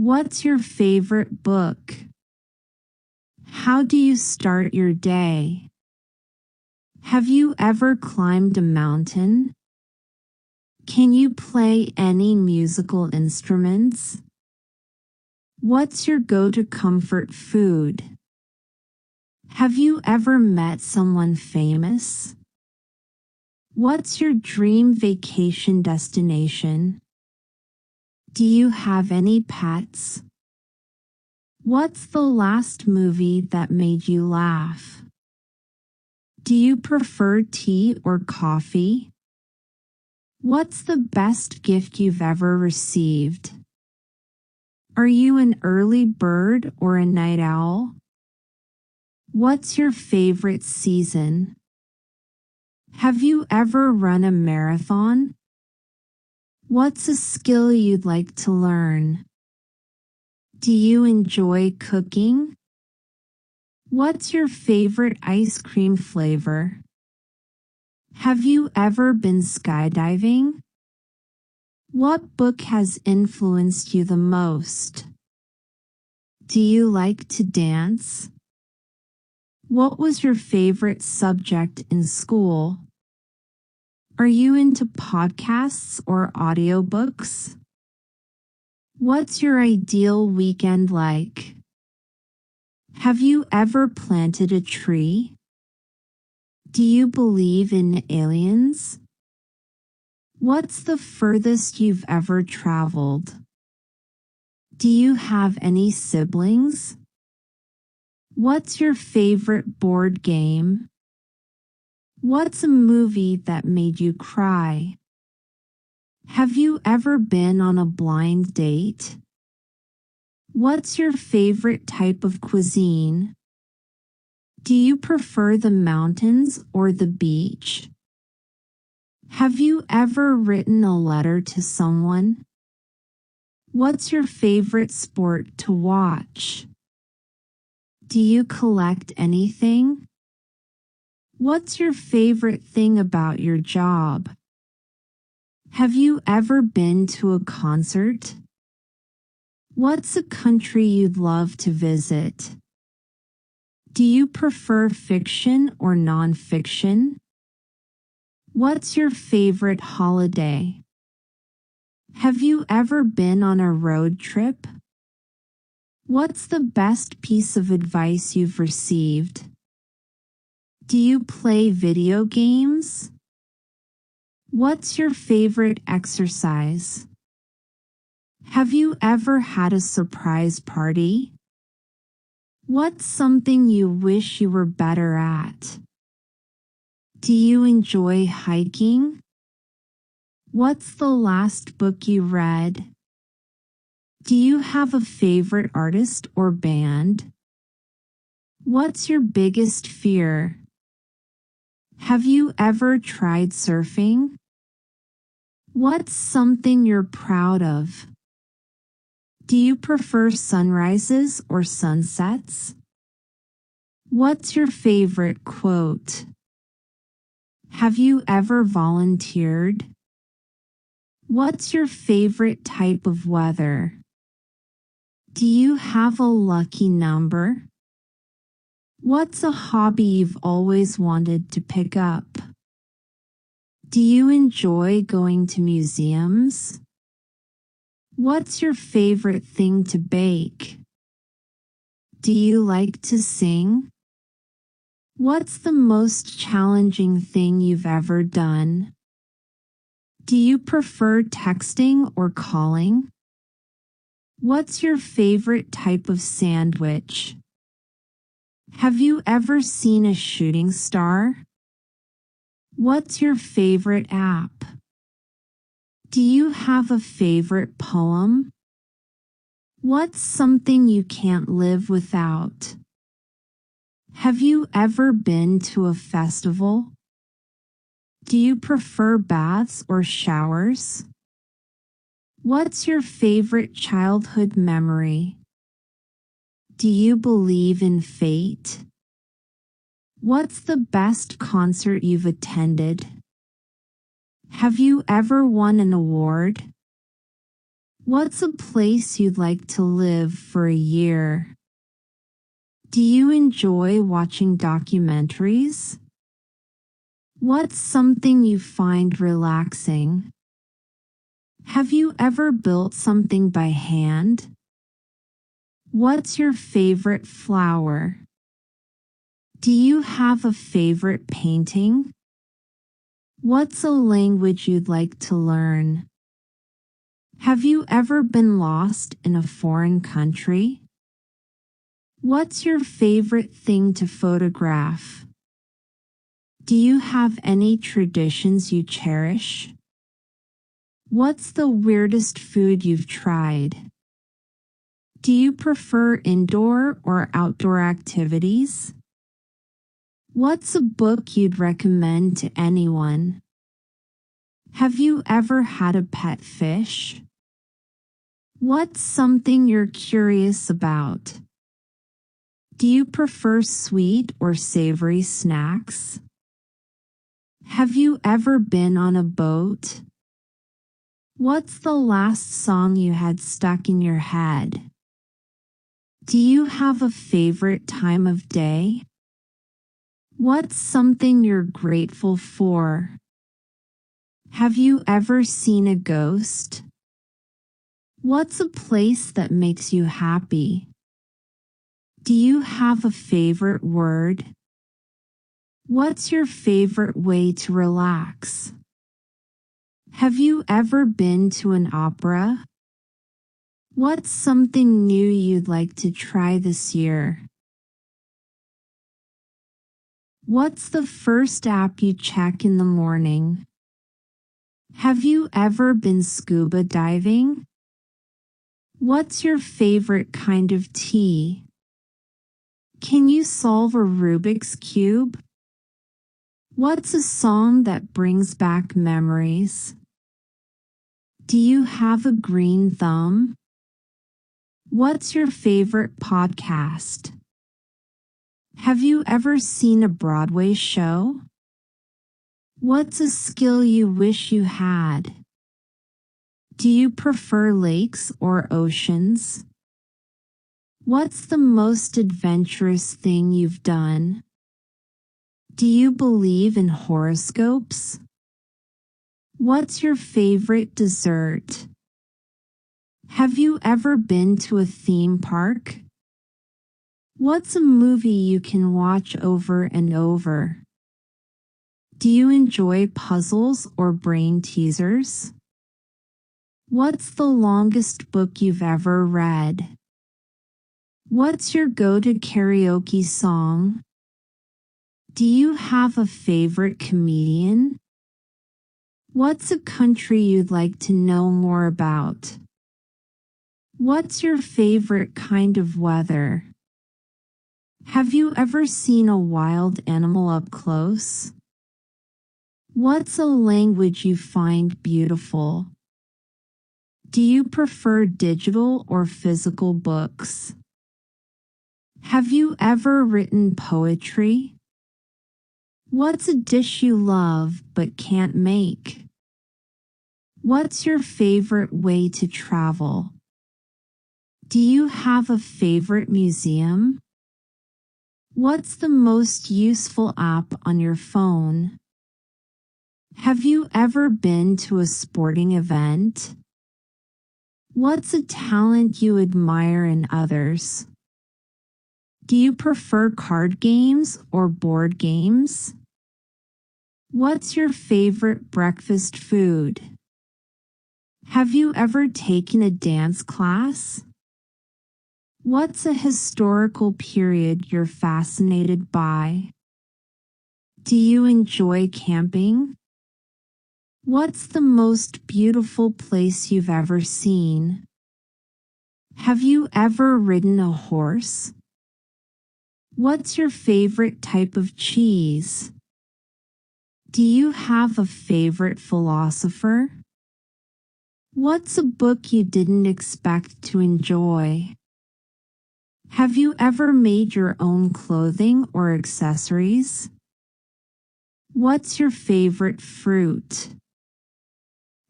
What's your favorite book? How do you start your day? Have you ever climbed a mountain? Can you play any musical instruments? What's your go-to comfort food? Have you ever met someone famous? What's your dream vacation destination? Do you have any pets? What's the last movie that made you laugh? Do you prefer tea or coffee? What's the best gift you've ever received? Are you an early bird or a night owl? What's your favorite season? Have you ever run a marathon? What's a skill you'd like to learn? Do you enjoy cooking? What's your favorite ice cream flavor? Have you ever been skydiving? What book has influenced you the most? Do you like to dance? What was your favorite subject in school? Are you into podcasts or audiobooks? What's your ideal weekend like? Have you ever planted a tree? Do you believe in aliens? What's the furthest you've ever traveled? Do you have any siblings? What's your favorite board game? What's a movie that made you cry? Have you ever been on a blind date? What's your favorite type of cuisine? Do you prefer the mountains or the beach? Have you ever written a letter to someone? What's your favorite sport to watch? Do you collect anything? What's your favorite thing about your job? Have you ever been to a concert? What's a country you'd love to visit? Do you prefer fiction or nonfiction? What's your favorite holiday? Have you ever been on a road trip? What's the best piece of advice you've received? Do you play video games? What's your favorite exercise? Have you ever had a surprise party? What's something you wish you were better at? Do you enjoy hiking? What's the last book you read? Do you have a favorite artist or band? What's your biggest fear? Have you ever tried surfing? What's something you're proud of? Do you prefer sunrises or sunsets? What's your favorite quote? Have you ever volunteered? What's your favorite type of weather? Do you have a lucky number? What's a hobby you've always wanted to pick up? Do you enjoy going to museums? What's your favorite thing to bake? Do you like to sing? What's the most challenging thing you've ever done? Do you prefer texting or calling? What's your favorite type of sandwich? Have you ever seen a shooting star? What's your favorite app? Do you have a favorite poem? What's something you can't live without? Have you ever been to a festival? Do you prefer baths or showers? What's your favorite childhood memory? Do you believe in fate? What's the best concert you've attended? Have you ever won an award? What's a place you'd like to live for a year? Do you enjoy watching documentaries? What's something you find relaxing? Have you ever built something by hand? What's your favorite flower? Do you have a favorite painting? What's a language you'd like to learn? Have you ever been lost in a foreign country? What's your favorite thing to photograph? Do you have any traditions you cherish? What's the weirdest food you've tried? Do you prefer indoor or outdoor activities? What's a book you'd recommend to anyone? Have you ever had a pet fish? What's something you're curious about? Do you prefer sweet or savory snacks? Have you ever been on a boat? What's the last song you had stuck in your head? Do you have a favorite time of day? What's something you're grateful for? Have you ever seen a ghost? What's a place that makes you happy? Do you have a favorite word? What's your favorite way to relax? Have you ever been to an opera? What's something new you'd like to try this year? What's the first app you check in the morning? Have you ever been scuba diving? What's your favorite kind of tea? Can you solve a Rubik's Cube? What's a song that brings back memories? Do you have a green thumb? What's your favorite podcast? Have you ever seen a Broadway show? What's a skill you wish you had? Do you prefer lakes or oceans? What's the most adventurous thing you've done? Do you believe in horoscopes? What's your favorite dessert? Have you ever been to a theme park? What's a movie you can watch over and over? Do you enjoy puzzles or brain teasers? What's the longest book you've ever read? What's your go-to karaoke song? Do you have a favorite comedian? What's a country you'd like to know more about? What's your favorite kind of weather? Have you ever seen a wild animal up close? What's a language you find beautiful? Do you prefer digital or physical books? Have you ever written poetry? What's a dish you love but can't make? What's your favorite way to travel? Do you have a favorite museum? What's the most useful app on your phone? Have you ever been to a sporting event? What's a talent you admire in others? Do you prefer card games or board games? What's your favorite breakfast food? Have you ever taken a dance class? What's a historical period you're fascinated by? Do you enjoy camping? What's the most beautiful place you've ever seen? Have you ever ridden a horse? What's your favorite type of cheese? Do you have a favorite philosopher? What's a book you didn't expect to enjoy? Have you ever made your own clothing or accessories? What's your favorite fruit?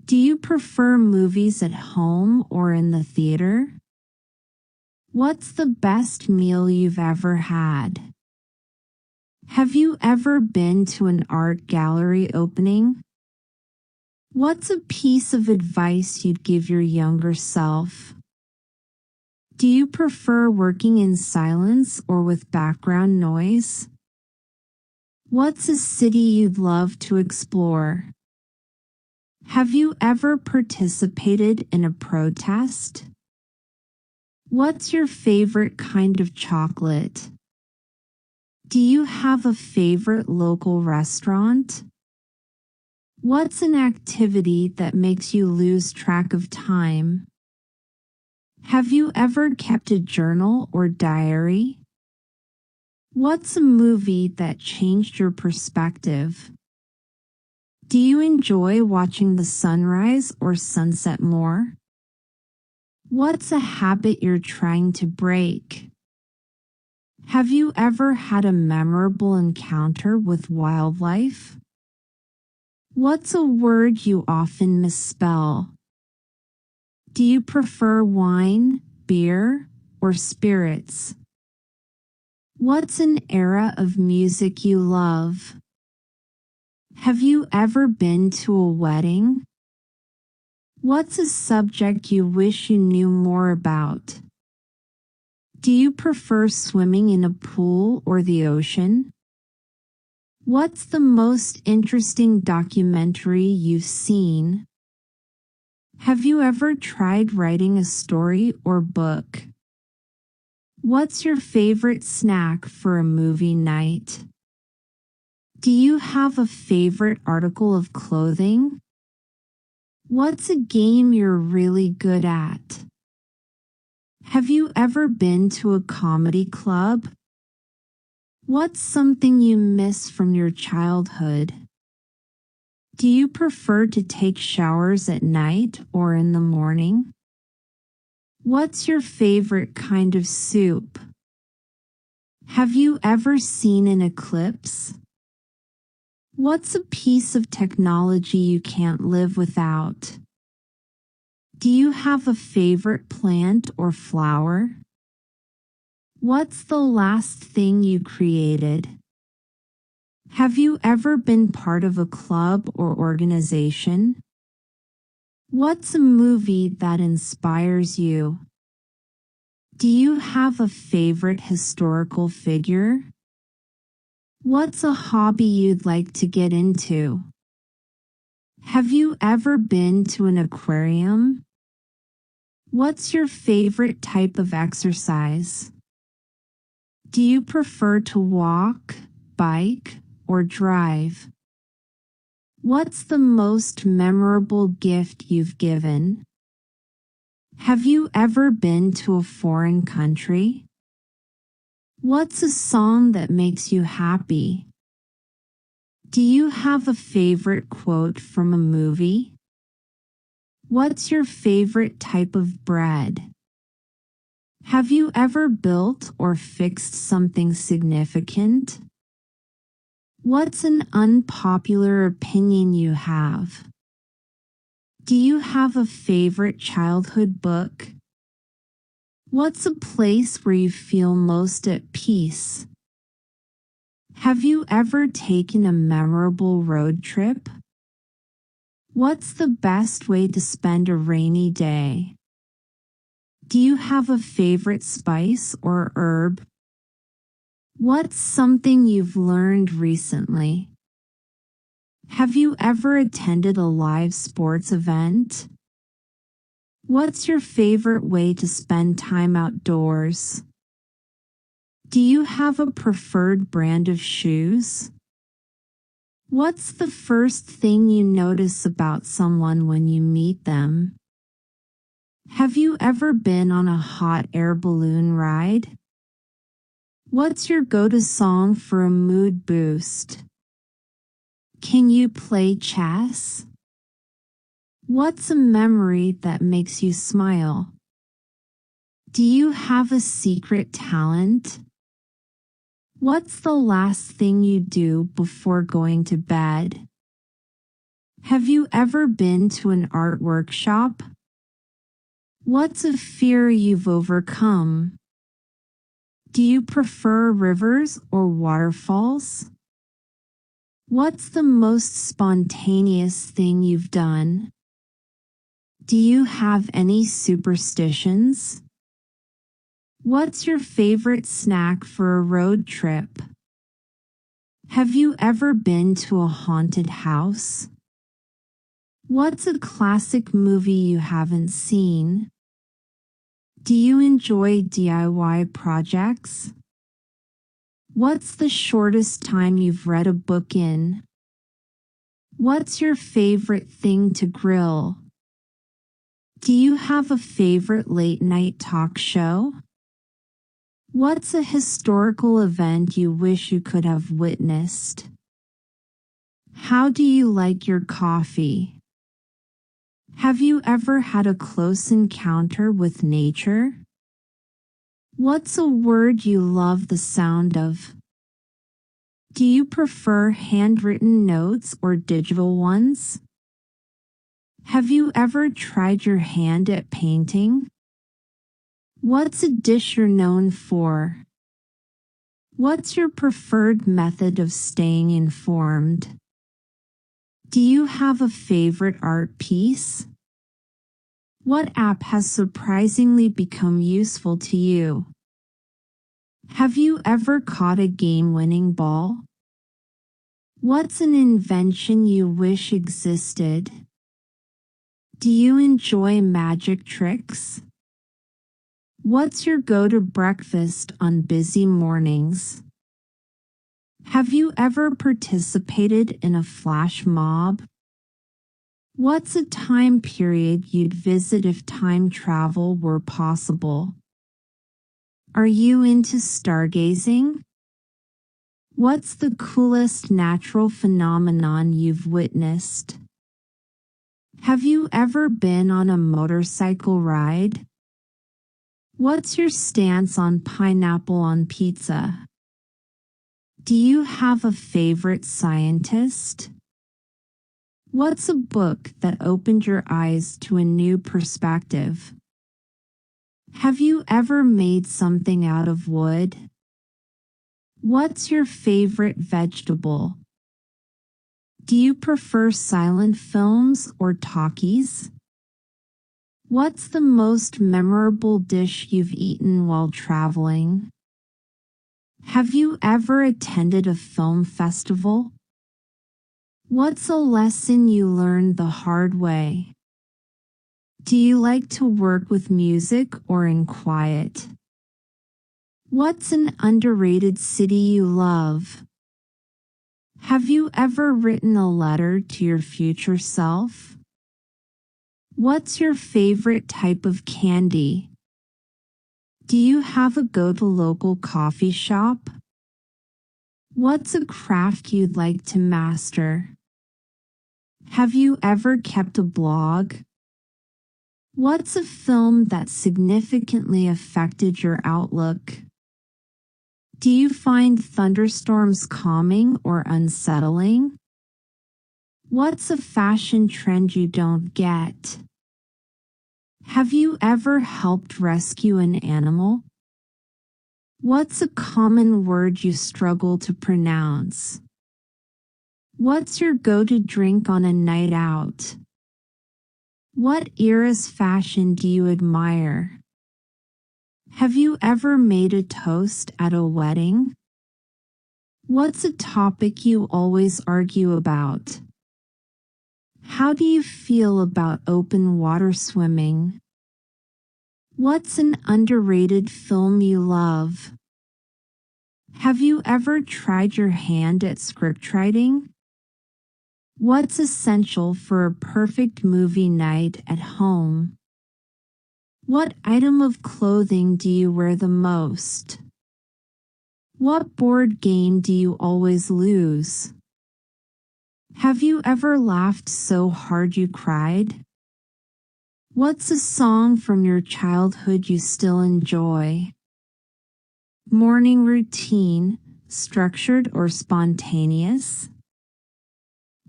Do you prefer movies at home or in the theater? What's the best meal you've ever had? Have you ever been to an art gallery opening? What's a piece of advice you'd give your younger self? Do you prefer working in silence or with background noise? What's a city you'd love to explore? Have you ever participated in a protest? What's your favorite kind of chocolate? Do you have a favorite local restaurant? What's an activity that makes you lose track of time? Have you ever kept a journal or diary? What's a movie that changed your perspective? Do you enjoy watching the sunrise or sunset more? What's a habit you're trying to break? Have you ever had a memorable encounter with wildlife? What's a word you often misspell? Do you prefer wine, beer, or spirits? What's an era of music you love? Have you ever been to a wedding? What's a subject you wish you knew more about? Do you prefer swimming in a pool or the ocean? What's the most interesting documentary you've seen? Have you ever tried writing a story or book? What's your favorite snack for a movie night? Do you have a favorite article of clothing? What's a game you're really good at? Have you ever been to a comedy club? What's something you miss from your childhood? Do you prefer to take showers at night or in the morning? What's your favorite kind of soup? Have you ever seen an eclipse? What's a piece of technology you can't live without? Do you have a favorite plant or flower? What's the last thing you created? Have you ever been part of a club or organization? What's a movie that inspires you? Do you have a favorite historical figure? What's a hobby you'd like to get into? Have you ever been to an aquarium? What's your favorite type of exercise? Do you prefer to walk, bike, or drive? What's the most memorable gift you've given? Have you ever been to a foreign country? What's a song that makes you happy? Do you have a favorite quote from a movie? What's your favorite type of bread? Have you ever built or fixed something significant? What's an unpopular opinion you have? Do you have a favorite childhood book? What's a place where you feel most at peace? Have you ever taken a memorable road trip? What's the best way to spend a rainy day? Do you have a favorite spice or herb? What's something you've learned recently? Have you ever attended a live sports event? What's your favorite way to spend time outdoors? Do you have a preferred brand of shoes? What's the first thing you notice about someone when you meet them? Have you ever been on a hot air balloon ride? What's your go-to song for a mood boost? Can you play chess? What's a memory that makes you smile? Do you have a secret talent? What's the last thing you do before going to bed? Have you ever been to an art workshop? What's a fear you've overcome? Do you prefer rivers or waterfalls? What's the most spontaneous thing you've done? Do you have any superstitions? What's your favorite snack for a road trip? Have you ever been to a haunted house? What's a classic movie you haven't seen? Do you enjoy DIY projects? What's the shortest time you've read a book in? What's your favorite thing to grill? Do you have a favorite late-night talk show? What's a historical event you wish you could have witnessed? How do you like your coffee? Have you ever had a close encounter with nature? What's a word you love the sound of? Do you prefer handwritten notes or digital ones? Have you ever tried your hand at painting? What's a dish you're known for? What's your preferred method of staying informed? Do you have a favorite art piece? What app has surprisingly become useful to you? Have you ever caught a game-winning ball? What's an invention you wish existed? Do you enjoy magic tricks? What's your go-to breakfast on busy mornings? Have you ever participated in a flash mob? What's a time period you'd visit if time travel were possible? Are you into stargazing? What's the coolest natural phenomenon you've witnessed? Have you ever been on a motorcycle ride? What's your stance on pineapple on pizza? Do you have a favorite scientist? What's a book that opened your eyes to a new perspective? Have you ever made something out of wood? What's your favorite vegetable? Do you prefer silent films or talkies? What's the most memorable dish you've eaten while traveling? Have you ever attended a film festival? What's a lesson you learned the hard way? Do you like to work with music or in quiet? What's an underrated city you love? Have you ever written a letter to your future self? What's your favorite type of candy? Do you have a go-to local coffee shop? What's a craft you'd like to master? Have you ever kept a blog? What's a film that significantly affected your outlook? Do you find thunderstorms calming or unsettling? What's a fashion trend you don't get? Have you ever helped rescue an animal? What's a common word you struggle to pronounce? What's your go-to drink on a night out? What era's fashion do you admire? Have you ever made a toast at a wedding? What's a topic you always argue about? How do you feel about open water swimming? What's an underrated film you love? Have you ever tried your hand at scriptwriting? What's essential for a perfect movie night at home? What item of clothing do you wear the most? What board game do you always lose? Have you ever laughed so hard you cried? What's a song from your childhood you still enjoy? Morning routine, structured or spontaneous?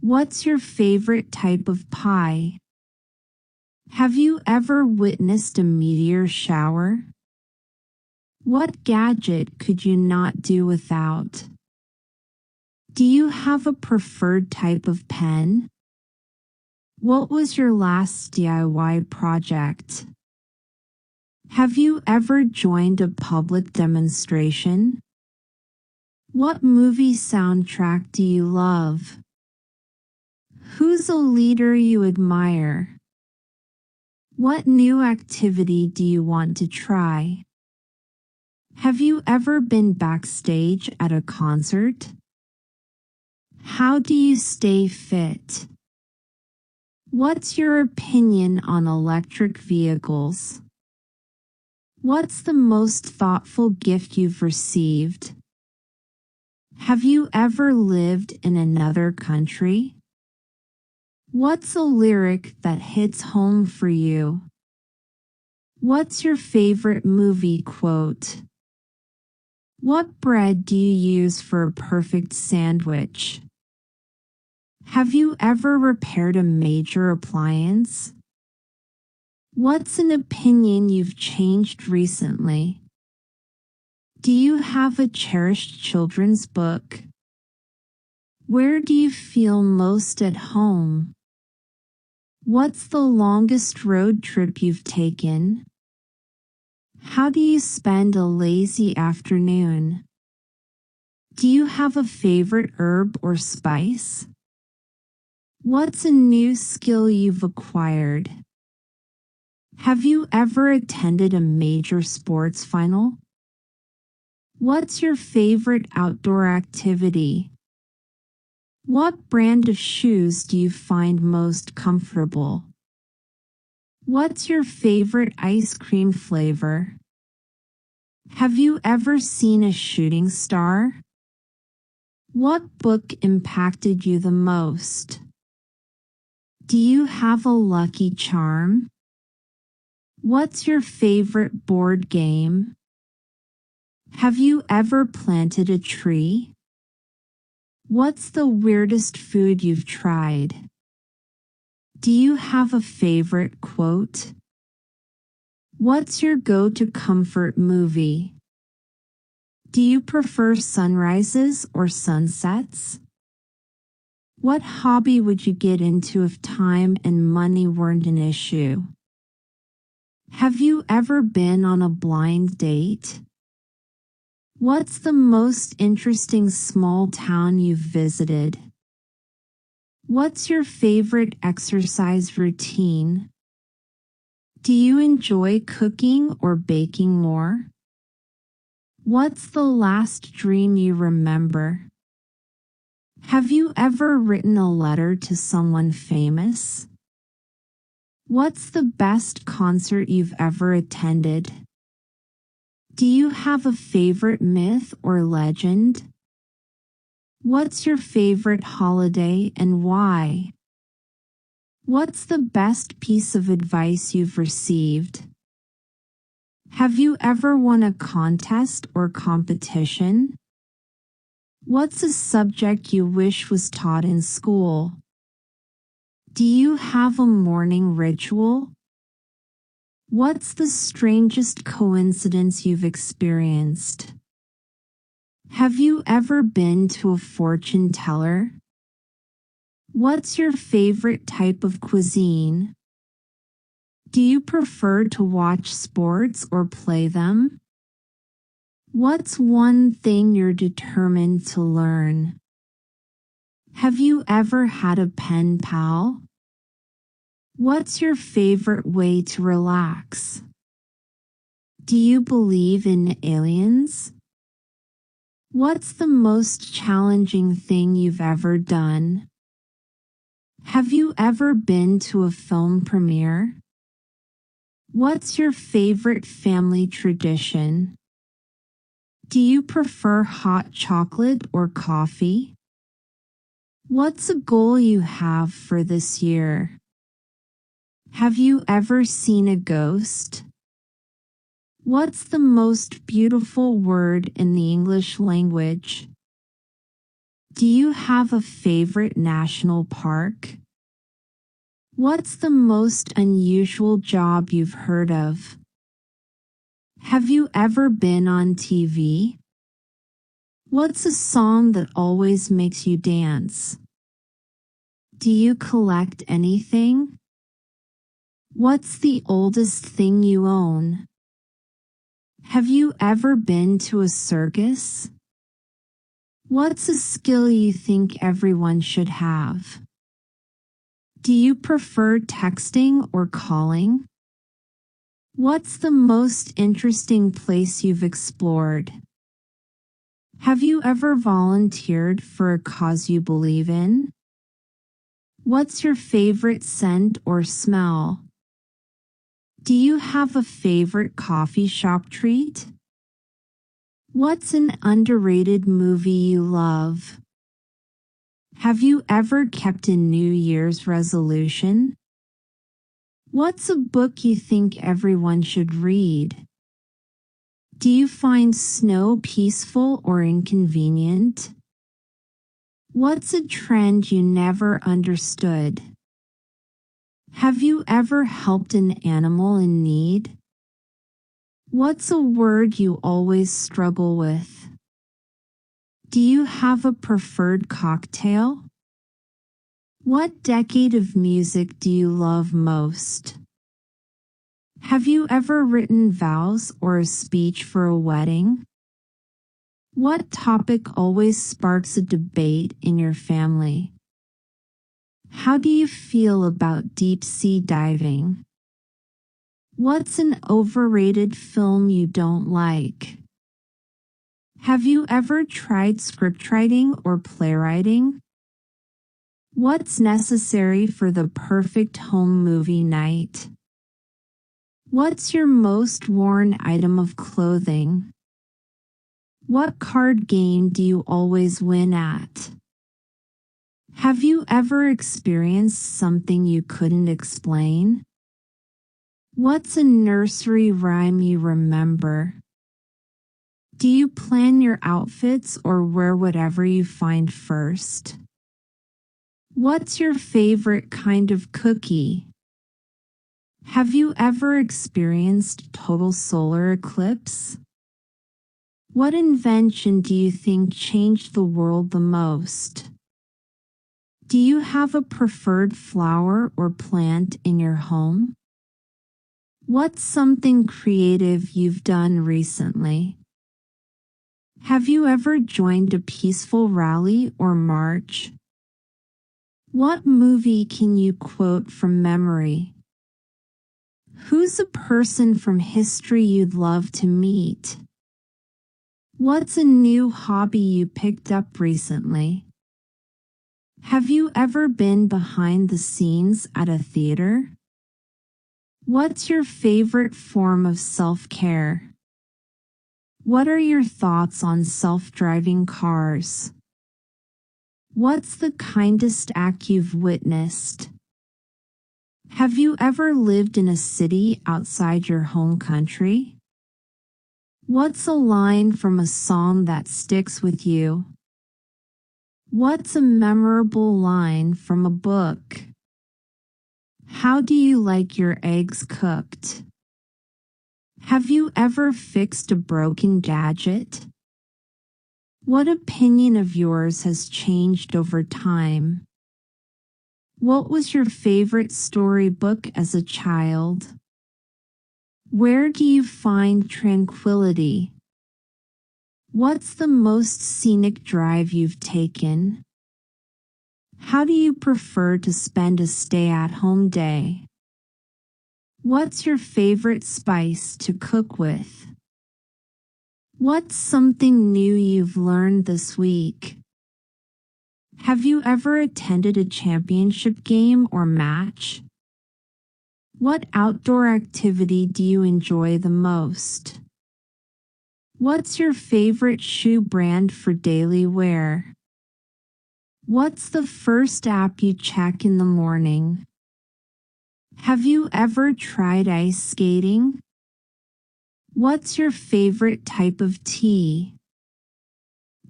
What's your favorite type of pie? Have you ever witnessed a meteor shower? What gadget could you not do without? Do you have a preferred type of pen? What was your last DIY project? Have you ever joined a public demonstration? What movie soundtrack do you love? Who's a leader you admire? What new activity do you want to try? Have you ever been backstage at a concert? How do you stay fit? What's your opinion on electric vehicles? What's the most thoughtful gift you've received? Have you ever lived in another country? What's a lyric that hits home for you? What's your favorite movie quote? What bread do you use for a perfect sandwich? Have you ever repaired a major appliance? What's an opinion you've changed recently? Do you have a cherished children's book? Where do you feel most at home? What's the longest road trip you've taken? How do you spend a lazy afternoon? Do you have a favorite herb or spice? What's a new skill you've acquired? Have you ever attended a major sports final? What's your favorite outdoor activity? What brand of shoes do you find most comfortable? What's your favorite ice cream flavor? Have you ever seen a shooting star? What book impacted you the most? Do you have a lucky charm? What's your favorite board game? Have you ever planted a tree? What's the weirdest food you've tried? Do you have a favorite quote? What's your go-to comfort movie? Do you prefer sunrises or sunsets? What hobby would you get into if time and money weren't an issue? Have you ever been on a blind date? What's the most interesting small town you've visited? What's your favorite exercise routine? Do you enjoy cooking or baking more? What's the last dream you remember? Have you ever written a letter to someone famous? What's the best concert you've ever attended? Do you have a favorite myth or legend? What's your favorite holiday and why? What's the best piece of advice you've received? Have you ever won a contest or competition? What's a subject you wish was taught in school? Do you have a morning ritual? What's the strangest coincidence you've experienced? Have you ever been to a fortune teller? What's your favorite type of cuisine? Do you prefer to watch sports or play them? What's one thing you're determined to learn? Have you ever had a pen pal? What's your favorite way to relax? Do you believe in aliens? What's the most challenging thing you've ever done? Have you ever been to a film premiere? What's your favorite family tradition? Do you prefer hot chocolate or coffee? What's a goal you have for this year? Have you ever seen a ghost? What's the most beautiful word in the English language? Do you have a favorite national park? What's the most unusual job you've heard of? Have you ever been on TV? What's a song that always makes you dance? Do you collect anything? What's the oldest thing you own? Have you ever been to a circus? What's a skill you think everyone should have? Do you prefer texting or calling? What's the most interesting place you've explored? Have you ever volunteered for a cause you believe in? What's your favorite scent or smell? Do you have a favorite coffee shop treat? What's an underrated movie you love? Have you ever kept a New Year's resolution? What's a book you think everyone should read? Do you find snow peaceful or inconvenient? What's a trend you never understood? Have you ever helped an animal in need? What's a word you always struggle with? Do you have a preferred cocktail? What decade of music do you love most? Have you ever written vows or a speech for a wedding? What topic always sparks a debate in your family? How do you feel about deep-sea diving? What's an overrated film you don't like? Have you ever tried scriptwriting or playwriting? What's necessary for the perfect home movie night? What's your most worn item of clothing? What card game do you always win at? Have you ever experienced something you couldn't explain? What's a nursery rhyme you remember? Do you plan your outfits or wear whatever you find first? What's your favorite kind of cookie? Have you ever experienced total solar eclipse? What invention do you think changed the world the most? Do you have a preferred flower or plant in your home? What's something creative you've done recently? Have you ever joined a peaceful rally or march? What movie can you quote from memory? Who's a person from history you'd love to meet? What's a new hobby you picked up recently? Have you ever been behind the scenes at a theater? What's your favorite form of self-care? What are your thoughts on self-driving cars? What's the kindest act you've witnessed? Have you ever lived in a city outside your home country? What's a line from a song that sticks with you? What's a memorable line from a book? How do you like your eggs cooked? Have you ever fixed a broken gadget? What opinion of yours has changed over time? What was your favorite storybook as a child? Where do you find tranquility? What's the most scenic drive you've taken? How do you prefer to spend a stay-at-home day? What's your favorite spice to cook with? What's something new you've learned this week? Have you ever attended a championship game or match? What outdoor activity do you enjoy the most? What's your favorite shoe brand for daily wear? What's the first app you check in the morning? Have you ever tried ice skating? What's your favorite type of tea?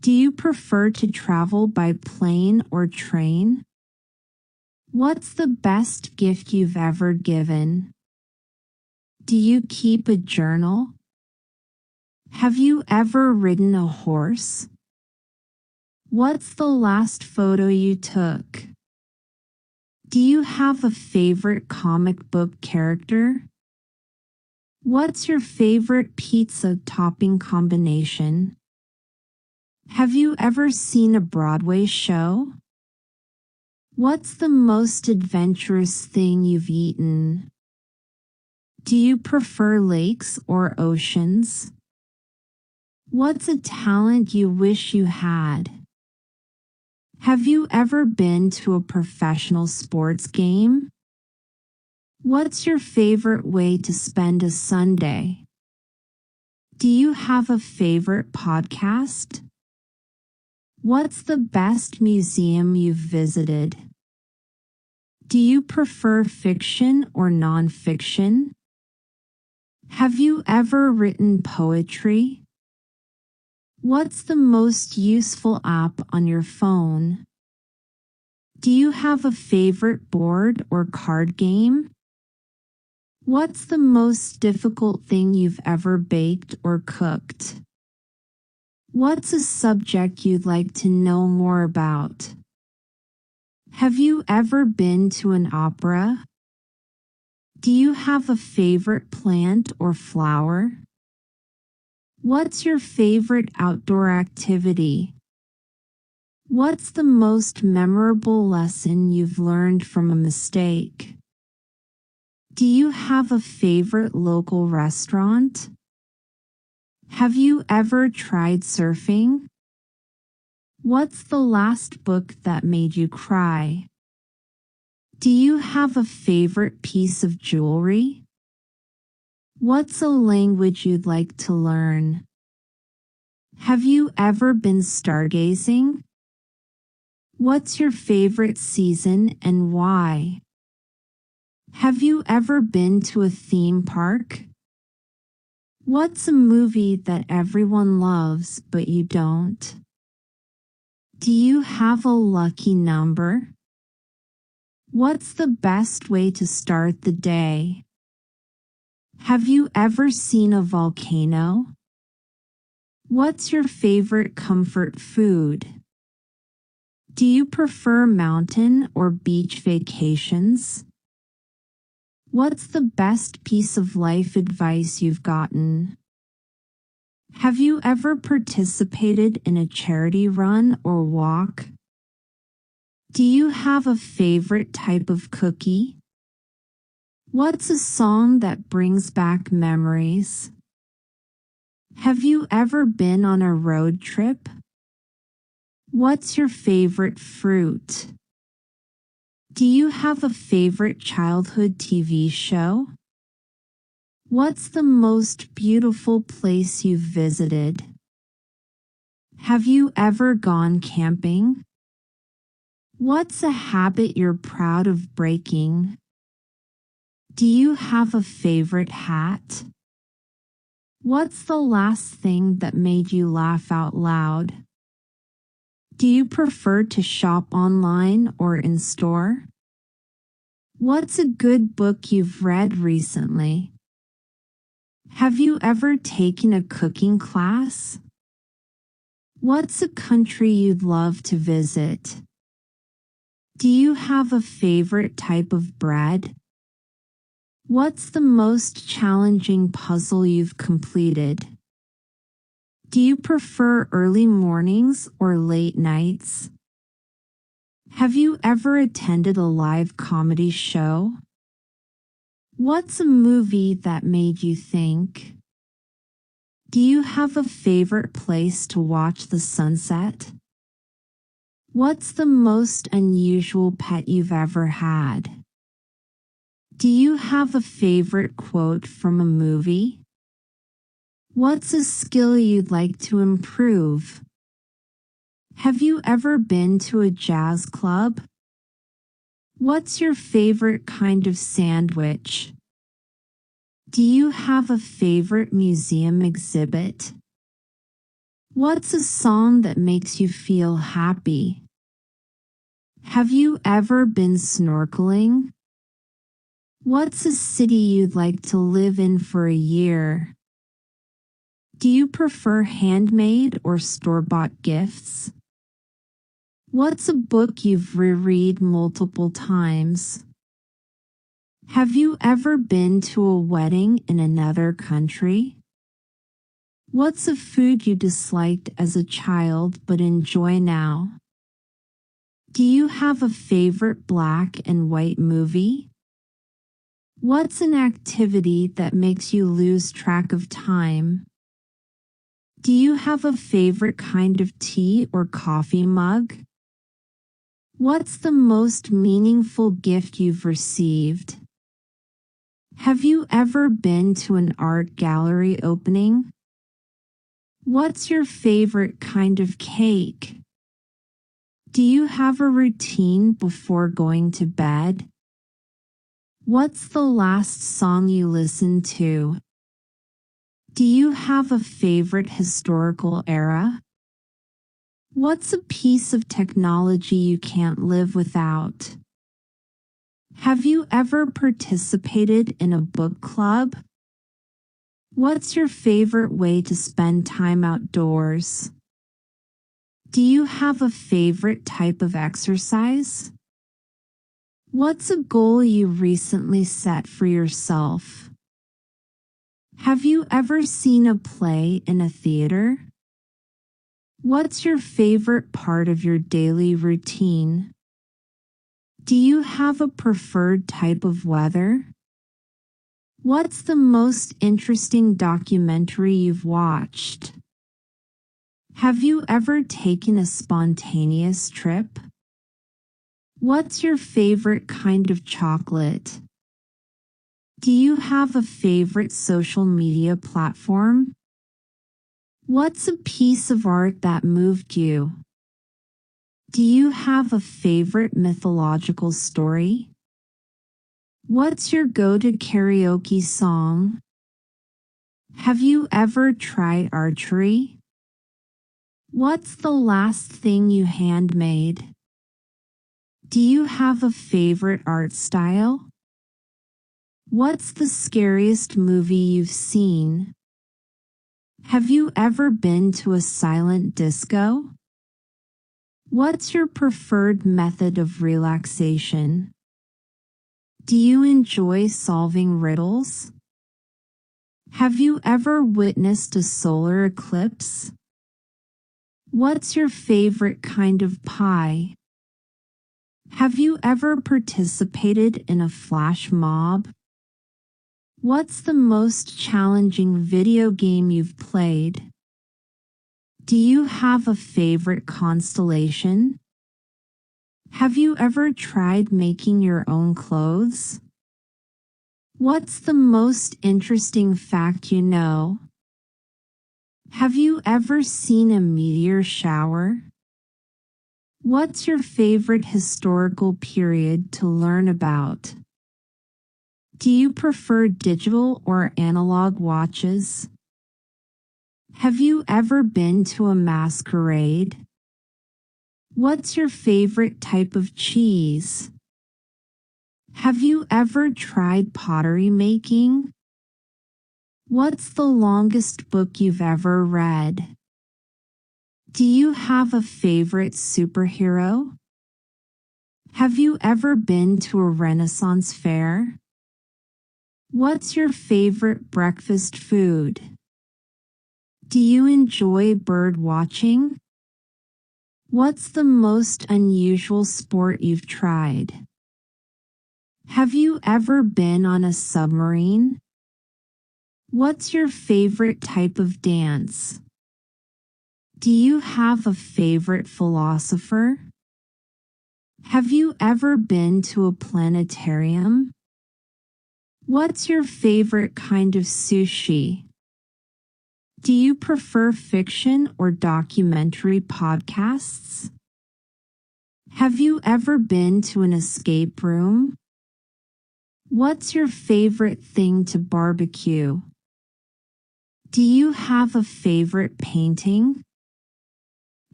Do you prefer to travel by plane or train? What's the best gift you've ever given? Do you keep a journal? Have you ever ridden a horse? What's the last photo you took? Do you have a favorite comic book character? What's your favorite pizza topping combination? Have you ever seen a Broadway show? What's the most adventurous thing you've eaten? Do you prefer lakes or oceans? What's a talent you wish you had? Have you ever been to a professional sports game? What's your favorite way to spend a Sunday? Do you have a favorite podcast? What's the best museum you've visited? Do you prefer fiction or nonfiction? Have you ever written poetry? What's the most useful app on your phone? Do you have a favorite board or card game? What's the most difficult thing you've ever baked or cooked? What's a subject you'd like to know more about? Have you ever been to an opera? Do you have a favorite plant or flower? What's your favorite outdoor activity? What's the most memorable lesson you've learned from a mistake? Do you have a favorite local restaurant? Have you ever tried surfing? What's the last book that made you cry? Do you have a favorite piece of jewelry? What's a language you'd like to learn? Have you ever been stargazing? What's your favorite season and why? Have you ever been to a theme park? What's a movie that everyone loves but you don't? Do you have a lucky number? What's the best way to start the day? Have you ever seen a volcano? What's your favorite comfort food? Do you prefer mountain or beach vacations? What's the best piece of life advice you've gotten? Have you ever participated in a charity run or walk? Do you have a favorite type of cookie? What's a song that brings back memories? Have you ever been on a road trip? What's your favorite fruit? Do you have a favorite childhood TV show? What's the most beautiful place you've visited? Have you ever gone camping? What's a habit you're proud of breaking? Do you have a favorite hat? What's the last thing that made you laugh out loud? Do you prefer to shop online or in store? What's a good book you've read recently? Have you ever taken a cooking class? What's a country you'd love to visit? Do you have a favorite type of bread? What's the most challenging puzzle you've completed? Do you prefer early mornings or late nights? Have you ever attended a live comedy show? What's a movie that made you think? Do you have a favorite place to watch the sunset? What's the most unusual pet you've ever had? Do you have a favorite quote from a movie? What's a skill you'd like to improve? Have you ever been to a jazz club? What's your favorite kind of sandwich? Do you have a favorite museum exhibit? What's a song that makes you feel happy? Have you ever been snorkeling? What's a city you'd like to live in for a year? Do you prefer handmade or store-bought gifts? What's a book you've reread multiple times? Have you ever been to a wedding in another country? What's a food you disliked as a child but enjoy now? Do you have a favorite black and white movie? What's an activity that makes you lose track of time? Do you have a favorite kind of tea or coffee mug? What's the most meaningful gift you've received? Have you ever been to an art gallery opening? What's your favorite kind of cake? Do you have a routine before going to bed? What's the last song you listened to? Do you have a favorite historical era? What's a piece of technology you can't live without? Have you ever participated in a book club? What's your favorite way to spend time outdoors? Do you have a favorite type of exercise? What's a goal you recently set for yourself? Have you ever seen a play in a theater? What's your favorite part of your daily routine? Do you have a preferred type of weather? What's the most interesting documentary you've watched? Have you ever taken a spontaneous trip? What's your favorite kind of chocolate? Do you have a favorite social media platform? What's a piece of art that moved you? Do you have a favorite mythological story? What's your go-to karaoke song? Have you ever tried archery? What's the last thing you handmade? Do you have a favorite art style? What's the scariest movie you've seen? Have you ever been to a silent disco? What's your preferred method of relaxation? Do you enjoy solving riddles? Have you ever witnessed a solar eclipse? What's your favorite kind of pie? Have you ever participated in a flash mob? What's the most challenging video game you've played? Do you have a favorite constellation? Have you ever tried making your own clothes? What's the most interesting fact you know? Have you ever seen a meteor shower? What's your favorite historical period to learn about? Do you prefer digital or analog watches? Have you ever been to a masquerade? What's your favorite type of cheese? Have you ever tried pottery making? What's the longest book you've ever read? Do you have a favorite superhero? Have you ever been to a Renaissance fair? What's your favorite breakfast food? Do you enjoy bird watching? What's the most unusual sport you've tried? Have you ever been on a submarine? What's your favorite type of dance? Do you have a favorite philosopher? Have you ever been to a planetarium? What's your favorite kind of sushi? Do you prefer fiction or documentary podcasts? Have you ever been to an escape room? What's your favorite thing to barbecue? Do you have a favorite painting?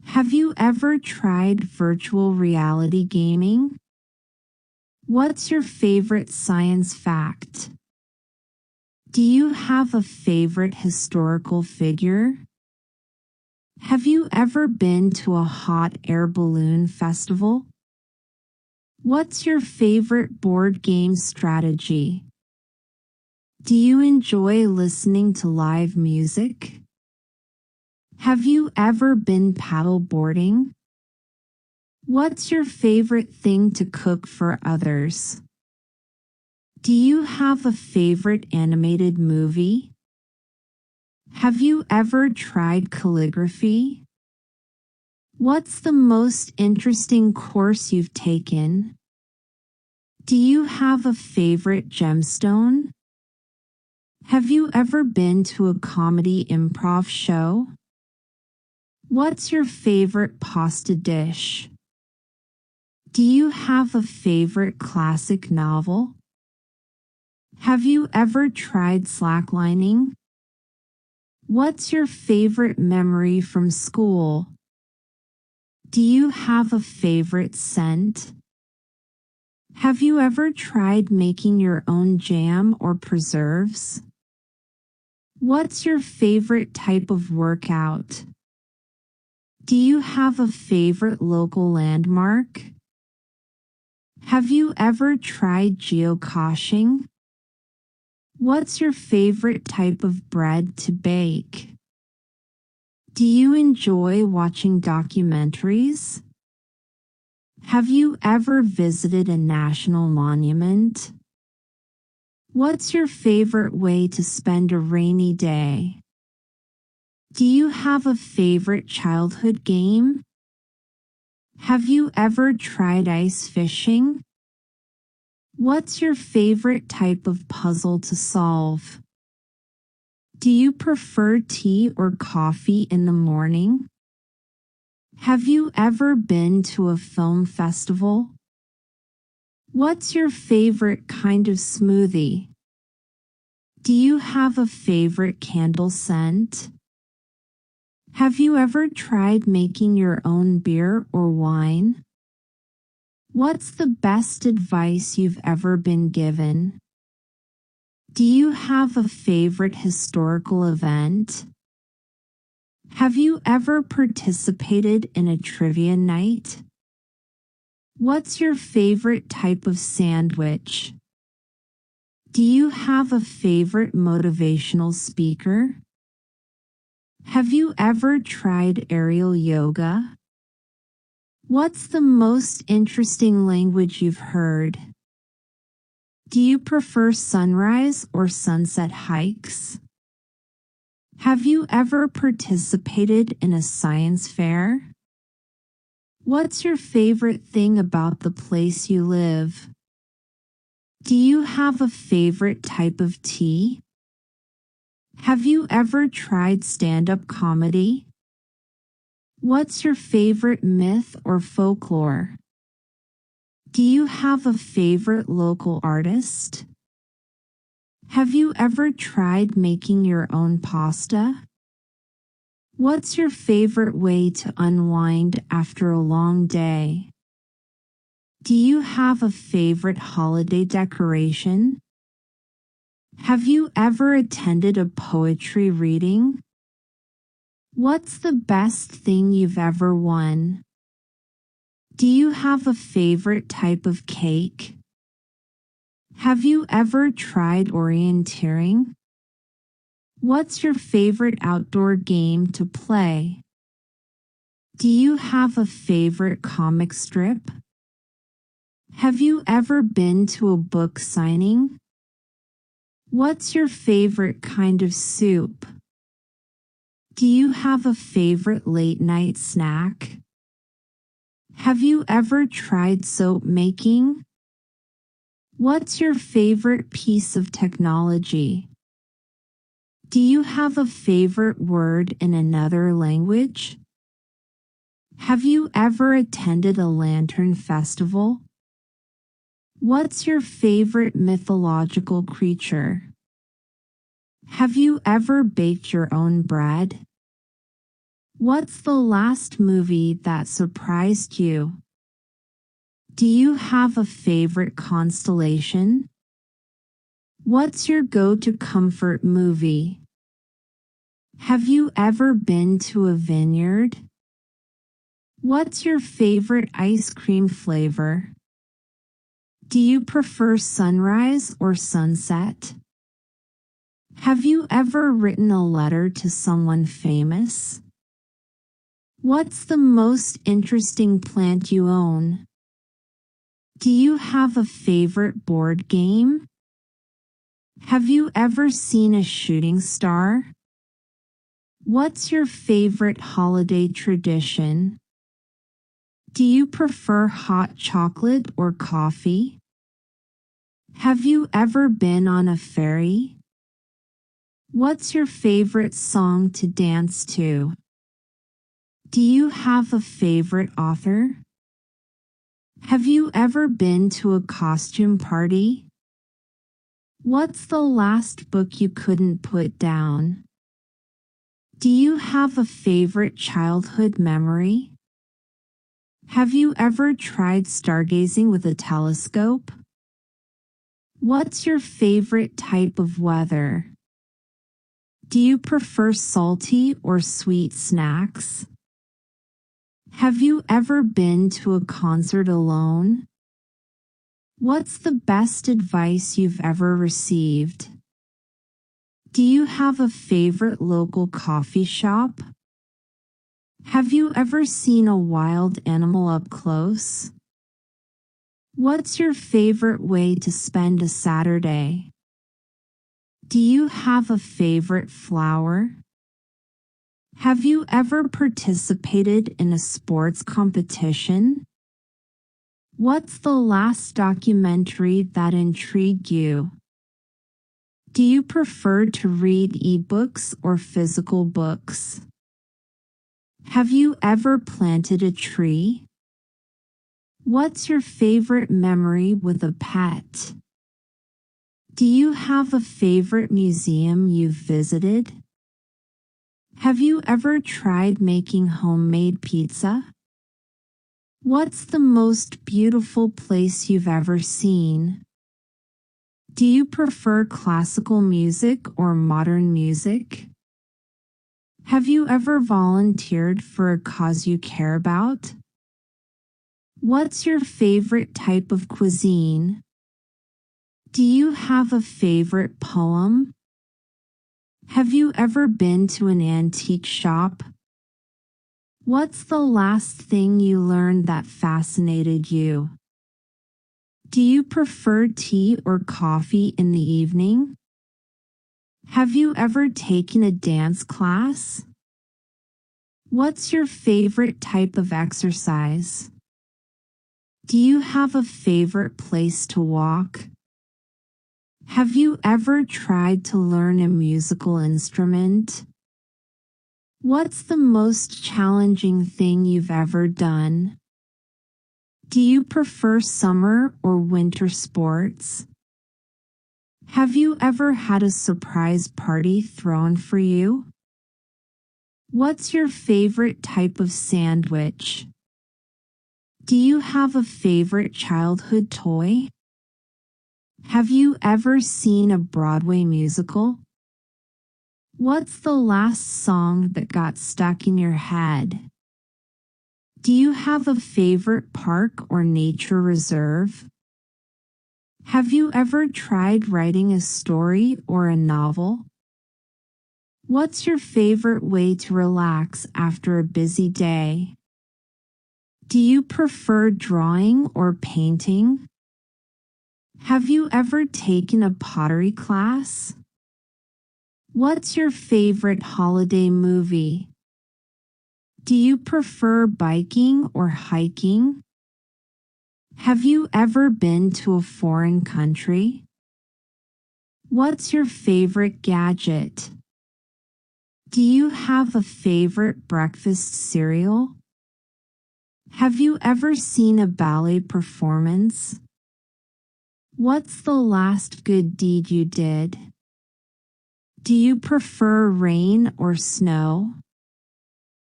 Have you ever tried virtual reality gaming? What's your favorite science fact? Do you have a favorite historical figure? Have you ever been to a hot air balloon festival? What's your favorite board game strategy? Do you enjoy listening to live music? Have you ever been paddle boarding? What's your favorite thing to cook for others? Do you have a favorite animated movie? Have you ever tried calligraphy? What's the most interesting course you've taken? Do you have a favorite gemstone? Have you ever been to a comedy improv show? What's your favorite pasta dish? Do you have a favorite classic novel? Have you ever tried slacklining? What's your favorite memory from school? Do you have a favorite scent? Have you ever tried making your own jam or preserves? What's your favorite type of workout? Do you have a favorite local landmark? Have you ever tried geocaching? What's your favorite type of bread to bake? Do you enjoy watching documentaries? Have you ever visited a national monument? What's your favorite way to spend a rainy day? Do you have a favorite childhood game? Have you ever tried ice fishing? What's your favorite type of puzzle to solve? Do you prefer tea or coffee in the morning? Have you ever been to a film festival? What's your favorite kind of smoothie? Do you have a favorite candle scent? Have you ever tried making your own beer or wine? What's the best advice you've ever been given? Do you have a favorite historical event? Have you ever participated in a trivia night? What's your favorite type of sandwich? Do you have a favorite motivational speaker? Have you ever tried aerial yoga? What's the most interesting language you've heard? Do you prefer sunrise or sunset hikes? Have you ever participated in a science fair? What's your favorite thing about the place you live? Do you have a favorite type of tea? Have you ever tried stand-up comedy? What's your favorite myth or folklore? Do you have a favorite local artist? Have you ever tried making your own pasta? What's your favorite way to unwind after a long day? Do you have a favorite holiday decoration? Have you ever attended a poetry reading? What's the best thing you've ever won? Do you have a favorite type of cake? Have you ever tried orienteering? What's your favorite outdoor game to play? Do you have a favorite comic strip? Have you ever been to a book signing? What's your favorite kind of soup? Do you have a favorite late-night snack? Have you ever tried soap making? What's your favorite piece of technology? Do you have a favorite word in another language? Have you ever attended a lantern festival? What's your favorite mythological creature? Have you ever baked your own bread? What's the last movie that surprised you? Do you have a favorite constellation? What's your go-to comfort movie? Have you ever been to a vineyard? What's your favorite ice cream flavor? Do you prefer sunrise or sunset? Have you ever written a letter to someone famous? What's the most interesting plant you own? Do you have a favorite board game? Have you ever seen a shooting star? What's your favorite holiday tradition? Do you prefer hot chocolate or coffee? Have you ever been on a ferry? What's your favorite song to dance to? Do you have a favorite author? Have you ever been to a costume party? What's the last book you couldn't put down? Do you have a favorite childhood memory? Have you ever tried stargazing with a telescope? What's your favorite type of weather? Do you prefer salty or sweet snacks? Have you ever been to a concert alone? What's the best advice you've ever received? Do you have a favorite local coffee shop? Have you ever seen a wild animal up close? What's your favorite way to spend a Saturday? Do you have a favorite flower? Have you ever participated in a sports competition? What's the last documentary that intrigued you? Do you prefer to read ebooks or physical books? Have you ever planted a tree? What's your favorite memory with a pet? Do you have a favorite museum you've visited? Have you ever tried making homemade pizza? What's the most beautiful place you've ever seen? Do you prefer classical music or modern music? Have you ever volunteered for a cause you care about? What's your favorite type of cuisine? Do you have a favorite poem? Have you ever been to an antique shop? What's the last thing you learned that fascinated you? Do you prefer tea or coffee in the evening? Have you ever taken a dance class? What's your favorite type of exercise? Do you have a favorite place to walk? Have you ever tried to learn a musical instrument? What's the most challenging thing you've ever done? Do you prefer summer or winter sports? Have you ever had a surprise party thrown for you? What's your favorite type of sandwich? Do you have a favorite childhood toy? Have you ever seen a Broadway musical? What's the last song that got stuck in your head? Do you have a favorite park or nature reserve? Have you ever tried writing a story or a novel? What's your favorite way to relax after a busy day? Do you prefer drawing or painting? Have you ever taken a pottery class? What's your favorite holiday movie? Do you prefer biking or hiking? Have you ever been to a foreign country? What's your favorite gadget? Do you have a favorite breakfast cereal? Have you ever seen a ballet performance? What's the last good deed you did? Do you prefer rain or snow?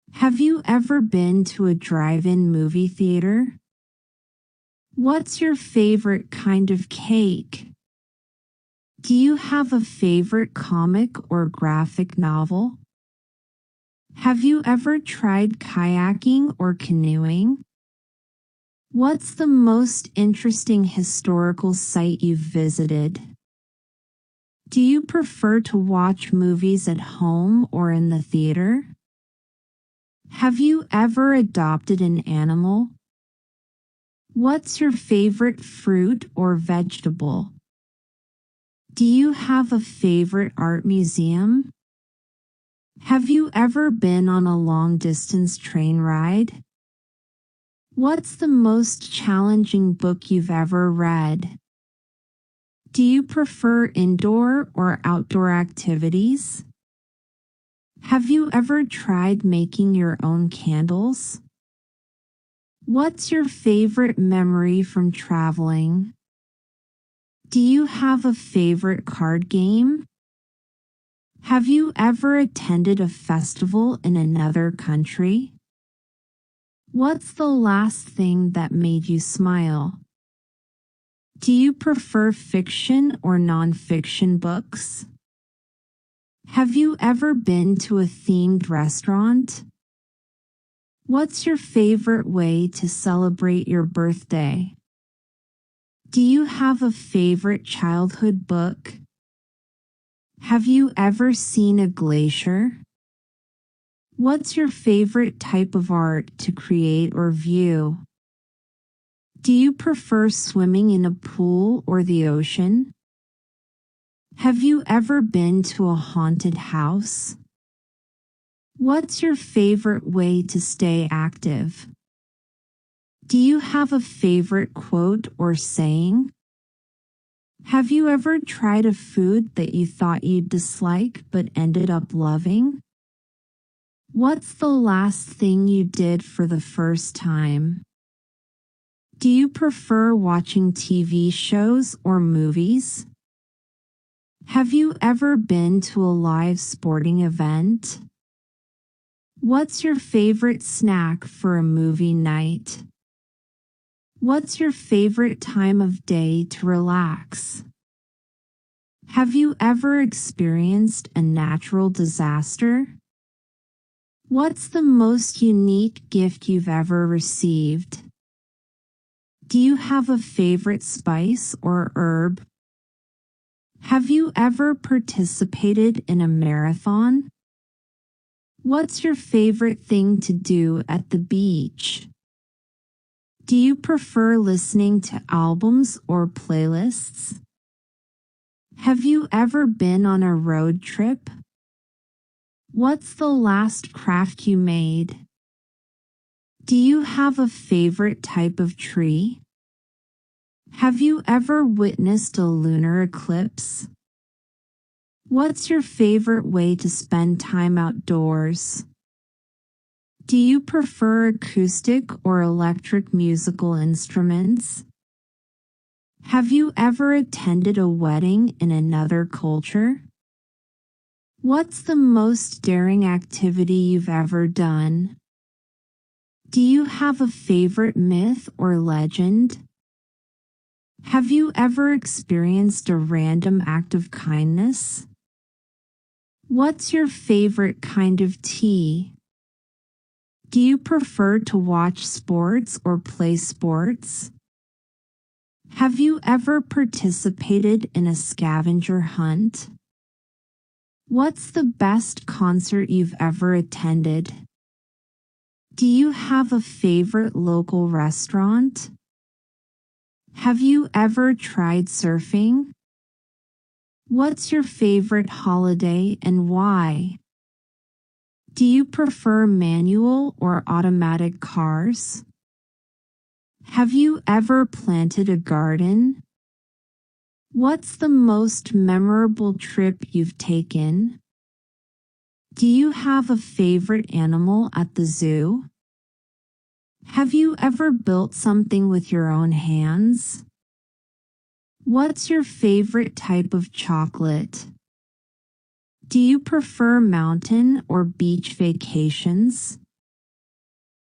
Have you ever been to a drive-in movie theater? What's your favorite kind of cake? Do you have a favorite comic or graphic novel? Have you ever tried kayaking or canoeing? What's the most interesting historical site you've visited? Do you prefer to watch movies at home or in the theater? Have you ever adopted an animal? What's your favorite fruit or vegetable? Do you have a favorite art museum? Have you ever been on a long-distance train ride? What's the most challenging book you've ever read? Do you prefer indoor or outdoor activities? Have you ever tried making your own candles? What's your favorite memory from traveling? Do you have a favorite card game? Have you ever attended a festival in another country? What's the last thing that made you smile? Do you prefer fiction or nonfiction books? Have you ever been to a themed restaurant? What's your favorite way to celebrate your birthday? Do you have a favorite childhood book? Have you ever seen a glacier? What's your favorite type of art to create or view? Do you prefer swimming in a pool or the ocean? Have you ever been to a haunted house? What's your favorite way to stay active? Do you have a favorite quote or saying? Have you ever tried a food that you thought you'd dislike but ended up loving? What's the last thing you did for the first time? Do you prefer watching TV shows or movies? Have you ever been to a live sporting event? What's your favorite snack for a movie night? What's your favorite time of day to relax? Have you ever experienced a natural disaster? What's the most unique gift you've ever received? Do you have a favorite spice or herb? Have you ever participated in a marathon? What's your favorite thing to do at the beach? Do you prefer listening to albums or playlists? Have you ever been on a road trip? What's the last craft you made? Do you have a favorite type of tree? Have you ever witnessed a lunar eclipse? What's your favorite way to spend time outdoors? Do you prefer acoustic or electric musical instruments? Have you ever attended a wedding in another culture? What's the most daring activity you've ever done? Do you have a favorite myth or legend? Have you ever experienced a random act of kindness? What's your favorite kind of tea? Do you prefer to watch sports or play sports? Have you ever participated in a scavenger hunt? What's the best concert you've ever attended? Do you have a favorite local restaurant? Have you ever tried surfing? What's your favorite holiday and why? Do you prefer manual or automatic cars? Have you ever planted a garden? What's the most memorable trip you've taken? Do you have a favorite animal at the zoo? Have you ever built something with your own hands? What's your favorite type of chocolate? Do you prefer mountain or beach vacations?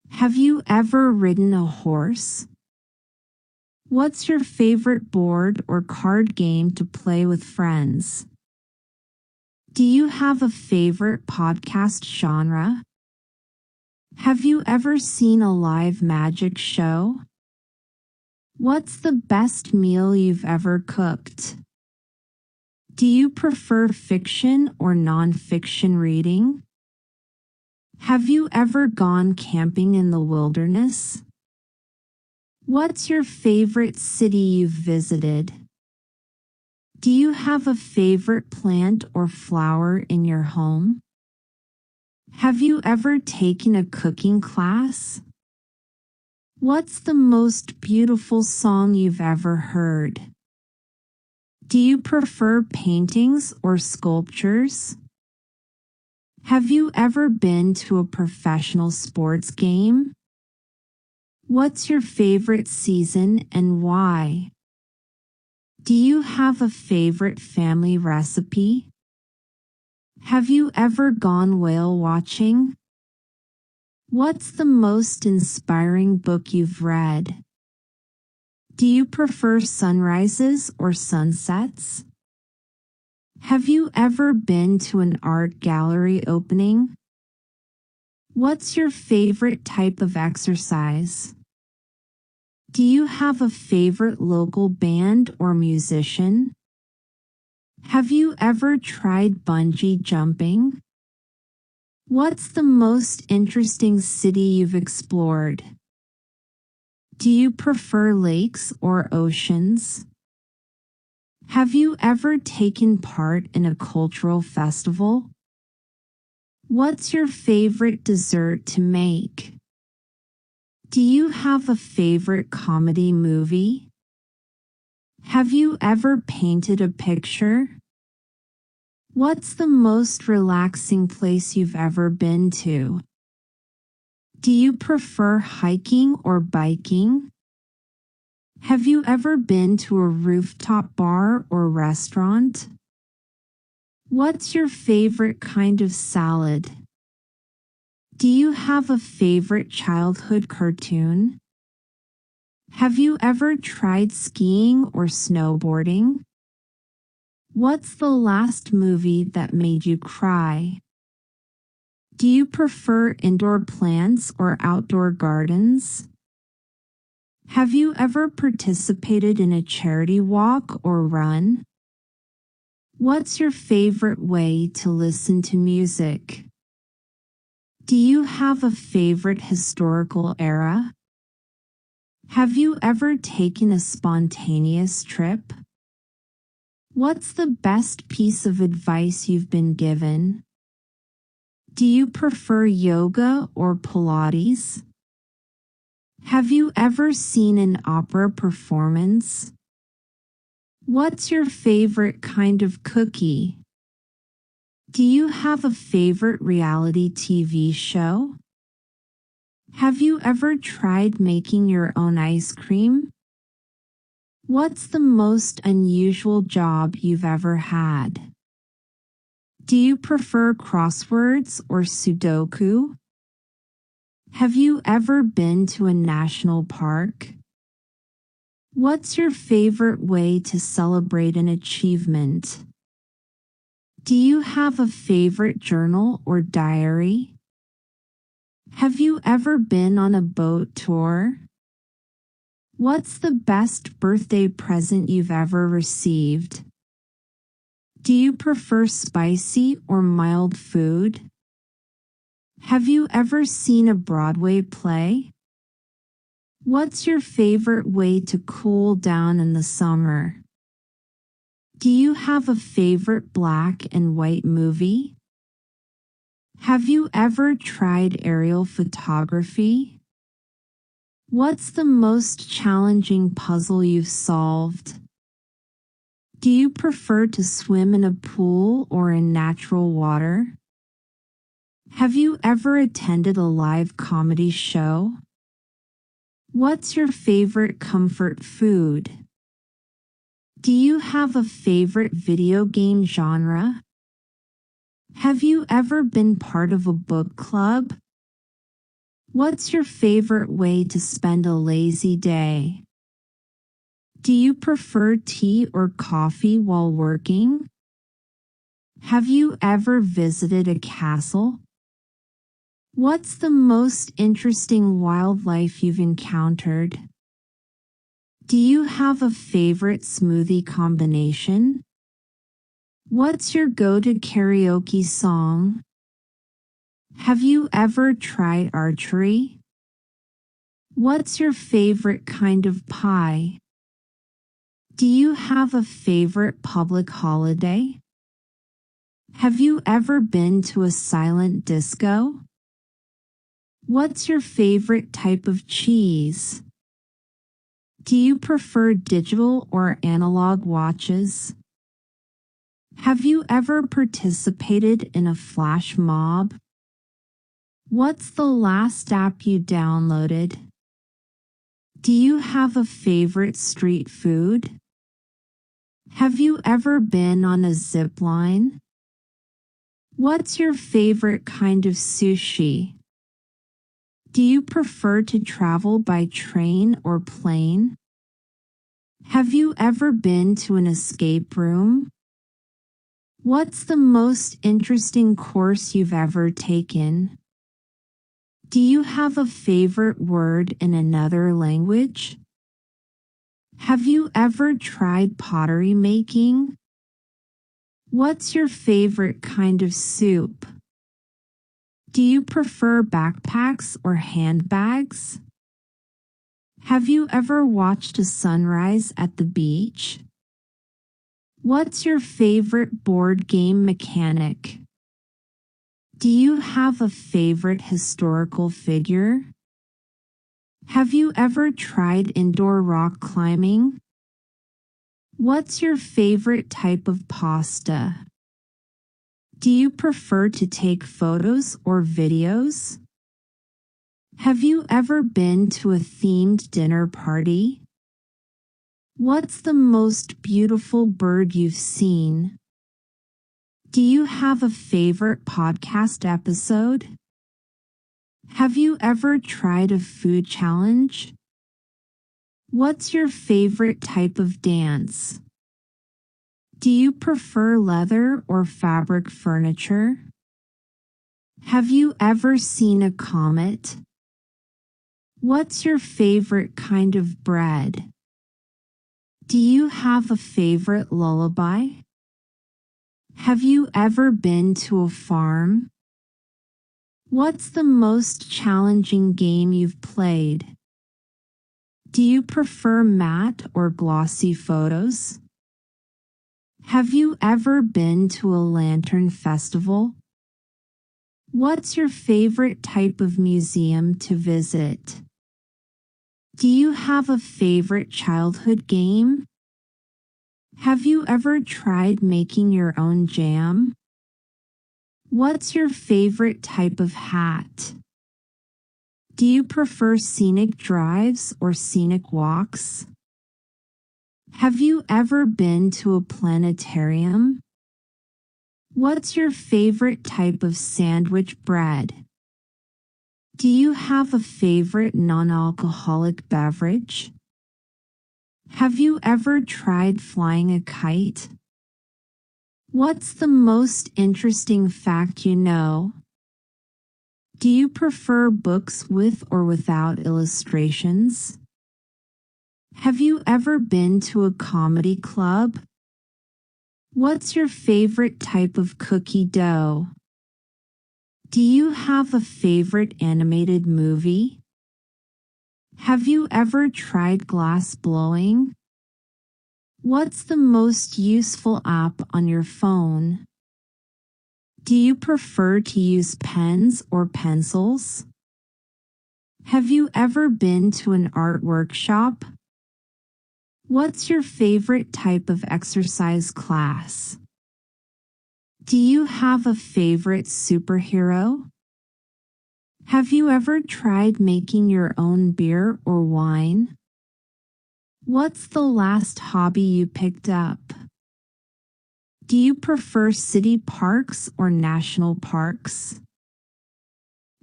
Have you ever ridden a horse? What's your favorite board or card game to play with friends? Do you have a favorite podcast genre? Have you ever seen a live magic show? What's the best meal you've ever cooked? Do you prefer fiction or nonfiction reading? Have you ever gone camping in the wilderness? What's your favorite city you've visited? Do you have a favorite plant or flower in your home? Have you ever taken a cooking class? What's the most beautiful song you've ever heard? Do you prefer paintings or sculptures? Have you ever been to a professional sports game? What's your favorite season and why? Do you have a favorite family recipe? Have you ever gone whale watching? What's the most inspiring book you've read? Do you prefer sunrises or sunsets? Have you ever been to an art gallery opening? What's your favorite type of exercise? Do you have a favorite local band or musician? Have you ever tried bungee jumping? What's the most interesting city you've explored? Do you prefer lakes or oceans? Have you ever taken part in a cultural festival? What's your favorite dessert to make? Do you have a favorite comedy movie? Have you ever painted a picture? What's the most relaxing place you've ever been to? Do you prefer hiking or biking? Have you ever been to a rooftop bar or restaurant? What's your favorite kind of salad? Do you have a favorite childhood cartoon? Have you ever tried skiing or snowboarding? What's the last movie that made you cry? Do you prefer indoor plants or outdoor gardens? Have you ever participated in a charity walk or run? What's your favorite way to listen to music? Do you have a favorite historical era? Have you ever taken a spontaneous trip? What's the best piece of advice you've been given? Do you prefer yoga or Pilates? Have you ever seen an opera performance? What's your favorite kind of cookie? Do you have a favorite reality TV show? Have you ever tried making your own ice cream? What's the most unusual job you've ever had? Do you prefer crosswords or Sudoku? Have you ever been to a national park? What's your favorite way to celebrate an achievement? Do you have a favorite journal or diary? Have you ever been on a boat tour? What's the best birthday present you've ever received? Do you prefer spicy or mild food? Have you ever seen a Broadway play? What's your favorite way to cool down in the summer? Do you have a favorite black and white movie? Have you ever tried aerial photography? What's the most challenging puzzle you've solved? Do you prefer to swim in a pool or in natural water? Have you ever attended a live comedy show? What's your favorite comfort food? Do you have a favorite video game genre? Have you ever been part of a book club? What's your favorite way to spend a lazy day? Do you prefer tea or coffee while working? Have you ever visited a castle? What's the most interesting wildlife you've encountered? Do you have a favorite smoothie combination? What's your go-to karaoke song? Have you ever tried archery? What's your favorite kind of pie? Do you have a favorite public holiday? Have you ever been to a silent disco? What's your favorite type of cheese? Do you prefer digital or analog watches? Have you ever participated in a flash mob? What's the last app you downloaded? Do you have a favorite street food? Have you ever been on a zip line? What's your favorite kind of sushi? Do you prefer to travel by train or plane? Have you ever been to an escape room? What's the most interesting course you've ever taken? Do you have a favorite word in another language? Have you ever tried pottery making? What's your favorite kind of soup? Do you prefer backpacks or handbags? Have you ever watched a sunrise at the beach? What's your favorite board game mechanic? Do you have a favorite historical figure? Have you ever tried indoor rock climbing? What's your favorite type of pasta? Do you prefer to take photos or videos? Have you ever been to a themed dinner party? What's the most beautiful bird you've seen? Do you have a favorite podcast episode? Have you ever tried a food challenge? What's your favorite type of dance? Do you prefer leather or fabric furniture? Have you ever seen a comet? What's your favorite kind of bread? Do you have a favorite lullaby? Have you ever been to a farm? What's the most challenging game you've played? Do you prefer matte or glossy photos? Have you ever been to a lantern festival? What's your favorite type of museum to visit? Do you have a favorite childhood game? Have you ever tried making your own jam? What's your favorite type of hat? Do you prefer scenic drives or scenic walks? Have you ever been to a planetarium? What's your favorite type of sandwich bread? Do you have a favorite non-alcoholic beverage? Have you ever tried flying a kite? What's the most interesting fact you know? Do you prefer books with or without illustrations? Have you ever been to a comedy club? What's your favorite type of cookie dough? Do you have a favorite animated movie? Have you ever tried glass blowing? What's the most useful app on your phone? Do you prefer to use pens or pencils? Have you ever been to an art workshop? What's your favorite type of exercise class? Do you have a favorite superhero? Have you ever tried making your own beer or wine? What's the last hobby you picked up? Do you prefer city parks or national parks?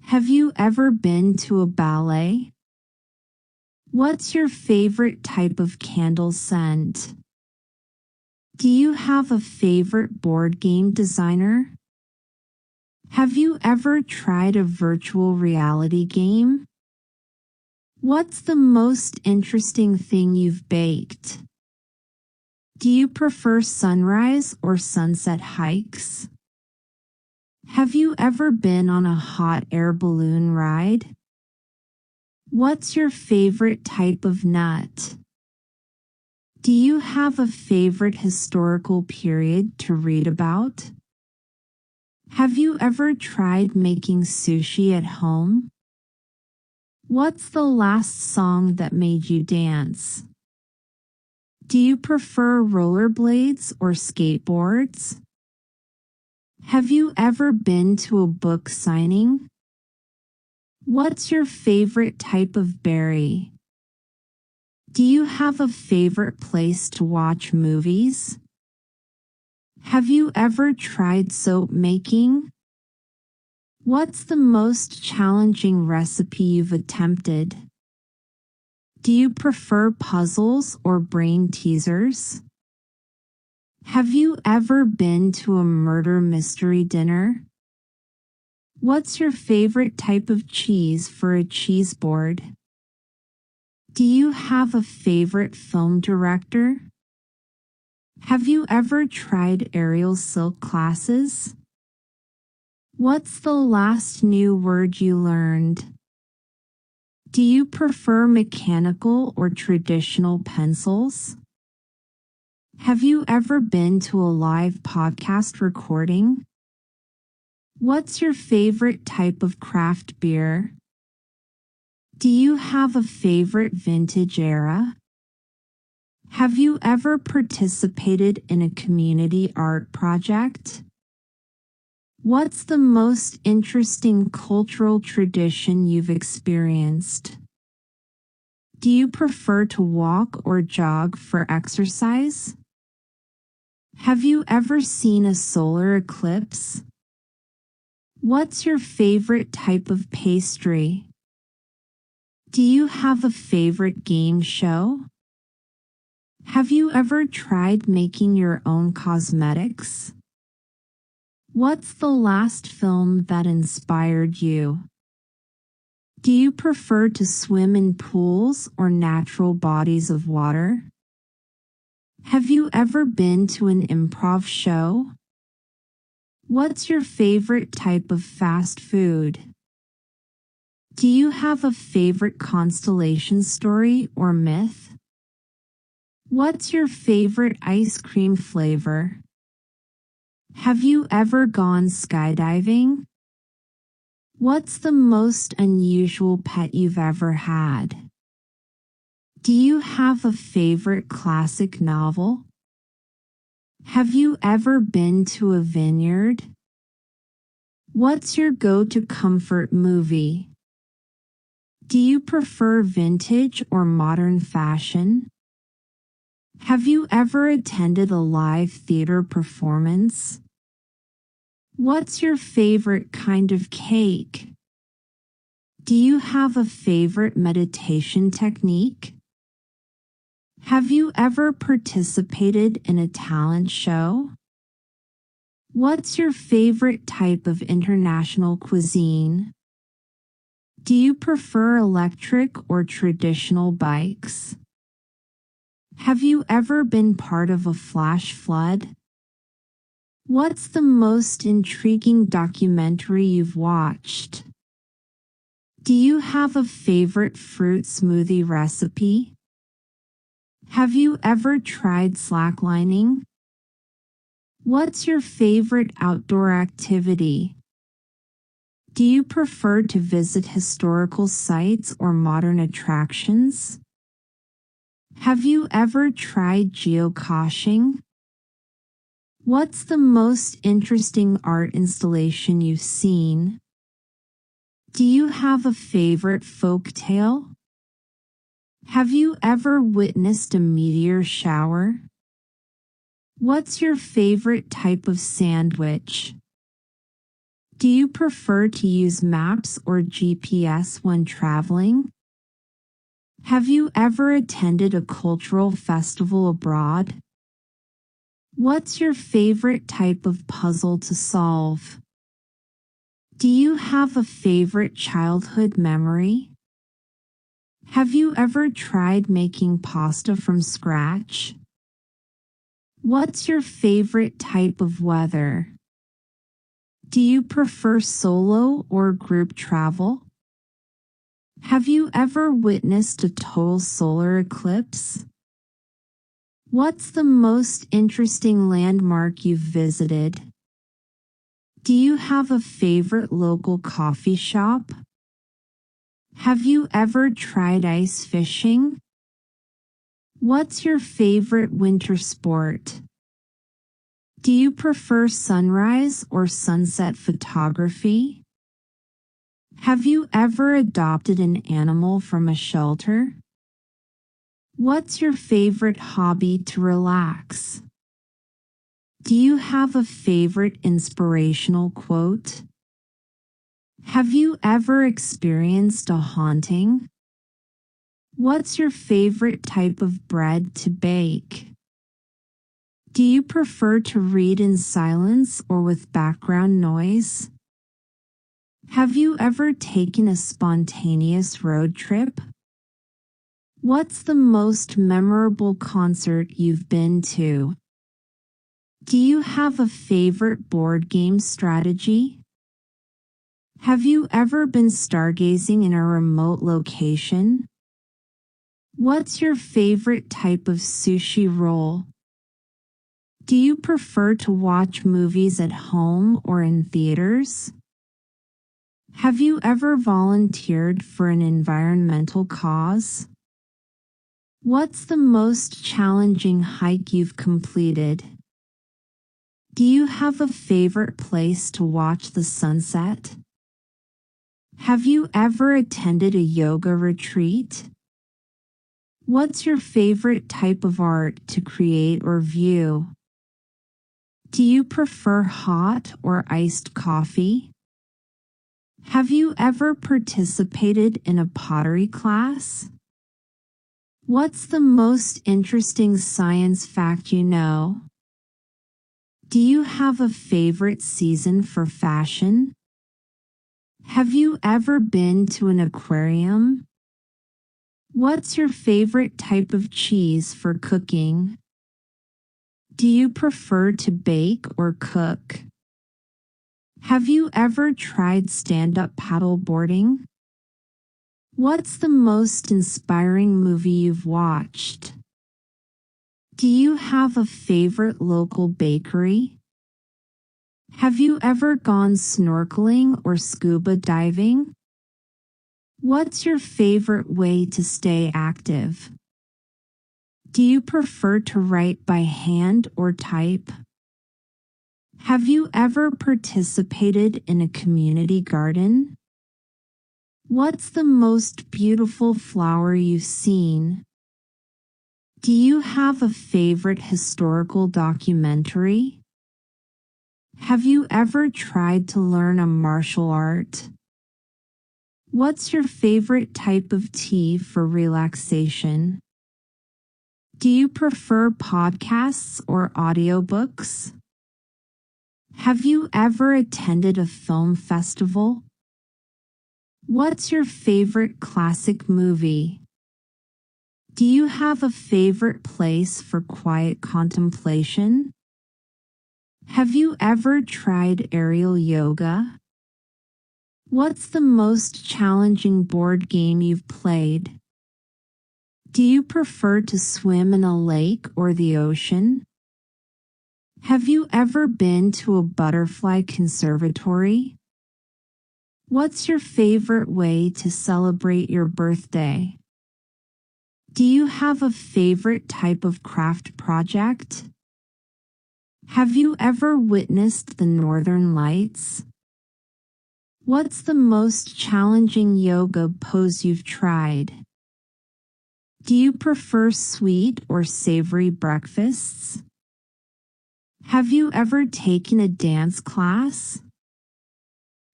Have you ever been to a ballet? What's your favorite type of candle scent? Do you have a favorite board game designer? Have you ever tried a virtual reality game? What's the most interesting thing you've baked? Do you prefer sunrise or sunset hikes? Have you ever been on a hot air balloon ride? What's your favorite type of nut? Do you have a favorite historical period to read about? Have you ever tried making sushi at home? What's the last song that made you dance? Do you prefer rollerblades or skateboards? Have you ever been to a book signing? What's your favorite type of berry? Do you have a favorite place to watch movies? Have you ever tried soap making? What's the most challenging recipe you've attempted? Do you prefer puzzles or brain teasers? Have you ever been to a murder mystery dinner? What's your favorite type of cheese for a cheese board? Do you have a favorite film director? Have you ever tried aerial silk classes? What's the last new word you learned? Do you prefer mechanical or traditional pencils? Have you ever been to a live podcast recording? What's your favorite type of craft beer? Do you have a favorite vintage era? Have you ever participated in a community art project? What's the most interesting cultural tradition you've experienced? Do you prefer to walk or jog for exercise? Have you ever seen a solar eclipse? What's your favorite type of pastry? Do you have a favorite game show? Have you ever tried making your own cosmetics? What's the last film that inspired you? Do you prefer to swim in pools or natural bodies of water? Have you ever been to an improv show? What's your favorite type of fast food? Do you have a favorite constellation story or myth? What's your favorite ice cream flavor? Have you ever gone skydiving? What's the most unusual pet you've ever had? Do you have a favorite classic novel? Have you ever been to a vineyard? What's your go-to comfort movie? Do you prefer vintage or modern fashion? Have you ever attended a live theater performance? What's your favorite kind of cake? Do you have a favorite meditation technique? Have you ever participated in a talent show? What's your favorite type of international cuisine? Do you prefer electric or traditional bikes? Have you ever been part of a flash flood? What's the most intriguing documentary you've watched? Do you have a favorite fruit smoothie recipe? Have you ever tried slacklining? What's your favorite outdoor activity? Do you prefer to visit historical sites or modern attractions? Have you ever tried geocaching? What's the most interesting art installation you've seen? Do you have a favorite folk tale? Have you ever witnessed a meteor shower? What's your favorite type of sandwich? Do you prefer to use maps or GPS when traveling? Have you ever attended a cultural festival abroad? What's your favorite type of puzzle to solve? Do you have a favorite childhood memory? Have you ever tried making pasta from scratch? What's your favorite type of weather? Do you prefer solo or group travel? Have you ever witnessed a total solar eclipse? What's the most interesting landmark you've visited? Do you have a favorite local coffee shop? Have you ever tried ice fishing? What's your favorite winter sport? Do you prefer sunrise or sunset photography? Have you ever adopted an animal from a shelter? What's your favorite hobby to relax? Do you have a favorite inspirational quote? Have you ever experienced a haunting? What's your favorite type of bread to bake? Do you prefer to read in silence or with background noise? Have you ever taken a spontaneous road trip? What's the most memorable concert you've been to? Do you have a favorite board game strategy? Have you ever been stargazing in a remote location? What's your favorite type of sushi roll? Do you prefer to watch movies at home or in theaters? Have you ever volunteered for an environmental cause? What's the most challenging hike you've completed? Do you have a favorite place to watch the sunset? Have you ever attended a yoga retreat? What's your favorite type of art to create or view? Do you prefer hot or iced coffee? Have you ever participated in a pottery class? What's the most interesting science fact you know? Do you have a favorite season for fashion? Have you ever been to an aquarium? What's your favorite type of cheese for cooking? Do you prefer to bake or cook? Have you ever tried stand-up paddleboarding? What's the most inspiring movie you've watched? Do you have a favorite local bakery? Have you ever gone snorkeling or scuba diving? What's your favorite way to stay active? Do you prefer to write by hand or type? Have you ever participated in a community garden? What's the most beautiful flower you've seen? Do you have a favorite historical documentary? Have you ever tried to learn a martial art? What's your favorite type of tea for relaxation? Do you prefer podcasts or audiobooks? Have you ever attended a film festival? What's your favorite classic movie? Do you have a favorite place for quiet contemplation? Have you ever tried aerial yoga? What's the most challenging board game you've played? Do you prefer to swim in a lake or the ocean? Have you ever been to a butterfly conservatory? What's your favorite way to celebrate your birthday? Do you have a favorite type of craft project? Have you ever witnessed the Northern Lights? What's the most challenging yoga pose you've tried? Do you prefer sweet or savory breakfasts? Have you ever taken a dance class?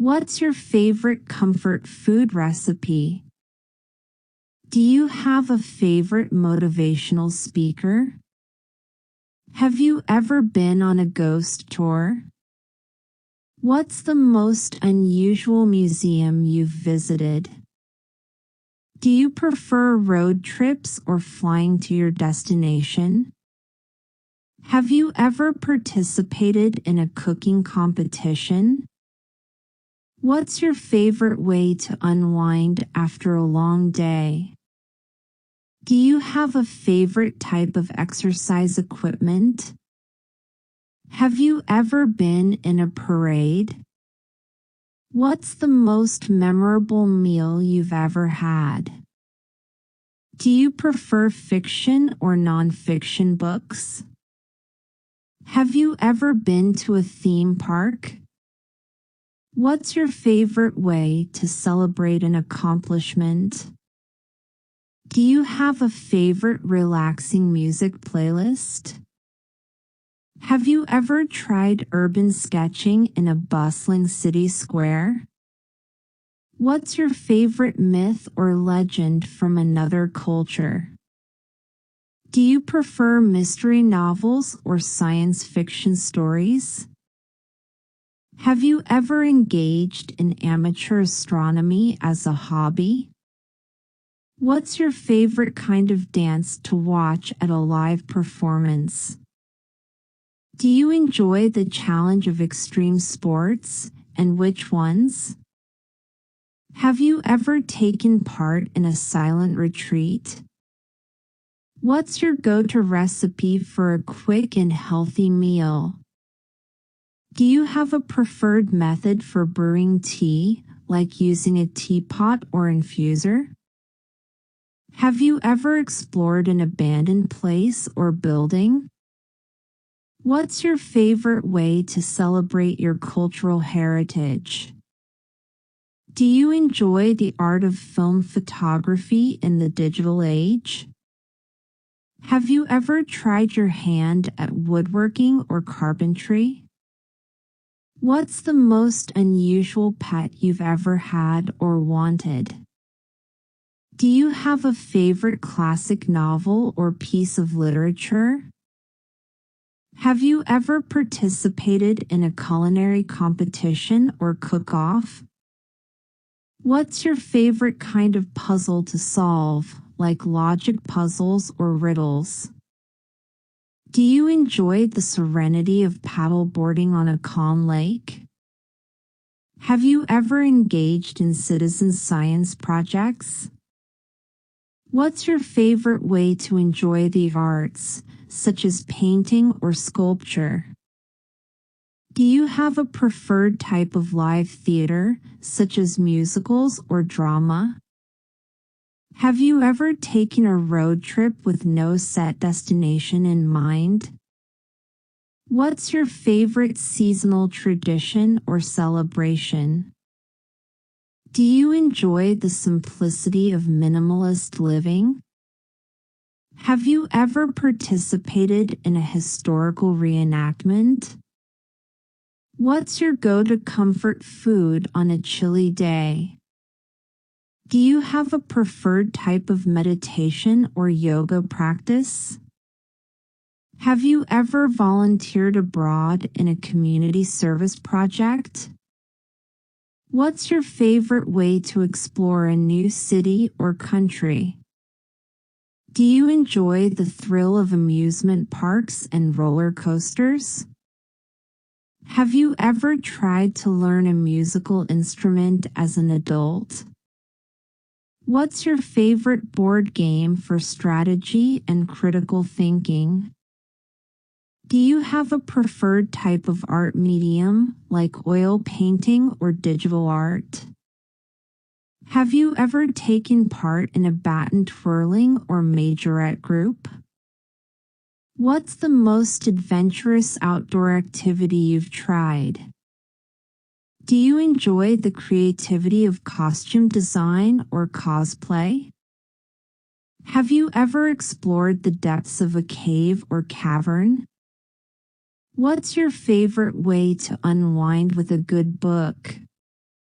What's your favorite comfort food recipe? Do you have a favorite motivational speaker? Have you ever been on a ghost tour? What's the most unusual museum you've visited? Do you prefer road trips or flying to your destination? Have you ever participated in a cooking competition? What's your favorite way to unwind after a long day? Do you have a favorite type of exercise equipment? Have you ever been in a parade? What's the most memorable meal you've ever had? Do you prefer fiction or nonfiction books? Have you ever been to a theme park? What's your favorite way to celebrate an accomplishment? Do you have a favorite relaxing music playlist? Have you ever tried urban sketching in a bustling city square? What's your favorite myth or legend from another culture? Do you prefer mystery novels or science fiction stories? Have you ever engaged in amateur astronomy as a hobby? What's your favorite kind of dance to watch at a live performance? Do you enjoy the challenge of extreme sports, and which ones? Have you ever taken part in a silent retreat? What's your go-to recipe for a quick and healthy meal? Do you have a preferred method for brewing tea, like using a teapot or infuser? Have you ever explored an abandoned place or building? What's your favorite way to celebrate your cultural heritage? Do you enjoy the art of film photography in the digital age? Have you ever tried your hand at woodworking or carpentry? What's the most unusual pet you've ever had or wanted? Do you have a favorite classic novel or piece of literature? Have you ever participated in a culinary competition or cook-off? What's your favorite kind of puzzle to solve, like logic puzzles or riddles? Do you enjoy the serenity of paddleboarding on a calm lake? Have you ever engaged in citizen science projects? What's your favorite way to enjoy the arts, such as painting or sculpture? Do you have a preferred type of live theater, such as musicals or drama? Have you ever taken a road trip with no set destination in mind? What's your favorite seasonal tradition or celebration? Do you enjoy the simplicity of minimalist living? Have you ever participated in a historical reenactment? What's your go-to comfort food on a chilly day? Do you have a preferred type of meditation or yoga practice? Have you ever volunteered abroad in a community service project? What's your favorite way to explore a new city or country? Do you enjoy the thrill of amusement parks and roller coasters? Have you ever tried to learn a musical instrument as an adult? What's your favorite board game for strategy and critical thinking? Do you have a preferred type of art medium, like oil painting or digital art? Have you ever taken part in a baton twirling or majorette group? What's the most adventurous outdoor activity you've tried? Do you enjoy the creativity of costume design or cosplay? Have you ever explored the depths of a cave or cavern? What's your favorite way to unwind with a good book?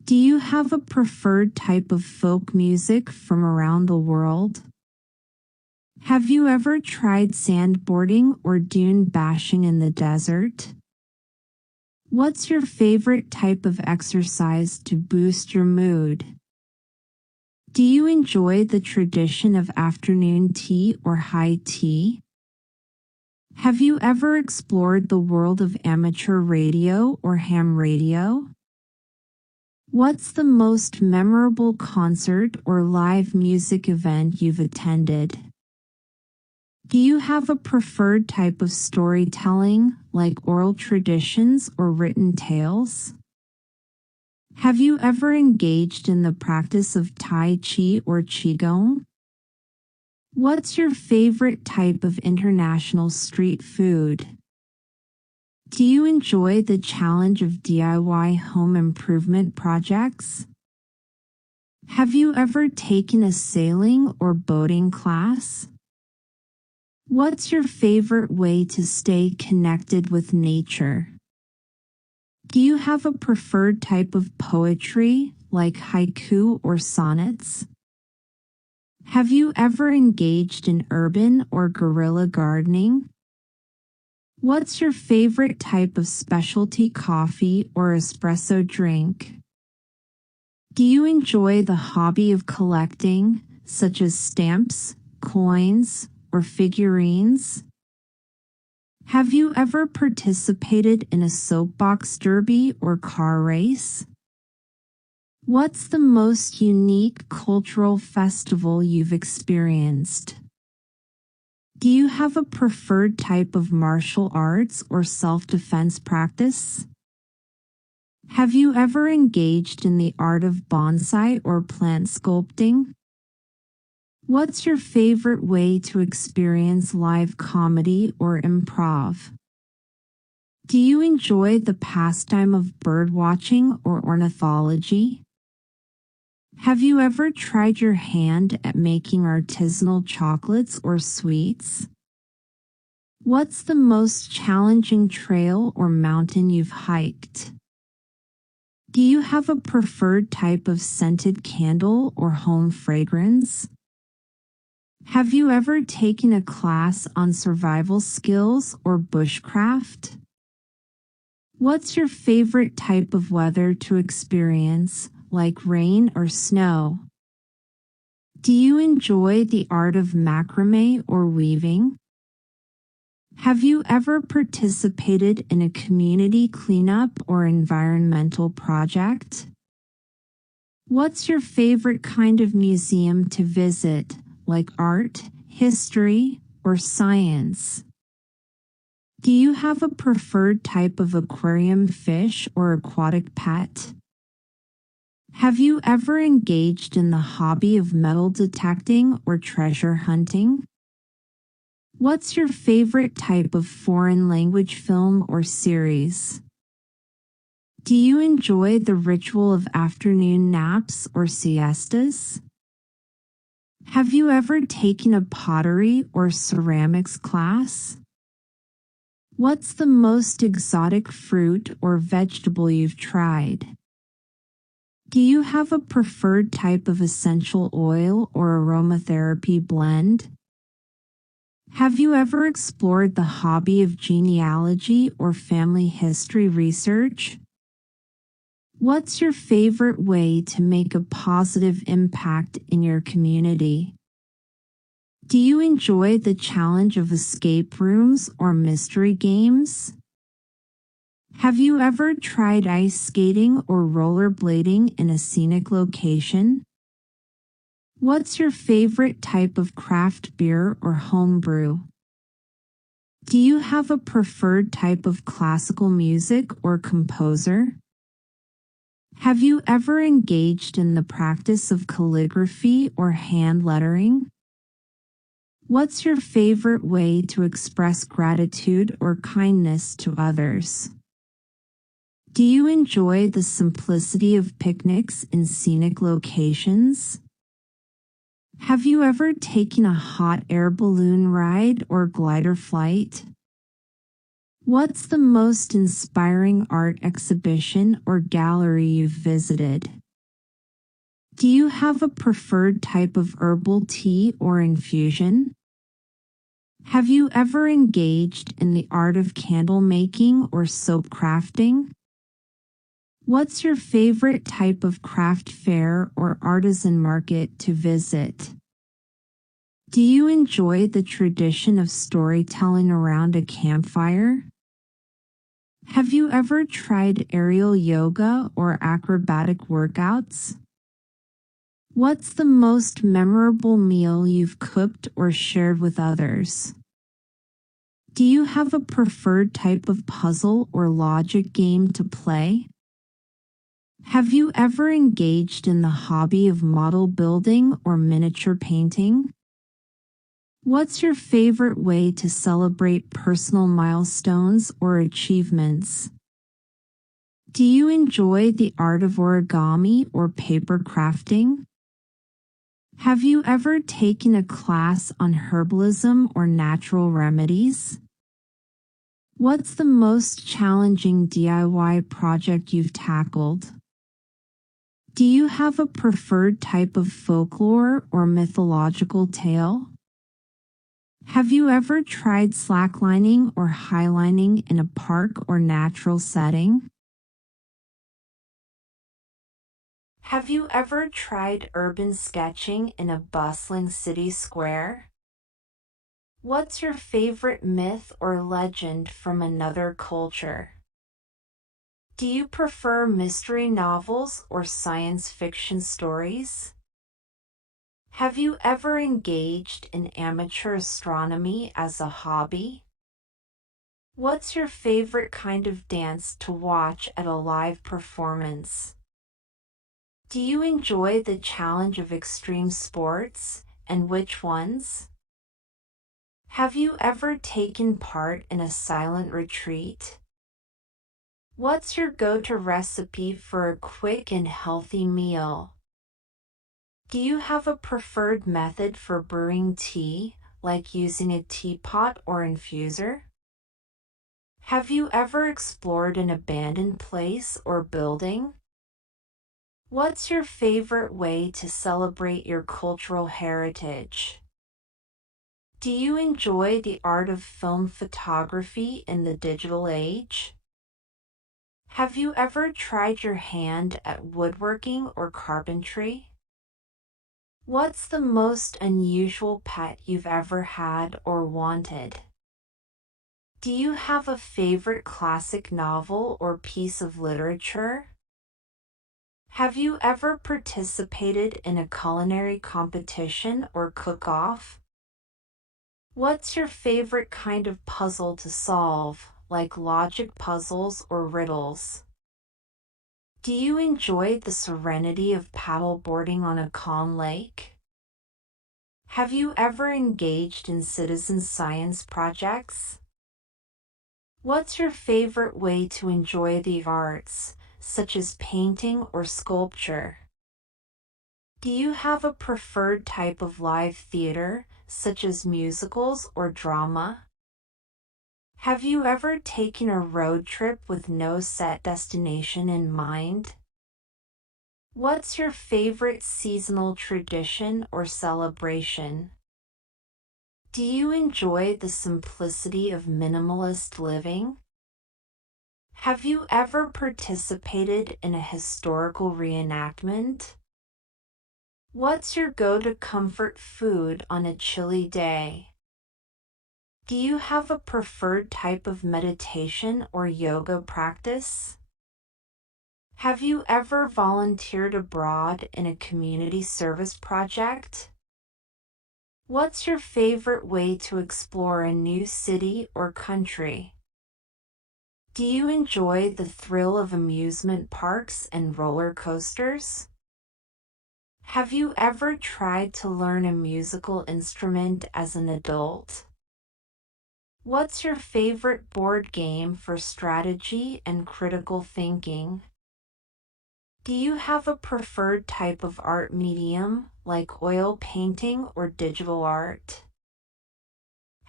Do you have a preferred type of folk music from around the world? Have you ever tried sandboarding or dune bashing in the desert? What's your favorite type of exercise to boost your mood? Do you enjoy the tradition of afternoon tea or high tea? Have you ever explored the world of amateur radio or ham radio? What's the most memorable concert or live music event you've attended? Do you have a preferred type of storytelling, like oral traditions or written tales? Have you ever engaged in the practice of Tai Chi or Qigong? What's your favorite type of international street food? Do you enjoy the challenge of DIY home improvement projects? Have you ever taken a sailing or boating class? What's your favorite way to stay connected with nature? Do you have a preferred type of poetry, like haiku or sonnets? Have you ever engaged in urban or guerrilla gardening? What's your favorite type of specialty coffee or espresso drink? Do you enjoy the hobby of collecting, such as stamps, coins, or figurines? Have you ever participated in a soapbox derby or car race? What's the most unique cultural festival you've experienced? Do you have a preferred type of martial arts or self-defense practice? Have you ever engaged in the art of bonsai or plant sculpting? What's your favorite way to experience live comedy or improv? Do you enjoy the pastime of birdwatching or ornithology? Have you ever tried your hand at making artisanal chocolates or sweets? What's the most challenging trail or mountain you've hiked? Do you have a preferred type of scented candle or home fragrance? Have you ever taken a class on survival skills or bushcraft? What's your favorite type of weather to experience, like rain or snow? Do you enjoy the art of macrame or weaving? Have you ever participated in a community cleanup or environmental project? What's your favorite kind of museum to visit, like art, history, or science? Do you have a preferred type of aquarium fish or aquatic pet? Have you ever engaged in the hobby of metal detecting or treasure hunting? What's your favorite type of foreign language film or series? Do you enjoy the ritual of afternoon naps or siestas? Have you ever taken a pottery or ceramics class? What's the most exotic fruit or vegetable you've tried? Do you have a preferred type of essential oil or aromatherapy blend? Have you ever explored the hobby of genealogy or family history research? What's your favorite way to make a positive impact in your community? Do you enjoy the challenge of escape rooms or mystery games? Have you ever tried ice skating or rollerblading in a scenic location? What's your favorite type of craft beer or home brew? Do you have a preferred type of classical music or composer? Have you ever engaged in the practice of calligraphy or hand lettering? What's your favorite way to express gratitude or kindness to others? Do you enjoy the simplicity of picnics in scenic locations? Have you ever taken a hot air balloon ride or glider flight? What's the most inspiring art exhibition or gallery you've visited? Do you have a preferred type of herbal tea or infusion? Have you ever engaged in the art of candle making or soap crafting? What's your favorite type of craft fair or artisan market to visit? Do you enjoy the tradition of storytelling around a campfire? Have you ever tried aerial yoga or acrobatic workouts? What's the most memorable meal you've cooked or shared with others? Do you have a preferred type of puzzle or logic game to play? Have you ever engaged in the hobby of model building or miniature painting? What's your favorite way to celebrate personal milestones or achievements? Do you enjoy the art of origami or paper crafting? Have you ever taken a class on herbalism or natural remedies? What's the most challenging DIY project you've tackled? Do you have a preferred type of folklore or mythological tale? Have you ever tried slacklining or highlining in a park or natural setting? Have you ever tried urban sketching in a bustling city square? What's your favorite myth or legend from another culture? Do you prefer mystery novels or science fiction stories? Have you ever engaged in amateur astronomy as a hobby? What's your favorite kind of dance to watch at a live performance? Do you enjoy the challenge of extreme sports, and which ones? Have you ever taken part in a silent retreat? What's your go-to recipe for a quick and healthy meal? Do you have a preferred method for brewing tea, like using a teapot or infuser? Have you ever explored an abandoned place or building? What's your favorite way to celebrate your cultural heritage? Do you enjoy the art of film photography in the digital age? Have you ever tried your hand at woodworking or carpentry? What's the most unusual pet you've ever had or wanted? Do you have a favorite classic novel or piece of literature? Have you ever participated in a culinary competition or cook-off? What's your favorite kind of puzzle to solve, like logic puzzles or riddles? Do you enjoy the serenity of paddleboarding on a calm lake? Have you ever engaged in citizen science projects? What's your favorite way to enjoy the arts, such as painting or sculpture? Do you have a preferred type of live theater, such as musicals or drama? Have you ever taken a road trip with no set destination in mind? What's your favorite seasonal tradition or celebration? Do you enjoy the simplicity of minimalist living? Have you ever participated in a historical reenactment? What's your go-to comfort food on a chilly day? Do you have a preferred type of meditation or yoga practice? Have you ever volunteered abroad in a community service project? What's your favorite way to explore a new city or country? Do you enjoy the thrill of amusement parks and roller coasters? Have you ever tried to learn a musical instrument as an adult? What's your favorite board game for strategy and critical thinking? Do you have a preferred type of art medium, like oil painting or digital art?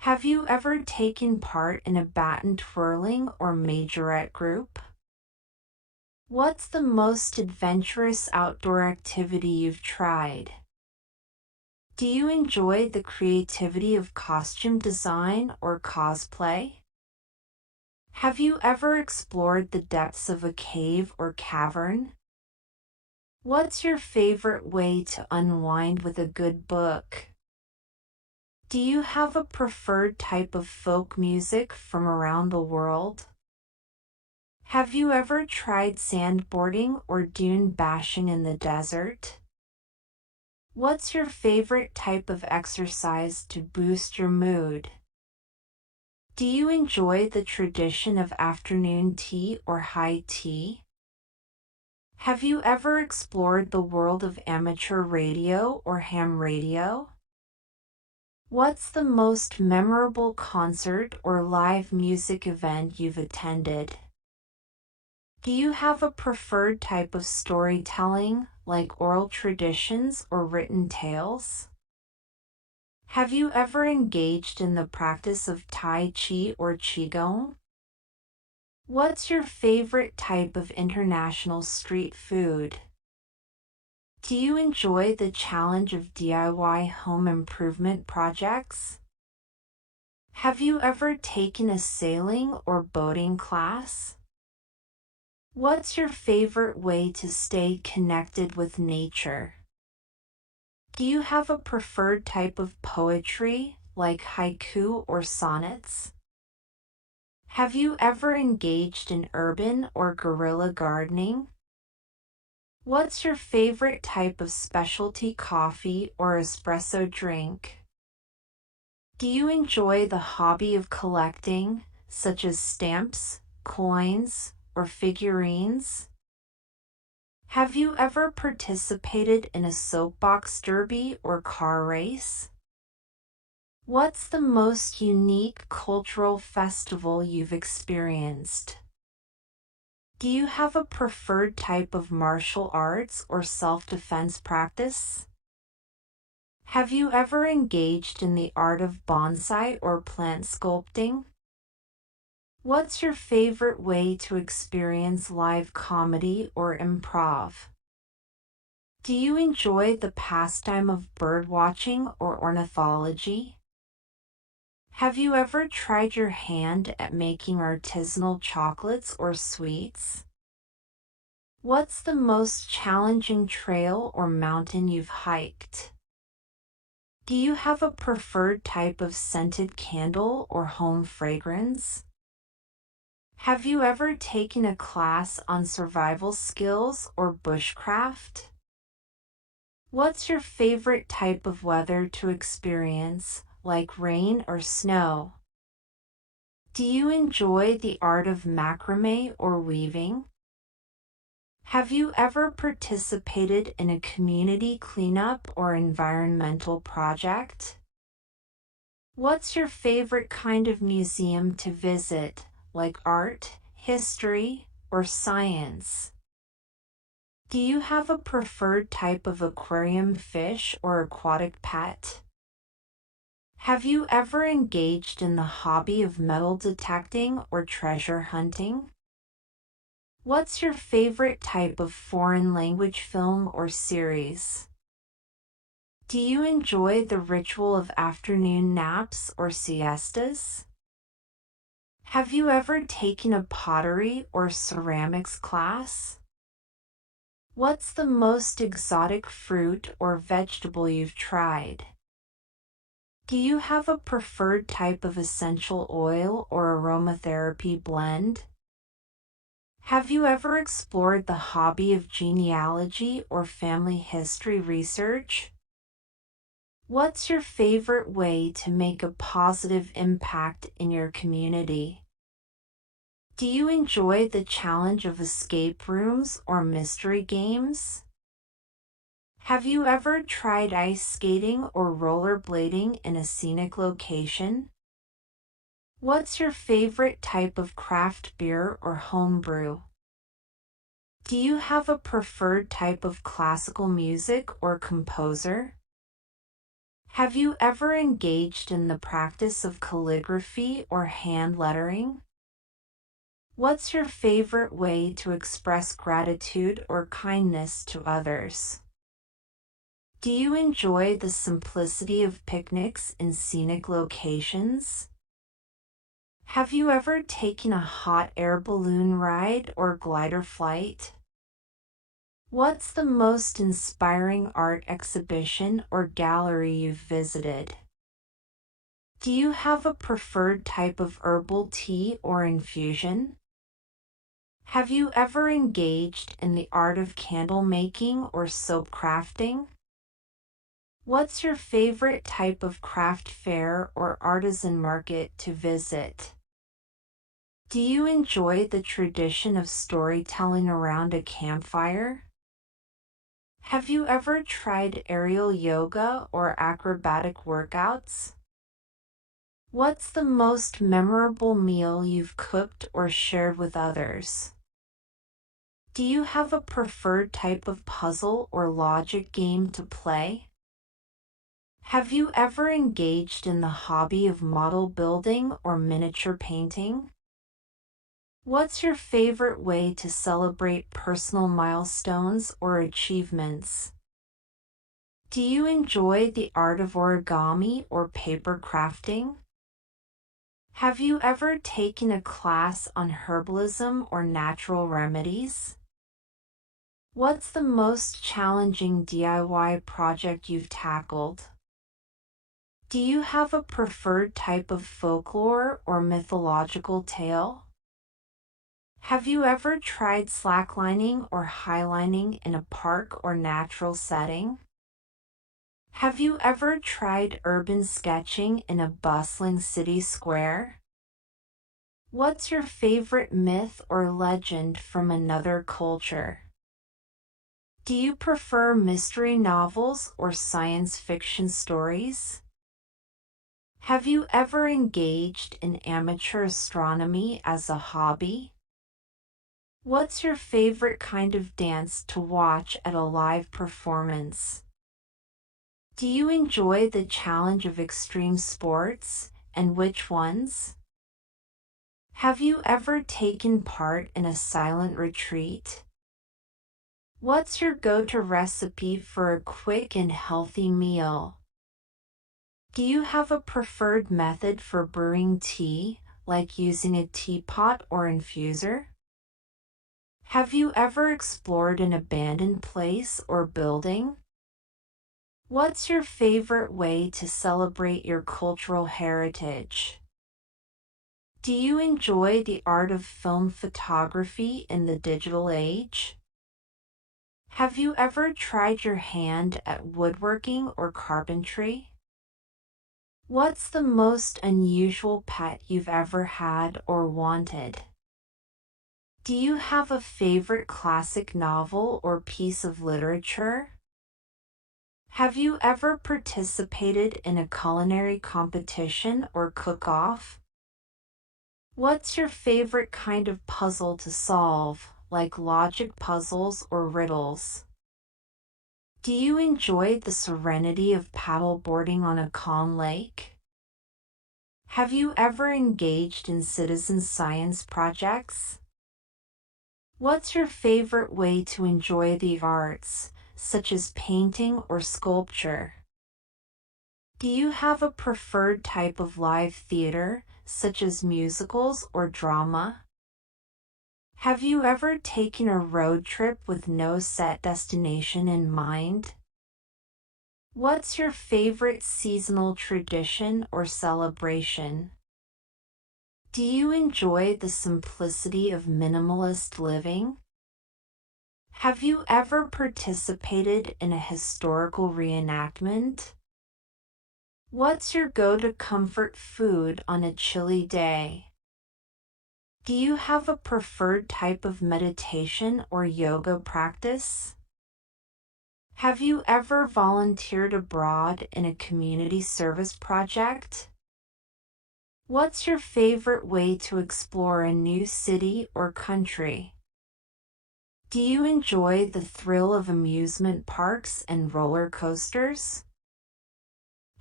Have you ever taken part in a baton twirling or majorette group? What's the most adventurous outdoor activity you've tried? Do you enjoy the creativity of costume design or cosplay? Have you ever explored the depths of a cave or cavern? What's your favorite way to unwind with a good book? Do you have a preferred type of folk music from around the world? Have you ever tried sandboarding or dune bashing in the desert? What's your favorite type of exercise to boost your mood? Do you enjoy the tradition of afternoon tea or high tea? Have you ever explored the world of amateur radio or ham radio? What's the most memorable concert or live music event you've attended? Do you have a preferred type of storytelling, like oral traditions or written tales? Have you ever engaged in the practice of Tai Chi or Qigong? What's your favorite type of international street food? Do you enjoy the challenge of DIY home improvement projects? Have you ever taken a sailing or boating class? What's your favorite way to stay connected with nature? Do you have a preferred type of poetry, like haiku or sonnets? Have you ever engaged in urban or guerrilla gardening? What's your favorite type of specialty coffee or espresso drink? Do you enjoy the hobby of collecting, such as stamps, coins, or figurines? Have you ever participated in a soapbox derby or car race? What's the most unique cultural festival you've experienced? Do you have a preferred type of martial arts or self-defense practice? Have you ever engaged in the art of bonsai or plant sculpting? What's your favorite way to experience live comedy or improv? Do you enjoy the pastime of birdwatching or ornithology? Have you ever tried your hand at making artisanal chocolates or sweets? What's the most challenging trail or mountain you've hiked? Do you have a preferred type of scented candle or home fragrance? Have you ever taken a class on survival skills or bushcraft? What's your favorite type of weather to experience, like rain or snow? Do you enjoy the art of macrame or weaving? Have you ever participated in a community cleanup or environmental project? What's your favorite kind of museum to visit, like art, history, or science? Do you have a preferred type of aquarium fish or aquatic pet? Have you ever engaged in the hobby of metal detecting or treasure hunting? What's your favorite type of foreign language film or series? Do you enjoy the ritual of afternoon naps or siestas? Have you ever taken a pottery or ceramics class? What's the most exotic fruit or vegetable you've tried? Do you have a preferred type of essential oil or aromatherapy blend? Have you ever explored the hobby of genealogy or family history research? What's your favorite way to make a positive impact in your community? Do you enjoy the challenge of escape rooms or mystery games? Have you ever tried ice skating or rollerblading in a scenic location? What's your favorite type of craft beer or home brew? Do you have a preferred type of classical music or composer? Have you ever engaged in the practice of calligraphy or hand lettering? What's your favorite way to express gratitude or kindness to others? Do you enjoy the simplicity of picnics in scenic locations? Have you ever taken a hot air balloon ride or glider flight? What's the most inspiring art exhibition or gallery you've visited? Do you have a preferred type of herbal tea or infusion? Have you ever engaged in the art of candle making or soap crafting? What's your favorite type of craft fair or artisan market to visit? Do you enjoy the tradition of storytelling around a campfire? Have you ever tried aerial yoga or acrobatic workouts? What's the most memorable meal you've cooked or shared with others? Do you have a preferred type of puzzle or logic game to play? Have you ever engaged in the hobby of model building or miniature painting? What's your favorite way to celebrate personal milestones or achievements? Do you enjoy the art of origami or paper crafting? Have you ever taken a class on herbalism or natural remedies? What's the most challenging DIY project you've tackled? Do you have a preferred type of folklore or mythological tale? Have you ever tried slacklining or highlining in a park or natural setting? Have you ever tried urban sketching in a bustling city square? What's your favorite myth or legend from another culture? Do you prefer mystery novels or science fiction stories? Have you ever engaged in amateur astronomy as a hobby? What's your favorite kind of dance to watch at a live performance? Do you enjoy the challenge of extreme sports, and which ones? Have you ever taken part in a silent retreat? What's your go-to recipe for a quick and healthy meal? Do you have a preferred method for brewing tea, like using a teapot or infuser? Have you ever explored an abandoned place or building? What's your favorite way to celebrate your cultural heritage? Do you enjoy the art of film photography in the digital age? Have you ever tried your hand at woodworking or carpentry? What's the most unusual pet you've ever had or wanted? Do you have a favorite classic novel or piece of literature? Have you ever participated in a culinary competition or cook-off? What's your favorite kind of puzzle to solve, like logic puzzles or riddles? Do you enjoy the serenity of paddleboarding on a calm lake? Have you ever engaged in citizen science projects? What's your favorite way to enjoy the arts, such as painting or sculpture? Do you have a preferred type of live theater, such as musicals or drama? Have you ever taken a road trip with no set destination in mind? What's your favorite seasonal tradition or celebration? Do you enjoy the simplicity of minimalist living? Have you ever participated in a historical reenactment? What's your go-to comfort food on a chilly day? Do you have a preferred type of meditation or yoga practice? Have you ever volunteered abroad in a community service project? What's your favorite way to explore a new city or country? Do you enjoy the thrill of amusement parks and roller coasters?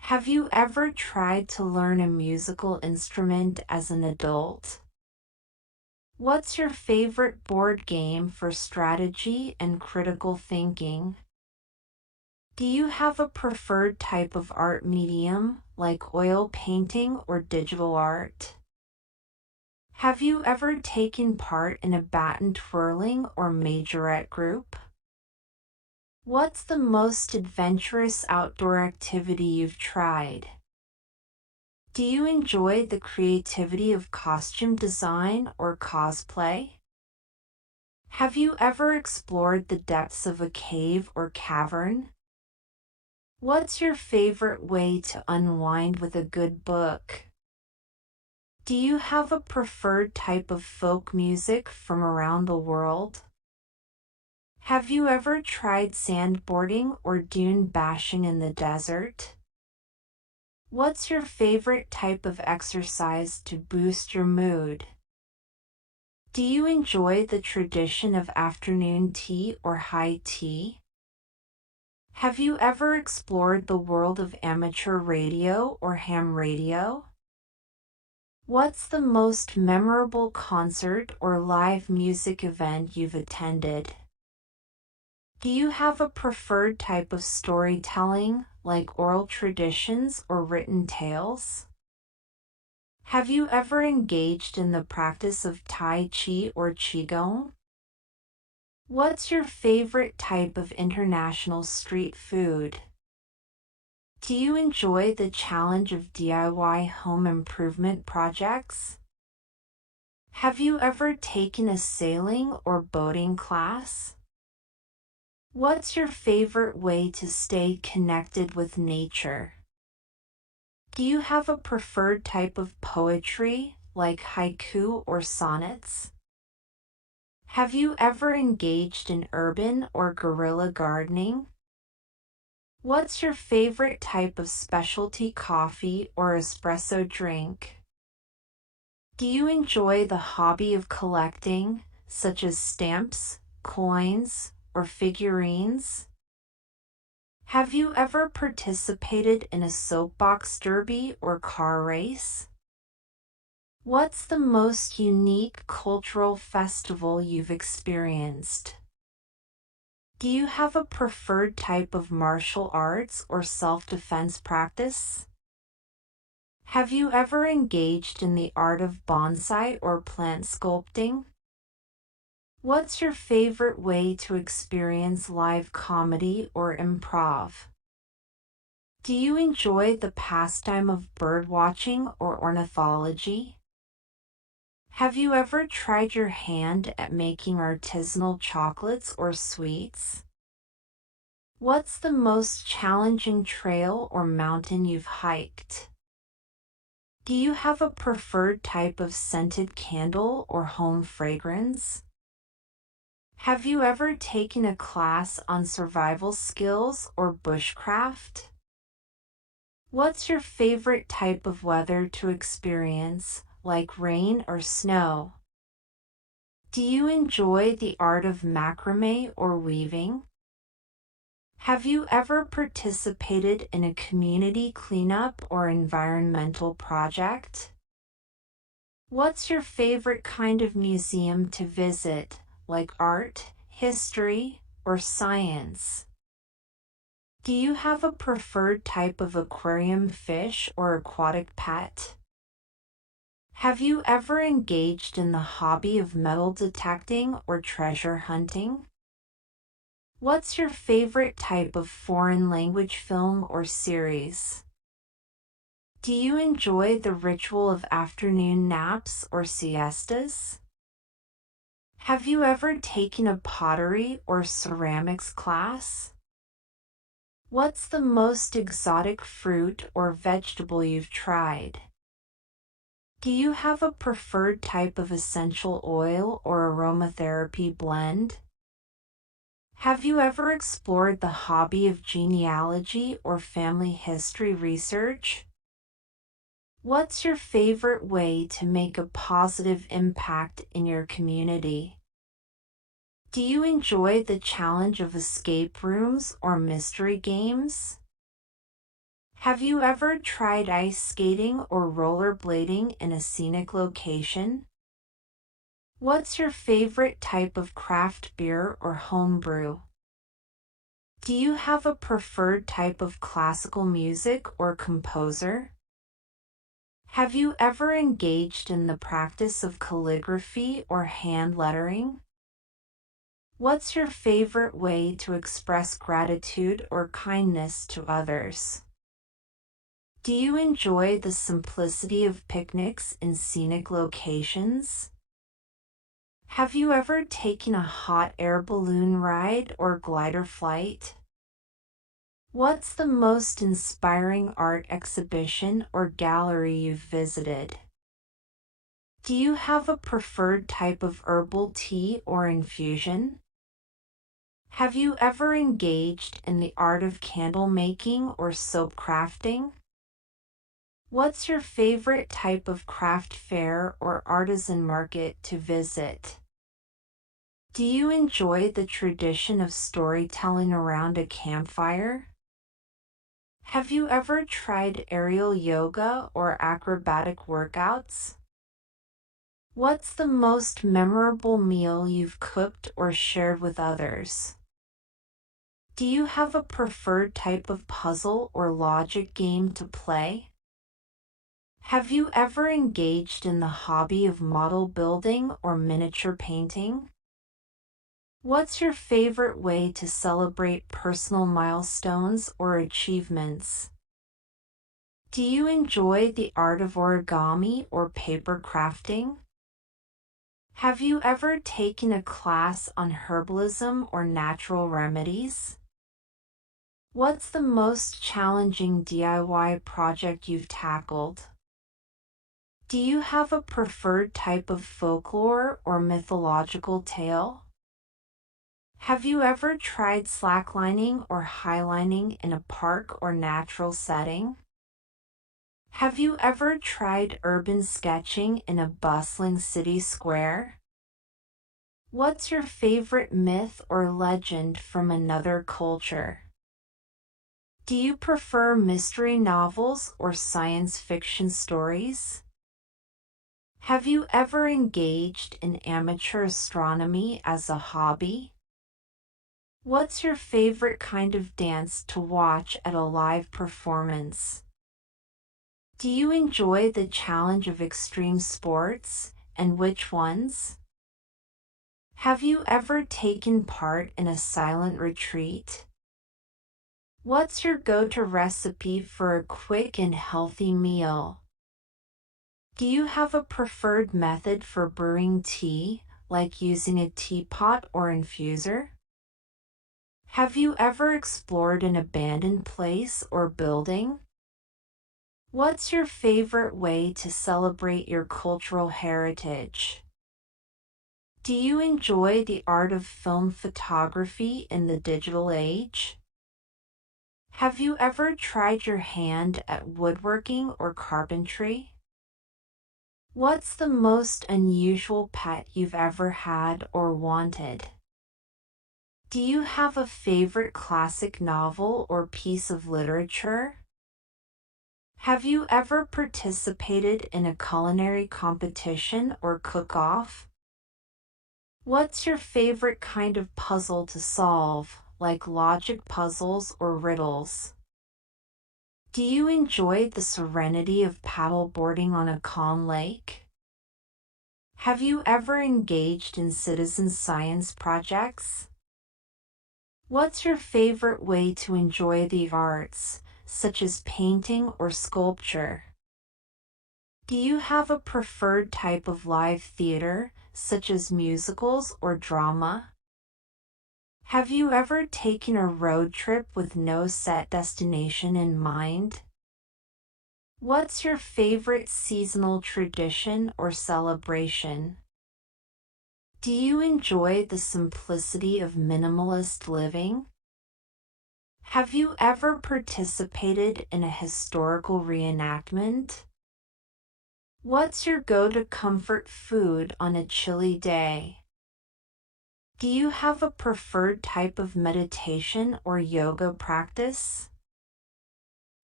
Have you ever tried to learn a musical instrument as an adult? What's your favorite board game for strategy and critical thinking? Do you have a preferred type of art medium, like oil painting or digital art? Have you ever taken part in a baton twirling or majorette group? What's the most adventurous outdoor activity you've tried? Do you enjoy the creativity of costume design or cosplay? Have you ever explored the depths of a cave or cavern? What's your favorite way to unwind with a good book? Do you have a preferred type of folk music from around the world? Have you ever tried sandboarding or dune bashing in the desert? What's your favorite type of exercise to boost your mood? Do you enjoy the tradition of afternoon tea or high tea? Have you ever explored the world of amateur radio or ham radio? What's the most memorable concert or live music event you've attended? Do you have a preferred type of storytelling, like oral traditions or written tales? Have you ever engaged in the practice of Tai Chi or Qigong? What's your favorite type of international street food? Do you enjoy the challenge of DIY home improvement projects? Have you ever taken a sailing or boating class? What's your favorite way to stay connected with nature? Do you have a preferred type of poetry, like haiku or sonnets? Have you ever engaged in urban or guerrilla gardening? What's your favorite type of specialty coffee or espresso drink? Do you enjoy the hobby of collecting, such as stamps, coins, or figurines? Have you ever participated in a soapbox derby or car race? What's the most unique cultural festival you've experienced? Do you have a preferred type of martial arts or self-defense practice? Have you ever engaged in the art of bonsai or plant sculpting? What's your favorite way to experience live comedy or improv? Do you enjoy the pastime of bird watching or ornithology? Have you ever tried your hand at making artisanal chocolates or sweets? What's the most challenging trail or mountain you've hiked? Do you have a preferred type of scented candle or home fragrance? Have you ever taken a class on survival skills or bushcraft? What's your favorite type of weather to experience, like rain or snow? Do you enjoy the art of macrame or weaving? Have you ever participated in a community cleanup or environmental project? What's your favorite kind of museum to visit, like art, history, or science? Do you have a preferred type of aquarium fish or aquatic pet? Have you ever engaged in the hobby of metal detecting or treasure hunting? What's your favorite type of foreign language film or series? Do you enjoy the ritual of afternoon naps or siestas? Have you ever taken a pottery or ceramics class? What's the most exotic fruit or vegetable you've tried? Do you have a preferred type of essential oil or aromatherapy blend? Have you ever explored the hobby of genealogy or family history research? What's your favorite way to make a positive impact in your community? Do you enjoy the challenge of escape rooms or mystery games? Have you ever tried ice skating or rollerblading in a scenic location? What's your favorite type of craft beer or home brew? Do you have a preferred type of classical music or composer? Have you ever engaged in the practice of calligraphy or hand lettering? What's your favorite way to express gratitude or kindness to others? Do you enjoy the simplicity of picnics in scenic locations? Have you ever taken a hot air balloon ride or glider flight? What's the most inspiring art exhibition or gallery you've visited? Do you have a preferred type of herbal tea or infusion? Have you ever engaged in the art of candle making or soap crafting? What's your favorite type of craft fair or artisan market to visit? Do you enjoy the tradition of storytelling around a campfire? Have you ever tried aerial yoga or acrobatic workouts? What's the most memorable meal you've cooked or shared with others? Do you have a preferred type of puzzle or logic game to play? Have you ever engaged in the hobby of model building or miniature painting? What's your favorite way to celebrate personal milestones or achievements? Do you enjoy the art of origami or paper crafting? Have you ever taken a class on herbalism or natural remedies? What's the most challenging DIY project you've tackled? Do you have a preferred type of folklore or mythological tale? Have you ever tried slacklining or highlining in a park or natural setting? Have you ever tried urban sketching in a bustling city square? What's your favorite myth or legend from another culture? Do you prefer mystery novels or science fiction stories? Have you ever engaged in amateur astronomy as a hobby? What's your favorite kind of dance to watch at a live performance? Do you enjoy the challenge of extreme sports, and which ones? Have you ever taken part in a silent retreat? What's your go-to recipe for a quick and healthy meal? Do you have a preferred method for brewing tea, like using a teapot or infuser? Have you ever explored an abandoned place or building? What's your favorite way to celebrate your cultural heritage? Do you enjoy the art of film photography in the digital age? Have you ever tried your hand at woodworking or carpentry? What's the most unusual pet you've ever had or wanted? Do you have a favorite classic novel or piece of literature? Have you ever participated in a culinary competition or cook-off? What's your favorite kind of puzzle to solve, like logic puzzles or riddles? Do you enjoy the serenity of paddleboarding on a calm lake? Have you ever engaged in citizen science projects? What's your favorite way to enjoy the arts, such as painting or sculpture? Do you have a preferred type of live theater, such as musicals or drama? Have you ever taken a road trip with no set destination in mind? What's your favorite seasonal tradition or celebration? Do you enjoy the simplicity of minimalist living? Have you ever participated in a historical reenactment? What's your go-to comfort food on a chilly day? Do you have a preferred type of meditation or yoga practice?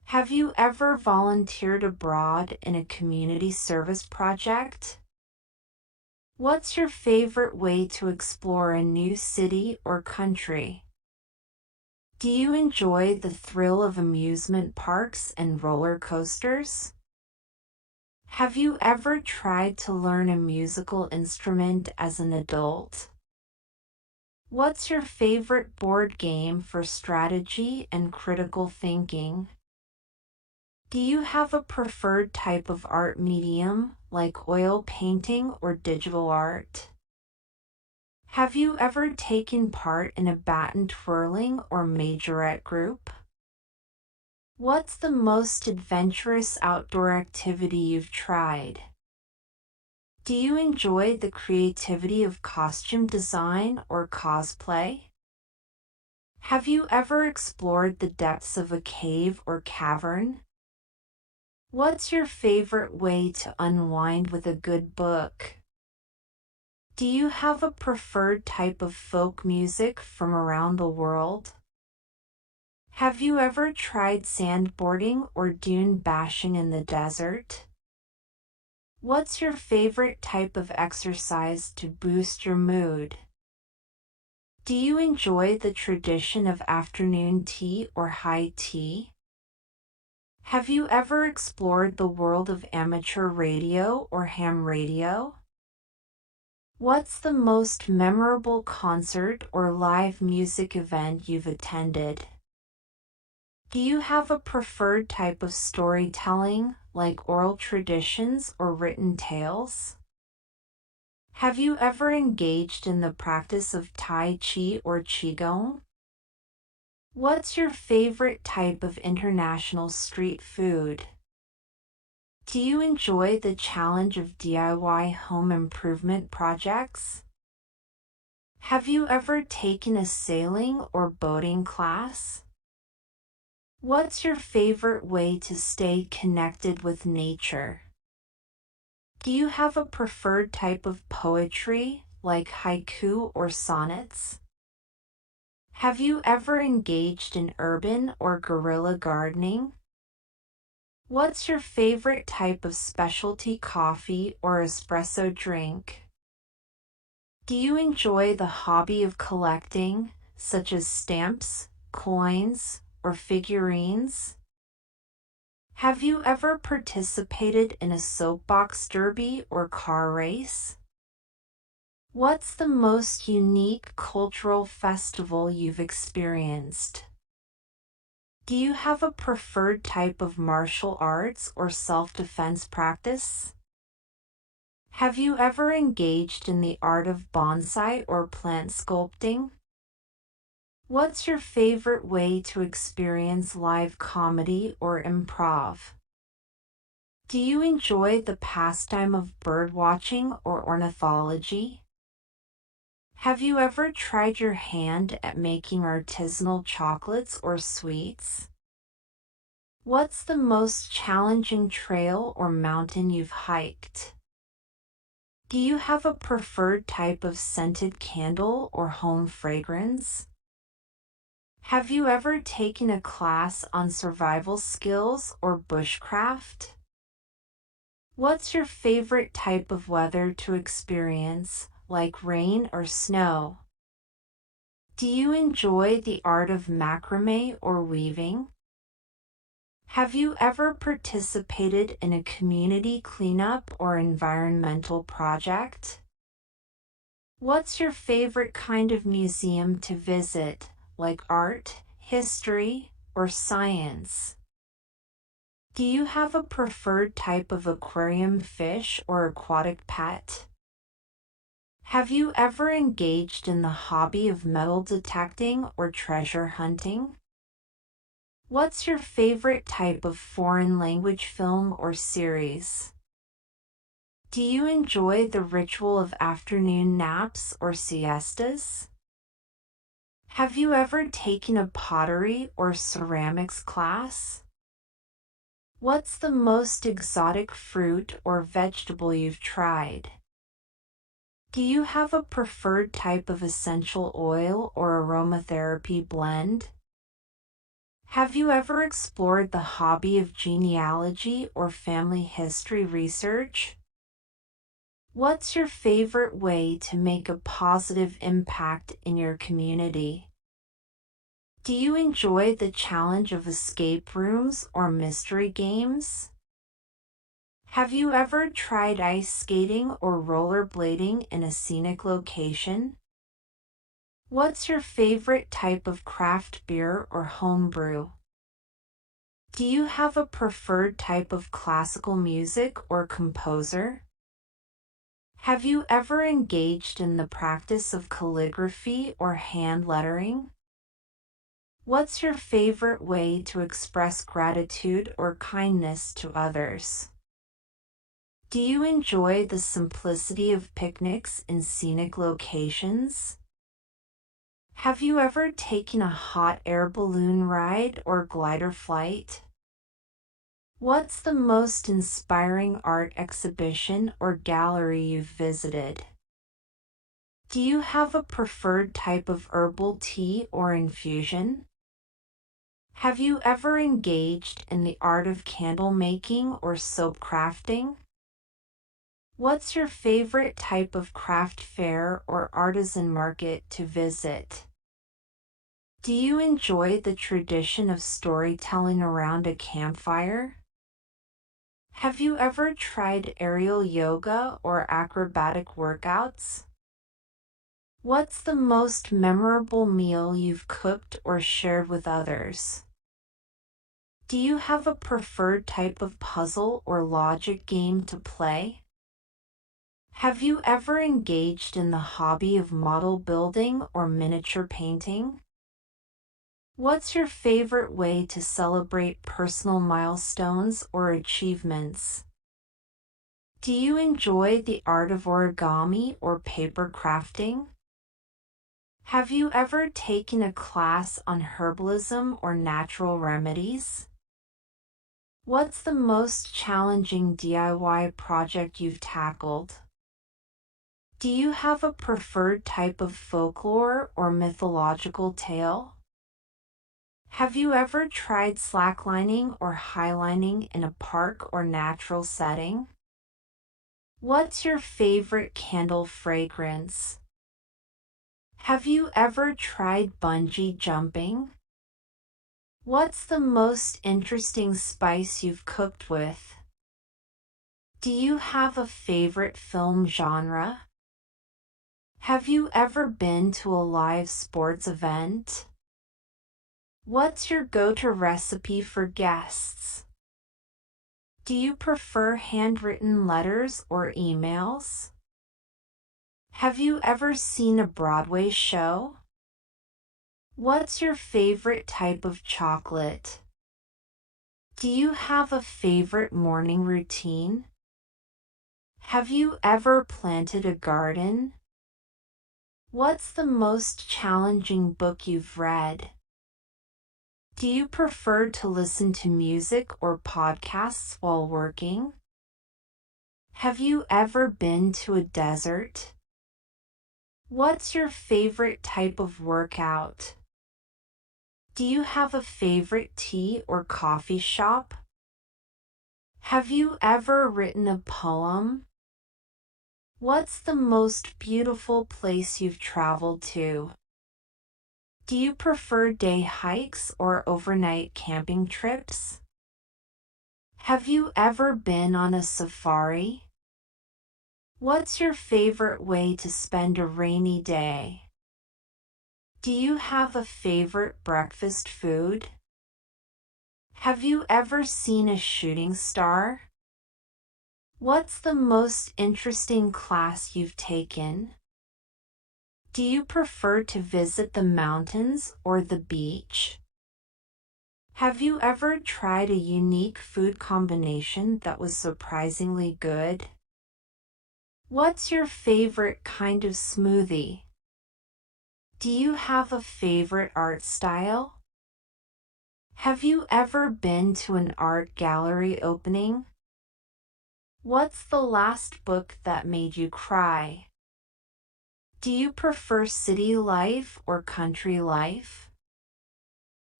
Have you ever volunteered abroad in a community service project? What's your favorite way to explore a new city or country? Do you enjoy the thrill of amusement parks and roller coasters? Have you ever tried to learn a musical instrument as an adult? What's your favorite board game for strategy and critical thinking? Do you have a preferred type of art medium, like oil painting or digital art? Have you ever taken part in a baton twirling or majorette group? What's the most adventurous outdoor activity you've tried? Do you enjoy the creativity of costume design or cosplay? Have you ever explored the depths of a cave or cavern? What's your favorite way to unwind with a good book? Do you have a preferred type of folk music from around the world? Have you ever tried sandboarding or dune bashing in the desert? What's your favorite type of exercise to boost your mood? Do you enjoy the tradition of afternoon tea or high tea? Have you ever explored the world of amateur radio or ham radio? What's the most memorable concert or live music event you've attended? Do you have a preferred type of storytelling, like oral traditions or written tales? Have you ever engaged in the practice of Tai Chi or Qigong? What's your favorite type of international street food? Do you enjoy the challenge of DIY home improvement projects? Have you ever taken a sailing or boating class? What's your favorite way to stay connected with nature? Do you have a preferred type of poetry, like haiku or sonnets? Have you ever engaged in urban or guerrilla gardening? What's your favorite type of specialty coffee or espresso drink? Do you enjoy the hobby of collecting, such as stamps, coins, or figurines? Have you ever participated in a soapbox derby or car race? What's the most unique cultural festival you've experienced? Do you have a preferred type of martial arts or self-defense practice? Have you ever engaged in the art of bonsai or plant sculpting? What's your favorite way to experience live comedy or improv? Do you enjoy the pastime of bird watching or ornithology? Have you ever tried your hand at making artisanal chocolates or sweets? What's the most challenging trail or mountain you've hiked? Do you have a preferred type of scented candle or home fragrance? Have you ever taken a class on survival skills or bushcraft? What's your favorite type of weather to experience, like rain or snow? Do you enjoy the art of macrame or weaving? Have you ever participated in a community cleanup or environmental project? What's your favorite kind of museum to visit, like art, history, or science? Do you have a preferred type of aquarium fish or aquatic pet? Have you ever engaged in the hobby of metal detecting or treasure hunting? What's your favorite type of foreign language film or series? Do you enjoy the ritual of afternoon naps or siestas? Have you ever taken a pottery or ceramics class? What's the most exotic fruit or vegetable you've tried? Do you have a preferred type of essential oil or aromatherapy blend? Have you ever explored the hobby of genealogy or family history research? What's your favorite way to make a positive impact in your community? Do you enjoy the challenge of escape rooms or mystery games? Have you ever tried ice skating or rollerblading in a scenic location? What's your favorite type of craft beer or home brew? Do you have a preferred type of classical music or composer? Have you ever engaged in the practice of calligraphy or hand lettering? What's your favorite way to express gratitude or kindness to others? Do you enjoy the simplicity of picnics in scenic locations? Have you ever taken a hot air balloon ride or glider flight? What's the most inspiring art exhibition or gallery you've visited? Do you have a preferred type of herbal tea or infusion? Have you ever engaged in the art of candle making or soap crafting? What's your favorite type of craft fair or artisan market to visit? Do you enjoy the tradition of storytelling around a campfire? Have you ever tried aerial yoga or acrobatic workouts? What's the most memorable meal you've cooked or shared with others? Do you have a preferred type of puzzle or logic game to play? Have you ever engaged in the hobby of model building or miniature painting? What's your favorite way to celebrate personal milestones or achievements? Do you enjoy the art of origami or paper crafting? Have you ever taken a class on herbalism or natural remedies? What's the most challenging DIY project you've tackled? Do you have a preferred type of folklore or mythological tale? Have you ever tried slacklining or highlining in a park or natural setting? What's your favorite candle fragrance? Have you ever tried bungee jumping? What's the most interesting spice you've cooked with? Do you have a favorite film genre? Have you ever been to a live sports event? What's your go-to recipe for guests? Do you prefer handwritten letters or emails? Have you ever seen a Broadway show? What's your favorite type of chocolate? Do you have a favorite morning routine? Have you ever planted a garden? What's the most challenging book you've read? Do you prefer to listen to music or podcasts while working? Have you ever been to a desert? What's your favorite type of workout? Do you have a favorite tea or coffee shop? Have you ever written a poem? What's the most beautiful place you've traveled to? Do you prefer day hikes or overnight camping trips? Have you ever been on a safari? What's your favorite way to spend a rainy day? Do you have a favorite breakfast food? Have you ever seen a shooting star? What's the most interesting class you've taken? Do you prefer to visit the mountains or the beach? Have you ever tried a unique food combination that was surprisingly good? What's your favorite kind of smoothie? Do you have a favorite art style? Have you ever been to an art gallery opening? What's the last book that made you cry? Do you prefer city life or country life?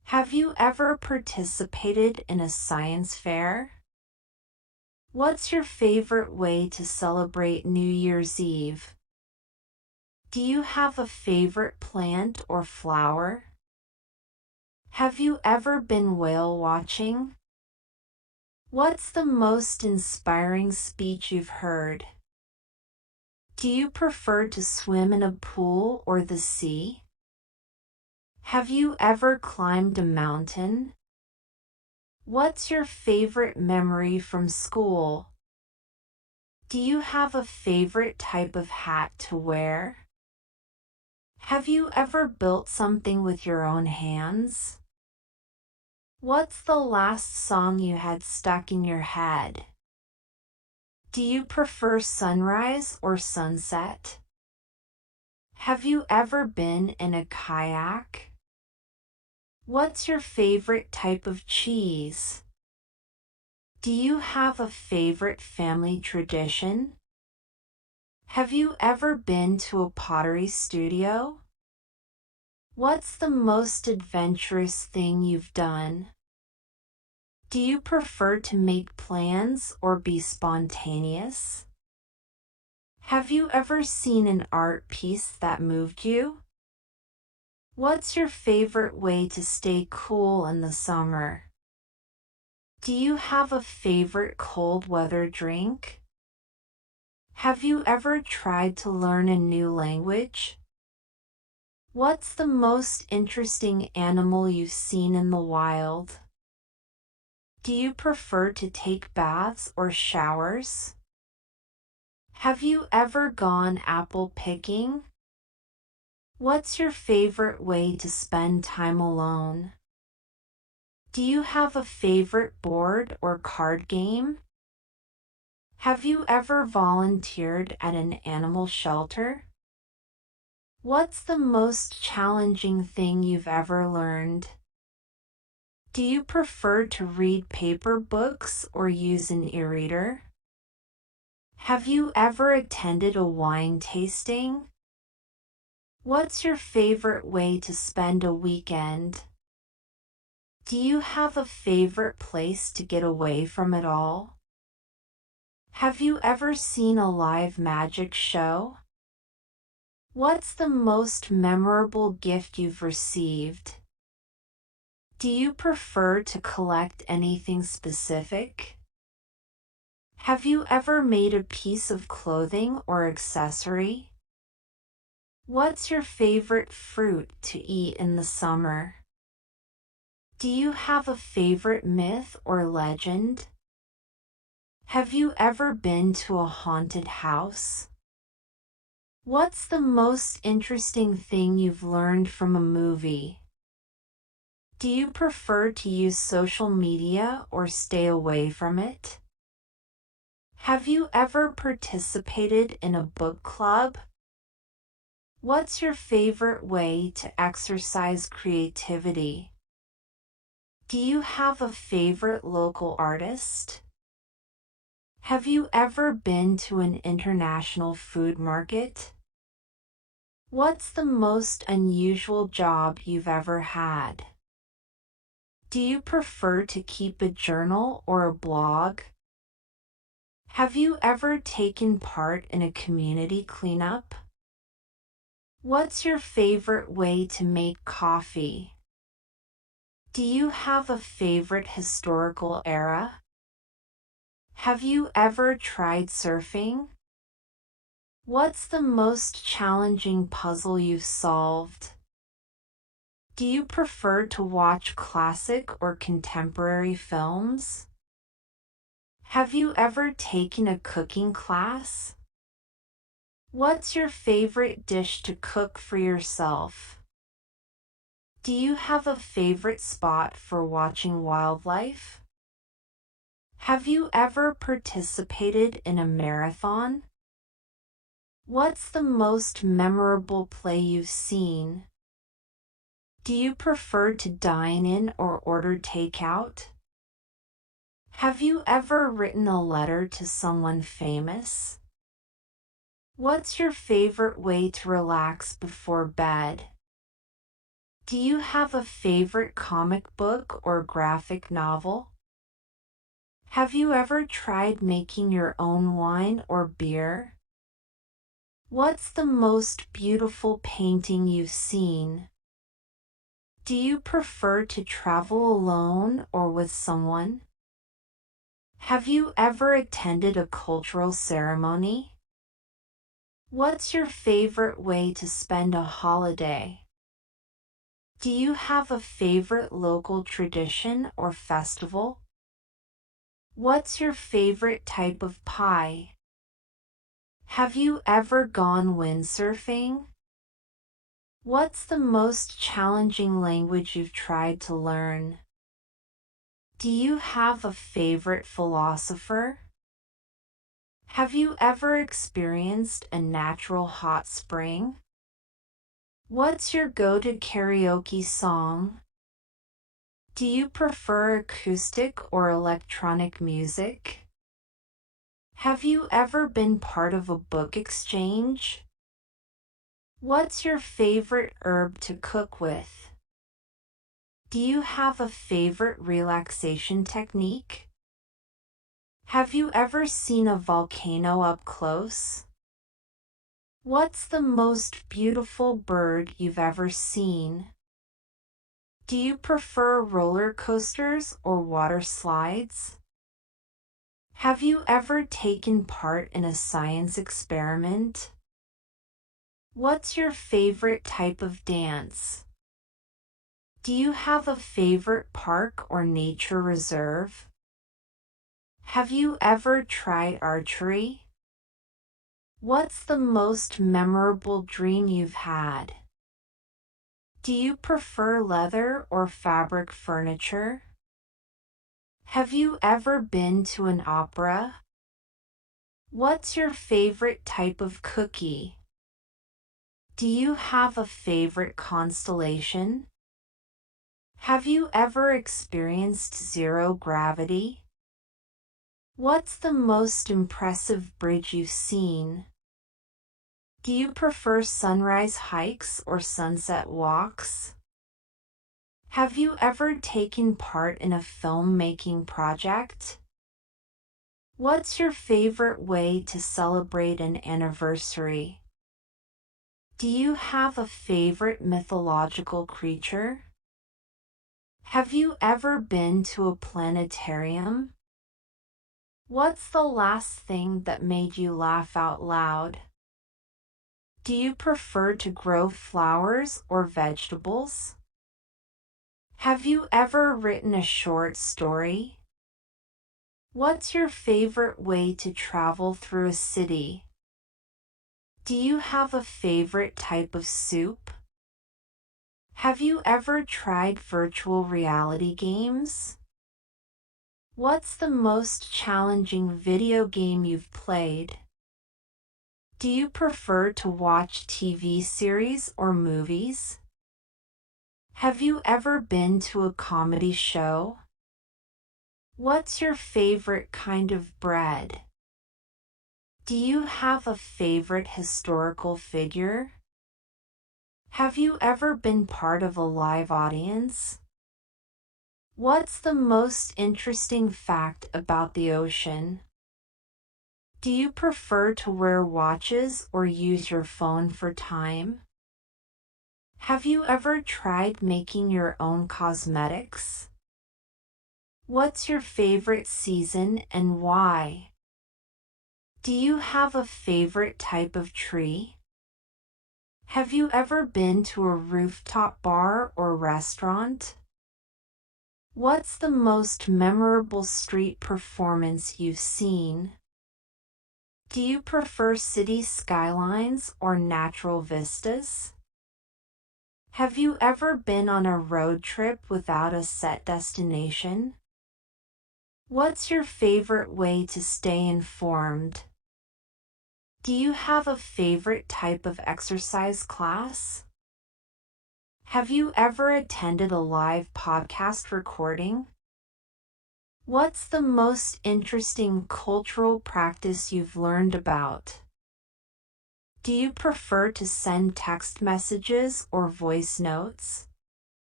Have you ever participated in a science fair? What's your favorite way to celebrate New Year's Eve? Do you have a favorite plant or flower? Have you ever been whale watching? What's the most inspiring speech you've heard? Do you prefer to swim in a pool or the sea? Have you ever climbed a mountain? What's your favorite memory from school? Do you have a favorite type of hat to wear? Have you ever built something with your own hands? What's the last song you had stuck in your head? Do you prefer sunrise or sunset? Have you ever been in a kayak? What's your favorite type of cheese? Do you have a favorite family tradition? Have you ever been to a pottery studio? What's the most adventurous thing you've done? Do you prefer to make plans or be spontaneous? Have you ever seen an art piece that moved you? What's your favorite way to stay cool in the summer? Do you have a favorite cold weather drink? Have you ever tried to learn a new language? What's the most interesting animal you've seen in the wild? Do you prefer to take baths or showers? Have you ever gone apple picking? What's your favorite way to spend time alone? Do you have a favorite board or card game? Have you ever volunteered at an animal shelter? What's the most challenging thing you've ever learned? Do you prefer to read paper books or use an e-reader? Have you ever attended a wine tasting? What's your favorite way to spend a weekend? Do you have a favorite place to get away from it all? Have you ever seen a live magic show? What's the most memorable gift you've received? Do you prefer to collect anything specific? Have you ever made a piece of clothing or accessory? What's your favorite fruit to eat in the summer? Do you have a favorite myth or legend? Have you ever been to a haunted house? What's the most interesting thing you've learned from a movie? Do you prefer to use social media or stay away from it? Have you ever participated in a book club? What's your favorite way to exercise creativity? Do you have a favorite local artist? Have you ever been to an international food market? What's the most unusual job you've ever had? Do you prefer to keep a journal or a blog? Have you ever taken part in a community cleanup? What's your favorite way to make coffee? Do you have a favorite historical era? Have you ever tried surfing? What's the most challenging puzzle you've solved? Do you prefer to watch classic or contemporary films? Have you ever taken a cooking class? What's your favorite dish to cook for yourself? Do you have a favorite spot for watching wildlife? Have you ever participated in a marathon? What's the most memorable play you've seen? Do you prefer to dine in or order takeout? Have you ever written a letter to someone famous? What's your favorite way to relax before bed? Do you have a favorite comic book or graphic novel? Have you ever tried making your own wine or beer? What's the most beautiful painting you've seen? Do you prefer to travel alone or with someone? Have you ever attended a cultural ceremony? What's your favorite way to spend a holiday? Do you have a favorite local tradition or festival? What's your favorite type of pie? Have you ever gone windsurfing? What's the most challenging language you've tried to learn? Do you have a favorite philosopher? Have you ever experienced a natural hot spring? What's your go-to karaoke song? Do you prefer acoustic or electronic music? Have you ever been part of a book exchange? What's your favorite herb to cook with? Do you have a favorite relaxation technique? Have you ever seen a volcano up close? What's the most beautiful bird you've ever seen? Do you prefer roller coasters or water slides? Have you ever taken part in a science experiment? What's your favorite type of dance? Do you have a favorite park or nature reserve? Have you ever tried archery? What's the most memorable dream you've had? Do you prefer leather or fabric furniture? Have you ever been to an opera? What's your favorite type of cookie? Do you have a favorite constellation? Have you ever experienced zero gravity? What's the most impressive bridge you've seen? Do you prefer sunrise hikes or sunset walks? Have you ever taken part in a filmmaking project? What's your favorite way to celebrate an anniversary? Do you have a favorite mythological creature? Have you ever been to a planetarium? What's the last thing that made you laugh out loud? Do you prefer to grow flowers or vegetables? Have you ever written a short story? What's your favorite way to travel through a city? Do you have a favorite type of soup? Have you ever tried virtual reality games? What's the most challenging video game you've played? Do you prefer to watch TV series or movies? Have you ever been to a comedy show? What's your favorite kind of bread? Do you have a favorite historical figure? Have you ever been part of a live audience? What's the most interesting fact about the ocean? Do you prefer to wear watches or use your phone for time? Have you ever tried making your own cosmetics? What's your favorite season and why? Do you have a favorite type of tree? Have you ever been to a rooftop bar or restaurant? What's the most memorable street performance you've seen? Do you prefer city skylines or natural vistas? Have you ever been on a road trip without a set destination? What's your favorite way to stay informed? Do you have a favorite type of exercise class? Have you ever attended a live podcast recording? What's the most interesting cultural practice you've learned about? Do you prefer to send text messages or voice notes?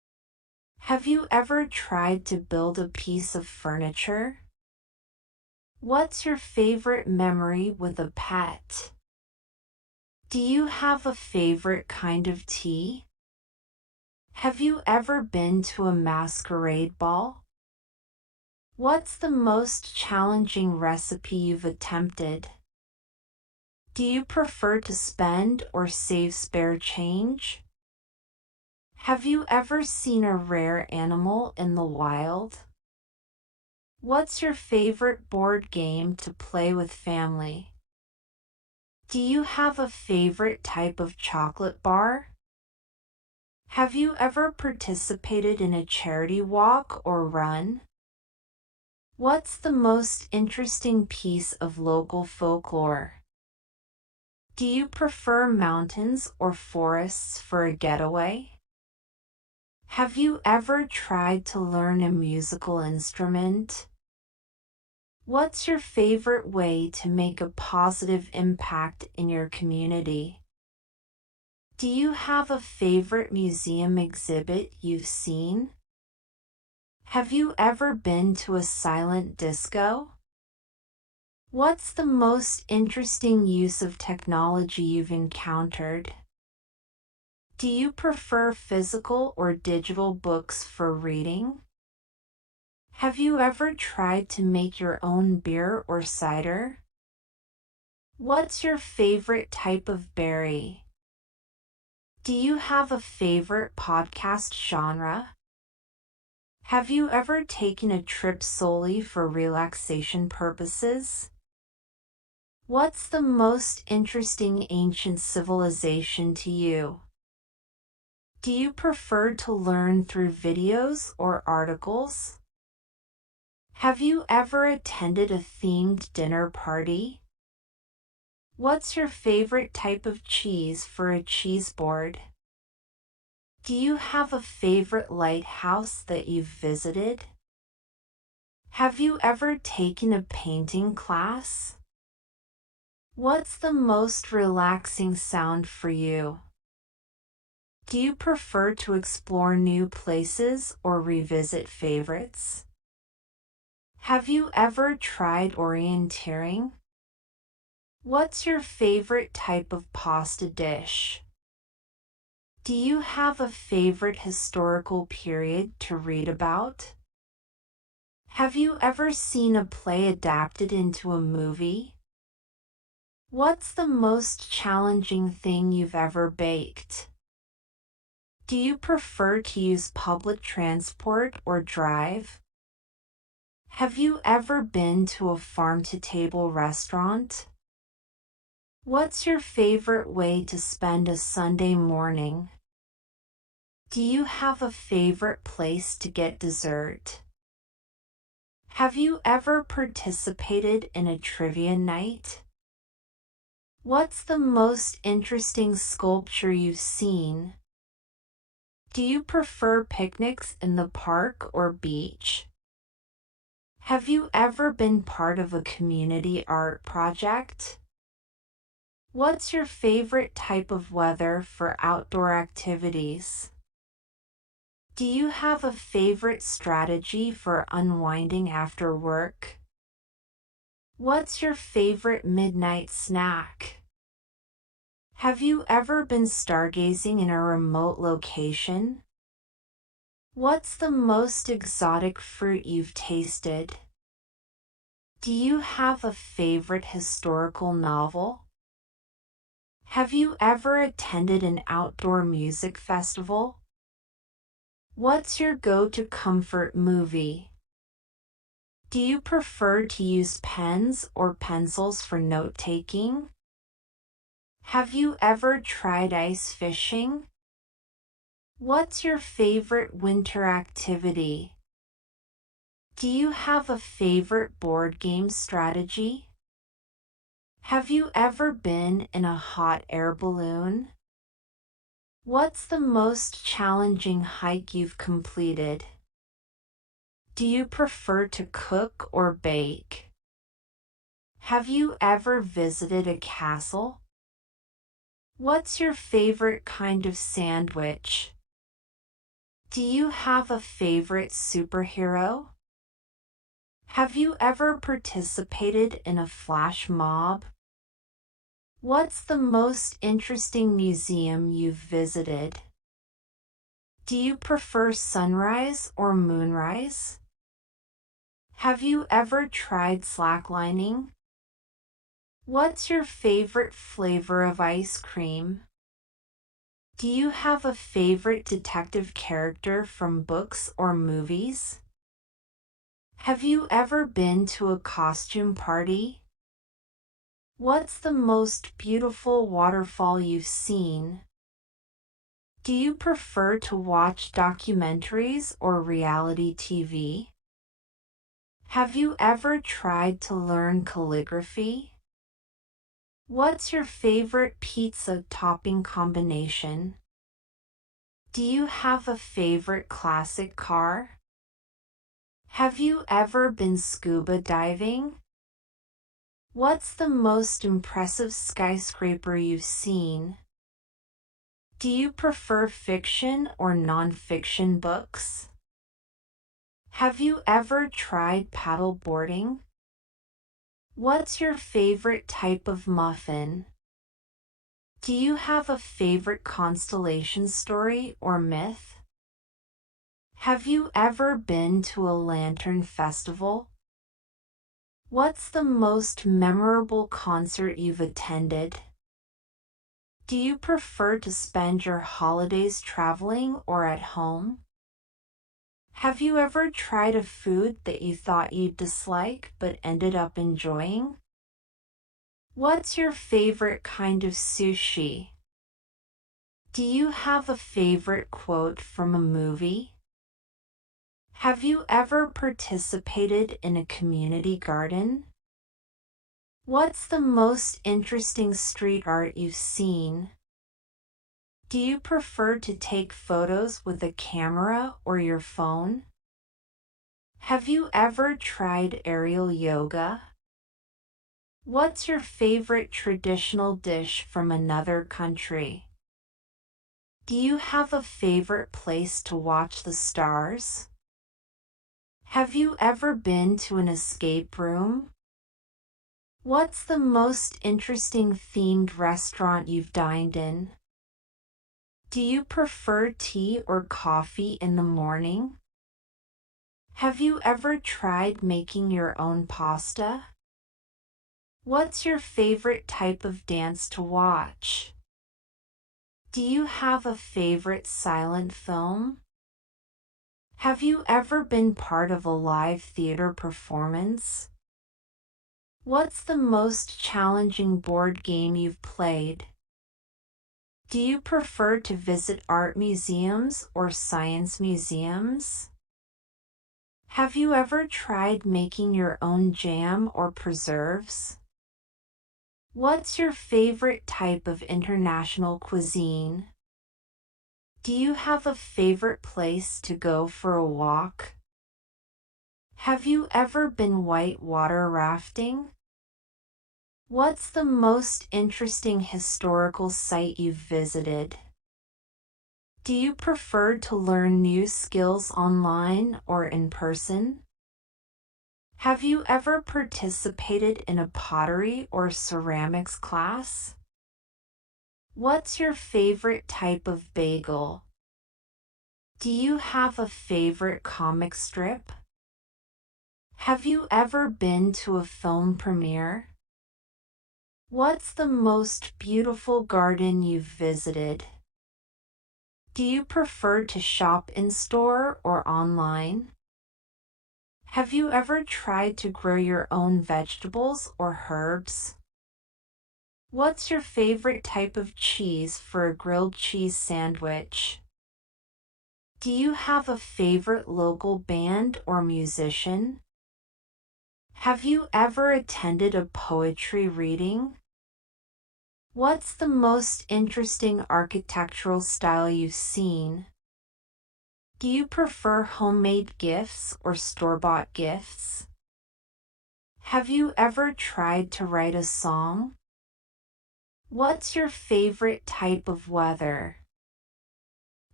Have you ever tried to build a piece of furniture? What's your favorite memory with a pet? Do you have a favorite kind of tea? Have you ever been to a masquerade ball? What's the most challenging recipe you've attempted? Do you prefer to spend or save spare change? Have you ever seen a rare animal in the wild? What's your favorite board game to play with family? Do you have a favorite type of chocolate bar? Have you ever participated in a charity walk or run? What's the most interesting piece of local folklore? Do you prefer mountains or forests for a getaway? Have you ever tried to learn a musical instrument? What's your favorite way to make a positive impact in your community? Do you have a favorite museum exhibit you've seen? Have you ever been to a silent disco? What's the most interesting use of technology you've encountered? Do you prefer physical or digital books for reading? Have you ever tried to make your own beer or cider? What's your favorite type of berry? Do you have a favorite podcast genre? Have you ever taken a trip solely for relaxation purposes? What's the most interesting ancient civilization to you? Do you prefer to learn through videos or articles? Have you ever attended a themed dinner party? What's your favorite type of cheese for a cheese board? Do you have a favorite lighthouse that you've visited? Have you ever taken a painting class? What's the most relaxing sound for you? Do you prefer to explore new places or revisit favorites? Have you ever tried orienteering? What's your favorite type of pasta dish? Do you have a favorite historical period to read about? Have you ever seen a play adapted into a movie? What's the most challenging thing you've ever baked? Do you prefer to use public transport or drive? Have you ever been to a farm-to-table restaurant? What's your favorite way to spend a Sunday morning? Do you have a favorite place to get dessert? Have you ever participated in a trivia night? What's the most interesting sculpture you've seen? Do you prefer picnics in the park or beach? Have you ever been part of a community art project? What's your favorite type of weather for outdoor activities? Do you have a favorite strategy for unwinding after work? What's your favorite midnight snack? Have you ever been stargazing in a remote location? What's the most exotic fruit you've tasted? Do you have a favorite historical novel? Have you ever attended an outdoor music festival? What's your go-to comfort movie? Do you prefer to use pens or pencils for note-taking? Have you ever tried ice fishing? What's your favorite winter activity? Do you have a favorite board game strategy? Have you ever been in a hot air balloon? What's the most challenging hike you've completed? Do you prefer to cook or bake? Have you ever visited a castle? What's your favorite kind of sandwich? Do you have a favorite superhero? Have you ever participated in a flash mob? What's the most interesting museum you've visited? Do you prefer sunrise or moonrise? Have you ever tried slacklining? What's your favorite flavor of ice cream? Do you have a favorite detective character from books or movies? Have you ever been to a costume party? What's the most beautiful waterfall you've seen? Do you prefer to watch documentaries or reality TV? Have you ever tried to learn calligraphy? What's your favorite pizza topping combination? Do you have a favorite classic car? Have you ever been scuba diving? What's the most impressive skyscraper you've seen? Do you prefer fiction or nonfiction books? Have you ever tried paddleboarding? What's your favorite type of muffin? Do you have a favorite constellation story or myth? Have you ever been to a lantern festival? What's the most memorable concert you've attended? Do you prefer to spend your holidays traveling or at home? Have you ever tried a food that you thought you'd dislike but ended up enjoying? What's your favorite kind of sushi? Do you have a favorite quote from a movie? Have you ever participated in a community garden? What's the most interesting street art you've seen? Do you prefer to take photos with a camera or your phone? Have you ever tried aerial yoga? What's your favorite traditional dish from another country? Do you have a favorite place to watch the stars? Have you ever been to an escape room? What's the most interesting themed restaurant you've dined in? Do you prefer tea or coffee in the morning? Have you ever tried making your own pasta? What's your favorite type of dance to watch? Do you have a favorite silent film? Have you ever been part of a live theater performance? What's the most challenging board game you've played? Do you prefer to visit art museums or science museums? Have you ever tried making your own jam or preserves? What's your favorite type of international cuisine? Do you have a favorite place to go for a walk? Have you ever been whitewater rafting? What's the most interesting historical site you've visited? Do you prefer to learn new skills online or in person? Have you ever participated in a pottery or ceramics class? What's your favorite type of bagel? Do you have a favorite comic strip? Have you ever been to a film premiere? What's the most beautiful garden you've visited? Do you prefer to shop in store or online? Have you ever tried to grow your own vegetables or herbs? What's your favorite type of cheese for a grilled cheese sandwich? Do you have a favorite local band or musician? Have you ever attended a poetry reading? What's the most interesting architectural style you've seen? Do you prefer homemade gifts or store-bought gifts? Have you ever tried to write a song? What's your favorite type of weather?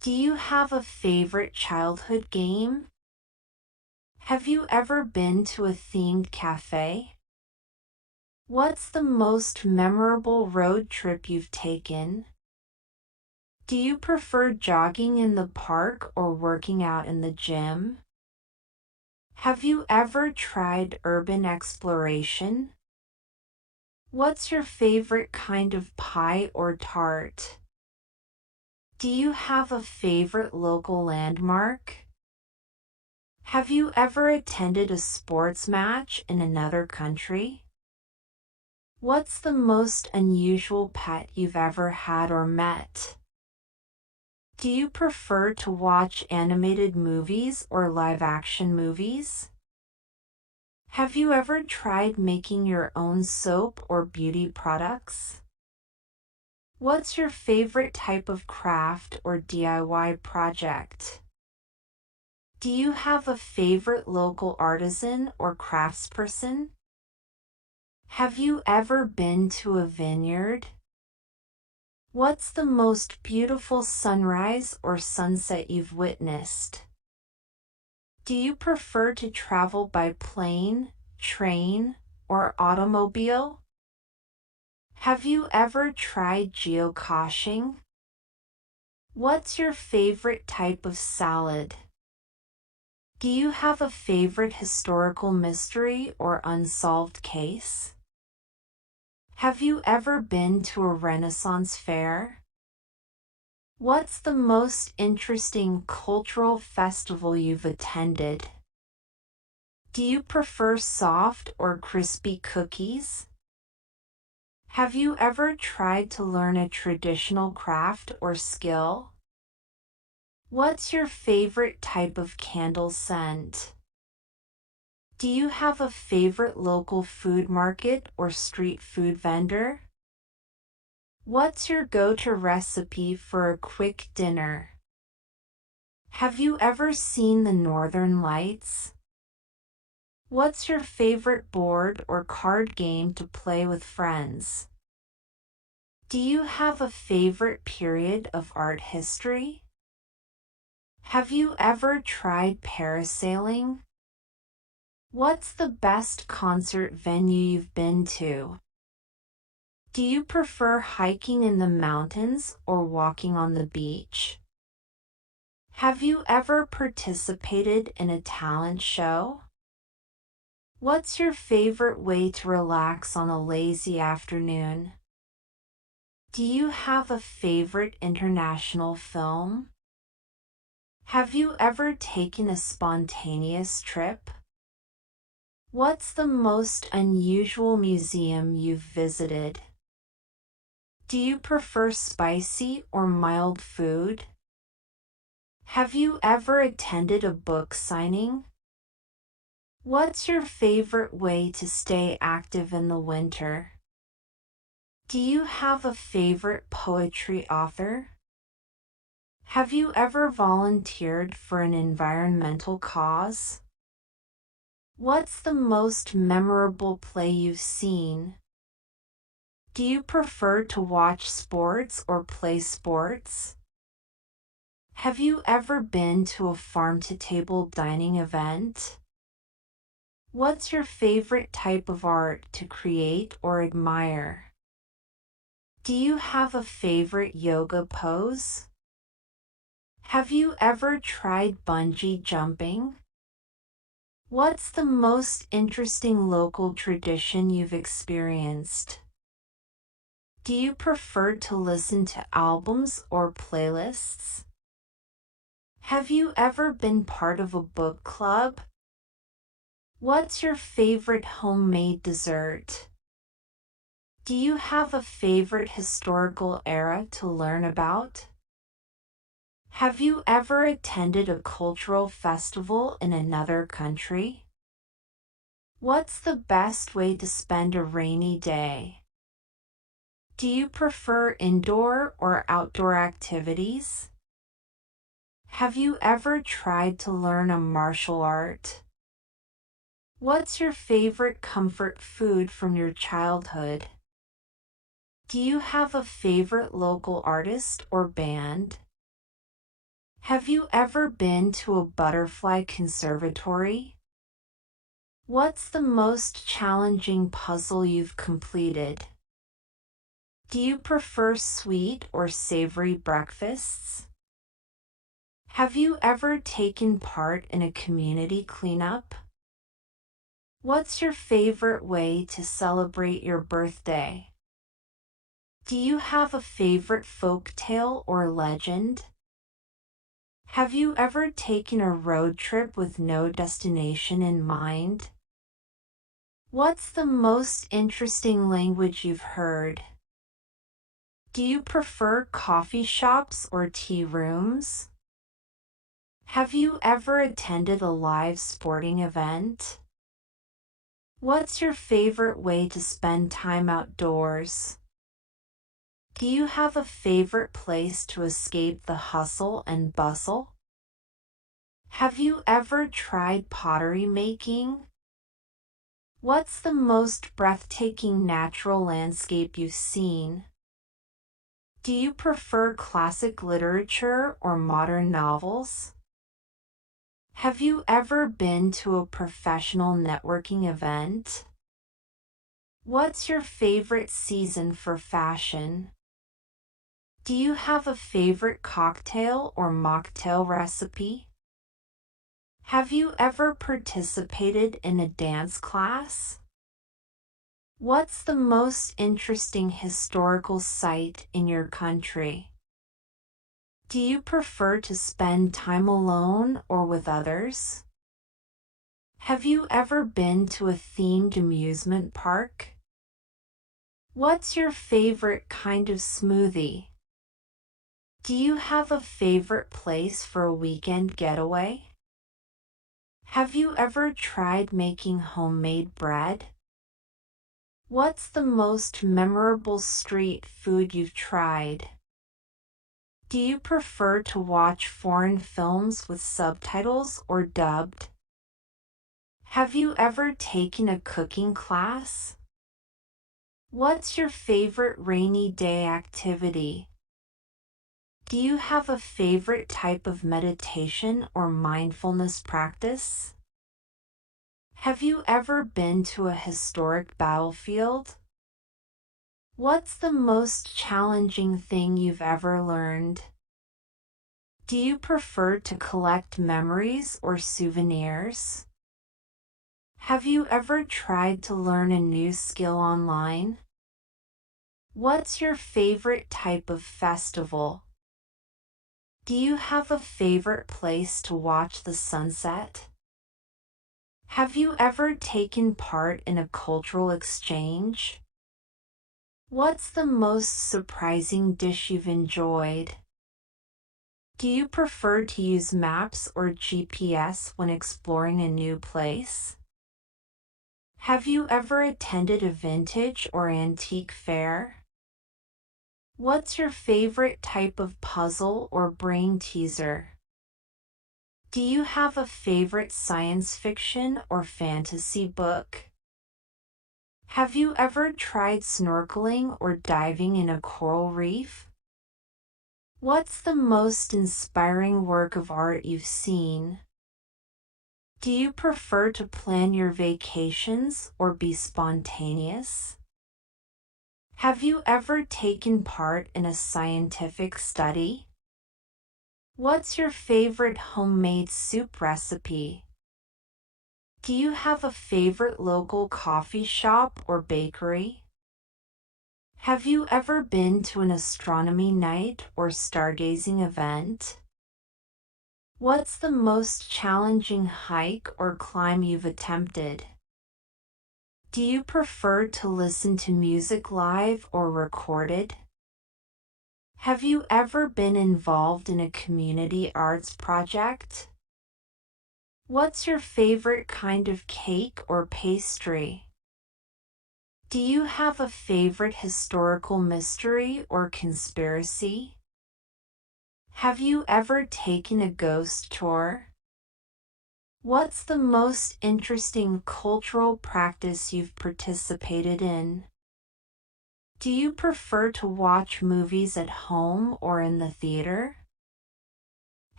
Do you have a favorite childhood game? Have you ever been to a themed cafe? What's the most memorable road trip you've taken? Do you prefer jogging in the park or working out in the gym? Have you ever tried urban exploration? What's your favorite kind of pie or tart? Do you have a favorite local landmark? Have you ever attended a sports match in another country? What's the most unusual pet you've ever had or met? Do you prefer to watch animated movies or live-action movies? Have you ever tried making your own soap or beauty products? What's your favorite type of craft or DIY project? Do you have a favorite local artisan or craftsperson? Have you ever been to a vineyard? What's the most beautiful sunrise or sunset you've witnessed? Do you prefer to travel by plane, train, or automobile? Have you ever tried geocaching? What's your favorite type of salad? Do you have a favorite historical mystery or unsolved case? Have you ever been to a Renaissance fair? What's the most interesting cultural festival you've attended? Do you prefer soft or crispy cookies? Have you ever tried to learn a traditional craft or skill? What's your favorite type of candle scent? Do you have a favorite local food market or street food vendor? What's your go-to recipe for a quick dinner? Have you ever seen the Northern Lights? What's your favorite board or card game to play with friends? Do you have a favorite period of art history? Have you ever tried parasailing? What's the best concert venue you've been to? Do you prefer hiking in the mountains or walking on the beach? Have you ever participated in a talent show? What's your favorite way to relax on a lazy afternoon? Do you have a favorite international film? Have you ever taken a spontaneous trip? What's the most unusual museum you've visited? Do you prefer spicy or mild food? Have you ever attended a book signing? What's your favorite way to stay active in the winter? Do you have a favorite poetry author? Have you ever volunteered for an environmental cause? What's the most memorable play you've seen? Do you prefer to watch sports or play sports? Have you ever been to a farm-to-table dining event? What's your favorite type of art to create or admire? Do you have a favorite yoga pose? Have you ever tried bungee jumping? What's the most interesting local tradition you've experienced? Do you prefer to listen to albums or playlists? Have you ever been part of a book club? What's your favorite homemade dessert? Do you have a favorite historical era to learn about? Have you ever attended a cultural festival in another country? What's the best way to spend a rainy day? Do you prefer indoor or outdoor activities? Have you ever tried to learn a martial art? What's your favorite comfort food from your childhood? Do you have a favorite local artist or band? Have you ever been to a butterfly conservatory? What's the most challenging puzzle you've completed? Do you prefer sweet or savory breakfasts? Have you ever taken part in a community cleanup? What's your favorite way to celebrate your birthday? Do you have a favorite folk tale or legend? Have you ever taken a road trip with no destination in mind? What's the most interesting language you've heard? Do you prefer coffee shops or tea rooms? Have you ever attended a live sporting event? What's your favorite way to spend time outdoors? Do you have a favorite place to escape the hustle and bustle? Have you ever tried pottery making? What's the most breathtaking natural landscape you've seen? Do you prefer classic literature or modern novels? Have you ever been to a professional networking event? What's your favorite season for fashion? Do you have a favorite cocktail or mocktail recipe? Have you ever participated in a dance class? What's the most interesting historical site in your country? Do you prefer to spend time alone or with others? Have you ever been to a themed amusement park? What's your favorite kind of smoothie? Do you have a favorite place for a weekend getaway? Have you ever tried making homemade bread? What's the most memorable street food you've tried? Do you prefer to watch foreign films with subtitles or dubbed? Have you ever taken a cooking class? What's your favorite rainy day activity? Do you have a favorite type of meditation or mindfulness practice? Have you ever been to a historic battlefield? What's the most challenging thing you've ever learned? Do you prefer to collect memories or souvenirs? Have you ever tried to learn a new skill online? What's your favorite type of festival? Do you have a favorite place to watch the sunset? Have you ever taken part in a cultural exchange? What's the most surprising dish you've enjoyed? Do you prefer to use maps or GPS when exploring a new place? Have you ever attended a vintage or antique fair? What's your favorite type of puzzle or brain teaser? Do you have a favorite science fiction or fantasy book? Have you ever tried snorkeling or diving in a coral reef? What's the most inspiring work of art you've seen? Do you prefer to plan your vacations or be spontaneous? Have you ever taken part in a scientific study? What's your favorite homemade soup recipe? Do you have a favorite local coffee shop or bakery? Have you ever been to an astronomy night or stargazing event? What's the most challenging hike or climb you've attempted? Do you prefer to listen to music live or recorded? Have you ever been involved in a community arts project? What's your favorite kind of cake or pastry? Do you have a favorite historical mystery or conspiracy? Have you ever taken a ghost tour? What's the most interesting cultural practice you've participated in? Do you prefer to watch movies at home or in the theater?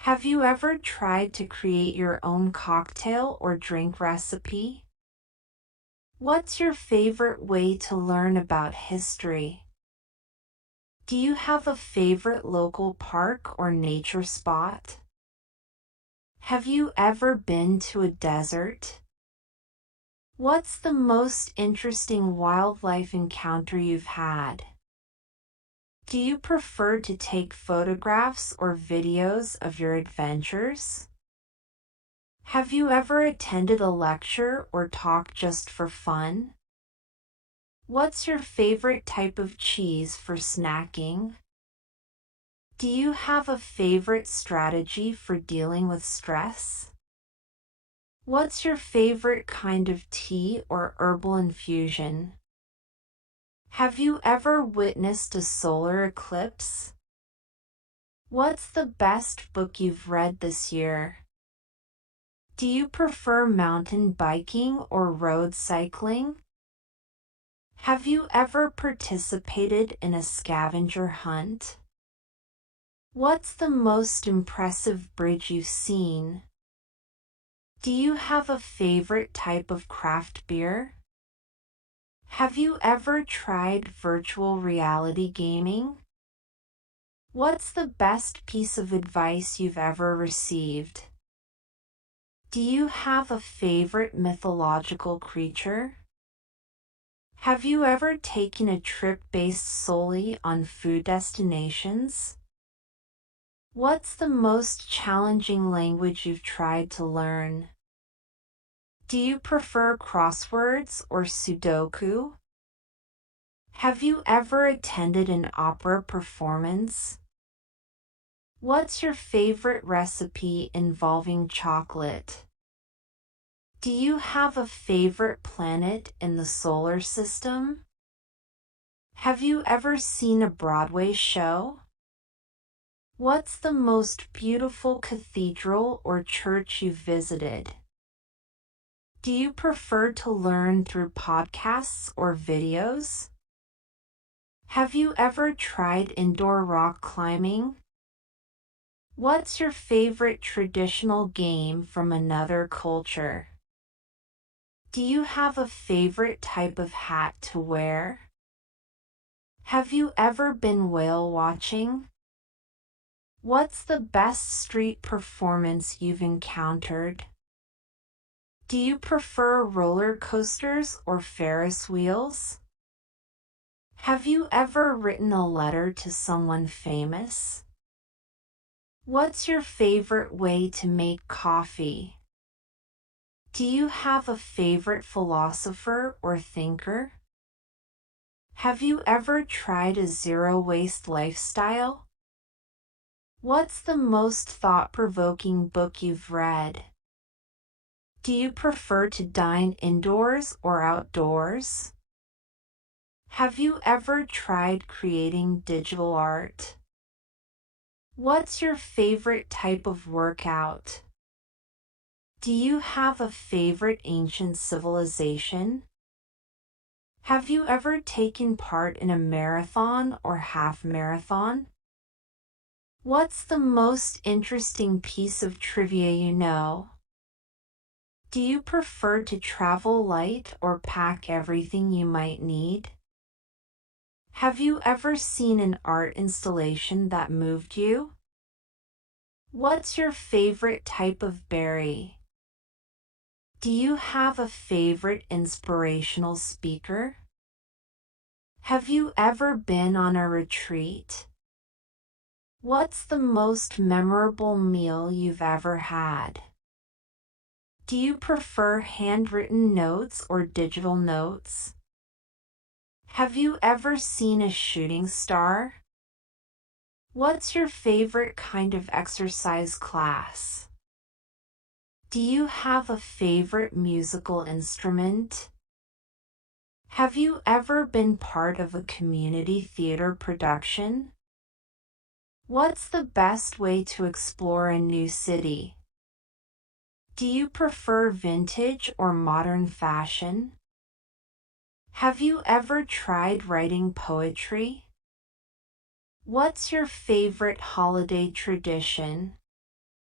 Have you ever tried to create your own cocktail or drink recipe? What's your favorite way to learn about history? Do you have a favorite local park or nature spot? Have you ever been to a desert? What's the most interesting wildlife encounter you've had? Do you prefer to take photographs or videos of your adventures? Have you ever attended a lecture or talk just for fun? What's your favorite type of cheese for snacking? Do you have a favorite strategy for dealing with stress? What's your favorite kind of tea or herbal infusion? Have you ever witnessed a solar eclipse? What's the best book you've read this year? Do you prefer mountain biking or road cycling? Have you ever participated in a scavenger hunt? What's the most impressive bridge you've seen? Do you have a favorite type of craft beer? Have you ever tried virtual reality gaming? What's the best piece of advice you've ever received? Do you have a favorite mythological creature? Have you ever taken a trip based solely on food destinations? What's the most challenging language you've tried to learn? Do you prefer crosswords or Sudoku? Have you ever attended an opera performance? What's your favorite recipe involving chocolate? Do you have a favorite planet in the solar system? Have you ever seen a Broadway show? What's the most beautiful cathedral or church you've visited? Do you prefer to learn through podcasts or videos? Have you ever tried indoor rock climbing? What's your favorite traditional game from another culture? Do you have a favorite type of hat to wear? Have you ever been whale watching? What's the best street performance you've encountered? Do you prefer roller coasters or Ferris wheels? Have you ever written a letter to someone famous? What's your favorite way to make coffee? Do you have a favorite philosopher or thinker? Have you ever tried a zero-waste lifestyle? What's the most thought-provoking book you've read? Do you prefer to dine indoors or outdoors? Have you ever tried creating digital art? What's your favorite type of workout? Do you have a favorite ancient civilization? Have you ever taken part in a marathon or half marathon? What's the most interesting piece of trivia you know? Do you prefer to travel light or pack everything you might need? Have you ever seen an art installation that moved you? What's your favorite type of berry? Do you have a favorite inspirational speaker? Have you ever been on a retreat? What's the most memorable meal you've ever had? Do you prefer handwritten notes or digital notes? Have you ever seen a shooting star? What's your favorite kind of exercise class? Do you have a favorite musical instrument? Have you ever been part of a community theater production? What's the best way to explore a new city? Do you prefer vintage or modern fashion? Have you ever tried writing poetry? What's your favorite holiday tradition?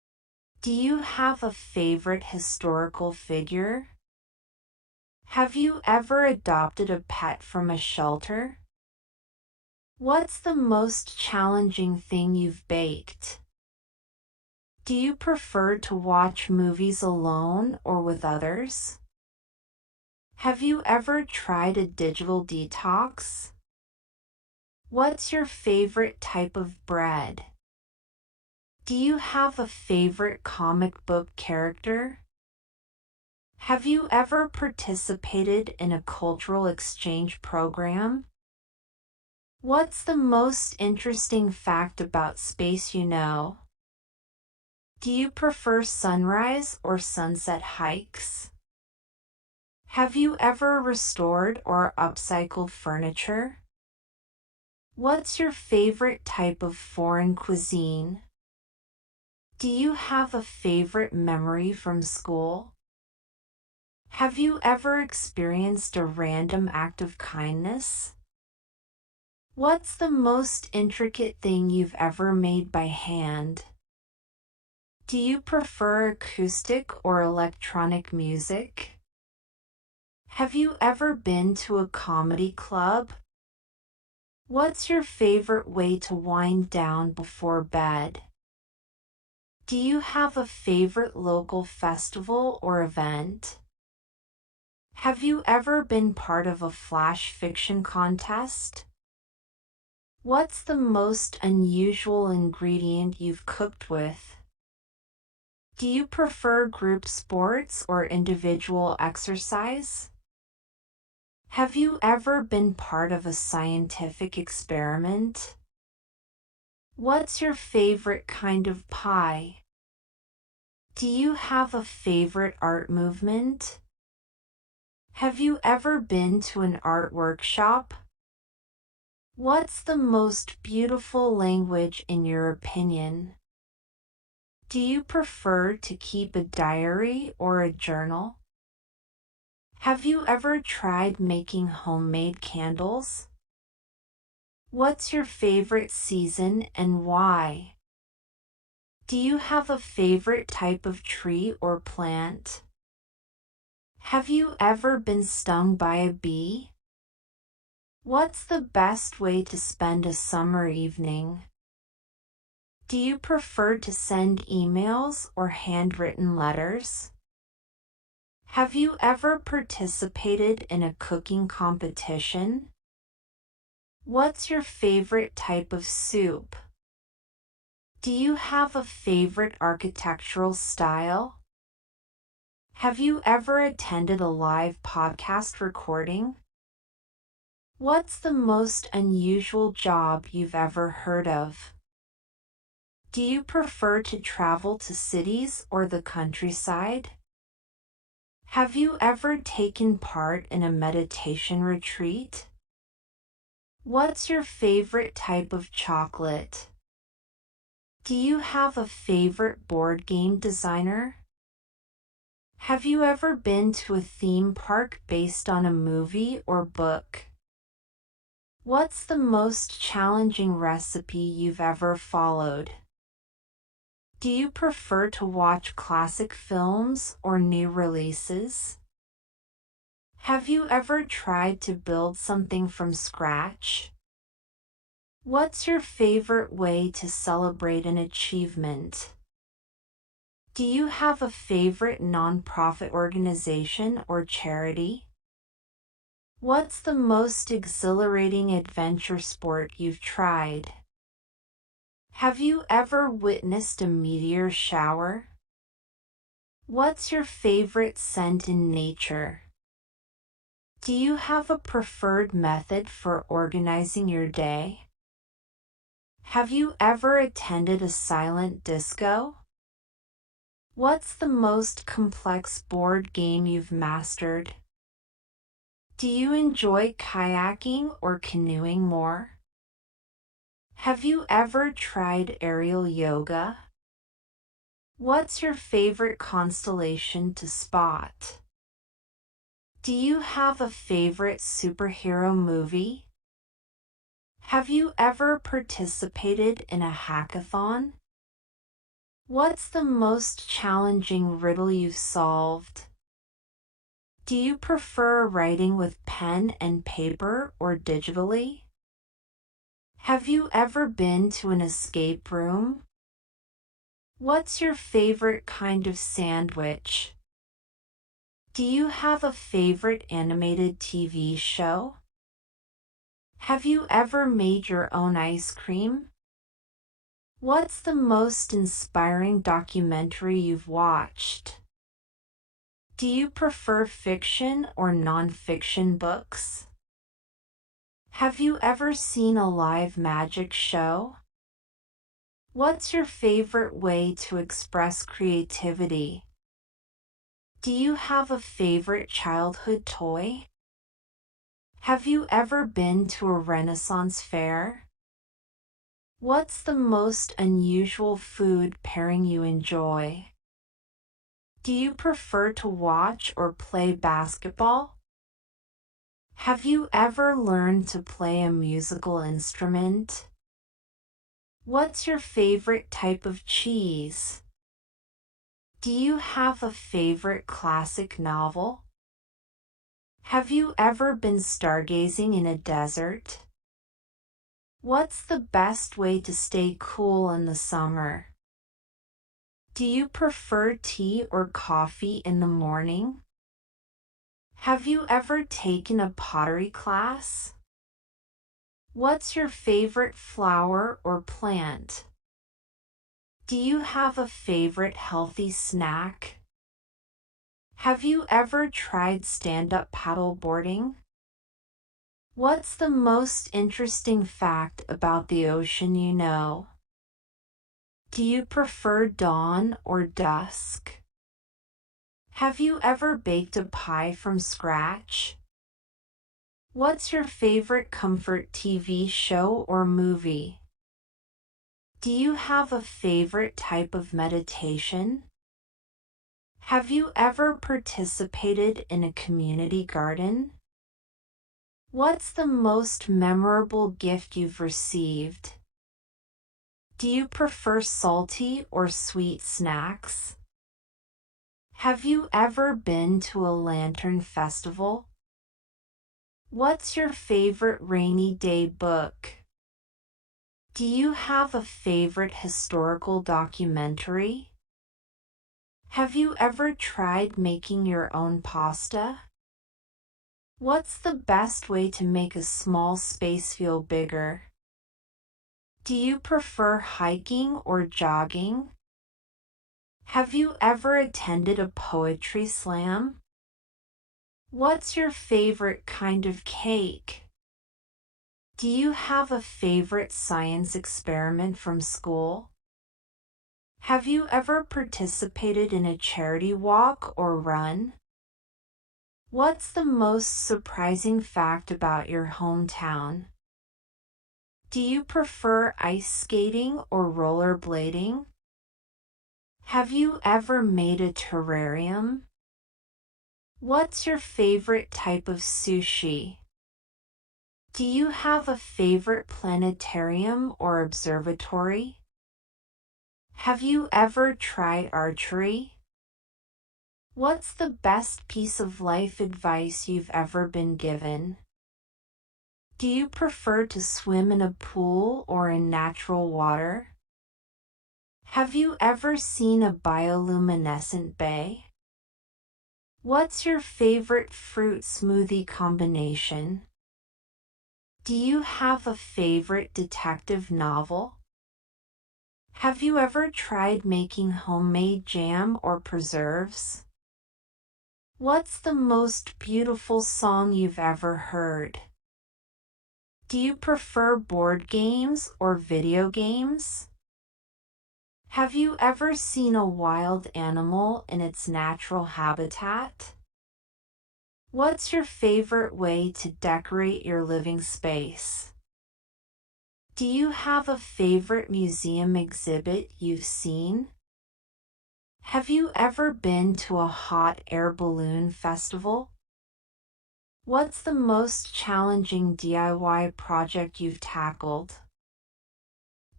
Do you have a favorite historical figure? Have you ever adopted a pet from a shelter? What's the most challenging thing you've baked? Do you prefer to watch movies alone or with others? Have you ever tried a digital detox? What's your favorite type of bread? Do you have a favorite comic book character? Have you ever participated in a cultural exchange program? What's the most interesting fact about space you know? Do you prefer sunrise or sunset hikes? Have you ever restored or upcycled furniture? What's your favorite type of foreign cuisine? Do you have a favorite memory from school? Have you ever experienced a random act of kindness? What's the most intricate thing you've ever made by hand? Do you prefer acoustic or electronic music? Have you ever been to a comedy club? What's your favorite way to wind down before bed? Do you have a favorite local festival or event? Have you ever been part of a flash fiction contest? What's the most unusual ingredient you've cooked with? Do you prefer group sports or individual exercise? Have you ever been part of a scientific experiment? What's your favorite kind of pie? Do you have a favorite art movement? Have you ever been to an art workshop? What's the most beautiful language in your opinion? Do you prefer to keep a diary or a journal? Have you ever tried making homemade candles? What's your favorite season and why? Do you have a favorite type of tree or plant? Have you ever been stung by a bee? What's the best way to spend a summer evening? Do you prefer to send emails or handwritten letters? Have you ever participated in a cooking competition? What's your favorite type of soup? Do you have a favorite architectural style? Have you ever attended a live podcast recording? What's the most unusual job you've ever heard of? Do you prefer to travel to cities or the countryside? Have you ever taken part in a meditation retreat? What's your favorite type of chocolate? Do you have a favorite board game designer? Have you ever been to a theme park based on a movie or book? What's the most challenging recipe you've ever followed? Do you prefer to watch classic films or new releases? Have you ever tried to build something from scratch? What's your favorite way to celebrate an achievement? Do you have a favorite nonprofit organization or charity? What's the most exhilarating adventure sport you've tried? Have you ever witnessed a meteor shower? What's your favorite scent in nature? Do you have a preferred method for organizing your day? Have you ever attended a silent disco? What's the most complex board game you've mastered? Do you enjoy kayaking or canoeing more? Have you ever tried aerial yoga? What's your favorite constellation to spot? Do you have a favorite superhero movie? Have you ever participated in a hackathon? What's the most challenging riddle you've solved? Do you prefer writing with pen and paper or digitally? Have you ever been to an escape room? What's your favorite kind of sandwich? Do you have a favorite animated TV show? Have you ever made your own ice cream? What's the most inspiring documentary you've watched? Do you prefer fiction or nonfiction books? Have you ever seen a live magic show? What's your favorite way to express creativity? Do you have a favorite childhood toy? Have you ever been to a Renaissance fair? What's the most unusual food pairing you enjoy? Do you prefer to watch or play basketball? Have you ever learned to play a musical instrument? What's your favorite type of cheese? Do you have a favorite classic novel? Have you ever been stargazing in a desert? What's the best way to stay cool in the summer? Do you prefer tea or coffee in the morning? Have you ever taken a pottery class? What's your favorite flower or plant? Do you have a favorite healthy snack? Have you ever tried stand-up paddleboarding? What's the most interesting fact about the ocean you know? Do you prefer dawn or dusk? Have you ever baked a pie from scratch? What's your favorite comfort TV show or movie? Do you have a favorite type of meditation? Have you ever participated in a community garden? What's the most memorable gift you've received? Do you prefer salty or sweet snacks? Have you ever been to a lantern festival? What's your favorite rainy day book? Do you have a favorite historical documentary? Have you ever tried making your own pasta? What's the best way to make a small space feel bigger? Do you prefer hiking or jogging? Have you ever attended a poetry slam? What's your favorite kind of cake? Do you have a favorite science experiment from school? Have you ever participated in a charity walk or run? What's the most surprising fact about your hometown? Do you prefer ice skating or rollerblading? Have you ever made a terrarium? What's your favorite type of sushi? Do you have a favorite planetarium or observatory? Have you ever tried archery? What's the best piece of life advice you've ever been given? Do you prefer to swim in a pool or in natural water? Have you ever seen a bioluminescent bay? What's your favorite fruit smoothie combination? Do you have a favorite detective novel? Have you ever tried making homemade jam or preserves? What's the most beautiful song you've ever heard? Do you prefer board games or video games? Have you ever seen a wild animal in its natural habitat? What's your favorite way to decorate your living space? Do you have a favorite museum exhibit you've seen? Have you ever been to a hot air balloon festival? What's the most challenging DIY project you've tackled?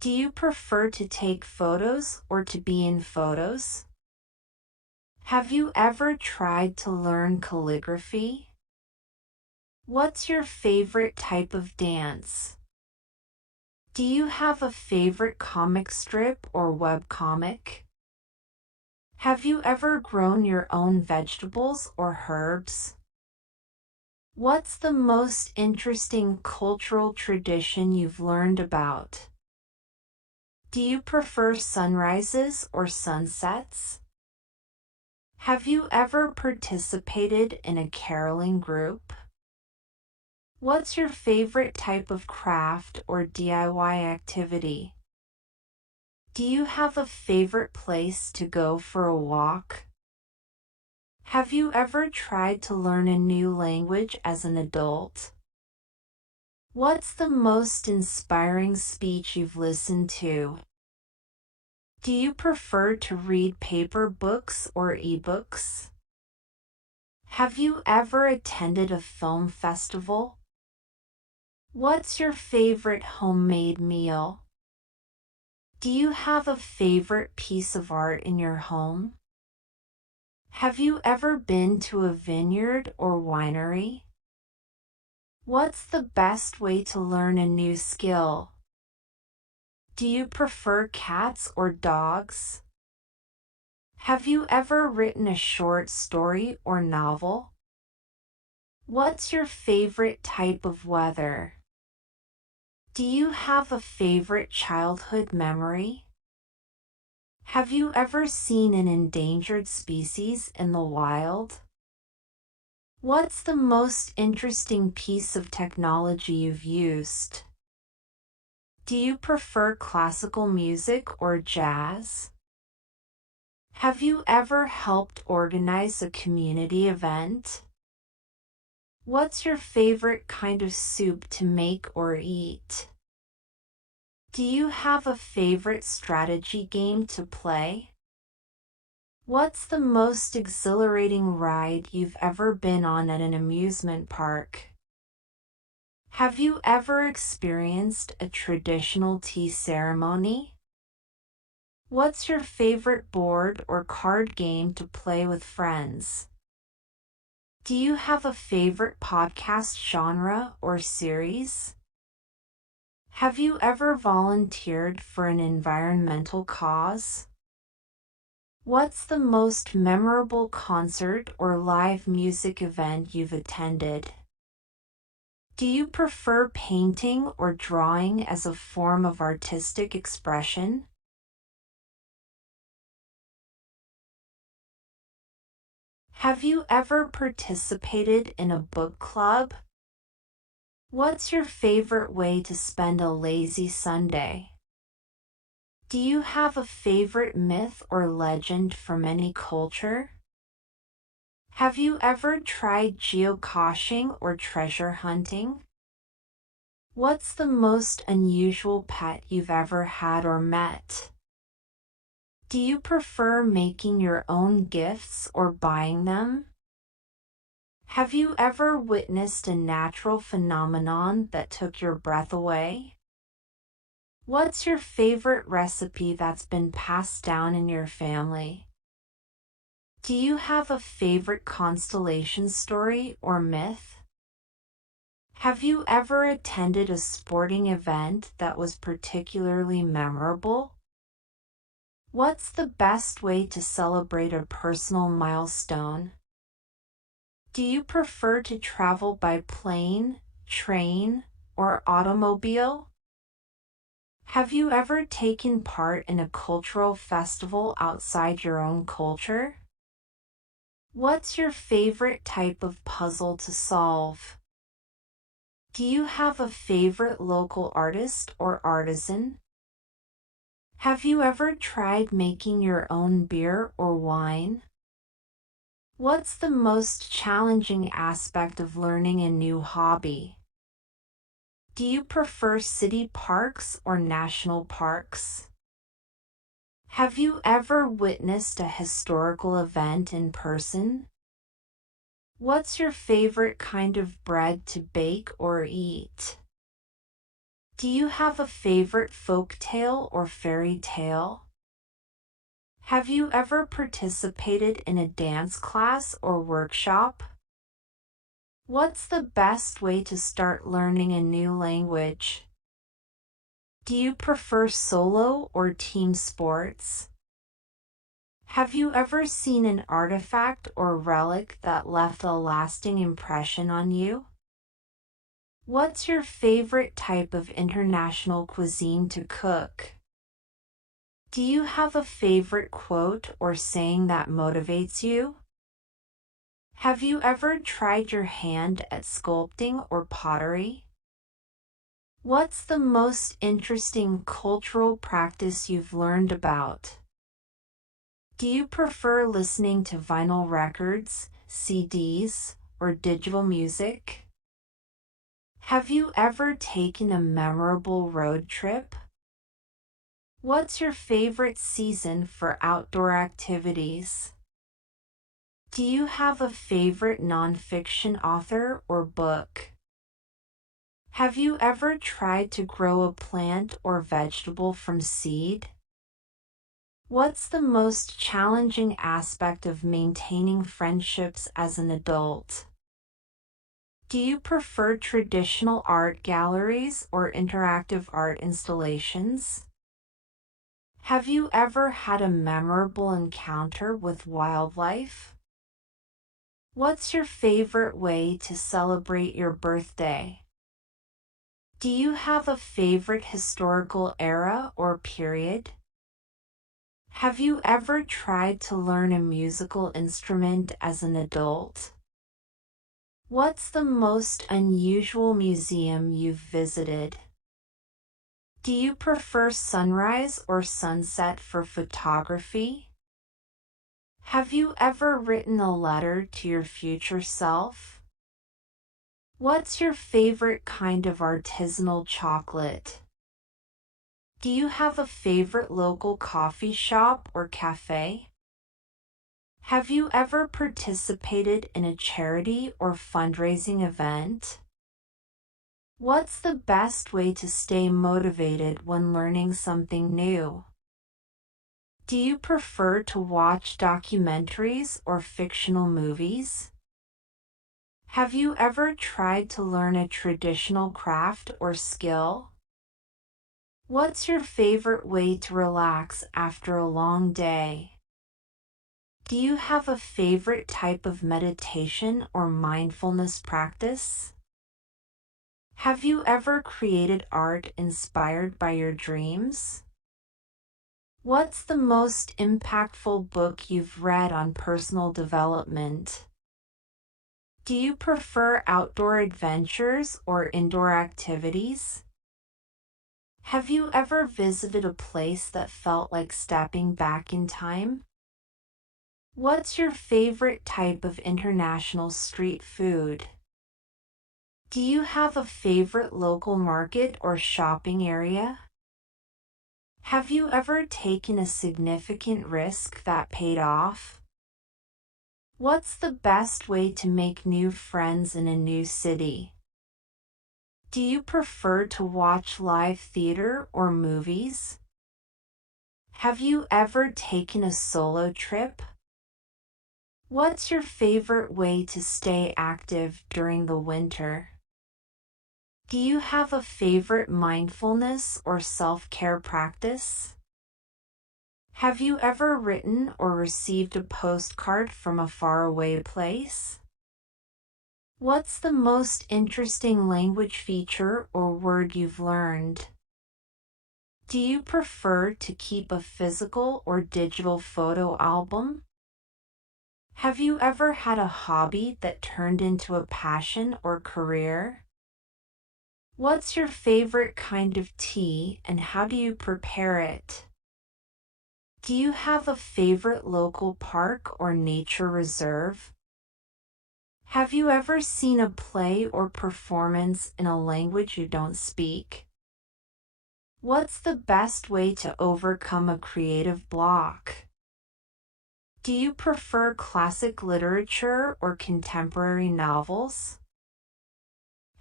Do you prefer to take photos or to be in photos? Have you ever tried to learn calligraphy? What's your favorite type of dance? Do you have a favorite comic strip or webcomic? Have you ever grown your own vegetables or herbs? What's the most interesting cultural tradition you've learned about? Do you prefer sunrises or sunsets? Have you ever participated in a caroling group? What's your favorite type of craft or DIY activity? Do you have a favorite place to go for a walk? Have you ever tried to learn a new language as an adult? What's the most inspiring speech you've listened to? Do you prefer to read paper books or ebooks? Have you ever attended a film festival? What's your favorite homemade meal? Do you have a favorite piece of art in your home? Have you ever been to a vineyard or winery? What's the best way to learn a new skill? Do you prefer cats or dogs? Have you ever written a short story or novel? What's your favorite type of weather? Do you have a favorite childhood memory? Have you ever seen an endangered species in the wild? What's the most interesting piece of technology you've used? Do you prefer classical music or jazz? Have you ever helped organize a community event? What's your favorite kind of soup to make or eat? Do you have a favorite strategy game to play? What's the most exhilarating ride you've ever been on at an amusement park? Have you ever experienced a traditional tea ceremony? What's your favorite board or card game to play with friends? Do you have a favorite podcast genre or series? Have you ever volunteered for an environmental cause? What's the most memorable concert or live music event you've attended? Do you prefer painting or drawing as a form of artistic expression? Have you ever participated in a book club? What's your favorite way to spend a lazy Sunday? Do you have a favorite myth or legend from any culture? Have you ever tried geocaching or treasure hunting? What's the most unusual pet you've ever had or met? Do you prefer making your own gifts or buying them? Have you ever witnessed a natural phenomenon that took your breath away? What's your favorite recipe that's been passed down in your family? Do you have a favorite constellation story or myth? Have you ever attended a sporting event that was particularly memorable? What's the best way to celebrate a personal milestone? Do you prefer to travel by plane, train, or automobile? Have you ever taken part in a cultural festival outside your own culture? What's your favorite type of puzzle to solve? Do you have a favorite local artist or artisan? Have you ever tried making your own beer or wine? What's the most challenging aspect of learning a new hobby? Do you prefer city parks or national parks? Have you ever witnessed a historical event in person? What's your favorite kind of bread to bake or eat? Do you have a favorite folk tale or fairy tale? Have you ever participated in a dance class or workshop? What's the best way to start learning a new language? Do you prefer solo or team sports? Have you ever seen an artifact or relic that left a lasting impression on you? What's your favorite type of international cuisine to cook? Do you have a favorite quote or saying that motivates you? Have you ever tried your hand at sculpting or pottery? What's the most interesting cultural practice you've learned about? Do you prefer listening to vinyl records, CDs, or digital music? Have you ever taken a memorable road trip? What's your favorite season for outdoor activities? Do you have a favorite nonfiction author or book? Have you ever tried to grow a plant or vegetable from seed? What's the most challenging aspect of maintaining friendships as an adult? Do you prefer traditional art galleries or interactive art installations? Have you ever had a memorable encounter with wildlife? What's your favorite way to celebrate your birthday? Do you have a favorite historical era or period? Have you ever tried to learn a musical instrument as an adult? What's the most unusual museum you've visited? Do you prefer sunrise or sunset for photography? Have you ever written a letter to your future self? What's your favorite kind of artisanal chocolate? Do you have a favorite local coffee shop or cafe? Have you ever participated in a charity or fundraising event? What's the best way to stay motivated when learning something new? Do you prefer to watch documentaries or fictional movies? Have you ever tried to learn a traditional craft or skill? What's your favorite way to relax after a long day? Do you have a favorite type of meditation or mindfulness practice? Have you ever created art inspired by your dreams? What's the most impactful book you've read on personal development? Do you prefer outdoor adventures or indoor activities? Have you ever visited a place that felt like stepping back in time? What's your favorite type of international street food? Do you have a favorite local market or shopping area? Have you ever taken a significant risk that paid off? What's the best way to make new friends in a new city? Do you prefer to watch live theater or movies? Have you ever taken a solo trip? What's your favorite way to stay active during the winter? Do you have a favorite mindfulness or self-care practice? Have you ever written or received a postcard from a faraway place? What's the most interesting language feature or word you've learned? Do you prefer to keep a physical or digital photo album? Have you ever had a hobby that turned into a passion or career? What's your favorite kind of tea and how do you prepare it? Do you have a favorite local park or nature reserve? Have you ever seen a play or performance in a language you don't speak? What's the best way to overcome a creative block? Do you prefer classic literature or contemporary novels?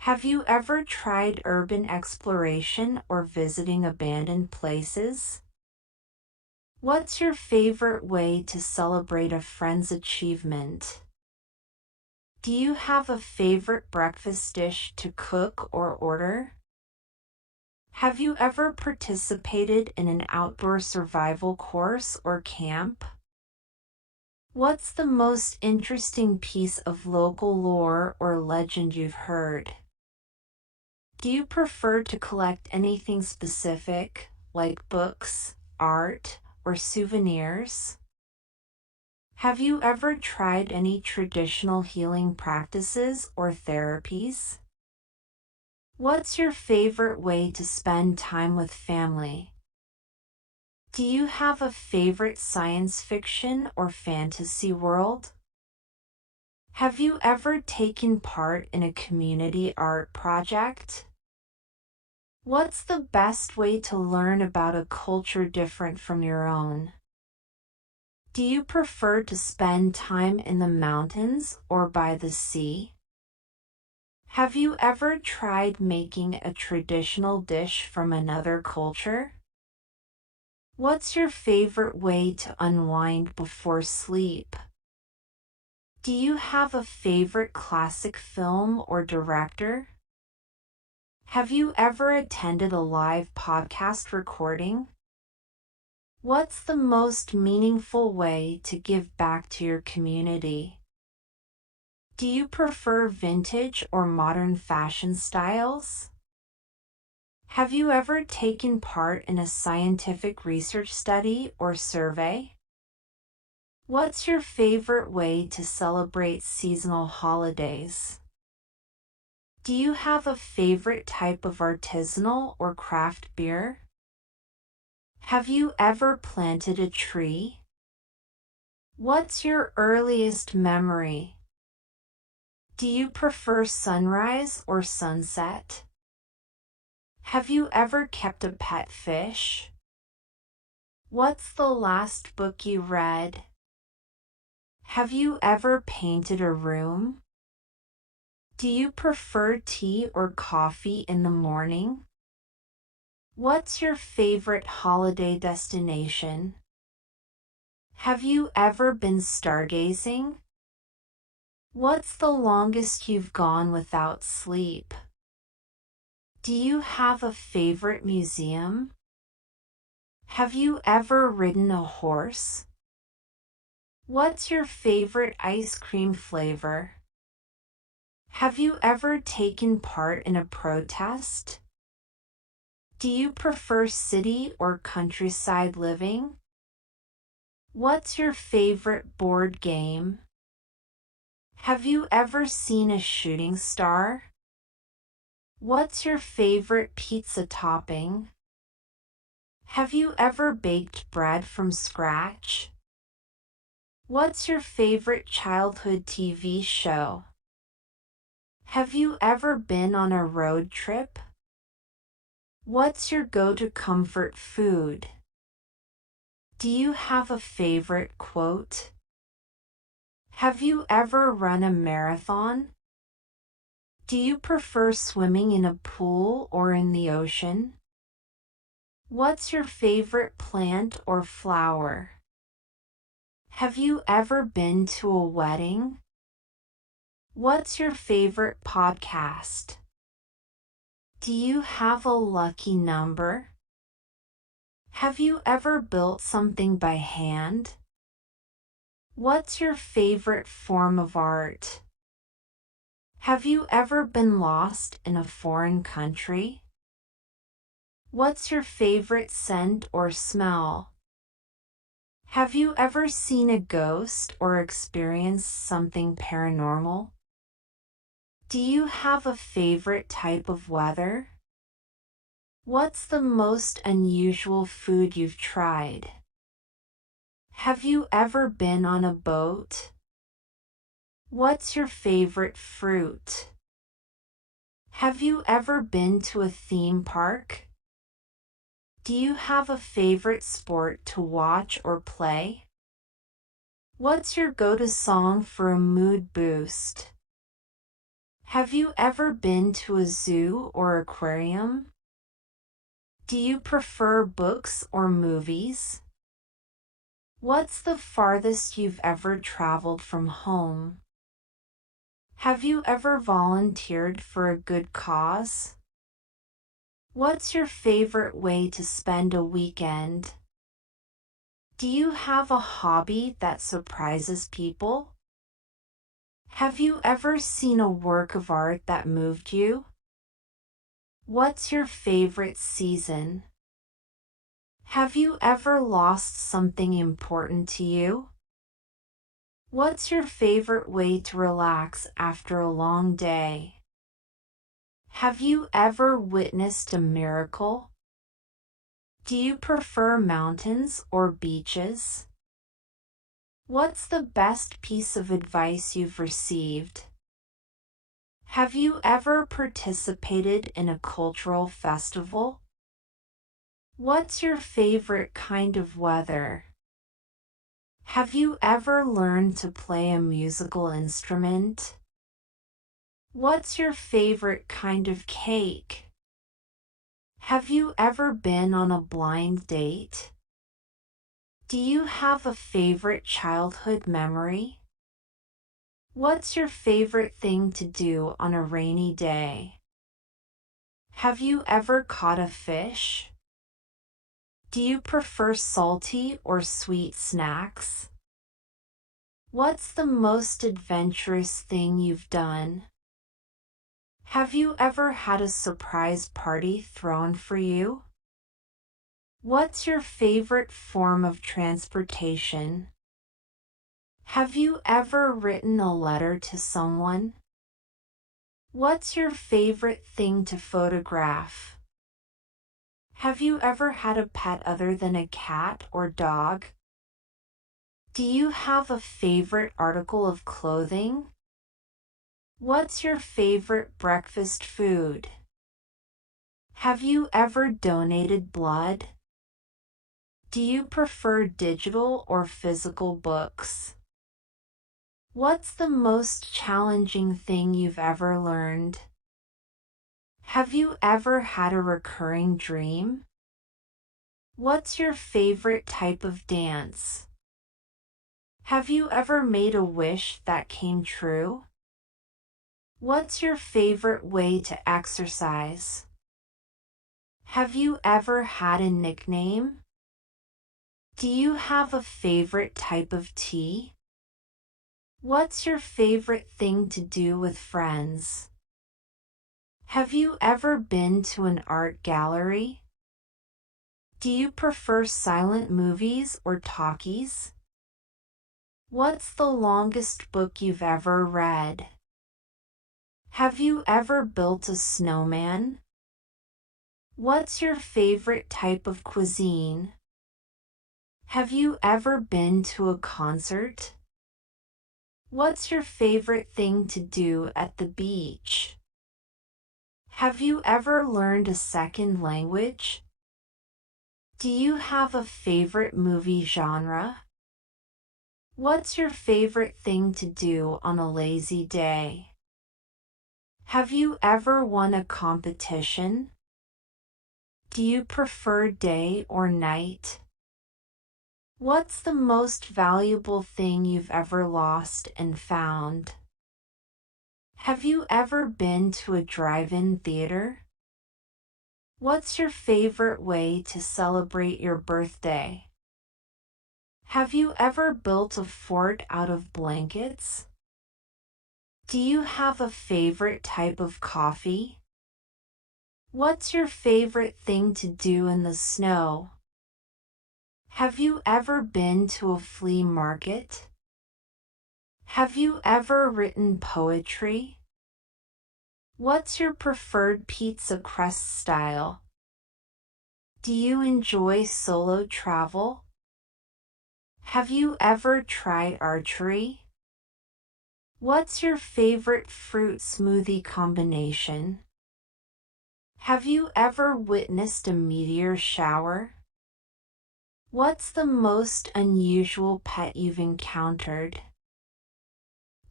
Have you ever tried urban exploration or visiting abandoned places? What's your favorite way to celebrate a friend's achievement? Do you have a favorite breakfast dish to cook or order? Have you ever participated in an outdoor survival course or camp? What's the most interesting piece of local lore or legend you've heard? Do you prefer to collect anything specific, like books, art, or souvenirs? Have you ever tried any traditional healing practices or therapies? What's your favorite way to spend time with family? Do you have a favorite science fiction or fantasy world? Have you ever taken part in a community art project? What's the best way to learn about a culture different from your own? Do you prefer to spend time in the mountains or by the sea? Have you ever tried making a traditional dish from another culture? What's your favorite way to unwind before sleep? Do you have a favorite classic film or director? Have you ever attended a live podcast recording? What's the most meaningful way to give back to your community? Do you prefer vintage or modern fashion styles? Have you ever taken part in a scientific research study or survey? What's your favorite way to celebrate seasonal holidays? Do you have a favorite type of artisanal or craft beer? Have you ever planted a tree? What's your earliest memory? Do you prefer sunrise or sunset? Have you ever kept a pet fish? What's the last book you read? Have you ever painted a room? Do you prefer tea or coffee in the morning? What's your favorite holiday destination? Have you ever been stargazing? What's the longest you've gone without sleep? Do you have a favorite museum? Have you ever ridden a horse? What's your favorite ice cream flavor? Have you ever taken part in a protest? Do you prefer city or countryside living? What's your favorite board game? Have you ever seen a shooting star? What's your favorite pizza topping? Have you ever baked bread from scratch? What's your favorite childhood TV show? Have you ever been on a road trip? What's your go-to comfort food? Do you have a favorite quote? Have you ever run a marathon? Do you prefer swimming in a pool or in the ocean? What's your favorite plant or flower? Have you ever been to a wedding? What's your favorite podcast? Do you have a lucky number? Have you ever built something by hand? What's your favorite form of art? Have you ever been lost in a foreign country? What's your favorite scent or smell? Have you ever seen a ghost or experienced something paranormal? Do you have a favorite type of weather? What's the most unusual food you've tried? Have you ever been on a boat? What's your favorite fruit? Have you ever been to a theme park? Do you have a favorite sport to watch or play? What's your go-to song for a mood boost? Have you ever been to a zoo or aquarium? Do you prefer books or movies? What's the farthest you've ever traveled from home? Have you ever volunteered for a good cause? What's your favorite way to spend a weekend? Do you have a hobby that surprises people? Have you ever seen a work of art that moved you? What's your favorite season? Have you ever lost something important to you? What's your favorite way to relax after a long day? Have you ever witnessed a miracle? Do you prefer mountains or beaches? What's the best piece of advice you've received? Have you ever participated in a cultural festival? What's your favorite kind of weather? Have you ever learned to play a musical instrument? What's your favorite kind of cake? Have you ever been on a blind date? Do you have a favorite childhood memory? What's your favorite thing to do on a rainy day? Have you ever caught a fish? Do you prefer salty or sweet snacks? What's the most adventurous thing you've done? Have you ever had a surprise party thrown for you? What's your favorite form of transportation? Have you ever written a letter to someone? What's your favorite thing to photograph? Have you ever had a pet other than a cat or dog? Do you have a favorite article of clothing? What's your favorite breakfast food? Have you ever donated blood? Do you prefer digital or physical books? What's the most challenging thing you've ever learned? Have you ever had a recurring dream? What's your favorite type of dance? Have you ever made a wish that came true? What's your favorite way to exercise? Have you ever had a nickname? Do you have a favorite type of tea? What's your favorite thing to do with friends? Have you ever been to an art gallery? Do you prefer silent movies or talkies? What's the longest book you've ever read? Have you ever built a snowman? What's your favorite type of cuisine? Have you ever been to a concert? What's your favorite thing to do at the beach? Have you ever learned a second language? Do you have a favorite movie genre? What's your favorite thing to do on a lazy day? Have you ever won a competition? Do you prefer day or night? What's the most valuable thing you've ever lost and found? Have you ever been to a drive-in theater? What's your favorite way to celebrate your birthday? Have you ever built a fort out of blankets? Do you have a favorite type of coffee? What's your favorite thing to do in the snow? Have you ever been to a flea market? Have you ever written poetry? What's your preferred pizza crust style? Do you enjoy solo travel? Have you ever tried archery? What's your favorite fruit smoothie combination? Have you ever witnessed a meteor shower? What's the most unusual pet you've encountered?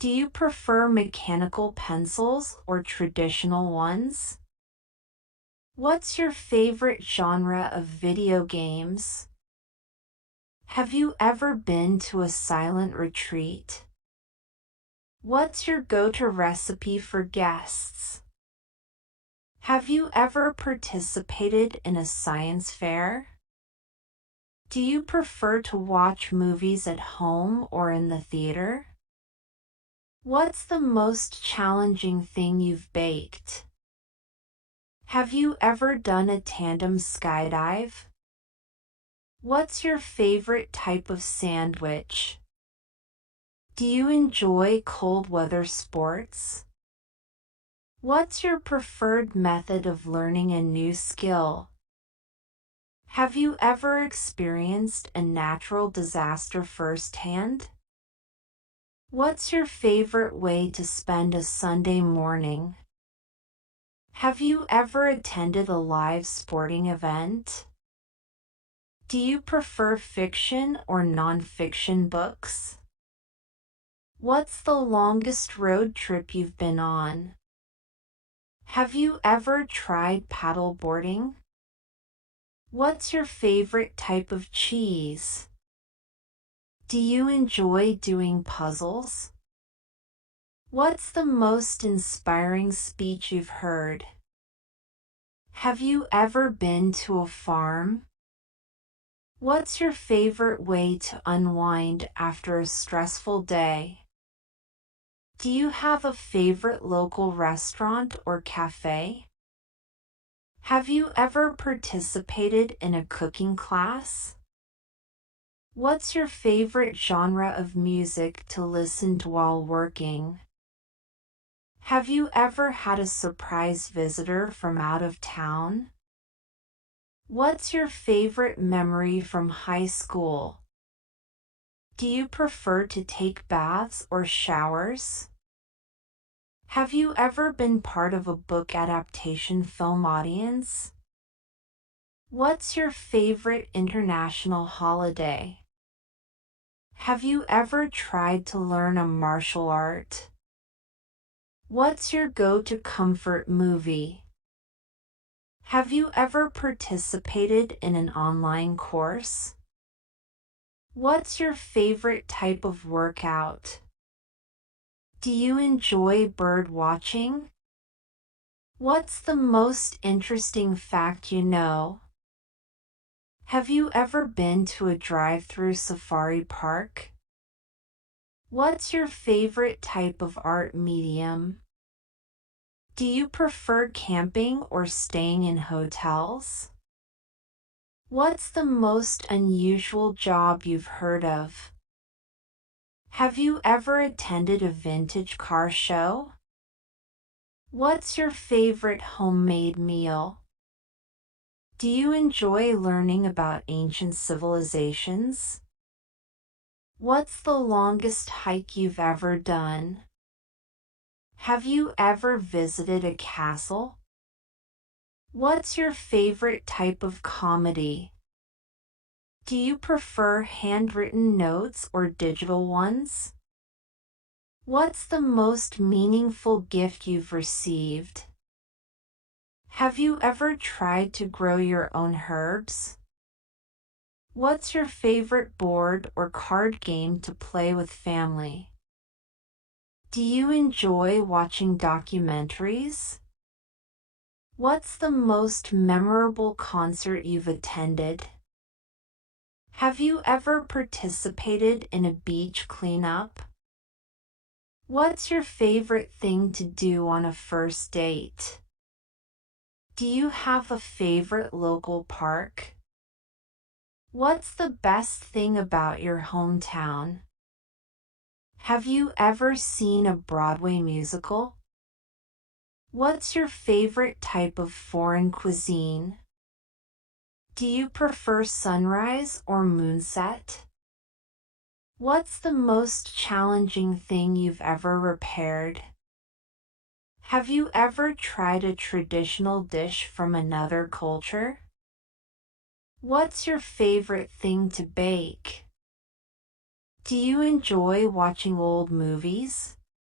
Do you prefer mechanical pencils or traditional ones? What's your favorite genre of video games? Have you ever been to a silent retreat? What's your go-to recipe for guests? Have you ever participated in a science fair? Do you prefer to watch movies at home or in the theater? What's the most challenging thing you've baked? Have you ever done a tandem skydive? What's your favorite type of sandwich? Do you enjoy cold weather sports? What's your preferred method of learning a new skill? Have you ever experienced a natural disaster firsthand? What's your favorite way to spend a Sunday morning? Have you ever attended a live sporting event? Do you prefer fiction or nonfiction books? What's the longest road trip you've been on? Have you ever tried paddleboarding? What's your favorite type of cheese? Do you enjoy doing puzzles? What's the most inspiring speech you've heard? Have you ever been to a farm? What's your favorite way to unwind after a stressful day? Do you have a favorite local restaurant or cafe? Have you ever participated in a cooking class? What's your favorite genre of music to listen to while working? Have you ever had a surprise visitor from out of town? What's your favorite memory from high school? Do you prefer to take baths or showers? Have you ever been part of a book adaptation film audience? What's your favorite international holiday? Have you ever tried to learn a martial art? What's your go-to comfort movie? Have you ever participated in an online course? What's your favorite type of workout? Do you enjoy bird watching? What's the most interesting fact you know? Have you ever been to a drive-through safari park? What's your favorite type of art medium? Do you prefer camping or staying in hotels? What's the most unusual job you've heard of? Have you ever attended a vintage car show? What's your favorite homemade meal? Do you enjoy learning about ancient civilizations? What's the longest hike you've ever done? Have you ever visited a castle? What's your favorite type of comedy? Do you prefer handwritten notes or digital ones? What's the most meaningful gift you've received? Have you ever tried to grow your own herbs? What's your favorite board or card game to play with family? Do you enjoy watching documentaries? What's the most memorable concert you've attended? Have you ever participated in a beach cleanup? What's your favorite thing to do on a first date? Do you have a favorite local park? What's the best thing about your hometown? Have you ever seen a Broadway musical? What's your favorite type of foreign cuisine? Do you prefer sunrise or moonset? What's the most challenging thing you've ever repaired? Have you ever tried a traditional dish from another culture? What's your favorite thing to bake? Do you enjoy watching old movies?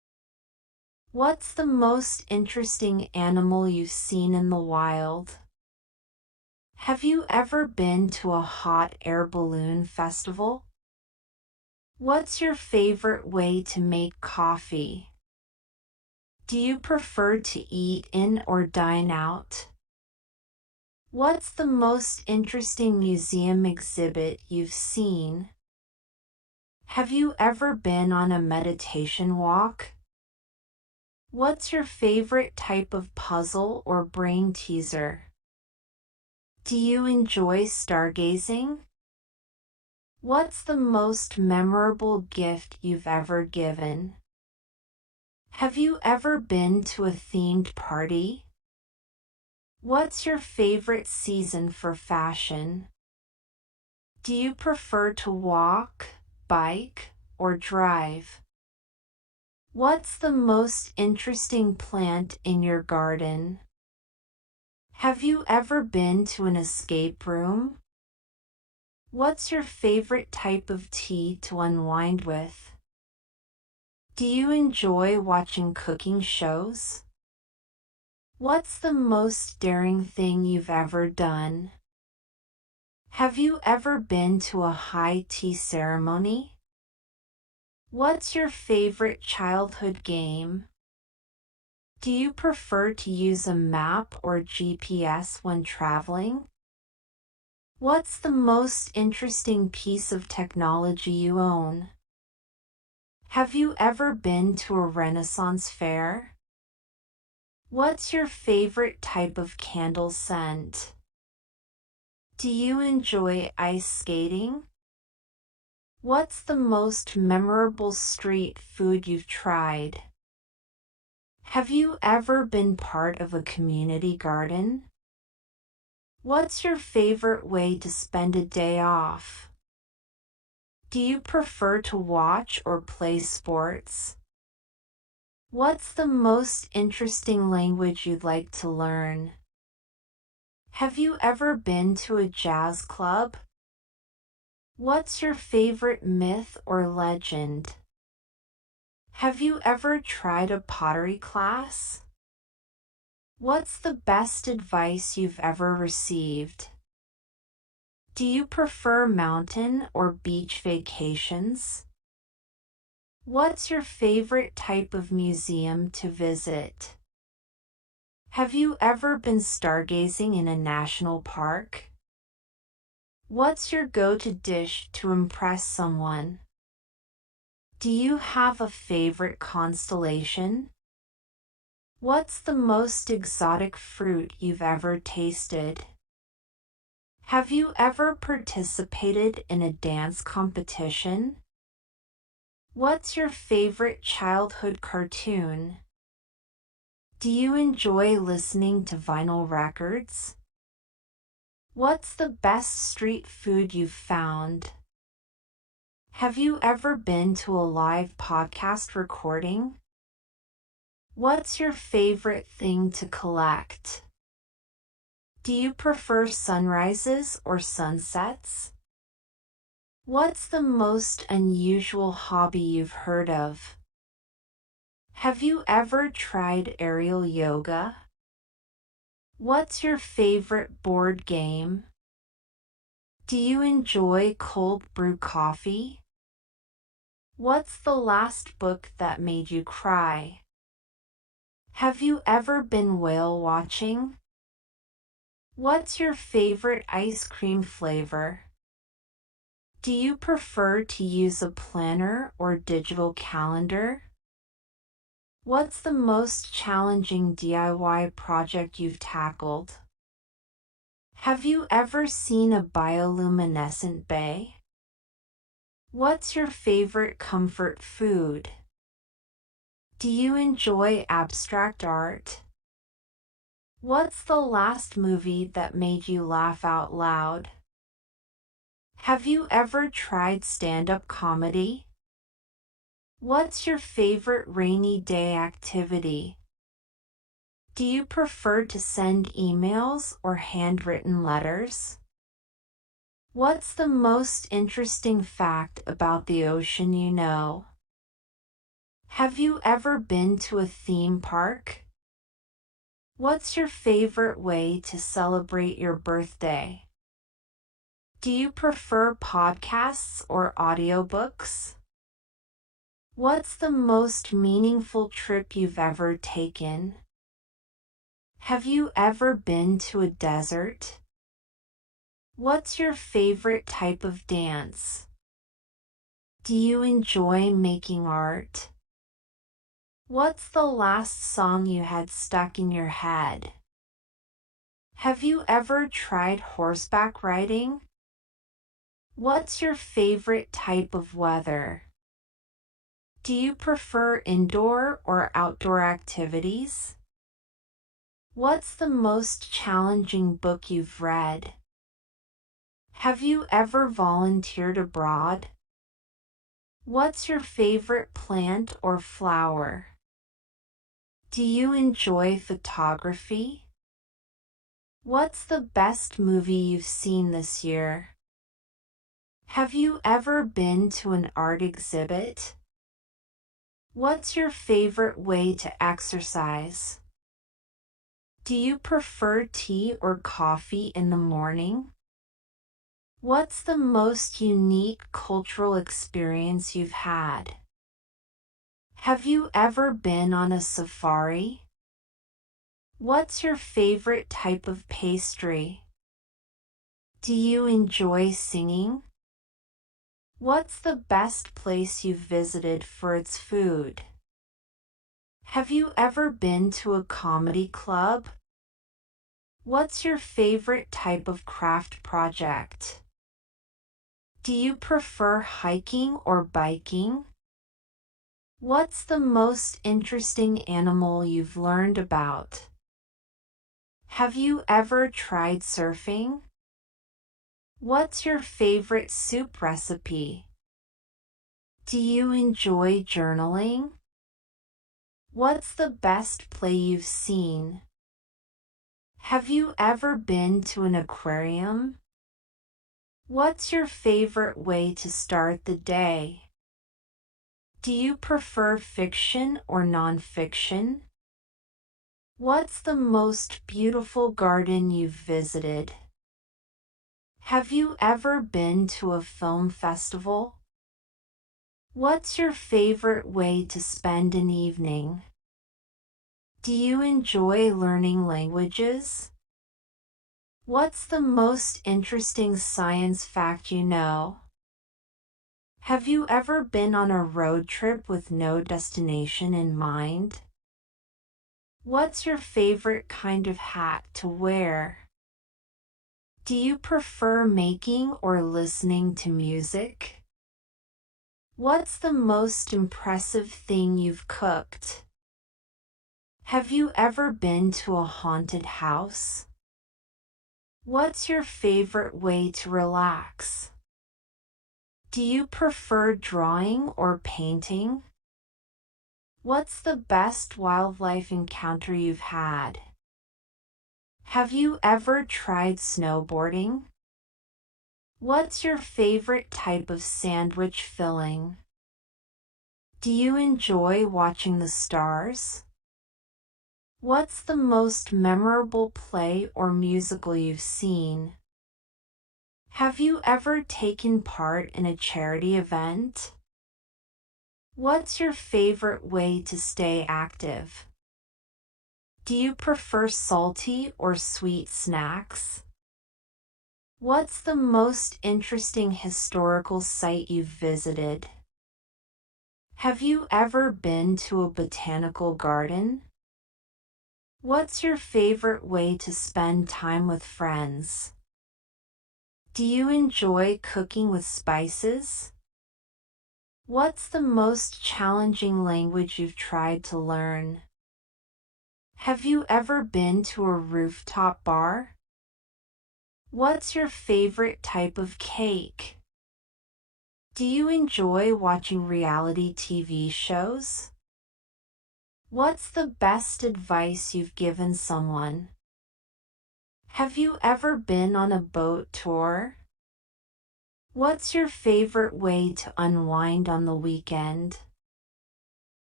What's the most interesting animal you've seen in the wild? Have you ever been to a hot air balloon festival? What's your favorite way to make coffee? Do you prefer to eat in or dine out? What's the most interesting museum exhibit you've seen? Have you ever been on a meditation walk? What's your favorite type of puzzle or brain teaser? Do you enjoy stargazing? What's the most memorable gift you've ever given? Have you ever been to a themed party? What's your favorite season for fashion? Do you prefer to walk, bike, or drive? What's the most interesting plant in your garden? Have you ever been to an escape room? What's your favorite type of tea to unwind with? Do you enjoy watching cooking shows? What's the most daring thing you've ever done? Have you ever been to a high tea ceremony? What's your favorite childhood game? Do you prefer to use a map or GPS when traveling? What's the most interesting piece of technology you own? Have you ever been to a Renaissance fair? What's your favorite type of candle scent? Do you enjoy ice skating? What's the most memorable street food you've tried? Have you ever been part of a community garden? What's your favorite way to spend a day off? Do you prefer to watch or play sports? What's the most interesting language you'd like to learn? Have you ever been to a jazz club? What's your favorite myth or legend? Have you ever tried a pottery class? What's the best advice you've ever received? Do you prefer mountain or beach vacations? What's your favorite type of museum to visit? Have you ever been stargazing in a national park? What's your go-to dish to impress someone? Do you have a favorite constellation? What's the most exotic fruit you've ever tasted? Have you ever participated in a dance competition? What's your favorite childhood cartoon? Do you enjoy listening to vinyl records? What's the best street food you've found? Have you ever been to a live podcast recording? What's your favorite thing to collect? Do you prefer sunrises or sunsets? What's the most unusual hobby you've heard of? Have you ever tried aerial yoga? What's your favorite board game? Do you enjoy cold brew coffee? What's the last book that made you cry? Have you ever been whale watching? What's your favorite ice cream flavor? Do you prefer to use a planner or digital calendar? What's the most challenging DIY project you've tackled? Have you ever seen a bioluminescent bay? What's your favorite comfort food? Do you enjoy abstract art? What's the last movie that made you laugh out loud? Have you ever tried stand-up comedy? What's your favorite rainy day activity? Do you prefer to send emails or handwritten letters? What's the most interesting fact about the ocean you know? Have you ever been to a theme park? What's your favorite way to celebrate your birthday? Do you prefer podcasts or audiobooks? What's the most meaningful trip you've ever taken? Have you ever been to a desert? What's your favorite type of dance? Do you enjoy making art? What's the last song you had stuck in your head? Have you ever tried horseback riding? What's your favorite type of weather? Do you prefer indoor or outdoor activities? What's the most challenging book you've read? Have you ever volunteered abroad? What's your favorite plant or flower? Do you enjoy photography? What's the best movie you've seen this year? Have you ever been to an art exhibit? What's your favorite way to exercise? Do you prefer tea or coffee in the morning? What's the most unique cultural experience you've had? Have you ever been on a safari? What's your favorite type of pastry? Do you enjoy singing? What's the best place you've visited for its food? Have you ever been to a comedy club? What's your favorite type of craft project? Do you prefer hiking or biking? What's the most interesting animal you've learned about? Have you ever tried surfing? What's your favorite soup recipe? Do you enjoy journaling? What's the best play you've seen? Have you ever been to an aquarium? What's your favorite way to start the day? Do you prefer fiction or nonfiction? What's the most beautiful garden you've visited? Have you ever been to a film festival? What's your favorite way to spend an evening? Do you enjoy learning languages? What's the most interesting science fact you know? Have you ever been on a road trip with no destination in mind? What's your favorite kind of hat to wear? Do you prefer making or listening to music? What's the most impressive thing you've cooked? Have you ever been to a haunted house? What's your favorite way to relax? Do you prefer drawing or painting? What's the best wildlife encounter you've had? Have you ever tried snowboarding? What's your favorite type of sandwich filling? Do you enjoy watching the stars? What's the most memorable play or musical you've seen? Have you ever taken part in a charity event? What's your favorite way to stay active? Do you prefer salty or sweet snacks? What's the most interesting historical site you've visited? Have you ever been to a botanical garden? What's your favorite way to spend time with friends? Do you enjoy cooking with spices? What's the most challenging language you've tried to learn? Have you ever been to a rooftop bar? What's your favorite type of cake? Do you enjoy watching reality TV shows? What's the best advice you've given someone? Have you ever been on a boat tour? What's your favorite way to unwind on the weekend?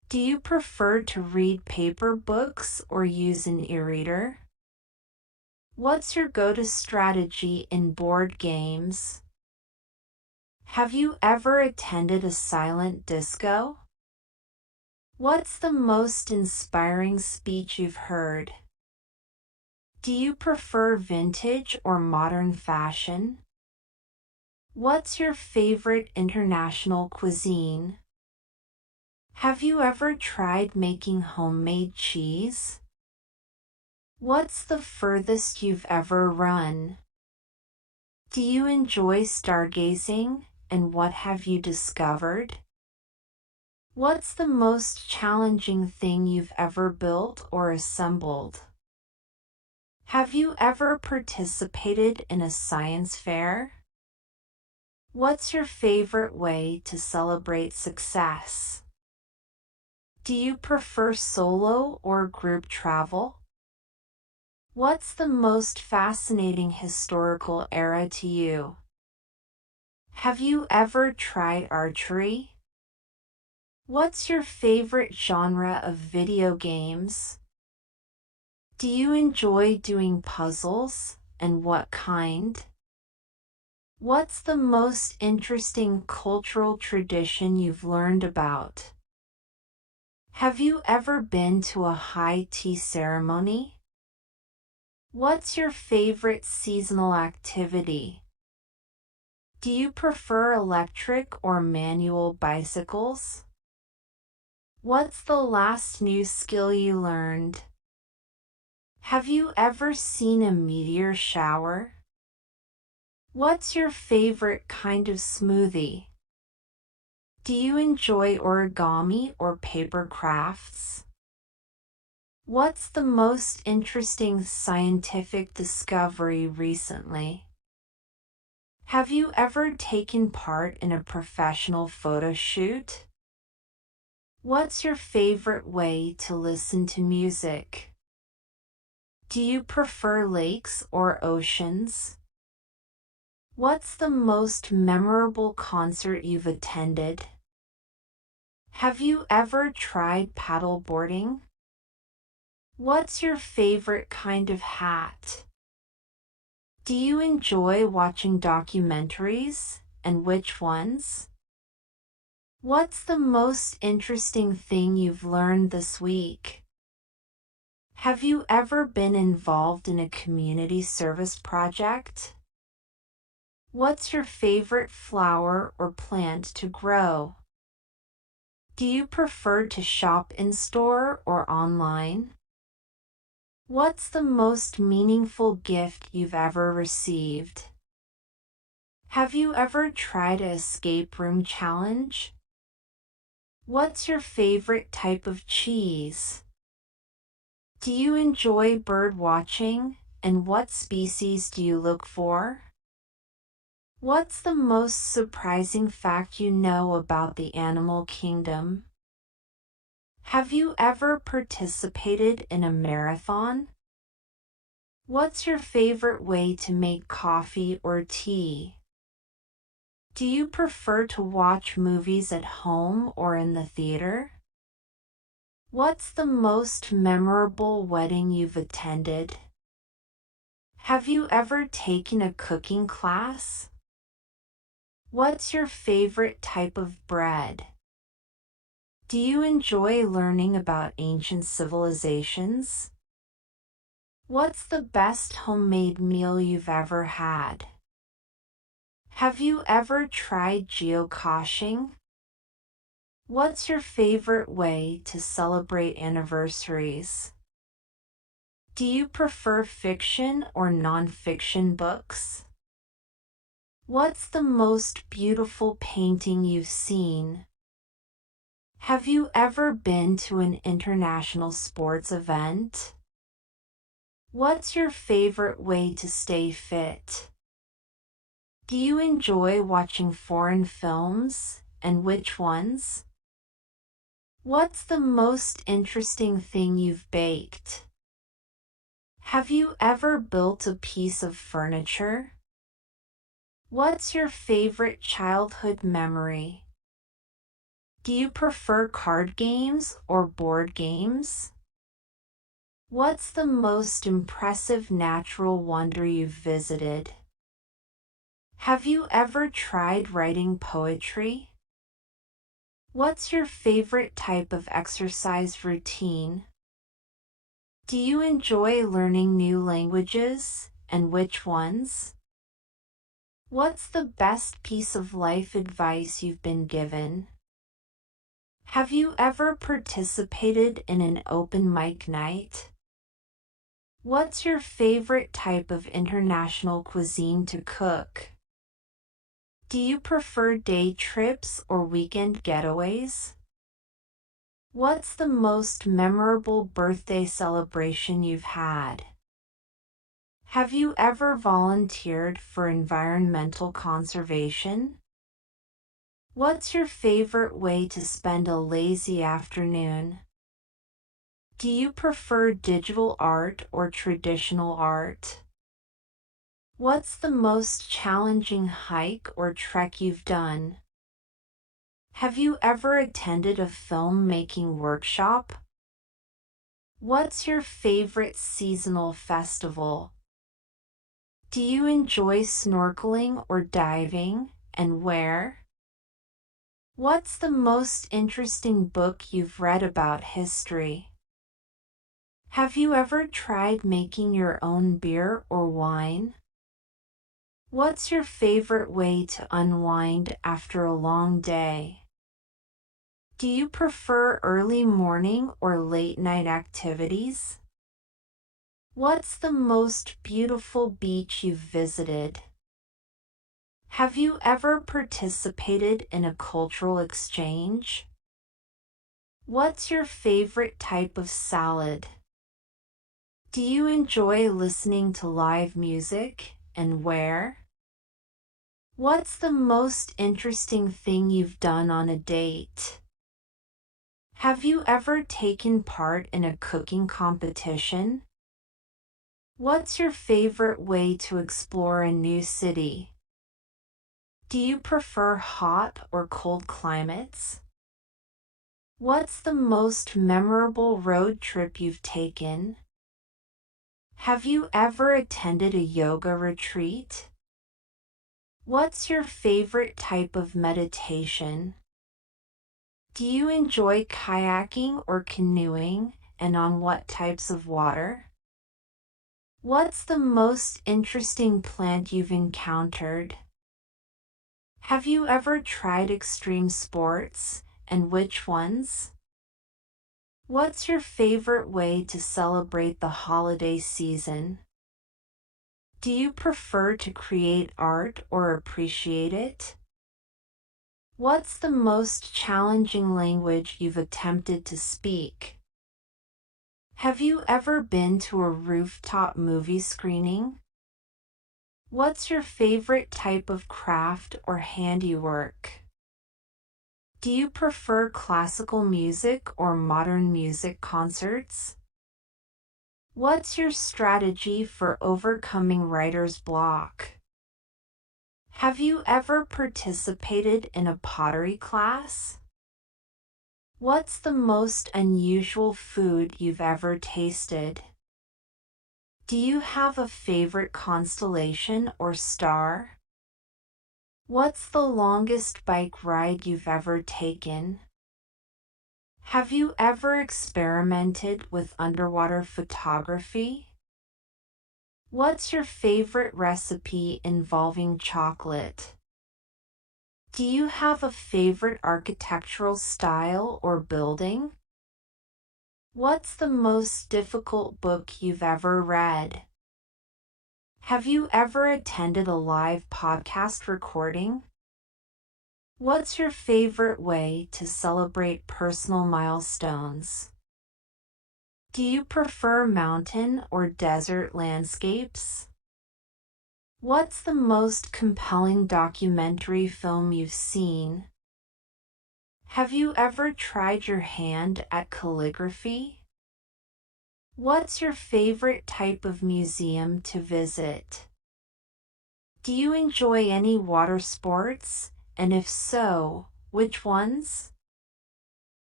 Do you prefer to read paper books or use an e-reader? What's your go-to strategy in board games? Have you ever attended a silent disco? What's the most inspiring speech you've heard? Do you prefer vintage or modern fashion? What's your favorite international cuisine? Have you ever tried making homemade cheese? What's the furthest you've ever run? Do you enjoy stargazing, and what have you discovered? What's the most challenging thing you've ever built or assembled? Have you ever participated in a science fair? What's your favorite way to celebrate success? Do you prefer solo or group travel? What's the most fascinating historical era to you? Have you ever tried archery? What's your favorite genre of video games? Do you enjoy doing puzzles, and what kind? What's the most interesting cultural tradition you've learned about? Have you ever been to a high tea ceremony? What's your favorite seasonal activity? Do you prefer electric or manual bicycles? What's the last new skill you learned? Have you ever seen a meteor shower? What's your favorite kind of smoothie? Do you enjoy origami or paper crafts? What's the most interesting scientific discovery recently? Have you ever taken part in a professional photo shoot? What's your favorite way to listen to music? Do you prefer lakes or oceans? What's the most memorable concert you've attended? Have you ever tried paddleboarding? What's your favorite kind of hat? Do you enjoy watching documentaries, and which ones? What's the most interesting thing you've learned this week? Have you ever been involved in a community service project? What's your favorite flower or plant to grow? Do you prefer to shop in-store or online? What's the most meaningful gift you've ever received? Have you ever tried an escape room challenge? What's your favorite type of cheese? Do you enjoy bird watching, and what species do you look for? What's the most surprising fact you know about the animal kingdom? Have you ever participated in a marathon? What's your favorite way to make coffee or tea? Do you prefer to watch movies at home or in the theater? What's the most memorable wedding you've attended? Have you ever taken a cooking class? What's your favorite type of bread? Do you enjoy learning about ancient civilizations? What's the best homemade meal you've ever had? Have you ever tried geocaching? What's your favorite way to celebrate anniversaries? Do you prefer fiction or nonfiction books? What's the most beautiful painting you've seen? Have you ever been to an international sports event? What's your favorite way to stay fit? Do you enjoy watching foreign films, and which ones? What's the most interesting thing you've baked? Have you ever built a piece of furniture? What's your favorite childhood memory? Do you prefer card games or board games? What's the most impressive natural wonder you've visited? Have you ever tried writing poetry? What's your favorite type of exercise routine? Do you enjoy learning new languages, and which ones? What's the best piece of life advice you've been given? Have you ever participated in an open mic night? What's your favorite type of international cuisine to cook? Do you prefer day trips or weekend getaways? What's the most memorable birthday celebration you've had? Have you ever volunteered for environmental conservation? What's your favorite way to spend a lazy afternoon? Do you prefer digital art or traditional art? What's the most challenging hike or trek you've done? Have you ever attended a filmmaking workshop? What's your favorite seasonal festival? Do you enjoy snorkeling or diving, and where? What's the most interesting book you've read about history? Have you ever tried making your own beer or wine? What's your favorite way to unwind after a long day? Do you prefer early morning or late night activities? What's the most beautiful beach you've visited? Have you ever participated in a cultural exchange? What's your favorite type of salad? Do you enjoy listening to live music, and where? What's the most interesting thing you've done on a date? Have you ever taken part in a cooking competition? What's your favorite way to explore a new city? Do you prefer hot or cold climates? What's the most memorable road trip you've taken? Have you ever attended a yoga retreat? What's your favorite type of meditation? Do you enjoy kayaking or canoeing, and on what types of water? What's the most interesting plant you've encountered? Have you ever tried extreme sports, and which ones? What's your favorite way to celebrate the holiday season? Do you prefer to create art or appreciate it? What's the most challenging language you've attempted to speak? Have you ever been to a rooftop movie screening? What's your favorite type of craft or handiwork? Do you prefer classical music or modern music concerts? What's your strategy for overcoming writer's block? Have you ever participated in a pottery class? What's the most unusual food you've ever tasted? Do you have a favorite constellation or star? What's the longest bike ride you've ever taken? Have you ever experimented with underwater photography? What's your favorite recipe involving chocolate? Do you have a favorite architectural style or building? What's the most difficult book you've ever read? Have you ever attended a live podcast recording? What's your favorite way to celebrate personal milestones? Do you prefer mountain or desert landscapes? What's the most compelling documentary film you've seen? Have you ever tried your hand at calligraphy? What's your favorite type of museum to visit? Do you enjoy any water sports, and if so, which ones?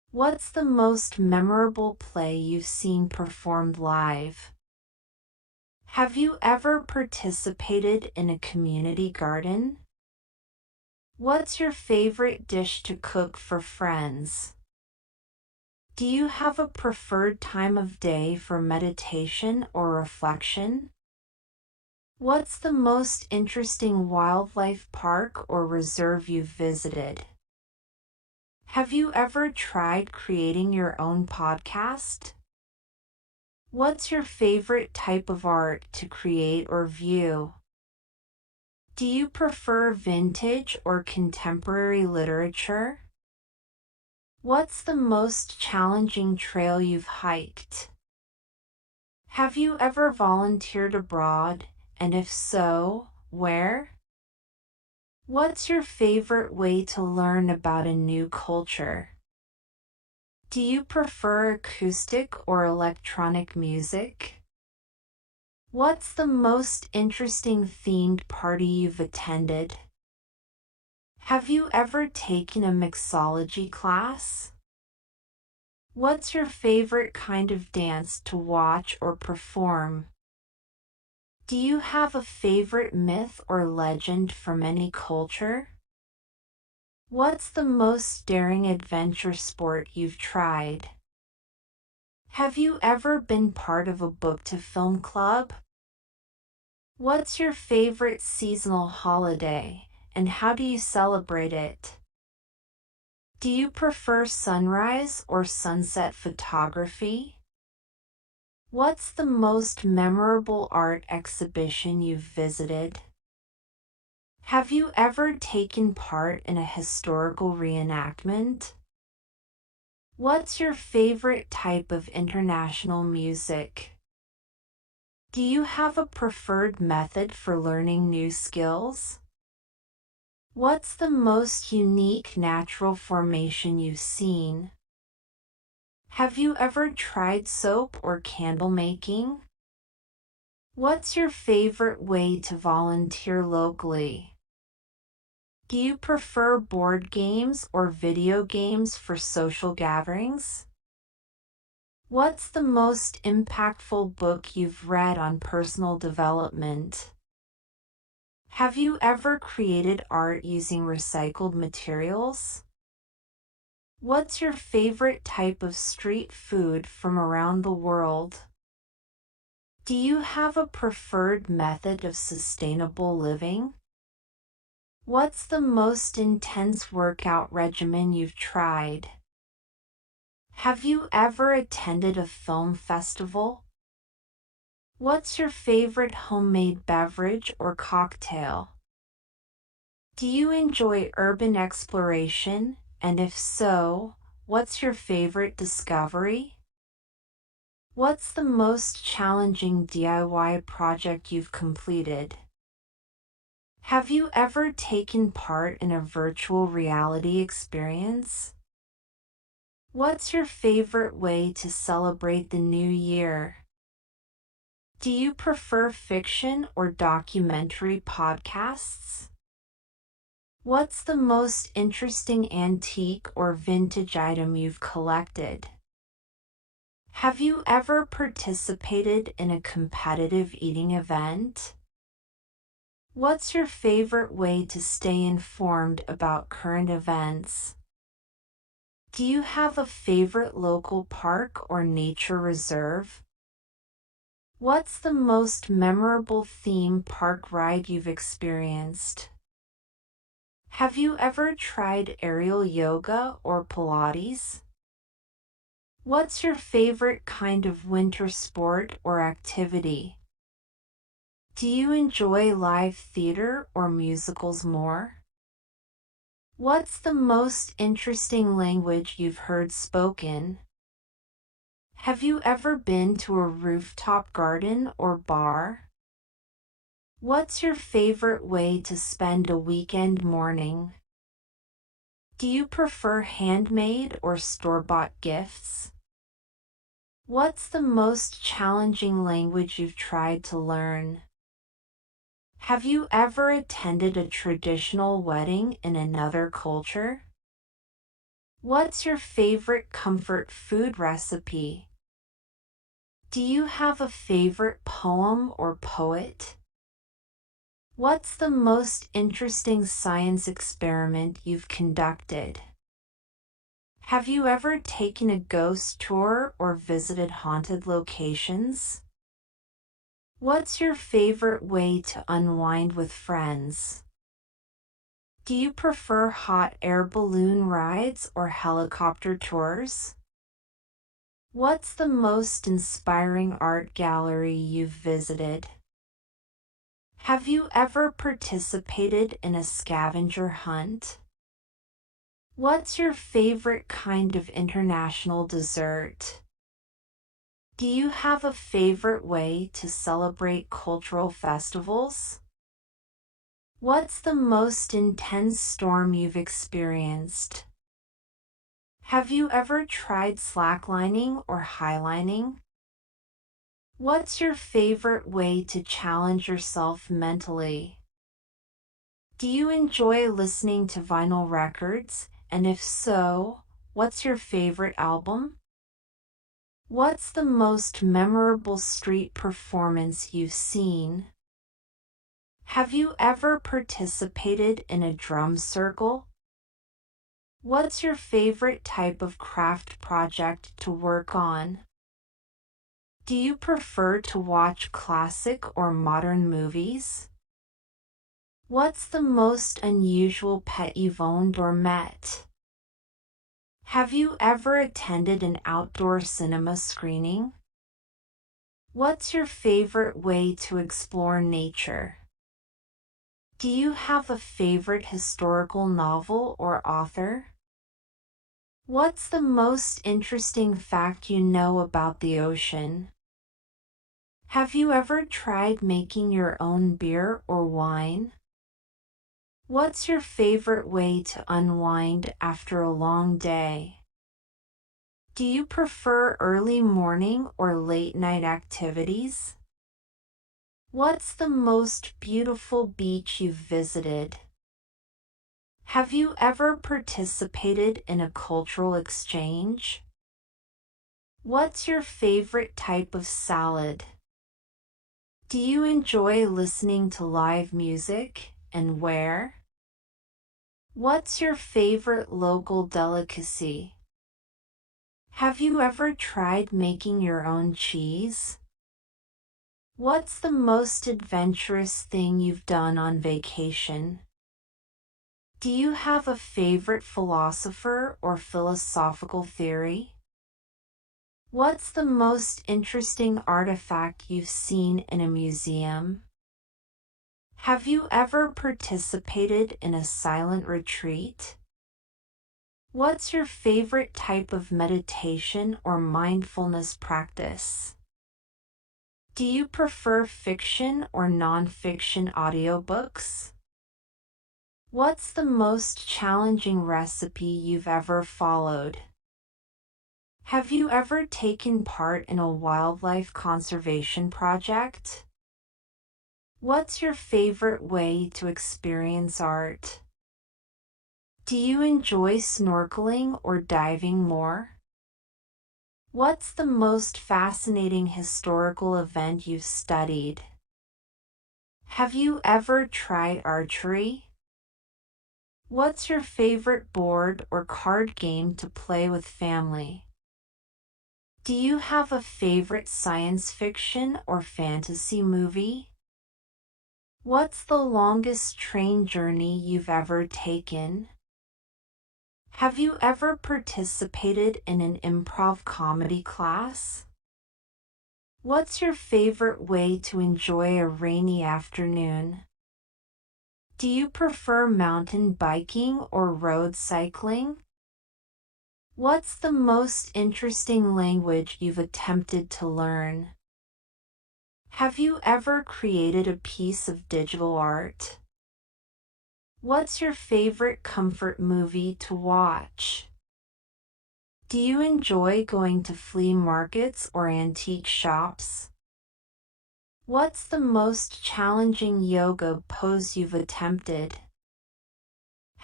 What's the most memorable play you've seen performed live? Have you ever participated in a community garden? What's your favorite dish to cook for friends? Do you have a preferred time of day for meditation or reflection? What's the most interesting wildlife park or reserve you've visited? Have you ever tried creating your own podcast? What's your favorite type of art to create or view? Do you prefer vintage or contemporary literature? What's the most challenging trail you've hiked? Have you ever volunteered abroad, and if so, where? What's your favorite way to learn about a new culture? Do you prefer acoustic or electronic music? What's the most interesting themed party you've attended? Have you ever taken a mixology class? What's your favorite kind of dance to watch or perform? Do you have a favorite myth or legend from any culture? What's the most daring adventure sport you've tried? Have you ever been part of a book-to-film club? What's your favorite seasonal holiday, and how do you celebrate it? Do you prefer sunrise or sunset photography? What's the most memorable art exhibition you've visited? Have you ever taken part in a historical reenactment? What's your favorite type of international music? Do you have a preferred method for learning new skills? What's the most unique natural formation you've seen? Have you ever tried soap or candle making? What's your favorite way to volunteer locally? Do you prefer board games or video games for social gatherings? What's the most impactful book you've read on personal development? Have you ever created art using recycled materials? What's your favorite type of street food from around the world? Do you have a preferred method of sustainable living? What's the most intense workout regimen you've tried? Have you ever attended a film festival? What's your favorite homemade beverage or cocktail? Do you enjoy urban exploration, and if so, what's your favorite discovery? What's the most challenging DIY project you've completed? Have you ever taken part in a virtual reality experience? What's your favorite way to celebrate the new year? Do you prefer fiction or documentary podcasts? What's the most interesting antique or vintage item you've collected? Have you ever participated in a competitive eating event? What's your favorite way to stay informed about current events? Do you have a favorite local park or nature reserve? What's the most memorable theme park ride you've experienced? Have you ever tried aerial yoga or Pilates? What's your favorite kind of winter sport or activity? Do you enjoy live theater or musicals more? What's the most interesting language you've heard spoken? Have you ever been to a rooftop garden or bar? What's your favorite way to spend a weekend morning? Do you prefer handmade or store-bought gifts? What's the most challenging language you've tried to learn? Have you ever attended a traditional wedding in another culture? What's your favorite comfort food recipe? Do you have a favorite poem or poet? What's the most interesting science experiment you've conducted? Have you ever taken a ghost tour or visited haunted locations? What's your favorite way to unwind with friends? Do you prefer hot air balloon rides or helicopter tours? What's the most inspiring art gallery you've visited? Have you ever participated in a scavenger hunt? What's your favorite kind of international dessert? Do you have a favorite way to celebrate cultural festivals? What's the most intense storm you've experienced? Have you ever tried slacklining or highlining? What's your favorite way to challenge yourself mentally? Do you enjoy listening to vinyl records? And if so, what's your favorite album? What's the most memorable street performance you've seen? Have you ever participated in a drum circle? What's your favorite type of craft project to work on? Do you prefer to watch classic or modern movies? What's the most unusual pet you've owned or met? Have you ever attended an outdoor cinema screening? What's your favorite way to explore nature? Do you have a favorite historical novel or author? What's the most interesting fact you know about the ocean? Have you ever tried making your own beer or wine? What's your favorite way to unwind after a long day? Do you prefer early morning or late night activities? What's the most beautiful beach you've visited? Have you ever participated in a cultural exchange? What's your favorite type of salad? Do you enjoy listening to live music, and where? What's your favorite local delicacy? Have you ever tried making your own cheese? What's the most adventurous thing you've done on vacation? Do you have a favorite philosopher or philosophical theory? What's the most interesting artifact you've seen in a museum? Have you ever participated in a silent retreat? What's your favorite type of meditation or mindfulness practice? Do you prefer fiction or nonfiction audiobooks? What's the most challenging recipe you've ever followed? Have you ever taken part in a wildlife conservation project? What's your favorite way to experience art? Do you enjoy snorkeling or diving more? What's the most fascinating historical event you've studied? Have you ever tried archery? What's your favorite board or card game to play with family? Do you have a favorite science fiction or fantasy movie? What's the longest train journey you've ever taken? Have you ever participated in an improv comedy class? What's your favorite way to enjoy a rainy afternoon? Do you prefer mountain biking or road cycling? What's the most interesting language you've attempted to learn? Have you ever created a piece of digital art? What's your favorite comfort movie to watch? Do you enjoy going to flea markets or antique shops? What's the most challenging yoga pose you've attempted?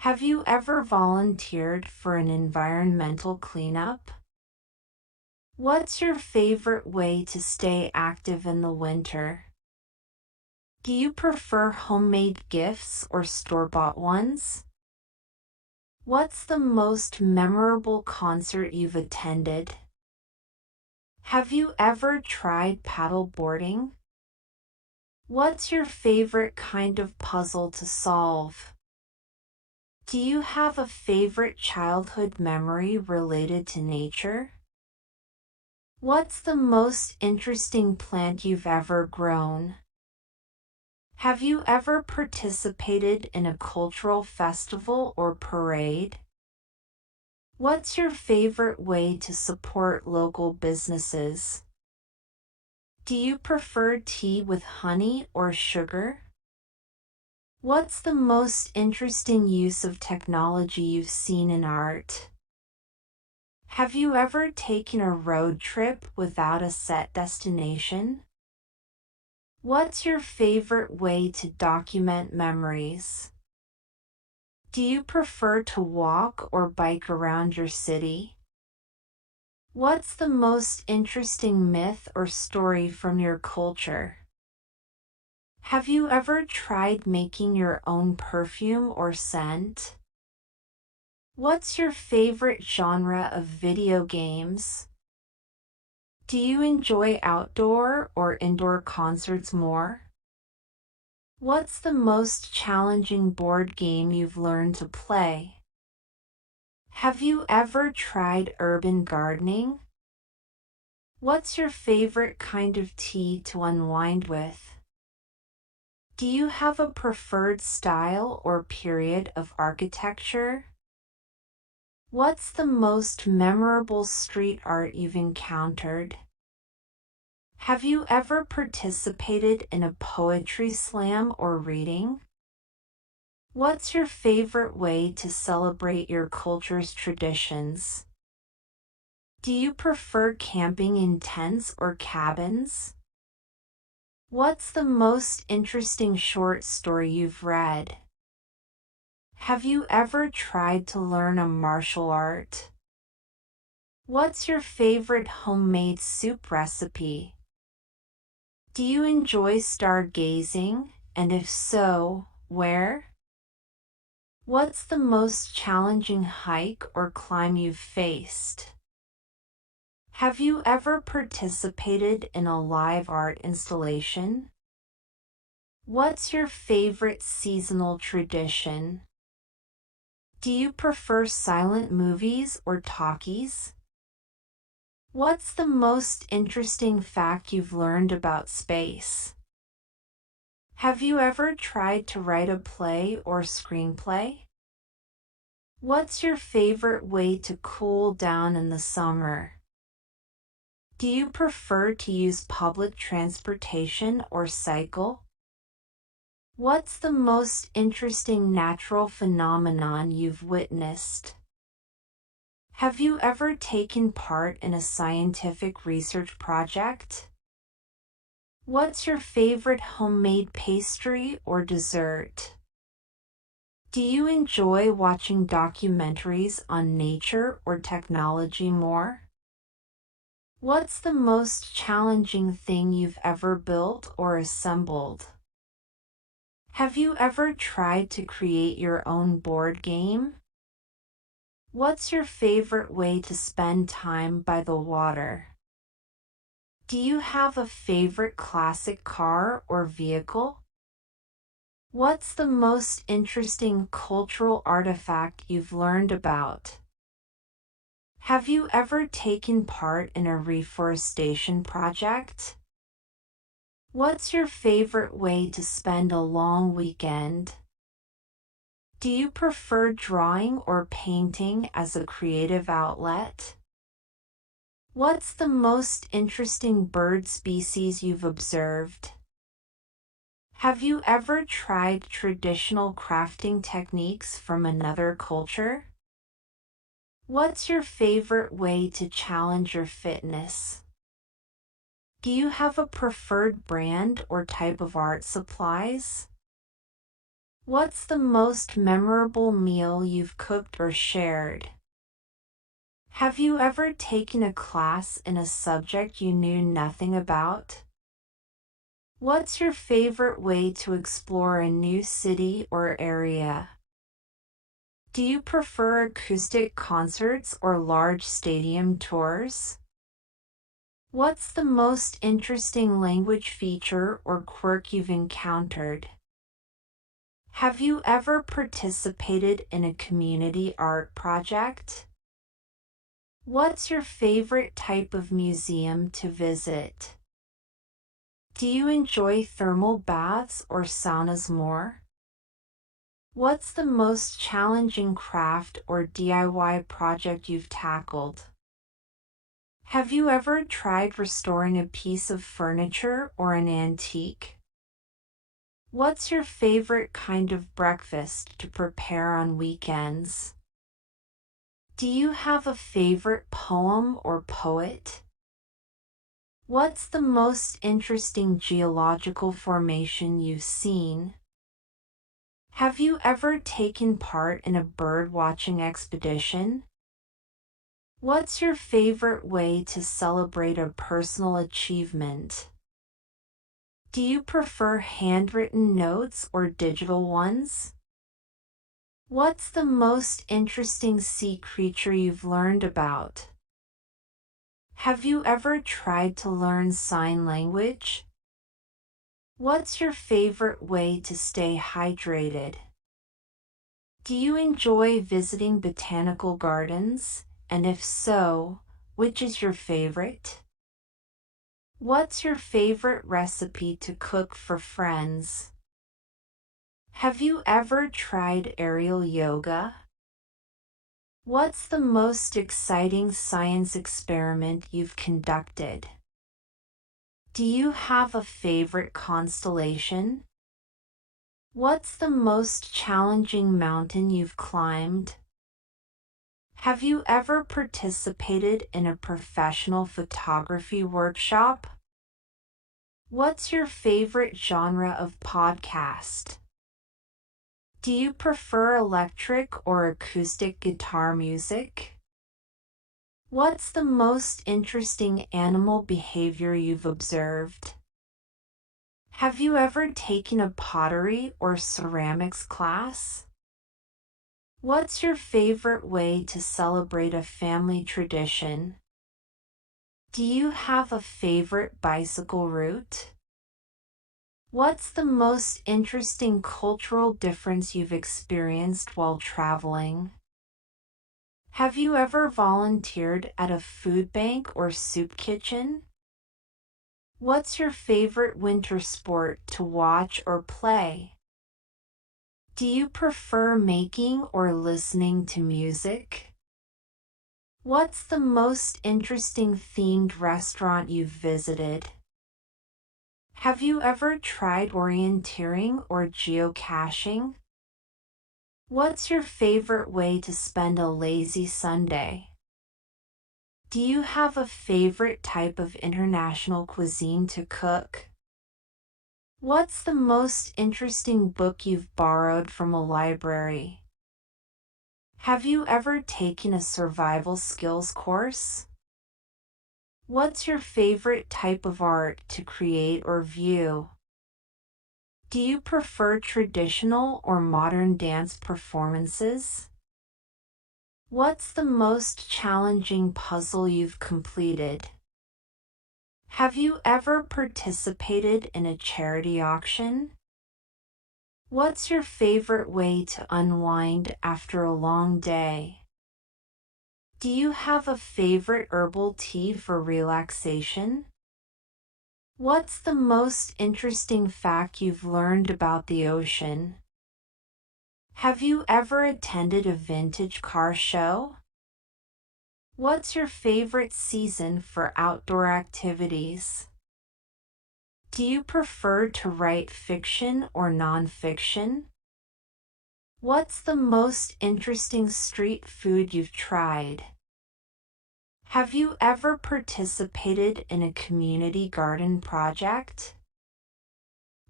Have you ever volunteered for an environmental cleanup? What's your favorite way to stay active in the winter? Do you prefer homemade gifts or store-bought ones? What's the most memorable concert you've attended? Have you ever tried paddle boarding? What's your favorite kind of puzzle to solve? Do you have a favorite childhood memory related to nature? What's the most interesting plant you've ever grown? Have you ever participated in a cultural festival or parade? What's your favorite way to support local businesses? Do you prefer tea with honey or sugar? What's the most interesting use of technology you've seen in art? Have you ever taken a road trip without a set destination? What's your favorite way to document memories? Do you prefer to walk or bike around your city? What's the most interesting myth or story from your culture? Have you ever tried making your own perfume or scent? What's your favorite genre of video games? Do you enjoy outdoor or indoor concerts more? What's the most challenging board game you've learned to play? Have you ever tried urban gardening? What's your favorite kind of tea to unwind with? Do you have a preferred style or period of architecture? What's the most memorable street art you've encountered? Have you ever participated in a poetry slam or reading? What's your favorite way to celebrate your culture's traditions? Do you prefer camping in tents or cabins? What's the most interesting short story you've read? Have you ever tried to learn a martial art? What's your favorite homemade soup recipe? Do you enjoy stargazing, and if so, where? What's the most challenging hike or climb you've faced? Have you ever participated in a live art installation? What's your favorite seasonal tradition? Do you prefer silent movies or talkies? What's the most interesting fact you've learned about space? Have you ever tried to write a play or screenplay? What's your favorite way to cool down in the summer? Do you prefer to use public transportation or cycle? What's the most interesting natural phenomenon you've witnessed? Have you ever taken part in a scientific research project? What's your favorite homemade pastry or dessert? Do you enjoy watching documentaries on nature or technology more? What's the most challenging thing you've ever built or assembled? Have you ever tried to create your own board game? What's your favorite way to spend time by the water? Do you have a favorite classic car or vehicle? What's the most interesting cultural artifact you've learned about? Have you ever taken part in a reforestation project? What's your favorite way to spend a long weekend? Do you prefer drawing or painting as a creative outlet? What's the most interesting bird species you've observed? Have you ever tried traditional crafting techniques from another culture? What's your favorite way to challenge your fitness? Do you have a preferred brand or type of art supplies? What's the most memorable meal you've cooked or shared? Have you ever taken a class in a subject you knew nothing about? What's your favorite way to explore a new city or area? Do you prefer acoustic concerts or large stadium tours? What's the most interesting language feature or quirk you've encountered? Have you ever participated in a community art project? What's your favorite type of museum to visit? Do you enjoy thermal baths or saunas more? What's the most challenging craft or DIY project you've tackled? Have you ever tried restoring a piece of furniture or an antique? What's your favorite kind of breakfast to prepare on weekends? Do you have a favorite poem or poet? What's the most interesting geological formation you've seen? Have you ever taken part in a bird watching expedition? What's your favorite way to celebrate a personal achievement? Do you prefer handwritten notes or digital ones? What's the most interesting sea creature you've learned about? Have you ever tried to learn sign language? What's your favorite way to stay hydrated? Do you enjoy visiting botanical gardens? And if so, which is your favorite? What's your favorite recipe to cook for friends? Have you ever tried aerial yoga? What's the most exciting science experiment you've conducted? Do you have a favorite constellation? What's the most challenging mountain you've climbed? Have you ever participated in a professional photography workshop? What's your favorite genre of podcast? Do you prefer electric or acoustic guitar music? What's the most interesting animal behavior you've observed? Have you ever taken a pottery or ceramics class? What's your favorite way to celebrate a family tradition? Do you have a favorite bicycle route? What's the most interesting cultural difference you've experienced while traveling? Have you ever volunteered at a food bank or soup kitchen? What's your favorite winter sport to watch or play? Do you prefer making or listening to music? What's the most interesting themed restaurant you've visited? Have you ever tried orienteering or geocaching? What's your favorite way to spend a lazy Sunday? Do you have a favorite type of international cuisine to cook? What's the most interesting book you've borrowed from a library? Have you ever taken a survival skills course? What's your favorite type of art to create or view? Do you prefer traditional or modern dance performances? What's the most challenging puzzle you've completed? Have you ever participated in a charity auction? What's your favorite way to unwind after a long day? Do you have a favorite herbal tea for relaxation? What's the most interesting fact you've learned about the ocean? Have you ever attended a vintage car show? What's your favorite season for outdoor activities? Do you prefer to write fiction or nonfiction? What's the most interesting street food you've tried? Have you ever participated in a community garden project?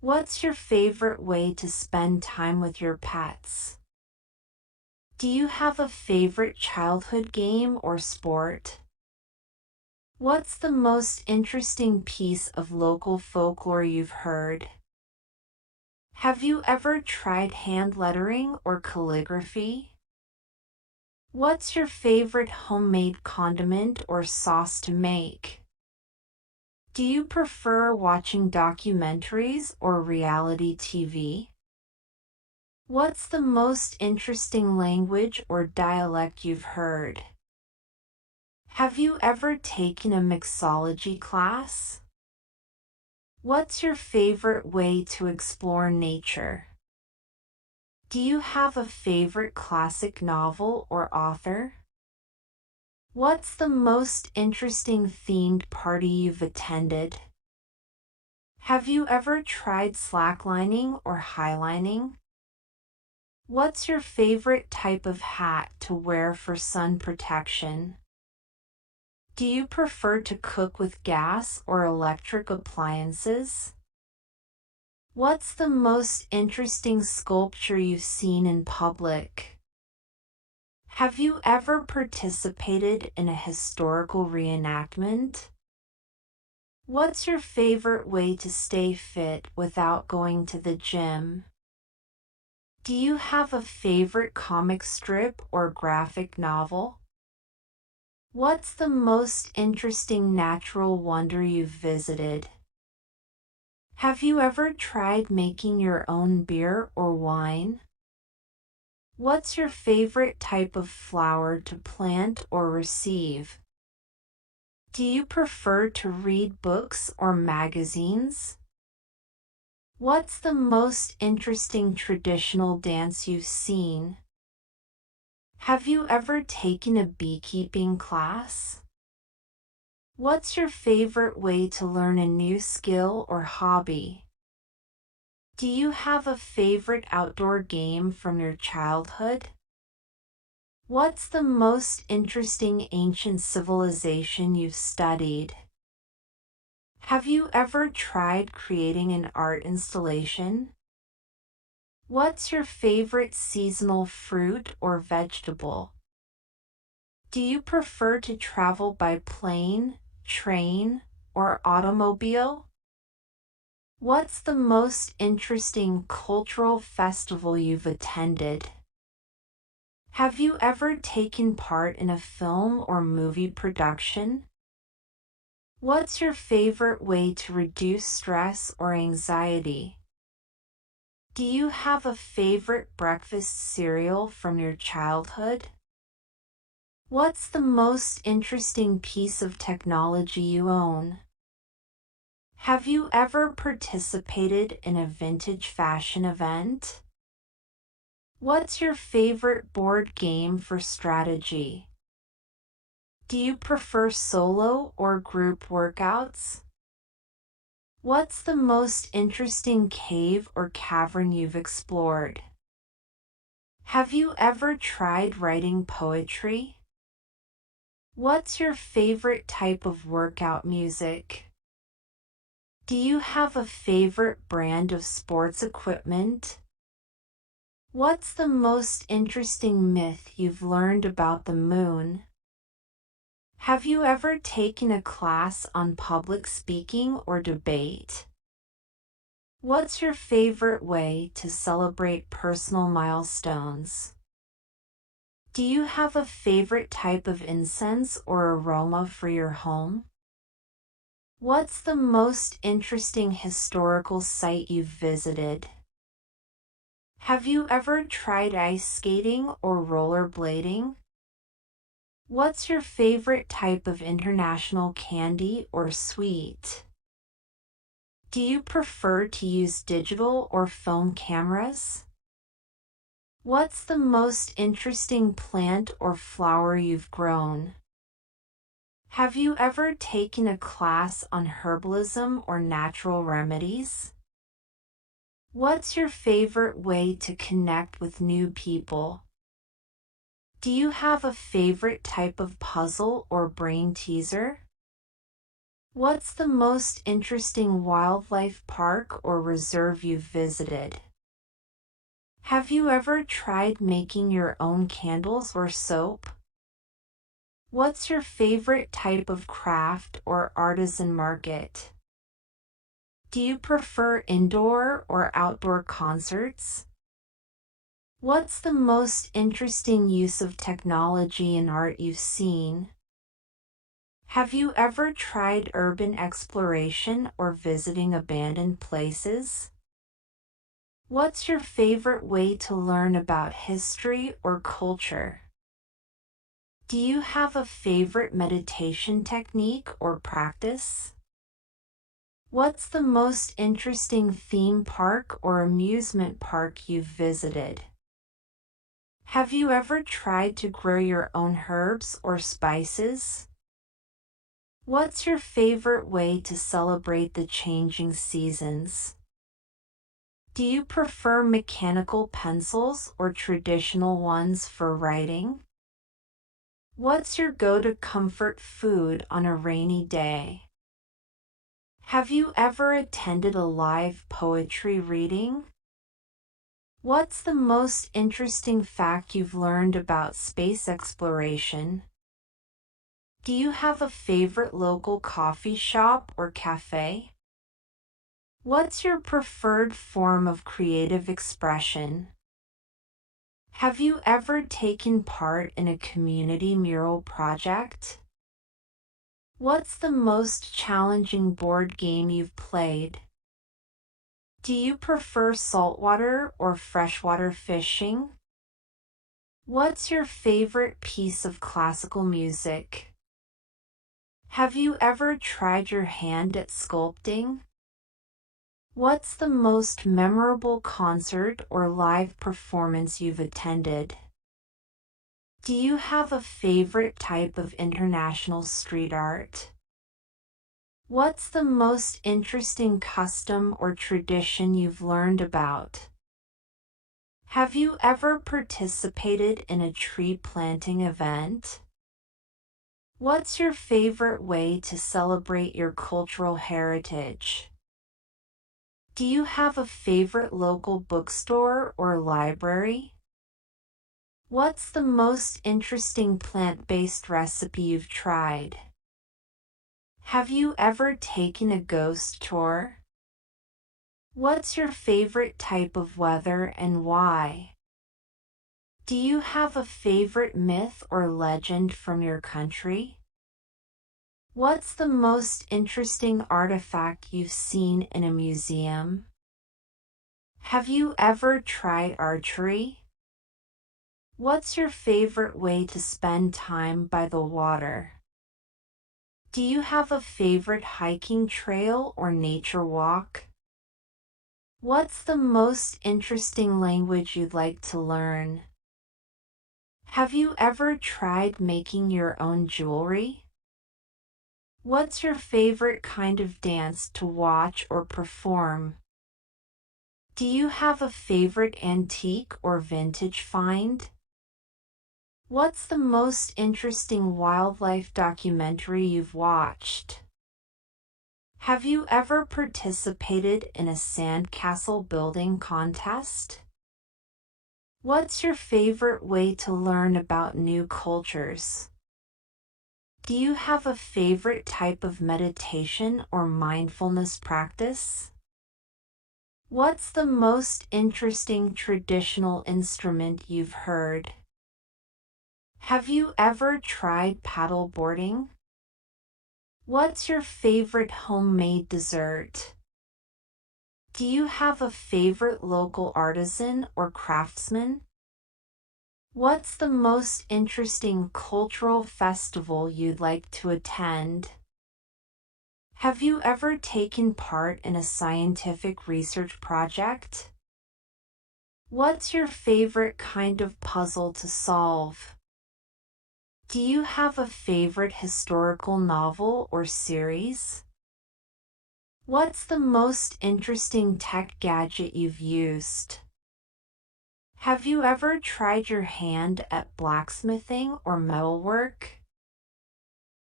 What's your favorite way to spend time with your pets? Do you have a favorite childhood game or sport? What's the most interesting piece of local folklore you've heard? Have you ever tried hand lettering or calligraphy? What's your favorite homemade condiment or sauce to make? Do you prefer watching documentaries or reality TV? What's the most interesting language or dialect you've heard? Have you ever taken a mixology class? What's your favorite way to explore nature? Do you have a favorite classic novel or author? What's the most interesting themed party you've attended? Have you ever tried slacklining or highlining? What's your favorite type of hat to wear for sun protection? Do you prefer to cook with gas or electric appliances? What's the most interesting sculpture you've seen in public? Have you ever participated in a historical reenactment? What's your favorite way to stay fit without going to the gym? Do you have a favorite comic strip or graphic novel? What's the most interesting natural wonder you've visited? Have you ever tried making your own beer or wine? What's your favorite type of flower to plant or receive? Do you prefer to read books or magazines? What's the most interesting traditional dance you've seen? Have you ever taken a beekeeping class? What's your favorite way to learn a new skill or hobby? Do you have a favorite outdoor game from your childhood? What's the most interesting ancient civilization you've studied? Have you ever tried creating an art installation? What's your favorite seasonal fruit or vegetable? Do you prefer to travel by plane, train, or automobile? What's the most interesting cultural festival you've attended? Have you ever taken part in a film or movie production? What's your favorite way to reduce stress or anxiety? Do you have a favorite breakfast cereal from your childhood? What's the most interesting piece of technology you own? Have you ever participated in a vintage fashion event? What's your favorite board game for strategy? Do you prefer solo or group workouts? What's the most interesting cave or cavern you've explored? Have you ever tried writing poetry? What's your favorite type of workout music? Do you have a favorite brand of sports equipment? What's the most interesting myth you've learned about the moon? Have you ever taken a class on public speaking or debate? What's your favorite way to celebrate personal milestones? Do you have a favorite type of incense or aroma for your home? What's the most interesting historical site you've visited? Have you ever tried ice skating or rollerblading? What's your favorite type of international candy or sweet? Do you prefer to use digital or film cameras? What's the most interesting plant or flower you've grown? Have you ever taken a class on herbalism or natural remedies? What's your favorite way to connect with new people? Do you have a favorite type of puzzle or brain teaser? What's the most interesting wildlife park or reserve you've visited? Have you ever tried making your own candles or soap? What's your favorite type of craft or artisan market? Do you prefer indoor or outdoor concerts? What's the most interesting use of technology in art you've seen? Have you ever tried urban exploration or visiting abandoned places? What's your favorite way to learn about history or culture? Do you have a favorite meditation technique or practice? What's the most interesting theme park or amusement park you've visited? Have you ever tried to grow your own herbs or spices? What's your favorite way to celebrate the changing seasons? Do you prefer mechanical pencils or traditional ones for writing? What's your go-to comfort food on a rainy day? Have you ever attended a live poetry reading? What's the most interesting fact you've learned about space exploration? Do you have a favorite local coffee shop or cafe? What's your preferred form of creative expression? Have you ever taken part in a community mural project? What's the most challenging board game you've played? Do you prefer saltwater or freshwater fishing? What's your favorite piece of classical music? Have you ever tried your hand at sculpting? What's the most memorable concert or live performance you've attended? Do you have a favorite type of international street art? What's the most interesting custom or tradition you've learned about? Have you ever participated in a tree planting event? What's your favorite way to celebrate your cultural heritage? Do you have a favorite local bookstore or library? What's the most interesting plant-based recipe you've tried? Have you ever taken a ghost tour? What's your favorite type of weather and why? Do you have a favorite myth or legend from your country? What's the most interesting artifact you've seen in a museum? Have you ever tried archery? What's your favorite way to spend time by the water? Do you have a favorite hiking trail or nature walk? What's the most interesting language you'd like to learn? Have you ever tried making your own jewelry? What's your favorite kind of dance to watch or perform? Do you have a favorite antique or vintage find? What's the most interesting wildlife documentary you've watched? Have you ever participated in a sandcastle building contest? What's your favorite way to learn about new cultures? Do you have a favorite type of meditation or mindfulness practice? What's the most interesting traditional instrument you've heard? Have you ever tried paddleboarding? What's your favorite homemade dessert? Do you have a favorite local artisan or craftsman? What's the most interesting cultural festival you'd like to attend? Have you ever taken part in a scientific research project? What's your favorite kind of puzzle to solve? Do you have a favorite historical novel or series? What's the most interesting tech gadget you've used? Have you ever tried your hand at blacksmithing or metalwork?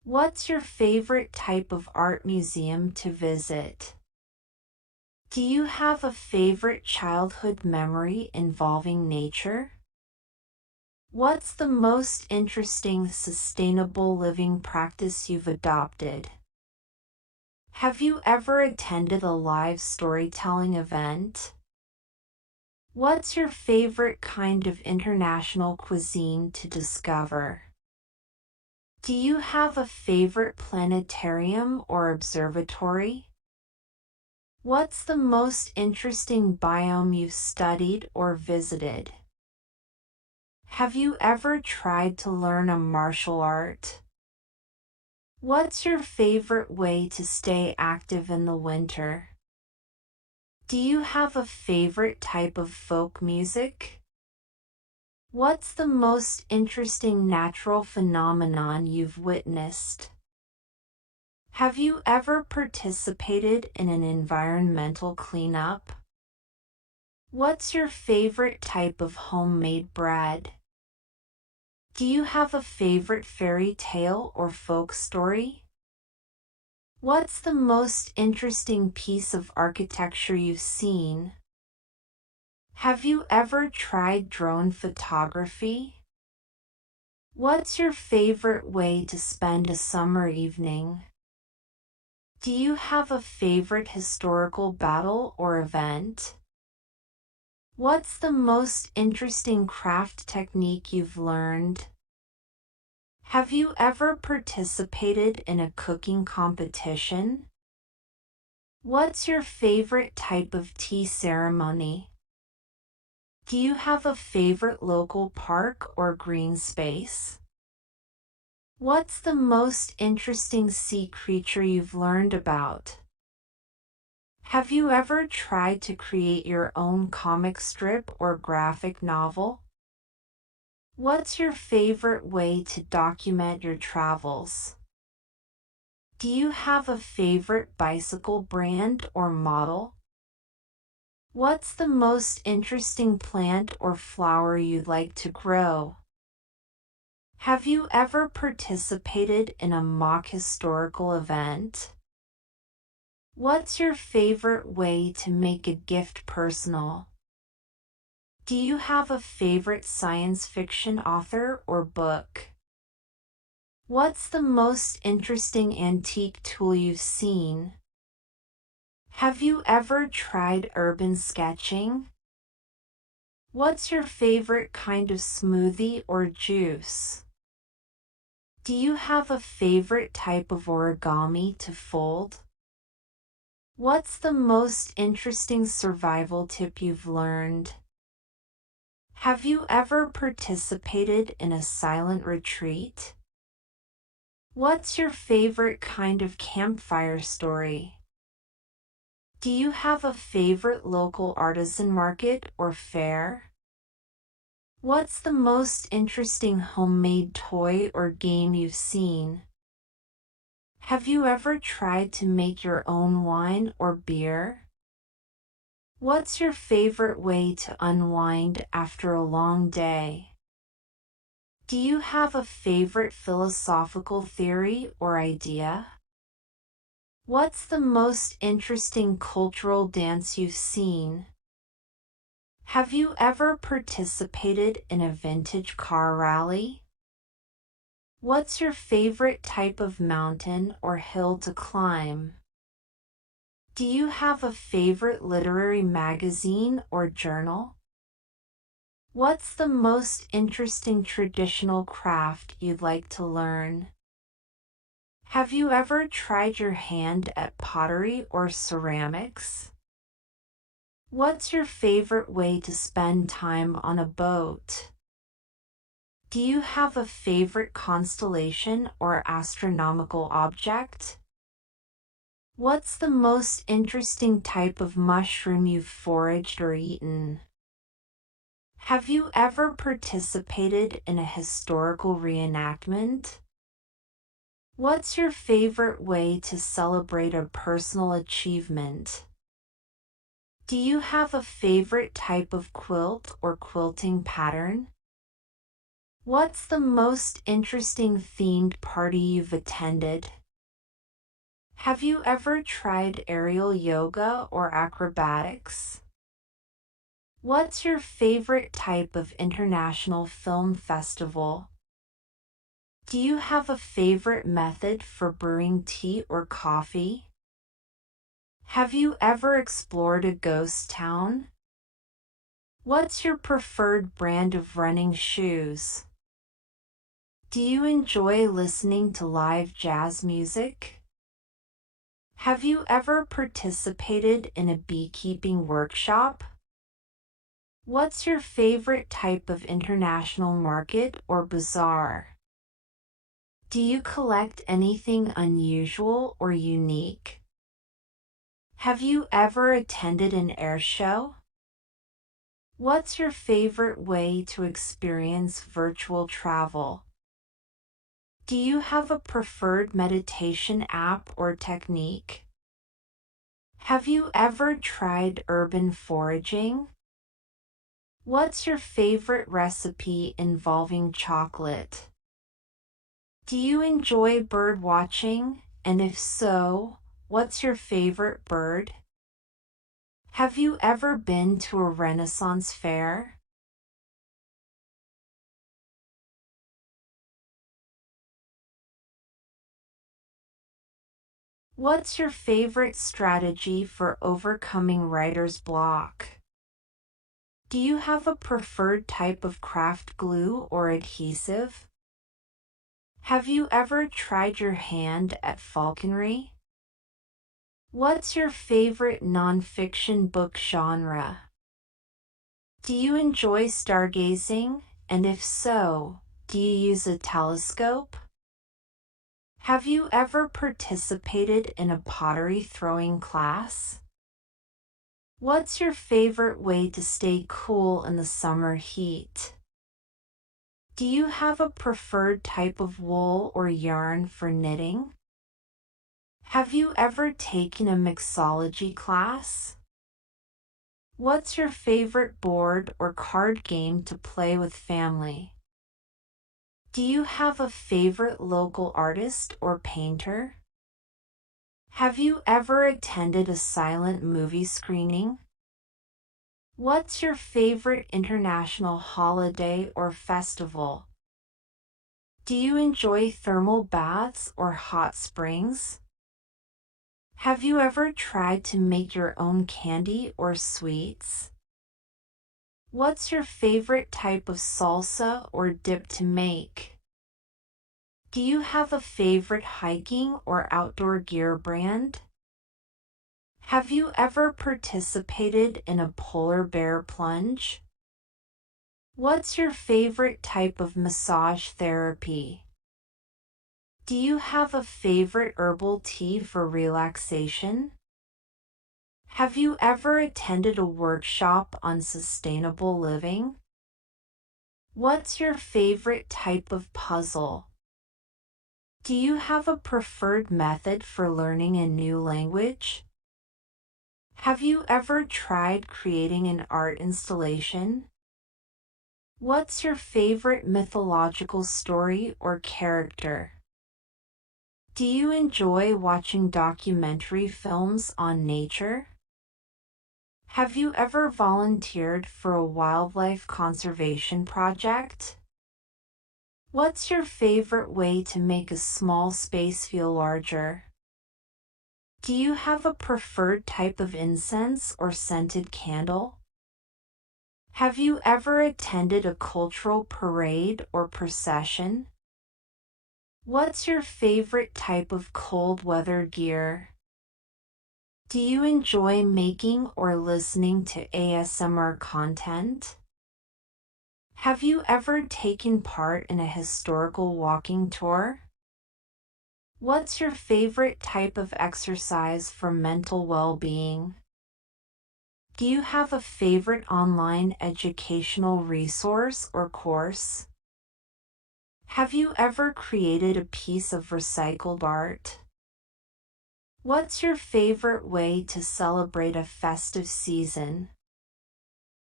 What's your favorite type of art museum to visit? Do you have a favorite childhood memory involving nature? What's the most interesting sustainable living practice you've adopted? Have you ever attended a live storytelling event? What's your favorite kind of international cuisine to discover? Do you have a favorite planetarium or observatory? What's the most interesting biome you've studied or visited? Have you ever tried to learn a martial art? What's your favorite way to stay active in the winter? Do you have a favorite type of folk music? What's the most interesting natural phenomenon you've witnessed? Have you ever participated in an environmental cleanup? What's your favorite type of homemade bread? Do you have a favorite fairy tale or folk story? What's the most interesting piece of architecture you've seen? Have you ever tried drone photography? What's your favorite way to spend a summer evening? Do you have a favorite historical battle or event? What's the most interesting craft technique you've learned? Have you ever participated in a cooking competition? What's your favorite type of tea ceremony? Do you have a favorite local park or green space? What's the most interesting sea creature you've learned about? Have you ever tried to create your own comic strip or graphic novel? What's your favorite way to document your travels? Do you have a favorite bicycle brand or model? What's the most interesting plant or flower you'd like to grow? Have you ever participated in a mock historical event? What's your favorite way to make a gift personal? Do you have a favorite science fiction author or book? What's the most interesting antique tool you've seen? Have you ever tried urban sketching? What's your favorite kind of smoothie or juice? Do you have a favorite type of origami to fold? What's the most interesting survival tip you've learned? Have you ever participated in a silent retreat? What's your favorite kind of campfire story? Do you have a favorite local artisan market or fair? What's the most interesting homemade toy or game you've seen? Have you ever tried to make your own wine or beer? What's your favorite way to unwind after a long day? Do you have a favorite philosophical theory or idea? What's the most interesting cultural dance you've seen? Have you ever participated in a vintage car rally? What's your favorite type of mountain or hill to climb? Do you have a favorite literary magazine or journal? What's the most interesting traditional craft you'd like to learn? Have you ever tried your hand at pottery or ceramics? What's your favorite way to spend time on a boat? Do you have a favorite constellation or astronomical object? What's the most interesting type of mushroom you've foraged or eaten? Have you ever participated in a historical reenactment? What's your favorite way to celebrate a personal achievement? Do you have a favorite type of quilt or quilting pattern? What's the most interesting themed party you've attended? Have you ever tried aerial yoga or acrobatics? What's your favorite type of international film festival? Do you have a favorite method for brewing tea or coffee? Have you ever explored a ghost town? What's your preferred brand of running shoes? Do you enjoy listening to live jazz music? Have you ever participated in a beekeeping workshop? What's your favorite type of international market or bazaar? Do you collect anything unusual or unique? Have you ever attended an air show? What's your favorite way to experience virtual travel? Do you have a preferred meditation app or technique? Have you ever tried urban foraging? What's your favorite recipe involving chocolate? Do you enjoy bird watching? And if so, what's your favorite bird? Have you ever been to a Renaissance fair? What's your favorite strategy for overcoming writer's block? Do you have a preferred type of craft glue or adhesive? Have you ever tried your hand at falconry? What's your favorite nonfiction book genre? Do you enjoy stargazing? And if so, do you use a telescope? Have you ever participated in a pottery throwing class? What's your favorite way to stay cool in the summer heat? Do you have a preferred type of wool or yarn for knitting? Have you ever taken a mixology class? What's your favorite board or card game to play with family? Do you have a favorite local artist or painter? Have you ever attended a silent movie screening? What's your favorite international holiday or festival? Do you enjoy thermal baths or hot springs? Have you ever tried to make your own candy or sweets? What's your favorite type of salsa or dip to make? Do you have a favorite hiking or outdoor gear brand? Have you ever participated in a polar bear plunge? What's your favorite type of massage therapy? Do you have a favorite herbal tea for relaxation? Have you ever attended a workshop on sustainable living? What's your favorite type of puzzle? Do you have a preferred method for learning a new language? Have you ever tried creating an art installation? What's your favorite mythological story or character? Do you enjoy watching documentary films on nature? Have you ever volunteered for a wildlife conservation project? What's your favorite way to make a small space feel larger? Do you have a preferred type of incense or scented candle? Have you ever attended a cultural parade or procession? What's your favorite type of cold weather gear? Do you enjoy making or listening to ASMR content? Have you ever taken part in a historical walking tour? What's your favorite type of exercise for mental well-being? Do you have a favorite online educational resource or course? Have you ever created a piece of recycled art? What's your favorite way to celebrate a festive season?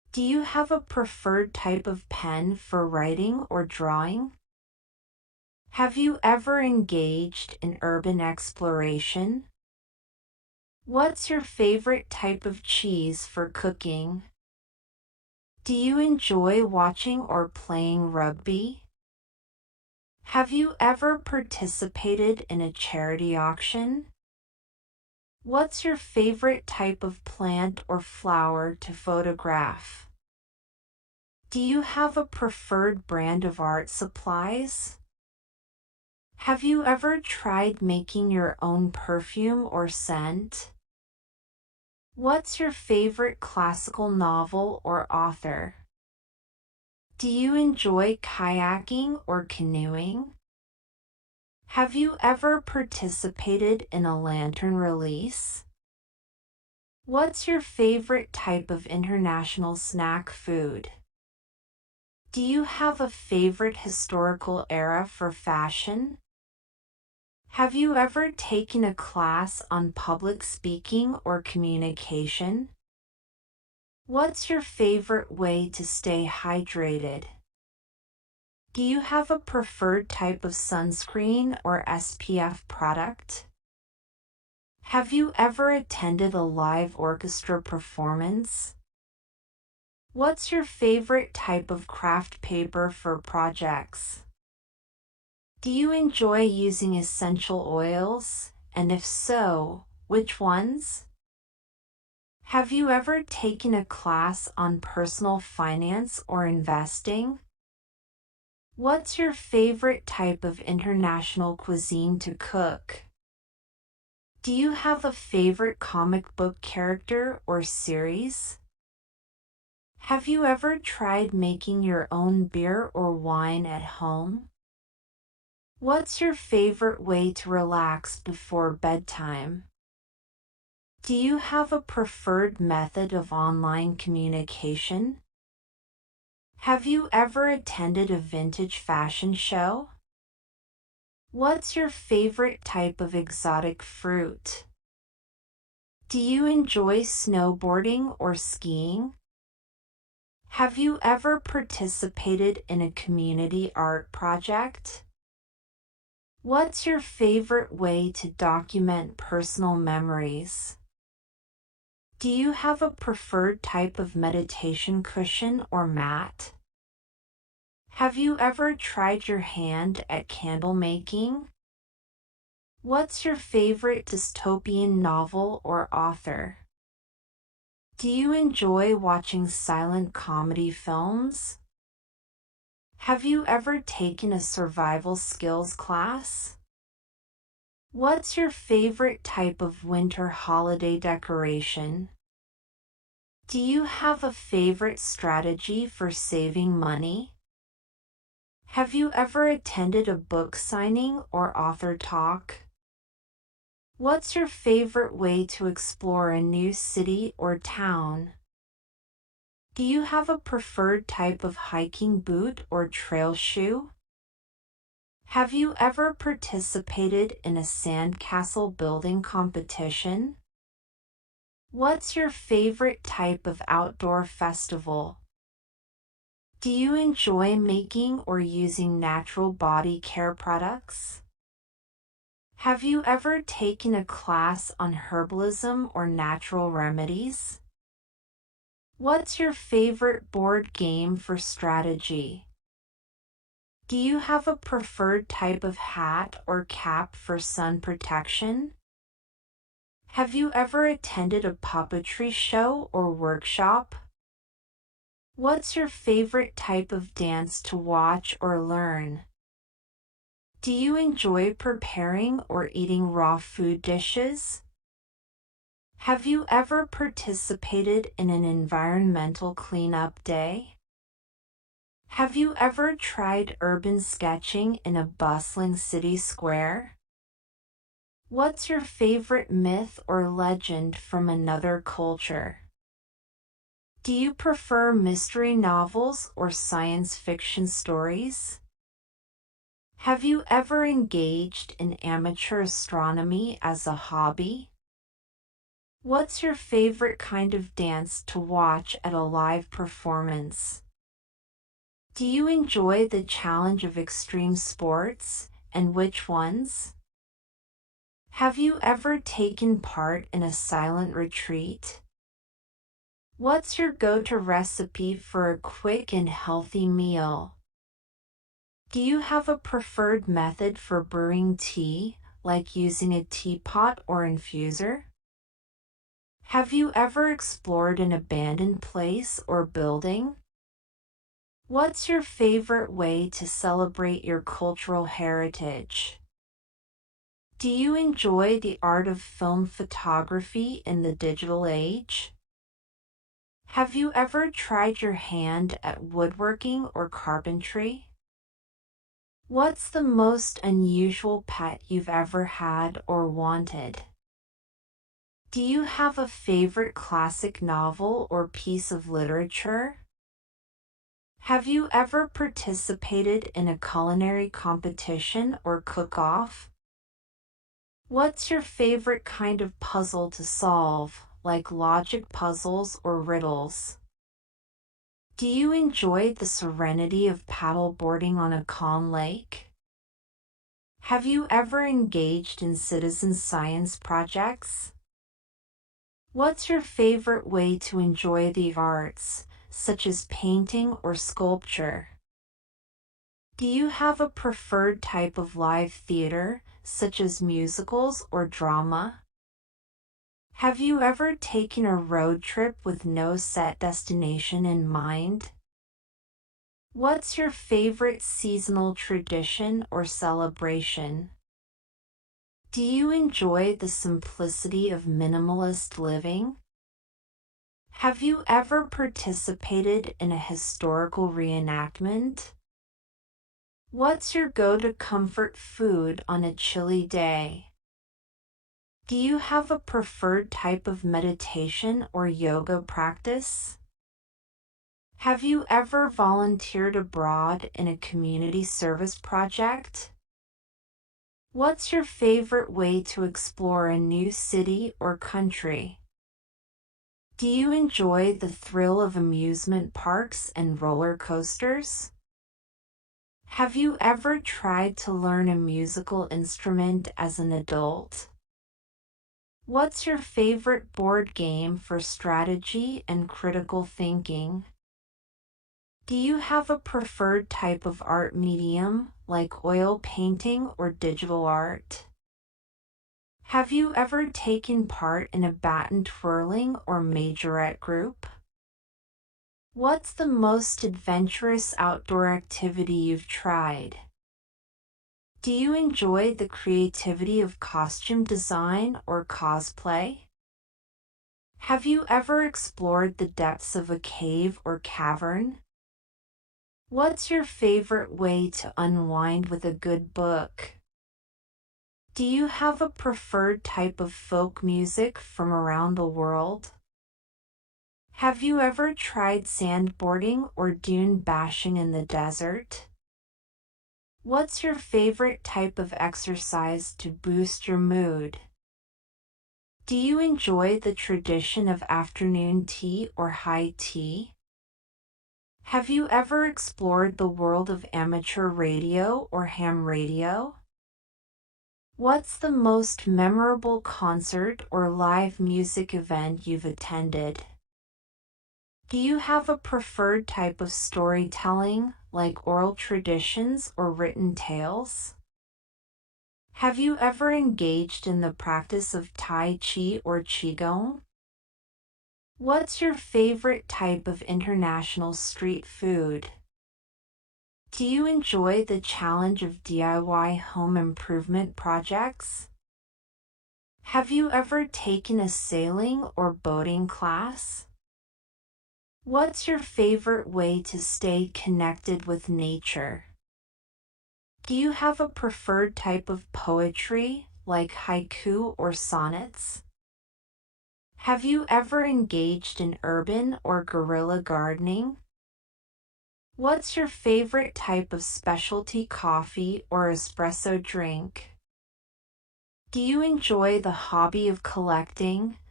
Do you have a preferred type of pen for writing or drawing? Have you ever engaged in urban exploration? What's your favorite type of cheese for cooking? Do you enjoy watching or playing rugby? Have you ever participated in a charity auction? What's your favorite type of plant or flower to photograph? Do you have a preferred brand of art supplies? Have you ever tried making your own perfume or scent? What's your favorite classical novel or author? Do you enjoy kayaking or canoeing? Have you ever participated in a lantern release? What's your favorite type of international snack food? Do you have a favorite historical era for fashion? Have you ever taken a class on public speaking or communication? What's your favorite way to stay hydrated? Do you have a preferred type of sunscreen or SPF product? Have you ever attended a live orchestra performance? What's your favorite type of craft paper for projects? Do you enjoy using essential oils? And if so, which ones? Have you ever taken a class on personal finance or investing? What's your favorite type of international cuisine to cook? Do you have a favorite comic book character or series? Have you ever tried making your own beer or wine at home? What's your favorite way to relax before bedtime? Do you have a preferred method of online communication? Have you ever attended a vintage fashion show? What's your favorite type of exotic fruit? Do you enjoy snowboarding or skiing? Have you ever participated in a community art project? What's your favorite way to document personal memories? Do you have a preferred type of meditation cushion or mat? Have you ever tried your hand at candle making? What's your favorite dystopian novel or author? Do you enjoy watching silent comedy films? Have you ever taken a survival skills class? What's your favorite type of winter holiday decoration? Do you have a favorite strategy for saving money? Have you ever attended a book signing or author talk? What's your favorite way to explore a new city or town? Do you have a preferred type of hiking boot or trail shoe? Have you ever participated in a sandcastle building competition? What's your favorite type of outdoor festival? Do you enjoy making or using natural body care products? Have you ever taken a class on herbalism or natural remedies? What's your favorite board game for strategy? Do you have a preferred type of hat or cap for sun protection? Have you ever attended a puppetry show or workshop? What's your favorite type of dance to watch or learn? Do you enjoy preparing or eating raw food dishes? Have you ever participated in an environmental cleanup day? Have you ever tried urban sketching in a bustling city square? What's your favorite myth or legend from another culture? Do you prefer mystery novels or science fiction stories? Have you ever engaged in amateur astronomy as a hobby? What's your favorite kind of dance to watch at a live performance? Do you enjoy the challenge of extreme sports, and which ones? Have you ever taken part in a silent retreat? What's your go-to recipe for a quick and healthy meal? Do you have a preferred method for brewing tea, like using a teapot or infuser? Have you ever explored an abandoned place or building? What's your favorite way to celebrate your cultural heritage? Do you enjoy the art of film photography in the digital age? Have you ever tried your hand at woodworking or carpentry? What's the most unusual pet you've ever had or wanted? Do you have a favorite classic novel or piece of literature? Have you ever participated in a culinary competition or cook-off? What's your favorite kind of puzzle to solve, like logic puzzles or riddles? Do you enjoy the serenity of paddleboarding on a calm lake? Have you ever engaged in citizen science projects? What's your favorite way to enjoy the arts, such as painting or sculpture? Do you have a preferred type of live theater, such as musicals or drama? Have you ever taken a road trip with no set destination in mind? What's your favorite seasonal tradition or celebration? Do you enjoy the simplicity of minimalist living? Have you ever participated in a historical reenactment? What's your go-to comfort food on a chilly day? Do you have a preferred type of meditation or yoga practice? Have you ever volunteered abroad in a community service project? What's your favorite way to explore a new city or country? Do you enjoy the thrill of amusement parks and roller coasters? Have you ever tried to learn a musical instrument as an adult? What's your favorite board game for strategy and critical thinking? Do you have a preferred type of art medium, like oil painting or digital art? Have you ever taken part in a baton twirling or majorette group? What's the most adventurous outdoor activity you've tried? Do you enjoy the creativity of costume design or cosplay? Have you ever explored the depths of a cave or cavern? What's your favorite way to unwind with a good book? Do you have a preferred type of folk music from around the world? Have you ever tried sandboarding or dune bashing in the desert? What's your favorite type of exercise to boost your mood? Do you enjoy the tradition of afternoon tea or high tea? Have you ever explored the world of amateur radio or ham radio? What's the most memorable concert or live music event you've attended? Do you have a preferred type of storytelling, like oral traditions or written tales? Have you ever engaged in the practice of Tai Chi or Qigong? What's your favorite type of international street food? Do you enjoy the challenge of DIY home improvement projects? Have you ever taken a sailing or boating class? What's your favorite way to stay connected with nature? Do you have a preferred type of poetry, like haiku or sonnets? Have you ever engaged in urban or guerrilla gardening? What's your favorite type of specialty coffee or espresso drink? Do you enjoy the hobby of collecting,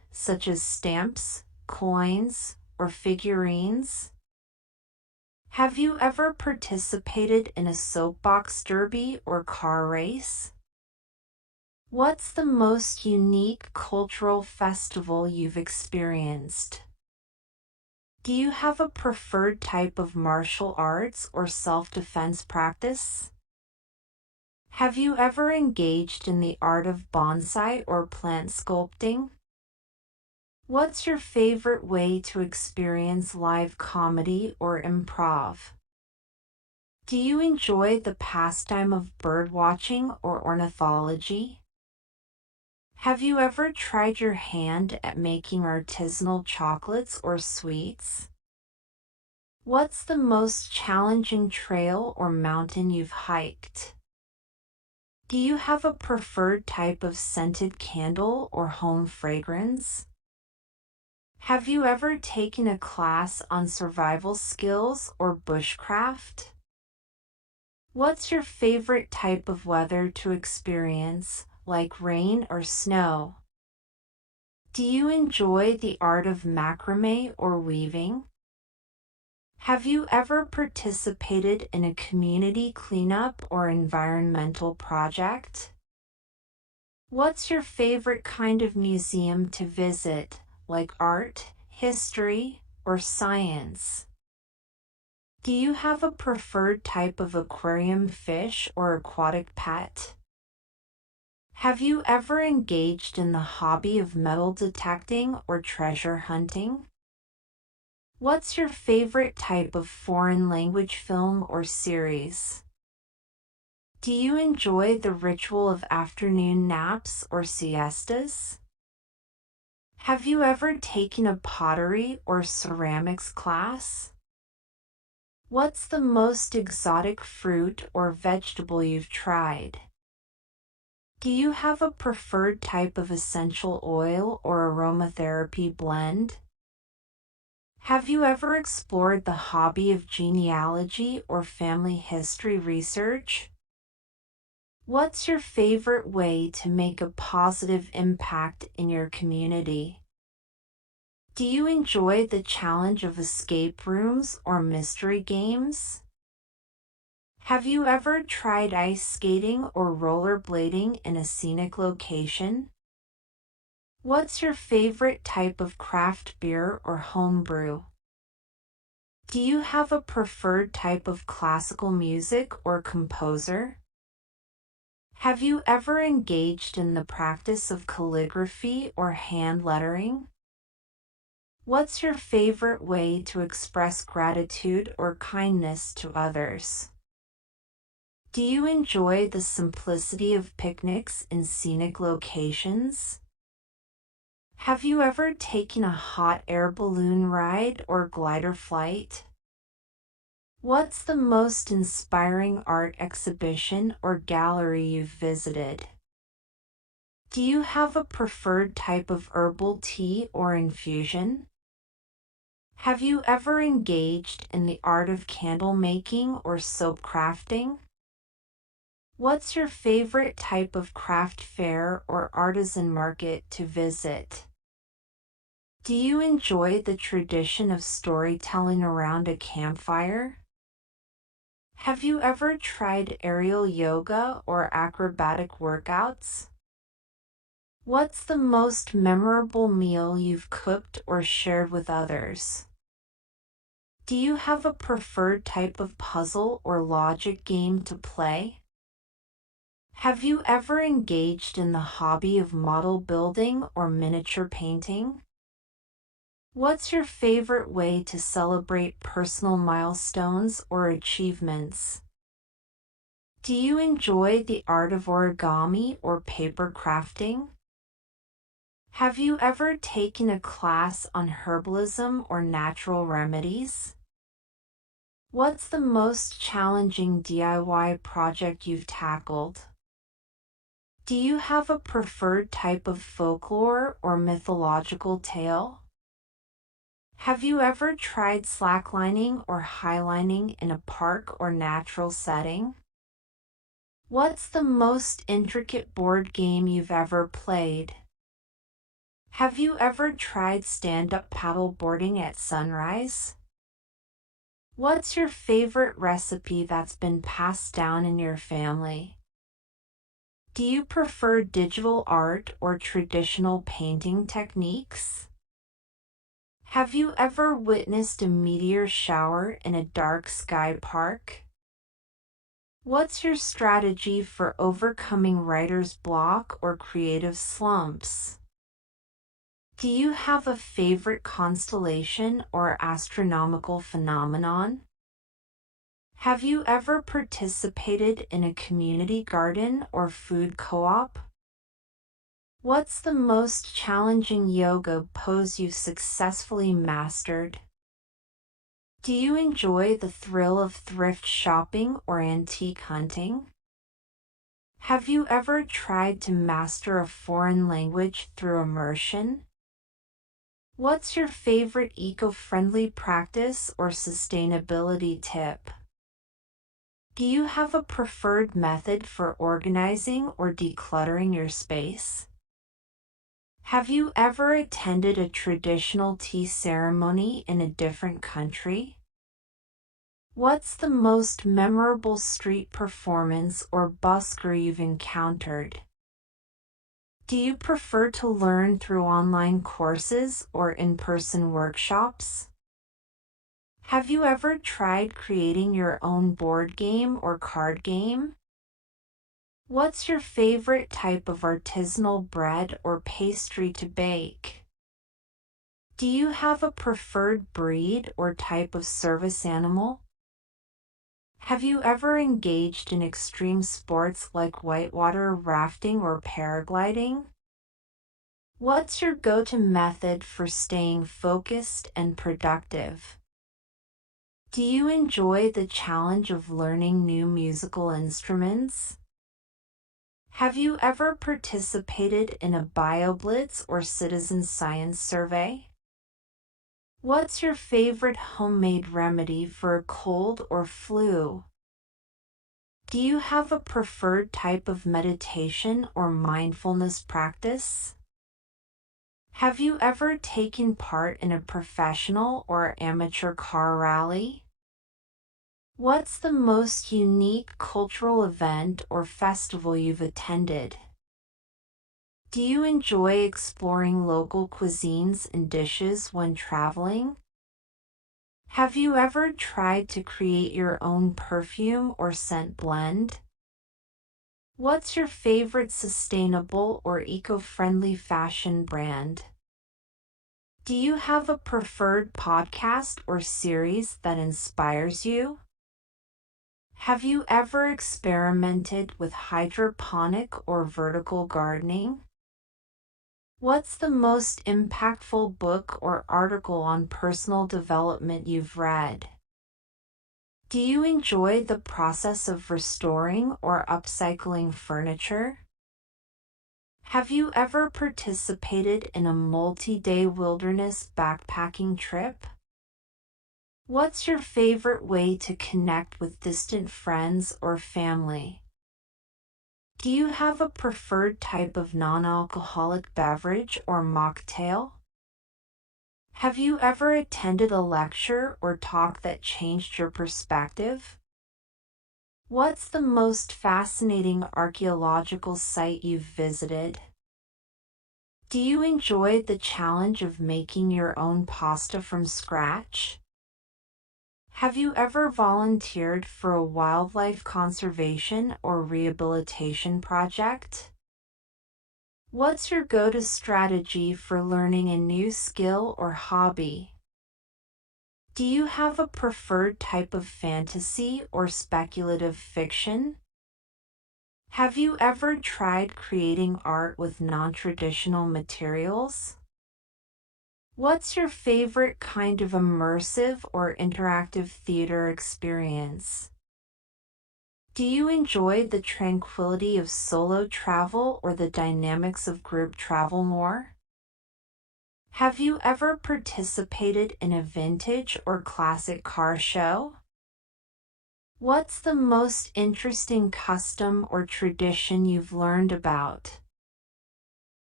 such as stamps, coins, or figurines? Have you ever participated in a soapbox derby or car race? What's the most unique cultural festival you've experienced? Do you have a preferred type of martial arts or self-defense practice? Have you ever engaged in the art of bonsai or plant sculpting? What's your favorite way to experience live comedy or improv? Do you enjoy the pastime of birdwatching or ornithology? Have you ever tried your hand at making artisanal chocolates or sweets? What's the most challenging trail or mountain you've hiked? Do you have a preferred type of scented candle or home fragrance? Have you ever taken a class on survival skills or bushcraft? What's your favorite type of weather to experience, like rain or snow? Do you enjoy the art of macrame or weaving? Have you ever participated in a community cleanup or environmental project? What's your favorite kind of museum to visit, like art, history, or science? Do you have a preferred type of aquarium fish or aquatic pet? Have you ever engaged in the hobby of metal detecting or treasure hunting? What's your favorite type of foreign language film or series? Do you enjoy the ritual of afternoon naps or siestas? Have you ever taken a pottery or ceramics class? What's the most exotic fruit or vegetable you've tried? Do you have a preferred type of essential oil or aromatherapy blend? Have you ever explored the hobby of genealogy or family history research? What's your favorite way to make a positive impact in your community? Do you enjoy the challenge of escape rooms or mystery games? Have you ever tried ice skating or rollerblading in a scenic location? What's your favorite type of craft beer or home brew? Do you have a preferred type of classical music or composer? Have you ever engaged in the practice of calligraphy or hand lettering? What's your favorite way to express gratitude or kindness to others? Do you enjoy the simplicity of picnics in scenic locations? Have you ever taken a hot air balloon ride or glider flight? What's the most inspiring art exhibition or gallery you've visited? Do you have a preferred type of herbal tea or infusion? Have you ever engaged in the art of candle making or soap crafting? What's your favorite type of craft fair or artisan market to visit? Do you enjoy the tradition of storytelling around a campfire? Have you ever tried aerial yoga or acrobatic workouts? What's the most memorable meal you've cooked or shared with others? Do you have a preferred type of puzzle or logic game to play? Have you ever engaged in the hobby of model building or miniature painting? What's your favorite way to celebrate personal milestones or achievements? Do you enjoy the art of origami or paper crafting? Have you ever taken a class on herbalism or natural remedies? What's the most challenging DIY project you've tackled? Do you have a preferred type of folklore or mythological tale? Have you ever tried slacklining or highlining in a park or natural setting? What's the most intricate board game you've ever played? Have you ever tried stand-up paddleboarding at sunrise? What's your favorite recipe that's been passed down in your family? Do you prefer digital art or traditional painting techniques? Have you ever witnessed a meteor shower in a dark sky park? What's your strategy for overcoming writer's block or creative slumps? Do you have a favorite constellation or astronomical phenomenon? Have you ever participated in a community garden or food co-op? What's the most challenging yoga pose you've successfully mastered? Do you enjoy the thrill of thrift shopping or antique hunting? Have you ever tried to master a foreign language through immersion? What's your favorite eco-friendly practice or sustainability tip? Do you have a preferred method for organizing or decluttering your space? Have you ever attended a traditional tea ceremony in a different country? What's the most memorable street performance or busker you've encountered? Do you prefer to learn through online courses or in-person workshops? Have you ever tried creating your own board game or card game? What's your favorite type of artisanal bread or pastry to bake? Do you have a preferred breed or type of service animal? Have you ever engaged in extreme sports like whitewater rafting or paragliding? What's your go-to method for staying focused and productive? Do you enjoy the challenge of learning new musical instruments? Have you ever participated in a BioBlitz or citizen science survey? What's your favorite homemade remedy for a cold or flu? Do you have a preferred type of meditation or mindfulness practice? Have you ever taken part in a professional or amateur car rally? What's the most unique cultural event or festival you've attended? Do you enjoy exploring local cuisines and dishes when traveling? Have you ever tried to create your own perfume or scent blend? What's your favorite sustainable or eco-friendly fashion brand? Do you have a preferred podcast or series that inspires you? Have you ever experimented with hydroponic or vertical gardening? What's the most impactful book or article on personal development you've read? Do you enjoy the process of restoring or upcycling furniture? Have you ever participated in a multi-day wilderness backpacking trip? What's your favorite way to connect with distant friends or family? Do you have a preferred type of non-alcoholic beverage or mocktail? Have you ever attended a lecture or talk that changed your perspective? What's the most fascinating archaeological site you've visited? Do you enjoy the challenge of making your own pasta from scratch? Have you ever volunteered for a wildlife conservation or rehabilitation project? What's your go-to strategy for learning a new skill or hobby? Do you have a preferred type of fantasy or speculative fiction? Have you ever tried creating art with non-traditional materials? What's your favorite kind of immersive or interactive theater experience? Do you enjoy the tranquility of solo travel or the dynamics of group travel more? Have you ever participated in a vintage or classic car show? What's the most interesting custom or tradition you've learned about?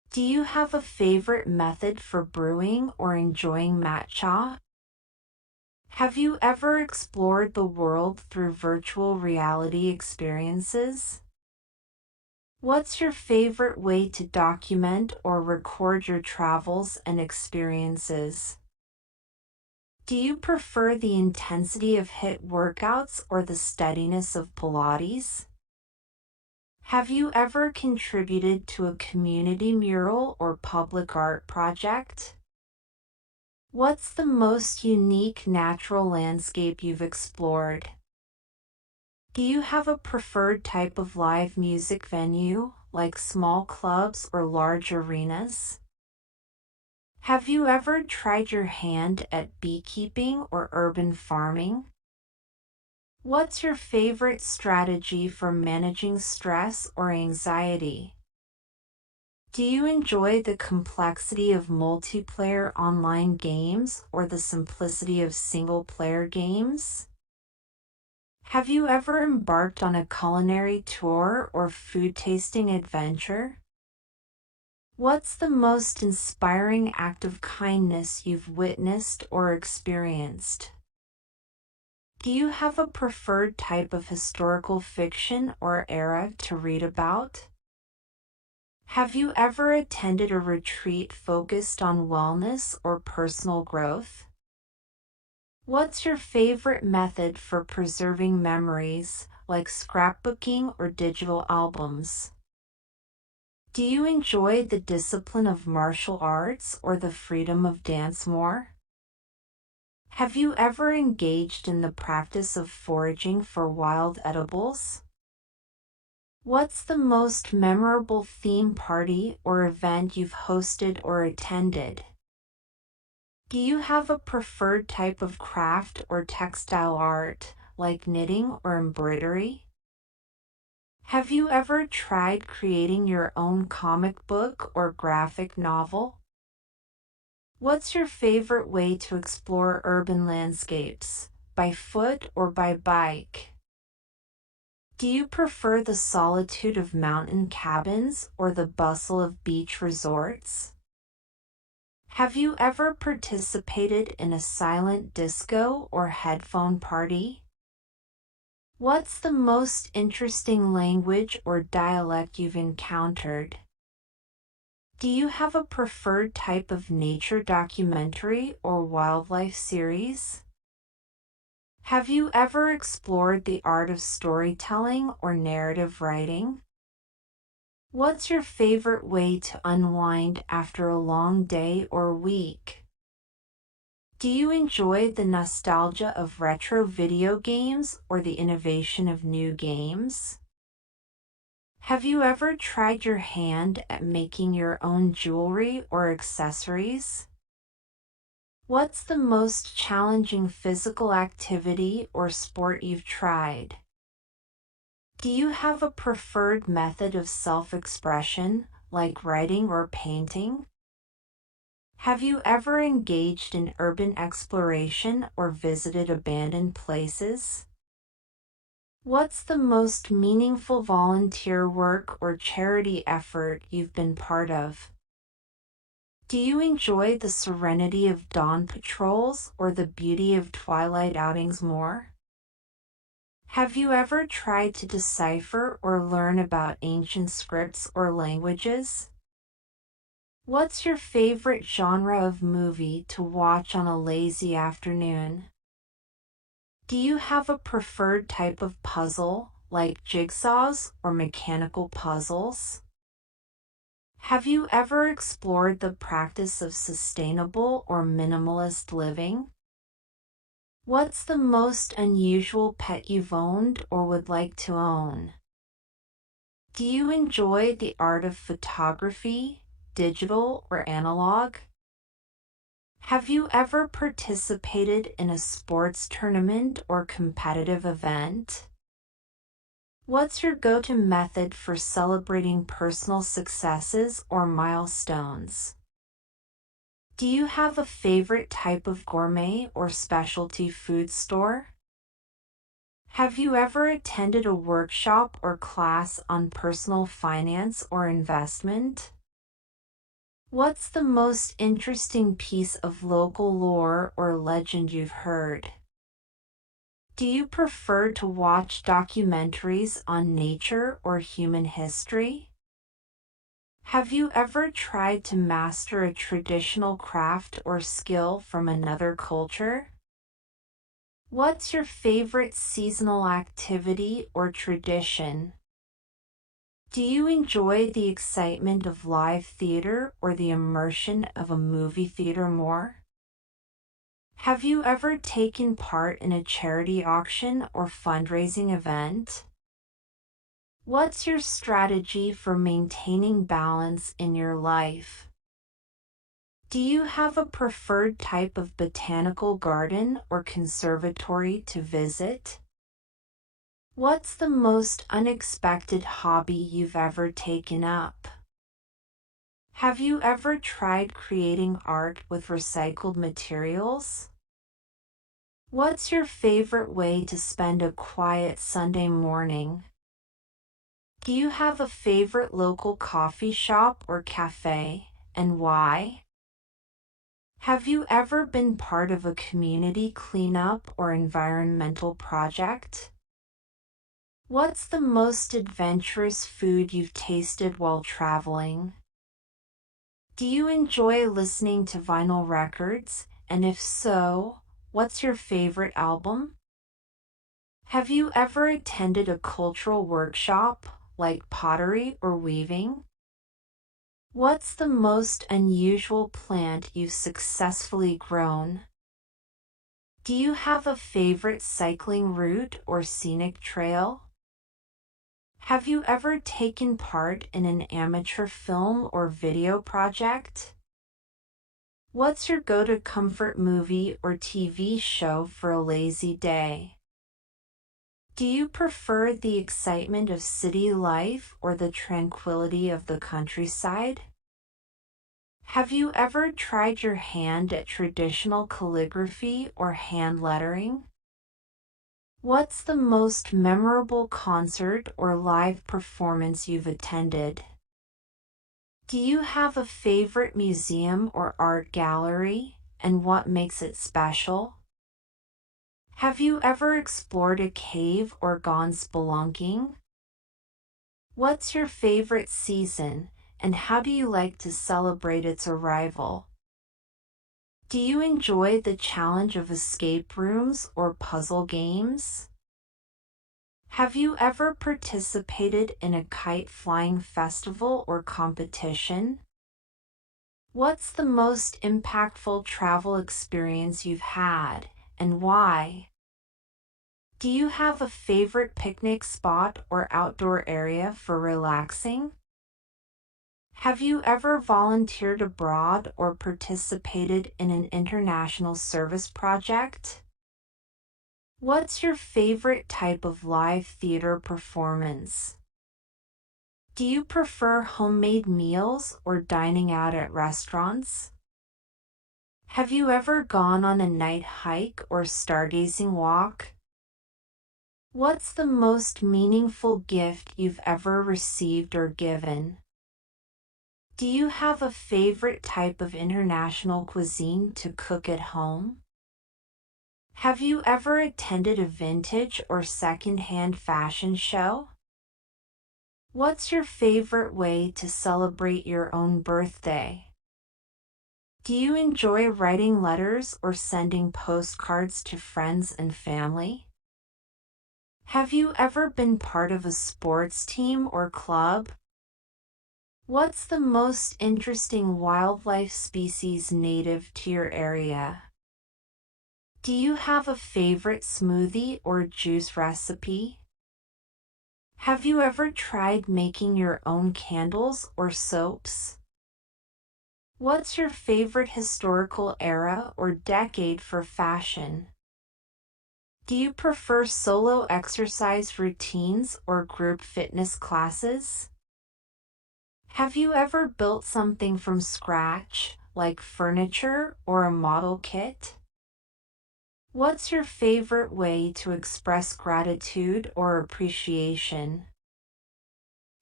Do you have a favorite method for brewing or enjoying matcha? Have you ever explored the world through virtual reality experiences? What's your favorite way to document or record your travels and experiences? Do you prefer the intensity of HIIT workouts or the steadiness of Pilates? Have you ever contributed to a community mural or public art project? What's the most unique natural landscape you've explored? Do you have a preferred type of live music venue, like small clubs or large arenas? Have you ever tried your hand at beekeeping or urban farming? What's your favorite strategy for managing stress or anxiety? Do you enjoy the complexity of multiplayer online games or the simplicity of single-player games? Have you ever embarked on a culinary tour or food tasting adventure? What's the most inspiring act of kindness you've witnessed or experienced? Do you have a preferred type of historical fiction or era to read about? Have you ever attended a retreat focused on wellness or personal growth? What's your favorite method for preserving memories, like scrapbooking or digital albums? Do you enjoy the discipline of martial arts or the freedom of dance more? Have you ever engaged in the practice of foraging for wild edibles? What's the most memorable theme party or event you've hosted or attended? Do you have a preferred type of craft or textile art, like knitting or embroidery? Have you ever tried creating your own comic book or graphic novel? What's your favorite way to explore urban landscapes, by foot or by bike? Do you prefer the solitude of mountain cabins or the bustle of beach resorts? Have you ever participated in a silent disco or headphone party? What's the most interesting language or dialect you've encountered? Do you have a preferred type of nature documentary or wildlife series? Have you ever explored the art of storytelling or narrative writing? What's your favorite way to unwind after a long day or week? Do you enjoy the nostalgia of retro video games or the innovation of new games? Have you ever tried your hand at making your own jewelry or accessories? What's the most challenging physical activity or sport you've tried? Do you have a preferred method of self-expression, like writing or painting? Have you ever engaged in urban exploration or visited abandoned places? What's the most meaningful volunteer work or charity effort you've been part of? Do you enjoy the serenity of dawn patrols or the beauty of twilight outings more? Have you ever tried to decipher or learn about ancient scripts or languages? What's your favorite genre of movie to watch on a lazy afternoon? Do you have a preferred type of puzzle, like jigsaws or mechanical puzzles? Have you ever explored the practice of sustainable or minimalist living? What's the most unusual pet you've owned or would like to own? Do you enjoy the art of photography, digital or analog? Have you ever participated in a sports tournament or competitive event? What's your go-to method for celebrating personal successes or milestones? Do you have a favorite type of gourmet or specialty food store? Have you ever attended a workshop or class on personal finance or investment? What's the most interesting piece of local lore or legend you've heard? Do you prefer to watch documentaries on nature or human history? Have you ever tried to master a traditional craft or skill from another culture? What's your favorite seasonal activity or tradition? Do you enjoy the excitement of live theater or the immersion of a movie theater more? Have you ever taken part in a charity auction or fundraising event? What's your strategy for maintaining balance in your life? Do you have a preferred type of botanical garden or conservatory to visit? What's the most unexpected hobby you've ever taken up? Have you ever tried creating art with recycled materials? What's your favorite way to spend a quiet Sunday morning? Do you have a favorite local coffee shop or cafe, and why? Have you ever been part of a community cleanup or environmental project? What's the most adventurous food you've tasted while traveling? Do you enjoy listening to vinyl records, and if so, what's your favorite album? Have you ever attended a cultural workshop, like pottery or weaving? What's the most unusual plant you've successfully grown? Do you have a favorite cycling route or scenic trail? Have you ever taken part in an amateur film or video project? What's your go-to comfort movie or TV show for a lazy day? Do you prefer the excitement of city life or the tranquility of the countryside? Have you ever tried your hand at traditional calligraphy or hand lettering? What's the most memorable concert or live performance you've attended? Do you have a favorite museum or art gallery, and what makes it special? Have you ever explored a cave or gone spelunking? What's your favorite season, and how do you like to celebrate its arrival? Do you enjoy the challenge of escape rooms or puzzle games? Have you ever participated in a kite flying festival or competition? What's the most impactful travel experience you've had, and why? Do you have a favorite picnic spot or outdoor area for relaxing? Have you ever volunteered abroad or participated in an international service project? What's your favorite type of live theater performance? Do you prefer homemade meals or dining out at restaurants? Have you ever gone on a night hike or stargazing walk? What's the most meaningful gift you've ever received or given? Do you have a favorite type of international cuisine to cook at home? Have you ever attended a vintage or second-hand fashion show? What's your favorite way to celebrate your own birthday? Do you enjoy writing letters or sending postcards to friends and family? Have you ever been part of a sports team or club? What's the most interesting wildlife species native to your area? Do you have a favorite smoothie or juice recipe? Have you ever tried making your own candles or soaps? What's your favorite historical era or decade for fashion? Do you prefer solo exercise routines or group fitness classes? Have you ever built something from scratch, like furniture or a model kit? What's your favorite way to express gratitude or appreciation?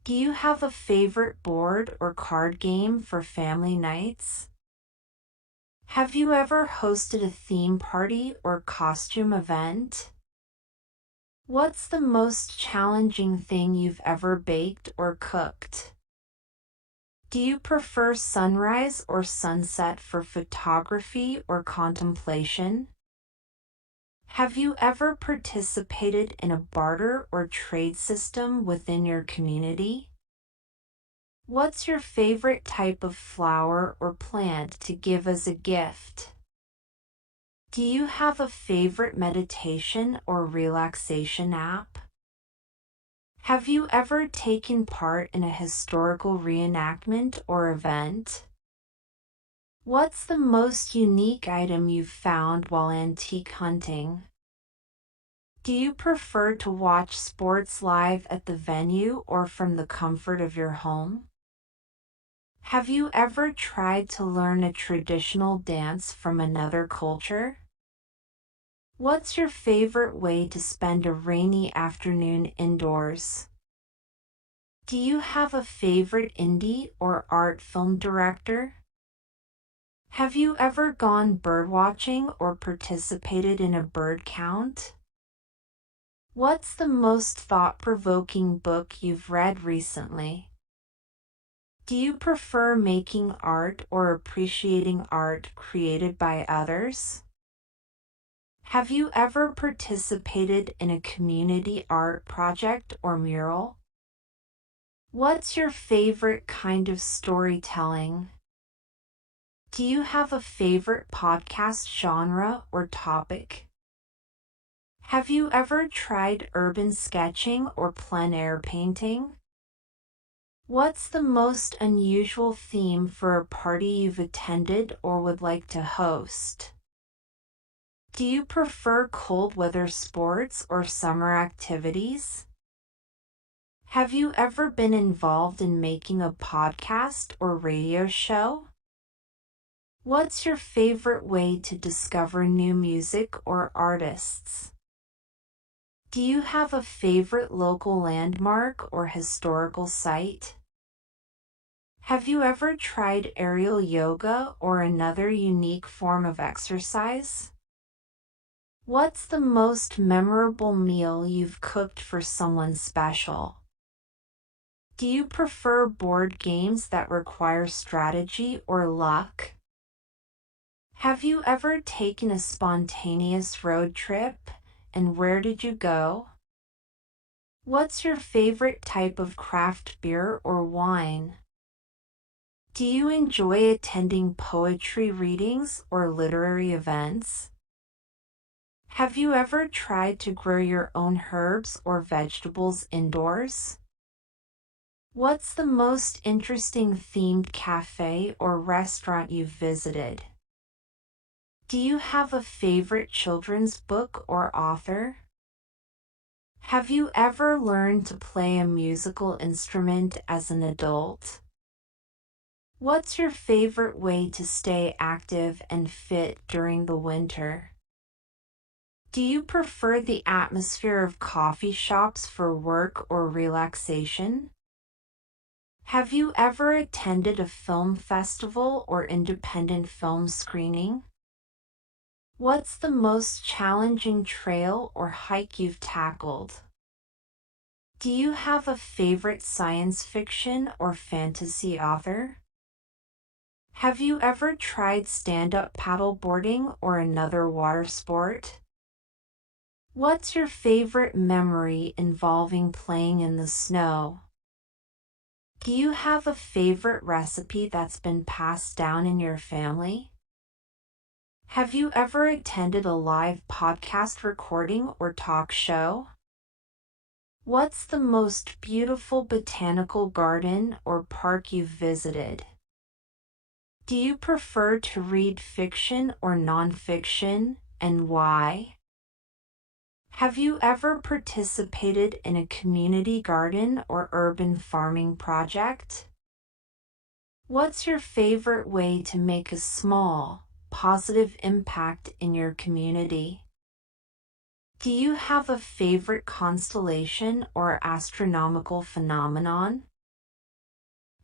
Do you have a favorite board or card game for family nights? Have you ever hosted a theme party or costume event? What's the most challenging thing you've ever baked or cooked? Do you prefer sunrise or sunset for photography or contemplation? Have you ever participated in a barter or trade system within your community? What's your favorite type of flower or plant to give as a gift? Do you have a favorite meditation or relaxation app? Have you ever taken part in a historical reenactment or event? What's the most unique item you've found while antique hunting? Do you prefer to watch sports live at the venue or from the comfort of your home? Have you ever tried to learn a traditional dance from another culture? What's your favorite way to spend a rainy afternoon indoors? Do you have a favorite indie or art film director? Have you ever gone birdwatching or participated in a bird count? What's the most thought-provoking book you've read recently? Do you prefer making art or appreciating art created by others? Have you ever participated in a community art project or mural? What's your favorite kind of storytelling? Do you have a favorite podcast genre or topic? Have you ever tried urban sketching or plein air painting? What's the most unusual theme for a party you've attended or would like to host? Do you prefer cold weather sports or summer activities? Have you ever been involved in making a podcast or radio show? What's your favorite way to discover new music or artists? Do you have a favorite local landmark or historical site? Have you ever tried aerial yoga or another unique form of exercise? What's the most memorable meal you've cooked for someone special? Do you prefer board games that require strategy or luck? Have you ever taken a spontaneous road trip, and where did you go? What's your favorite type of craft beer or wine? Do you enjoy attending poetry readings or literary events? Have you ever tried to grow your own herbs or vegetables indoors? What's the most interesting themed cafe or restaurant you've visited? Do you have a favorite children's book or author? Have you ever learned to play a musical instrument as an adult? What's your favorite way to stay active and fit during the winter? Do you prefer the atmosphere of coffee shops for work or relaxation? Have you ever attended a film festival or independent film screening? What's the most challenging trail or hike you've tackled? Do you have a favorite science fiction or fantasy author? Have you ever tried stand-up paddleboarding or another water sport? What's your favorite memory involving playing in the snow? Do you have a favorite recipe that's been passed down in your family? Have you ever attended a live podcast recording or talk show? What's the most beautiful botanical garden or park you've visited? Do you prefer to read fiction or nonfiction, and why? Have you ever participated in a community garden or urban farming project? What's your favorite way to make a small, positive impact in your community? Do you have a favorite constellation or astronomical phenomenon?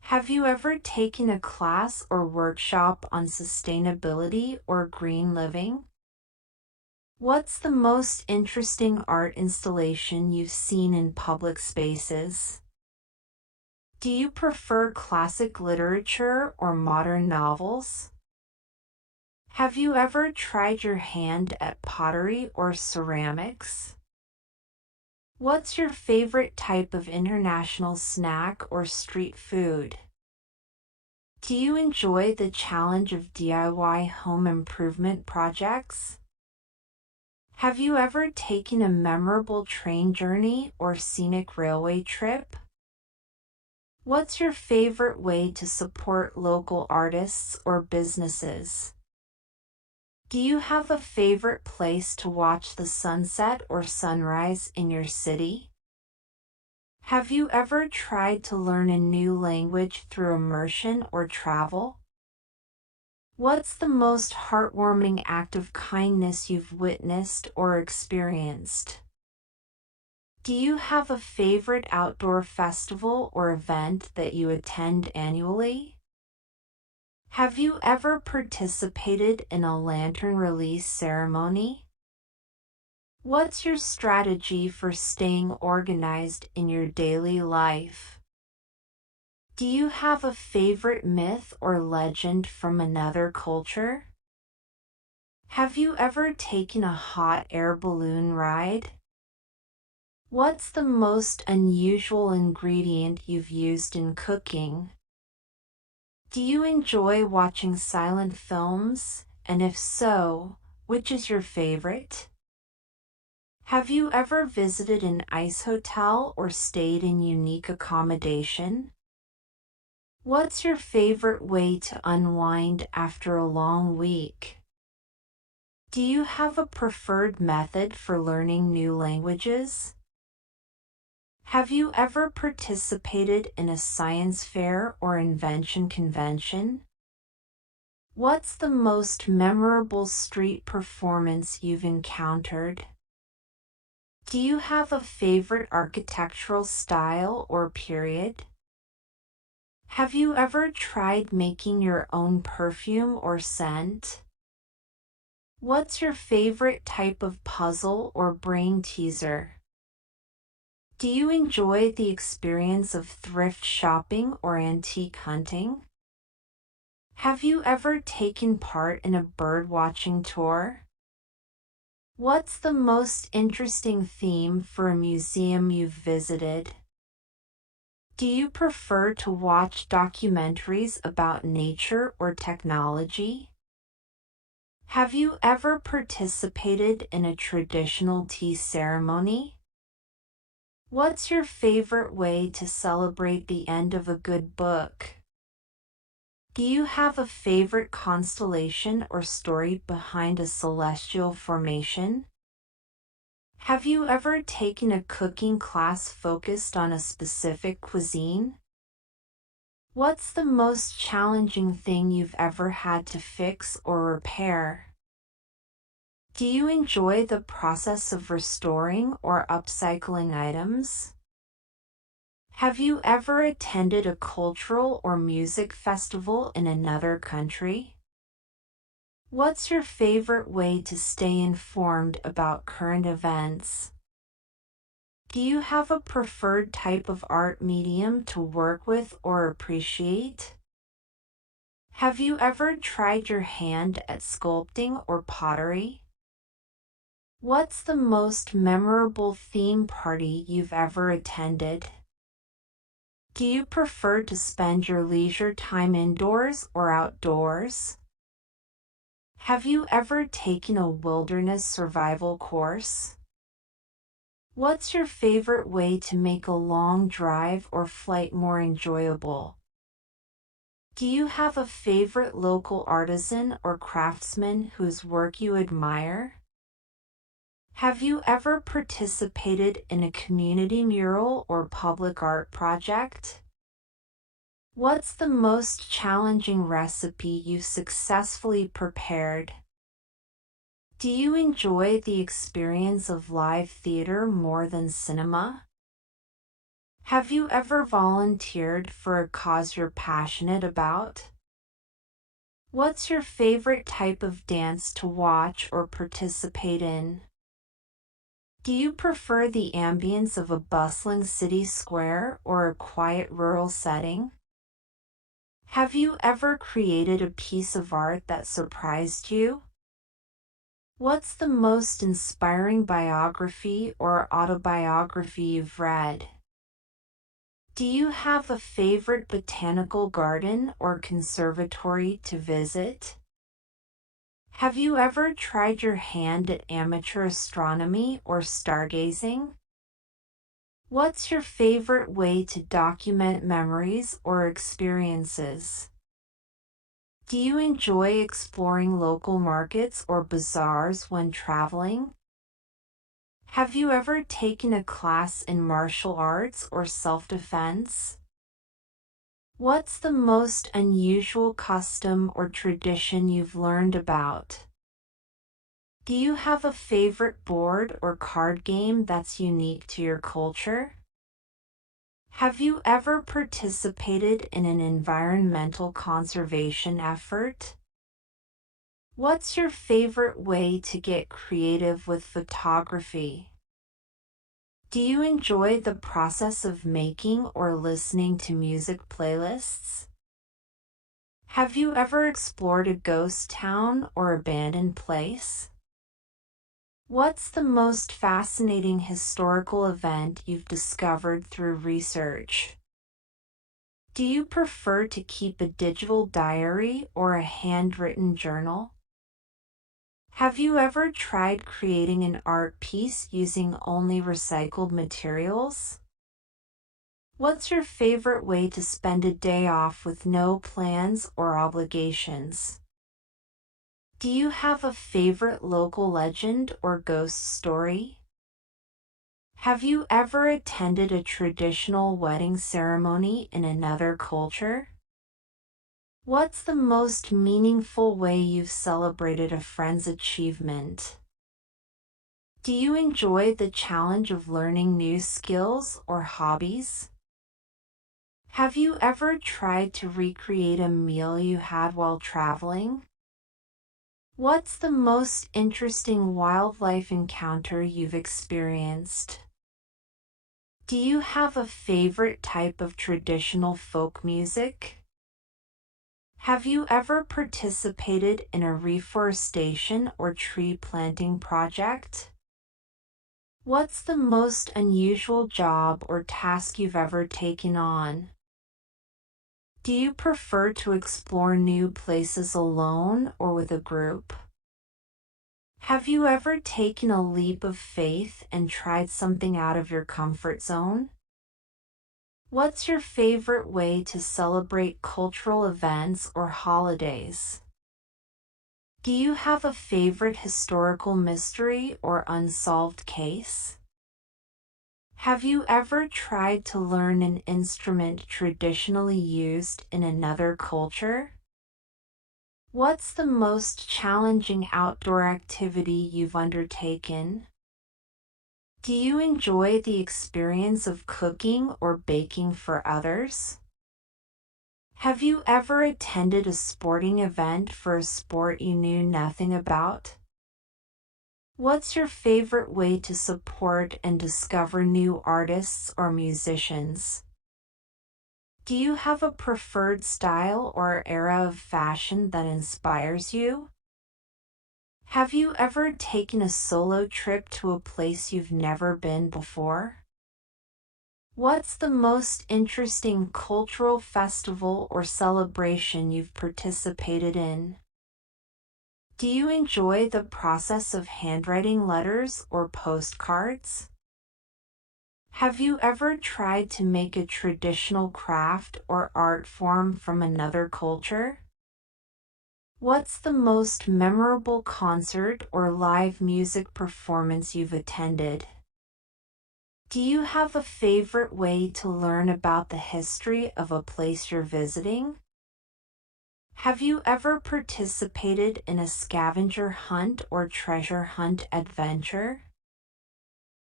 Have you ever taken a class or workshop on sustainability or green living? What's the most interesting art installation you've seen in public spaces? Do you prefer classic literature or modern novels? Have you ever tried your hand at pottery or ceramics? What's your favorite type of international snack or street food? Do you enjoy the challenge of DIY home improvement projects? Have you ever taken a memorable train journey or scenic railway trip? What's your favorite way to support local artists or businesses? Do you have a favorite place to watch the sunset or sunrise in your city? Have you ever tried to learn a new language through immersion or travel? What's the most heartwarming act of kindness you've witnessed or experienced? Do you have a favorite outdoor festival or event that you attend annually? Have you ever participated in a lantern release ceremony? What's your strategy for staying organized in your daily life? Do you have a favorite myth or legend from another culture? Have you ever taken a hot air balloon ride? What's the most unusual ingredient you've used in cooking? Do you enjoy watching silent films? And if so, which is your favorite? Have you ever visited an ice hotel or stayed in unique accommodation? What's your favorite way to unwind after a long week? Do you have a preferred method for learning new languages? Have you ever participated in a science fair or invention convention? What's the most memorable street performance you've encountered? Do you have a favorite architectural style or period? Have you ever tried making your own perfume or scent? What's your favorite type of puzzle or brain teaser? Do you enjoy the experience of thrift shopping or antique hunting? Have you ever taken part in a bird watching tour? What's the most interesting theme for a museum you've visited? Do you prefer to watch documentaries about nature or technology? Have you ever participated in a traditional tea ceremony? What's your favorite way to celebrate the end of a good book? Do you have a favorite constellation or story behind a celestial formation? Have you ever taken a cooking class focused on a specific cuisine? What's the most challenging thing you've ever had to fix or repair? Do you enjoy the process of restoring or upcycling items? Have you ever attended a cultural or music festival in another country? What's your favorite way to stay informed about current events? Do you have a preferred type of art medium to work with or appreciate? Have you ever tried your hand at sculpting or pottery? What's the most memorable theme party you've ever attended? Do you prefer to spend your leisure time indoors or outdoors? Have you ever taken a wilderness survival course? What's your favorite way to make a long drive or flight more enjoyable? Do you have a favorite local artisan or craftsman whose work you admire? Have you ever participated in a community mural or public art project? What's the most challenging recipe you've successfully prepared? Do you enjoy the experience of live theater more than cinema? Have you ever volunteered for a cause you're passionate about? What's your favorite type of dance to watch or participate in? Do you prefer the ambience of a bustling city square or a quiet rural setting? Have you ever created a piece of art that surprised you? What's the most inspiring biography or autobiography you've read? Do you have a favorite botanical garden or conservatory to visit? Have you ever tried your hand at amateur astronomy or stargazing? What's your favorite way to document memories or experiences? Do you enjoy exploring local markets or bazaars when traveling? Have you ever taken a class in martial arts or self-defense? What's the most unusual custom or tradition you've learned about? Do you have a favorite board or card game that's unique to your culture? Have you ever participated in an environmental conservation effort? What's your favorite way to get creative with photography? Do you enjoy the process of making or listening to music playlists? Have you ever explored a ghost town or abandoned place? What's the most fascinating historical event you've discovered through research? Do you prefer to keep a digital diary or a handwritten journal? Have you ever tried creating an art piece using only recycled materials? What's your favorite way to spend a day off with no plans or obligations? Do you have a favorite local legend or ghost story? Have you ever attended a traditional wedding ceremony in another culture? What's the most meaningful way you've celebrated a friend's achievement? Do you enjoy the challenge of learning new skills or hobbies? Have you ever tried to recreate a meal you had while traveling? What's the most interesting wildlife encounter you've experienced? Do you have a favorite type of traditional folk music? Have you ever participated in a reforestation or tree planting project? What's the most unusual job or task you've ever taken on? Do you prefer to explore new places alone or with a group? Have you ever taken a leap of faith and tried something out of your comfort zone? What's your favorite way to celebrate cultural events or holidays? Do you have a favorite historical mystery or unsolved case? Have you ever tried to learn an instrument traditionally used in another culture? What's the most challenging outdoor activity you've undertaken? Do you enjoy the experience of cooking or baking for others? Have you ever attended a sporting event for a sport you knew nothing about? What's your favorite way to support and discover new artists or musicians? Do you have a preferred style or era of fashion that inspires you? Have you ever taken a solo trip to a place you've never been before? What's the most interesting cultural festival or celebration you've participated in? Do you enjoy the process of handwriting letters or postcards? Have you ever tried to make a traditional craft or art form from another culture? What's the most memorable concert or live music performance you've attended? Do you have a favorite way to learn about the history of a place you're visiting? Have you ever participated in a scavenger hunt or treasure hunt adventure?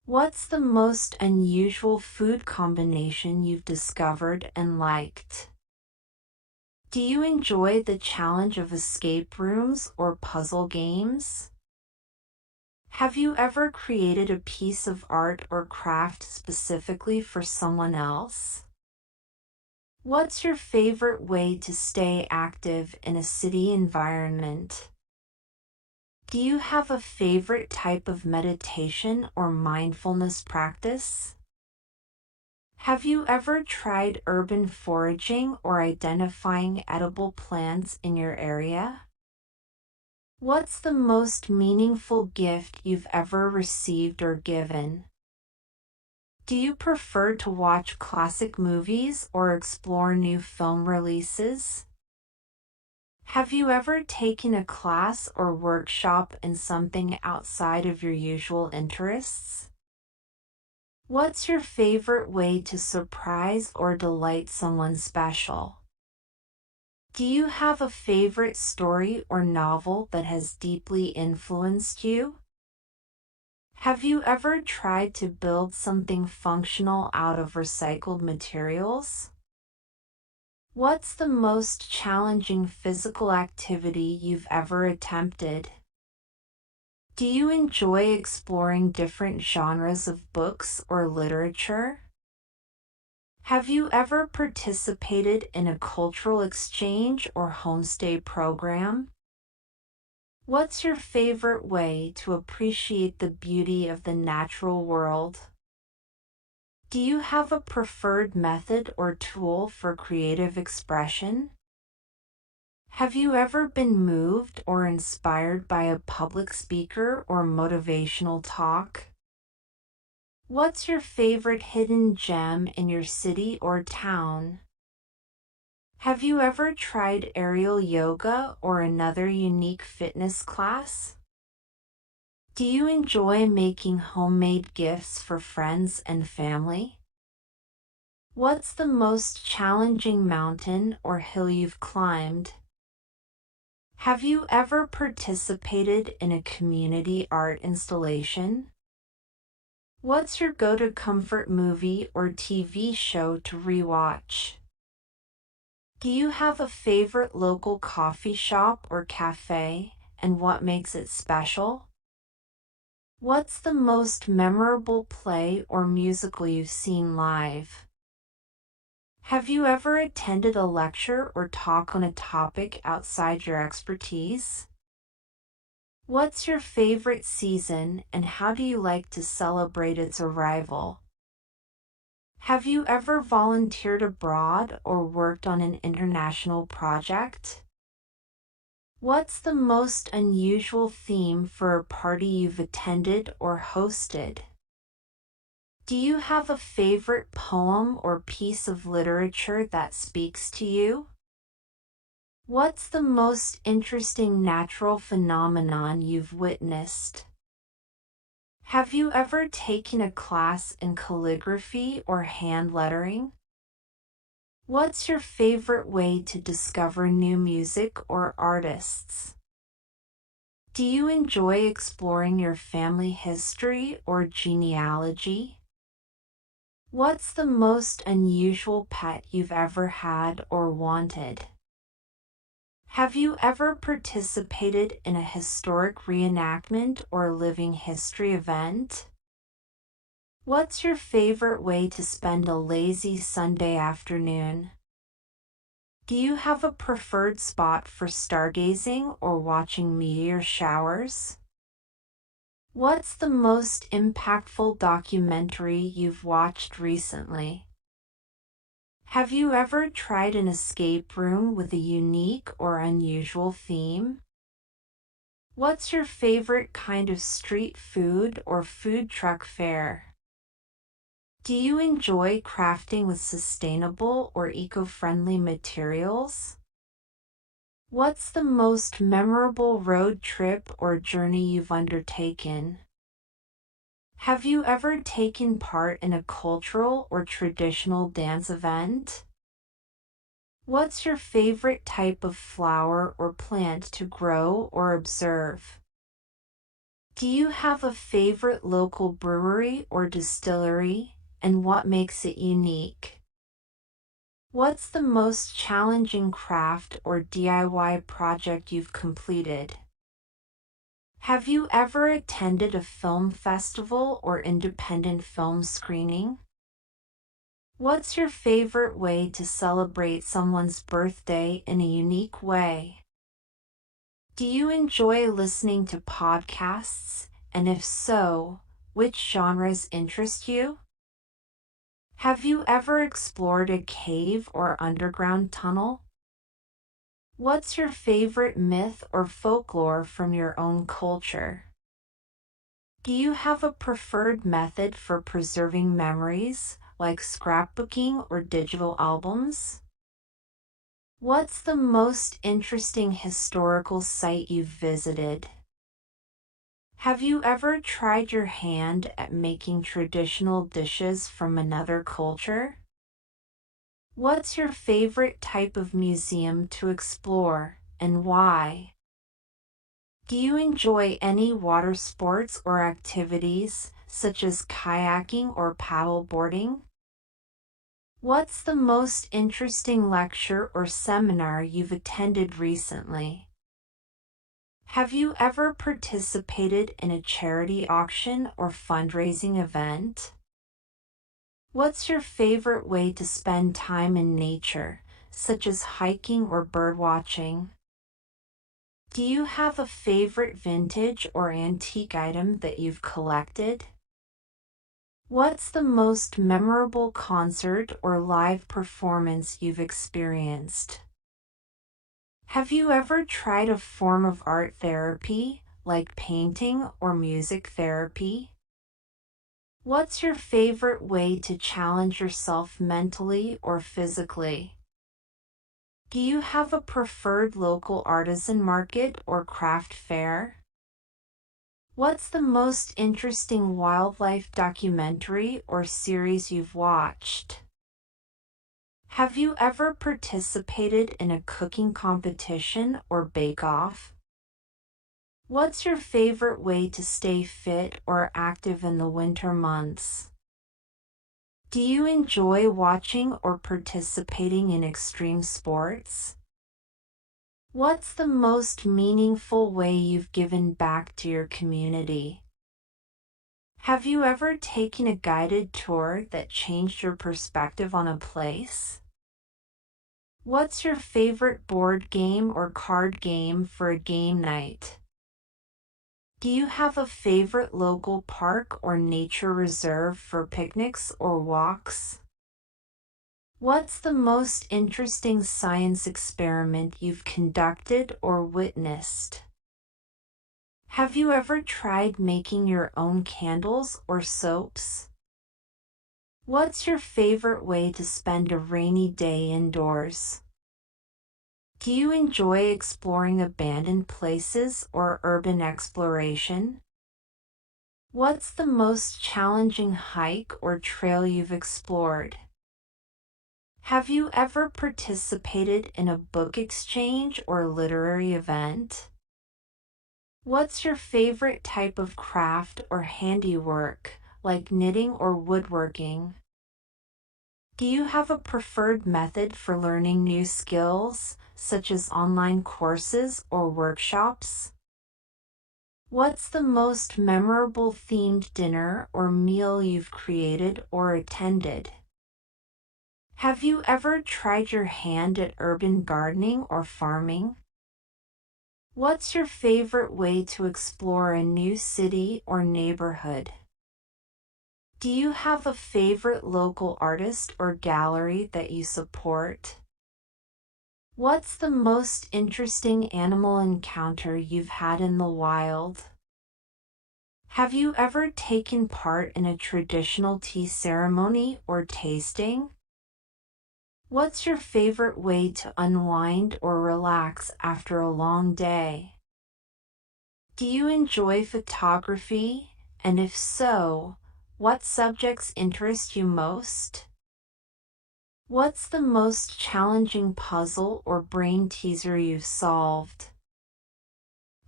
What's the most unusual food combination you've discovered and liked? Do you enjoy the challenge of escape rooms or puzzle games? Have you ever created a piece of art or craft specifically for someone else? What's your favorite way to stay active in a city environment? Do you have a favorite type of meditation or mindfulness practice? Have you ever tried urban foraging or identifying edible plants in your area? What's the most meaningful gift you've ever received or given? Do you prefer to watch classic movies or explore new film releases? Have you ever taken a class or workshop in something outside of your usual interests? What's your favorite way to surprise or delight someone special? Do you have a favorite story or novel that has deeply influenced you? Have you ever tried to build something functional out of recycled materials? What's the most challenging physical activity you've ever attempted? Do you enjoy exploring different genres of books or literature? Have you ever participated in a cultural exchange or homestay program? What's your favorite way to appreciate the beauty of the natural world? Do you have a preferred method or tool for creative expression? Have you ever been moved or inspired by a public speaker or motivational talk? What's your favorite hidden gem in your city or town? Have you ever tried aerial yoga or another unique fitness class? Do you enjoy making homemade gifts for friends and family? What's the most challenging mountain or hill you've climbed? Have you ever participated in a community art installation? What's your go-to comfort movie or TV show to rewatch? Do you have a favorite local coffee shop or cafe, and what makes it special? What's the most memorable play or musical you've seen live? Have you ever attended a lecture or talk on a topic outside your expertise? What's your favorite season and how do you like to celebrate its arrival? Have you ever volunteered abroad or worked on an international project? What's the most unusual theme for a party you've attended or hosted? Do you have a favorite poem or piece of literature that speaks to you? What's the most interesting natural phenomenon you've witnessed? Have you ever taken a class in calligraphy or hand lettering? What's your favorite way to discover new music or artists? Do you enjoy exploring your family history or genealogy? What's the most unusual pet you've ever had or wanted? Have you ever participated in a historic reenactment or living history event? What's your favorite way to spend a lazy Sunday afternoon? Do you have a preferred spot for stargazing or watching meteor showers? What's the most impactful documentary you've watched recently? Have you ever tried an escape room with a unique or unusual theme? What's your favorite kind of street food or food truck fare? Do you enjoy crafting with sustainable or eco-friendly materials? What's the most memorable road trip or journey you've undertaken? Have you ever taken part in a cultural or traditional dance event? What's your favorite type of flower or plant to grow or observe? Do you have a favorite local brewery or distillery, and what makes it unique? What's the most challenging craft or DIY project you've completed? Have you ever attended a film festival or independent film screening? What's your favorite way to celebrate someone's birthday in a unique way? Do you enjoy listening to podcasts? And if so, which genres interest you? Have you ever explored a cave or underground tunnel? What's your favorite myth or folklore from your own culture? Do you have a preferred method for preserving memories, like scrapbooking or digital albums? What's the most interesting historical site you've visited? Have you ever tried your hand at making traditional dishes from another culture? What's your favorite type of museum to explore, and why? Do you enjoy any water sports or activities, such as kayaking or paddleboarding? What's the most interesting lecture or seminar you've attended recently? Have you ever participated in a charity auction or fundraising event? What's your favorite way to spend time in nature, such as hiking or birdwatching? Do you have a favorite vintage or antique item that you've collected? What's the most memorable concert or live performance you've experienced? Have you ever tried a form of art therapy, like painting or music therapy? What's your favorite way to challenge yourself mentally or physically? Do you have a preferred local artisan market or craft fair? What's the most interesting wildlife documentary or series you've watched? Have you ever participated in a cooking competition or bake-off? What's your favorite way to stay fit or active in the winter months? Do you enjoy watching or participating in extreme sports? What's the most meaningful way you've given back to your community? Have you ever taken a guided tour that changed your perspective on a place? What's your favorite board game or card game for a game night? Do you have a favorite local park or nature reserve for picnics or walks? What's the most interesting science experiment you've conducted or witnessed? Have you ever tried making your own candles or soaps? What's your favorite way to spend a rainy day indoors? Do you enjoy exploring abandoned places or urban exploration? What's the most challenging hike or trail you've explored? Have you ever participated in a book exchange or literary event? What's your favorite type of craft or handiwork, like knitting or woodworking? Do you have a preferred method for learning new skills, such as online courses or workshops? What's the most memorable themed dinner or meal you've created or attended? Have you ever tried your hand at urban gardening or farming? What's your favorite way to explore a new city or neighborhood? Do you have a favorite local artist or gallery that you support? What's the most interesting animal encounter you've had in the wild? Have you ever taken part in a traditional tea ceremony or tasting? What's your favorite way to unwind or relax after a long day? Do you enjoy photography? And if so, what subjects interest you most? What's the most challenging puzzle or brain teaser you've solved?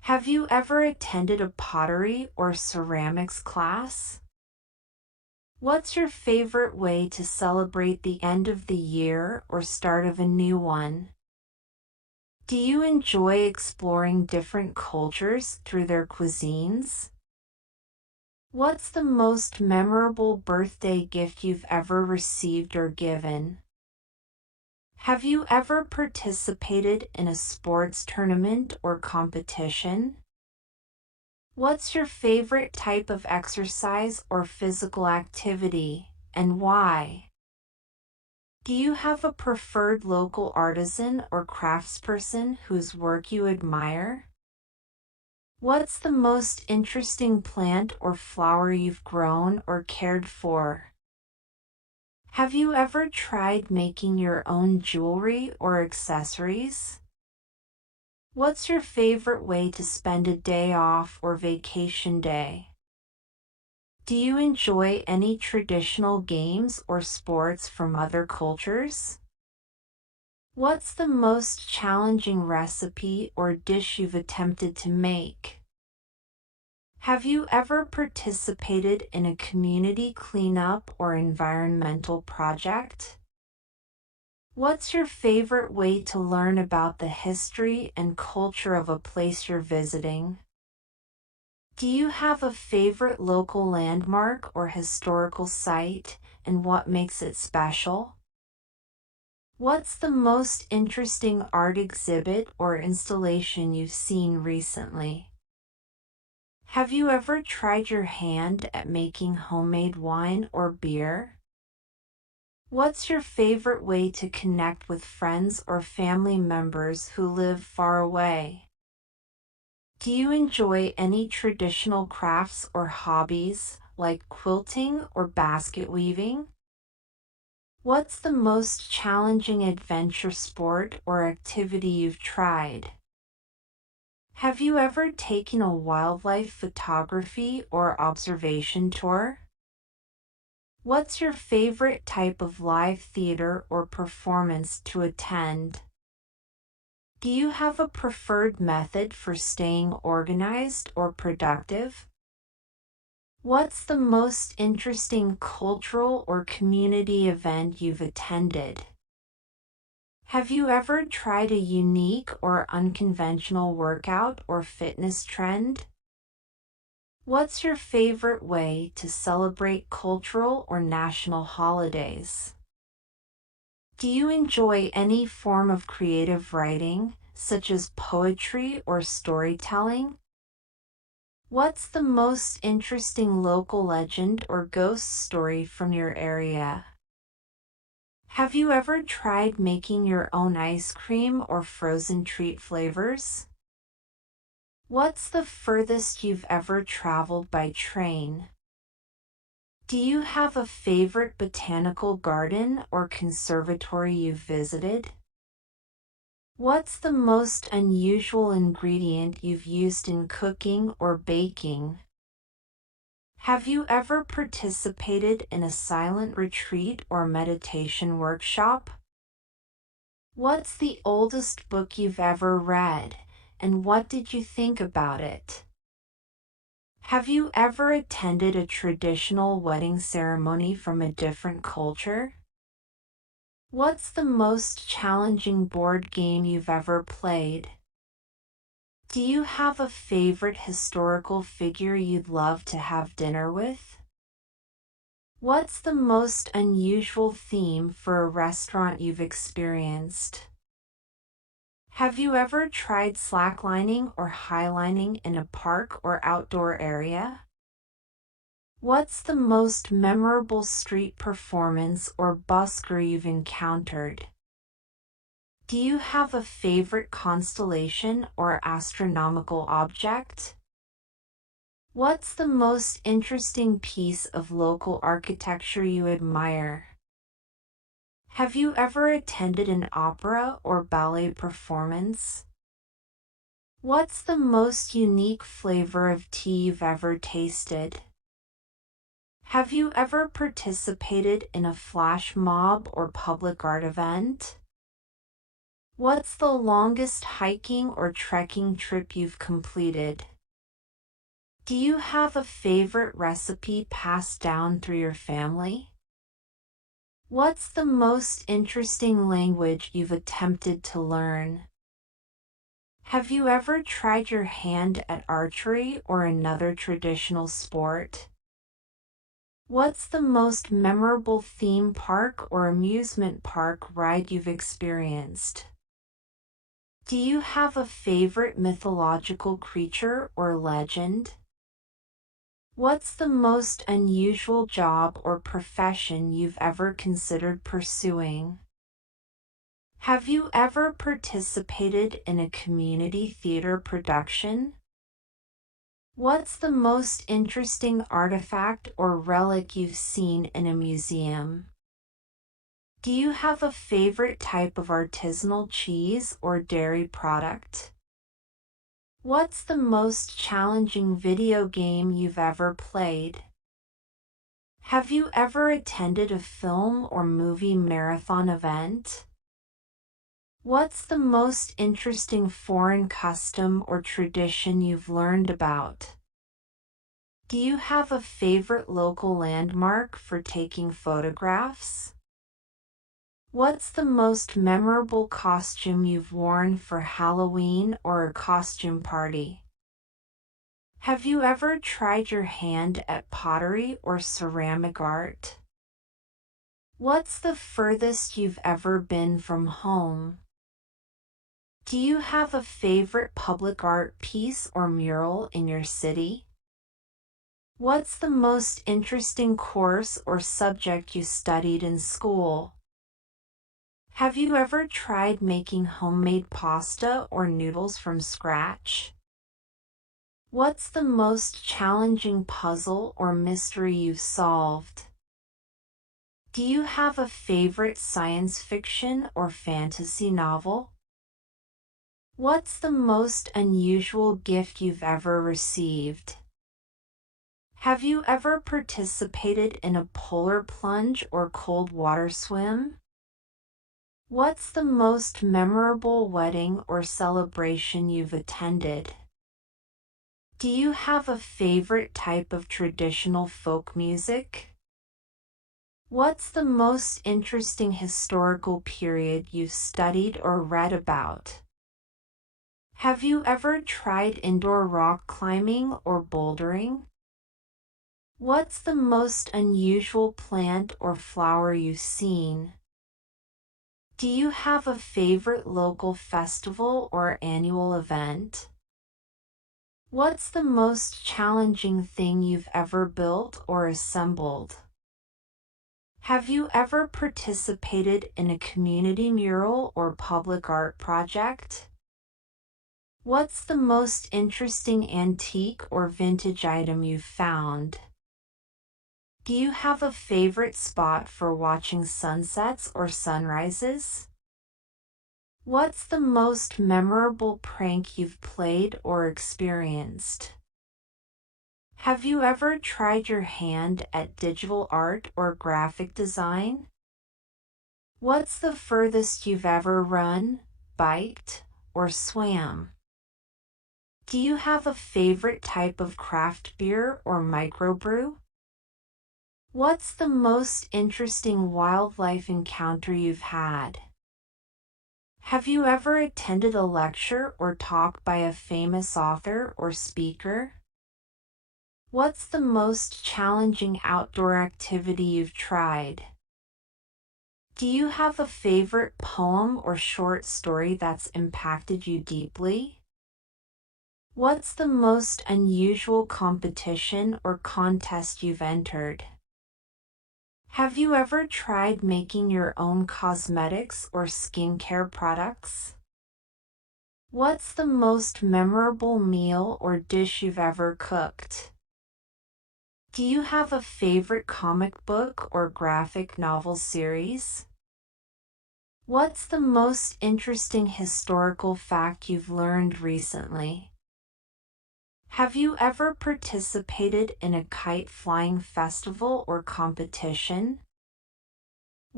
Have you ever attended a pottery or ceramics class? What's your favorite way to celebrate the end of the year or start of a new one? Do you enjoy exploring different cultures through their cuisines? What's the most memorable birthday gift you've ever received or given? Have you ever participated in a sports tournament or competition? What's your favorite type of exercise or physical activity, and why? Do you have a preferred local artisan or craftsperson whose work you admire? What's the most interesting plant or flower you've grown or cared for? Have you ever tried making your own jewelry or accessories? What's your favorite way to spend a day off or vacation day? Do you enjoy any traditional games or sports from other cultures? What's the most challenging recipe or dish you've attempted to make? Have you ever participated in a community cleanup or environmental project? What's your favorite way to learn about the history and culture of a place you're visiting? Do you have a favorite local landmark or historical site, and what makes it special? What's the most interesting art exhibit or installation you've seen recently? Have you ever tried your hand at making homemade wine or beer? What's your favorite way to connect with friends or family members who live far away? Do you enjoy any traditional crafts or hobbies, like quilting or basket weaving? What's the most challenging adventure sport or activity you've tried? Have you ever taken a wildlife photography or observation tour? What's your favorite type of live theater or performance to attend? Do you have a preferred method for staying organized or productive? What's the most interesting cultural or community event you've attended? Have you ever tried a unique or unconventional workout or fitness trend? What's your favorite way to celebrate cultural or national holidays? Do you enjoy any form of creative writing, such as poetry or storytelling? What's the most interesting local legend or ghost story from your area? Have you ever tried making your own ice cream or frozen treat flavors? What's the furthest you've ever traveled by train? Do you have a favorite botanical garden or conservatory you've visited? What's the most unusual ingredient you've used in cooking or baking? Have you ever participated in a silent retreat or meditation workshop? What's the oldest book you've ever read, and what did you think about it? Have you ever attended a traditional wedding ceremony from a different culture? What's the most challenging board game you've ever played? Do you have a favorite historical figure you'd love to have dinner with? What's the most unusual theme for a restaurant you've experienced? Have you ever tried slacklining or highlining in a park or outdoor area? What's the most memorable street performance or busker you've encountered? Do you have a favorite constellation or astronomical object? What's the most interesting piece of local architecture you admire? Have you ever attended an opera or ballet performance? What's the most unique flavor of tea you've ever tasted? Have you ever participated in a flash mob or public art event? What's the longest hiking or trekking trip you've completed? Do you have a favorite recipe passed down through your family? What's the most interesting language you've attempted to learn? Have you ever tried your hand at archery or another traditional sport? What's the most memorable theme park or amusement park ride you've experienced? Do you have a favorite mythological creature or legend? What's the most unusual job or profession you've ever considered pursuing? Have you ever participated in a community theater production? What's the most interesting artifact or relic you've seen in a museum? Do you have a favorite type of artisanal cheese or dairy product? What's the most challenging video game you've ever played? Have you ever attended a film or movie marathon event? What's the most interesting foreign custom or tradition you've learned about? Do you have a favorite local landmark for taking photographs? What's the most memorable costume you've worn for Halloween or a costume party? Have you ever tried your hand at pottery or ceramic art? What's the furthest you've ever been from home? Do you have a favorite public art piece or mural in your city? What's the most interesting course or subject you studied in school? Have you ever tried making homemade pasta or noodles from scratch? What's the most challenging puzzle or mystery you've solved? Do you have a favorite science fiction or fantasy novel? What's the most unusual gift you've ever received? Have you ever participated in a polar plunge or cold water swim? What's the most memorable wedding or celebration you've attended? Do you have a favorite type of traditional folk music? What's the most interesting historical period you've studied or read about? Have you ever tried indoor rock climbing or bouldering? What's the most unusual plant or flower you've seen? Do you have a favorite local festival or annual event? What's the most challenging thing you've ever built or assembled? Have you ever participated in a community mural or public art project? What's the most interesting antique or vintage item you've found? Do you have a favorite spot for watching sunsets or sunrises? What's the most memorable prank you've played or experienced? Have you ever tried your hand at digital art or graphic design? What's the furthest you've ever run, biked, or swam? Do you have a favorite type of craft beer or microbrew? What's the most interesting wildlife encounter you've had? Have you ever attended a lecture or talk by a famous author or speaker? What's the most challenging outdoor activity you've tried? Do you have a favorite poem or short story that's impacted you deeply? What's the most unusual competition or contest you've entered? Have you ever tried making your own cosmetics or skincare products? What's the most memorable meal or dish you've ever cooked? Do you have a favorite comic book or graphic novel series? What's the most interesting historical fact you've learned recently? Have you ever participated in a kite flying festival or competition?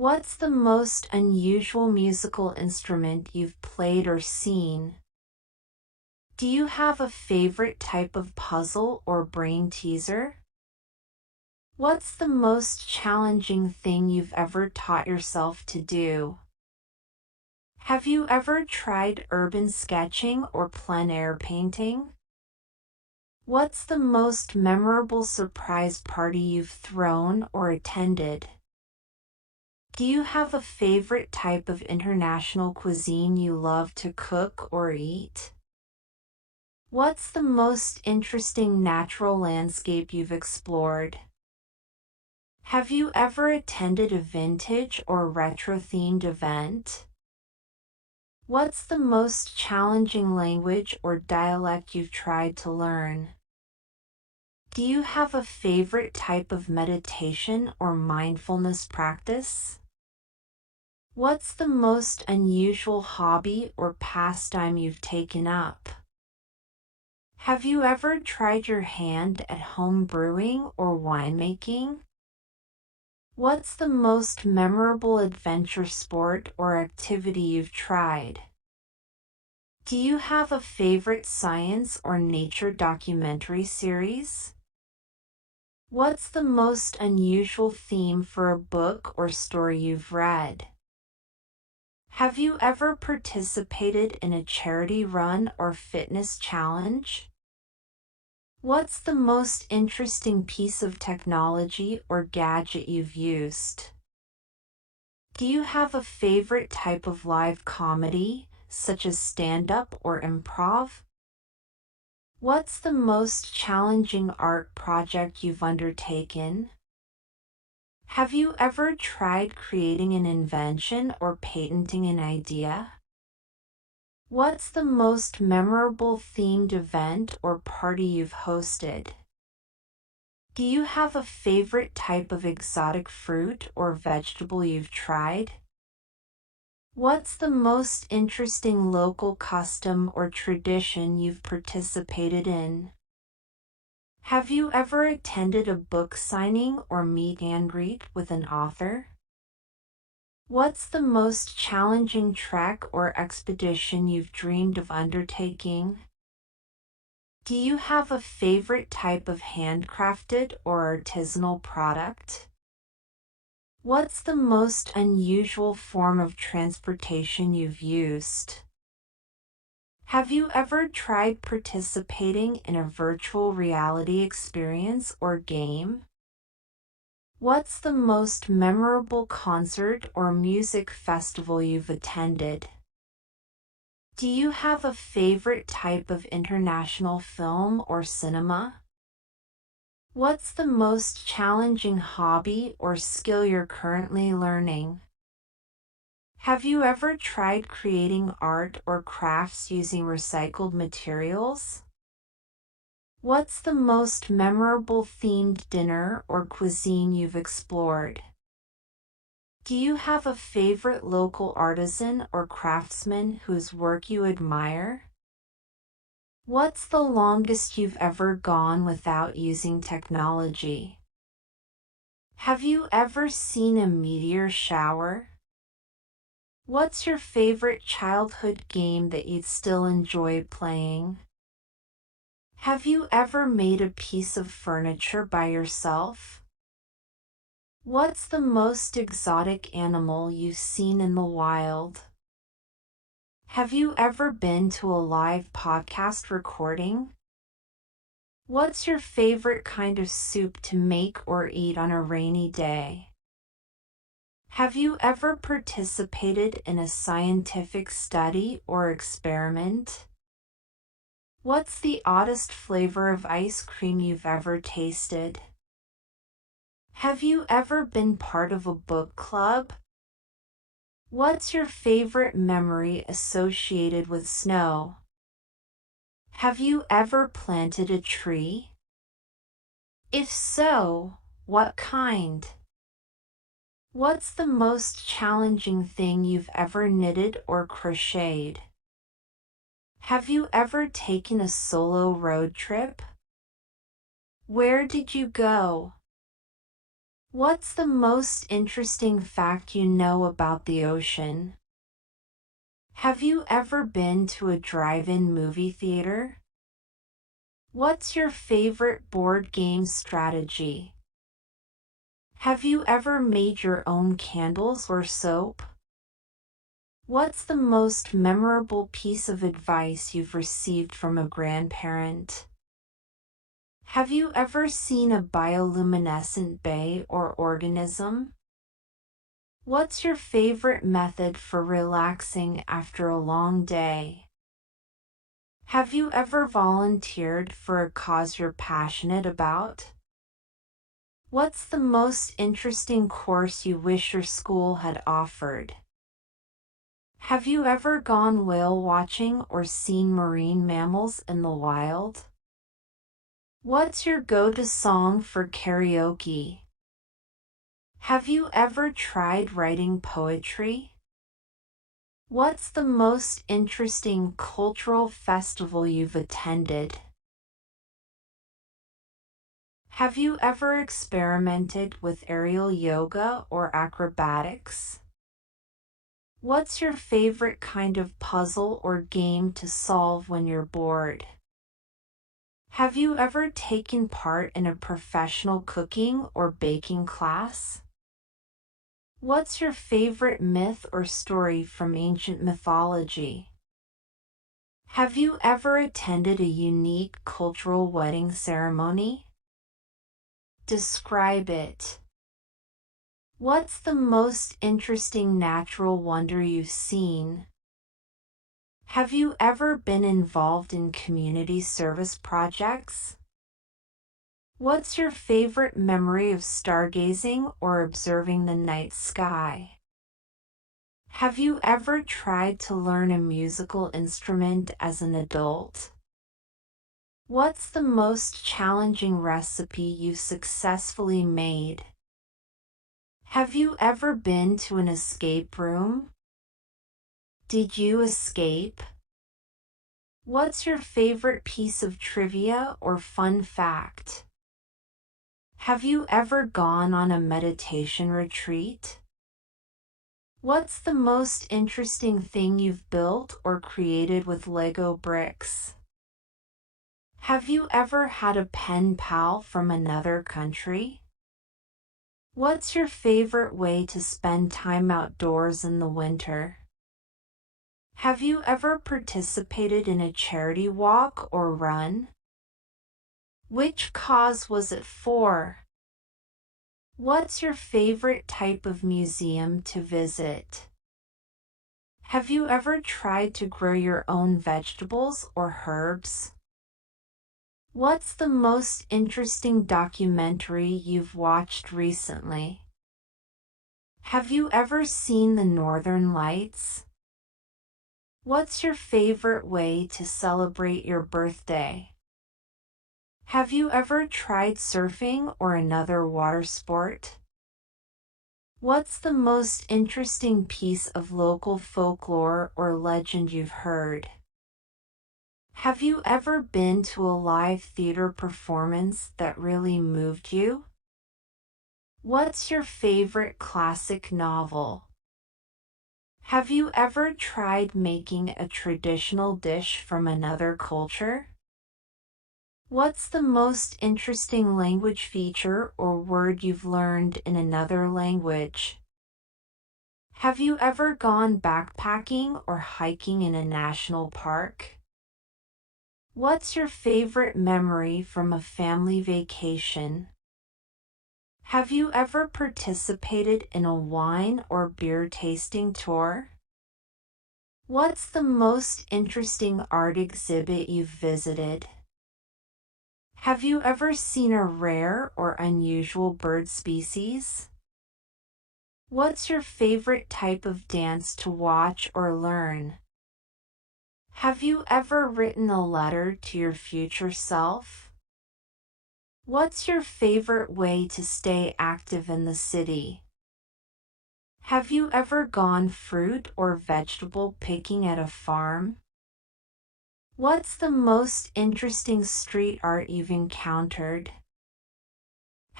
What's the most unusual musical instrument you've played or seen? Do you have a favorite type of puzzle or brain teaser? What's the most challenging thing you've ever taught yourself to do? Have you ever tried urban sketching or plein air painting? What's the most memorable surprise party you've thrown or attended? Do you have a favorite type of international cuisine you love to cook or eat? What's the most interesting natural landscape you've explored? Have you ever attended a vintage or retro-themed event? What's the most challenging language or dialect you've tried to learn? Do you have a favorite type of meditation or mindfulness practice? What's the most unusual hobby or pastime you've taken up? Have you ever tried your hand at home brewing or winemaking? What's the most memorable adventure sport or activity you've tried? Do you have a favorite science or nature documentary series? What's the most unusual theme for a book or story you've read? Have you ever participated in a charity run or fitness challenge? What's the most interesting piece of technology or gadget you've used? Do you have a favorite type of live comedy, such as stand-up or improv? What's the most challenging art project you've undertaken? Have you ever tried creating an invention or patenting an idea? What's the most memorable themed event or party you've hosted? Do you have a favorite type of exotic fruit or vegetable you've tried? What's the most interesting local custom or tradition you've participated in? Have you ever attended a book signing or meet and greet with an author? What's the most challenging trek or expedition you've dreamed of undertaking? Do you have a favorite type of handcrafted or artisanal product? What's the most unusual form of transportation you've used? Have you ever tried participating in a virtual reality experience or game? What's the most memorable concert or music festival you've attended? Do you have a favorite type of international film or cinema? What's the most challenging hobby or skill you're currently learning? Have you ever tried creating art or crafts using recycled materials? What's the most memorable themed dinner or cuisine you've explored? Do you have a favorite local artisan or craftsman whose work you admire? What's the longest you've ever gone without using technology? Have you ever seen a meteor shower? What's your favorite childhood game that you'd still enjoy playing? Have you ever made a piece of furniture by yourself? What's the most exotic animal you've seen in the wild? Have you ever been to a live podcast recording? What's your favorite kind of soup to make or eat on a rainy day? Have you ever participated in a scientific study or experiment? What's the oddest flavor of ice cream you've ever tasted? Have you ever been part of a book club? What's your favorite memory associated with snow? Have you ever planted a tree? If so, what kind? What's the most challenging thing you've ever knitted or crocheted? Have you ever taken a solo road trip? Where did you go? What's the most interesting fact you know about the ocean? Have you ever been to a drive-in movie theater? What's your favorite board game strategy? Have you ever made your own candles or soap? What's the most memorable piece of advice you've received from a grandparent? Have you ever seen a bioluminescent bay or organism? What's your favorite method for relaxing after a long day? Have you ever volunteered for a cause you're passionate about? What's the most interesting course you wish your school had offered? Have you ever gone whale watching or seen marine mammals in the wild? What's your go-to song for karaoke? Have you ever tried writing poetry? What's the most interesting cultural festival you've attended? Have you ever experimented with aerial yoga or acrobatics? What's your favorite kind of puzzle or game to solve when you're bored? Have you ever taken part in a professional cooking or baking class? What's your favorite myth or story from ancient mythology? Have you ever attended a unique cultural wedding ceremony? Describe it. What's the most interesting natural wonder you've seen? Have you ever been involved in community service projects? What's your favorite memory of stargazing or observing the night sky? Have you ever tried to learn a musical instrument as an adult? What's the most challenging recipe you've successfully made? Have you ever been to an escape room? Did you escape? What's your favorite piece of trivia or fun fact? Have you ever gone on a meditation retreat? What's the most interesting thing you've built or created with Lego bricks? Have you ever had a pen pal from another country? What's your favorite way to spend time outdoors in the winter? Have you ever participated in a charity walk or run? Which cause was it for? What's your favorite type of museum to visit? Have you ever tried to grow your own vegetables or herbs? What's the most interesting documentary you've watched recently? Have you ever seen the Northern Lights? What's your favorite way to celebrate your birthday? Have you ever tried surfing or another water sport? What's the most interesting piece of local folklore or legend you've heard? Have you ever been to a live theater performance that really moved you? What's your favorite classic novel? Have you ever tried making a traditional dish from another culture? What's the most interesting language feature or word you've learned in another language? Have you ever gone backpacking or hiking in a national park? What's your favorite memory from a family vacation? Have you ever participated in a wine or beer tasting tour? What's the most interesting art exhibit you've visited? Have you ever seen a rare or unusual bird species? What's your favorite type of dance to watch or learn? Have you ever written a letter to your future self? What's your favorite way to stay active in the city? Have you ever gone fruit or vegetable picking at a farm? What's the most interesting street art you've encountered?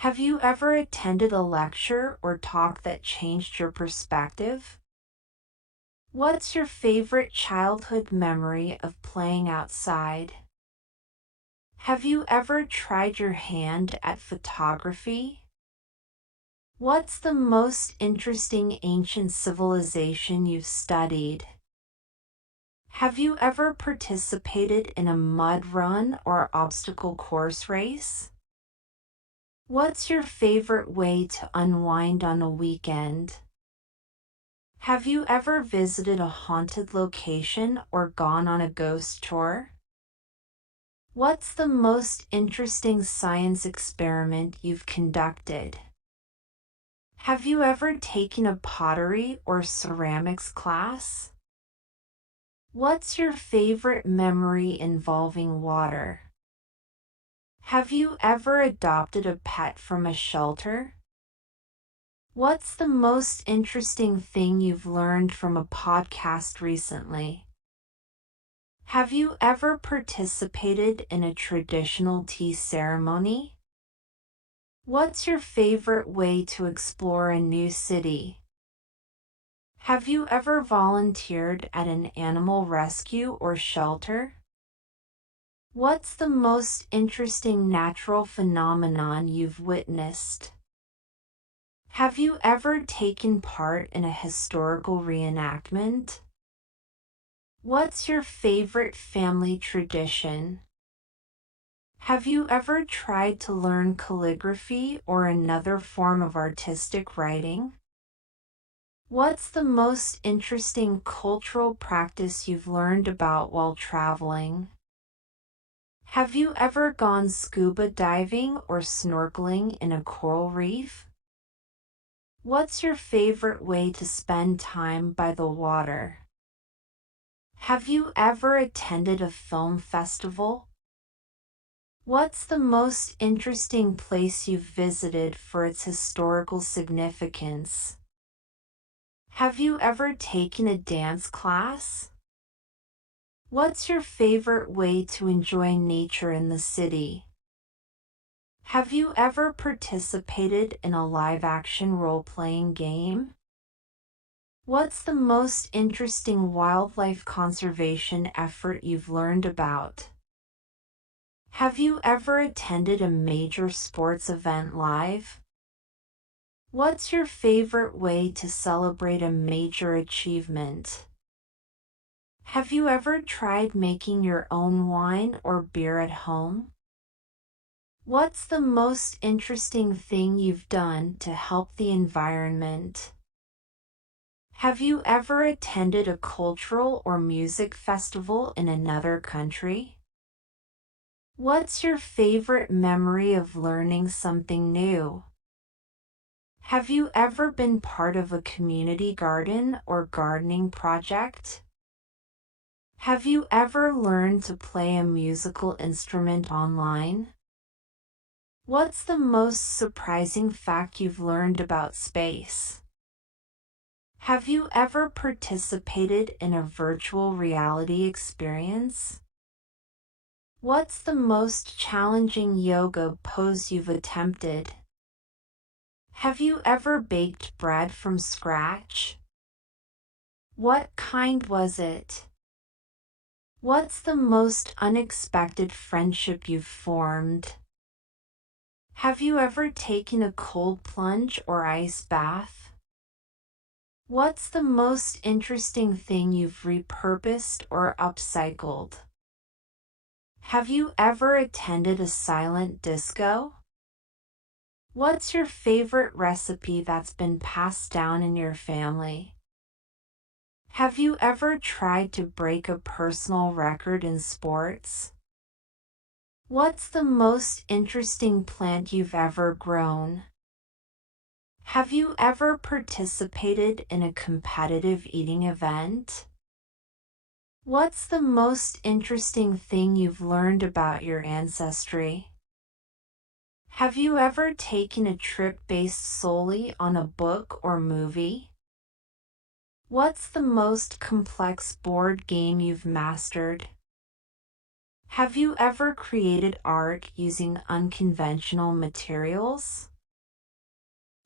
Have you ever attended a lecture or talk that changed your perspective? What's your favorite childhood memory of playing outside? Have you ever tried your hand at photography? What's the most interesting ancient civilization you've studied? Have you ever participated in a mud run or obstacle course race? What's your favorite way to unwind on a weekend? Have you ever visited a haunted location or gone on a ghost tour? What's the most interesting science experiment you've conducted? Have you ever taken a pottery or ceramics class? What's your favorite memory involving water? Have you ever adopted a pet from a shelter? What's the most interesting thing you've learned from a podcast recently? Have you ever participated in a traditional tea ceremony? What's your favorite way to explore a new city? Have you ever volunteered at an animal rescue or shelter? What's the most interesting natural phenomenon you've witnessed? Have you ever taken part in a historical reenactment? What's your favorite family tradition? Have you ever tried to learn calligraphy or another form of artistic writing? What's the most interesting cultural practice you've learned about while traveling? Have you ever gone scuba diving or snorkeling in a coral reef? What's your favorite way to spend time by the water? Have you ever attended a film festival? What's the most interesting place you've visited for its historical significance? Have you ever taken a dance class? What's your favorite way to enjoy nature in the city? Have you ever participated in a live-action role-playing game? What's the most interesting wildlife conservation effort you've learned about? Have you ever attended a major sports event live? What's your favorite way to celebrate a major achievement? Have you ever tried making your own wine or beer at home? What's the most interesting thing you've done to help the environment? Have you ever attended a cultural or music festival in another country? What's your favorite memory of learning something new? Have you ever been part of a community garden or gardening project? Have you ever learned to play a musical instrument online? What's the most surprising fact you've learned about space? Have you ever participated in a virtual reality experience? What's the most challenging yoga pose you've attempted? Have you ever baked bread from scratch? What kind was it? What's the most unexpected friendship you've formed? Have you ever taken a cold plunge or ice bath? What's the most interesting thing you've repurposed or upcycled? Have you ever attended a silent disco? What's your favorite recipe that's been passed down in your family? Have you ever tried to break a personal record in sports? What's the most interesting plant you've ever grown? Have you ever participated in a competitive eating event? What's the most interesting thing you've learned about your ancestry? Have you ever taken a trip based solely on a book or movie? What's the most complex board game you've mastered? Have you ever created art using unconventional materials?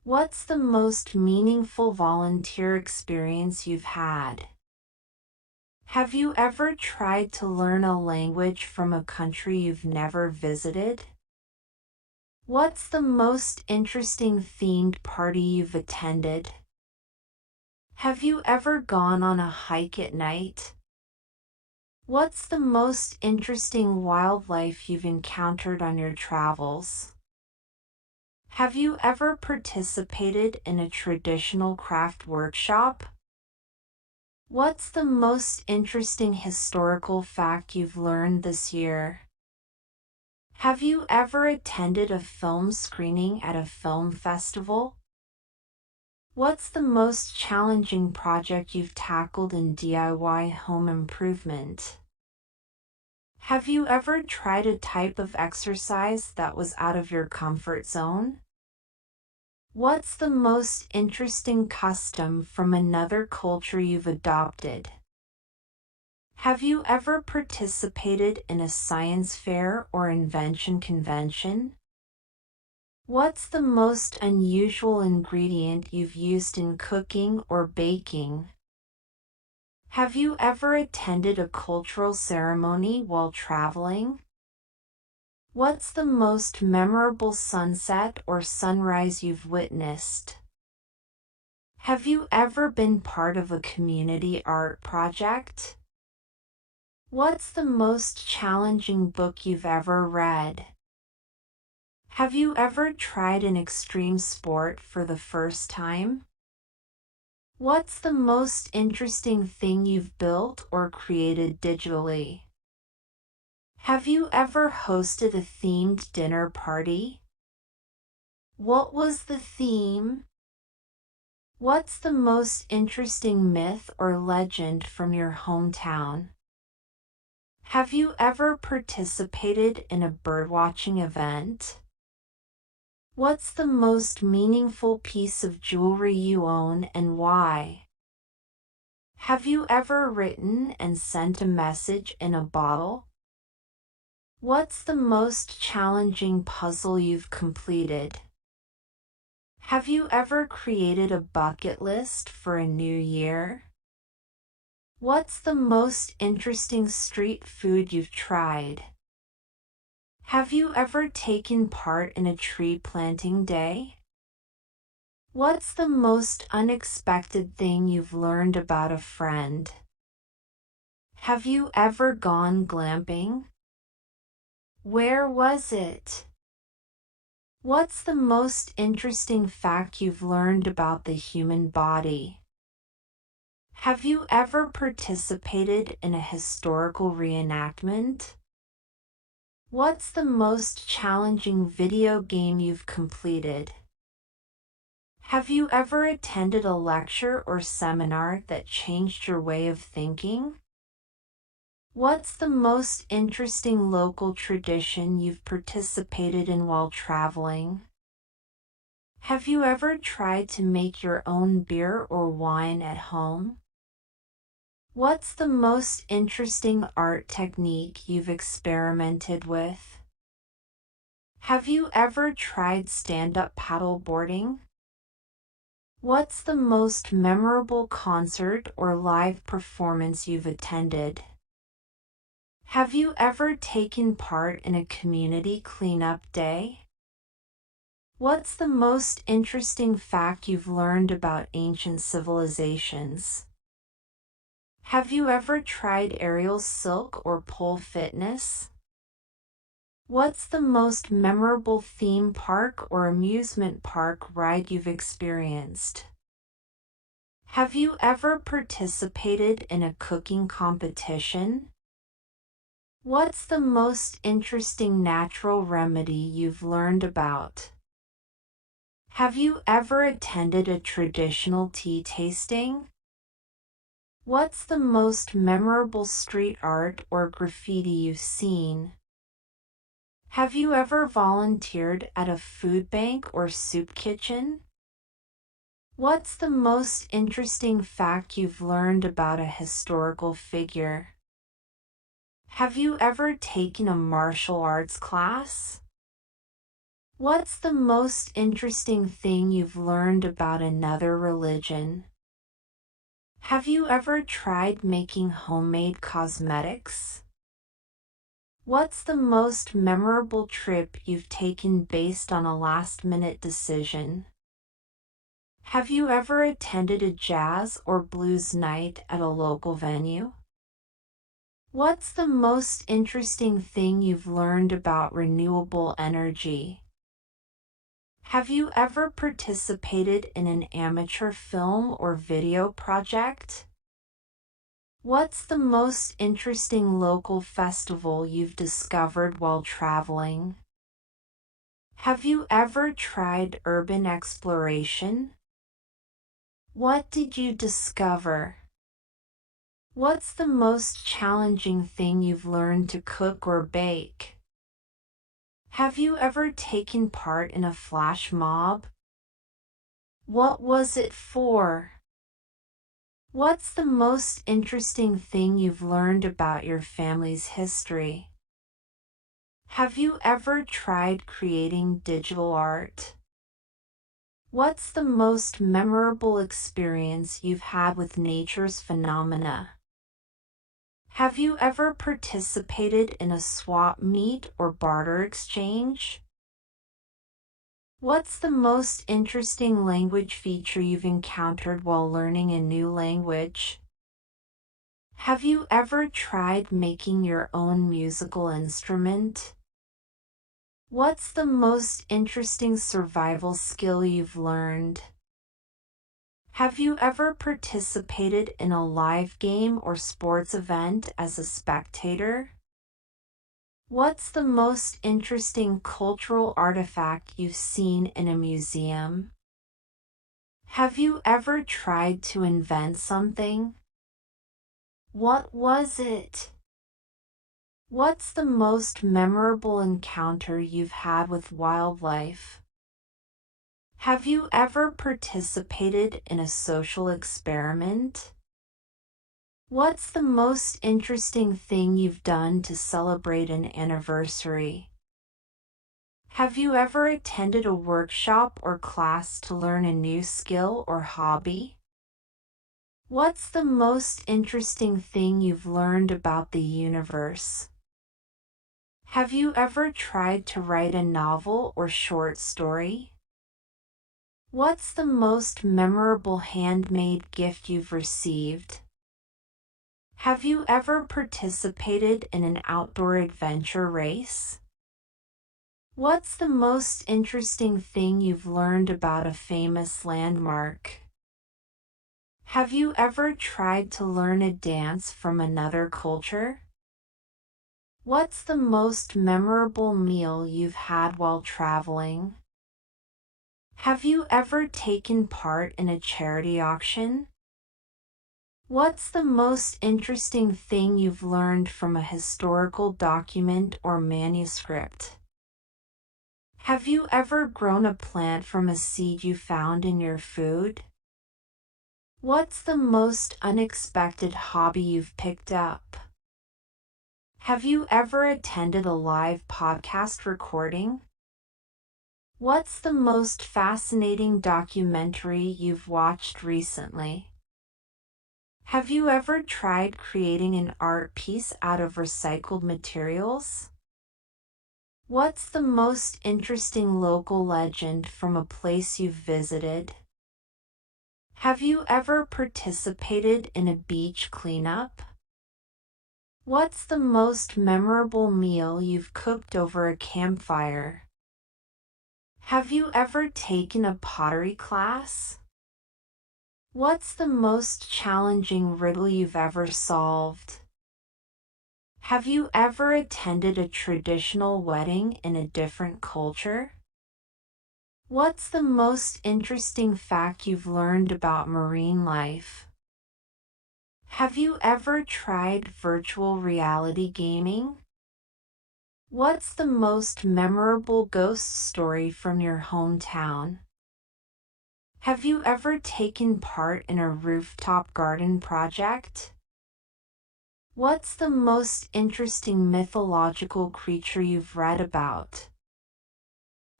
What's the most meaningful volunteer experience you've had? Have you ever tried to learn a language from a country you've never visited? What's the most interesting themed party you've attended? Have you ever gone on a hike at night? What's the most interesting wildlife you've encountered on your travels? Have you ever participated in a traditional craft workshop? What's the most interesting historical fact you've learned this year? Have you ever attended a film screening at a film festival? What's the most challenging project you've tackled in DIY home improvement? Have you ever tried a type of exercise that was out of your comfort zone? What's the most interesting custom from another culture you've adopted? Have you ever participated in a science fair or invention convention? What's the most unusual ingredient you've used in cooking or baking? Have you ever attended a cultural ceremony while traveling? What's the most memorable sunset or sunrise you've witnessed? Have you ever been part of a community art project? What's the most challenging book you've ever read? Have you ever tried an extreme sport for the first time? What's the most interesting thing you've built or created digitally? Have you ever hosted a themed dinner party? What was the theme? What's the most interesting myth or legend from your hometown? Have you ever participated in a birdwatching event? What's the most meaningful piece of jewelry you own and why? Have you ever written and sent a message in a bottle? What's the most challenging puzzle you've completed? Have you ever created a bucket list for a new year? What's the most interesting street food you've tried? Have you ever taken part in a tree planting day? What's the most unexpected thing you've learned about a friend? Have you ever gone glamping? Where was it? What's the most interesting fact you've learned about the human body? Have you ever participated in a historical reenactment? What's the most challenging video game you've completed? Have you ever attended a lecture or seminar that changed your way of thinking? What's the most interesting local tradition you've participated in while traveling? Have you ever tried to make your own beer or wine at home? What's the most interesting art technique you've experimented with? Have you ever tried stand-up paddleboarding? What's the most memorable concert or live performance you've attended? Have you ever taken part in a community cleanup day? What's the most interesting fact you've learned about ancient civilizations? Have you ever tried aerial silk or pole fitness? What's the most memorable theme park or amusement park ride you've experienced? Have you ever participated in a cooking competition? What's the most interesting natural remedy you've learned about? Have you ever attended a traditional tea tasting? What's the most memorable street art or graffiti you've seen? Have you ever volunteered at a food bank or soup kitchen? What's the most interesting fact you've learned about a historical figure? Have you ever taken a martial arts class? What's the most interesting thing you've learned about another religion? Have you ever tried making homemade cosmetics? What's the most memorable trip you've taken based on a last-minute decision? Have you ever attended a jazz or blues night at a local venue? What's the most interesting thing you've learned about renewable energy? Have you ever participated in an amateur film or video project? What's the most interesting local festival you've discovered while traveling? Have you ever tried urban exploration? What did you discover? What's the most challenging thing you've learned to cook or bake? Have you ever taken part in a flash mob? What was it for? What's the most interesting thing you've learned about your family's history? Have you ever tried creating digital art? What's the most memorable experience you've had with nature's phenomena? Have you ever participated in a swap meet or barter exchange? What's the most interesting language feature you've encountered while learning a new language? Have you ever tried making your own musical instrument? What's the most interesting survival skill you've learned? Have you ever participated in a live game or sports event as a spectator? What's the most interesting cultural artifact you've seen in a museum? Have you ever tried to invent something? What was it? What's the most memorable encounter you've had with wildlife? Have you ever participated in a social experiment? What's the most interesting thing you've done to celebrate an anniversary? Have you ever attended a workshop or class to learn a new skill or hobby? What's the most interesting thing you've learned about the universe? Have you ever tried to write a novel or short story? What's the most memorable handmade gift you've received? Have you ever participated in an outdoor adventure race? What's the most interesting thing you've learned about a famous landmark? Have you ever tried to learn a dance from another culture? What's the most memorable meal you've had while traveling? Have you ever taken part in a charity auction? What's the most interesting thing you've learned from a historical document or manuscript? Have you ever grown a plant from a seed you found in your food? What's the most unexpected hobby you've picked up? Have you ever attended a live podcast recording? What's the most fascinating documentary you've watched recently? Have you ever tried creating an art piece out of recycled materials? What's the most interesting local legend from a place you've visited? Have you ever participated in a beach cleanup? What's the most memorable meal you've cooked over a campfire? Have you ever taken a pottery class? What's the most challenging riddle you've ever solved? Have you ever attended a traditional wedding in a different culture? What's the most interesting fact you've learned about marine life? Have you ever tried virtual reality gaming? What's the most memorable ghost story from your hometown? Have you ever taken part in a rooftop garden project? What's the most interesting mythological creature you've read about?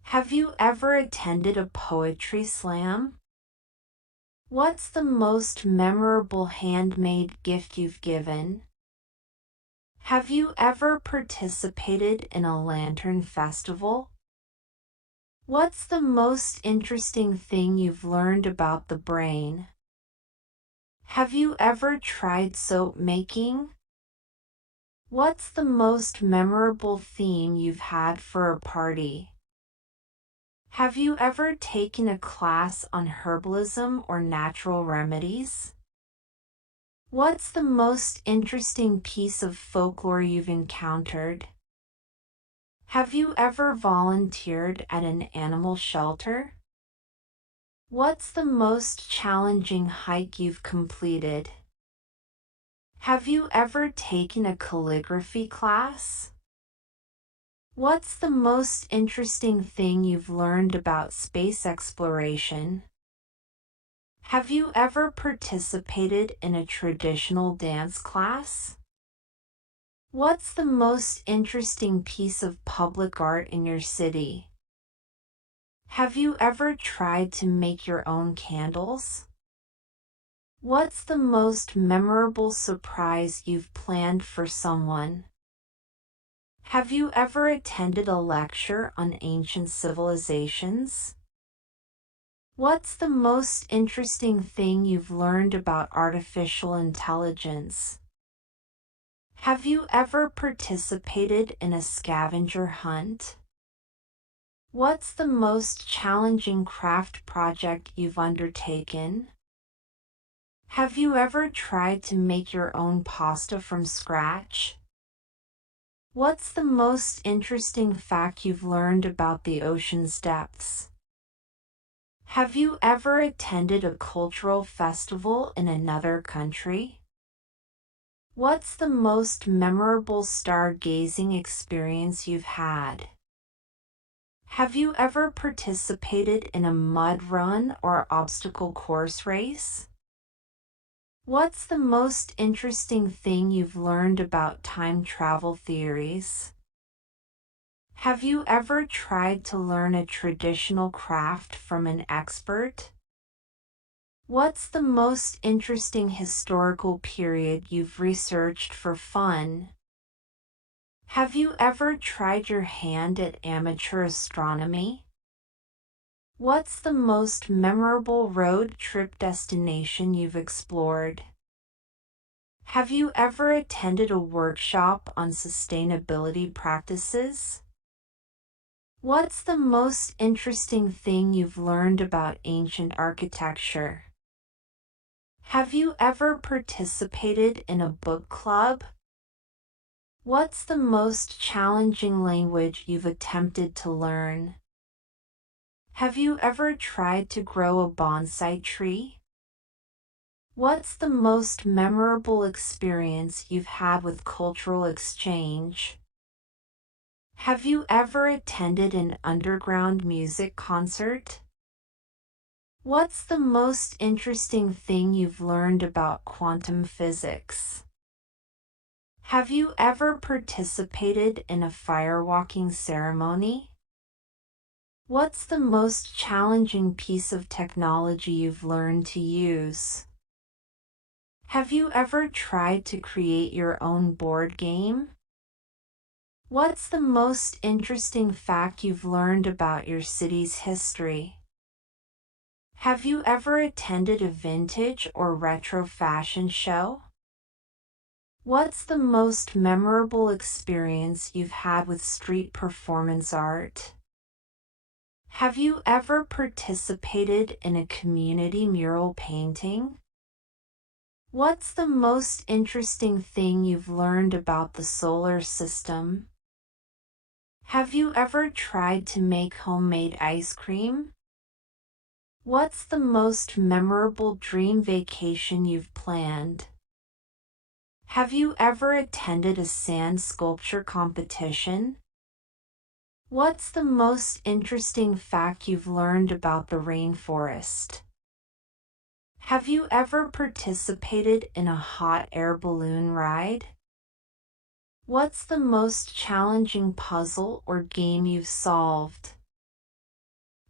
Have you ever attended a poetry slam? What's the most memorable handmade gift you've given? Have you ever participated in a lantern festival? What's the most interesting thing you've learned about the brain? Have you ever tried soap making? What's the most memorable theme you've had for a party? Have you ever taken a class on herbalism or natural remedies? What's the most interesting piece of folklore you've encountered? Have you ever volunteered at an animal shelter? What's the most challenging hike you've completed? Have you ever taken a calligraphy class? What's the most interesting thing you've learned about space exploration? Have you ever participated in a traditional dance class? What's the most interesting piece of public art in your city? Have you ever tried to make your own candles? What's the most memorable surprise you've planned for someone? Have you ever attended a lecture on ancient civilizations? What's the most interesting thing you've learned about artificial intelligence? Have you ever participated in a scavenger hunt? What's the most challenging craft project you've undertaken? Have you ever tried to make your own pasta from scratch? What's the most interesting fact you've learned about the ocean's depths? Have you ever attended a cultural festival in another country? What's the most memorable stargazing experience you've had? Have you ever participated in a mud run or obstacle course race? What's the most interesting thing you've learned about time travel theories? Have you ever tried to learn a traditional craft from an expert? What's the most interesting historical period you've researched for fun? Have you ever tried your hand at amateur astronomy? What's the most memorable road trip destination you've explored? Have you ever attended a workshop on sustainability practices? What's the most interesting thing you've learned about ancient architecture? Have you ever participated in a book club? What's the most challenging language you've attempted to learn? Have you ever tried to grow a bonsai tree? What's the most memorable experience you've had with cultural exchange? Have you ever attended an underground music concert? What's the most interesting thing you've learned about quantum physics? Have you ever participated in a firewalking ceremony? What's the most challenging piece of technology you've learned to use? Have you ever tried to create your own board game? What's the most interesting fact you've learned about your city's history? Have you ever attended a vintage or retro fashion show? What's the most memorable experience you've had with street performance art? Have you ever participated in a community mural painting? What's the most interesting thing you've learned about the solar system? Have you ever tried to make homemade ice cream? What's the most memorable dream vacation you've planned? Have you ever attended a sand sculpture competition? What's the most interesting fact you've learned about the rainforest? Have you ever participated in a hot air balloon ride? What's the most challenging puzzle or game you've solved?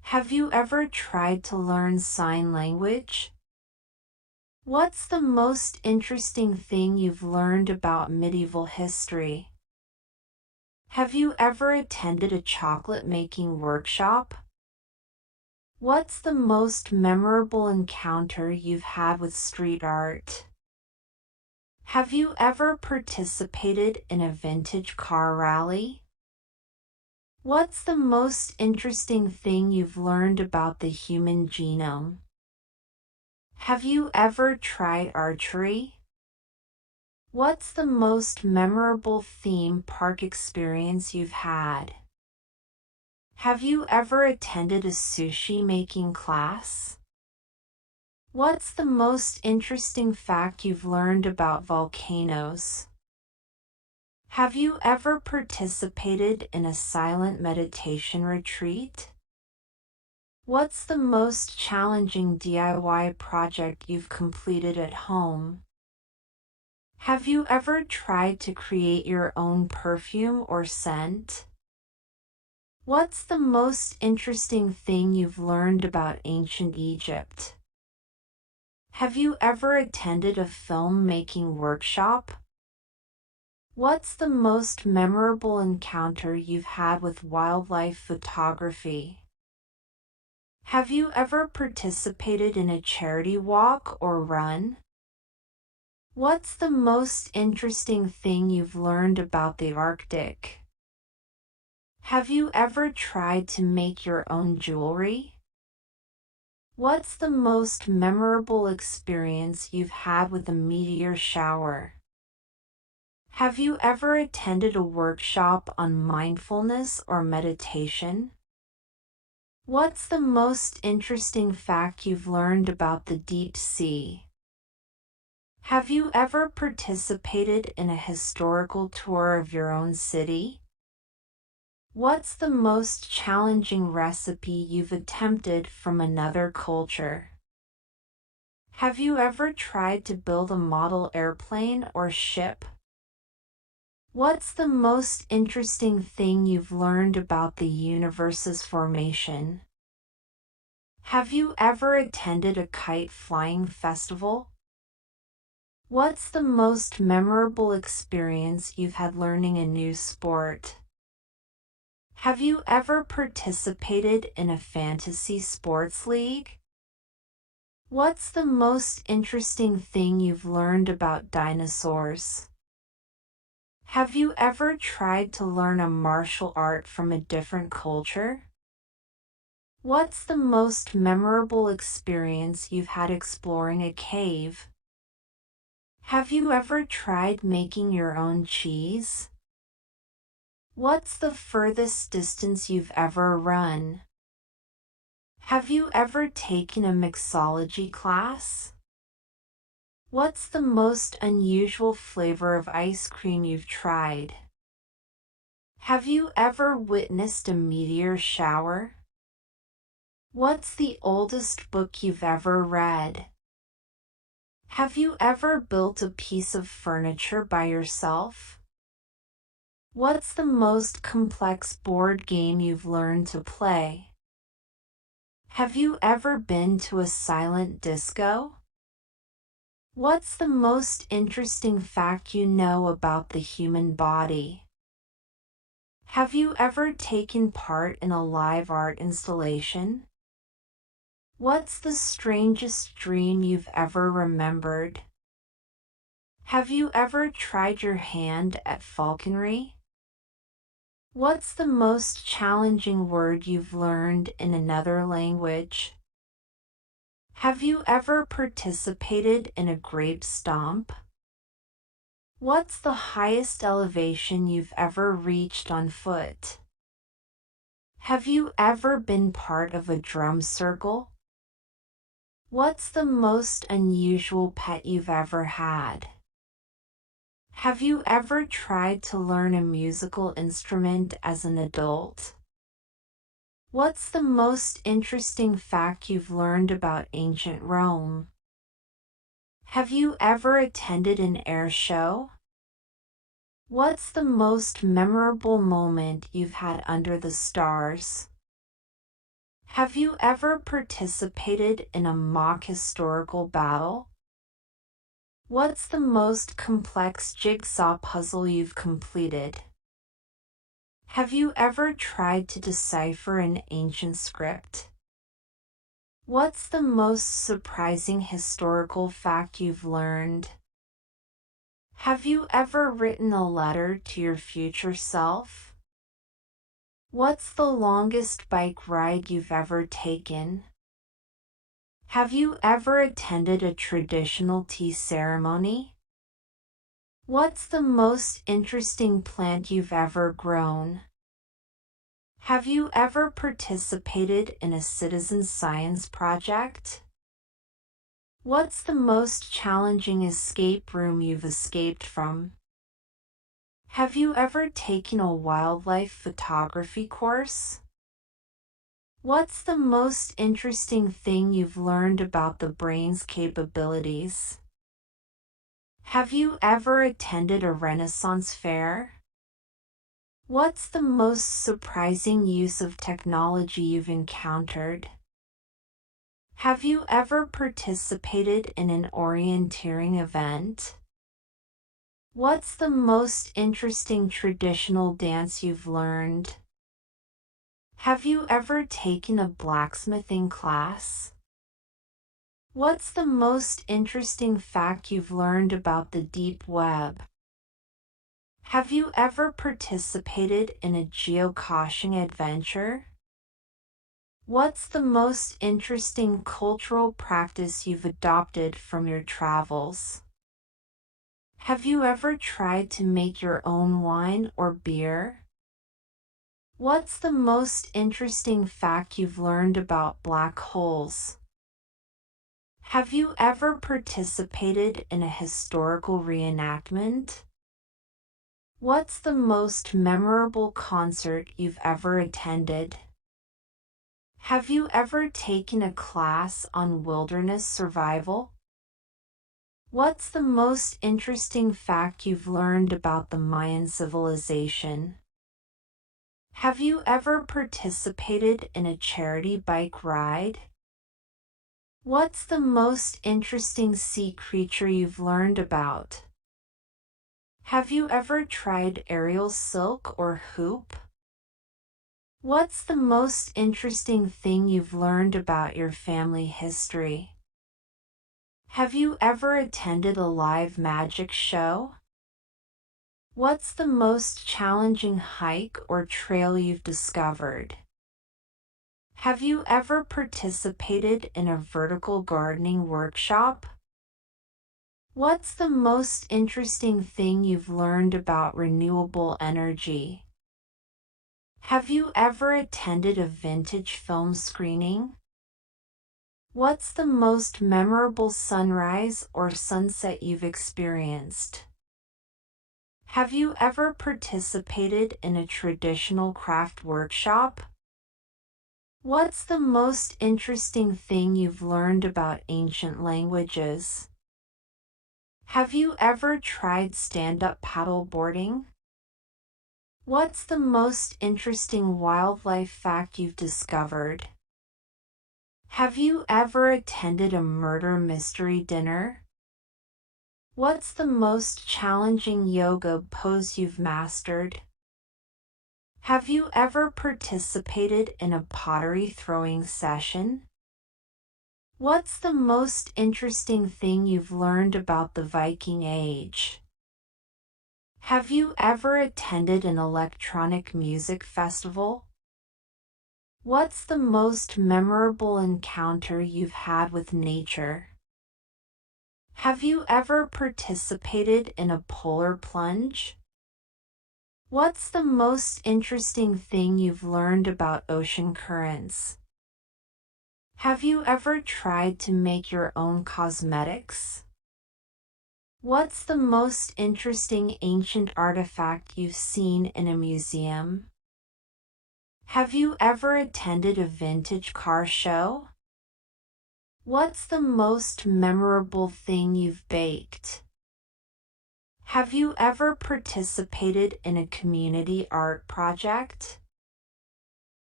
Have you ever tried to learn sign language? What's the most interesting thing you've learned about medieval history? Have you ever attended a chocolate making workshop? What's the most memorable encounter you've had with street art? Have you ever participated in a vintage car rally? What's the most interesting thing you've learned about the human genome? Have you ever tried archery? What's the most memorable theme park experience you've had? Have you ever attended a sushi making class? What's the most interesting fact you've learned about volcanoes? Have you ever participated in a silent meditation retreat? What's the most challenging DIY project you've completed at home? Have you ever tried to create your own perfume or scent? What's the most interesting thing you've learned about ancient Egypt? Have you ever attended a filmmaking workshop? What's the most memorable encounter you've had with wildlife photography? Have you ever participated in a charity walk or run? What's the most interesting thing you've learned about the Arctic? Have you ever tried to make your own jewelry? What's the most memorable experience you've had with a meteor shower? Have you ever attended a workshop on mindfulness or meditation? What's the most interesting fact you've learned about the deep sea? Have you ever participated in a historical tour of your own city? What's the most challenging recipe you've attempted from another culture? Have you ever tried to build a model airplane or ship? What's the most interesting thing you've learned about the universe's formation? Have you ever attended a kite flying festival? What's the most memorable experience you've had learning a new sport? Have you ever participated in a fantasy sports league? What's the most interesting thing you've learned about dinosaurs? Have you ever tried to learn a martial art from a different culture? What's the most memorable experience you've had exploring a cave? Have you ever tried making your own cheese? What's the furthest distance you've ever run? Have you ever taken a mixology class? What's the most unusual flavor of ice cream you've tried? Have you ever witnessed a meteor shower? What's the oldest book you've ever read? Have you ever built a piece of furniture by yourself? What's the most complex board game you've learned to play? Have you ever been to a silent disco? What's the most interesting fact you know about the human body? Have you ever taken part in a live art installation? What's the strangest dream you've ever remembered? Have you ever tried your hand at falconry? What's the most challenging word you've learned in another language? Have you ever participated in a grape stomp? What's the highest elevation you've ever reached on foot? Have you ever been part of a drum circle? What's the most unusual pet you've ever had? Have you ever tried to learn a musical instrument as an adult? What's the most interesting fact you've learned about ancient Rome? Have you ever attended an air show? What's the most memorable moment you've had under the stars? Have you ever participated in a mock historical battle? What's the most complex jigsaw puzzle you've completed? Have you ever tried to decipher an ancient script? What's the most surprising historical fact you've learned? Have you ever written a letter to your future self? What's the longest bike ride you've ever taken? Have you ever attended a traditional tea ceremony? What's the most interesting plant you've ever grown? Have you ever participated in a citizen science project? What's the most challenging escape room you've escaped from? Have you ever taken a wildlife photography course? What's the most interesting thing you've learned about the brain's capabilities? Have you ever attended a Renaissance fair? What's the most surprising use of technology you've encountered? Have you ever participated in an orienteering event? What's the most interesting traditional dance you've learned? Have you ever taken a blacksmithing class? What's the most interesting fact you've learned about the deep web? Have you ever participated in a geocaching adventure? What's the most interesting cultural practice you've adopted from your travels? Have you ever tried to make your own wine or beer? What's the most interesting fact you've learned about black holes? Have you ever participated in a historical reenactment? What's the most memorable concert you've ever attended? Have you ever taken a class on wilderness survival? What's the most interesting fact you've learned about the Mayan civilization? Have you ever participated in a charity bike ride? What's the most interesting sea creature you've learned about? Have you ever tried aerial silk or hoop? What's the most interesting thing you've learned about your family history? Have you ever attended a live magic show? What's the most challenging hike or trail you've discovered? Have you ever participated in a vertical gardening workshop? What's the most interesting thing you've learned about renewable energy? Have you ever attended a vintage film screening? What's the most memorable sunrise or sunset you've experienced? Have you ever participated in a traditional craft workshop? What's the most interesting thing you've learned about ancient languages? Have you ever tried stand-up paddleboarding? What's the most interesting wildlife fact you've discovered? Have you ever attended a murder mystery dinner? What's the most challenging yoga pose you've mastered? Have you ever participated in a pottery throwing session? What's the most interesting thing you've learned about the Viking Age? Have you ever attended an electronic music festival? What's the most memorable encounter you've had with nature? Have you ever participated in a polar plunge? What's the most interesting thing you've learned about ocean currents? Have you ever tried to make your own cosmetics? What's the most interesting ancient artifact you've seen in a museum? Have you ever attended a vintage car show? What's the most memorable thing you've baked? Have you ever participated in a community art project?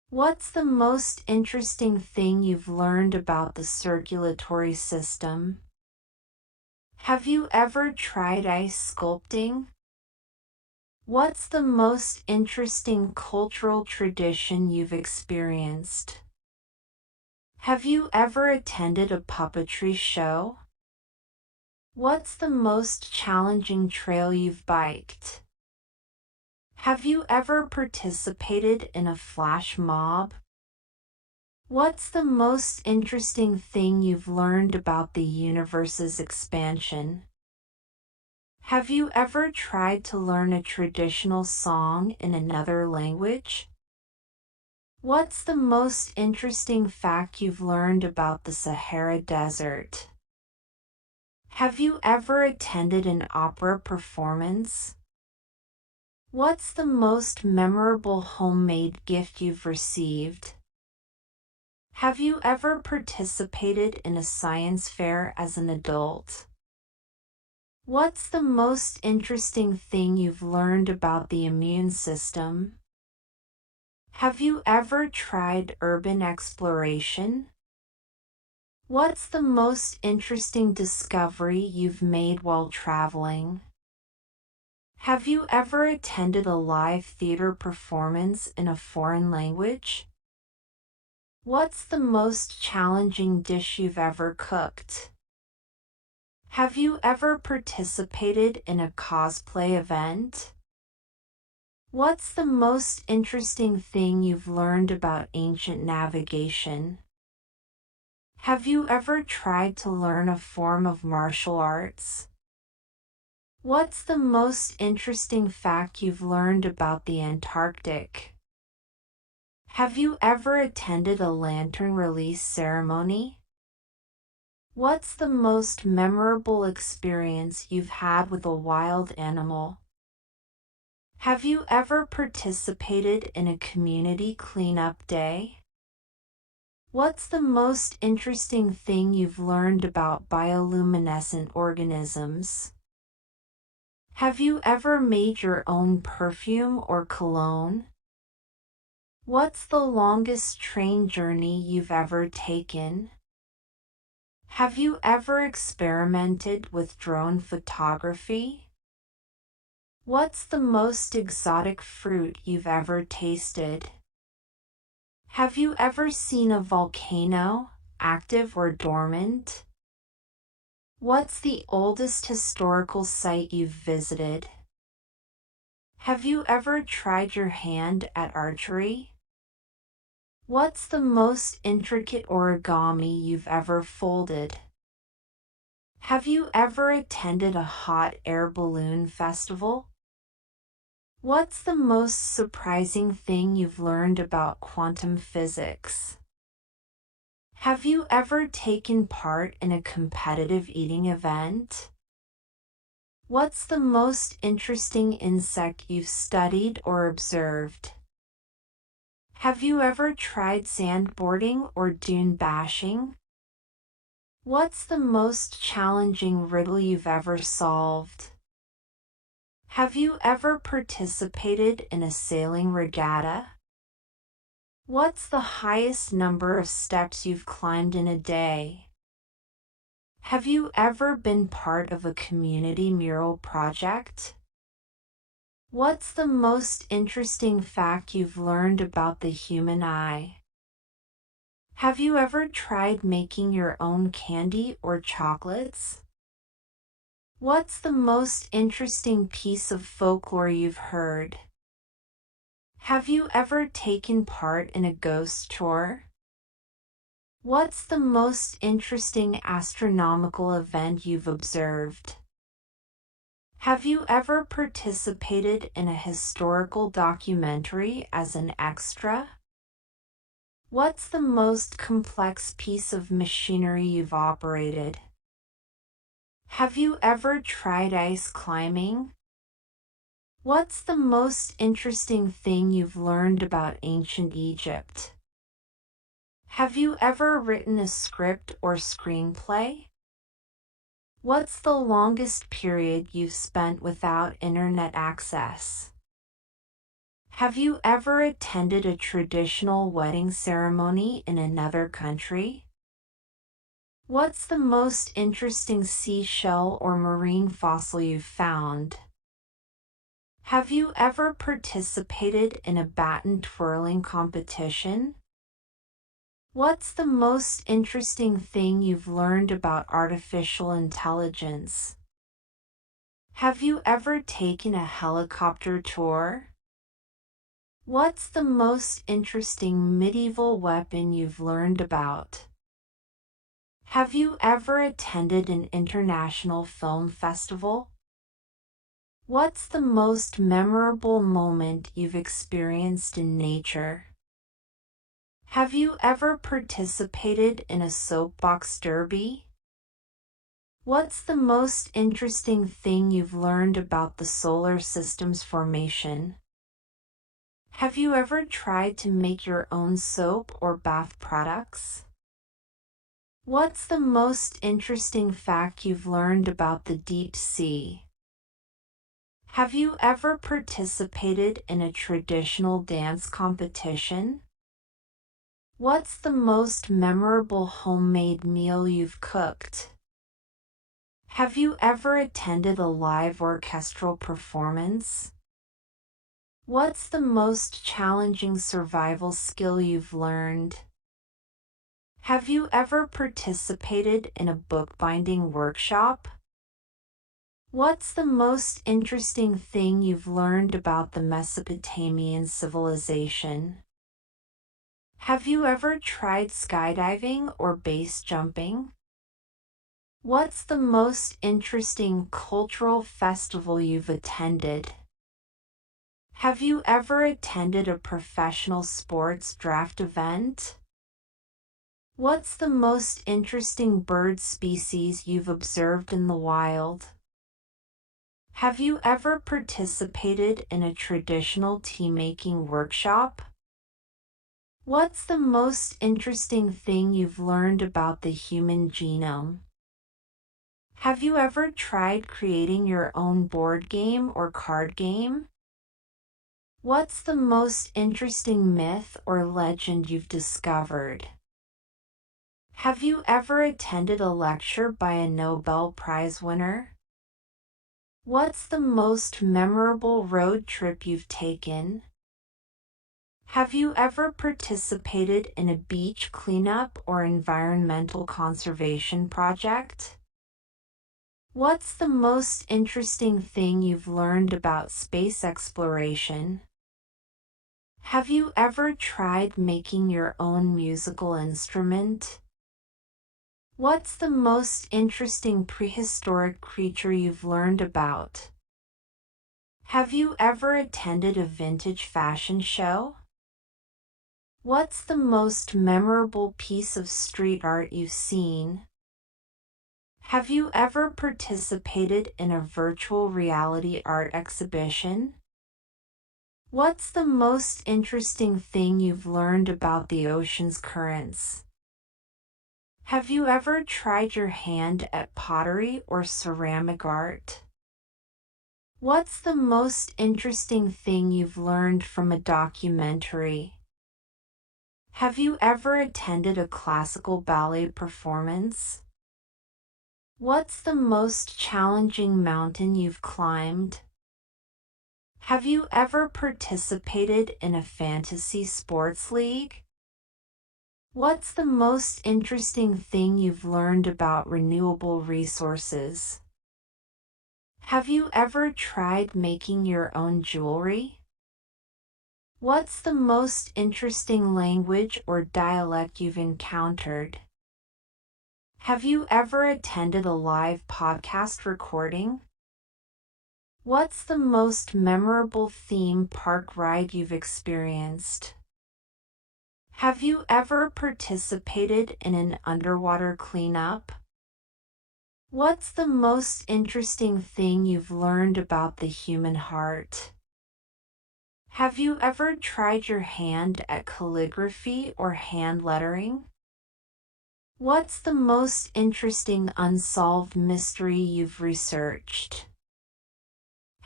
What's the most interesting thing you've learned about the circulatory system? Have you ever tried ice sculpting? What's the most interesting cultural tradition you've experienced? Have you ever attended a puppetry show? What's the most challenging trail you've biked? Have you ever participated in a flash mob? What's the most interesting thing you've learned about the universe's expansion? Have you ever tried to learn a traditional song in another language? What's the most interesting fact you've learned about the Sahara Desert? Have you ever attended an opera performance? What's the most memorable homemade gift you've received? Have you ever participated in a science fair as an adult? What's the most interesting thing you've learned about the immune system? Have you ever tried urban exploration? What's the most interesting discovery you've made while traveling? Have you ever attended a live theater performance in a foreign language? What's the most challenging dish you've ever cooked? Have you ever participated in a cosplay event? What's the most interesting thing you've learned about ancient navigation? Have you ever tried to learn a form of martial arts? What's the most interesting fact you've learned about the Antarctic? Have you ever attended a lantern release ceremony? What's the most memorable experience you've had with a wild animal? Have you ever participated in a community cleanup day? What's the most interesting thing you've learned about bioluminescent organisms? Have you ever made your own perfume or cologne? What's the longest train journey you've ever taken? Have you ever experimented with drone photography? What's the most exotic fruit you've ever tasted? Have you ever seen a volcano, active or dormant? What's the oldest historical site you've visited? Have you ever tried your hand at archery? What's the most intricate origami you've ever folded? Have you ever attended a hot air balloon festival? What's the most surprising thing you've learned about quantum physics? Have you ever taken part in a competitive eating event? What's the most interesting insect you've studied or observed? Have you ever tried sandboarding or dune bashing? What's the most challenging riddle you've ever solved? Have you ever participated in a sailing regatta? What's the highest number of steps you've climbed in a day? Have you ever been part of a community mural project? What's the most interesting fact you've learned about the human eye? Have you ever tried making your own candy or chocolates? What's the most interesting piece of folklore you've heard? Have you ever taken part in a ghost tour? What's the most interesting astronomical event you've observed? Have you ever participated in a historical documentary as an extra? What's the most complex piece of machinery you've operated? Have you ever tried ice climbing? What's the most interesting thing you've learned about ancient Egypt? Have you ever written a script or screenplay? What's the longest period you've spent without internet access? Have you ever attended a traditional wedding ceremony in another country? What's the most interesting seashell or marine fossil you've found? Have you ever participated in a baton twirling competition? What's the most interesting thing you've learned about artificial intelligence? Have you ever taken a helicopter tour? What's the most interesting medieval weapon you've learned about? Have you ever attended an international film festival? What's the most memorable moment you've experienced in nature? Have you ever participated in a soapbox derby? What's the most interesting thing you've learned about the solar system's formation? Have you ever tried to make your own soap or bath products? What's the most interesting fact you've learned about the deep sea? Have you ever participated in a traditional dance competition? What's the most memorable homemade meal you've cooked? Have you ever attended a live orchestral performance? What's the most challenging survival skill you've learned? Have you ever participated in a bookbinding workshop? What's the most interesting thing you've learned about the Mesopotamian civilization? Have you ever tried skydiving or base jumping? What's the most interesting cultural festival you've attended? Have you ever attended a professional sports draft event? What's the most interesting bird species you've observed in the wild? Have you ever participated in a traditional tea-making workshop? What's the most interesting thing you've learned about the human genome? Have you ever tried creating your own board game or card game? What's the most interesting myth or legend you've discovered? Have you ever attended a lecture by a Nobel Prize winner? What's the most memorable road trip you've taken? Have you ever participated in a beach cleanup or environmental conservation project? What's the most interesting thing you've learned about space exploration? Have you ever tried making your own musical instrument? What's the most interesting prehistoric creature you've learned about? Have you ever attended a vintage fashion show? What's the most memorable piece of street art you've seen? Have you ever participated in a virtual reality art exhibition? What's the most interesting thing you've learned about the ocean's currents? Have you ever tried your hand at pottery or ceramic art? What's the most interesting thing you've learned from a documentary? Have you ever attended a classical ballet performance? What's the most challenging mountain you've climbed? Have you ever participated in a fantasy sports league? What's the most interesting thing you've learned about renewable resources? Have you ever tried making your own jewelry? What's the most interesting language or dialect you've encountered? Have you ever attended a live podcast recording? What's the most memorable theme park ride you've experienced? Have you ever participated in an underwater cleanup? What's the most interesting thing you've learned about the human heart? Have you ever tried your hand at calligraphy or hand lettering? What's the most interesting unsolved mystery you've researched?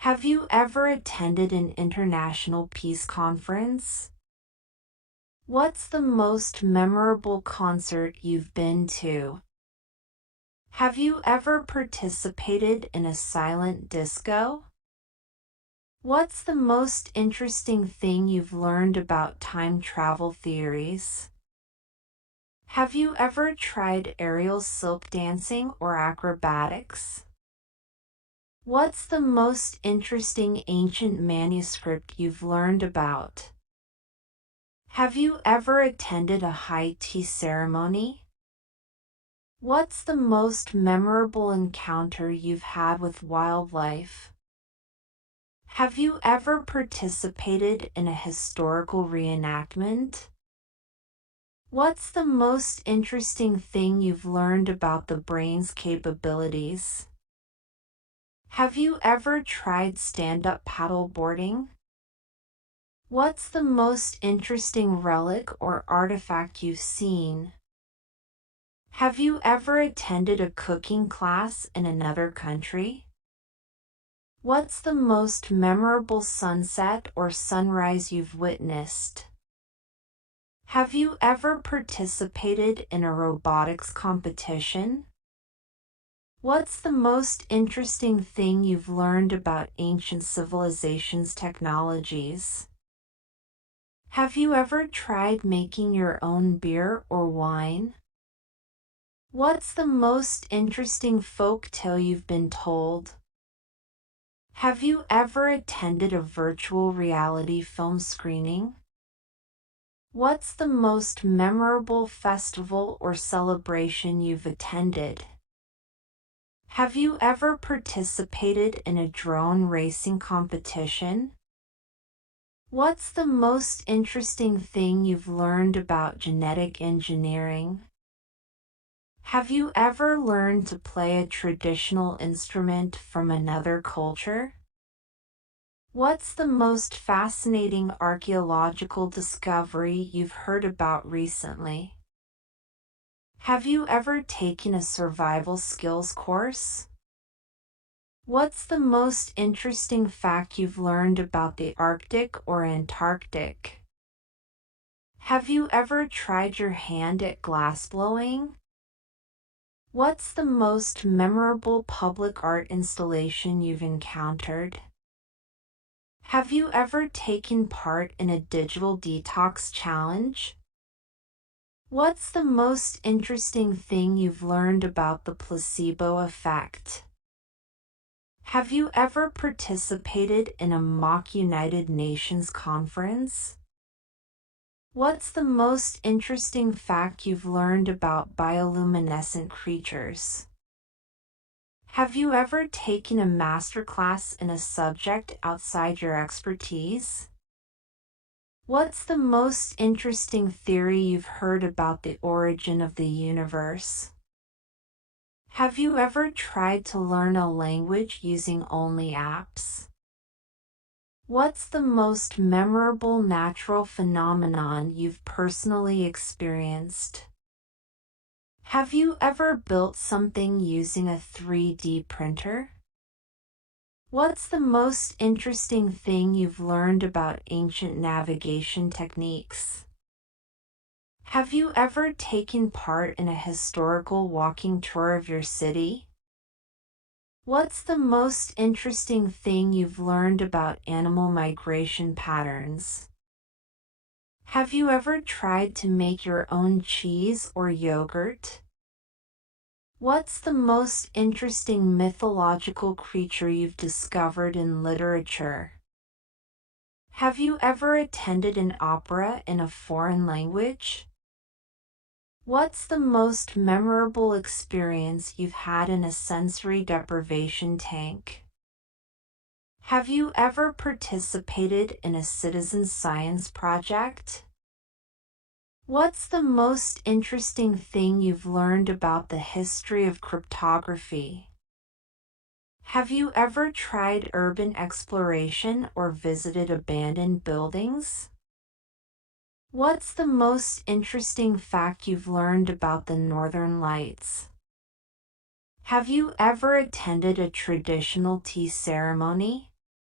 Have you ever attended an international peace conference? What's the most memorable concert you've been to? Have you ever participated in a silent disco? What's the most interesting thing you've learned about time travel theories? Have you ever tried aerial silk dancing or acrobatics? What's the most interesting ancient manuscript you've learned about? Have you ever attended a high tea ceremony? What's the most memorable encounter you've had with wildlife? Have you ever participated in a historical reenactment? What's the most interesting thing you've learned about the brain's capabilities? Have you ever tried stand-up paddleboarding? What's the most interesting relic or artifact you've seen? Have you ever attended a cooking class in another country? What's the most memorable sunset or sunrise you've witnessed? Have you ever participated in a robotics competition? What's the most interesting thing you've learned about ancient civilizations' technologies? Have you ever tried making your own beer or wine? What's the most interesting folk tale you've been told? Have you ever attended a virtual reality film screening? What's the most memorable festival or celebration you've attended? Have you ever participated in a drone racing competition? What's the most interesting thing you've learned about genetic engineering? Have you ever learned to play a traditional instrument from another culture? What's the most fascinating archaeological discovery you've heard about recently? Have you ever taken a survival skills course? What's the most interesting fact you've learned about the Arctic or Antarctic? Have you ever tried your hand at glassblowing? What's the most memorable public art installation you've encountered? Have you ever taken part in a digital detox challenge? What's the most interesting thing you've learned about the placebo effect? Have you ever participated in a mock United Nations conference? What's the most interesting fact you've learned about bioluminescent creatures? Have you ever taken a masterclass in a subject outside your expertise? What's the most interesting theory you've heard about the origin of the universe? Have you ever tried to learn a language using only apps? What's the most memorable natural phenomenon you've personally experienced? Have you ever built something using a 3D printer? What's the most interesting thing you've learned about ancient navigation techniques? Have you ever taken part in a historical walking tour of your city? What's the most interesting thing you've learned about animal migration patterns? Have you ever tried to make your own cheese or yogurt? What's the most interesting mythological creature you've discovered in literature? Have you ever attended an opera in a foreign language? What's the most memorable experience you've had in a sensory deprivation tank? Have you ever participated in a citizen science project? What's the most interesting thing you've learned about the history of cryptography? Have you ever tried urban exploration or visited abandoned buildings? What's the most interesting fact you've learned about the Northern Lights? Have you ever attended a traditional tea ceremony?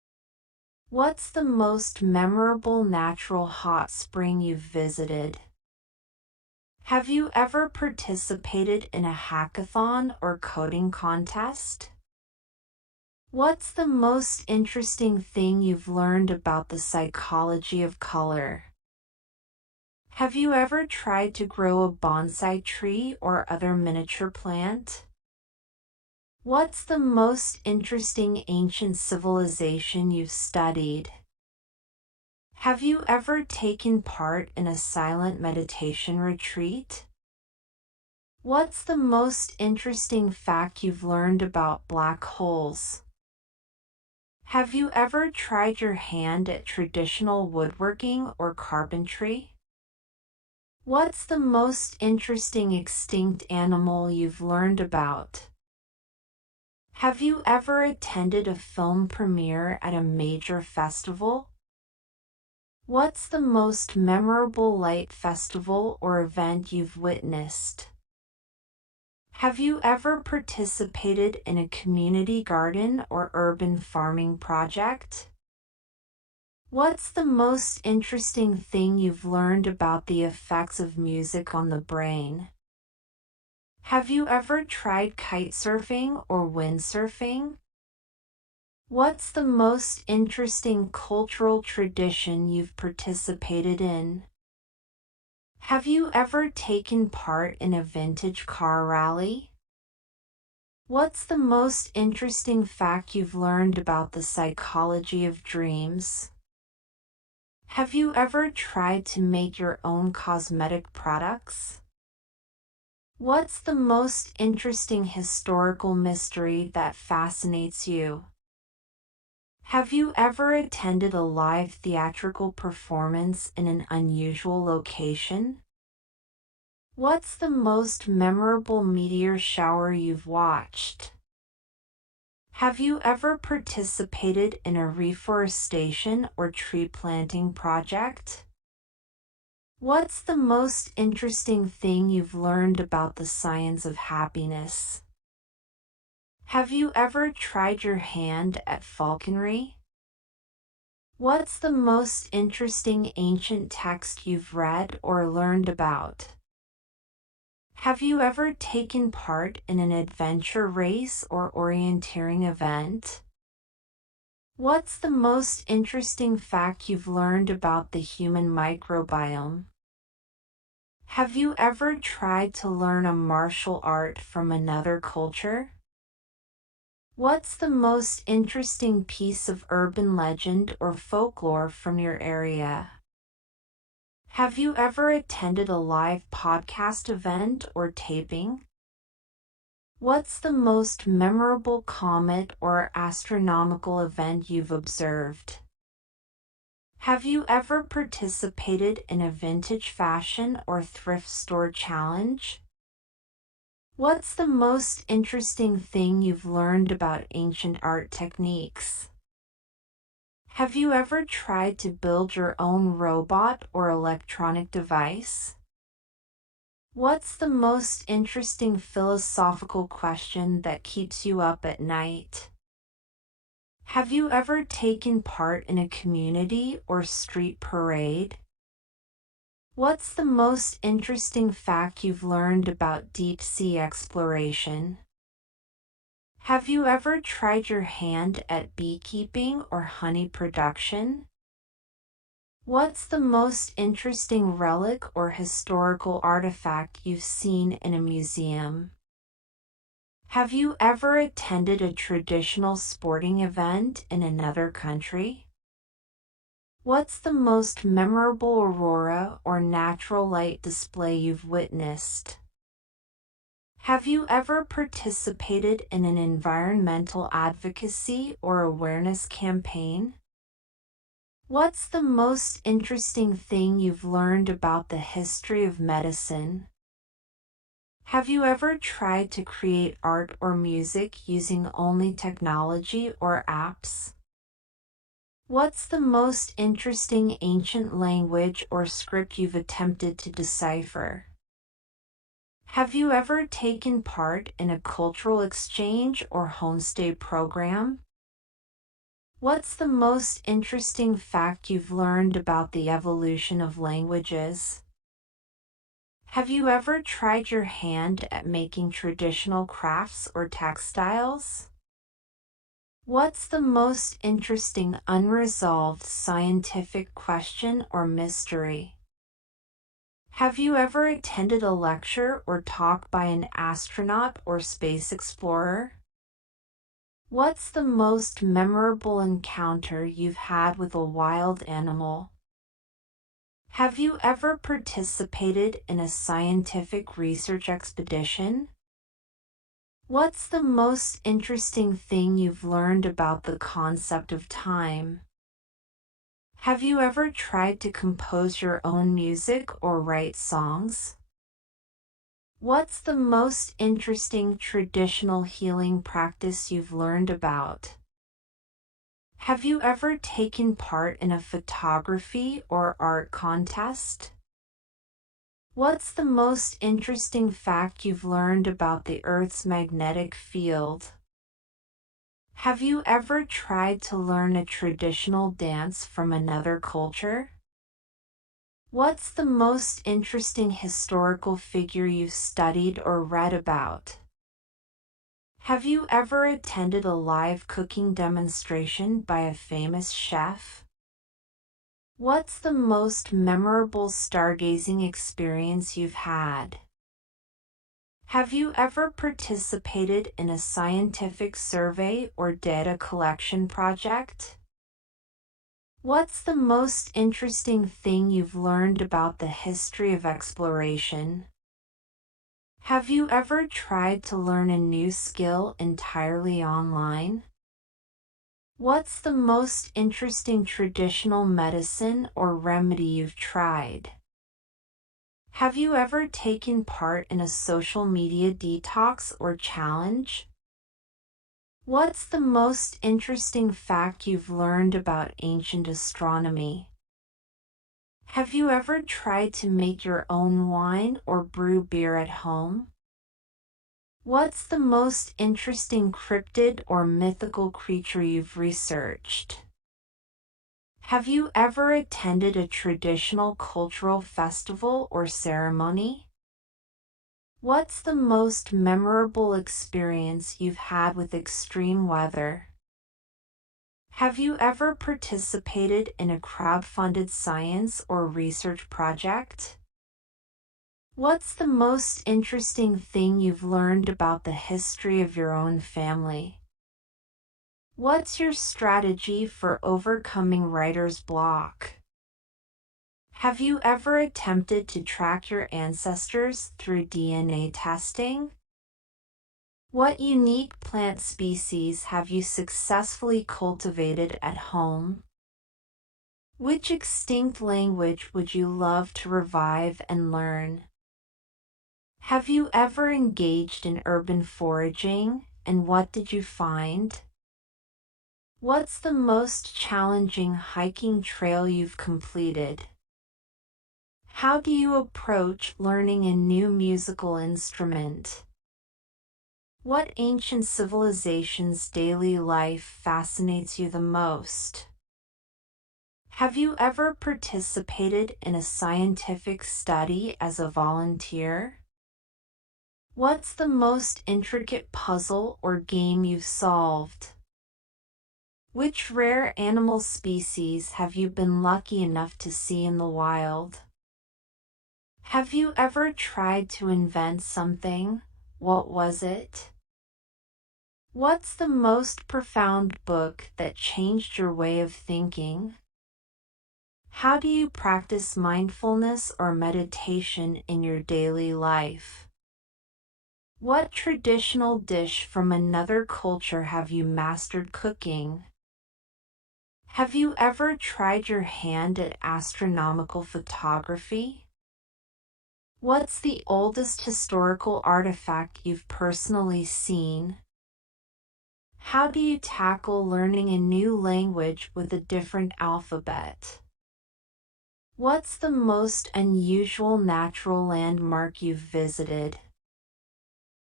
What's the most memorable natural hot spring you've visited? Have you ever participated in a hackathon or coding contest? What's the most interesting thing you've learned about the psychology of color? Have you ever tried to grow a bonsai tree or other miniature plant? What's the most interesting ancient civilization you've studied? Have you ever taken part in a silent meditation retreat? What's the most interesting fact you've learned about black holes? Have you ever tried your hand at traditional woodworking or carpentry? What's the most interesting extinct animal you've learned about? Have you ever attended a film premiere at a major festival? What's the most memorable light festival or event you've witnessed? Have you ever participated in a community garden or urban farming project? What's the most interesting thing you've learned about the effects of music on the brain? Have you ever tried kitesurfing or windsurfing? What's the most interesting cultural tradition you've participated in? Have you ever taken part in a vintage car rally? What's the most interesting fact you've learned about the psychology of dreams? Have you ever tried to make your own cosmetic products? What's the most interesting historical mystery that fascinates you? Have you ever attended a live theatrical performance in an unusual location? What's the most memorable meteor shower you've watched? Have you ever participated in a reforestation or tree planting project? What's the most interesting thing you've learned about the science of happiness? Have you ever tried your hand at falconry? What's the most interesting ancient text you've read or learned about? Have you ever taken part in an adventure race or orienteering event? What's the most interesting fact you've learned about the human microbiome? Have you ever tried to learn a martial art from another culture? What's the most interesting piece of urban legend or folklore from your area? Have you ever attended a live podcast event or taping? What's the most memorable comet or astronomical event you've observed? Have you ever participated in a vintage fashion or thrift store challenge? What's the most interesting thing you've learned about ancient art techniques? Have you ever tried to build your own robot or electronic device? What's the most interesting philosophical question that keeps you up at night? Have you ever taken part in a community or street parade? What's the most interesting fact you've learned about deep-sea exploration? Have you ever tried your hand at beekeeping or honey production? What's the most interesting relic or historical artifact you've seen in a museum? Have you ever attended a traditional sporting event in another country? What's the most memorable aurora or natural light display you've witnessed? Have you ever participated in an environmental advocacy or awareness campaign? What's the most interesting thing you've learned about the history of medicine? Have you ever tried to create art or music using only technology or apps? What's the most interesting ancient language or script you've attempted to decipher? Have you ever taken part in a cultural exchange or homestay program? What's the most interesting fact you've learned about the evolution of languages? Have you ever tried your hand at making traditional crafts or textiles? What's the most interesting unresolved scientific question or mystery? Have you ever attended a lecture or talk by an astronaut or space explorer? What's the most memorable encounter you've had with a wild animal? Have you ever participated in a scientific research expedition? What's the most interesting thing you've learned about the concept of time? Have you ever tried to compose your own music or write songs? What's the most interesting traditional healing practice you've learned about? Have you ever taken part in a photography or art contest? What's the most interesting fact you've learned about the Earth's magnetic field? Have you ever tried to learn a traditional dance from another culture? What's the most interesting historical figure you've studied or read about? Have you ever attended a live cooking demonstration by a famous chef? What's the most memorable stargazing experience you've had? Have you ever participated in a scientific survey or data collection project? What's the most interesting thing you've learned about the history of exploration? Have you ever tried to learn a new skill entirely online? What's the most interesting traditional medicine or remedy you've tried? Have you ever taken part in a social media detox or challenge? What's the most interesting fact you've learned about ancient astronomy? Have you ever tried to make your own wine or brew beer at home? What's the most interesting cryptid or mythical creature you've researched? Have you ever attended a traditional cultural festival or ceremony? What's the most memorable experience you've had with extreme weather? Have you ever participated in a crowd-funded science or research project? What's the most interesting thing you've learned about the history of your own family? What's your strategy for overcoming writer's block? Have you ever attempted to track your ancestors through DNA testing? What unique plant species have you successfully cultivated at home? Which extinct language would you love to revive and learn? Have you ever engaged in urban foraging, and what did you find? What's the most challenging hiking trail you've completed? How do you approach learning a new musical instrument? What ancient civilization's daily life fascinates you the most? Have you ever participated in a scientific study as a volunteer? What's the most intricate puzzle or game you've solved? Which rare animal species have you been lucky enough to see in the wild? Have you ever tried to invent something? What was it? What's the most profound book that changed your way of thinking? How do you practice mindfulness or meditation in your daily life? What traditional dish from another culture have you mastered cooking? Have you ever tried your hand at astronomical photography? What's the oldest historical artifact you've personally seen? How do you tackle learning a new language with a different alphabet? What's the most unusual natural landmark you've visited?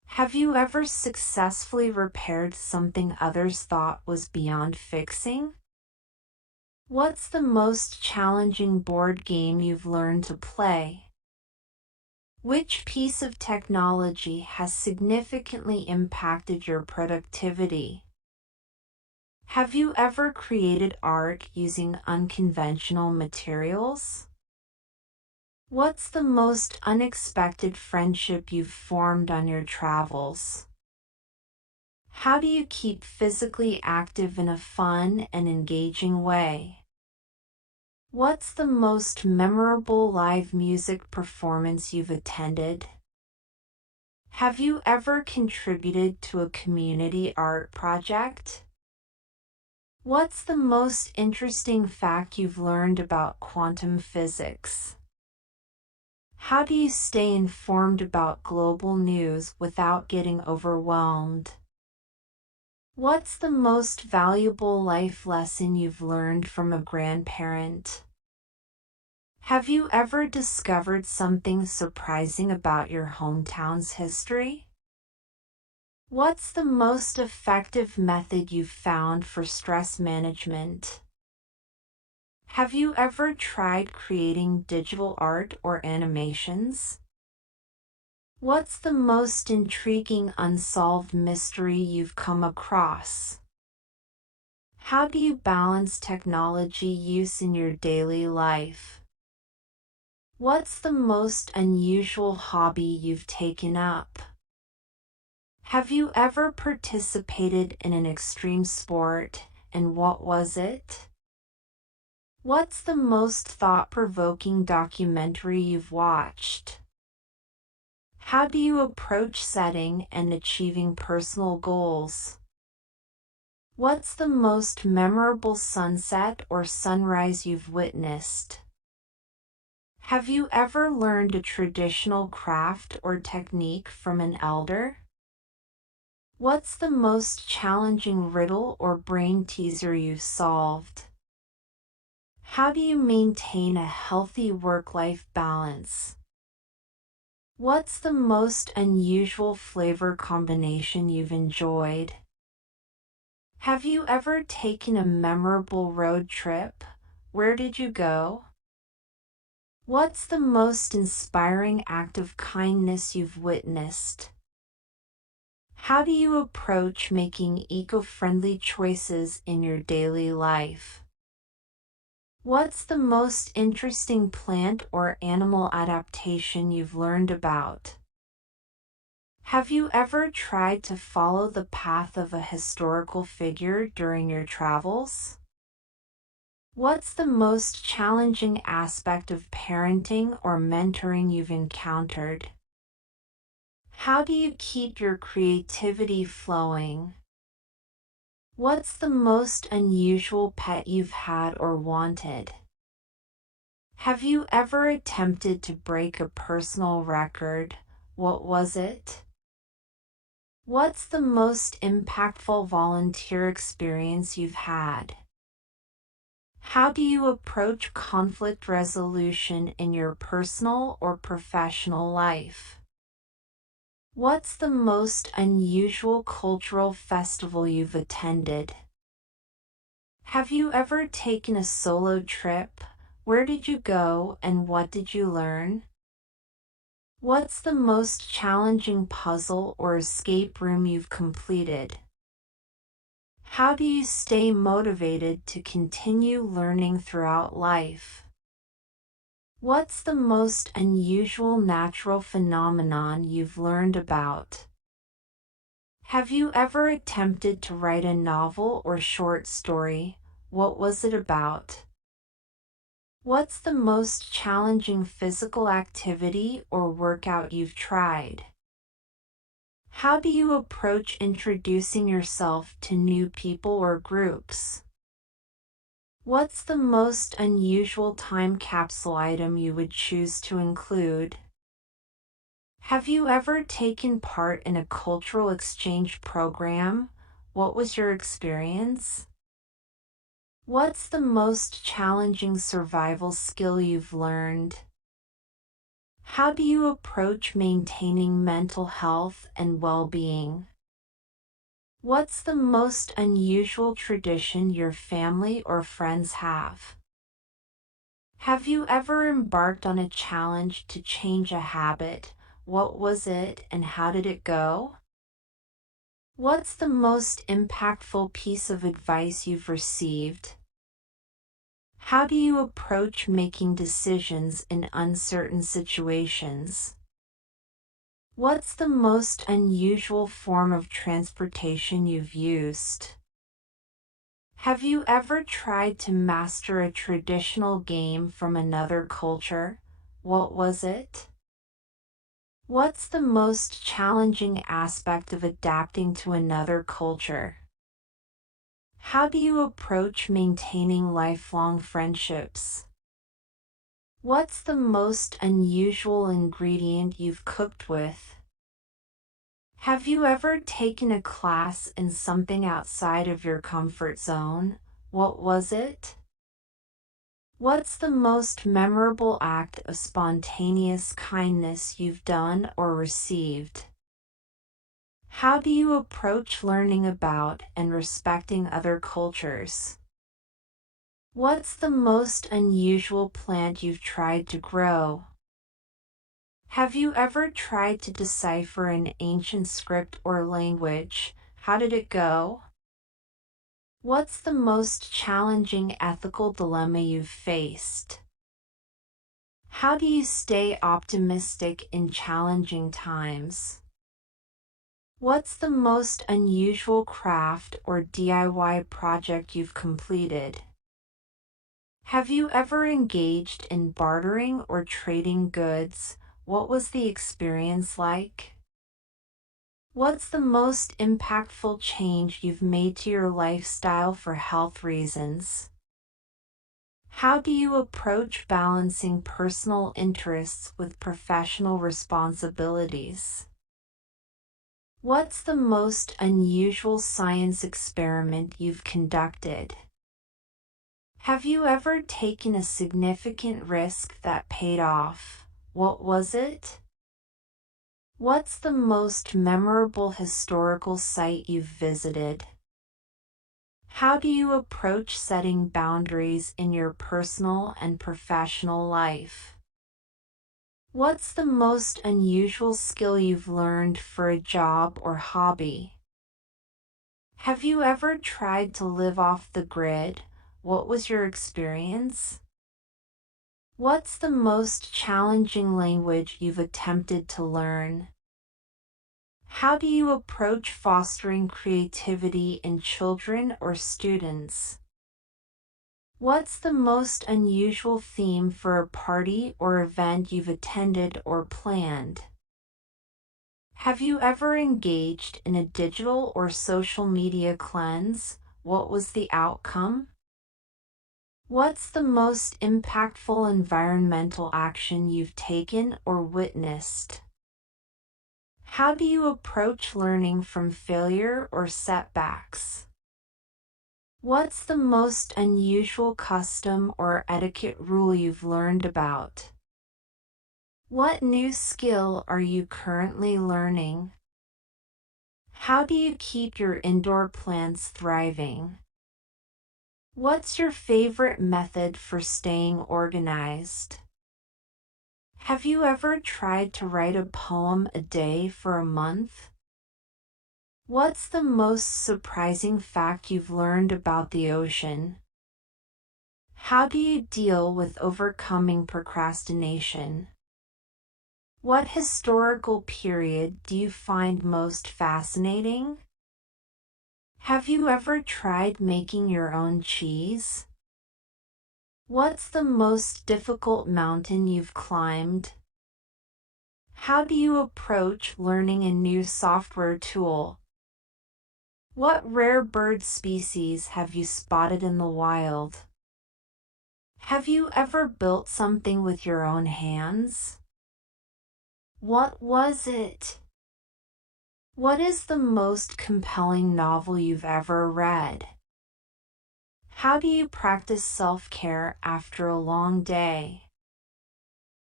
Have you ever successfully repaired something others thought was beyond fixing? What's the most challenging board game you've learned to play? Which piece of technology has significantly impacted your productivity? Have you ever created art using unconventional materials? What's the most unexpected friendship you've formed on your travels? How do you keep physically active in a fun and engaging way? What's the most memorable live music performance you've attended? Have you ever contributed to a community art project? What's the most interesting fact you've learned about quantum physics? How do you stay informed about global news without getting overwhelmed? What's the most valuable life lesson you've learned from a grandparent? Have you ever discovered something surprising about your hometown's history? What's the most effective method you've found for stress management? Have you ever tried creating digital art or animations? What's the most intriguing unsolved mystery you've come across? How do you balance technology use in your daily life? What's the most unusual hobby you've taken up? Have you ever participated in an extreme sport, and what was it? What's the most thought-provoking documentary you've watched? How do you approach setting and achieving personal goals? What's the most memorable sunset or sunrise you've witnessed? Have you ever learned a traditional craft or technique from an elder? What's the most challenging riddle or brain teaser you've solved? How do you maintain a healthy work-life balance? What's the most unusual flavor combination you've enjoyed? Have you ever taken a memorable road trip? Where did you go? What's the most inspiring act of kindness you've witnessed? How do you approach making eco-friendly choices in your daily life? What's the most interesting plant or animal adaptation you've learned about? Have you ever tried to follow the path of a historical figure during your travels? What's the most challenging aspect of parenting or mentoring you've encountered? How do you keep your creativity flowing? What's the most unusual pet you've had or wanted? Have you ever attempted to break a personal record? What was it? What's the most impactful volunteer experience you've had? How do you approach conflict resolution in your personal or professional life? What's the most unusual cultural festival you've attended? Have you ever taken a solo trip? Where did you go and what did you learn? What's the most challenging puzzle or escape room you've completed? How do you stay motivated to continue learning throughout life? What's the most unusual natural phenomenon you've learned about? Have you ever attempted to write a novel or short story? What was it about? What's the most challenging physical activity or workout you've tried? How do you approach introducing yourself to new people or groups? What's the most unusual time capsule item you would choose to include? Have you ever taken part in a cultural exchange program? What was your experience? What's the most challenging survival skill you've learned? How do you approach maintaining mental health and well-being? What's the most unusual tradition your family or friends have? Have you ever embarked on a challenge to change a habit? What was it and how did it go? What's the most impactful piece of advice you've received? How do you approach making decisions in uncertain situations? What's the most unusual form of transportation you've used? Have you ever tried to master a traditional game from another culture? What was it? What's the most challenging aspect of adapting to another culture? How do you approach maintaining lifelong friendships? What's the most unusual ingredient you've cooked with? Have you ever taken a class in something outside of your comfort zone? What was it? What's the most memorable act of spontaneous kindness you've done or received? How do you approach learning about and respecting other cultures? What's the most unusual plant you've tried to grow? Have you ever tried to decipher an ancient script or language? How did it go? What's the most challenging ethical dilemma you've faced? How do you stay optimistic in challenging times? What's the most unusual craft or DIY project you've completed? Have you ever engaged in bartering or trading goods? What was the experience like? What's the most impactful change you've made to your lifestyle for health reasons? How do you approach balancing personal interests with professional responsibilities? What's the most unusual science experiment you've conducted? Have you ever taken a significant risk that paid off? What was it? What's the most memorable historical site you've visited? How do you approach setting boundaries in your personal and professional life? What's the most unusual skill you've learned for a job or hobby? Have you ever tried to live off the grid? What was your experience? What's the most challenging language you've attempted to learn? How do you approach fostering creativity in children or students? What's the most unusual theme for a party or event you've attended or planned? Have you ever engaged in a digital or social media cleanse? What was the outcome? What's the most impactful environmental action you've taken or witnessed? How do you approach learning from failure or setbacks? What's the most unusual custom or etiquette rule you've learned about? What new skill are you currently learning? How do you keep your indoor plants thriving? What's your favorite method for staying organized? Have you ever tried to write a poem a day for a month? What's the most surprising fact you've learned about the ocean? How do you deal with overcoming procrastination? What historical period do you find most fascinating? Have you ever tried making your own cheese? What's the most difficult mountain you've climbed? How do you approach learning a new software tool? What rare bird species have you spotted in the wild? Have you ever built something with your own hands? What was it? What is the most compelling novel you've ever read? How do you practice self-care after a long day?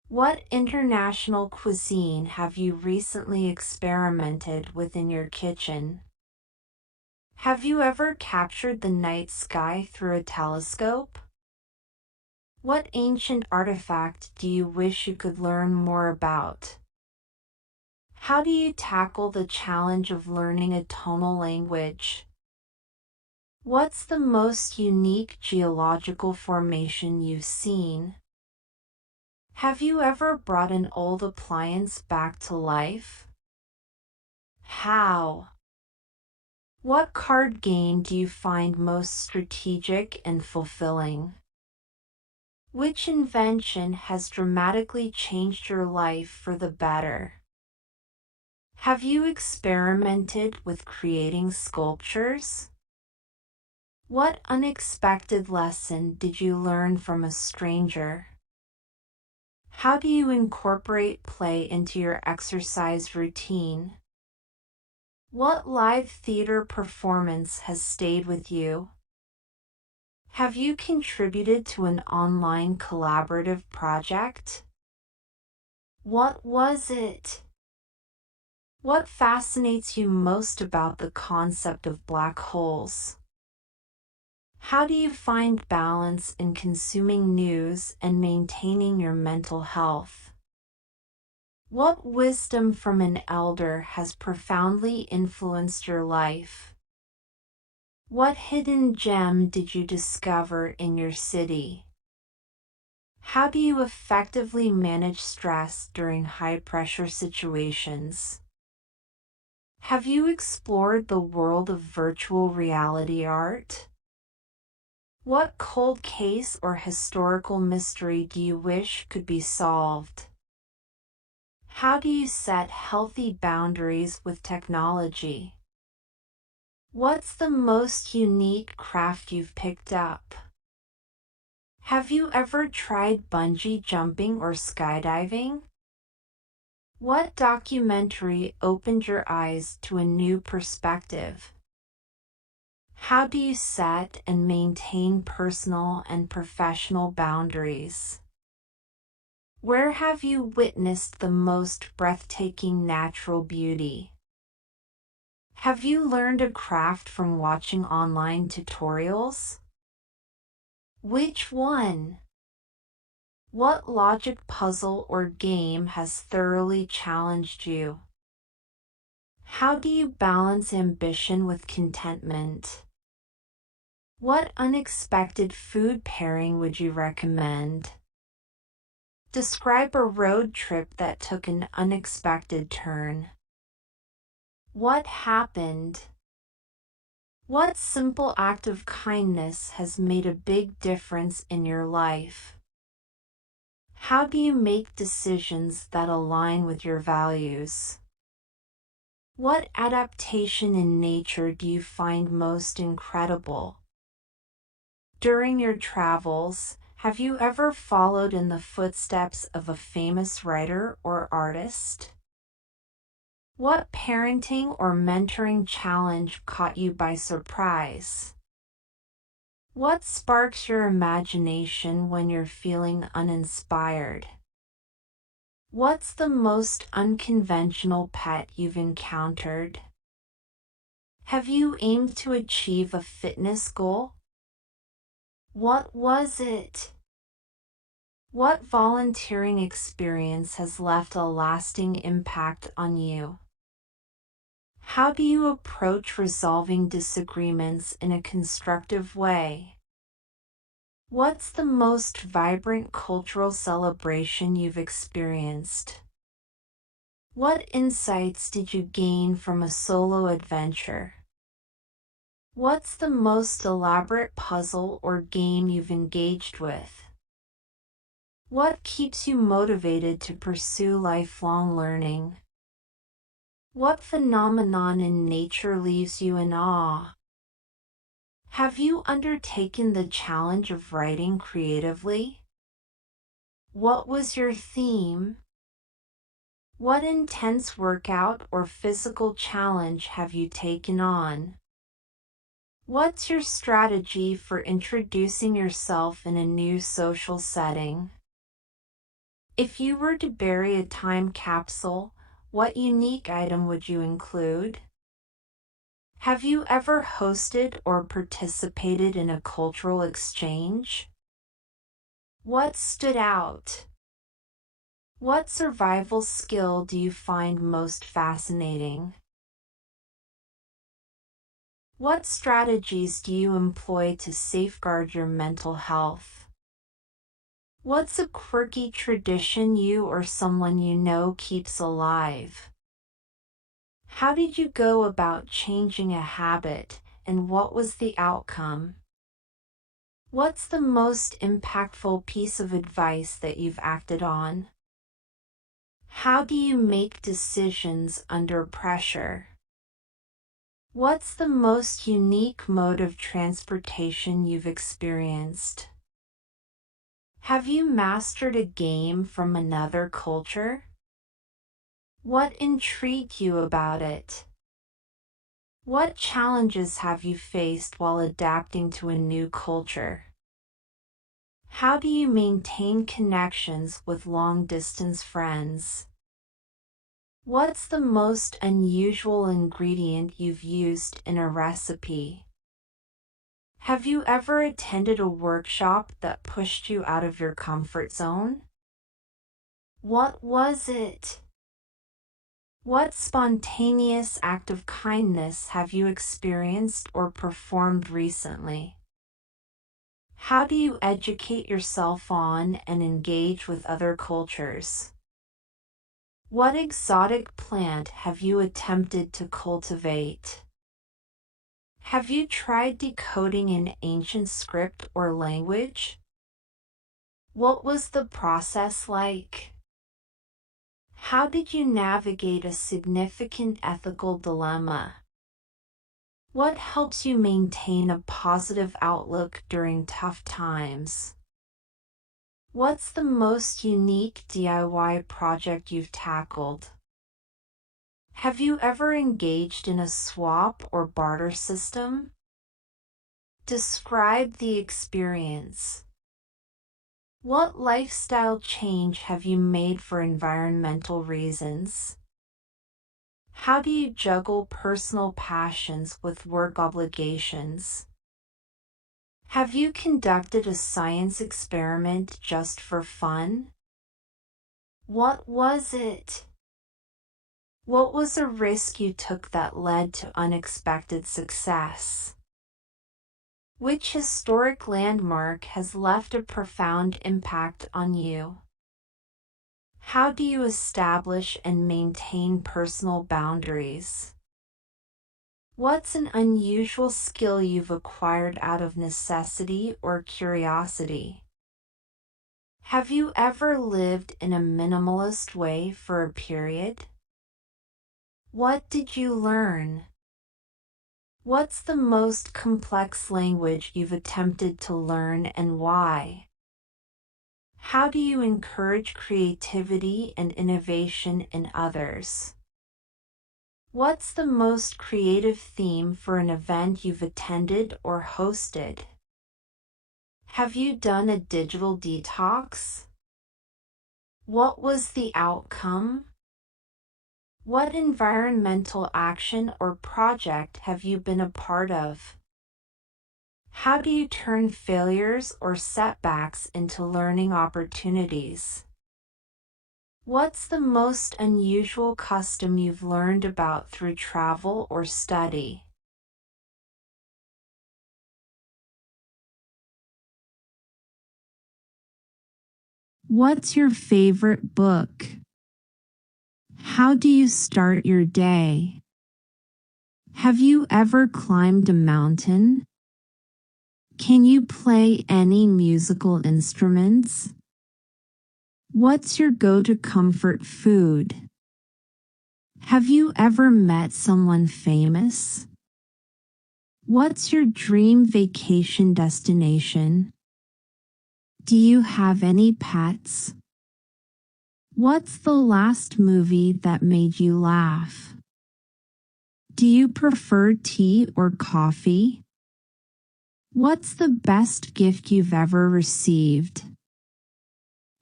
What international cuisine have you recently experimented with in your kitchen? Have you ever captured the night sky through a telescope? What ancient artifact do you wish you could learn more about? How do you tackle the challenge of learning a tonal language? What's the most unique geological formation you've seen? Have you ever brought an old appliance back to life? How? What card game do you find most strategic and fulfilling? Which invention has dramatically changed your life for the better? Have you experimented with creating sculptures? What unexpected lesson did you learn from a stranger? How do you incorporate play into your exercise routine? What live theater performance has stayed with you? Have you contributed to an online collaborative project? What was it? What fascinates you most about the concept of black holes? How do you find balance in consuming news and maintaining your mental health? What wisdom from an elder has profoundly influenced your life? What hidden gem did you discover in your city? How do you effectively manage stress during high-pressure situations? Have you explored the world of virtual reality art? What cold case or historical mystery do you wish could be solved? How do you set healthy boundaries with technology? What's the most unique craft you've picked up? Have you ever tried bungee jumping or skydiving? What documentary opened your eyes to a new perspective? How do you set and maintain personal and professional boundaries? Where have you witnessed the most breathtaking natural beauty? Have you learned a craft from watching online tutorials? Which one? What logic puzzle or game has thoroughly challenged you? How do you balance ambition with contentment? What unexpected food pairing would you recommend? Describe a road trip that took an unexpected turn. What happened? What simple act of kindness has made a big difference in your life? How do you make decisions that align with your values? What adaptation in nature do you find most incredible? During your travels, have you ever followed in the footsteps of a famous writer or artist? What parenting or mentoring challenge caught you by surprise? What sparks your imagination when you're feeling uninspired? What's the most unconventional pet you've encountered? Have you aimed to achieve a fitness goal? What was it? What volunteering experience has left a lasting impact on you? How do you approach resolving disagreements in a constructive way? What's the most vibrant cultural celebration you've experienced? What insights did you gain from a solo adventure? What's the most elaborate puzzle or game you've engaged with? What keeps you motivated to pursue lifelong learning? What phenomenon in nature leaves you in awe? Have you undertaken the challenge of writing creatively? What was your theme? What intense workout or physical challenge have you taken on? What's your strategy for introducing yourself in a new social setting? If you were to bury a time capsule, what unique item would you include? Have you ever hosted or participated in a cultural exchange? What stood out? What survival skill do you find most fascinating? What strategies do you employ to safeguard your mental health? What's a quirky tradition you or someone you know keeps alive? How did you go about changing a habit, and what was the outcome? What's the most impactful piece of advice that you've acted on? How do you make decisions under pressure? What's the most unique mode of transportation you've experienced? Have you mastered a game from another culture? What intrigued you about it? What challenges have you faced while adapting to a new culture? How do you maintain connections with long-distance friends? What's the most unusual ingredient you've used in a recipe? Have you ever attended a workshop that pushed you out of your comfort zone? What was it? What spontaneous act of kindness have you experienced or performed recently? How do you educate yourself on and engage with other cultures? What exotic plant have you attempted to cultivate? Have you tried decoding an ancient script or language? What was the process like? How did you navigate a significant ethical dilemma? What helps you maintain a positive outlook during tough times? What's the most unique DIY project you've tackled? Have you ever engaged in a swap or barter system? Describe the experience. What lifestyle change have you made for environmental reasons? How do you juggle personal passions with work obligations? Have you conducted a science experiment just for fun? What was it? What was a risk you took that led to unexpected success? Which historic landmark has left a profound impact on you? How do you establish and maintain personal boundaries? What's an unusual skill you've acquired out of necessity or curiosity? Have you ever lived in a minimalist way for a period? What did you learn? What's the most complex language you've attempted to learn and why? How do you encourage creativity and innovation in others? What's the most creative theme for an event you've attended or hosted? Have you done a digital detox? What was the outcome? What environmental action or project have you been a part of? How do you turn failures or setbacks into learning opportunities? What's the most unusual custom you've learned about through travel or study? What's your favorite book? How do you start your day? Have you ever climbed a mountain? Can you play any musical instruments? What's your go-to comfort food? Have you ever met someone famous? What's your dream vacation destination? Do you have any pets? What's the last movie that made you laugh? Do you prefer tea or coffee? What's the best gift you've ever received?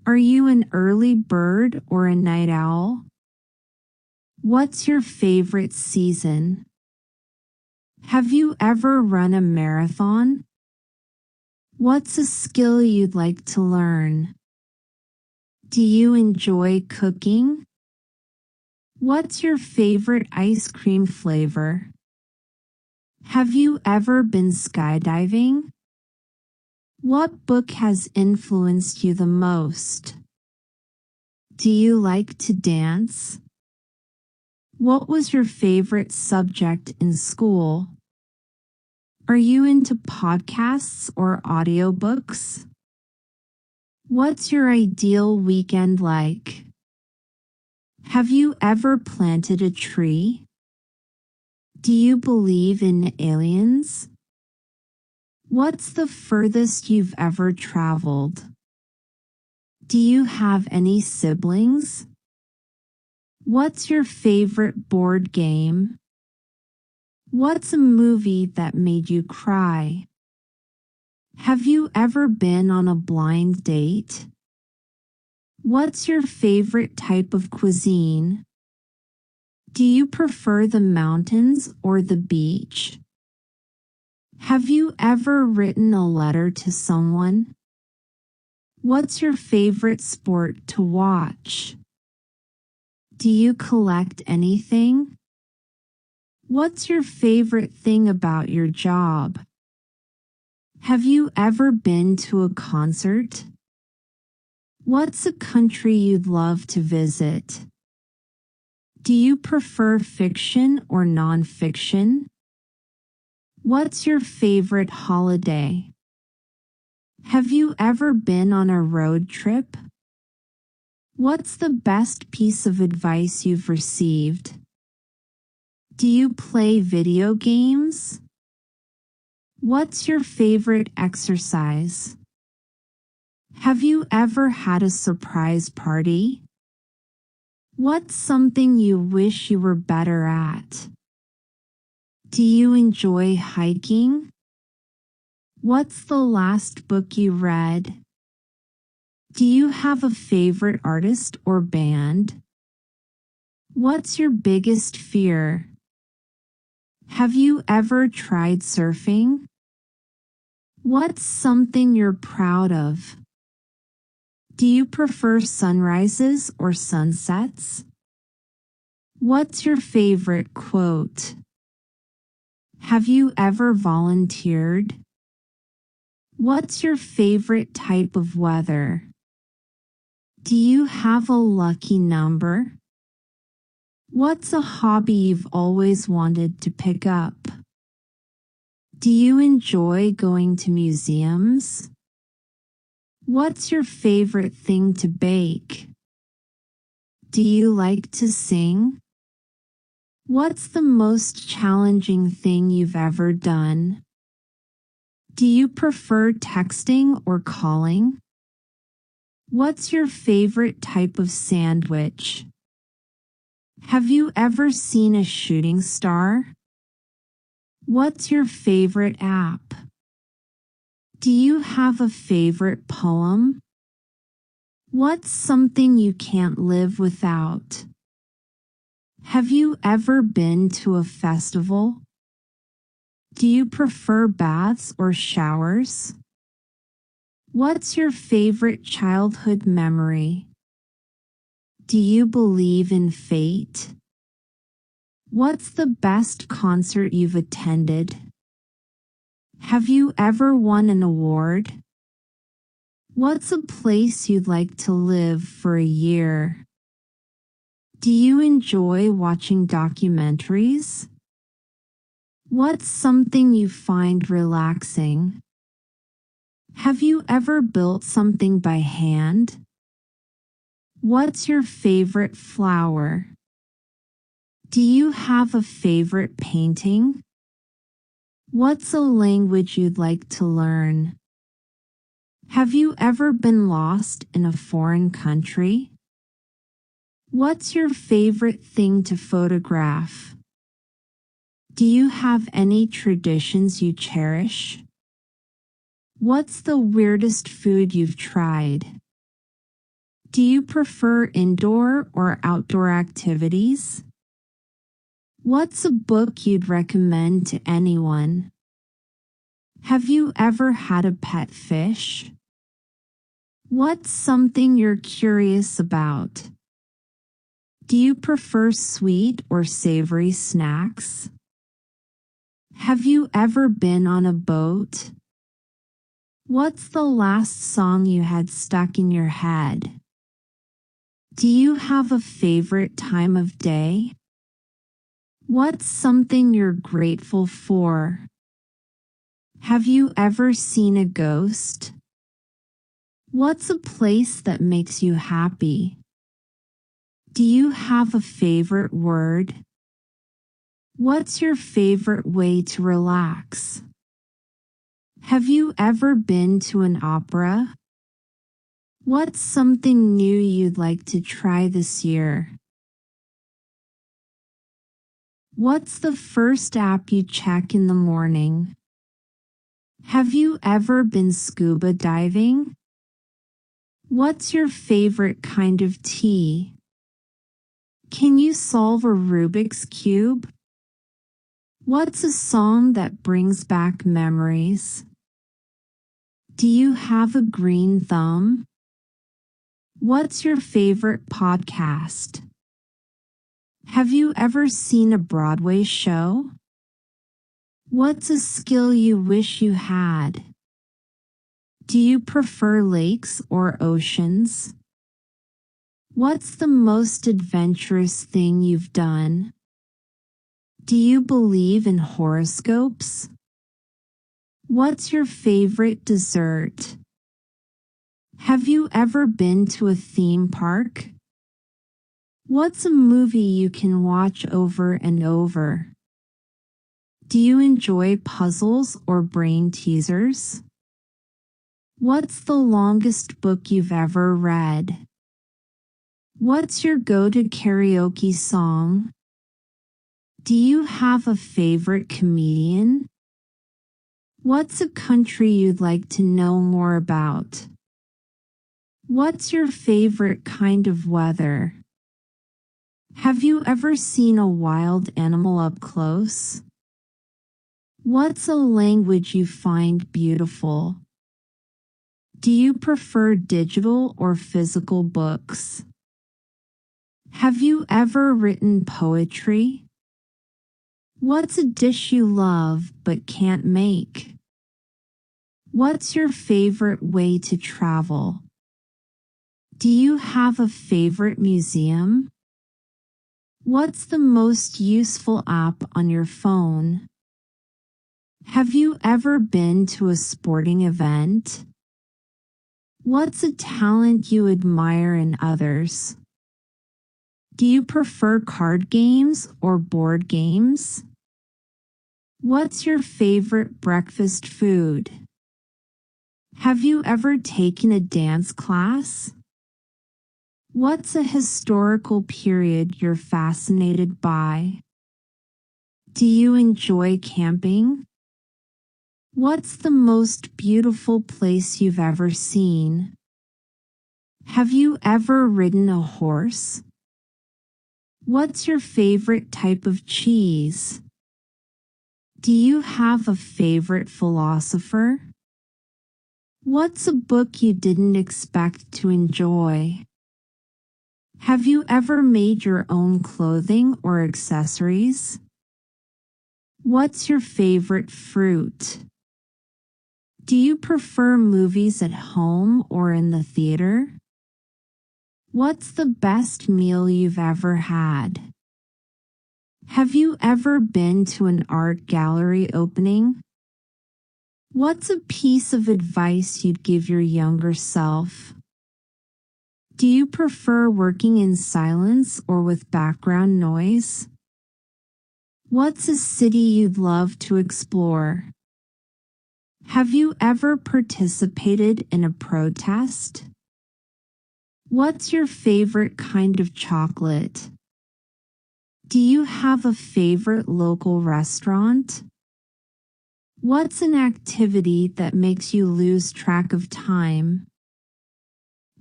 Are you an early bird or a night owl? What's your favorite season? Have you ever run a marathon? What's a skill you'd like to learn? Do you enjoy cooking? What's your favorite ice cream flavor? Have you ever been skydiving? What book has influenced you the most? Do you like to dance? What was your favorite subject in school? Are you into podcasts or audiobooks? What's your ideal weekend like? Have you ever planted a tree? Do you believe in aliens? What's the furthest you've ever traveled? Do you have any siblings? What's your favorite board game? What's a movie that made you cry? Have you ever been on a blind date? What's your favorite type of cuisine? Do you prefer the mountains or the beach? Have you ever written a letter to someone? What's your favorite sport to watch? Do you collect anything? What's your favorite thing about your job? Have you ever been to a concert? What's a country you'd love to visit? Do you prefer fiction or nonfiction? What's your favorite holiday? Have you ever been on a road trip? What's the best piece of advice you've received? Do you play video games? What's your favorite exercise? Have you ever had a surprise party? What's something you wish you were better at? Do you enjoy hiking? What's the last book you read? Do you have a favorite artist or band? What's your biggest fear? Have you ever tried surfing? What's something you're proud of? Do you prefer sunrises or sunsets? What's your favorite quote? Have you ever volunteered? What's your favorite type of weather? Do you have a lucky number? What's a hobby you've always wanted to pick up? Do you enjoy going to museums? What's your favorite thing to bake? Do you like to sing? What's the most challenging thing you've ever done? Do you prefer texting or calling? What's your favorite type of sandwich? Have you ever seen a shooting star? What's your favorite app? Do you have a favorite poem? What's something you can't live without? Have you ever been to a festival? Do you prefer baths or showers? What's your favorite childhood memory? Do you believe in fate? What's the best concert you've attended? Have you ever won an award? What's a place you'd like to live for a year? Do you enjoy watching documentaries? What's something you find relaxing? Have you ever built something by hand? What's your favorite flower? Do you have a favorite painting? What's a language you'd like to learn? Have you ever been lost in a foreign country? What's your favorite thing to photograph? Do you have any traditions you cherish? What's the weirdest food you've tried? Do you prefer indoor or outdoor activities? What's a book you'd recommend to anyone? Have you ever had a pet fish? What's something you're curious about? Do you prefer sweet or savory snacks? Have you ever been on a boat? What's the last song you had stuck in your head? Do you have a favorite time of day? What's something you're grateful for? Have you ever seen a ghost? What's a place that makes you happy? Do you have a favorite word? What's your favorite way to relax? Have you ever been to an opera? What's something new you'd like to try this year? What's the first app you check in the morning? Have you ever been scuba diving? What's your favorite kind of tea? Can you solve a Rubik's Cube? What's a song that brings back memories? Do you have a green thumb? What's your favorite podcast? Have you ever seen a Broadway show? What's a skill you wish you had? Do you prefer lakes or oceans? What's the most adventurous thing you've done? Do you believe in horoscopes? What's your favorite dessert? Have you ever been to a theme park? What's a movie you can watch over and over? Do you enjoy puzzles or brain teasers? What's the longest book you've ever read? What's your go-to karaoke song? Do you have a favorite comedian? What's a country you'd like to know more about? What's your favorite kind of weather? Have you ever seen a wild animal up close? What's a language you find beautiful? Do you prefer digital or physical books? Have you ever written poetry? What's a dish you love but can't make? What's your favorite way to travel? Do you have a favorite museum? What's the most useful app on your phone? Have you ever been to a sporting event? What's a talent you admire in others? Do you prefer card games or board games? What's your favorite breakfast food? Have you ever taken a dance class? What's a historical period you're fascinated by? Do you enjoy camping? What's the most beautiful place you've ever seen? Have you ever ridden a horse? What's your favorite type of cheese? Do you have a favorite philosopher? What's a book you didn't expect to enjoy? Have you ever made your own clothing or accessories? What's your favorite fruit? Do you prefer movies at home or in the theater? What's the best meal you've ever had? Have you ever been to an art gallery opening? What's a piece of advice you'd give your younger self? Do you prefer working in silence or with background noise? What's a city you'd love to explore? Have you ever participated in a protest? What's your favorite kind of chocolate? Do you have a favorite local restaurant? What's an activity that makes you lose track of time?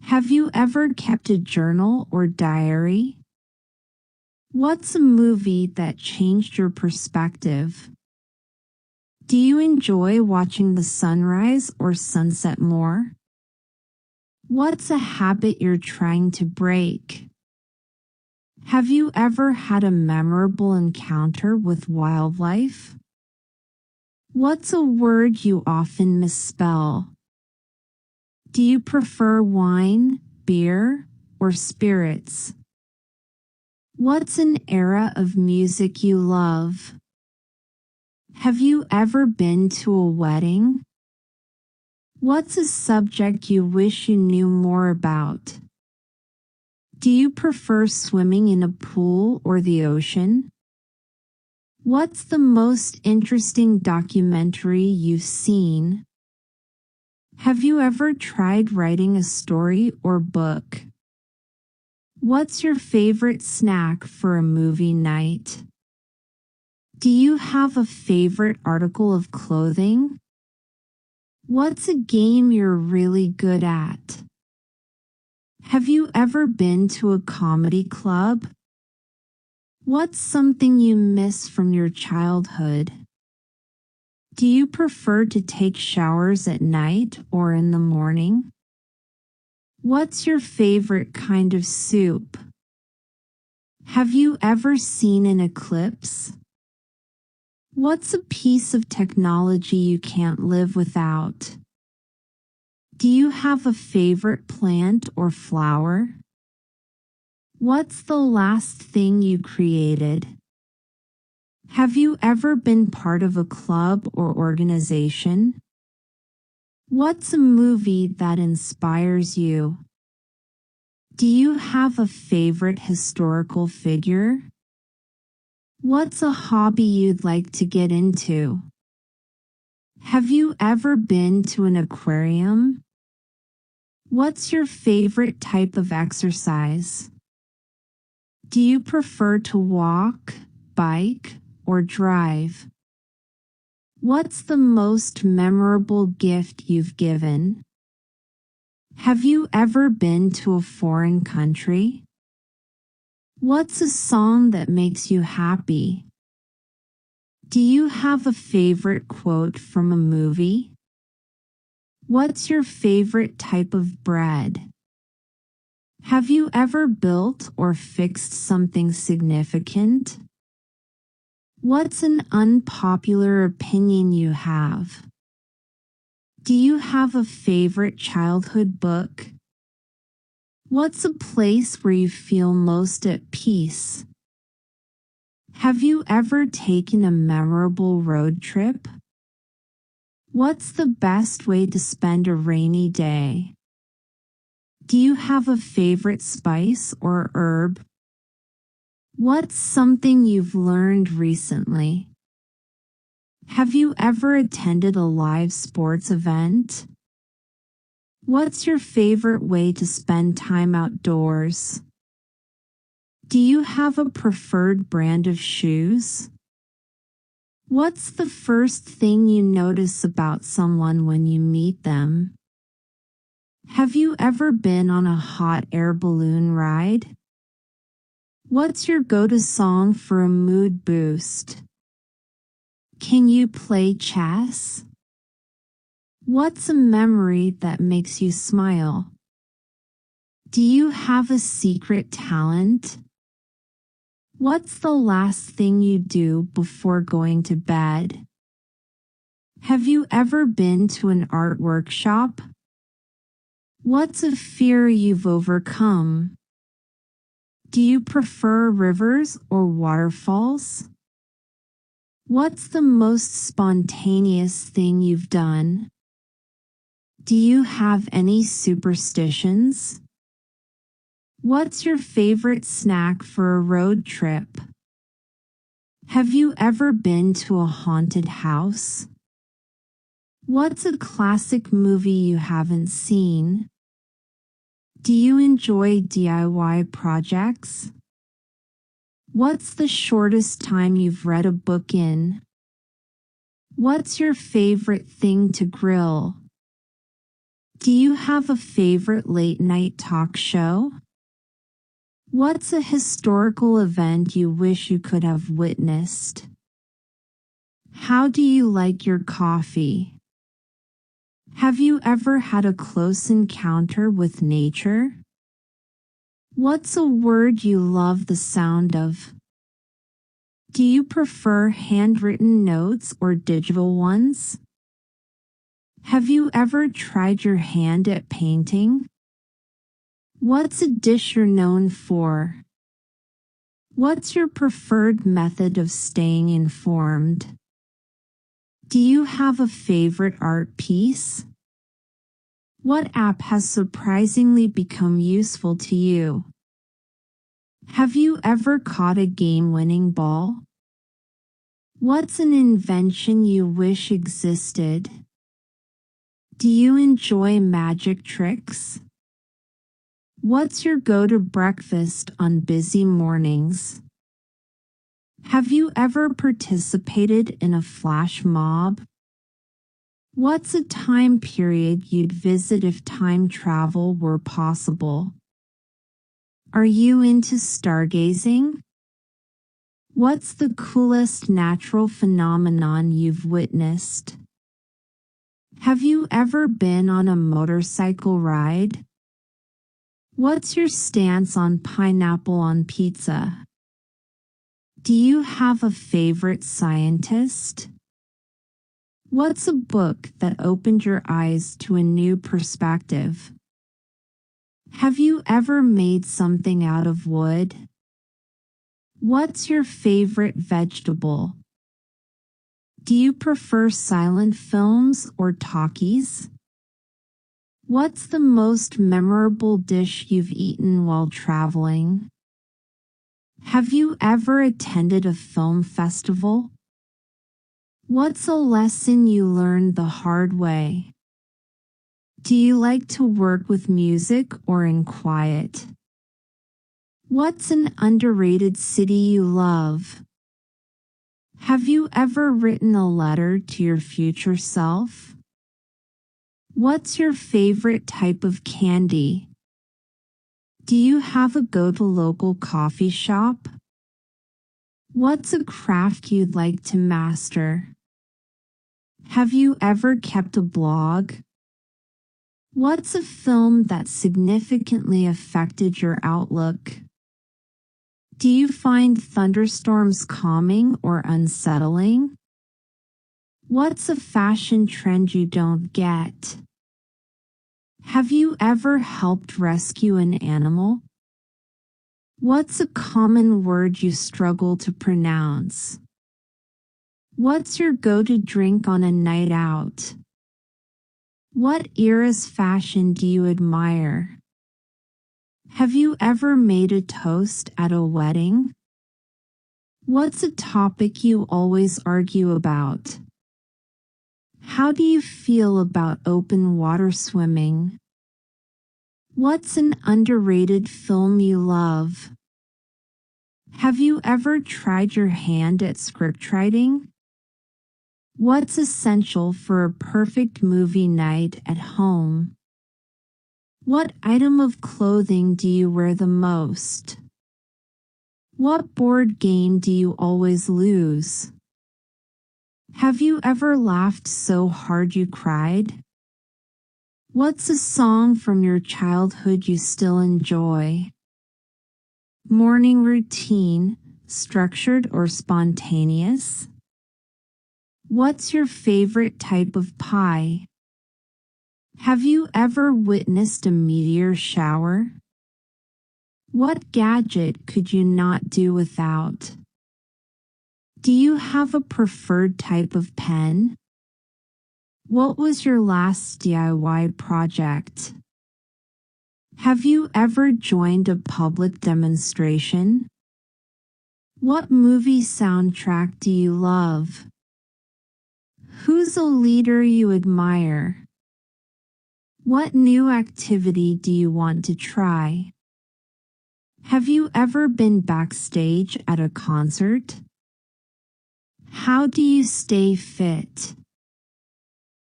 Have you ever kept a journal or diary? What's a movie that changed your perspective? Do you enjoy watching the sunrise or sunset more? What's a habit you're trying to break? Have you ever had a memorable encounter with wildlife? What's a word you often misspell? Do you prefer wine, beer, or spirits? What's an era of music you love? Have you ever been to a wedding? What's a subject you wish you knew more about? Do you prefer swimming in a pool or the ocean? What's the most interesting documentary you've seen? Have you ever tried writing a story or book? What's your favorite snack for a movie night? Do you have a favorite article of clothing? What's a game you're really good at? Have you ever been to a comedy club? What's something you miss from your childhood? Do you prefer to take showers at night or in the morning? What's your favorite kind of soup? Have you ever seen an eclipse? What's a piece of technology you can't live without? Do you have a favorite plant or flower? What's the last thing you created? Have you ever been part of a club or organization? What's a movie that inspires you? Do you have a favorite historical figure? What's a hobby you'd like to get into? Have you ever been to an aquarium? What's your favorite type of exercise? Do you prefer to walk, bike, or drive? What's the most memorable gift you've given? Have you ever been to a foreign country? What's a song that makes you happy? Do you have a favorite quote from a movie? What's your favorite type of bread? Have you ever built or fixed something significant? What's an unpopular opinion you have? Do you have a favorite childhood book? What's a place where you feel most at peace? Have you ever taken a memorable road trip? What's the best way to spend a rainy day? Do you have a favorite spice or herb? What's something you've learned recently? Have you ever attended a live sports event? What's your favorite way to spend time outdoors? Do you have a preferred brand of shoes? What's the first thing you notice about someone when you meet them? Have you ever been on a hot air balloon ride? What's your go-to song for a mood boost? Can you play chess? What's a memory that makes you smile? Do you have a secret talent? What's the last thing you do before going to bed? Have you ever been to an art workshop? What's a fear you've overcome? Do you prefer rivers or waterfalls? What's the most spontaneous thing you've done? Do you have any superstitions? What's your favorite snack for a road trip? Have you ever been to a haunted house? What's a classic movie you haven't seen? Do you enjoy DIY projects? What's the shortest time you've read a book in? What's your favorite thing to grill? Do you have a favorite late-night talk show? What's a historical event you wish you could have witnessed? How do you like your coffee? Have you ever had a close encounter with nature? What's a word you love the sound of? Do you prefer handwritten notes or digital ones? Have you ever tried your hand at painting? What's a dish you're known for? What's your preferred method of staying informed? Do you have a favorite art piece? What app has surprisingly become useful to you? Have you ever caught a game-winning ball? What's an invention you wish existed? Do you enjoy magic tricks? What's your go-to breakfast on busy mornings? Have you ever participated in a flash mob? What's a time period you'd visit if time travel were possible? Are you into stargazing? What's the coolest natural phenomenon you've witnessed? Have you ever been on a motorcycle ride? What's your stance on pineapple on pizza? Do you have a favorite scientist? What's a book that opened your eyes to a new perspective? Have you ever made something out of wood? What's your favorite vegetable? Do you prefer silent films or talkies? What's the most memorable dish you've eaten while traveling? Have you ever attended a film festival? What's a lesson you learned the hard way? Do you like to work with music or in quiet? What's an underrated city you love? Have you ever written a letter to your future self? What's your favorite type of candy? Do you have a go-to local coffee shop? What's a craft you'd like to master? Have you ever kept a blog? What's a film that significantly affected your outlook? Do you find thunderstorms calming or unsettling? What's a fashion trend you don't get? Have you ever helped rescue an animal? What's a common word you struggle to pronounce? What's your go-to drink on a night out? What era's fashion do you admire? Have you ever made a toast at a wedding? What's a topic you always argue about? How do you feel about open water swimming? What's an underrated film you love? Have you ever tried your hand at scriptwriting? What's essential for a perfect movie night at home? What item of clothing do you wear the most? What board game do you always lose? Have you ever laughed so hard you cried? What's a song from your childhood you still enjoy? Morning routine, structured or spontaneous? What's your favorite type of pie? Have you ever witnessed a meteor shower? What gadget could you not do without? Do you have a preferred type of pen? What was your last DIY project? Have you ever joined a public demonstration? What movie soundtrack do you love? Who's a leader you admire? What new activity do you want to try? Have you ever been backstage at a concert? How do you stay fit?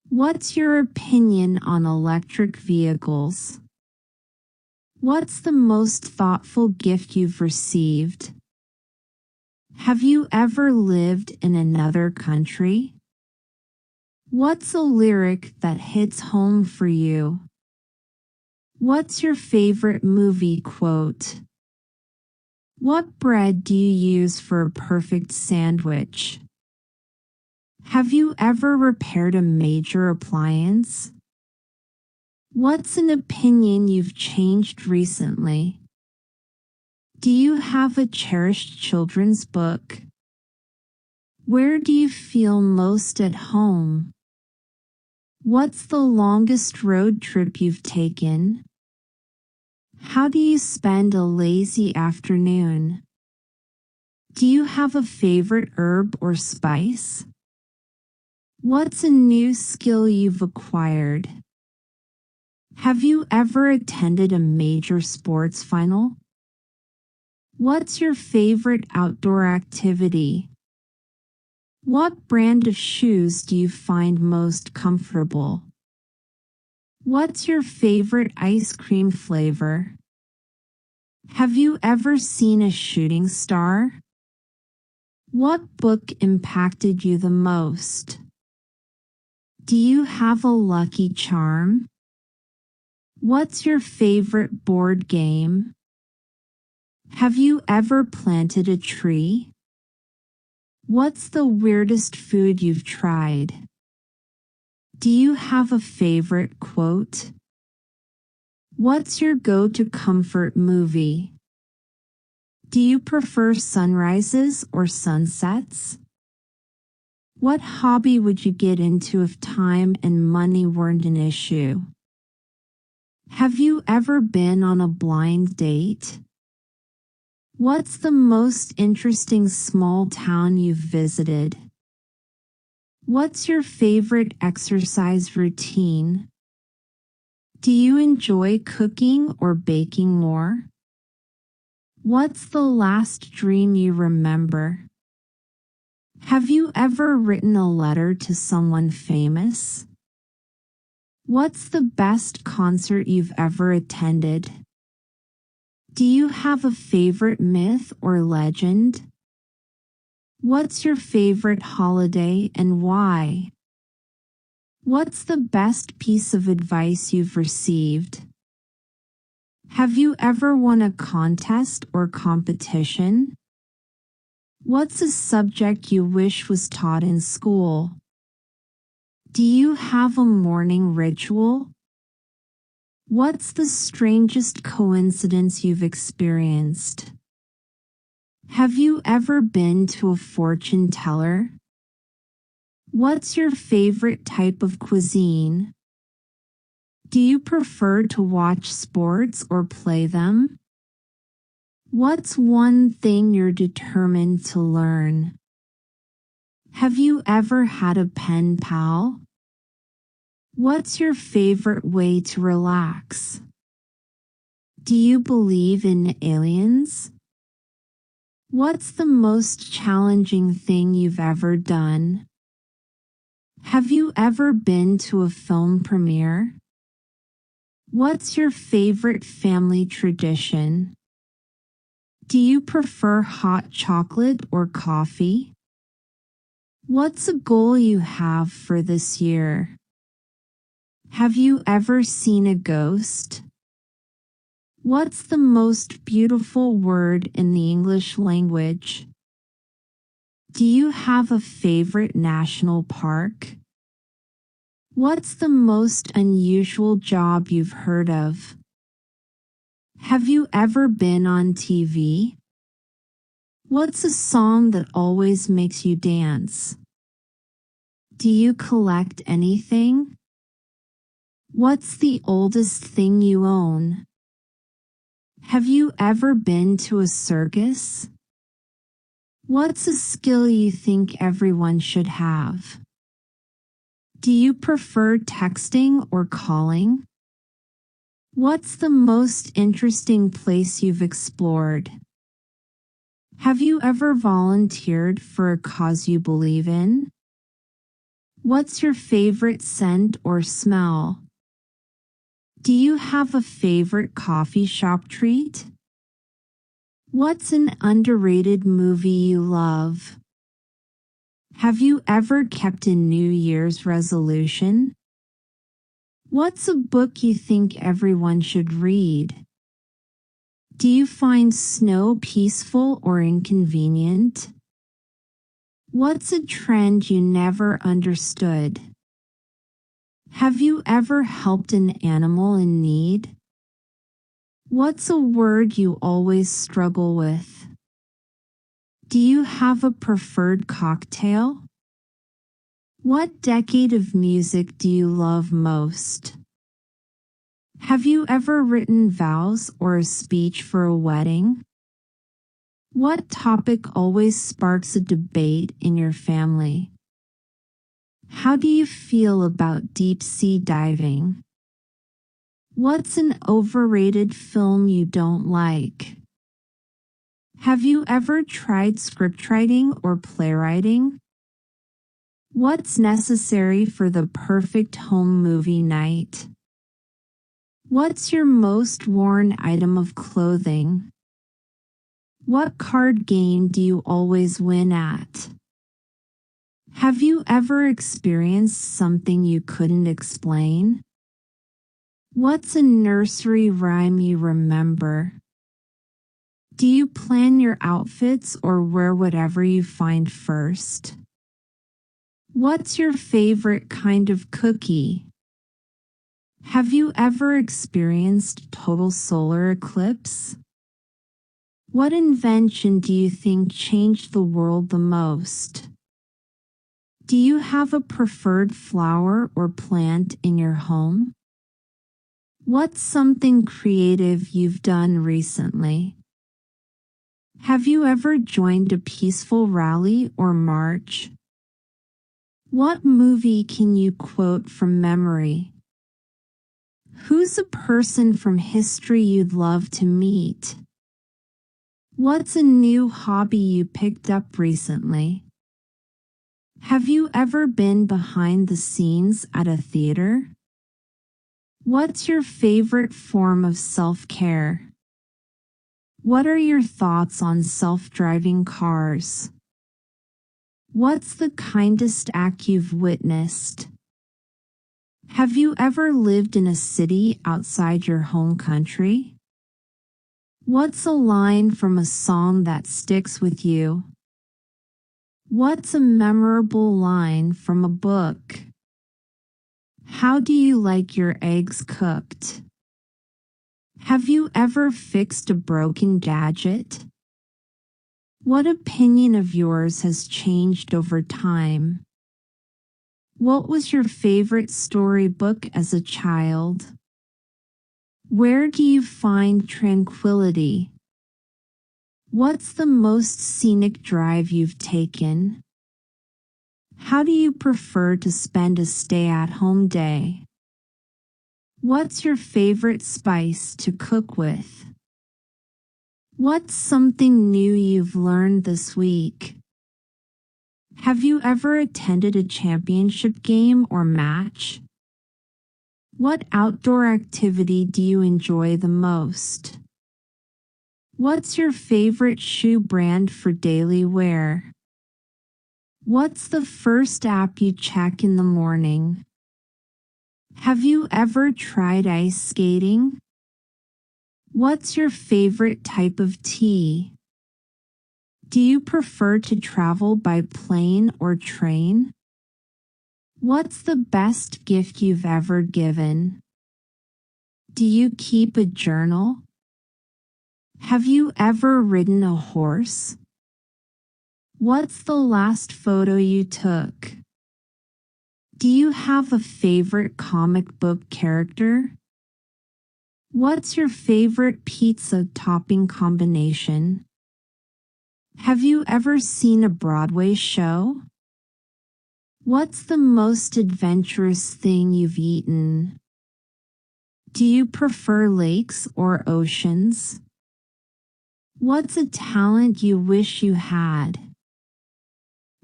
What's your opinion on electric vehicles? What's the most thoughtful gift you've received? Have you ever lived in another country? What's a lyric that hits home for you? What's your favorite movie quote? What bread do you use for a perfect sandwich? Have you ever repaired a major appliance? What's an opinion you've changed recently? Do you have a cherished children's book? Where do you feel most at home? What's the longest road trip you've taken? How do you spend a lazy afternoon? Do you have a favorite herb or spice? What's a new skill you've acquired? Have you ever attended a major sports final? What's your favorite outdoor activity? What brand of shoes do you find most comfortable? What's your favorite ice cream flavor? Have you ever seen a shooting star? What book impacted you the most? Do you have a lucky charm? What's your favorite board game? Have you ever planted a tree? What's the weirdest food you've tried? Do you have a favorite quote? What's your go-to comfort movie? Do you prefer sunrises or sunsets? What hobby would you get into if time and money weren't an issue? Have you ever been on a blind date? What's the most interesting small town you've visited? What's your favorite exercise routine? Do you enjoy cooking or baking more? What's the last dream you remember? Have you ever written a letter to someone famous? What's the best concert you've ever attended? Do you have a favorite myth or legend? What's your favorite holiday and why? What's the best piece of advice you've received? Have you ever won a contest or competition? What's a subject you wish was taught in school? Do you have a morning ritual? What's the strangest coincidence you've experienced? Have you ever been to a fortune teller? What's your favorite type of cuisine? Do you prefer to watch sports or play them? What's one thing you're determined to learn? Have you ever had a pen pal? What's your favorite way to relax? Do you believe in aliens? What's the most challenging thing you've ever done? Have you ever been to a film premiere? What's your favorite family tradition? Do you prefer hot chocolate or coffee? What's a goal you have for this year? Have you ever seen a ghost? What's the most beautiful word in the English language? Do you have a favorite national park? What's the most unusual job you've heard of? Have you ever been on TV? What's a song that always makes you dance? Do you collect anything? What's the oldest thing you own? Have you ever been to a circus? What's a skill you think everyone should have? Do you prefer texting or calling? What's the most interesting place you've explored? Have you ever volunteered for a cause you believe in? What's your favorite scent or smell? Do you have a favorite coffee shop treat? What's an underrated movie you love? Have you ever kept a New Year's resolution? What's a book you think everyone should read? Do you find snow peaceful or inconvenient? What's a trend you never understood? Have you ever helped an animal in need? What's a word you always struggle with? Do you have a preferred cocktail? What decade of music do you love most? Have you ever written vows or a speech for a wedding? What topic always sparks a debate in your family? How do you feel about deep-sea diving? What's an overrated film you don't like? Have you ever tried scriptwriting or playwriting? What's necessary for the perfect home movie night? What's your most worn item of clothing? What card game do you always win at? Have you ever experienced something you couldn't explain? What's a nursery rhyme you remember? Do you plan your outfits or wear whatever you find first? What's your favorite kind of cookie? Have you ever experienced total solar eclipse? What invention do you think changed the world the most? Do you have a preferred flower or plant in your home? What's something creative you've done recently? Have you ever joined a peaceful rally or march? What movie can you quote from memory? Who's a person from history you'd love to meet? What's a new hobby you picked up recently? Have you ever been behind the scenes at a theater? What's your favorite form of self-care? What are your thoughts on self-driving cars? What's the kindest act you've witnessed? Have you ever lived in a city outside your home country? What's a line from a song that sticks with you? What's a memorable line from a book? How do you like your eggs cooked? Have you ever fixed a broken gadget? What opinion of yours has changed over time? What was your favorite storybook as a child? Where do you find tranquility? What's the most scenic drive you've taken? How do you prefer to spend a stay-at-home day? What's your favorite spice to cook with? What's something new you've learned this week? Have you ever attended a championship game or match? What outdoor activity do you enjoy the most? What's your favorite shoe brand for daily wear? What's the first app you check in the morning? Have you ever tried ice skating? What's your favorite type of tea? Do you prefer to travel by plane or train? What's the best gift you've ever given? Do you keep a journal? Have you ever ridden a horse? What's the last photo you took? Do you have a favorite comic book character? What's your favorite pizza topping combination? Have you ever seen a Broadway show? What's the most adventurous thing you've eaten? Do you prefer lakes or oceans? What's a talent you wish you had?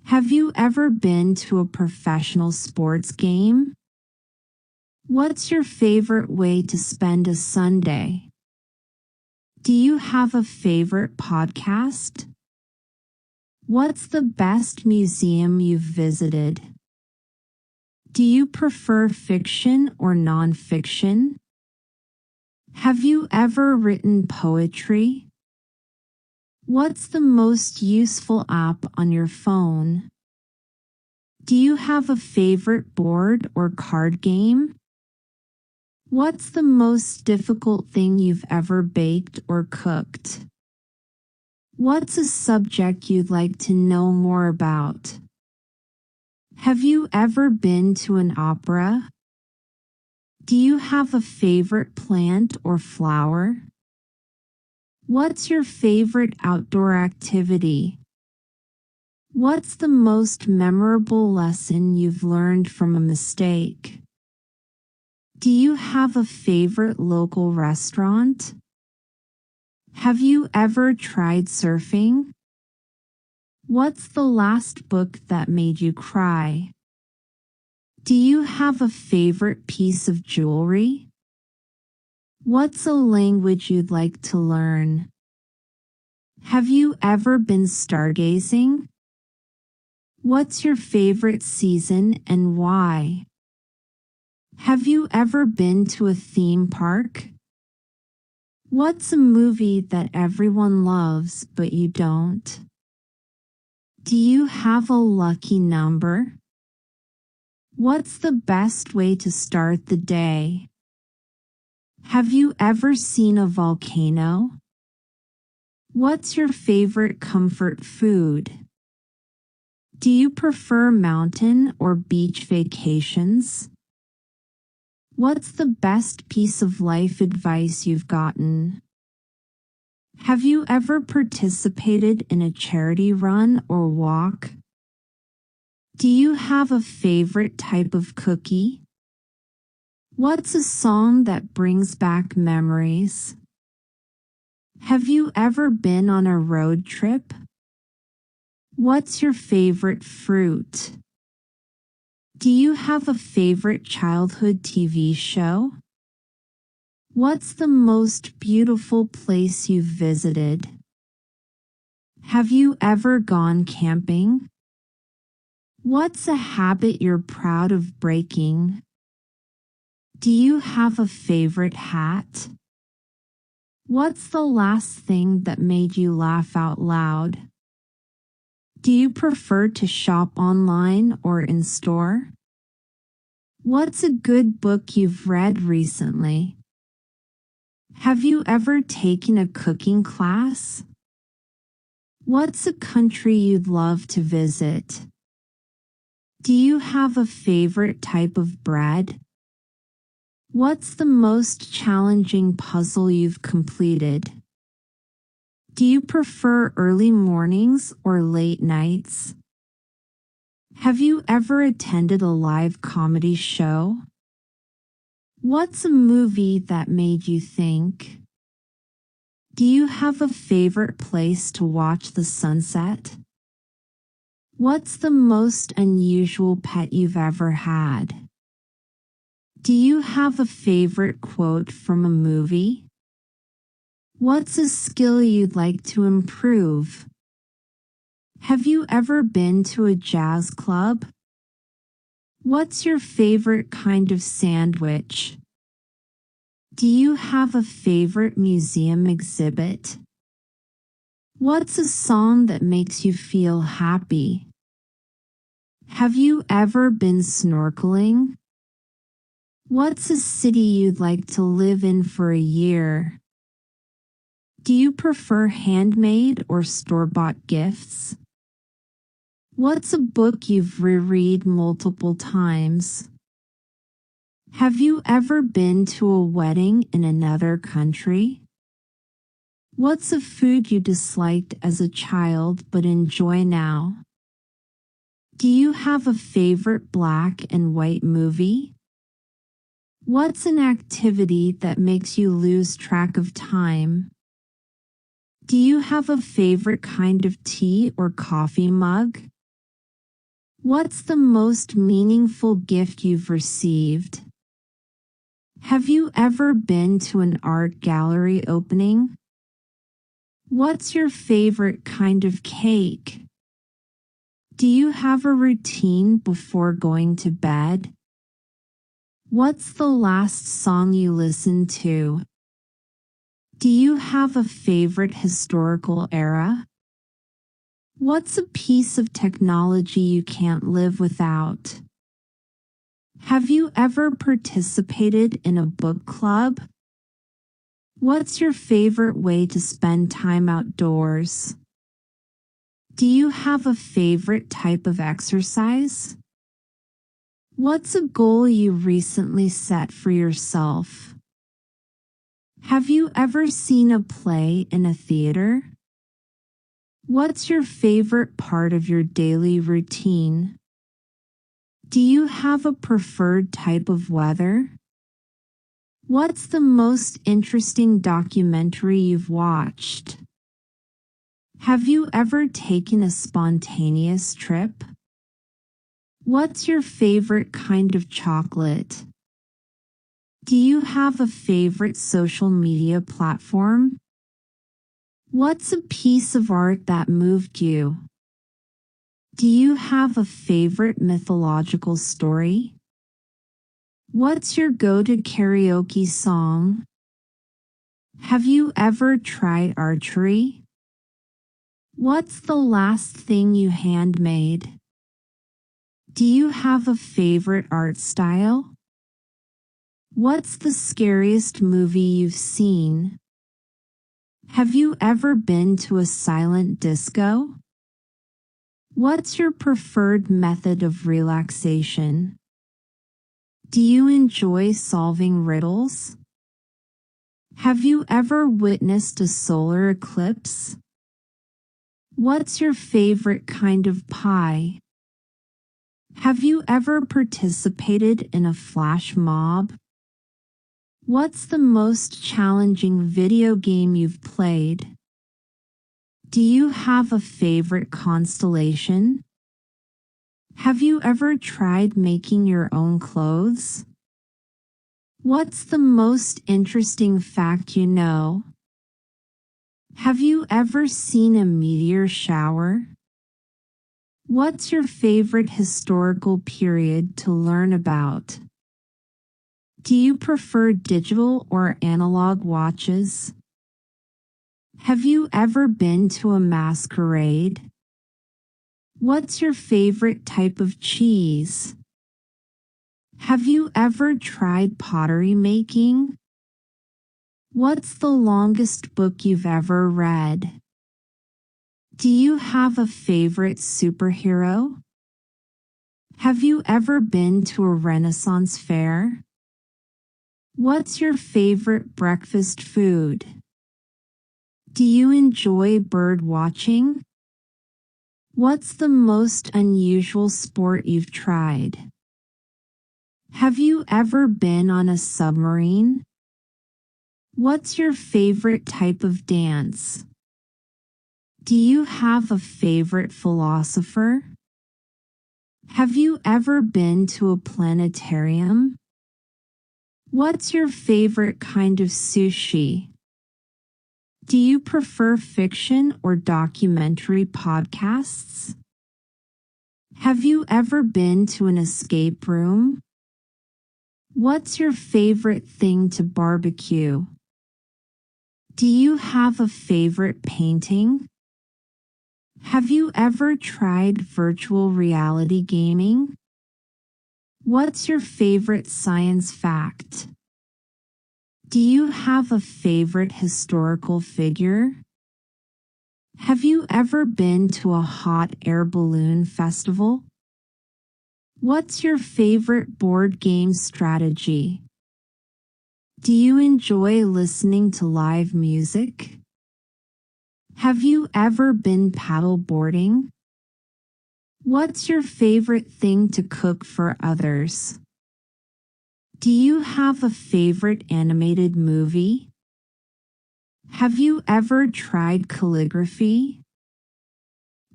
Have you ever been to a professional sports game? What's your favorite way to spend a Sunday? Do you have a favorite podcast? What's the best museum you've visited? Do you prefer fiction or nonfiction? Have you ever written poetry? What's the most useful app on your phone? Do you have a favorite board or card game? What's the most difficult thing you've ever baked or cooked? What's a subject you'd like to know more about? Have you ever been to an opera? Do you have a favorite plant or flower? What's your favorite outdoor activity? What's the most memorable lesson you've learned from a mistake? Do you have a favorite local restaurant? Have you ever tried surfing? What's the last book that made you cry? Do you have a favorite piece of jewelry? What's a language you'd like to learn? Have you ever been stargazing? What's your favorite season and why? Have you ever been to a theme park? What's a movie that everyone loves but you don't? Do you have a lucky number? What's the best way to start the day? Have you ever seen a volcano? What's your favorite comfort food? Do you prefer mountain or beach vacations? What's the best piece of life advice you've gotten? Have you ever participated in a charity run or walk? Do you have a favorite type of cookie? What's a song that brings back memories? Have you ever been on a road trip? What's your favorite fruit? Do you have a favorite childhood TV show? What's the most beautiful place you've visited? Have you ever gone camping? What's a habit you're proud of breaking? Do you have a favorite hat? What's the last thing that made you laugh out loud? Do you prefer to shop online or in store? What's a good book you've read recently? Have you ever taken a cooking class? What's a country you'd love to visit? Do you have a favorite type of bread? What's the most challenging puzzle you've completed? Do you prefer early mornings or late nights? Have you ever attended a live comedy show? What's a movie that made you think? Do you have a favorite place to watch the sunset? What's the most unusual pet you've ever had? Do you have a favorite quote from a movie? What's a skill you'd like to improve? Have you ever been to a jazz club? What's your favorite kind of sandwich? Do you have a favorite museum exhibit? What's a song that makes you feel happy? Have you ever been snorkeling? What's a city you'd like to live in for a year? Do you prefer handmade or store-bought gifts? What's a book you've reread multiple times? Have you ever been to a wedding in another country? What's a food you disliked as a child but enjoy now? Do you have a favorite black and white movie? What's an activity that makes you lose track of time? Do you have a favorite kind of tea or coffee mug? What's the most meaningful gift you've received? Have you ever been to an art gallery opening? What's your favorite kind of cake? Do you have a routine before going to bed? What's the last song you listened to? Do you have a favorite historical era? What's a piece of technology you can't live without? Have you ever participated in a book club? What's your favorite way to spend time outdoors? Do you have a favorite type of exercise? What's a goal you recently set for yourself? Have you ever seen a play in a theater? What's your favorite part of your daily routine? Do you have a preferred type of weather? What's the most interesting documentary you've watched? Have you ever taken a spontaneous trip? What's your favorite kind of chocolate? Do you have a favorite social media platform? What's a piece of art that moved you? Do you have a favorite mythological story? What's your go-to karaoke song? Have you ever tried archery? What's the last thing you handmade? Do you have a favorite art style? What's the scariest movie you've seen? Have you ever been to a silent disco? What's your preferred method of relaxation? Do you enjoy solving riddles? Have you ever witnessed a solar eclipse? What's your favorite kind of pie? Have you ever participated in a flash mob? What's the most challenging video game you've played? Do you have a favorite constellation? Have you ever tried making your own clothes? What's the most interesting fact you know? Have you ever seen a meteor shower? What's your favorite historical period to learn about? Do you prefer digital or analog watches? Have you ever been to a masquerade? What's your favorite type of cheese? Have you ever tried pottery making? What's the longest book you've ever read? Do you have a favorite superhero? Have you ever been to a Renaissance fair? What's your favorite breakfast food? Do you enjoy bird watching? What's the most unusual sport you've tried? Have you ever been on a submarine? What's your favorite type of dance? Do you have a favorite philosopher? Have you ever been to a planetarium? What's your favorite kind of sushi? Do you prefer fiction or documentary podcasts? Have you ever been to an escape room? What's your favorite thing to barbecue? Do you have a favorite painting? Have you ever tried virtual reality gaming? What's your favorite science fact? Do you have a favorite historical figure? Have you ever been to a hot air balloon festival? What's your favorite board game strategy? Do you enjoy listening to live music? Have you ever been paddle boarding? What's your favorite thing to cook for others? Do you have a favorite animated movie? Have you ever tried calligraphy?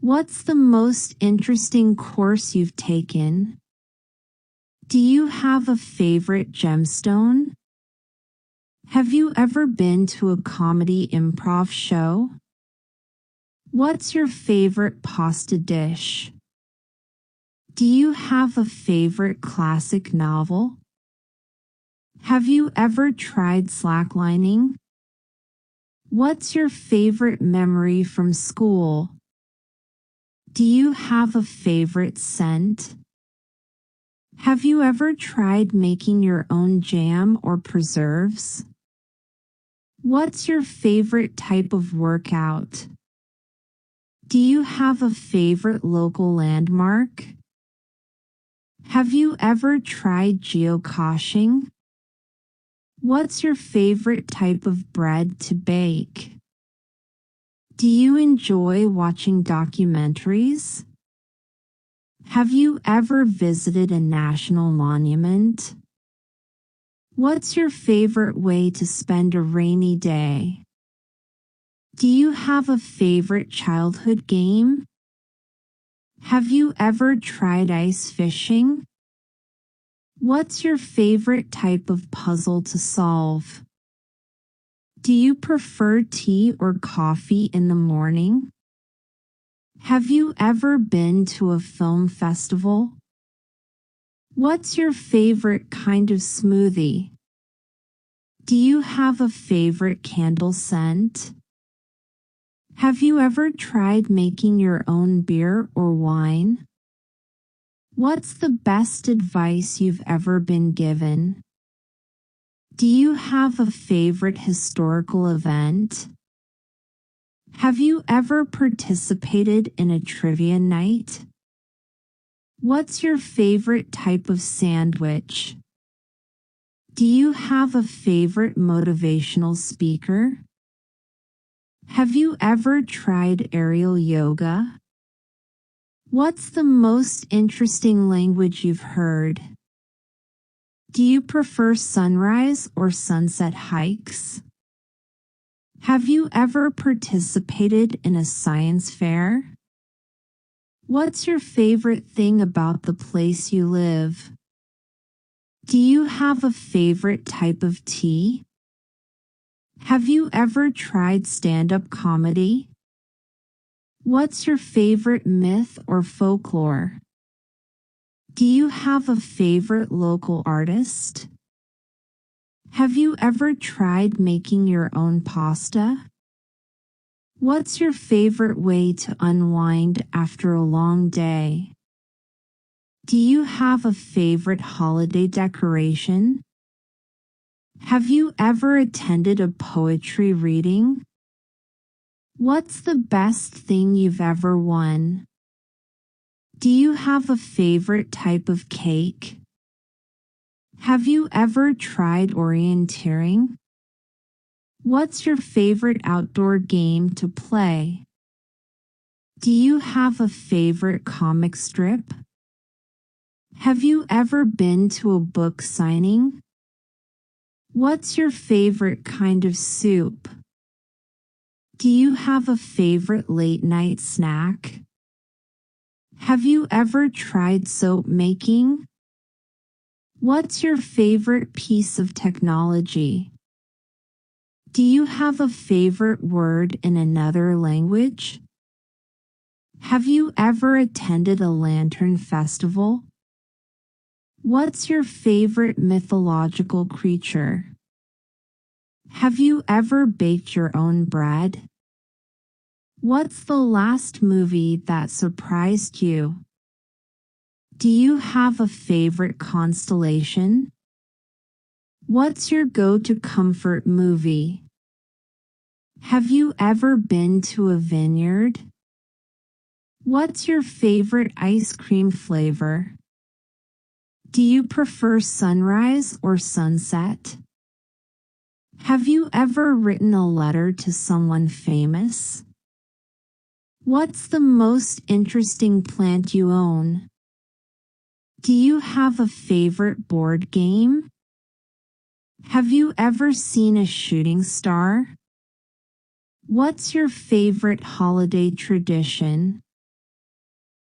What's the most interesting course you've taken? Do you have a favorite gemstone? Have you ever been to a comedy improv show? What's your favorite pasta dish? Do you have a favorite classic novel? Have you ever tried slacklining? What's your favorite memory from school? Do you have a favorite scent? Have you ever tried making your own jam or preserves? What's your favorite type of workout? Do you have a favorite local landmark? Have you ever tried geocaching? What's your favorite type of bread to bake? Do you enjoy watching documentaries? Have you ever visited a national monument? What's your favorite way to spend a rainy day? Do you have a favorite childhood game? Have you ever tried ice fishing? What's your favorite type of puzzle to solve? Do you prefer tea or coffee in the morning? Have you ever been to a film festival? What's your favorite kind of smoothie? Do you have a favorite candle scent? Have you ever tried making your own beer or wine? What's the best advice you've ever been given? Do you have a favorite historical event? Have you ever participated in a trivia night? What's your favorite type of sandwich? Do you have a favorite motivational speaker? Have you ever tried aerial yoga? What's the most interesting language you've heard? Do you prefer sunrise or sunset hikes? Have you ever participated in a science fair? What's your favorite thing about the place you live? Do you have a favorite type of tea? Have you ever tried stand-up comedy? What's your favorite myth or folklore? Do you have a favorite local artist? Have you ever tried making your own pasta? What's your favorite way to unwind after a long day? Do you have a favorite holiday decoration? Have you ever attended a poetry reading? What's the best thing you've ever won? Do you have a favorite type of cake? Have you ever tried orienteering? What's your favorite outdoor game to play? Do you have a favorite comic strip? Have you ever been to a book signing? What's your favorite kind of soup? Do you have a favorite late-night snack? Have you ever tried soap making? What's your favorite piece of technology? Do you have a favorite word in another language? Have you ever attended a lantern festival? What's your favorite mythological creature? Have you ever baked your own bread? What's the last movie that surprised you? Do you have a favorite constellation? What's your go-to comfort movie? Have you ever been to a vineyard? What's your favorite ice cream flavor? Do you prefer sunrise or sunset? Have you ever written a letter to someone famous? What's the most interesting plant you own? Do you have a favorite board game? Have you ever seen a shooting star? What's your favorite holiday tradition?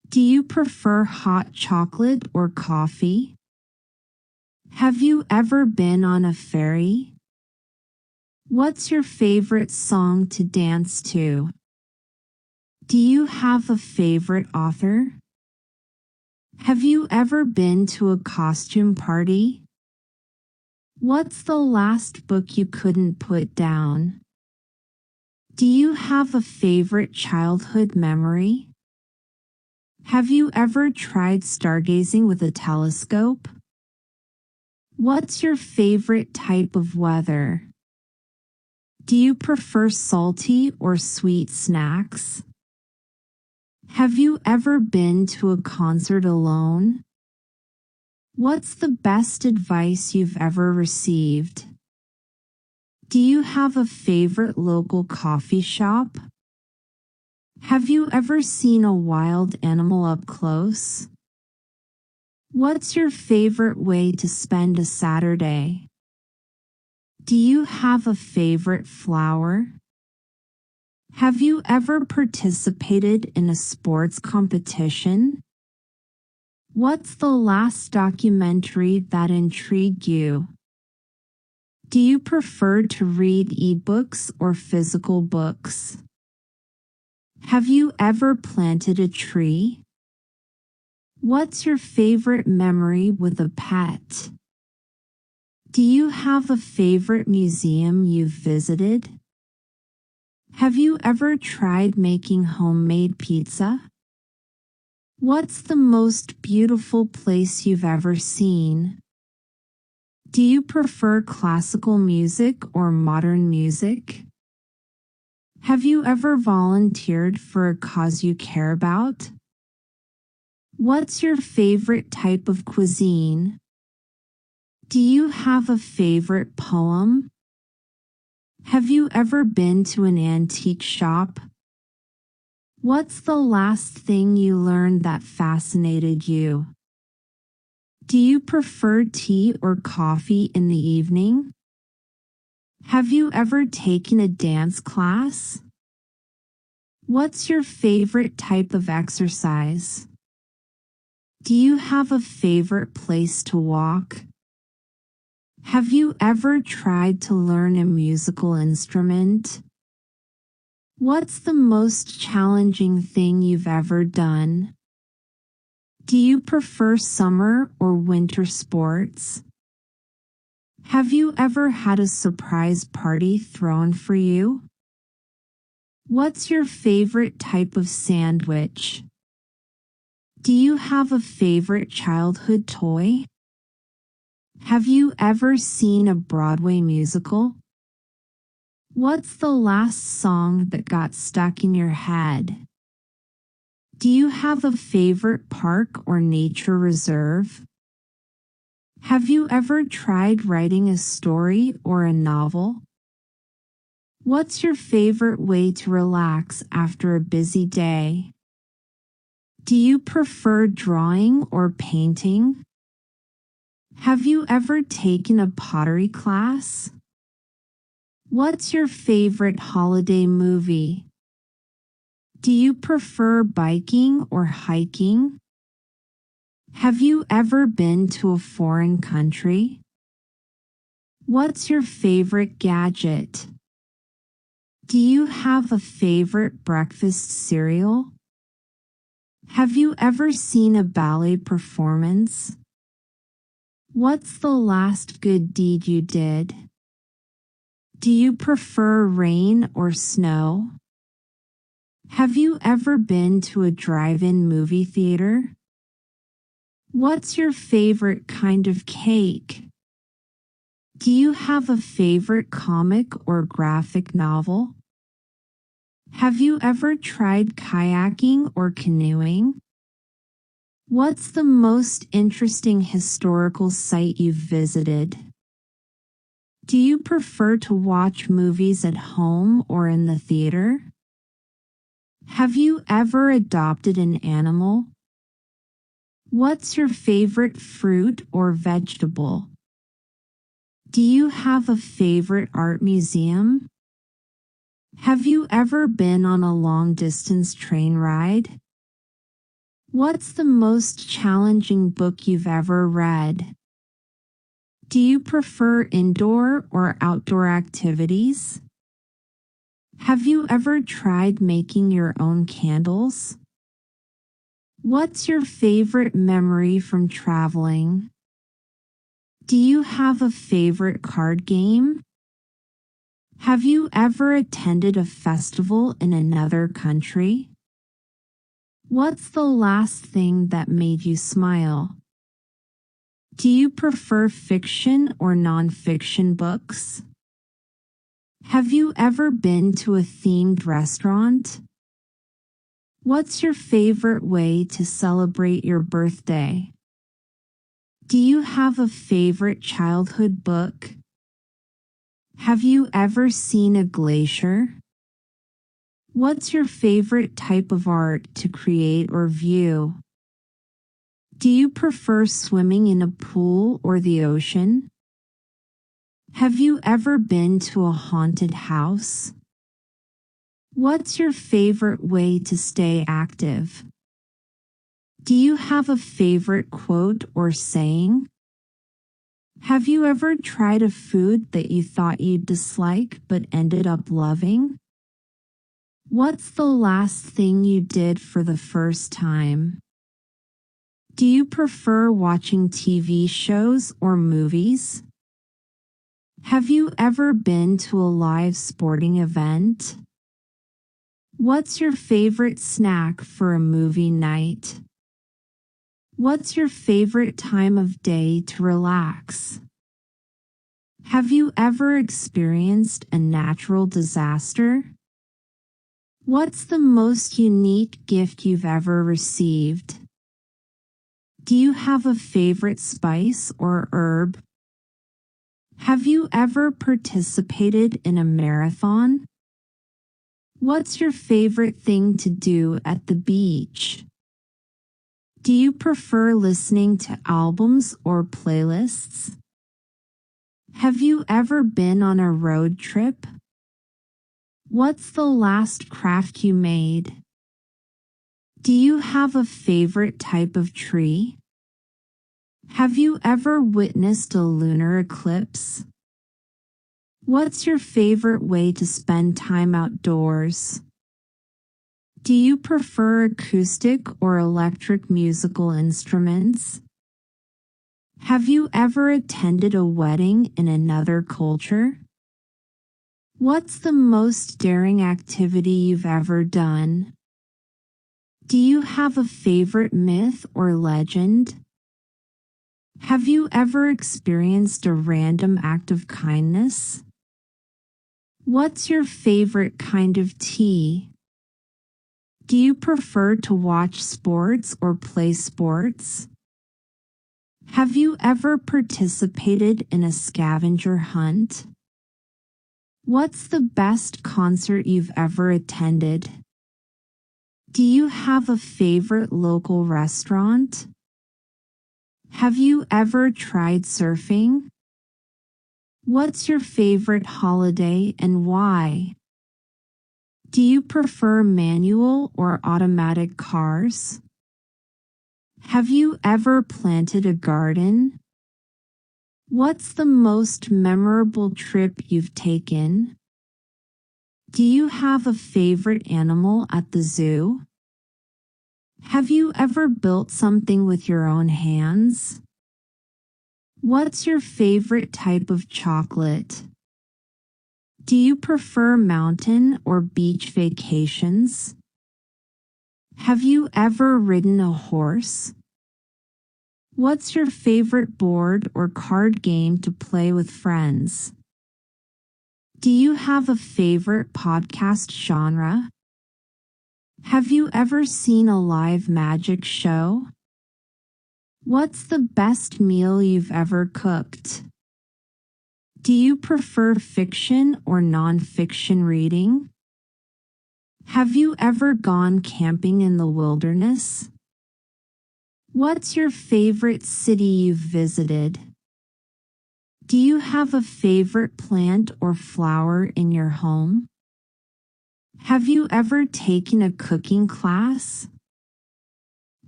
Do you prefer hot chocolate or coffee? Have you ever been on a ferry? What's your favorite song to dance to? Do you have a favorite author? Have you ever been to a costume party? What's the last book you couldn't put down? Do you have a favorite childhood memory? Have you ever tried stargazing with a telescope? What's your favorite type of weather? Do you prefer salty or sweet snacks? Have you ever been to a concert alone? What's the best advice you've ever received? Do you have a favorite local coffee shop? Have you ever seen a wild animal up close? What's your favorite way to spend a Saturday? Do you have a favorite flower? Have you ever participated in a sports competition? What's the last documentary that intrigued you? Do you prefer to read ebooks or physical books? Have you ever planted a tree? What's your favorite memory with a pet? Do you have a favorite museum you've visited? Have you ever tried making homemade pizza? What's the most beautiful place you've ever seen? Do you prefer classical music or modern music? Have you ever volunteered for a cause you care about? What's your favorite type of cuisine? Do you have a favorite poem? Have you ever been to an antique shop? What's the last thing you learned that fascinated you? Do you prefer tea or coffee in the evening? Have you ever taken a dance class? What's your favorite type of exercise? Do you have a favorite place to walk? Have you ever tried to learn a musical instrument? What's the most challenging thing you've ever done? Do you prefer summer or winter sports? Have you ever had a surprise party thrown for you? What's your favorite type of sandwich? Do you have a favorite childhood toy? Have you ever seen a Broadway musical? What's the last song that got stuck in your head? Do you have a favorite park or nature reserve? Have you ever tried writing a story or a novel? What's your favorite way to relax after a busy day? Do you prefer drawing or painting? Have you ever taken a pottery class? What's your favorite holiday movie? Do you prefer biking or hiking? Have you ever been to a foreign country? What's your favorite gadget? Do you have a favorite breakfast cereal? Have you ever seen a ballet performance? What's the last good deed you did? Do you prefer rain or snow? Have you ever been to a drive-in movie theater? What's your favorite kind of cake? Do you have a favorite comic or graphic novel? Have you ever tried kayaking or canoeing? What's the most interesting historical site you've visited? Do you prefer to watch movies at home or in the theater? Have you ever adopted an animal? What's your favorite fruit or vegetable? Do you have a favorite art museum? Have you ever been on a long-distance train ride? What's the most challenging book you've ever read? Do you prefer indoor or outdoor activities? Have you ever tried making your own candles? What's your favorite memory from traveling? Do you have a favorite card game? Have you ever attended a festival in another country? What's the last thing that made you smile? Do you prefer fiction or nonfiction books? Have you ever been to a themed restaurant? What's your favorite way to celebrate your birthday? Do you have a favorite childhood book? Have you ever seen a glacier? What's your favorite type of art to create or view? Do you prefer swimming in a pool or the ocean? Have you ever been to a haunted house? What's your favorite way to stay active? Do you have a favorite quote or saying? Have you ever tried a food that you thought you'd dislike but ended up loving? What's the last thing you did for the first time? Do you prefer watching TV shows or movies? Have you ever been to a live sporting event? What's your favorite snack for a movie night? What's your favorite time of day to relax? Have you ever experienced a natural disaster? What's the most unique gift you've ever received? Do you have a favorite spice or herb? Have you ever participated in a marathon? What's your favorite thing to do at the beach? Do you prefer listening to albums or playlists? Have you ever been on a road trip? What's the last craft you made? Do you have a favorite type of tree? Have you ever witnessed a lunar eclipse? What's your favorite way to spend time outdoors? Do you prefer acoustic or electric musical instruments? Have you ever attended a wedding in another culture? What's the most daring activity you've ever done? Do you have a favorite myth or legend? Have you ever experienced a random act of kindness? What's your favorite kind of tea? Do you prefer to watch sports or play sports? Have you ever participated in a scavenger hunt? What's the best concert you've ever attended? Do you have a favorite local restaurant? Have you ever tried surfing? What's your favorite holiday and why? Do you prefer manual or automatic cars? Have you ever planted a garden? What's the most memorable trip you've taken? Do you have a favorite animal at the zoo? Have you ever built something with your own hands? What's your favorite type of chocolate? Do you prefer mountain or beach vacations? Have you ever ridden a horse? What's your favorite board or card game to play with friends? Do you have a favorite podcast genre? Have you ever seen a live magic show? What's the best meal you've ever cooked? Do you prefer fiction or nonfiction reading? Have you ever gone camping in the wilderness? What's your favorite city you've visited? Do you have a favorite plant or flower in your home? Have you ever taken a cooking class?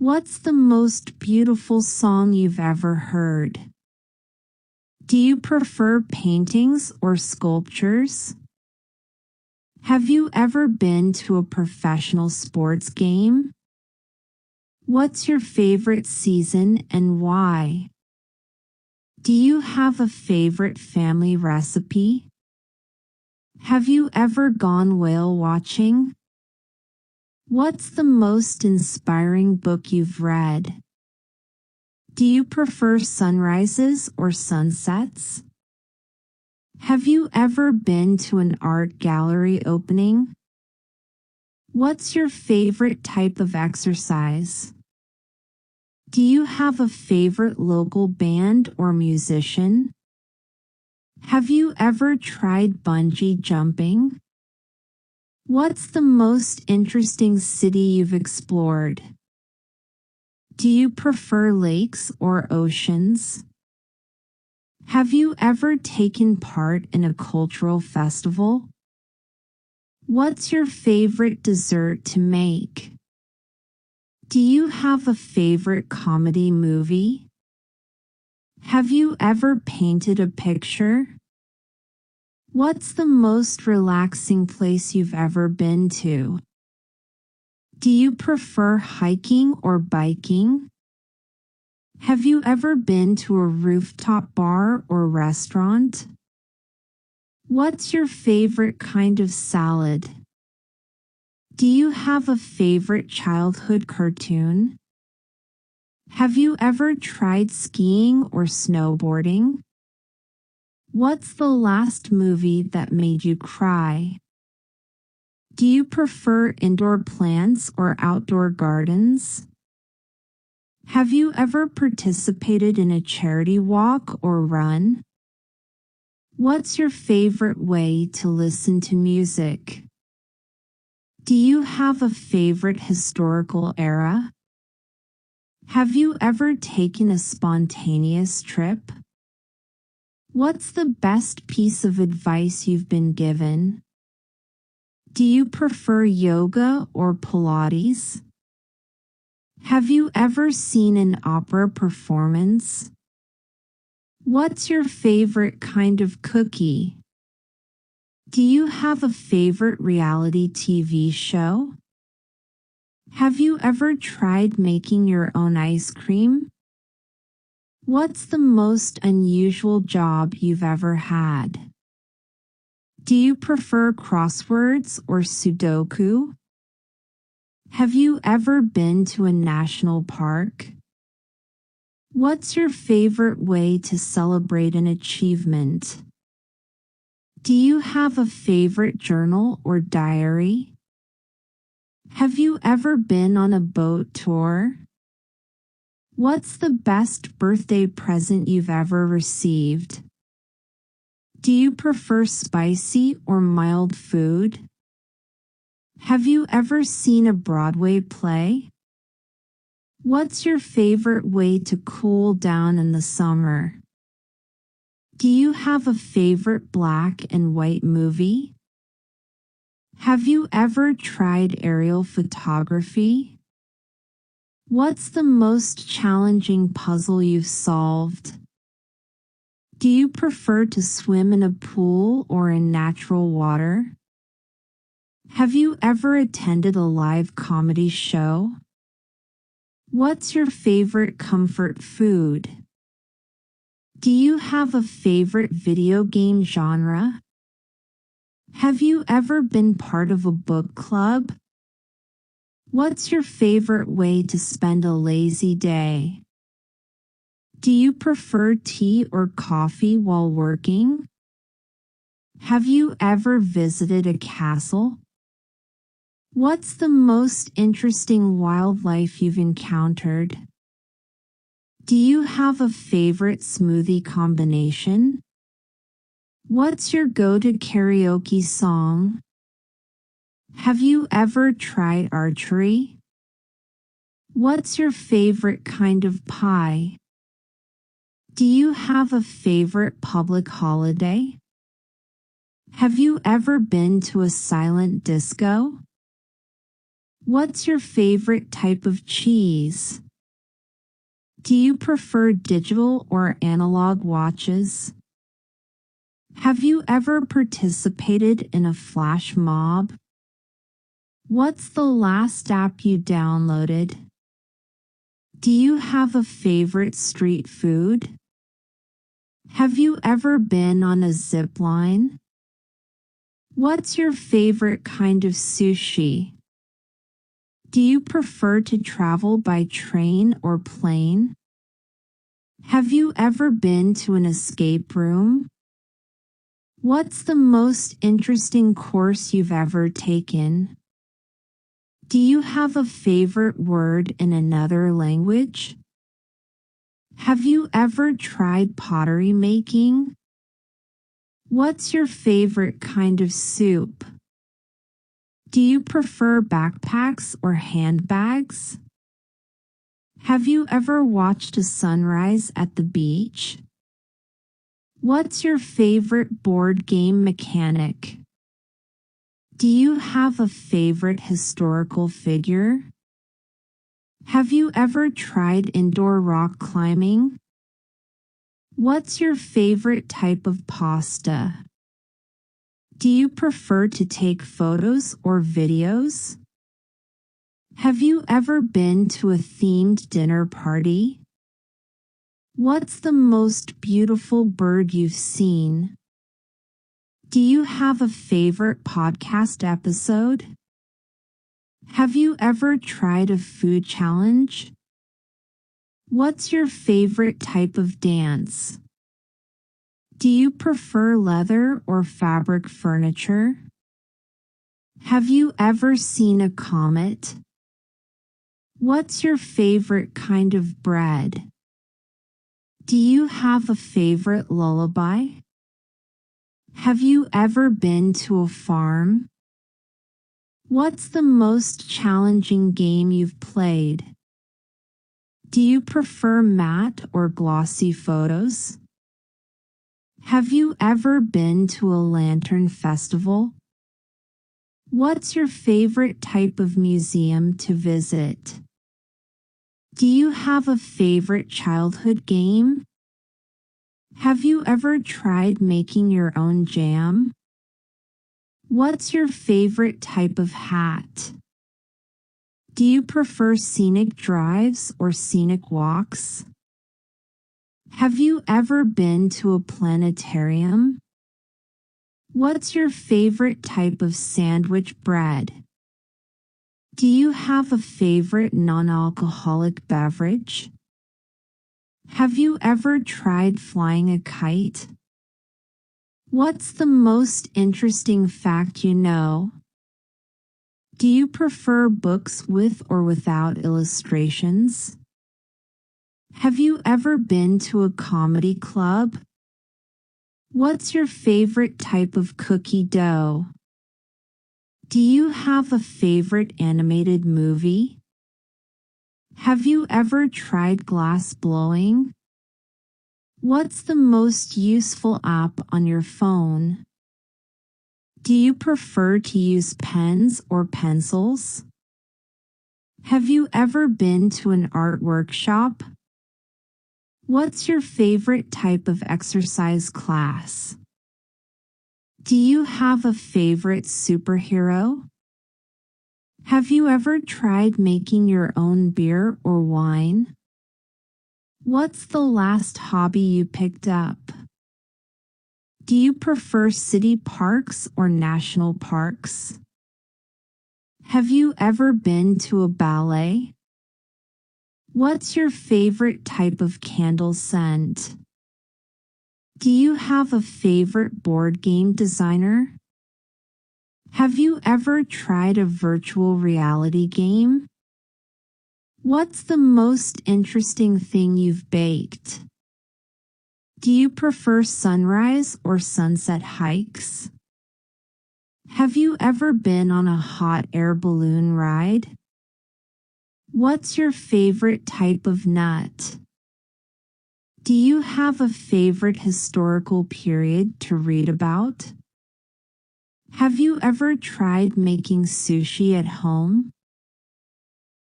What's the most beautiful song you've ever heard? Do you prefer paintings or sculptures? Have you ever been to a professional sports game? What's your favorite season and why? Do you have a favorite family recipe? Have you ever gone whale watching? What's the most inspiring book you've read? Do you prefer sunrises or sunsets? Have you ever been to an art gallery opening? What's your favorite type of exercise? Do you have a favorite local band or musician? Have you ever tried bungee jumping? What's the most interesting city you've explored? Do you prefer lakes or oceans? Have you ever taken part in a cultural festival? What's your favorite dessert to make? Do you have a favorite comedy movie? Have you ever painted a picture? What's the most relaxing place you've ever been to? Do you prefer hiking or biking? Have you ever been to a rooftop bar or restaurant? What's your favorite kind of salad? Do you have a favorite childhood cartoon? Have you ever tried skiing or snowboarding? What's the last movie that made you cry? Do you prefer indoor plants or outdoor gardens? Have you ever participated in a charity walk or run? What's your favorite way to listen to music? Do you have a favorite historical era? Have you ever taken a spontaneous trip? What's the best piece of advice you've been given? Do you prefer yoga or Pilates? Have you ever seen an opera performance? What's your favorite kind of cookie? Do you have a favorite reality TV show? Have you ever tried making your own ice cream? What's the most unusual job you've ever had? Do you prefer crosswords or Sudoku? Have you ever been to a national park? What's your favorite way to celebrate an achievement? Do you have a favorite journal or diary? Have you ever been on a boat tour? What's the best birthday present you've ever received? Do you prefer spicy or mild food? Have you ever seen a Broadway play? What's your favorite way to cool down in the summer? Do you have a favorite black and white movie? Have you ever tried aerial photography? What's the most challenging puzzle you've solved? Do you prefer to swim in a pool or in natural water? Have you ever attended a live comedy show? What's your favorite comfort food? Do you have a favorite video game genre? Have you ever been part of a book club? What's your favorite way to spend a lazy day? Do you prefer tea or coffee while working? Have you ever visited a castle? What's the most interesting wildlife you've encountered? Do you have a favorite smoothie combination? What's your go-to karaoke song? Have you ever tried archery? What's your favorite kind of pie? Do you have a favorite public holiday? Have you ever been to a silent disco? What's your favorite type of cheese? Do you prefer digital or analog watches? Have you ever participated in a flash mob? What's the last app you downloaded? Do you have a favorite street food? Have you ever been on a zip line? What's your favorite kind of sushi? Do you prefer to travel by train or plane? Have you ever been to an escape room? What's the most interesting course you've ever taken? Do you have a favorite word in another language? Have you ever tried pottery making? What's your favorite kind of soup? Do you prefer backpacks or handbags? Have you ever watched a sunrise at the beach? What's your favorite board game mechanic? Do you have a favorite historical figure? Have you ever tried indoor rock climbing? What's your favorite type of pasta? Do you prefer to take photos or videos? Have you ever been to a themed dinner party? What's the most beautiful bird you've seen? Do you have a favorite podcast episode? Have you ever tried a food challenge? What's your favorite type of dance? Do you prefer leather or fabric furniture? Have you ever seen a comet? What's your favorite kind of bread? Do you have a favorite lullaby? Have you ever been to a farm? What's the most challenging game you've played? Do you prefer matte or glossy photos? Have you ever been to a lantern festival? What's your favorite type of museum to visit? Do you have a favorite childhood game? Have you ever tried making your own jam? What's your favorite type of hat? Do you prefer scenic drives or scenic walks? Have you ever been to a planetarium? What's your favorite type of sandwich bread? Do you have a favorite non-alcoholic beverage? Have you ever tried flying a kite? What's the most interesting fact you know? Do you prefer books with or without illustrations? Have you ever been to a comedy club? What's your favorite type of cookie dough? Do you have a favorite animated movie? Have you ever tried glass blowing? What's the most useful app on your phone? Do you prefer to use pens or pencils? Have you ever been to an art workshop? What's your favorite type of exercise class? Do you have a favorite superhero? Have you ever tried making your own beer or wine? What's the last hobby you picked up? Do you prefer city parks or national parks? Have you ever been to a ballet? What's your favorite type of candle scent? Do you have a favorite board game designer? Have you ever tried a virtual reality game? What's the most interesting thing you've baked? Do you prefer sunrise or sunset hikes? Have you ever been on a hot air balloon ride? What's your favorite type of nut? Do you have a favorite historical period to read about? Have you ever tried making sushi at home?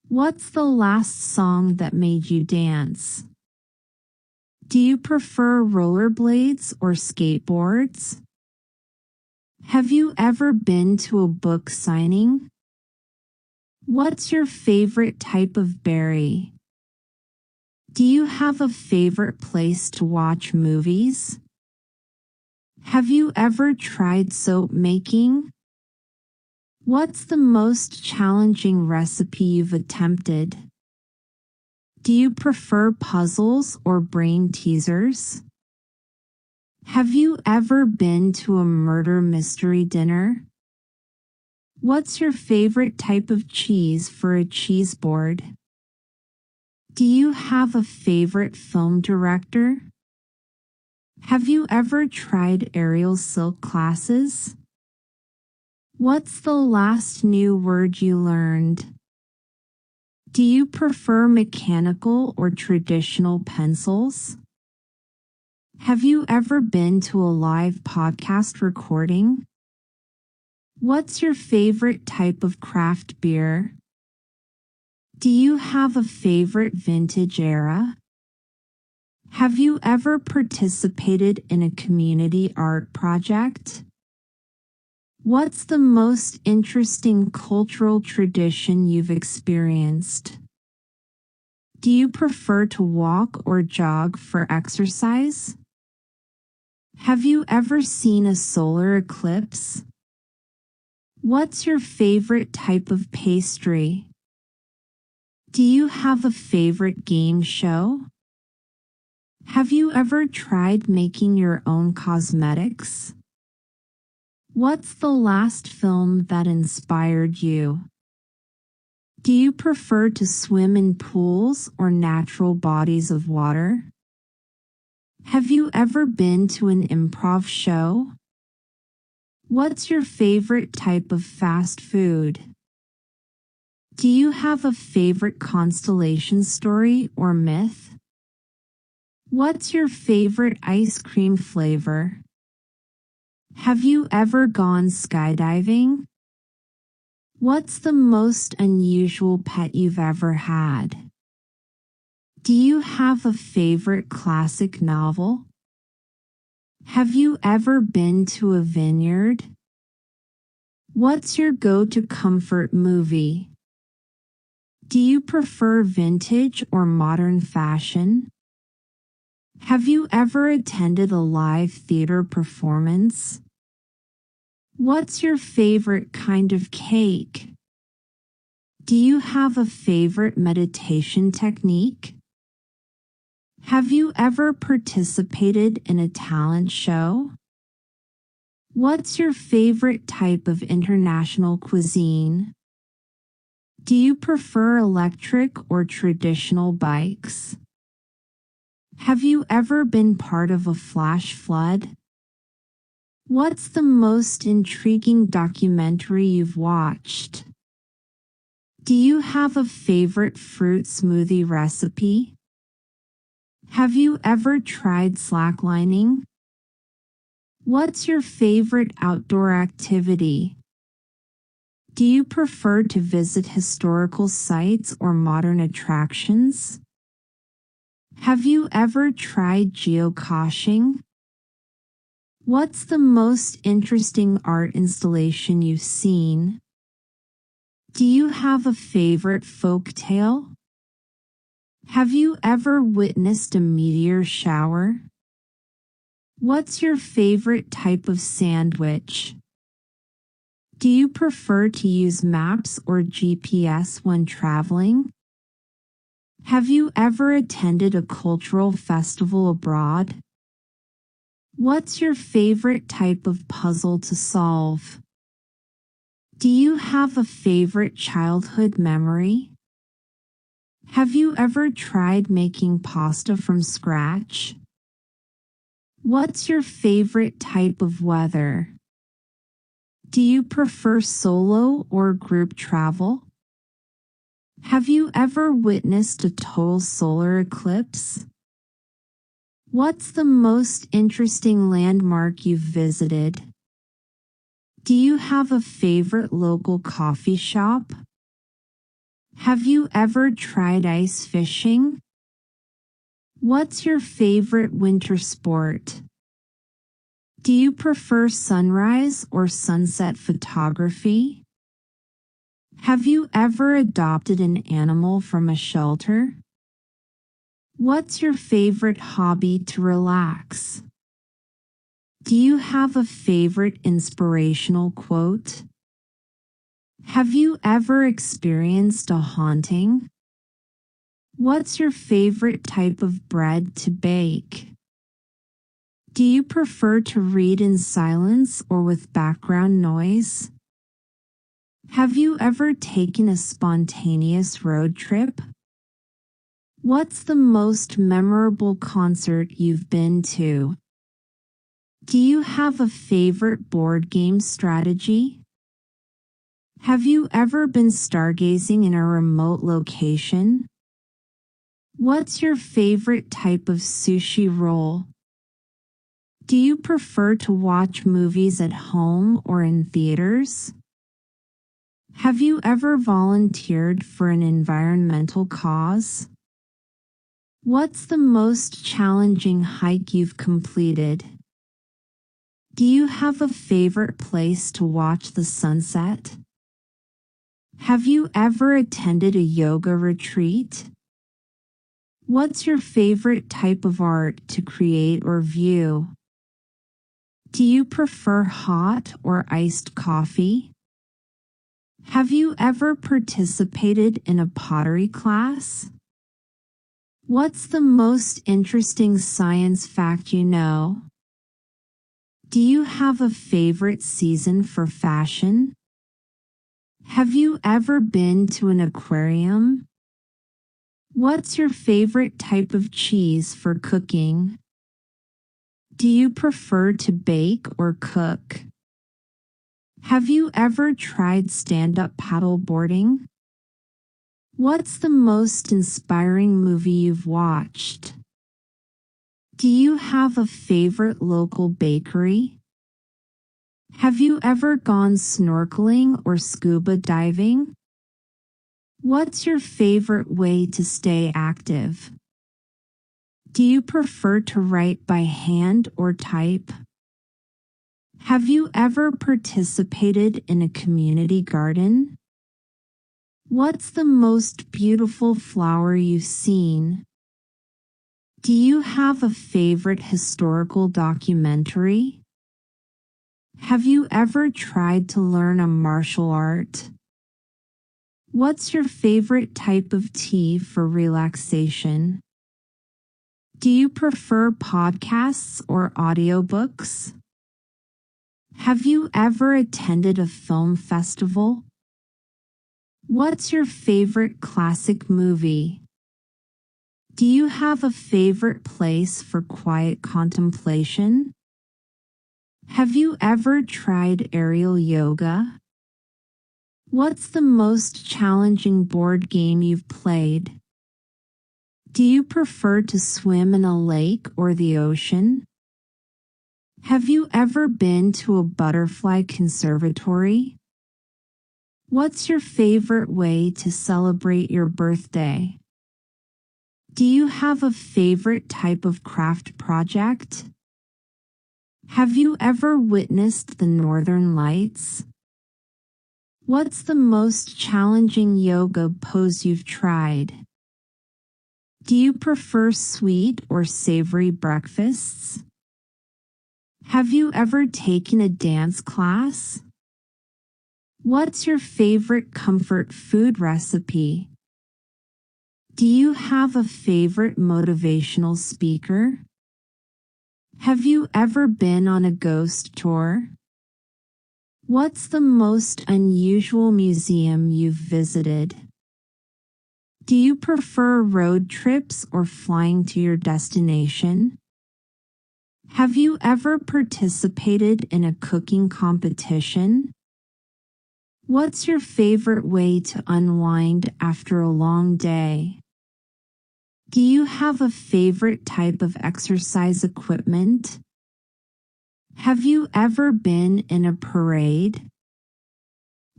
What's the last song that made you dance? Do you prefer rollerblades or skateboards? Have you ever been to a book signing? What's your favorite type of berry? Do you have a favorite place to watch movies? Have you ever tried soap making? What's the most challenging recipe you've attempted? Do you prefer puzzles or brain teasers? Have you ever been to a murder mystery dinner? What's your favorite type of cheese for a cheese board? Do you have a favorite film director? Have you ever tried aerial silk classes? What's the last new word you learned? Do you prefer mechanical or traditional pencils? Have you ever been to a live podcast recording? What's your favorite type of craft beer? Do you have a favorite vintage era? Have you ever participated in a community art project? What's the most interesting cultural tradition you've experienced? Do you prefer to walk or jog for exercise? Have you ever seen a solar eclipse? What's your favorite type of pastry? Do you have a favorite game show? Have you ever tried making your own cosmetics? What's the last film that inspired you? Do you prefer to swim in pools or natural bodies of water? Have you ever been to an improv show? What's your favorite type of fast food? Do you have a favorite constellation story or myth? What's your favorite ice cream flavor? Have you ever gone skydiving? What's the most unusual pet you've ever had? Do you have a favorite classic novel? Have you ever been to a vineyard? What's your go-to comfort movie? Do you prefer vintage or modern fashion? Have you ever attended a live theater performance? What's your favorite kind of cake? Do you have a favorite meditation technique? Have you ever participated in a talent show? What's your favorite type of international cuisine? Do you prefer electric or traditional bikes? Have you ever been part of a flash flood? What's the most intriguing documentary you've watched? Do you have a favorite fruit smoothie recipe? Have you ever tried slacklining? What's your favorite outdoor activity? Do you prefer to visit historical sites or modern attractions? Have you ever tried geocaching? What's the most interesting art installation you've seen? Do you have a favorite folk tale? Have you ever witnessed a meteor shower? What's your favorite type of sandwich? Do you prefer to use maps or GPS when traveling? Have you ever attended a cultural festival abroad? What's your favorite type of puzzle to solve? Do you have a favorite childhood memory? Have you ever tried making pasta from scratch? What's your favorite type of weather? Do you prefer solo or group travel? Have you ever witnessed a total solar eclipse? What's the most interesting landmark you've visited? Do you have a favorite local coffee shop? Have you ever tried ice fishing? What's your favorite winter sport? Do you prefer sunrise or sunset photography? Have you ever adopted an animal from a shelter? What's your favorite hobby to relax? Do you have a favorite inspirational quote? Have you ever experienced a haunting? What's your favorite type of bread to bake? Do you prefer to read in silence or with background noise? Have you ever taken a spontaneous road trip? What's the most memorable concert you've been to? Do you have a favorite board game strategy? Have you ever been stargazing in a remote location? What's your favorite type of sushi roll? Do you prefer to watch movies at home or in theaters? Have you ever volunteered for an environmental cause? What's the most challenging hike you've completed? Do you have a favorite place to watch the sunset? Have you ever attended a yoga retreat? What's your favorite type of art to create or view? Do you prefer hot or iced coffee? Have you ever participated in a pottery class? What's the most interesting science fact you know? Do you have a favorite season for fashion? Have you ever been to an aquarium? What's your favorite type of cheese for cooking? Do you prefer to bake or cook? Have you ever tried stand-up paddleboarding? What's the most inspiring movie you've watched? Do you have a favorite local bakery? Have you ever gone snorkeling or scuba diving? What's your favorite way to stay active? Do you prefer to write by hand or type? Have you ever participated in a community garden? What's the most beautiful flower you've seen? Do you have a favorite historical documentary? Have you ever tried to learn a martial art? What's your favorite type of tea for relaxation? Do you prefer podcasts or audiobooks? Have you ever attended a film festival? What's your favorite classic movie? Do you have a favorite place for quiet contemplation? Have you ever tried aerial yoga? What's the most challenging board game you've played? Do you prefer to swim in a lake or the ocean? Have you ever been to a butterfly conservatory? What's your favorite way to celebrate your birthday? Do you have a favorite type of craft project? Have you ever witnessed the Northern Lights? What's the most challenging yoga pose you've tried? Do you prefer sweet or savory breakfasts? Have you ever taken a dance class? What's your favorite comfort food recipe? Do you have a favorite motivational speaker? Have you ever been on a ghost tour? What's the most unusual museum you've visited? Do you prefer road trips or flying to your destination? Have you ever participated in a cooking competition? What's your favorite way to unwind after a long day? Do you have a favorite type of exercise equipment? Have you ever been in a parade?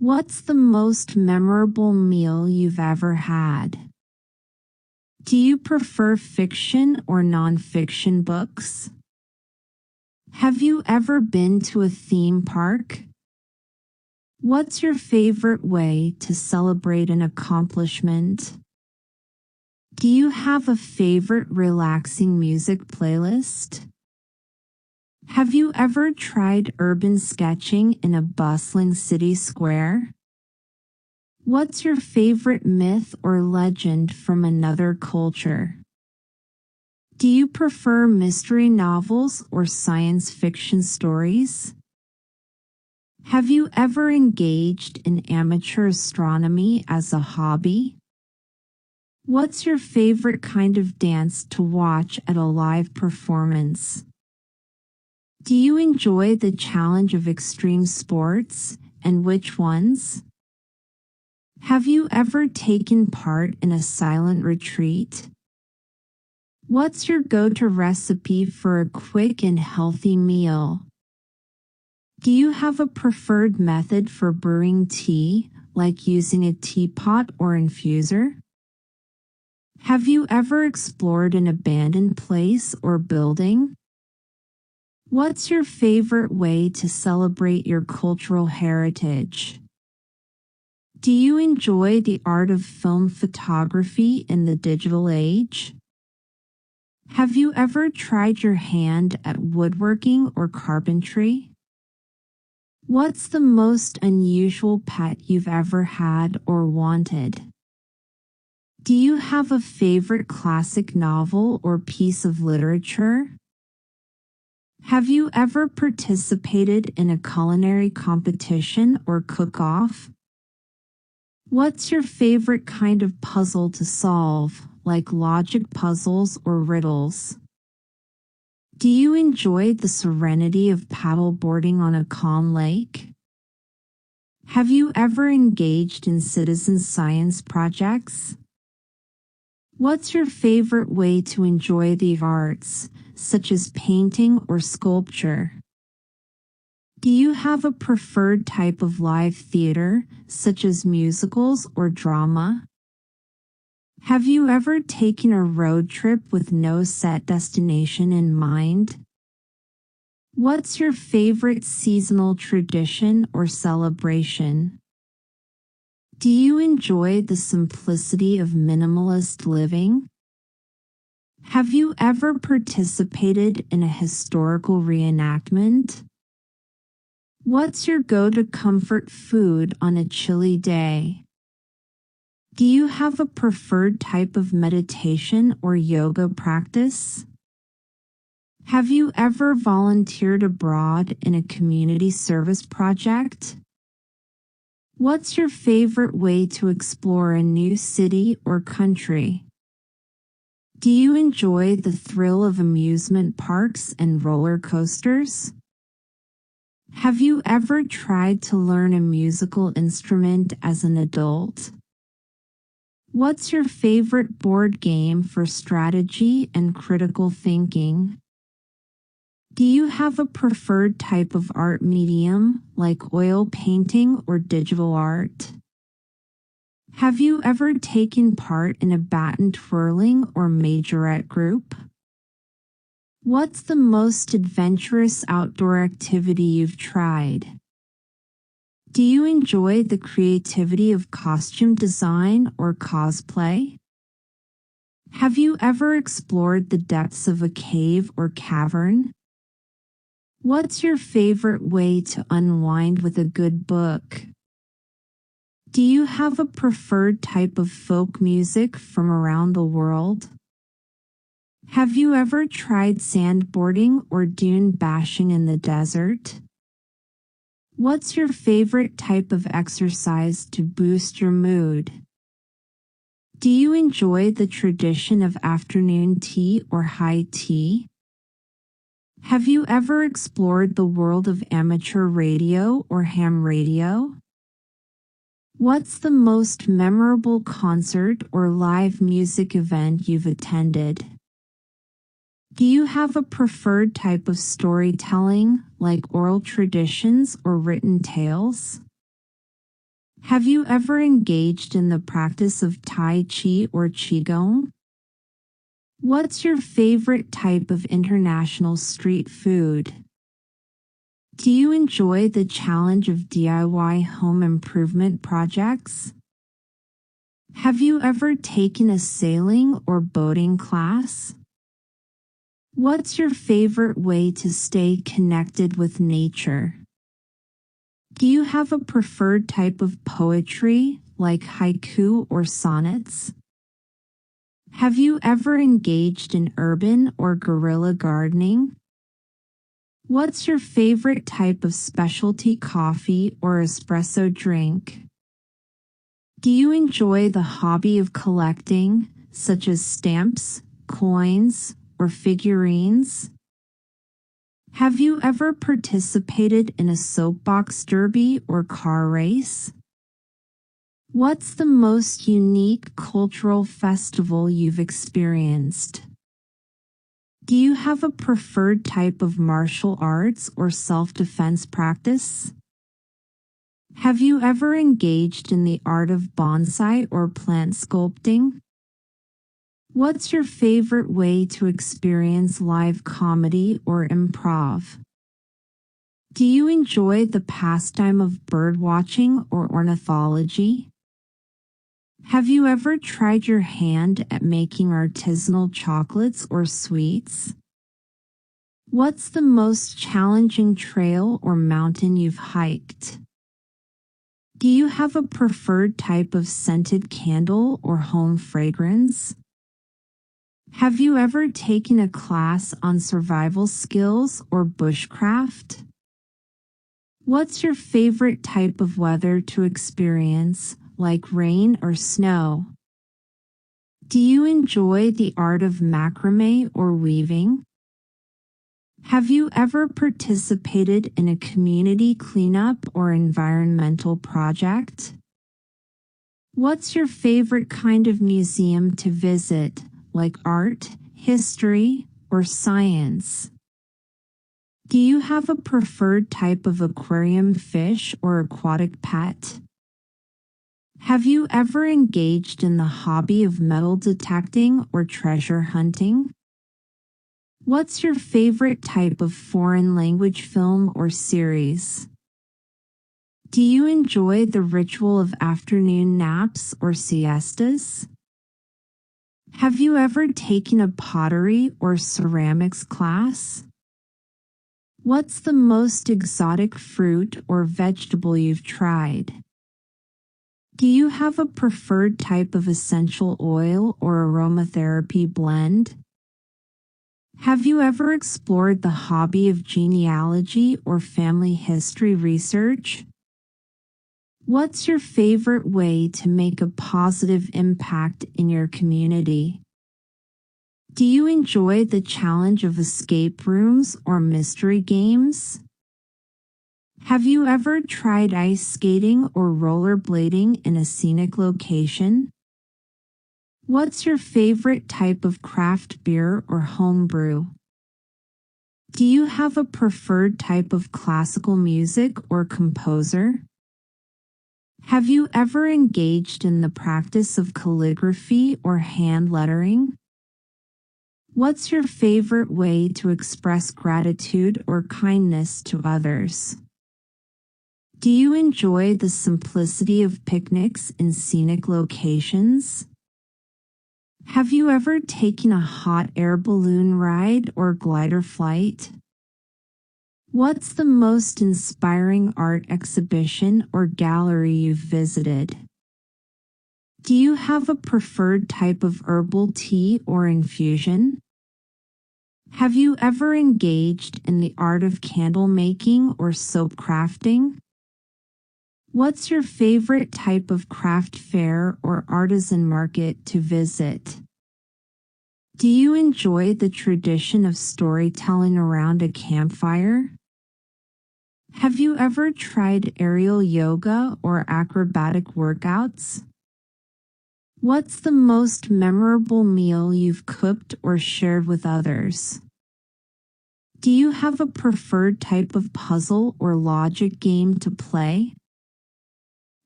What's the most memorable meal you've ever had? Do you prefer fiction or nonfiction books? Have you ever been to a theme park? What's your favorite way to celebrate an accomplishment? Do you have a favorite relaxing music playlist? Have you ever tried urban sketching in a bustling city square? What's your favorite myth or legend from another culture? Do you prefer mystery novels or science fiction stories? Have you ever engaged in amateur astronomy as a hobby? What's your favorite kind of dance to watch at a live performance? Do you enjoy the challenge of extreme sports, and which ones? Have you ever taken part in a silent retreat? What's your go-to recipe for a quick and healthy meal? Do you have a preferred method for brewing tea, like using a teapot or infuser? Have you ever explored an abandoned place or building? What's your favorite way to celebrate your cultural heritage? Do you enjoy the art of film photography in the digital age? Have you ever tried your hand at woodworking or carpentry? What's the most unusual pet you've ever had or wanted? Do you have a favorite classic novel or piece of literature? Have you ever participated in a culinary competition or cook-off? What's your favorite kind of puzzle to solve, like logic puzzles or riddles? Do you enjoy the serenity of paddleboarding on a calm lake? Have you ever engaged in citizen science projects? What's your favorite way to enjoy the arts, such as painting or sculpture? Do you have a preferred type of live theater, such as musicals or drama? Have you ever taken a road trip with no set destination in mind? What's your favorite seasonal tradition or celebration? Do you enjoy the simplicity of minimalist living? Have you ever participated in a historical reenactment? What's your go-to comfort food on a chilly day? Do you have a preferred type of meditation or yoga practice? Have you ever volunteered abroad in a community service project? What's your favorite way to explore a new city or country? Do you enjoy the thrill of amusement parks and roller coasters? Have you ever tried to learn a musical instrument as an adult? What's your favorite board game for strategy and critical thinking? Do you have a preferred type of art medium, like oil painting or digital art? Have you ever taken part in a baton twirling or majorette group? What's the most adventurous outdoor activity you've tried? Do you enjoy the creativity of costume design or cosplay? Have you ever explored the depths of a cave or cavern? What's your favorite way to unwind with a good book? Do you have a preferred type of folk music from around the world? Have you ever tried sandboarding or dune bashing in the desert? What's your favorite type of exercise to boost your mood? Do you enjoy the tradition of afternoon tea or high tea? Have you ever explored the world of amateur radio or ham radio? What's the most memorable concert or live music event you've attended? Do you have a preferred type of storytelling, like oral traditions or written tales? Have you ever engaged in the practice of Tai Chi or Qigong? What's your favorite type of international street food? Do you enjoy the challenge of DIY home improvement projects? Have you ever taken a sailing or boating class? What's your favorite way to stay connected with nature? Do you have a preferred type of poetry, like haiku or sonnets? Have you ever engaged in urban or guerrilla gardening? What's your favorite type of specialty coffee or espresso drink? Do you enjoy the hobby of collecting, such as stamps, coins, or figurines? Have you ever participated in a soapbox derby or car race? What's the most unique cultural festival you've experienced? Do you have a preferred type of martial arts or self-defense practice? Have you ever engaged in the art of bonsai or plant sculpting? What's your favorite way to experience live comedy or improv? Do you enjoy the pastime of birdwatching or ornithology? Have you ever tried your hand at making artisanal chocolates or sweets? What's the most challenging trail or mountain you've hiked? Do you have a preferred type of scented candle or home fragrance? Have you ever taken a class on survival skills or bushcraft? What's your favorite type of weather to experience, like rain or snow? Do you enjoy the art of macrame or weaving? Have you ever participated in a community cleanup or environmental project? What's your favorite kind of museum to visit, like art, history, or science? Do you have a preferred type of aquarium fish or aquatic pet? Have you ever engaged in the hobby of metal detecting or treasure hunting? What's your favorite type of foreign language film or series? Do you enjoy the ritual of afternoon naps or siestas? Have you ever taken a pottery or ceramics class? What's the most exotic fruit or vegetable you've tried? Do you have a preferred type of essential oil or aromatherapy blend? Have you ever explored the hobby of genealogy or family history research? What's your favorite way to make a positive impact in your community? Do you enjoy the challenge of escape rooms or mystery games? Have you ever tried ice skating or rollerblading in a scenic location? What's your favorite type of craft beer or home brew? Do you have a preferred type of classical music or composer? Have you ever engaged in the practice of calligraphy or hand lettering? What's your favorite way to express gratitude or kindness to others? Do you enjoy the simplicity of picnics in scenic locations? Have you ever taken a hot air balloon ride or glider flight? What's the most inspiring art exhibition or gallery you've visited? Do you have a preferred type of herbal tea or infusion? Have you ever engaged in the art of candle making or soap crafting? What's your favorite type of craft fair or artisan market to visit? Do you enjoy the tradition of storytelling around a campfire? Have you ever tried aerial yoga or acrobatic workouts? What's the most memorable meal you've cooked or shared with others? Do you have a preferred type of puzzle or logic game to play?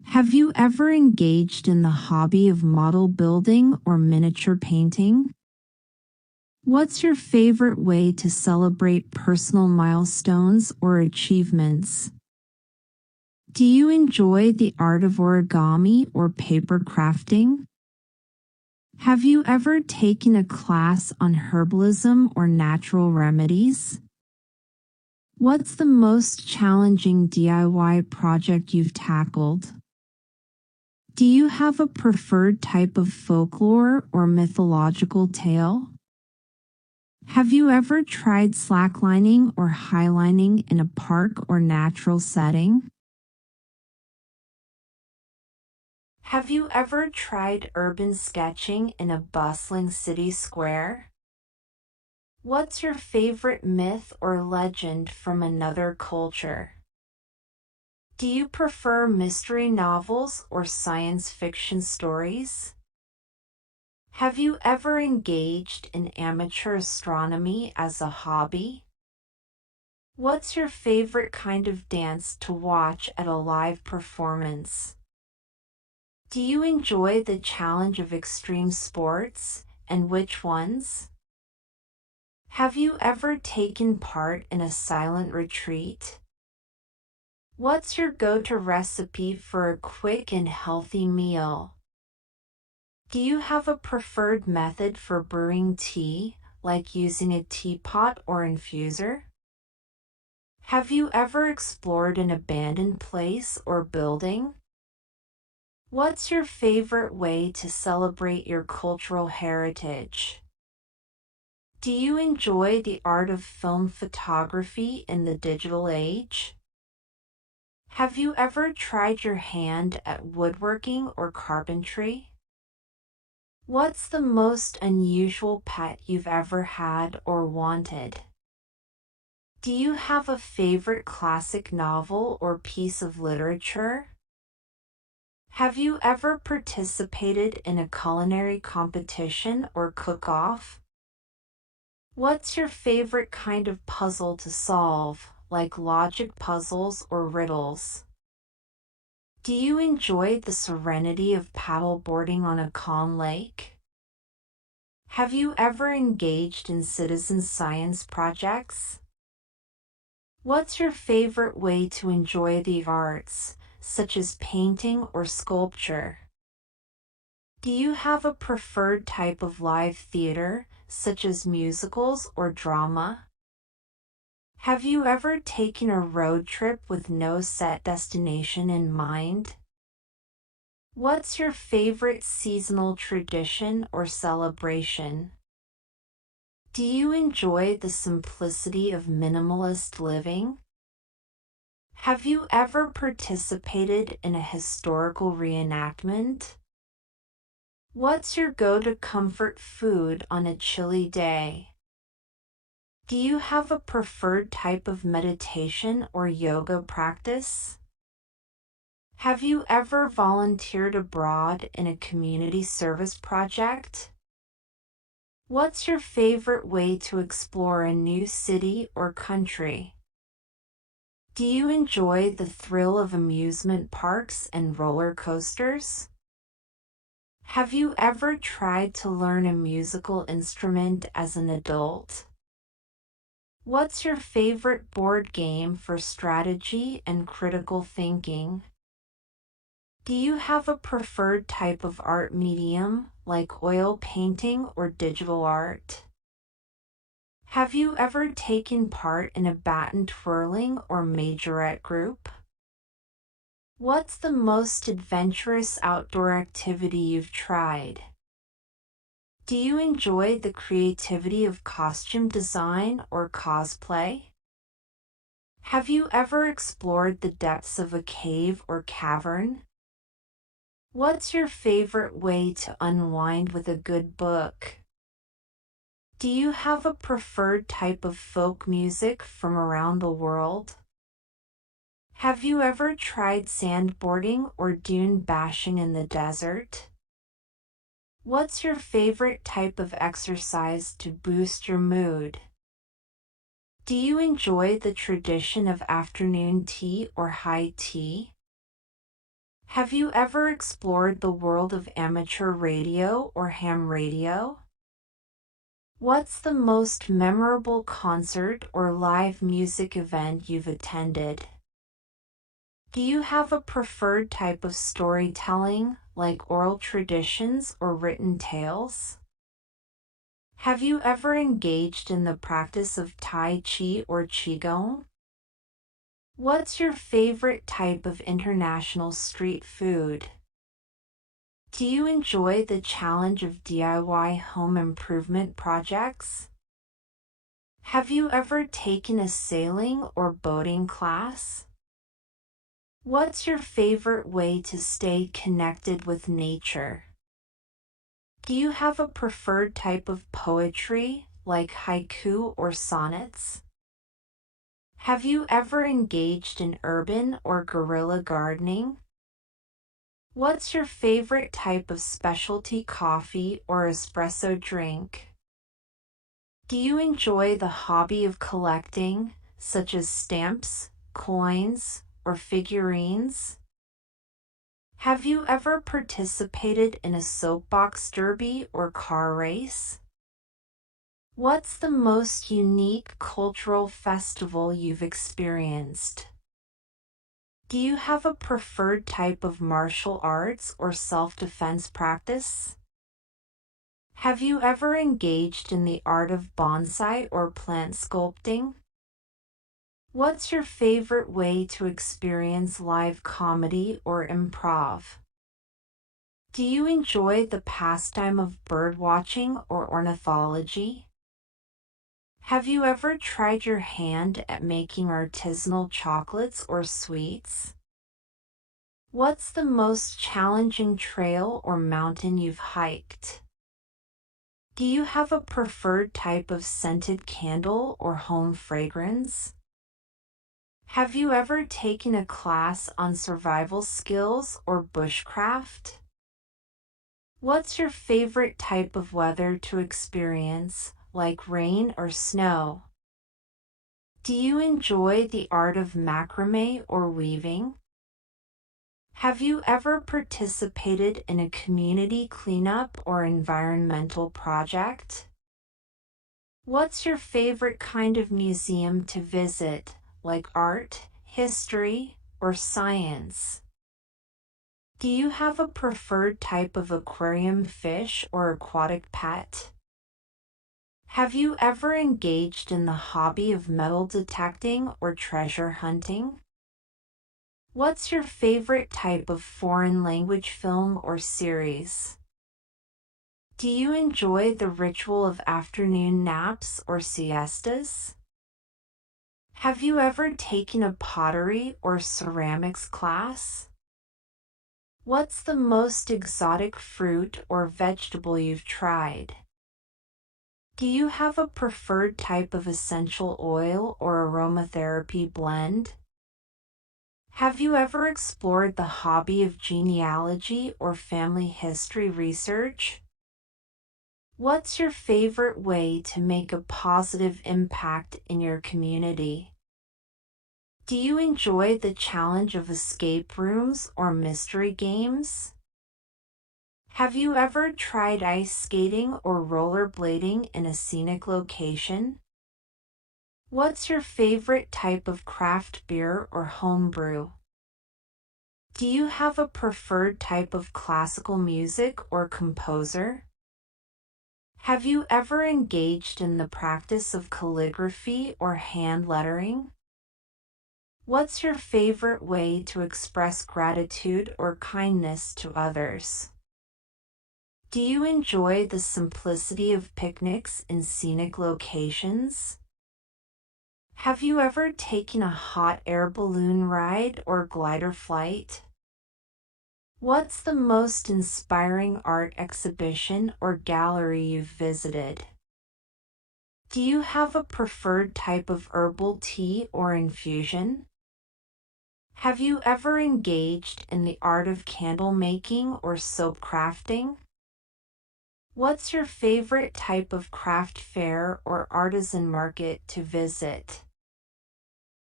Have you ever engaged in the hobby of model building or miniature painting? What's your favorite way to celebrate personal milestones or achievements? Do you enjoy the art of origami or paper crafting? Have you ever taken a class on herbalism or natural remedies? What's the most challenging DIY project you've tackled? Do you have a preferred type of folklore or mythological tale? Have you ever tried slacklining or highlining in a park or natural setting? Have you ever tried urban sketching in a bustling city square? What's your favorite myth or legend from another culture? Do you prefer mystery novels or science fiction stories? Have you ever engaged in amateur astronomy as a hobby? What's your favorite kind of dance to watch at a live performance? Do you enjoy the challenge of extreme sports, and which ones? Have you ever taken part in a silent retreat? What's your go-to recipe for a quick and healthy meal? Do you have a preferred method for brewing tea, like using a teapot or infuser? Have you ever explored an abandoned place or building? What's your favorite way to celebrate your cultural heritage? Do you enjoy the art of film photography in the digital age? Have you ever tried your hand at woodworking or carpentry? What's the most unusual pet you've ever had or wanted? Do you have a favorite classic novel or piece of literature? Have you ever participated in a culinary competition or cook-off? What's your favorite kind of puzzle to solve, like logic puzzles or riddles? Do you enjoy the serenity of paddleboarding on a calm lake? Have you ever engaged in citizen science projects? What's your favorite way to enjoy the arts, such as painting or sculpture? Do you have a preferred type of live theater, such as musicals or drama? Have you ever taken a road trip with no set destination in mind? What's your favorite seasonal tradition or celebration? Do you enjoy the simplicity of minimalist living? Have you ever participated in a historical reenactment? What's your go-to comfort food on a chilly day? Do you have a preferred type of meditation or yoga practice? Have you ever volunteered abroad in a community service project? What's your favorite way to explore a new city or country? Do you enjoy the thrill of amusement parks and roller coasters? Have you ever tried to learn a musical instrument as an adult? What's your favorite board game for strategy and critical thinking? Do you have a preferred type of art medium, like oil painting or digital art? Have you ever taken part in a baton twirling or majorette group? What's the most adventurous outdoor activity you've tried? Do you enjoy the creativity of costume design or cosplay? Have you ever explored the depths of a cave or cavern? What's your favorite way to unwind with a good book? Do you have a preferred type of folk music from around the world? Have you ever tried sandboarding or dune bashing in the desert? What's your favorite type of exercise to boost your mood? Do you enjoy the tradition of afternoon tea or high tea? Have you ever explored the world of amateur radio or ham radio? What's the most memorable concert or live music event you've attended? Do you have a preferred type of storytelling, like oral traditions or written tales? Have you ever engaged in the practice of Tai Chi or Qigong? What's your favorite type of international street food? Do you enjoy the challenge of DIY home improvement projects? Have you ever taken a sailing or boating class? What's your favorite way to stay connected with nature? Do you have a preferred type of poetry, like haiku or sonnets? Have you ever engaged in urban or guerrilla gardening? What's your favorite type of specialty coffee or espresso drink? Do you enjoy the hobby of collecting, such as stamps, coins, or figurines? Have you ever participated in a soapbox derby or car race? What's the most unique cultural festival you've experienced? Do you have a preferred type of martial arts or self-defense practice? Have you ever engaged in the art of bonsai or plant sculpting? What's your favorite way to experience live comedy or improv? Do you enjoy the pastime of birdwatching or ornithology? Have you ever tried your hand at making artisanal chocolates or sweets? What's the most challenging trail or mountain you've hiked? Do you have a preferred type of scented candle or home fragrance? Have you ever taken a class on survival skills or bushcraft? What's your favorite type of weather to experience, like rain or snow? Do you enjoy the art of macrame or weaving? Have you ever participated in a community cleanup or environmental project? What's your favorite kind of museum to visit, like art, history, or science? Do you have a preferred type of aquarium fish or aquatic pet? Have you ever engaged in the hobby of metal detecting or treasure hunting? What's your favorite type of foreign language film or series? Do you enjoy the ritual of afternoon naps or siestas? Have you ever taken a pottery or ceramics class? What's the most exotic fruit or vegetable you've tried? Do you have a preferred type of essential oil or aromatherapy blend? Have you ever explored the hobby of genealogy or family history research? What's your favorite way to make a positive impact in your community? Do you enjoy the challenge of escape rooms or mystery games? Have you ever tried ice skating or rollerblading in a scenic location? What's your favorite type of craft beer or home brew? Do you have a preferred type of classical music or composer? Have you ever engaged in the practice of calligraphy or hand lettering? What's your favorite way to express gratitude or kindness to others? Do you enjoy the simplicity of picnics in scenic locations? Have you ever taken a hot air balloon ride or glider flight? What's the most inspiring art exhibition or gallery you've visited? Do you have a preferred type of herbal tea or infusion? Have you ever engaged in the art of candle making or soap crafting? What's your favorite type of craft fair or artisan market to visit?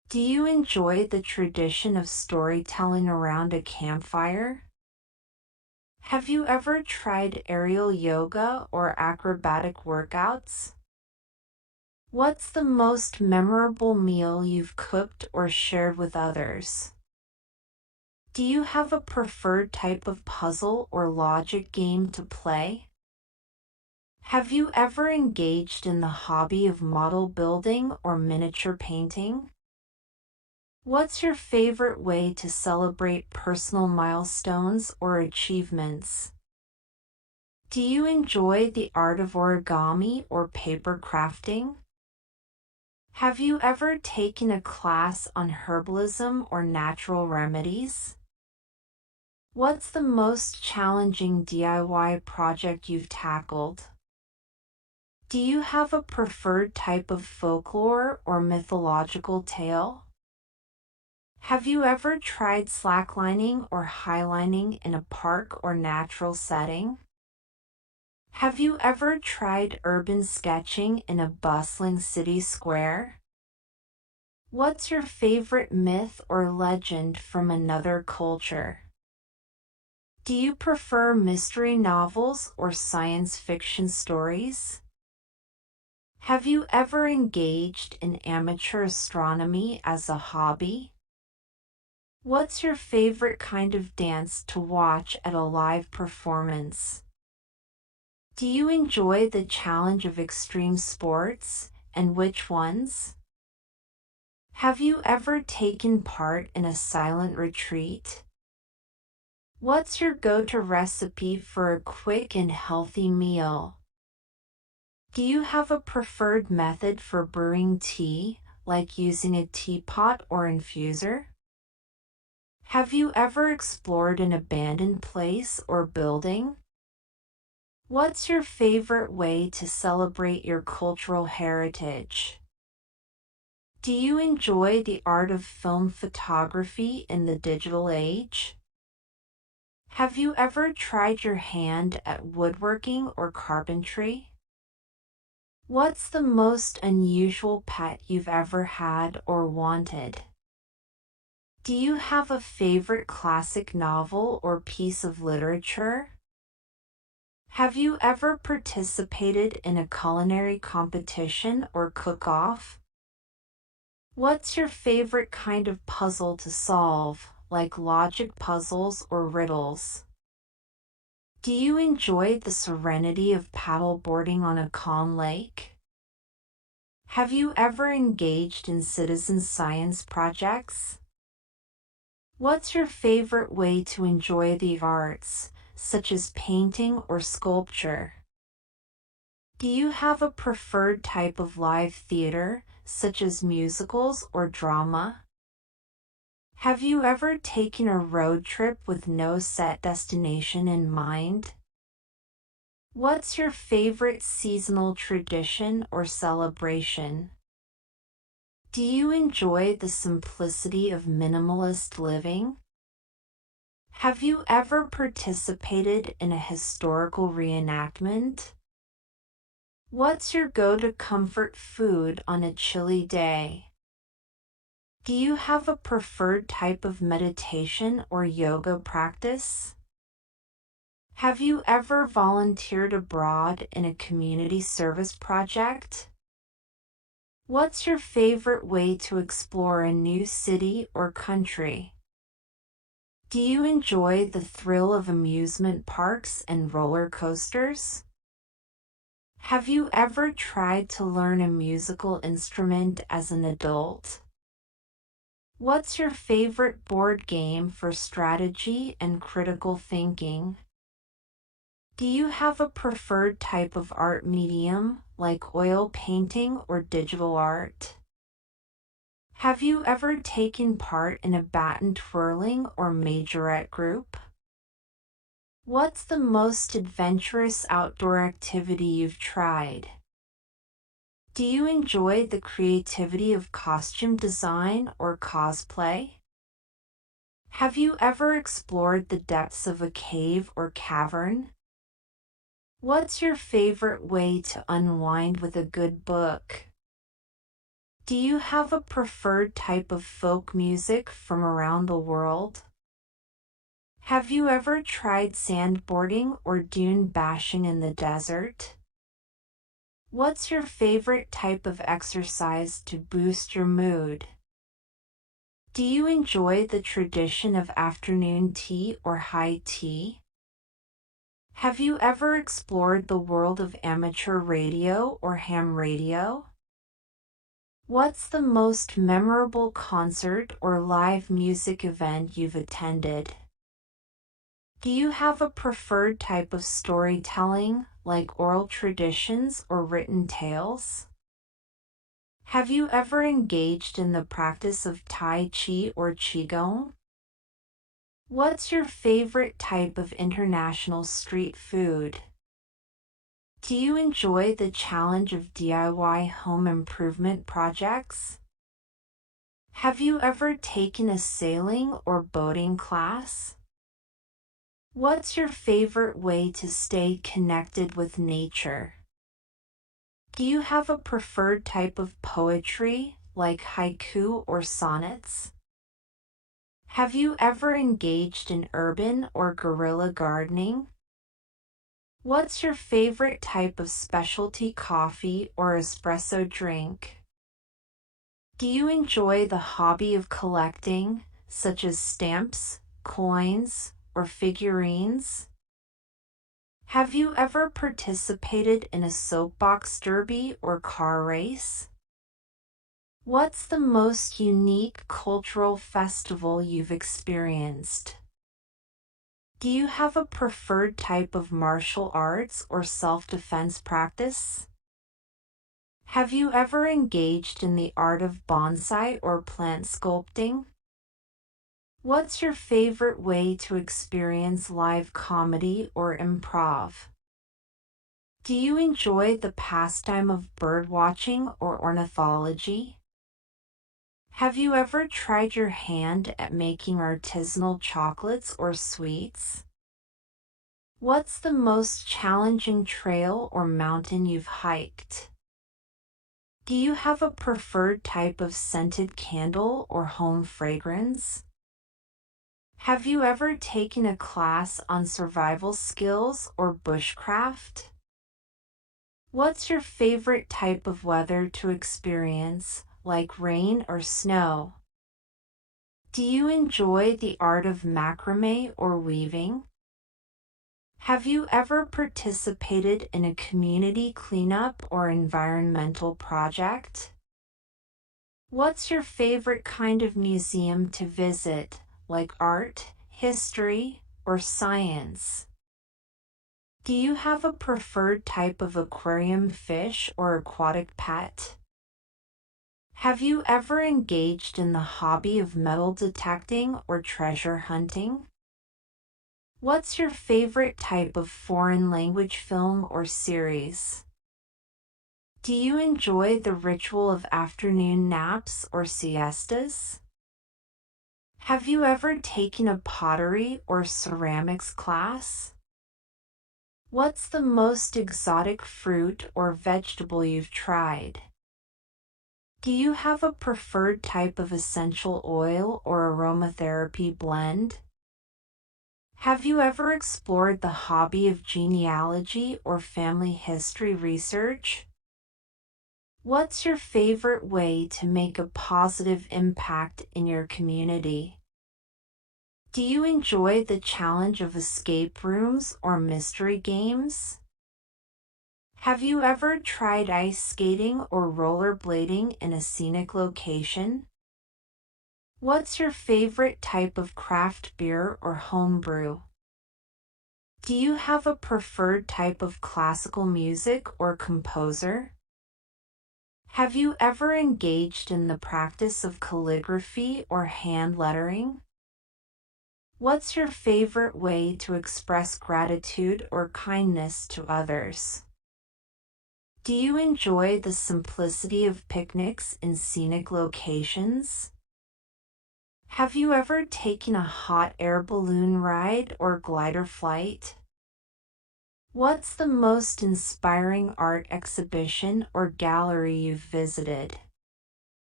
Do you enjoy the tradition of storytelling around a campfire? Have you ever tried aerial yoga or acrobatic workouts? What's the most memorable meal you've cooked or shared with others? Do you have a preferred type of puzzle or logic game to play? Have you ever engaged in the hobby of model building or miniature painting? What's your favorite way to celebrate personal milestones or achievements? Do you enjoy the art of origami or paper crafting? Have you ever taken a class on herbalism or natural remedies? What's the most challenging DIY project you've tackled? Do you have a preferred type of folklore or mythological tale? Have you ever tried slacklining or highlining in a park or natural setting? Have you ever tried urban sketching in a bustling city square? What's your favorite myth or legend from another culture? Do you prefer mystery novels or science fiction stories? Have you ever engaged in amateur astronomy as a hobby? What's your favorite kind of dance to watch at a live performance? Do you enjoy the challenge of extreme sports, and which ones? Have you ever taken part in a silent retreat? What's your go-to recipe for a quick and healthy meal? Do you have a preferred method for brewing tea, like using a teapot or infuser? Have you ever explored an abandoned place or building? What's your favorite way to celebrate your cultural heritage? Do you enjoy the art of film photography in the digital age? Have you ever tried your hand at woodworking or carpentry? What's the most unusual pet you've ever had or wanted? Do you have a favorite classic novel or piece of literature? Have you ever participated in a culinary competition or cook-off? What's your favorite kind of puzzle to solve, like logic puzzles or riddles? Do you enjoy the serenity of paddleboarding on a calm lake? Have you ever engaged in citizen science projects? What's your favorite way to enjoy the arts, such as painting or sculpture? Do you have a preferred type of live theater, such as musicals or drama? Have you ever taken a road trip with no set destination in mind? What's your favorite seasonal tradition or celebration? Do you enjoy the simplicity of minimalist living? Have you ever participated in a historical reenactment? What's your go-to comfort food on a chilly day? Do you have a preferred type of meditation or yoga practice? Have you ever volunteered abroad in a community service project? What's your favorite way to explore a new city or country? Do you enjoy the thrill of amusement parks and roller coasters? Have you ever tried to learn a musical instrument as an adult? What's your favorite board game for strategy and critical thinking? Do you have a preferred type of art medium, like oil painting or digital art? Have you ever taken part in a baton twirling or majorette group? What's the most adventurous outdoor activity you've tried? Do you enjoy the creativity of costume design or cosplay? Have you ever explored the depths of a cave or cavern? What's your favorite way to unwind with a good book? Do you have a preferred type of folk music from around the world? Have you ever tried sandboarding or dune bashing in the desert? What's your favorite type of exercise to boost your mood? Do you enjoy the tradition of afternoon tea or high tea? Have you ever explored the world of amateur radio or ham radio? What's the most memorable concert or live music event you've attended? Do you have a preferred type of storytelling, like oral traditions or written tales? Have you ever engaged in the practice of Tai Chi or Qigong? What's your favorite type of international street food? Do you enjoy the challenge of DIY home improvement projects? Have you ever taken a sailing or boating class? What's your favorite way to stay connected with nature? Do you have a preferred type of poetry, like haiku or sonnets? Have you ever engaged in urban or guerrilla gardening? What's your favorite type of specialty coffee or espresso drink? Do you enjoy the hobby of collecting, such as stamps, coins, or figurines? Have you ever participated in a soapbox derby or car race? What's the most unique cultural festival you've experienced? Do you have a preferred type of martial arts or self-defense practice? Have you ever engaged in the art of bonsai or plant sculpting? What's your favorite way to experience live comedy or improv? Do you enjoy the pastime of birdwatching or ornithology? Have you ever tried your hand at making artisanal chocolates or sweets? What's the most challenging trail or mountain you've hiked? Do you have a preferred type of scented candle or home fragrance? Have you ever taken a class on survival skills or bushcraft? What's your favorite type of weather to experience, like rain or snow? Do you enjoy the art of macrame or weaving? Have you ever participated in a community cleanup or environmental project? What's your favorite kind of museum to visit, like art, history, or science? Do you have a preferred type of aquarium fish or aquatic pet? Have you ever engaged in the hobby of metal detecting or treasure hunting? What's your favorite type of foreign language film or series? Do you enjoy the ritual of afternoon naps or siestas? Have you ever taken a pottery or ceramics class? What's the most exotic fruit or vegetable you've tried? Do you have a preferred type of essential oil or aromatherapy blend? Have you ever explored the hobby of genealogy or family history research? What's your favorite way to make a positive impact in your community? Do you enjoy the challenge of escape rooms or mystery games? Have you ever tried ice skating or rollerblading in a scenic location? What's your favorite type of craft beer or home brew? Do you have a preferred type of classical music or composer? Have you ever engaged in the practice of calligraphy or hand lettering? What's your favorite way to express gratitude or kindness to others? Do you enjoy the simplicity of picnics in scenic locations? Have you ever taken a hot air balloon ride or glider flight? What's the most inspiring art exhibition or gallery you've visited?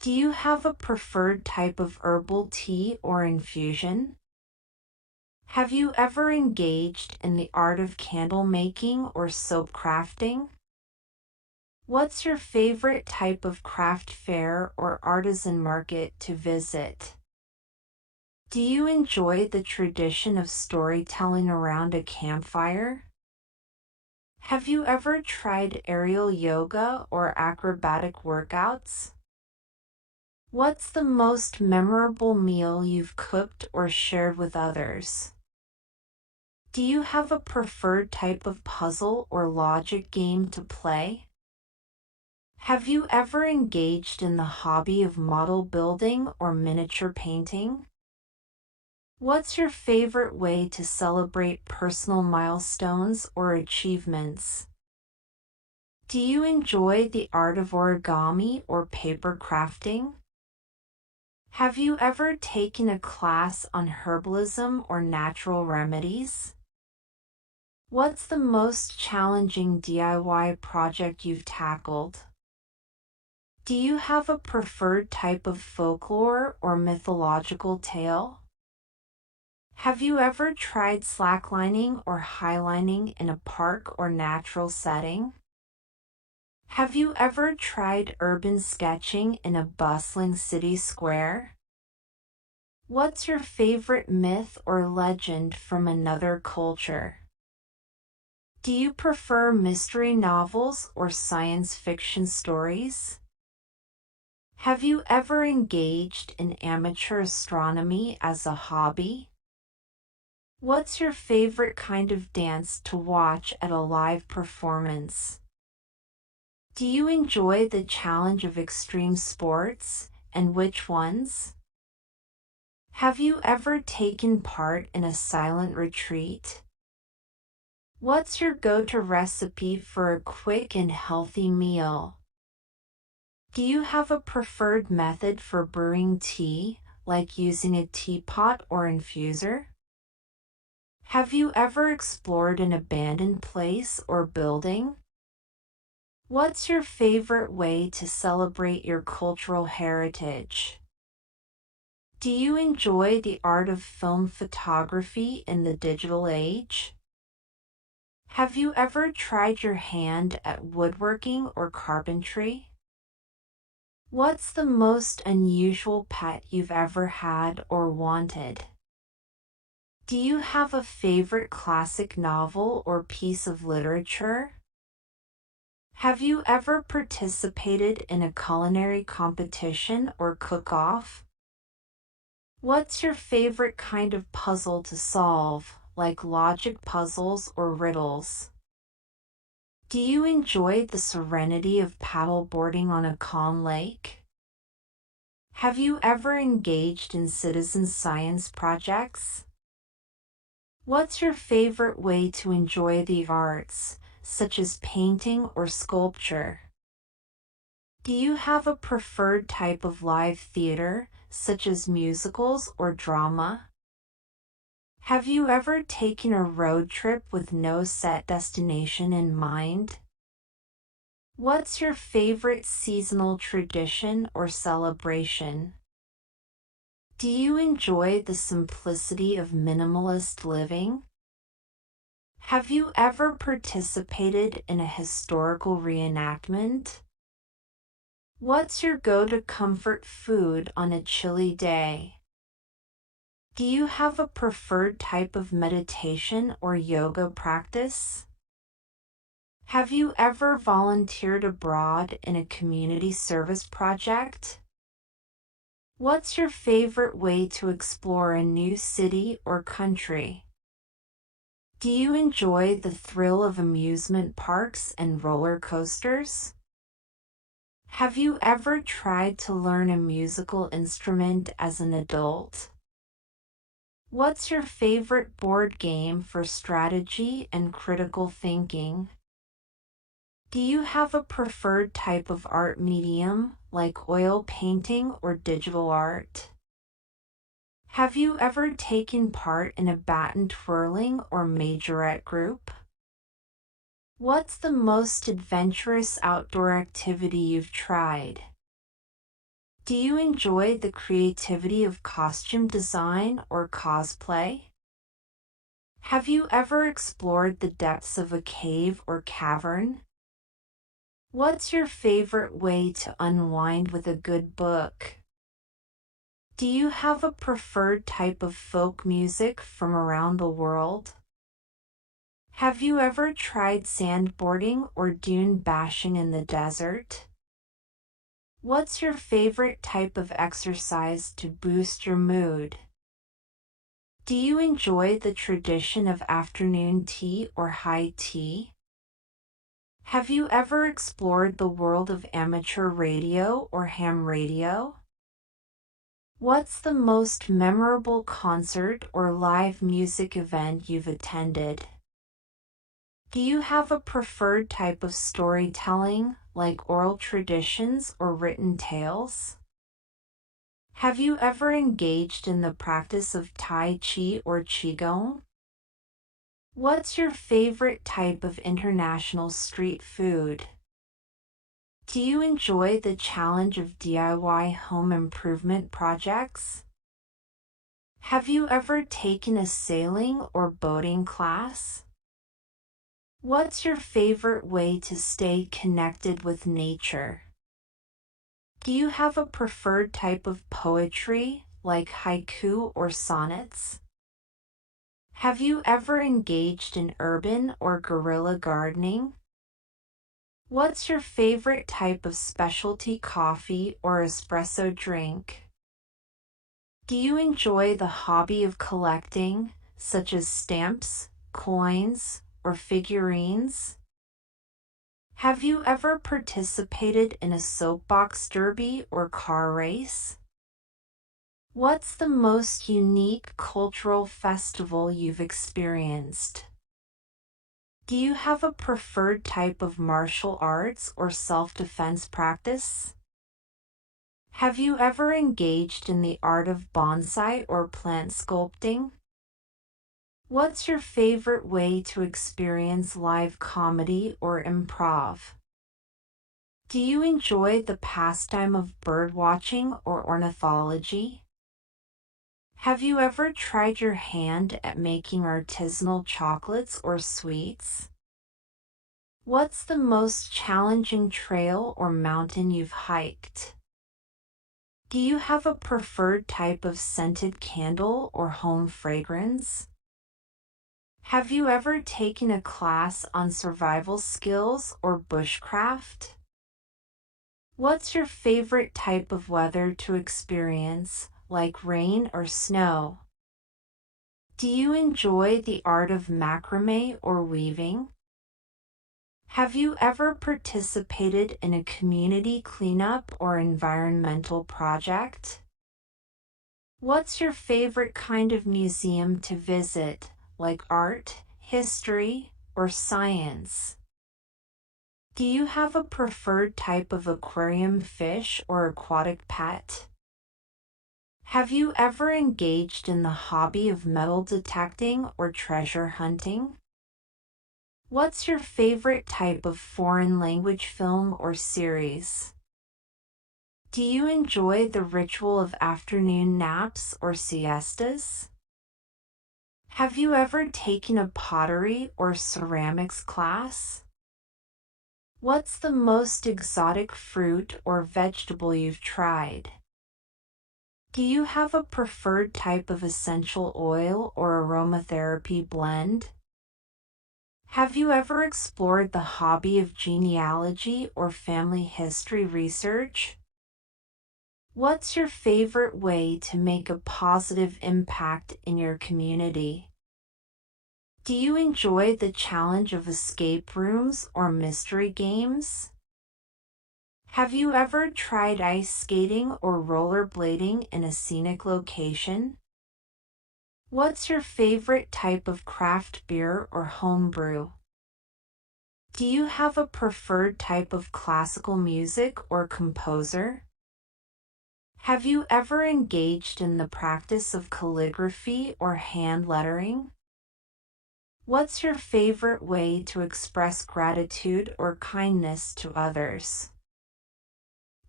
Do you have a preferred type of herbal tea or infusion? Have you ever engaged in the art of candle making or soap crafting? What's your favorite type of craft fair or artisan market to visit? Do you enjoy the tradition of storytelling around a campfire? Have you ever tried aerial yoga or acrobatic workouts? What's the most memorable meal you've cooked or shared with others? Do you have a preferred type of puzzle or logic game to play? Have you ever engaged in the hobby of model building or miniature painting? What's your favorite way to celebrate personal milestones or achievements? Do you enjoy the art of origami or paper crafting? Have you ever taken a class on herbalism or natural remedies? What's the most challenging DIY project you've tackled? Do you have a preferred type of folklore or mythological tale? Have you ever tried slacklining or highlining in a park or natural setting? Have you ever tried urban sketching in a bustling city square? What's your favorite myth or legend from another culture? Do you prefer mystery novels or science fiction stories? Have you ever engaged in amateur astronomy as a hobby? What's your favorite kind of dance to watch at a live performance? Do you enjoy the challenge of extreme sports, and which ones? Have you ever taken part in a silent retreat? What's your go-to recipe for a quick and healthy meal? Do you have a preferred method for brewing tea, like using a teapot or infuser? Have you ever explored an abandoned place or building? What's your favorite way to celebrate your cultural heritage? Do you enjoy the art of film photography in the digital age? Have you ever tried your hand at woodworking or carpentry? What's the most unusual pet you've ever had or wanted? Do you have a favorite classic novel or piece of literature? Have you ever participated in a culinary competition or cook-off? What's your favorite kind of puzzle to solve, like logic puzzles or riddles? Do you enjoy the serenity of paddleboarding on a calm lake? Have you ever engaged in citizen science projects? What's your favorite way to enjoy the arts, such as painting or sculpture? Do you have a preferred type of live theater, such as musicals or drama? Have you ever taken a road trip with no set destination in mind? What's your favorite seasonal tradition or celebration? Do you enjoy the simplicity of minimalist living? Have you ever participated in a historical reenactment? What's your go-to comfort food on a chilly day? Do you have a preferred type of meditation or yoga practice? Have you ever volunteered abroad in a community service project? What's your favorite way to explore a new city or country? Do you enjoy the thrill of amusement parks and roller coasters? Have you ever tried to learn a musical instrument as an adult? What's your favorite board game for strategy and critical thinking? Do you have a preferred type of art medium, like oil painting or digital art? Have you ever taken part in a baton twirling or majorette group? What's the most adventurous outdoor activity you've tried? Do you enjoy the creativity of costume design or cosplay? Have you ever explored the depths of a cave or cavern? What's your favorite way to unwind with a good book? Do you have a preferred type of folk music from around the world? Have you ever tried sandboarding or dune bashing in the desert? What's your favorite type of exercise to boost your mood? Do you enjoy the tradition of afternoon tea or high tea? Have you ever explored the world of amateur radio or ham radio? What's the most memorable concert or live music event you've attended? Do you have a preferred type of storytelling, like oral traditions or written tales? Have you ever engaged in the practice of Tai Chi or Qigong? What's your favorite type of international street food? Do you enjoy the challenge of DIY home improvement projects? Have you ever taken a sailing or boating class? What's your favorite way to stay connected with nature? Do you have a preferred type of poetry, like haiku or sonnets? Have you ever engaged in urban or guerrilla gardening? What's your favorite type of specialty coffee or espresso drink? Do you enjoy the hobby of collecting, such as stamps, coins, or figurines? Have you ever participated in a soapbox derby or car race? What's the most unique cultural festival you've experienced? Do you have a preferred type of martial arts or self-defense practice? Have you ever engaged in the art of bonsai or plant sculpting? What's your favorite way to experience live comedy or improv? Do you enjoy the pastime of birdwatching or ornithology? Have you ever tried your hand at making artisanal chocolates or sweets? What's the most challenging trail or mountain you've hiked? Do you have a preferred type of scented candle or home fragrance? Have you ever taken a class on survival skills or bushcraft? What's your favorite type of weather to experience, like rain or snow? Do you enjoy the art of macrame or weaving? Have you ever participated in a community cleanup or environmental project? What's your favorite kind of museum to visit, like art, history, or science? Do you have a preferred type of aquarium fish or aquatic pet? Have you ever engaged in the hobby of metal detecting or treasure hunting? What's your favorite type of foreign language film or series? Do you enjoy the ritual of afternoon naps or siestas? Have you ever taken a pottery or ceramics class? What's the most exotic fruit or vegetable you've tried? Do you have a preferred type of essential oil or aromatherapy blend? Have you ever explored the hobby of genealogy or family history research? What's your favorite way to make a positive impact in your community? Do you enjoy the challenge of escape rooms or mystery games? Have you ever tried ice skating or rollerblading in a scenic location? What's your favorite type of craft beer or home brew? Do you have a preferred type of classical music or composer? Have you ever engaged in the practice of calligraphy or hand lettering? What's your favorite way to express gratitude or kindness to others?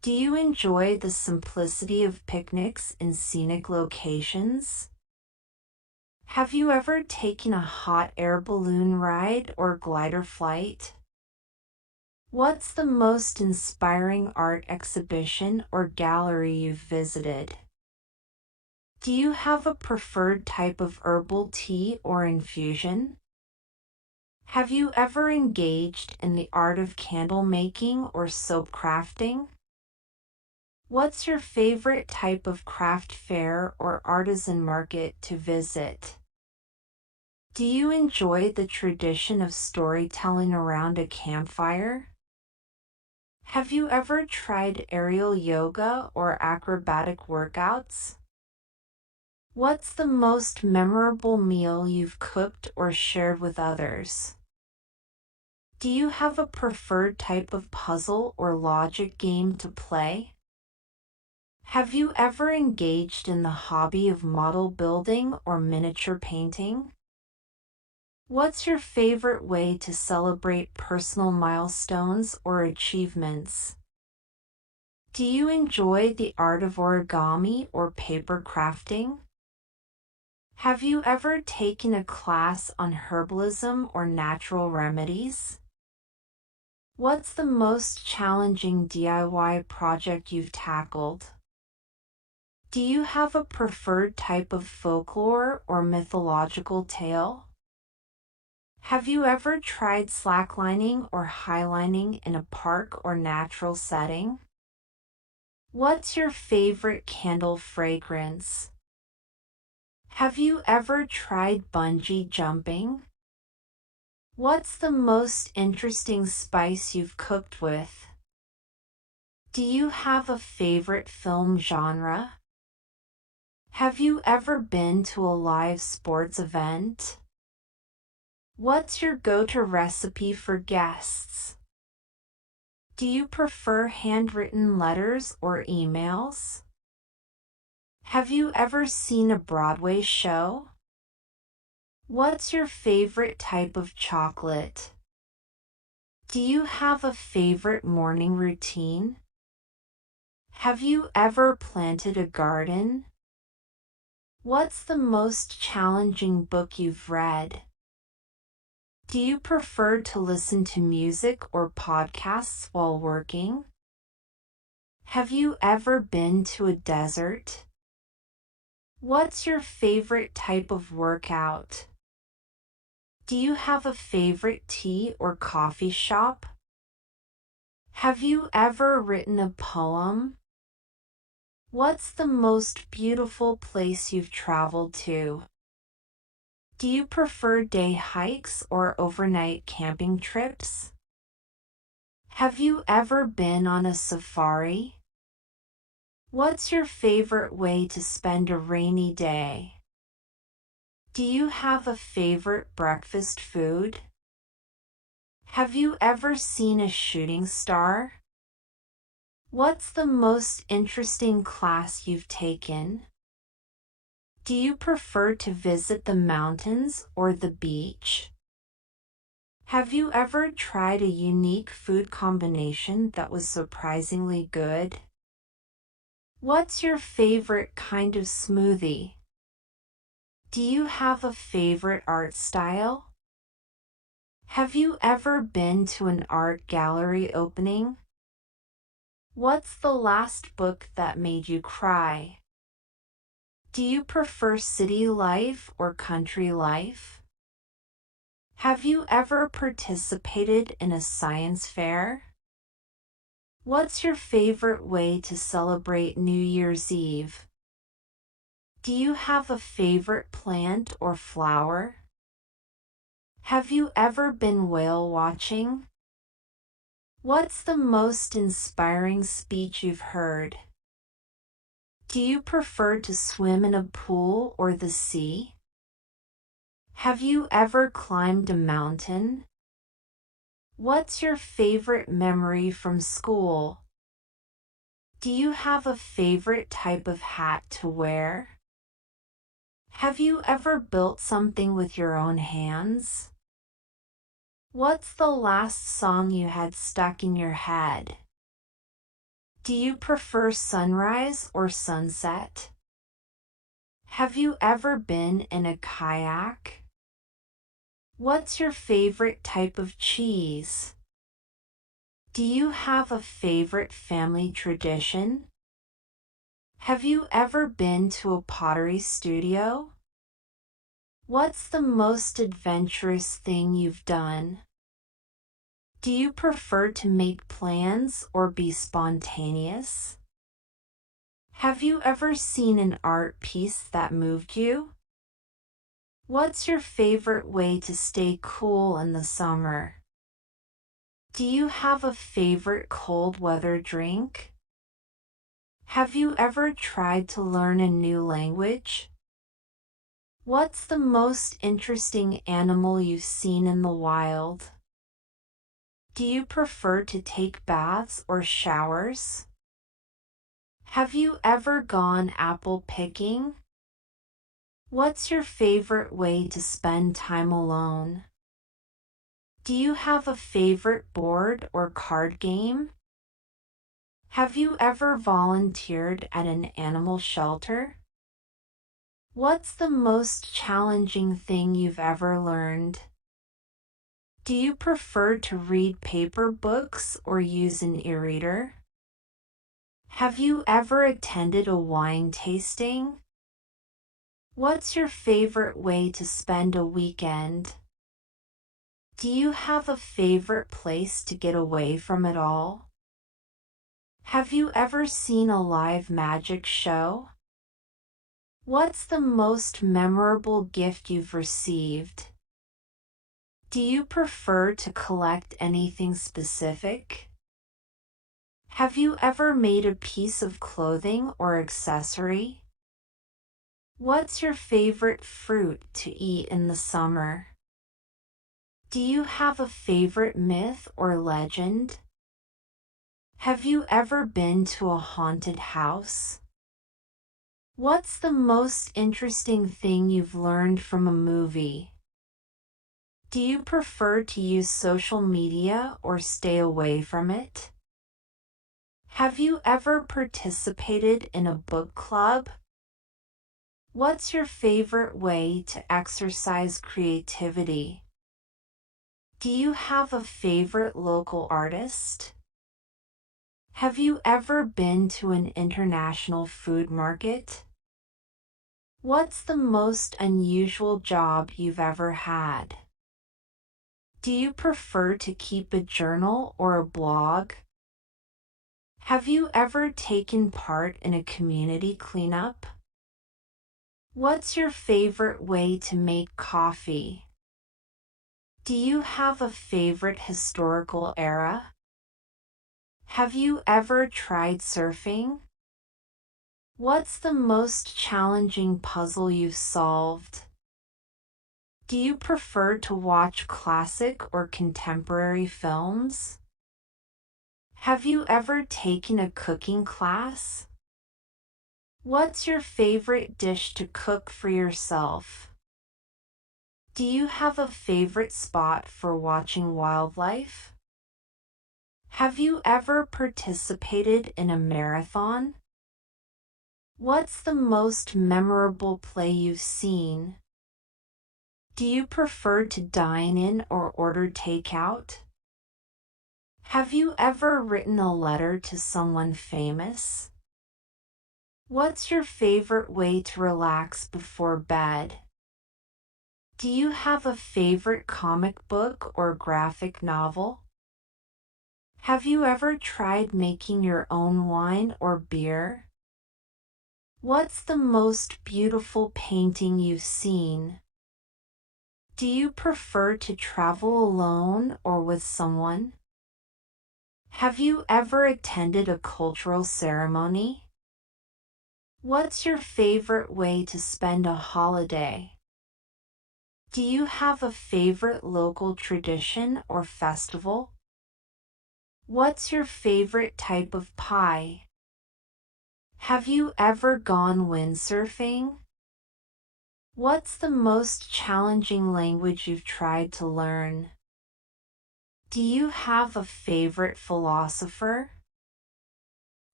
Do you enjoy the simplicity of picnics in scenic locations? Have you ever taken a hot air balloon ride or glider flight? What's the most inspiring art exhibition or gallery you've visited? Do you have a preferred type of herbal tea or infusion? Have you ever engaged in the art of candle making or soap crafting? What's your favorite type of craft fair or artisan market to visit? Do you enjoy the tradition of storytelling around a campfire? Have you ever tried aerial yoga or acrobatic workouts? What's the most memorable meal you've cooked or shared with others? Do you have a preferred type of puzzle or logic game to play? Have you ever engaged in the hobby of model building or miniature painting? What's your favorite way to celebrate personal milestones or achievements? Do you enjoy the art of origami or paper crafting? Have you ever taken a class on herbalism or natural remedies? What's the most challenging DIY project you've tackled? Do you have a preferred type of folklore or mythological tale? Have you ever tried slacklining or highlining in a park or natural setting? What's your favorite candle fragrance? Have you ever tried bungee jumping? What's the most interesting spice you've cooked with? Do you have a favorite film genre? Have you ever been to a live sports event? What's your go-to recipe for guests? Do you prefer handwritten letters or emails? Have you ever seen a Broadway show? What's your favorite type of chocolate? Do you have a favorite morning routine? Have you ever planted a garden? What's the most challenging book you've read? Do you prefer to listen to music or podcasts while working? Have you ever been to a desert? What's your favorite type of workout? Do you have a favorite tea or coffee shop? Have you ever written a poem? What's the most beautiful place you've traveled to? Do you prefer day hikes or overnight camping trips? Have you ever been on a safari? What's your favorite way to spend a rainy day? Do you have a favorite breakfast food? Have you ever seen a shooting star? What's the most interesting class you've taken? Do you prefer to visit the mountains or the beach? Have you ever tried a unique food combination that was surprisingly good? What's your favorite kind of smoothie? Do you have a favorite art style? Have you ever been to an art gallery opening? What's the last book that made you cry? Do you prefer city life or country life? Have you ever participated in a science fair? What's your favorite way to celebrate New Year's Eve? Do you have a favorite plant or flower? Have you ever been whale watching? What's the most inspiring speech you've heard? Do you prefer to swim in a pool or the sea? Have you ever climbed a mountain? What's your favorite memory from school? Do you have a favorite type of hat to wear? Have you ever built something with your own hands? What's the last song you had stuck in your head? Do you prefer sunrise or sunset? Have you ever been in a kayak? What's your favorite type of cheese? Do you have a favorite family tradition? Have you ever been to a pottery studio? What's the most adventurous thing you've done? Do you prefer to make plans or be spontaneous? Have you ever seen an art piece that moved you? What's your favorite way to stay cool in the summer? Do you have a favorite cold weather drink? Have you ever tried to learn a new language? What's the most interesting animal you've seen in the wild? Do you prefer to take baths or showers? Have you ever gone apple picking? What's your favorite way to spend time alone? Do you have a favorite board or card game? Have you ever volunteered at an animal shelter? What's the most challenging thing you've ever learned? Do you prefer to read paper books or use an e-reader? Have you ever attended a wine tasting? What's your favorite way to spend a weekend? Do you have a favorite place to get away from it all? Have you ever seen a live magic show? What's the most memorable gift you've received? Do you prefer to collect anything specific? Have you ever made a piece of clothing or accessory? What's your favorite fruit to eat in the summer? Do you have a favorite myth or legend? Have you ever been to a haunted house? What's the most interesting thing you've learned from a movie? Do you prefer to use social media or stay away from it? Have you ever participated in a book club? What's your favorite way to exercise creativity? Do you have a favorite local artist? Have you ever been to an international food market? What's the most unusual job you've ever had? Do you prefer to keep a journal or a blog? Have you ever taken part in a community cleanup? What's your favorite way to make coffee? Do you have a favorite historical era? Have you ever tried surfing? What's the most challenging puzzle you've solved? Do you prefer to watch classic or contemporary films? Have you ever taken a cooking class? What's your favorite dish to cook for yourself? Do you have a favorite spot for watching wildlife? Have you ever participated in a marathon? What's the most memorable play you've seen? Do you prefer to dine in or order takeout? Have you ever written a letter to someone famous? What's your favorite way to relax before bed? Do you have a favorite comic book or graphic novel? Have you ever tried making your own wine or beer? What's the most beautiful painting you've seen? Do you prefer to travel alone or with someone? Have you ever attended a cultural ceremony? What's your favorite way to spend a holiday? Do you have a favorite local tradition or festival? What's your favorite type of pie? Have you ever gone windsurfing? What's the most challenging language you've tried to learn? Do you have a favorite philosopher?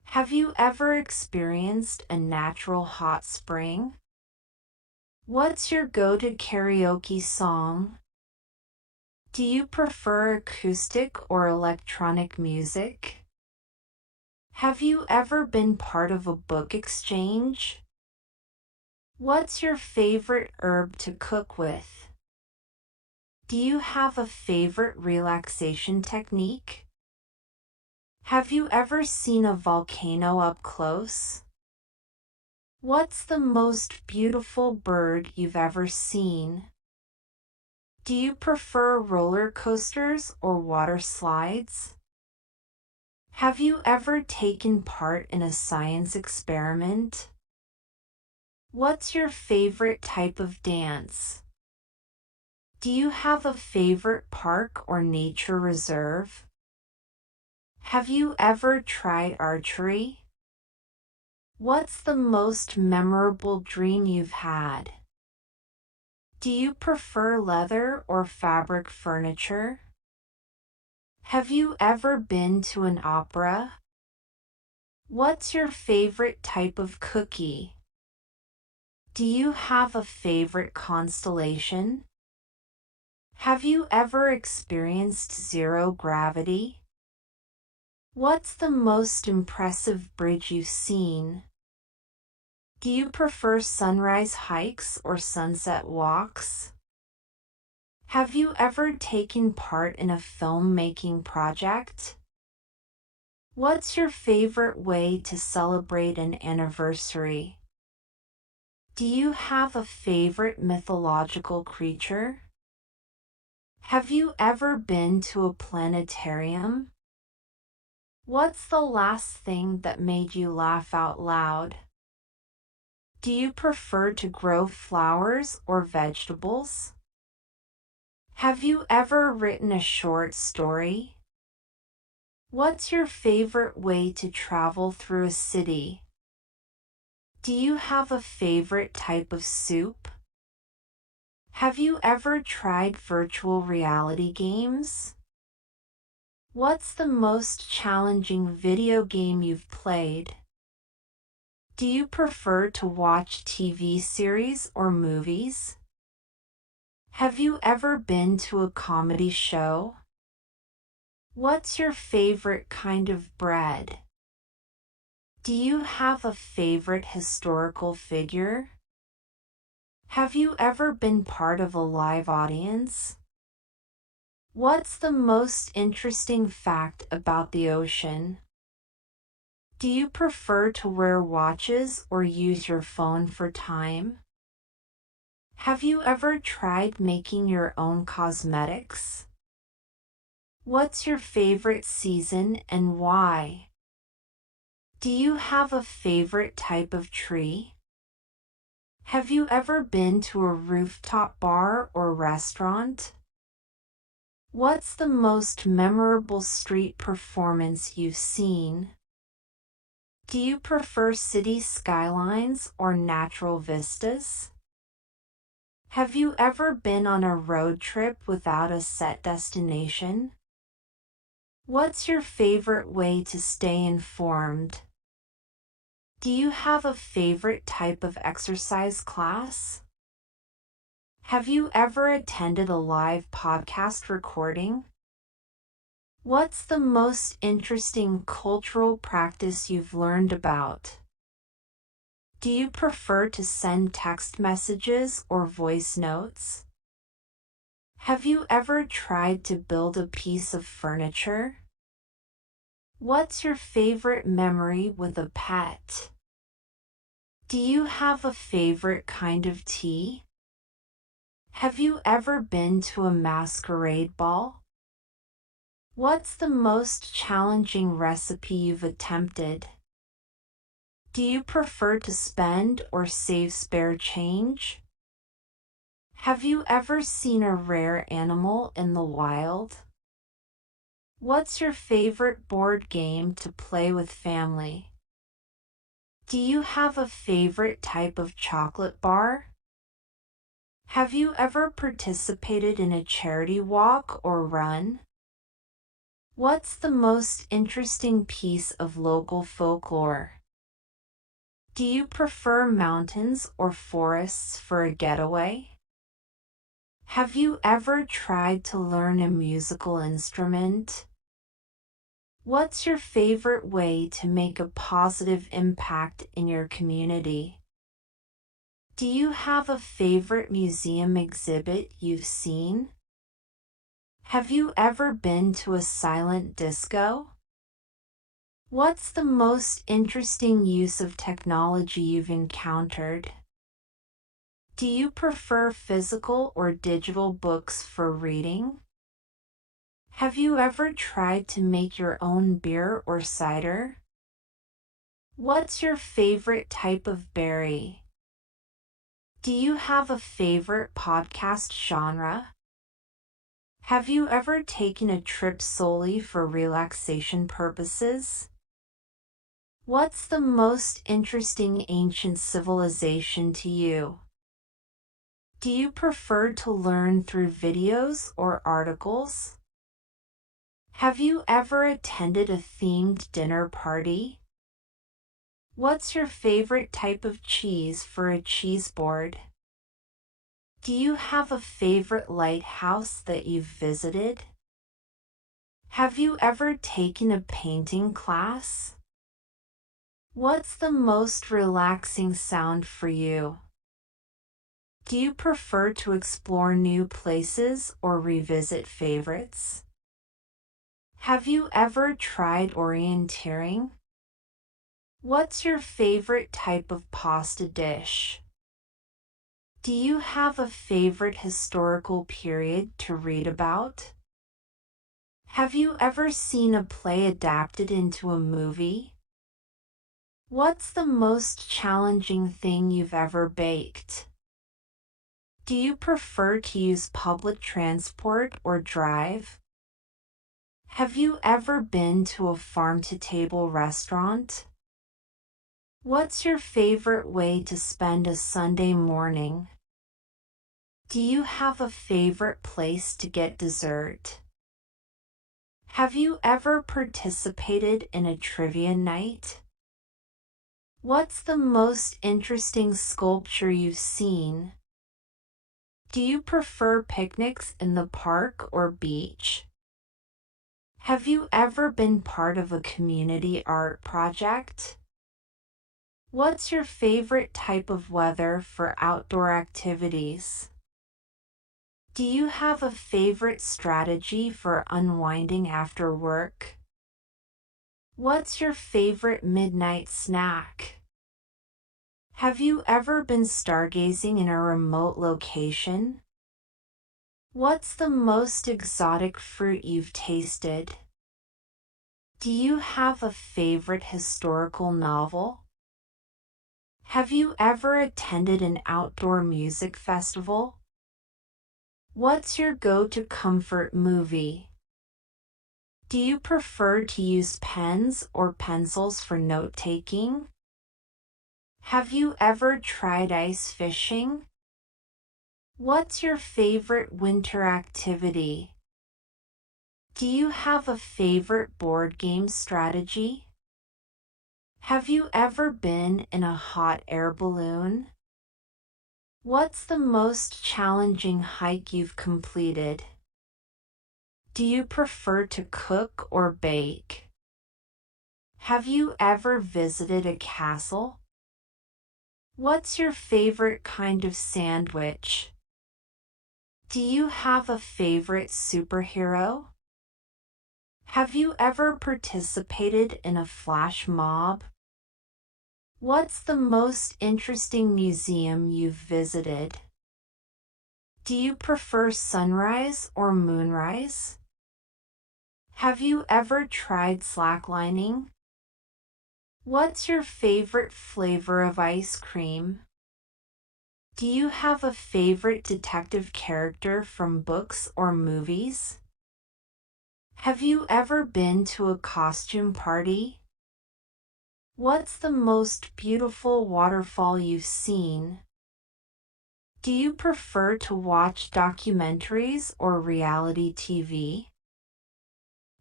Have you ever experienced a natural hot spring? What's your go-to karaoke song? Do you prefer acoustic or electronic music? Have you ever been part of a book exchange? What's your favorite herb to cook with? Do you have a favorite relaxation technique? Have you ever seen a volcano up close? What's the most beautiful bird you've ever seen? Do you prefer roller coasters or water slides? Have you ever taken part in a science experiment? What's your favorite type of dance? Do you have a favorite park or nature reserve? Have you ever tried archery? What's the most memorable dream you've had? Do you prefer leather or fabric furniture? Have you ever been to an opera? What's your favorite type of cookie? Do you have a favorite constellation? Have you ever experienced zero gravity? What's the most impressive bridge you've seen? Do you prefer sunrise hikes or sunset walks? Have you ever taken part in a filmmaking project? What's your favorite way to celebrate an anniversary? Do you have a favorite mythological creature? Have you ever been to a planetarium? What's the last thing that made you laugh out loud? Do you prefer to grow flowers or vegetables? Have you ever written a short story? What's your favorite way to travel through a city? Do you have a favorite type of soup? Have you ever tried virtual reality games? What's the most challenging video game you've played? Do you prefer to watch TV series or movies? Have you ever been to a comedy show? What's your favorite kind of bread? Do you have a favorite historical figure? Have you ever been part of a live audience? What's the most interesting fact about the ocean? Do you prefer to wear watches or use your phone for time? Have you ever tried making your own cosmetics? What's your favorite season and why? Do you have a favorite type of tree? Have you ever been to a rooftop bar or restaurant? What's the most memorable street performance you've seen? Do you prefer city skylines or natural vistas? Have you ever been on a road trip without a set destination? What's your favorite way to stay informed? Do you have a favorite type of exercise class? Have you ever attended a live podcast recording? What's the most interesting cultural practice you've learned about? Do you prefer to send text messages or voice notes? Have you ever tried to build a piece of furniture? What's your favorite memory with a pet? Do you have a favorite kind of tea? Have you ever been to a masquerade ball? What's the most challenging recipe you've attempted? Do you prefer to spend or save spare change? Have you ever seen a rare animal in the wild? What's your favorite board game to play with family? Do you have a favorite type of chocolate bar? Have you ever participated in a charity walk or run? What's the most interesting piece of local folklore? Do you prefer mountains or forests for a getaway? Have you ever tried to learn a musical instrument? What's your favorite way to make a positive impact in your community? Do you have a favorite museum exhibit you've seen? Have you ever been to a silent disco? What's the most interesting use of technology you've encountered? Do you prefer physical or digital books for reading? Have you ever tried to make your own beer or cider? What's your favorite type of berry? Do you have a favorite podcast genre? Have you ever taken a trip solely for relaxation purposes? What's the most interesting ancient civilization to you? Do you prefer to learn through videos or articles? Have you ever attended a themed dinner party? What's your favorite type of cheese for a cheese board? Do you have a favorite lighthouse that you've visited? Have you ever taken a painting class? What's the most relaxing sound for you? Do you prefer to explore new places or revisit favorites? Have you ever tried orienteering? What's your favorite type of pasta dish? Do you have a favorite historical period to read about? Have you ever seen a play adapted into a movie? What's the most challenging thing you've ever baked? Do you prefer to use public transport or drive? Have you ever been to a farm-to-table restaurant? What's your favorite way to spend a Sunday morning? Do you have a favorite place to get dessert? Have you ever participated in a trivia night? What's the most interesting sculpture you've seen? Do you prefer picnics in the park or beach? Have you ever been part of a community art project? What's your favorite type of weather for outdoor activities? Do you have a favorite strategy for unwinding after work? What's your favorite midnight snack? Have you ever been stargazing in a remote location? What's the most exotic fruit you've tasted? Do you have a favorite historical novel? Have you ever attended an outdoor music festival? What's your go-to comfort movie? Do you prefer to use pens or pencils for note-taking? Have you ever tried ice fishing? What's your favorite winter activity? Do you have a favorite board game strategy? Have you ever been in a hot air balloon? What's the most challenging hike you've completed? Do you prefer to cook or bake? Have you ever visited a castle? What's your favorite kind of sandwich? Do you have a favorite superhero? Have you ever participated in a flash mob? What's the most interesting museum you've visited? Do you prefer sunrise or moonrise? Have you ever tried slacklining? What's your favorite flavor of ice cream? Do you have a favorite detective character from books or movies? Have you ever been to a costume party? What's the most beautiful waterfall you've seen? Do you prefer to watch documentaries or reality TV?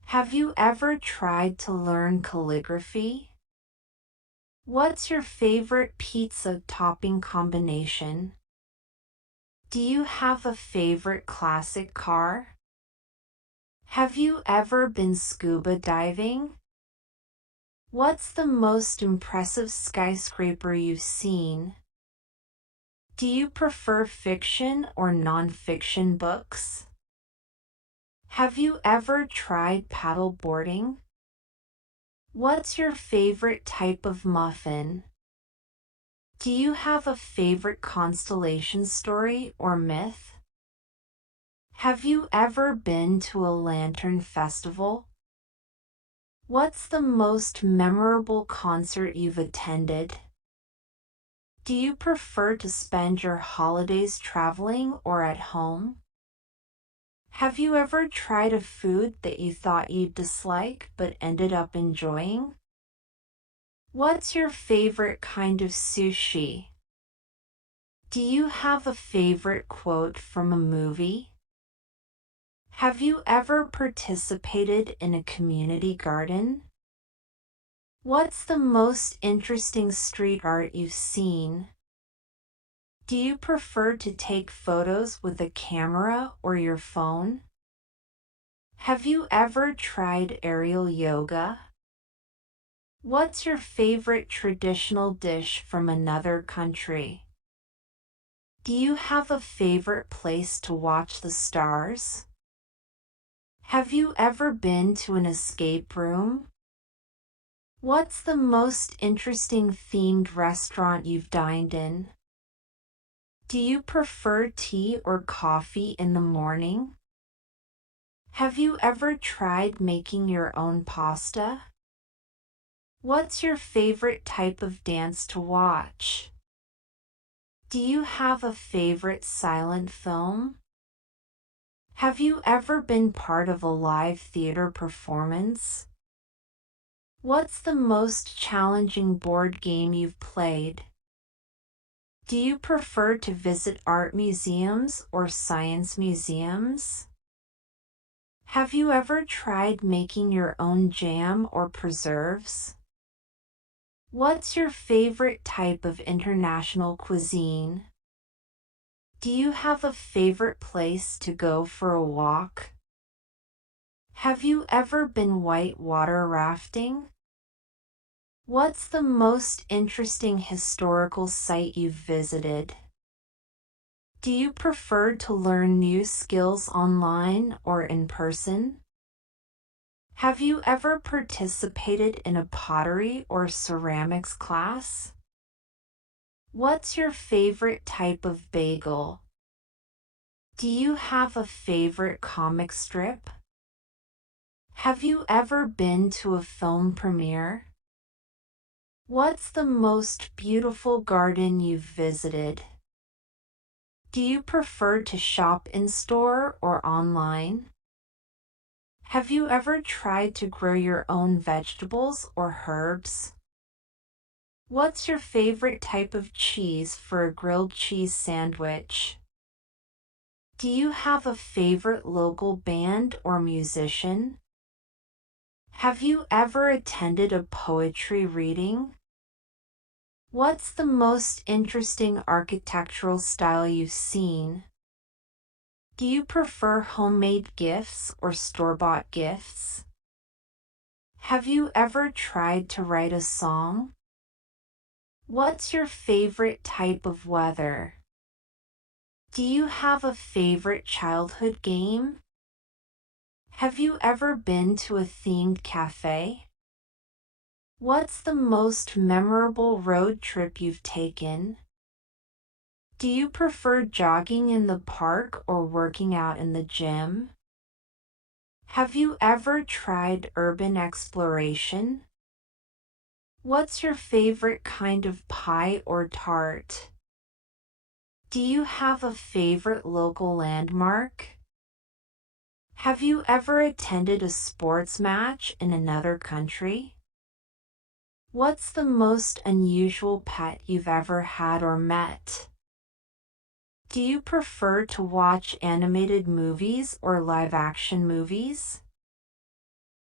Have you ever tried to learn calligraphy? What's your favorite pizza topping combination? Do you have a favorite classic car? Have you ever been scuba diving? What's the most impressive skyscraper you've seen? Do you prefer fiction or nonfiction books? Have you ever tried paddleboarding? What's your favorite type of muffin? Do you have a favorite constellation story or myth? Have you ever been to a lantern festival? What's the most memorable concert you've attended? Do you prefer to spend your holidays traveling or at home? Have you ever tried a food that you thought you'd dislike but ended up enjoying? What's your favorite kind of sushi? Do you have a favorite quote from a movie? Have you ever participated in a community garden? What's the most interesting street art you've seen? Do you prefer to take photos with a camera or your phone? Have you ever tried aerial yoga? What's your favorite traditional dish from another country? Do you have a favorite place to watch the stars? Have you ever been to an escape room? What's the most interesting themed restaurant you've dined in? Do you prefer tea or coffee in the morning? Have you ever tried making your own pasta? What's your favorite type of dance to watch? Do you have a favorite silent film? Have you ever been part of a live theater performance? What's the most challenging board game you've played? Do you prefer to visit art museums or science museums? Have you ever tried making your own jam or preserves? What's your favorite type of international cuisine? Do you have a favorite place to go for a walk? Have you ever been whitewater rafting? What's the most interesting historical site you've visited? Do you prefer to learn new skills online or in person? Have you ever participated in a pottery or ceramics class? What's your favorite type of bagel? Do you have a favorite comic strip? Have you ever been to a film premiere? What's the most beautiful garden you've visited? Do you prefer to shop in store or online? Have you ever tried to grow your own vegetables or herbs? What's your favorite type of cheese for a grilled cheese sandwich? Do you have a favorite local band or musician? Have you ever attended a poetry reading? What's the most interesting architectural style you've seen? Do you prefer homemade gifts or store-bought gifts? Have you ever tried to write a song? What's your favorite type of weather? Do you have a favorite childhood game? Have you ever been to a themed cafe? What's the most memorable road trip you've taken? Do you prefer jogging in the park or working out in the gym? Have you ever tried urban exploration? What's your favorite kind of pie or tart? Do you have a favorite local landmark? Have you ever attended a sports match in another country? What's the most unusual pet you've ever had or met? Do you prefer to watch animated movies or live-action movies?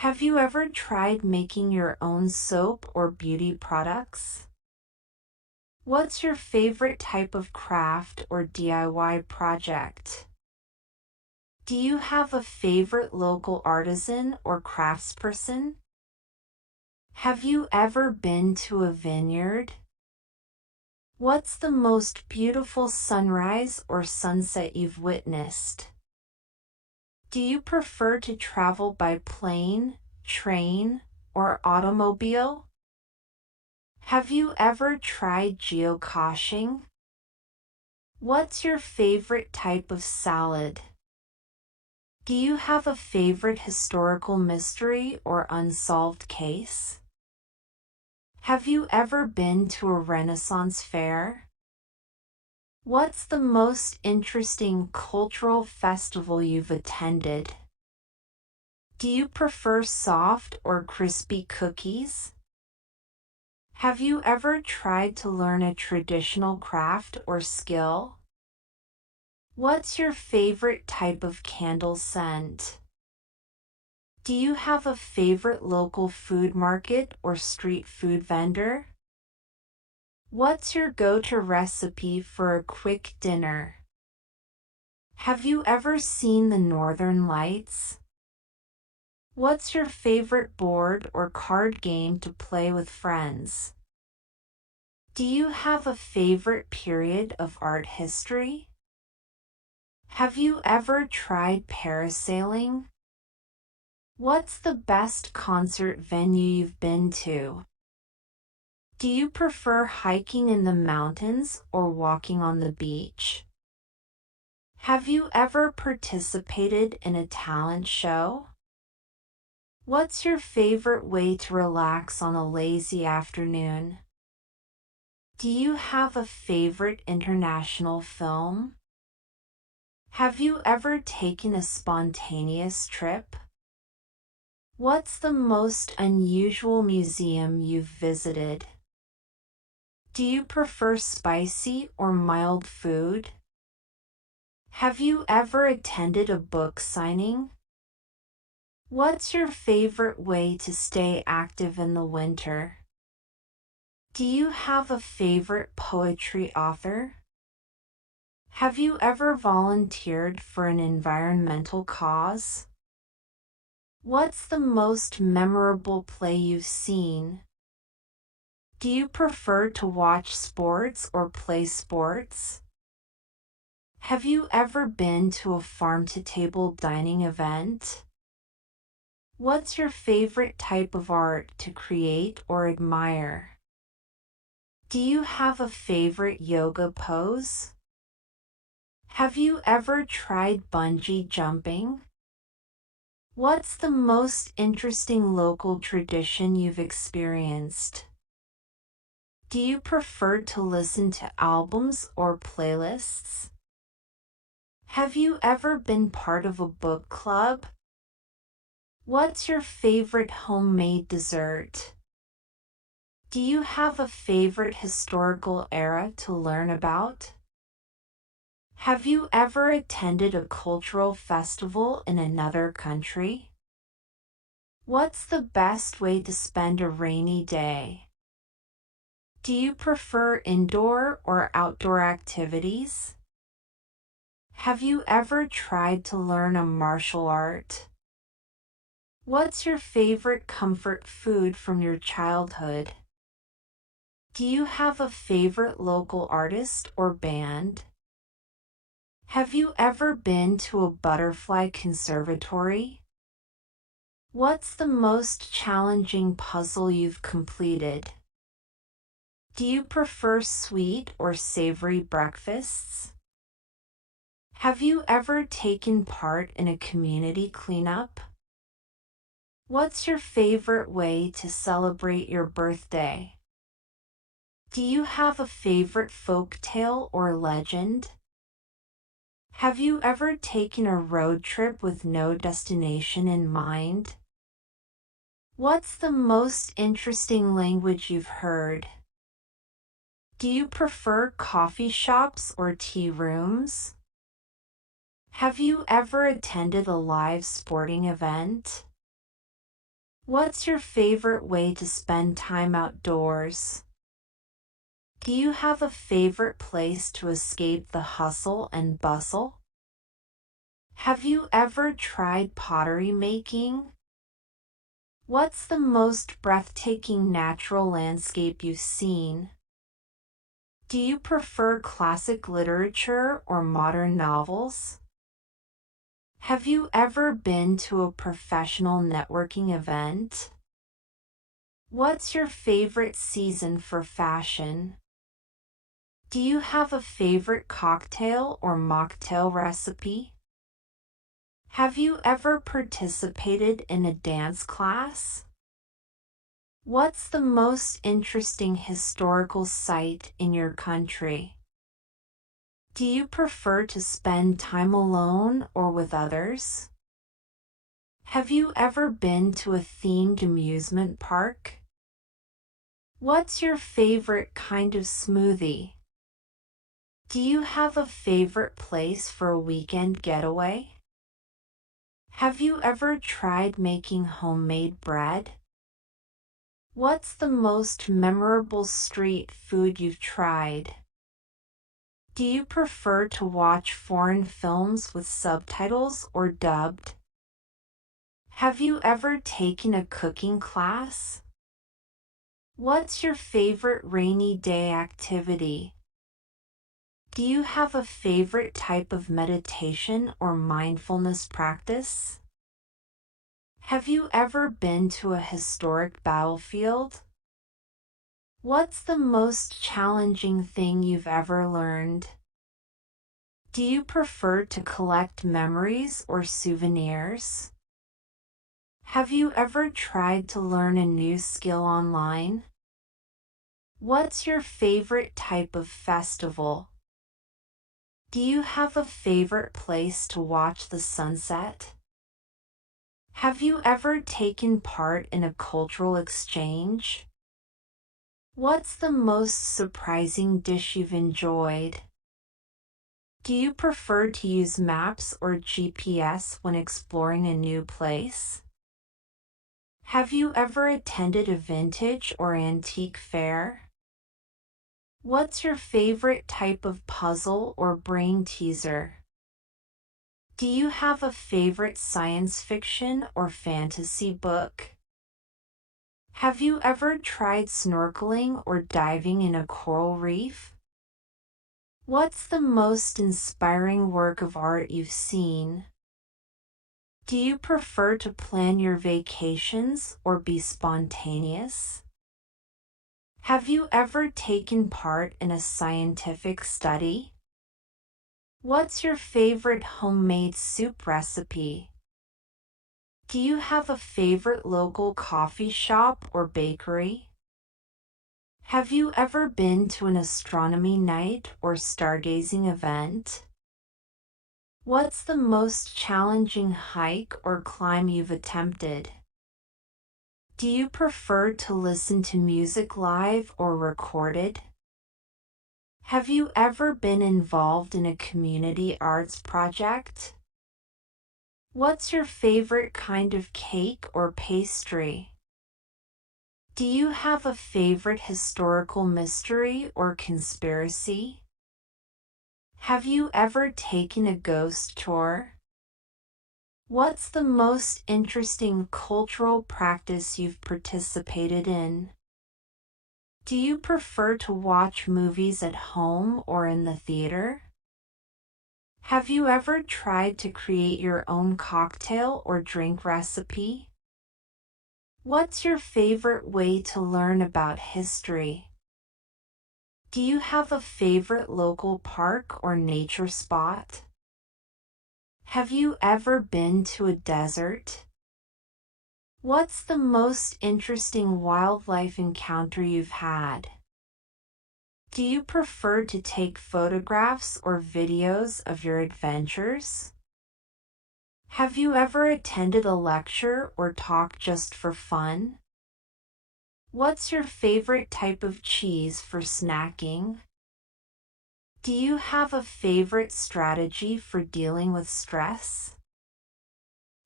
Have you ever tried making your own soap or beauty products? What's your favorite type of craft or DIY project? Do you have a favorite local artisan or craftsperson? Have you ever been to a vineyard? What's the most beautiful sunrise or sunset you've witnessed? Do you prefer to travel by plane, train, or automobile? Have you ever tried geocaching? What's your favorite type of salad? Do you have a favorite historical mystery or unsolved case? Have you ever been to a Renaissance fair? What's the most interesting cultural festival you've attended? Do you prefer soft or crispy cookies? Have you ever tried to learn a traditional craft or skill? What's your favorite type of candle scent? Do you have a favorite local food market or street food vendor? What's your go-to recipe for a quick dinner? Have you ever seen the Northern Lights? What's your favorite board or card game to play with friends? Do you have a favorite period of art history? Have you ever tried parasailing? What's the best concert venue you've been to? Do you prefer hiking in the mountains or walking on the beach? Have you ever participated in a talent show? What's your favorite way to relax on a lazy afternoon? Do you have a favorite international film? Have you ever taken a spontaneous trip? What's the most unusual museum you've visited? Do you prefer spicy or mild food? Have you ever attended a book signing? What's your favorite way to stay active in the winter? Do you have a favorite poetry author? Have you ever volunteered for an environmental cause? What's the most memorable play you've seen? Do you prefer to watch sports or play sports? Have you ever been to a farm-to-table dining event? What's your favorite type of art to create or admire? Do you have a favorite yoga pose? Have you ever tried bungee jumping? What's the most interesting local tradition you've experienced? Do you prefer to listen to albums or playlists? Have you ever been part of a book club? What's your favorite homemade dessert? Do you have a favorite historical era to learn about? Have you ever attended a cultural festival in another country? What's the best way to spend a rainy day? Do you prefer indoor or outdoor activities? Have you ever tried to learn a martial art? What's your favorite comfort food from your childhood? Do you have a favorite local artist or band? Have you ever been to a butterfly conservatory? What's the most challenging puzzle you've completed? Do you prefer sweet or savory breakfasts? Have you ever taken part in a community cleanup? What's your favorite way to celebrate your birthday? Do you have a favorite folk tale or legend? Have you ever taken a road trip with no destination in mind? What's the most interesting language you've heard? Do you prefer coffee shops or tea rooms? Have you ever attended a live sporting event? What's your favorite way to spend time outdoors? Do you have a favorite place to escape the hustle and bustle? Have you ever tried pottery making? What's the most breathtaking natural landscape you've seen? Do you prefer classic literature or modern novels? Have you ever been to a professional networking event? What's your favorite season for fashion? Do you have a favorite cocktail or mocktail recipe? Have you ever participated in a dance class? What's the most interesting historical site in your country? Do you prefer to spend time alone or with others? Have you ever been to a themed amusement park? What's your favorite kind of smoothie? Do you have a favorite place for a weekend getaway? Have you ever tried making homemade bread? What's the most memorable street food you've tried? Do you prefer to watch foreign films with subtitles or dubbed? Have you ever taken a cooking class? What's your favorite rainy day activity? Do you have a favorite type of meditation or mindfulness practice? Have you ever been to a historic battlefield? What's the most challenging thing you've ever learned? Do you prefer to collect memories or souvenirs? Have you ever tried to learn a new skill online? What's your favorite type of festival? Do you have a favorite place to watch the sunset? Have you ever taken part in a cultural exchange? What's the most surprising dish you've enjoyed? Do you prefer to use maps or GPS when exploring a new place? Have you ever attended a vintage or antique fair? What's your favorite type of puzzle or brain teaser? Do you have a favorite science fiction or fantasy book? Have you ever tried snorkeling or diving in a coral reef? What's the most inspiring work of art you've seen? Do you prefer to plan your vacations or be spontaneous? Have you ever taken part in a scientific study? What's your favorite homemade soup recipe? Do you have a favorite local coffee shop or bakery? Have you ever been to an astronomy night or stargazing event? What's the most challenging hike or climb you've attempted? Do you prefer to listen to music live or recorded? Have you ever been involved in a community arts project? What's your favorite kind of cake or pastry? Do you have a favorite historical mystery or conspiracy? Have you ever taken a ghost tour? What's the most interesting cultural practice you've participated in? Do you prefer to watch movies at home or in the theater? Have you ever tried to create your own cocktail or drink recipe? What's your favorite way to learn about history? Do you have a favorite local park or nature spot? Have you ever been to a desert? What's the most interesting wildlife encounter you've had? Do you prefer to take photographs or videos of your adventures? Have you ever attended a lecture or talk just for fun? What's your favorite type of cheese for snacking? Do you have a favorite strategy for dealing with stress?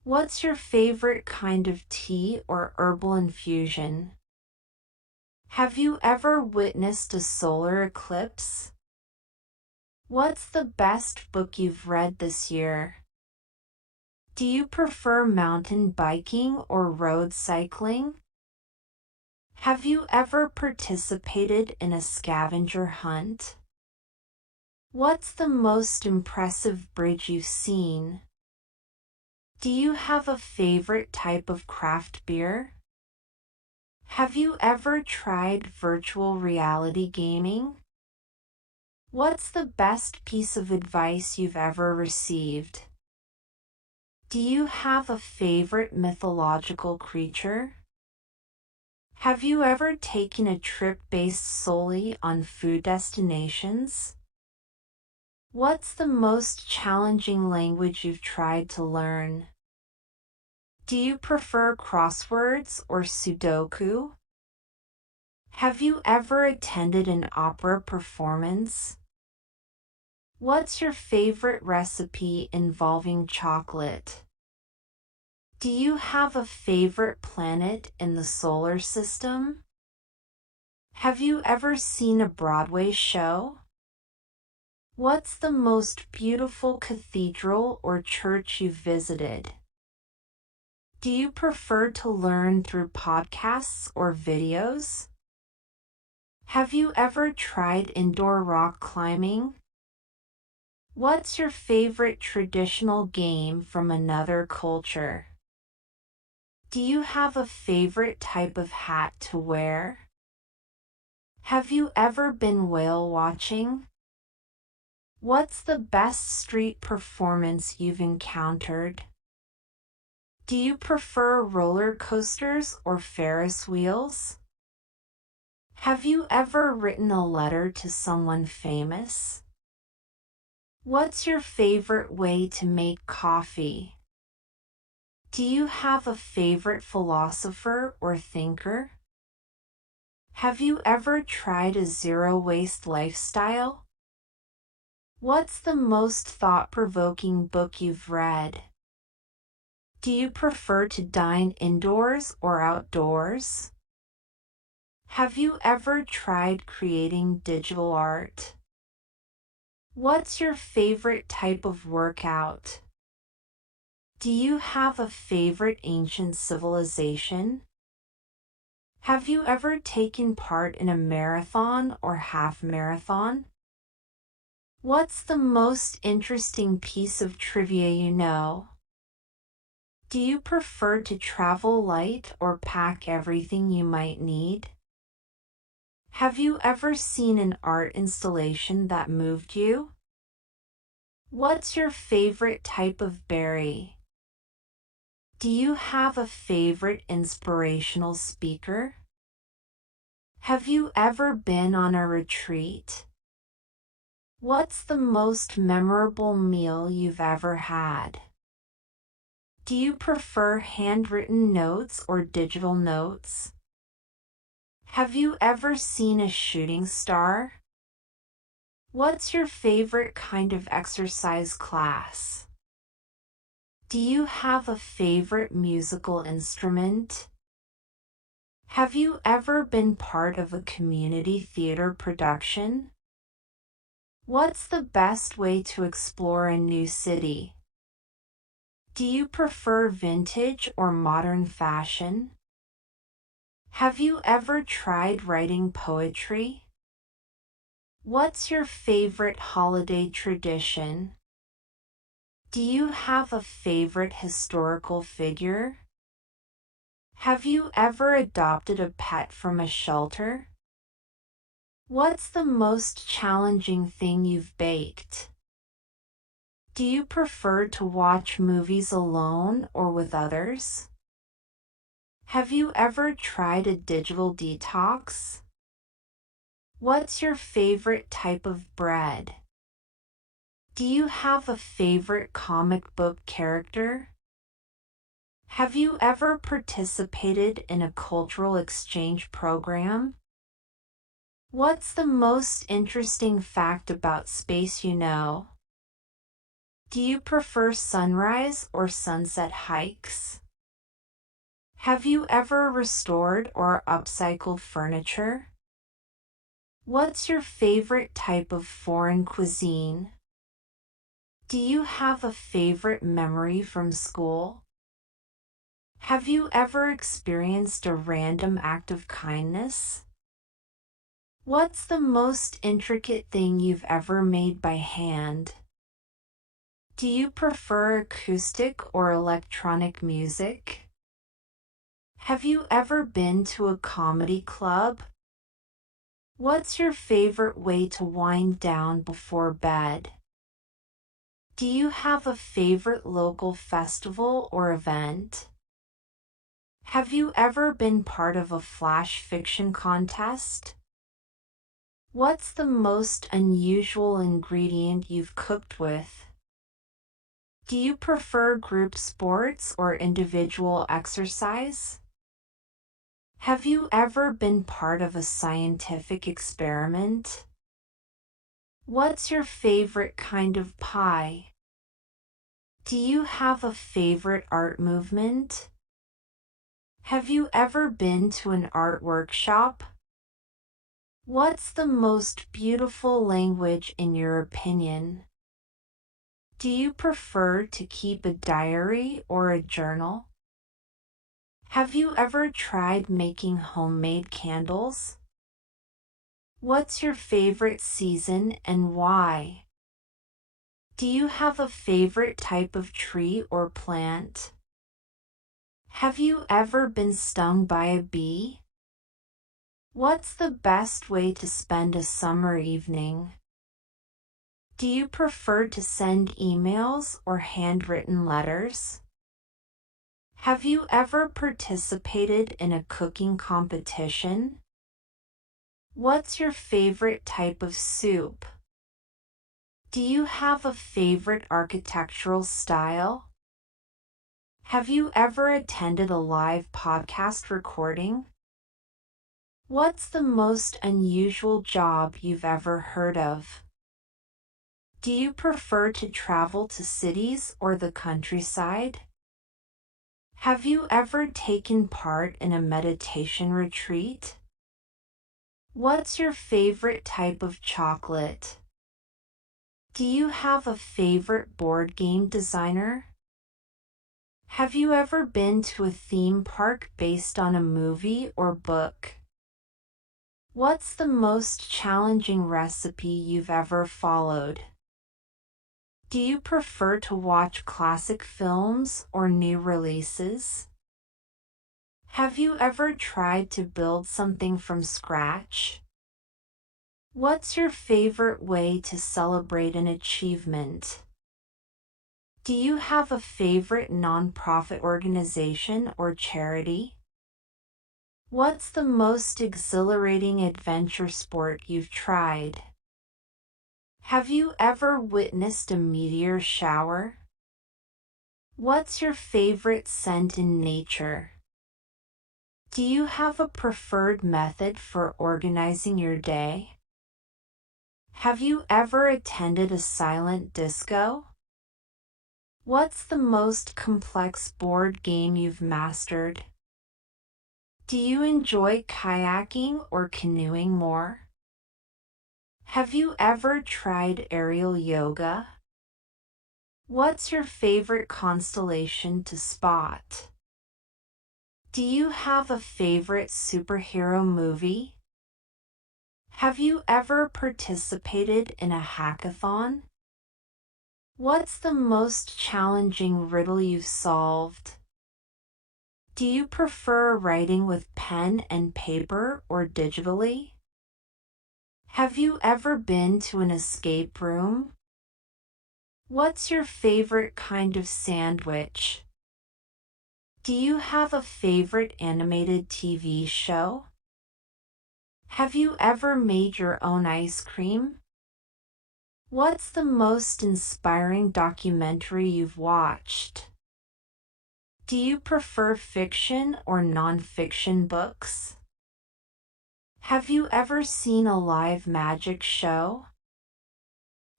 What's your favorite kind of tea or herbal infusion? Have you ever witnessed a solar eclipse? What's the best book you've read this year? Do you prefer mountain biking or road cycling? Have you ever participated in a scavenger hunt? What's the most impressive bridge you've seen? Do you have a favorite type of craft beer? Have you ever tried virtual reality gaming? What's the best piece of advice you've ever received? Do you have a favorite mythological creature? Have you ever taken a trip based solely on food destinations? What's the most challenging language you've tried to learn? Do you prefer crosswords or Sudoku? Have you ever attended an opera performance? What's your favorite recipe involving chocolate? Do you have a favorite planet in the solar system? Have you ever seen a Broadway show? What's the most beautiful cathedral or church you've visited? Do you prefer to learn through podcasts or videos? Have you ever tried indoor rock climbing? What's your favorite traditional game from another culture? Do you have a favorite type of hat to wear? Have you ever been whale watching? What's the best street performance you've encountered? Do you prefer roller coasters or Ferris wheels? Have you ever written a letter to someone famous? What's your favorite way to make coffee? Do you have a favorite philosopher or thinker? Have you ever tried a zero-waste lifestyle? What's the most thought-provoking book you've read? Do you prefer to dine indoors or outdoors? Have you ever tried creating digital art? What's your favorite type of workout? Do you have a favorite ancient civilization? Have you ever taken part in a marathon or half marathon? What's the most interesting piece of trivia you know? Do you prefer to travel light or pack everything you might need? Have you ever seen an art installation that moved you? What's your favorite type of berry? Do you have a favorite inspirational speaker? Have you ever been on a retreat? What's the most memorable meal you've ever had? Do you prefer handwritten notes or digital notes? Have you ever seen a shooting star? What's your favorite kind of exercise class? Do you have a favorite musical instrument? Have you ever been part of a community theater production? What's the best way to explore a new city? Do you prefer vintage or modern fashion? Have you ever tried writing poetry? What's your favorite holiday tradition? Do you have a favorite historical figure? Have you ever adopted a pet from a shelter? What's the most challenging thing you've baked? Do you prefer to watch movies alone or with others? Have you ever tried a digital detox? What's your favorite type of bread? Do you have a favorite comic book character? Have you ever participated in a cultural exchange program? What's the most interesting fact about space you know? Do you prefer sunrise or sunset hikes? Have you ever restored or upcycled furniture? What's your favorite type of foreign cuisine? Do you have a favorite memory from school? Have you ever experienced a random act of kindness? What's the most intricate thing you've ever made by hand? Do you prefer acoustic or electronic music? Have you ever been to a comedy club? What's your favorite way to wind down before bed? Do you have a favorite local festival or event? Have you ever been part of a flash fiction contest? What's the most unusual ingredient you've cooked with? Do you prefer group sports or individual exercise? Have you ever been part of a scientific experiment? What's your favorite kind of pie? Do you have a favorite art movement? Have you ever been to an art workshop? What's the most beautiful language in your opinion? Do you prefer to keep a diary or a journal? Have you ever tried making homemade candles? What's your favorite season and why? Do you have a favorite type of tree or plant? Have you ever been stung by a bee? What's the best way to spend a summer evening? Do you prefer to send emails or handwritten letters? Have you ever participated in a cooking competition? What's your favorite type of soup? Do you have a favorite architectural style? Have you ever attended a live podcast recording? What's the most unusual job you've ever heard of? Do you prefer to travel to cities or the countryside? Have you ever taken part in a meditation retreat? What's your favorite type of chocolate? Do you have a favorite board game designer? Have you ever been to a theme park based on a movie or book? What's the most challenging recipe you've ever followed? Do you prefer to watch classic films or new releases? Have you ever tried to build something from scratch? What's your favorite way to celebrate an achievement? Do you have a favorite nonprofit organization or charity? What's the most exhilarating adventure sport you've tried? Have you ever witnessed a meteor shower? What's your favorite scent in nature? Do you have a preferred method for organizing your day? Have you ever attended a silent disco? What's the most complex board game you've mastered? Do you enjoy kayaking or canoeing more? Have you ever tried aerial yoga? What's your favorite constellation to spot? Do you have a favorite superhero movie? Have you ever participated in a hackathon? What's the most challenging riddle you've solved? Do you prefer writing with pen and paper or digitally? Have you ever been to an escape room? What's your favorite kind of sandwich? Do you have a favorite animated TV show? Have you ever made your own ice cream? What's the most inspiring documentary you've watched? Do you prefer fiction or nonfiction books? Have you ever seen a live magic show?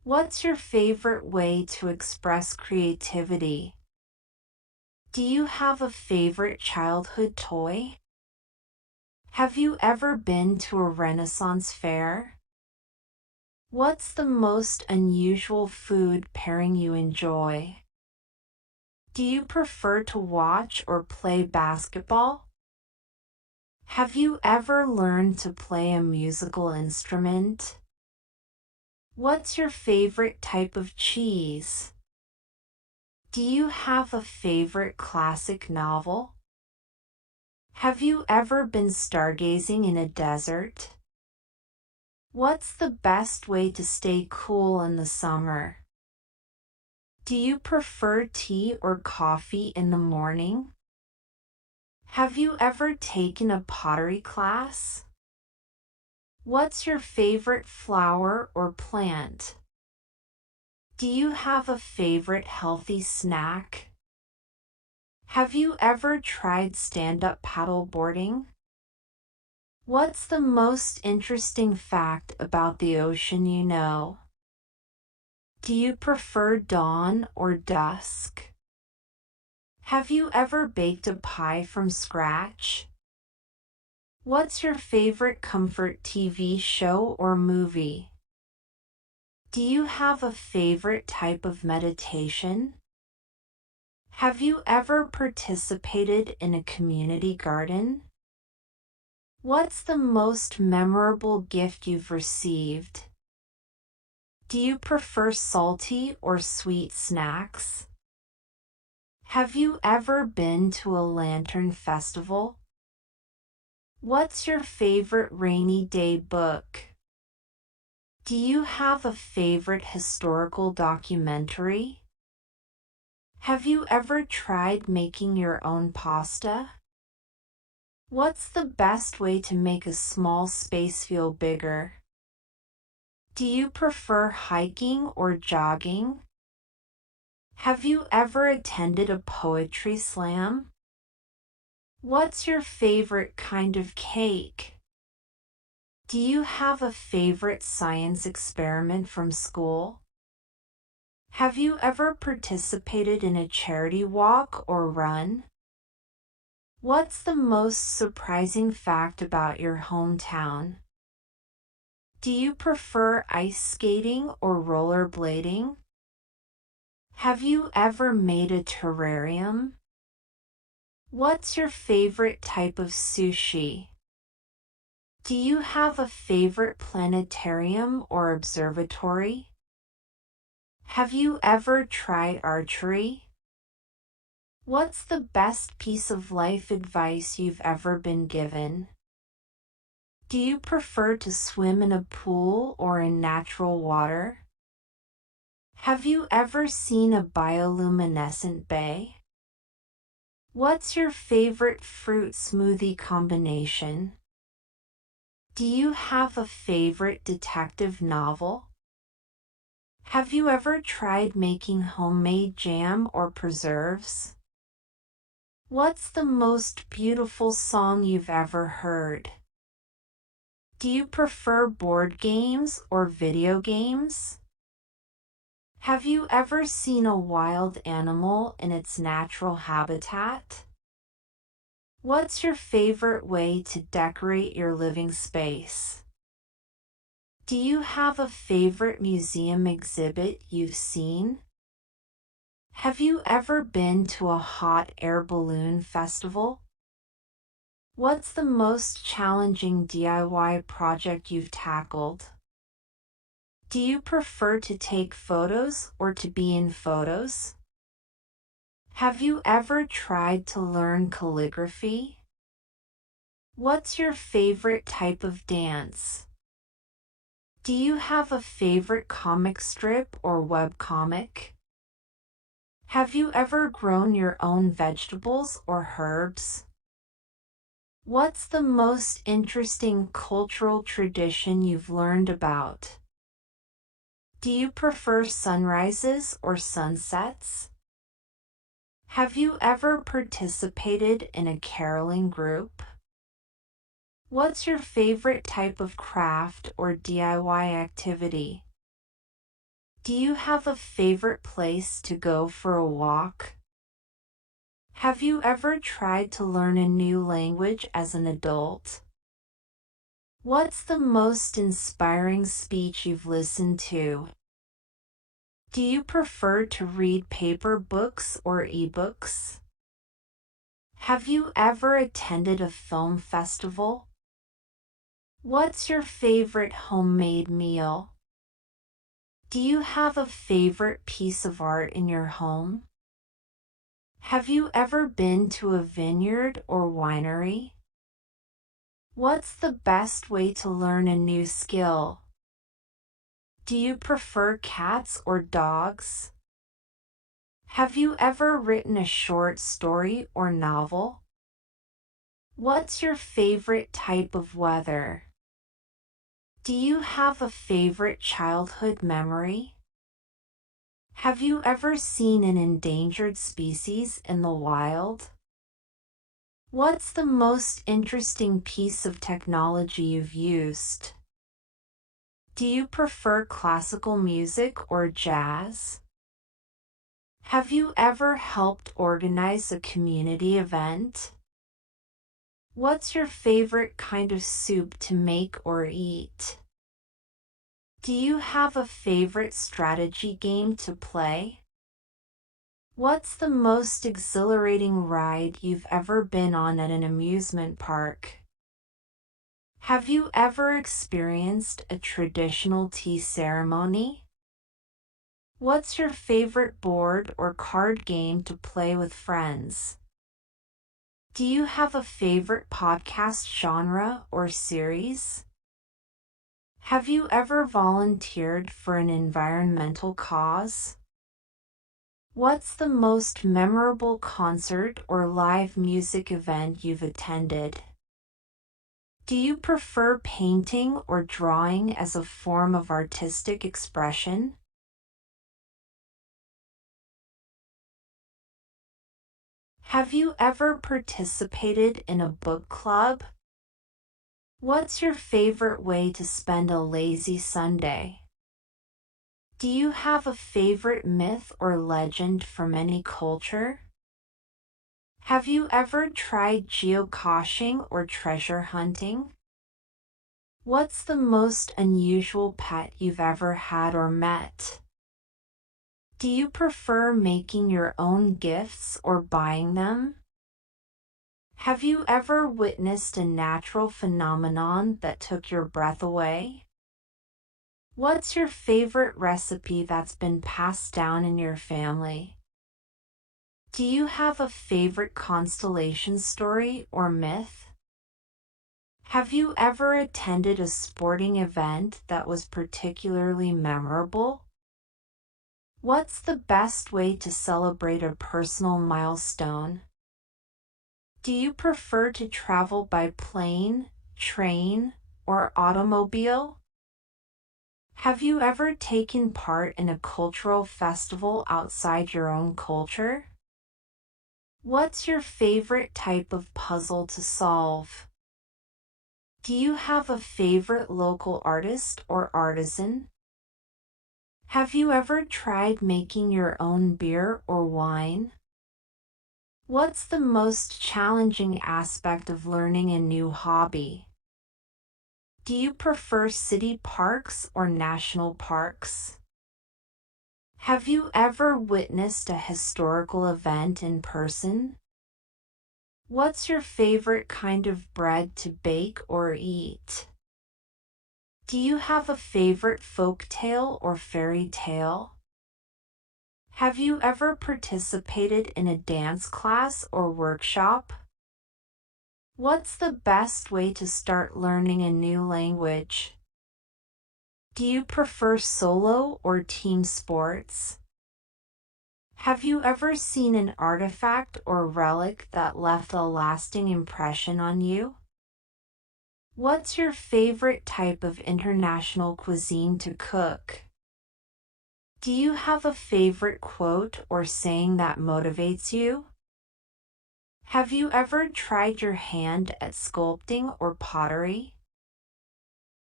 What's your favorite way to express creativity? Do you have a favorite childhood toy? Have you ever been to a Renaissance fair? What's the most unusual food pairing you enjoy? Do you prefer to watch or play basketball? Have you ever learned to play a musical instrument? What's your favorite type of cheese? Do you have a favorite classic novel? Have you ever been stargazing in a desert? What's the best way to stay cool in the summer? Do you prefer tea or coffee in the morning? Have you ever taken a pottery class? What's your favorite flower or plant? Do you have a favorite healthy snack? Have you ever tried stand-up paddleboarding? What's the most interesting fact about the ocean you know? Do you prefer dawn or dusk? Have you ever baked a pie from scratch? What's your favorite comfort TV show or movie? Do you have a favorite type of meditation? Have you ever participated in a community garden? What's the most memorable gift you've received? Do you prefer salty or sweet snacks? Have you ever been to a lantern festival? What's your favorite rainy day book? Do you have a favorite historical documentary? Have you ever tried making your own pasta? What's the best way to make a small space feel bigger? Do you prefer hiking or jogging? Have you ever attended a poetry slam? What's your favorite kind of cake? Do you have a favorite science experiment from school? Have you ever participated in a charity walk or run? What's the most surprising fact about your hometown? Do you prefer ice skating or rollerblading? Have you ever made a terrarium? What's your favorite type of sushi? Do you have a favorite planetarium or observatory? Have you ever tried archery? What's the best piece of life advice you've ever been given? Do you prefer to swim in a pool or in natural water? Have you ever seen a bioluminescent bay? What's your favorite fruit smoothie combination? Do you have a favorite detective novel? Have you ever tried making homemade jam or preserves? What's the most beautiful song you've ever heard? Do you prefer board games or video games? Have you ever seen a wild animal in its natural habitat? What's your favorite way to decorate your living space? Do you have a favorite museum exhibit you've seen? Have you ever been to a hot air balloon festival? What's the most challenging DIY project you've tackled? Do you prefer to take photos or to be in photos? Have you ever tried to learn calligraphy? What's your favorite type of dance? Do you have a favorite comic strip or webcomic? Have you ever grown your own vegetables or herbs? What's the most interesting cultural tradition you've learned about? Do you prefer sunrises or sunsets? Have you ever participated in a caroling group? What's your favorite type of craft or DIY activity? Do you have a favorite place to go for a walk? Have you ever tried to learn a new language as an adult? What's the most inspiring speech you've listened to? Do you prefer to read paper books or ebooks? Have you ever attended a film festival? What's your favorite homemade meal? Do you have a favorite piece of art in your home? Have you ever been to a vineyard or winery? What's the best way to learn a new skill? Do you prefer cats or dogs? Have you ever written a short story or novel? What's your favorite type of weather? Do you have a favorite childhood memory? Have you ever seen an endangered species in the wild? What's the most interesting piece of technology you've used? Do you prefer classical music or jazz? Have you ever helped organize a community event? What's your favorite kind of soup to make or eat? Do you have a favorite strategy game to play? What's the most exhilarating ride you've ever been on at an amusement park? Have you ever experienced a traditional tea ceremony? What's your favorite board or card game to play with friends? Do you have a favorite podcast genre or series? Have you ever volunteered for an environmental cause? What's the most memorable concert or live music event you've attended? Do you prefer painting or drawing as a form of artistic expression? Have you ever participated in a book club? What's your favorite way to spend a lazy Sunday? Do you have a favorite myth or legend from any culture? Have you ever tried geocaching or treasure hunting? What's the most unusual pet you've ever had or met? Do you prefer making your own gifts or buying them? Have you ever witnessed a natural phenomenon that took your breath away? What's your favorite recipe that's been passed down in your family? Do you have a favorite constellation story or myth? Have you ever attended a sporting event that was particularly memorable? What's the best way to celebrate a personal milestone? Do you prefer to travel by plane, train, or automobile? Have you ever taken part in a cultural festival outside your own culture? What's your favorite type of puzzle to solve? Do you have a favorite local artist or artisan? Have you ever tried making your own beer or wine? What's the most challenging aspect of learning a new hobby? Do you prefer city parks or national parks? Have you ever witnessed a historical event in person? What's your favorite kind of bread to bake or eat? Do you have a favorite folk tale or fairy tale? Have you ever participated in a dance class or workshop? What's the best way to start learning a new language? Do you prefer solo or team sports? Have you ever seen an artifact or relic that left a lasting impression on you? What's your favorite type of international cuisine to cook? Do you have a favorite quote or saying that motivates you? Have you ever tried your hand at sculpting or pottery?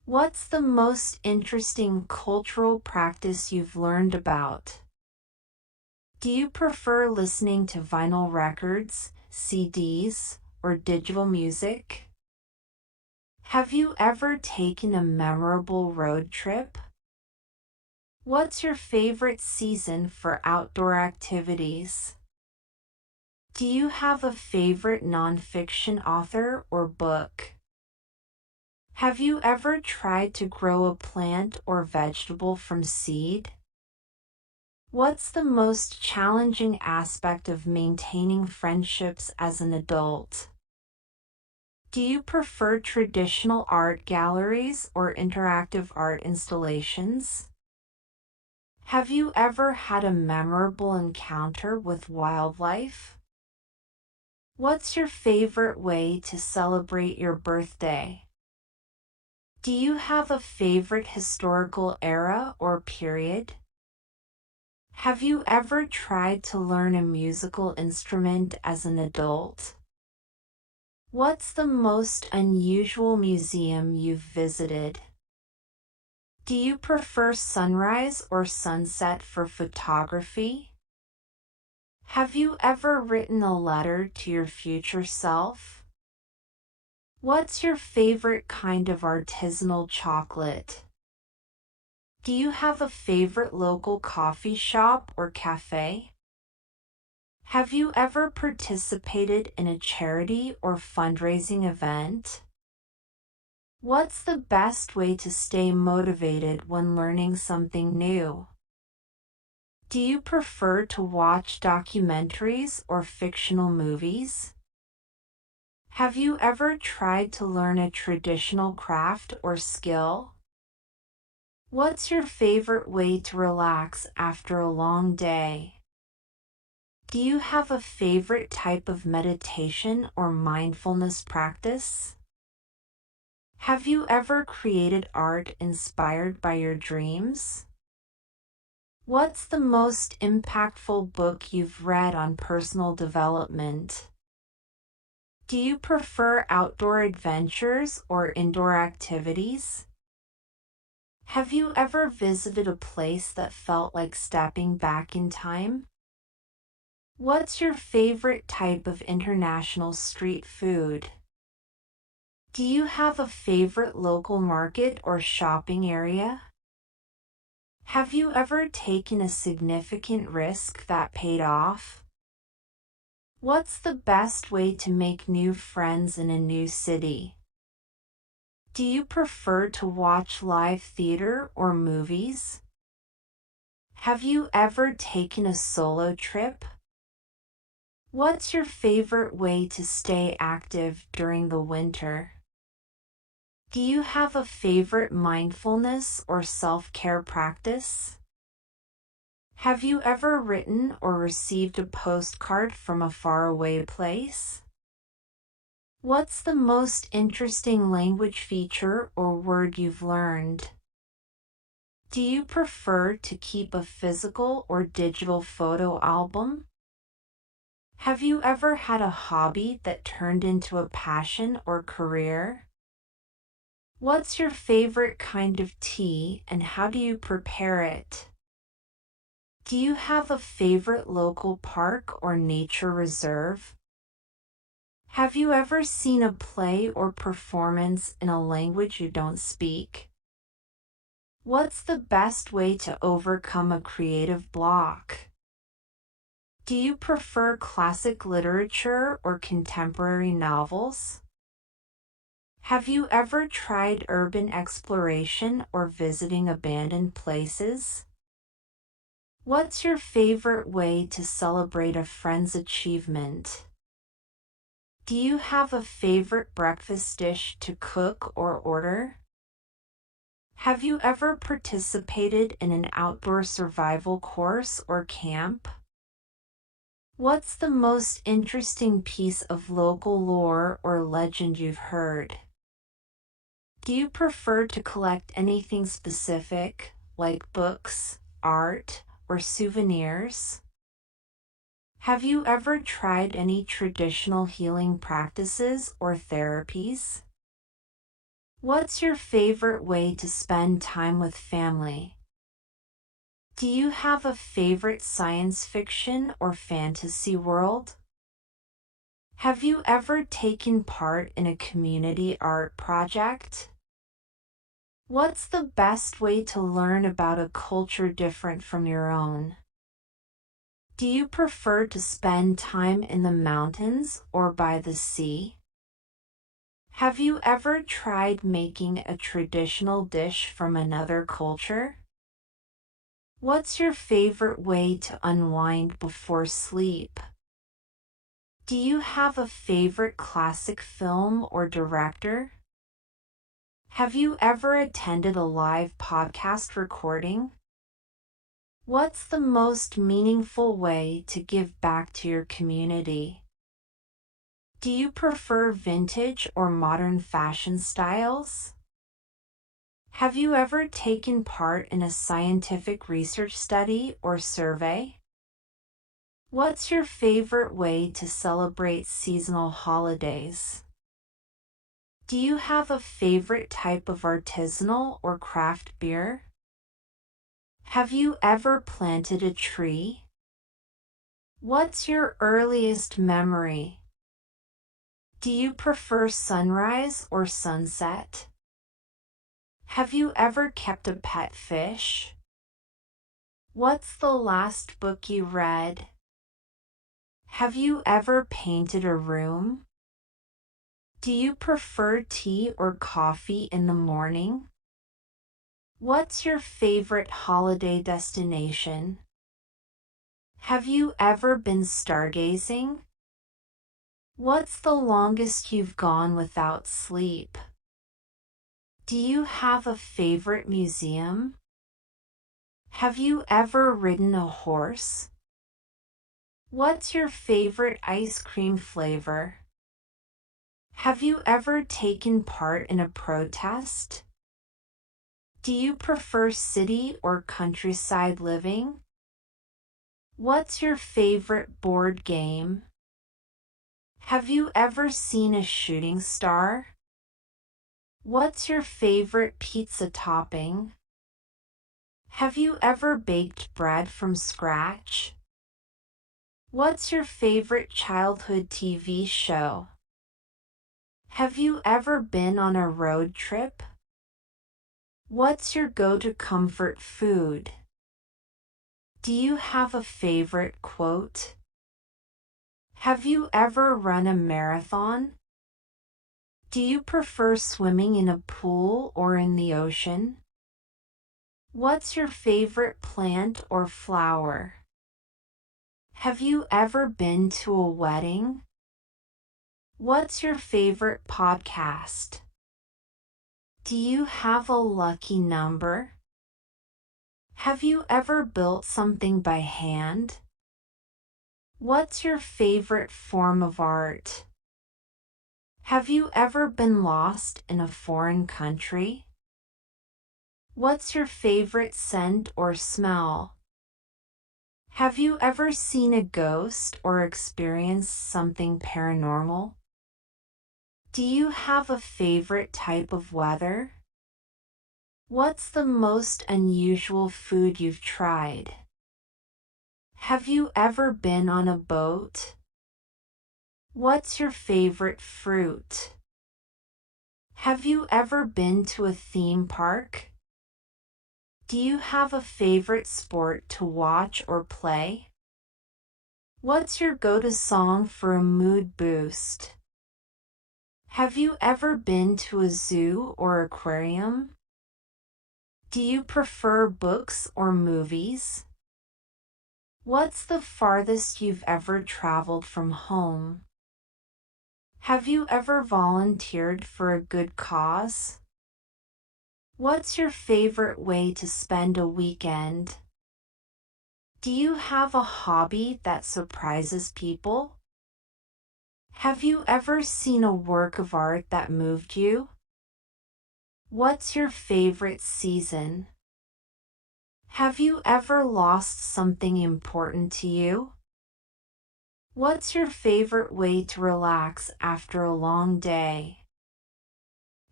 What's the most interesting cultural practice you've learned about? Do you prefer listening to vinyl records, CDs, or digital music? Have you ever taken a memorable road trip? What's your favorite season for outdoor activities? Do you have a favorite nonfiction author or book? Have you ever tried to grow a plant or vegetable from seed? What's the most challenging aspect of maintaining friendships as an adult? Do you prefer traditional art galleries or interactive art installations? Have you ever had a memorable encounter with wildlife? What's your favorite way to celebrate your birthday? Do you have a favorite historical era or period? Have you ever tried to learn a musical instrument as an adult? What's the most unusual museum you've visited? Do you prefer sunrise or sunset for photography? Have you ever written a letter to your future self? What's your favorite kind of artisanal chocolate? Do you have a favorite local coffee shop or cafe? Have you ever participated in a charity or fundraising event? What's the best way to stay motivated when learning something new? Do you prefer to watch documentaries or fictional movies? Have you ever tried to learn a traditional craft or skill? What's your favorite way to relax after a long day? Do you have a favorite type of meditation or mindfulness practice? Have you ever created art inspired by your dreams? What's the most impactful book you've read on personal development? Do you prefer outdoor adventures or indoor activities? Have you ever visited a place that felt like stepping back in time? What's your favorite type of international street food? Do you have a favorite local market or shopping area? Have you ever taken a significant risk that paid off? What's the best way to make new friends in a new city? Do you prefer to watch live theater or movies? Have you ever taken a solo trip? What's your favorite way to stay active during the winter? Do you have a favorite mindfulness or self-care practice? Have you ever written or received a postcard from a faraway place? What's the most interesting language feature or word you've learned? Do you prefer to keep a physical or digital photo album? Have you ever had a hobby that turned into a passion or career? What's your favorite kind of tea and how do you prepare it? Do you have a favorite local park or nature reserve? Have you ever seen a play or performance in a language you don't speak? What's the best way to overcome a creative block? Do you prefer classic literature or contemporary novels? Have you ever tried urban exploration or visiting abandoned places? What's your favorite way to celebrate a friend's achievement? Do you have a favorite breakfast dish to cook or order? Have you ever participated in an outdoor survival course or camp? What's the most interesting piece of local lore or legend you've heard? Do you prefer to collect anything specific, like books, art, or souvenirs? Have you ever tried any traditional healing practices or therapies? What's your favorite way to spend time with family? Do you have a favorite science fiction or fantasy world? Have you ever taken part in a community art project? What's the best way to learn about a culture different from your own? Do you prefer to spend time in the mountains or by the sea? Have you ever tried making a traditional dish from another culture? What's your favorite way to unwind before sleep? Do you have a favorite classic film or director? Have you ever attended a live podcast recording? What's the most meaningful way to give back to your community? Do you prefer vintage or modern fashion styles? Have you ever taken part in a scientific research study or survey? What's your favorite way to celebrate seasonal holidays? Do you have a favorite type of artisanal or craft beer? Have you ever planted a tree? What's your earliest memory? Do you prefer sunrise or sunset? Have you ever kept a pet fish? What's the last book you read? Have you ever painted a room? Do you prefer tea or coffee in the morning? What's your favorite holiday destination? Have you ever been stargazing? What's the longest you've gone without sleep? Do you have a favorite museum? Have you ever ridden a horse? What's your favorite ice cream flavor? Have you ever taken part in a protest? Do you prefer city or countryside living? What's your favorite board game? Have you ever seen a shooting star? What's your favorite pizza topping? Have you ever baked bread from scratch? What's your favorite childhood TV show? Have you ever been on a road trip? What's your go-to comfort food? Do you have a favorite quote? Have you ever run a marathon? Do you prefer swimming in a pool or in the ocean? What's your favorite plant or flower? Have you ever been to a wedding? What's your favorite podcast? Do you have a lucky number? Have you ever built something by hand? What's your favorite form of art? Have you ever been lost in a foreign country? What's your favorite scent or smell? Have you ever seen a ghost or experienced something paranormal? Do you have a favorite type of weather? What's the most unusual food you've tried? Have you ever been on a boat? What's your favorite fruit? Have you ever been to a theme park? Do you have a favorite sport to watch or play? What's your go-to song for a mood boost? Have you ever been to a zoo or aquarium? Do you prefer books or movies? What's the farthest you've ever traveled from home? Have you ever volunteered for a good cause? What's your favorite way to spend a weekend? Do you have a hobby that surprises people? Have you ever seen a work of art that moved you? What's your favorite season? Have you ever lost something important to you? What's your favorite way to relax after a long day?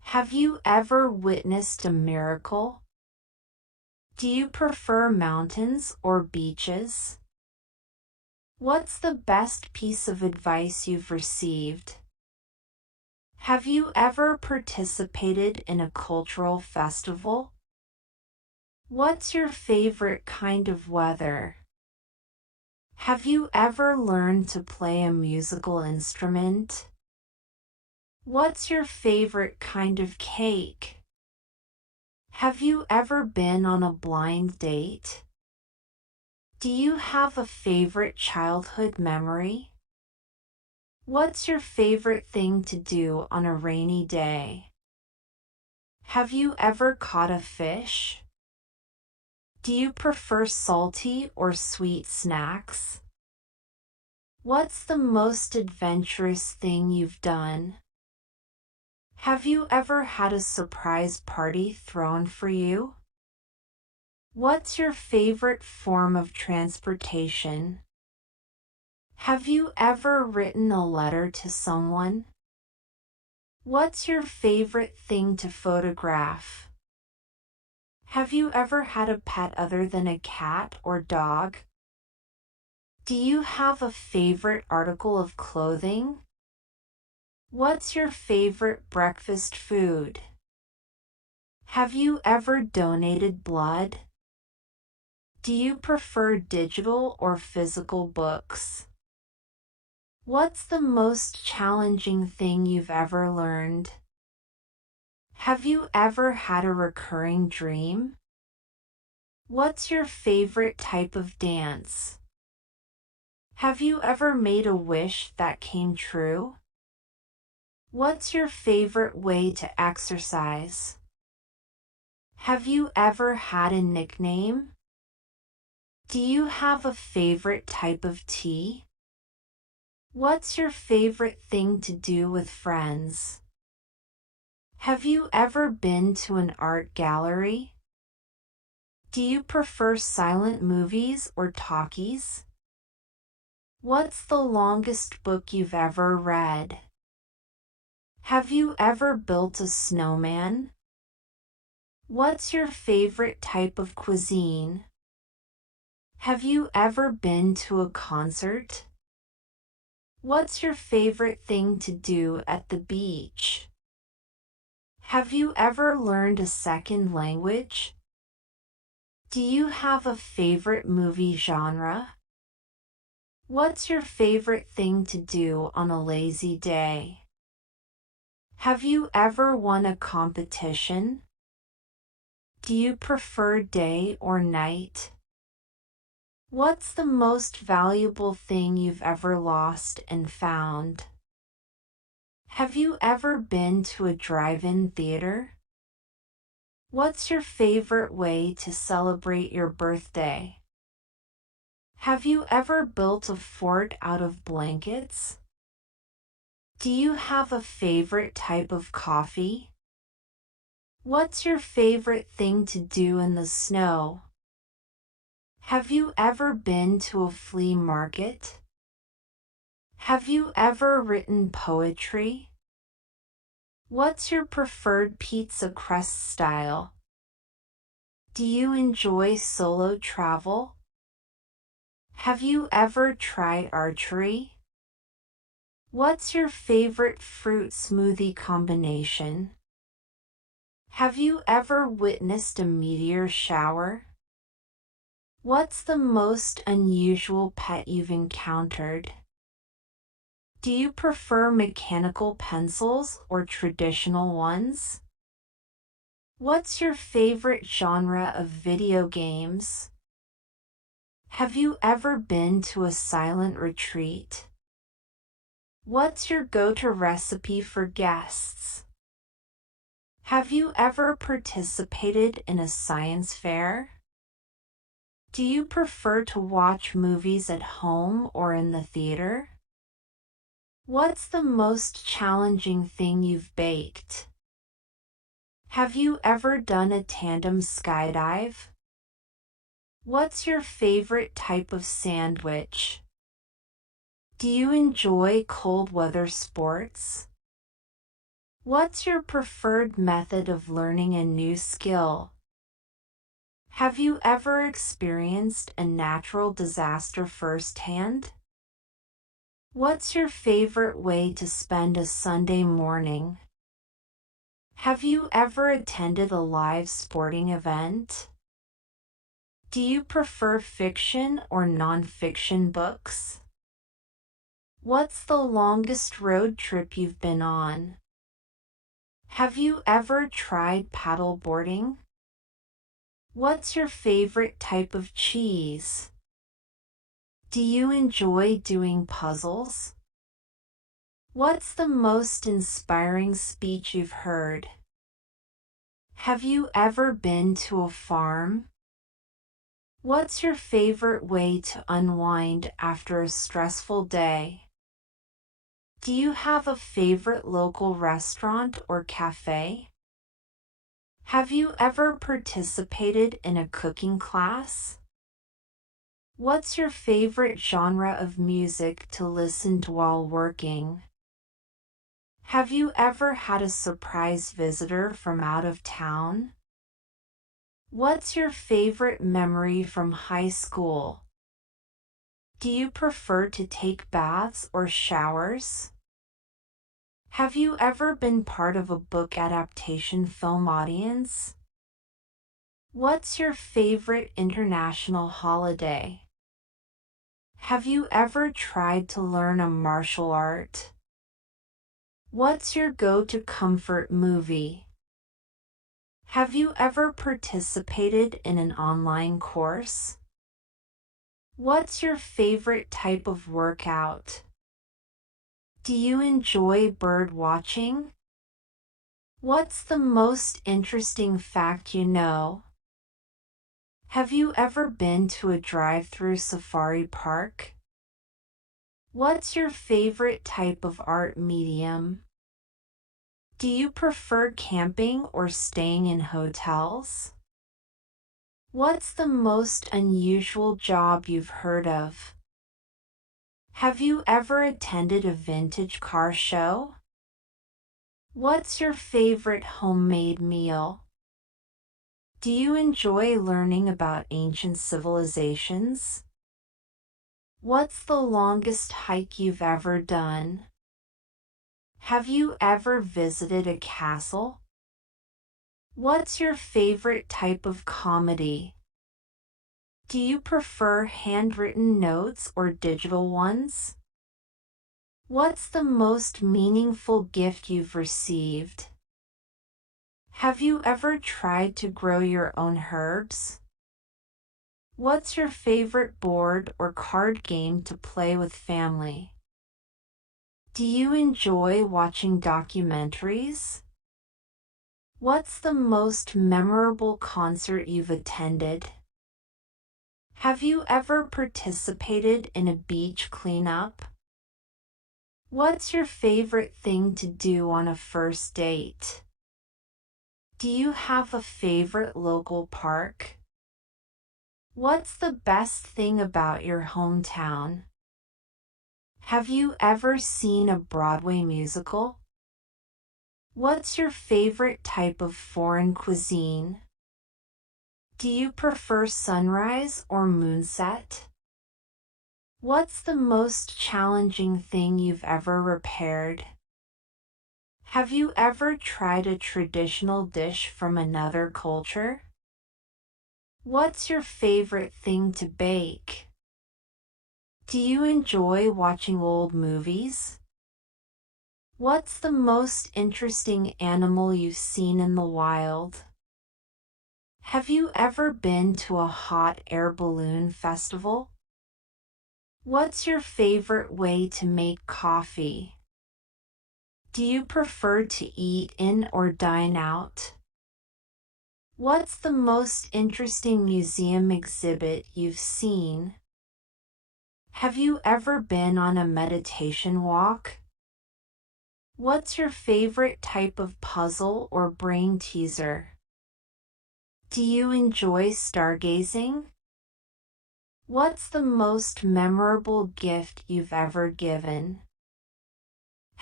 Have you ever witnessed a miracle? Do you prefer mountains or beaches? What's the best piece of advice you've received? Have you ever participated in a cultural festival? What's your favorite kind of weather? Have you ever learned to play a musical instrument? What's your favorite kind of cake? Have you ever been on a blind date? Do you have a favorite childhood memory? What's your favorite thing to do on a rainy day? Have you ever caught a fish? Do you prefer salty or sweet snacks? What's the most adventurous thing you've done? Have you ever had a surprise party thrown for you? What's your favorite form of transportation? Have you ever written a letter to someone? What's your favorite thing to photograph? Have you ever had a pet other than a cat or dog? Do you have a favorite article of clothing? What's your favorite breakfast food? Have you ever donated blood? Do you prefer digital or physical books? What's the most challenging thing you've ever learned? Have you ever had a recurring dream? What's your favorite type of dance? Have you ever made a wish that came true? What's your favorite way to exercise? Have you ever had a nickname? Do you have a favorite type of tea? What's your favorite thing to do with friends? Have you ever been to an art gallery? Do you prefer silent movies or talkies? What's the longest book you've ever read? Have you ever built a snowman? What's your favorite type of cuisine? Have you ever been to a concert? What's your favorite thing to do at the beach? Have you ever learned a second language? Do you have a favorite movie genre? What's your favorite thing to do on a lazy day? Have you ever won a competition? Do you prefer day or night? What's the most valuable thing you've ever lost and found? Have you ever been to a drive-in theater? What's your favorite way to celebrate your birthday? Have you ever built a fort out of blankets? Do you have a favorite type of coffee? What's your favorite thing to do in the snow? Have you ever been to a flea market? Have you ever written poetry? What's your preferred pizza crust style? Do you enjoy solo travel? Have you ever tried archery? What's your favorite fruit smoothie combination? Have you ever witnessed a meteor shower? What's the most unusual pet you've encountered? Do you prefer mechanical pencils or traditional ones? What's your favorite genre of video games? Have you ever been to a silent retreat? What's your go-to recipe for guests? Have you ever participated in a science fair? Do you prefer to watch movies at home or in the theater? What's the most challenging thing you've baked? Have you ever done a tandem skydive? What's your favorite type of sandwich? Do you enjoy cold weather sports? What's your preferred method of learning a new skill? Have you ever experienced a natural disaster firsthand? What's your favorite way to spend a Sunday morning? Have you ever attended a live sporting event? Do you prefer fiction or nonfiction books? What's the longest road trip you've been on? Have you ever tried paddleboarding? What's your favorite type of cheese? Do you enjoy doing puzzles? What's the most inspiring speech you've heard? Have you ever been to a farm? What's your favorite way to unwind after a stressful day? Do you have a favorite local restaurant or cafe? Have you ever participated in a cooking class? What's your favorite genre of music to listen to while working? Have you ever had a surprise visitor from out of town? What's your favorite memory from high school? Do you prefer to take baths or showers? Have you ever been part of a book adaptation film audience? What's your favorite international holiday? Have you ever tried to learn a martial art? What's your go-to comfort movie? Have you ever participated in an online course? What's your favorite type of workout? Do you enjoy bird watching? What's the most interesting fact you know? Have you ever been to a drive-through safari park? What's your favorite type of art medium? Do you prefer camping or staying in hotels? What's the most unusual job you've heard of? Have you ever attended a vintage car show? What's your favorite homemade meal? Do you enjoy learning about ancient civilizations? What's the longest hike you've ever done? Have you ever visited a castle? What's your favorite type of comedy? Do you prefer handwritten notes or digital ones? What's the most meaningful gift you've received? Have you ever tried to grow your own herbs? What's your favorite board or card game to play with family? Do you enjoy watching documentaries? What's the most memorable concert you've attended? Have you ever participated in a beach cleanup? What's your favorite thing to do on a first date? Do you have a favorite local park? What's the best thing about your hometown? Have you ever seen a Broadway musical? What's your favorite type of foreign cuisine? Do you prefer sunrise or moonset? What's the most challenging thing you've ever repaired? Have you ever tried a traditional dish from another culture? What's your favorite thing to bake? Do you enjoy watching old movies? What's the most interesting animal you've seen in the wild? Have you ever been to a hot air balloon festival? What's your favorite way to make coffee? Do you prefer to eat in or dine out? What's the most interesting museum exhibit you've seen? Have you ever been on a meditation walk? What's your favorite type of puzzle or brain teaser? Do you enjoy stargazing? What's the most memorable gift you've ever given?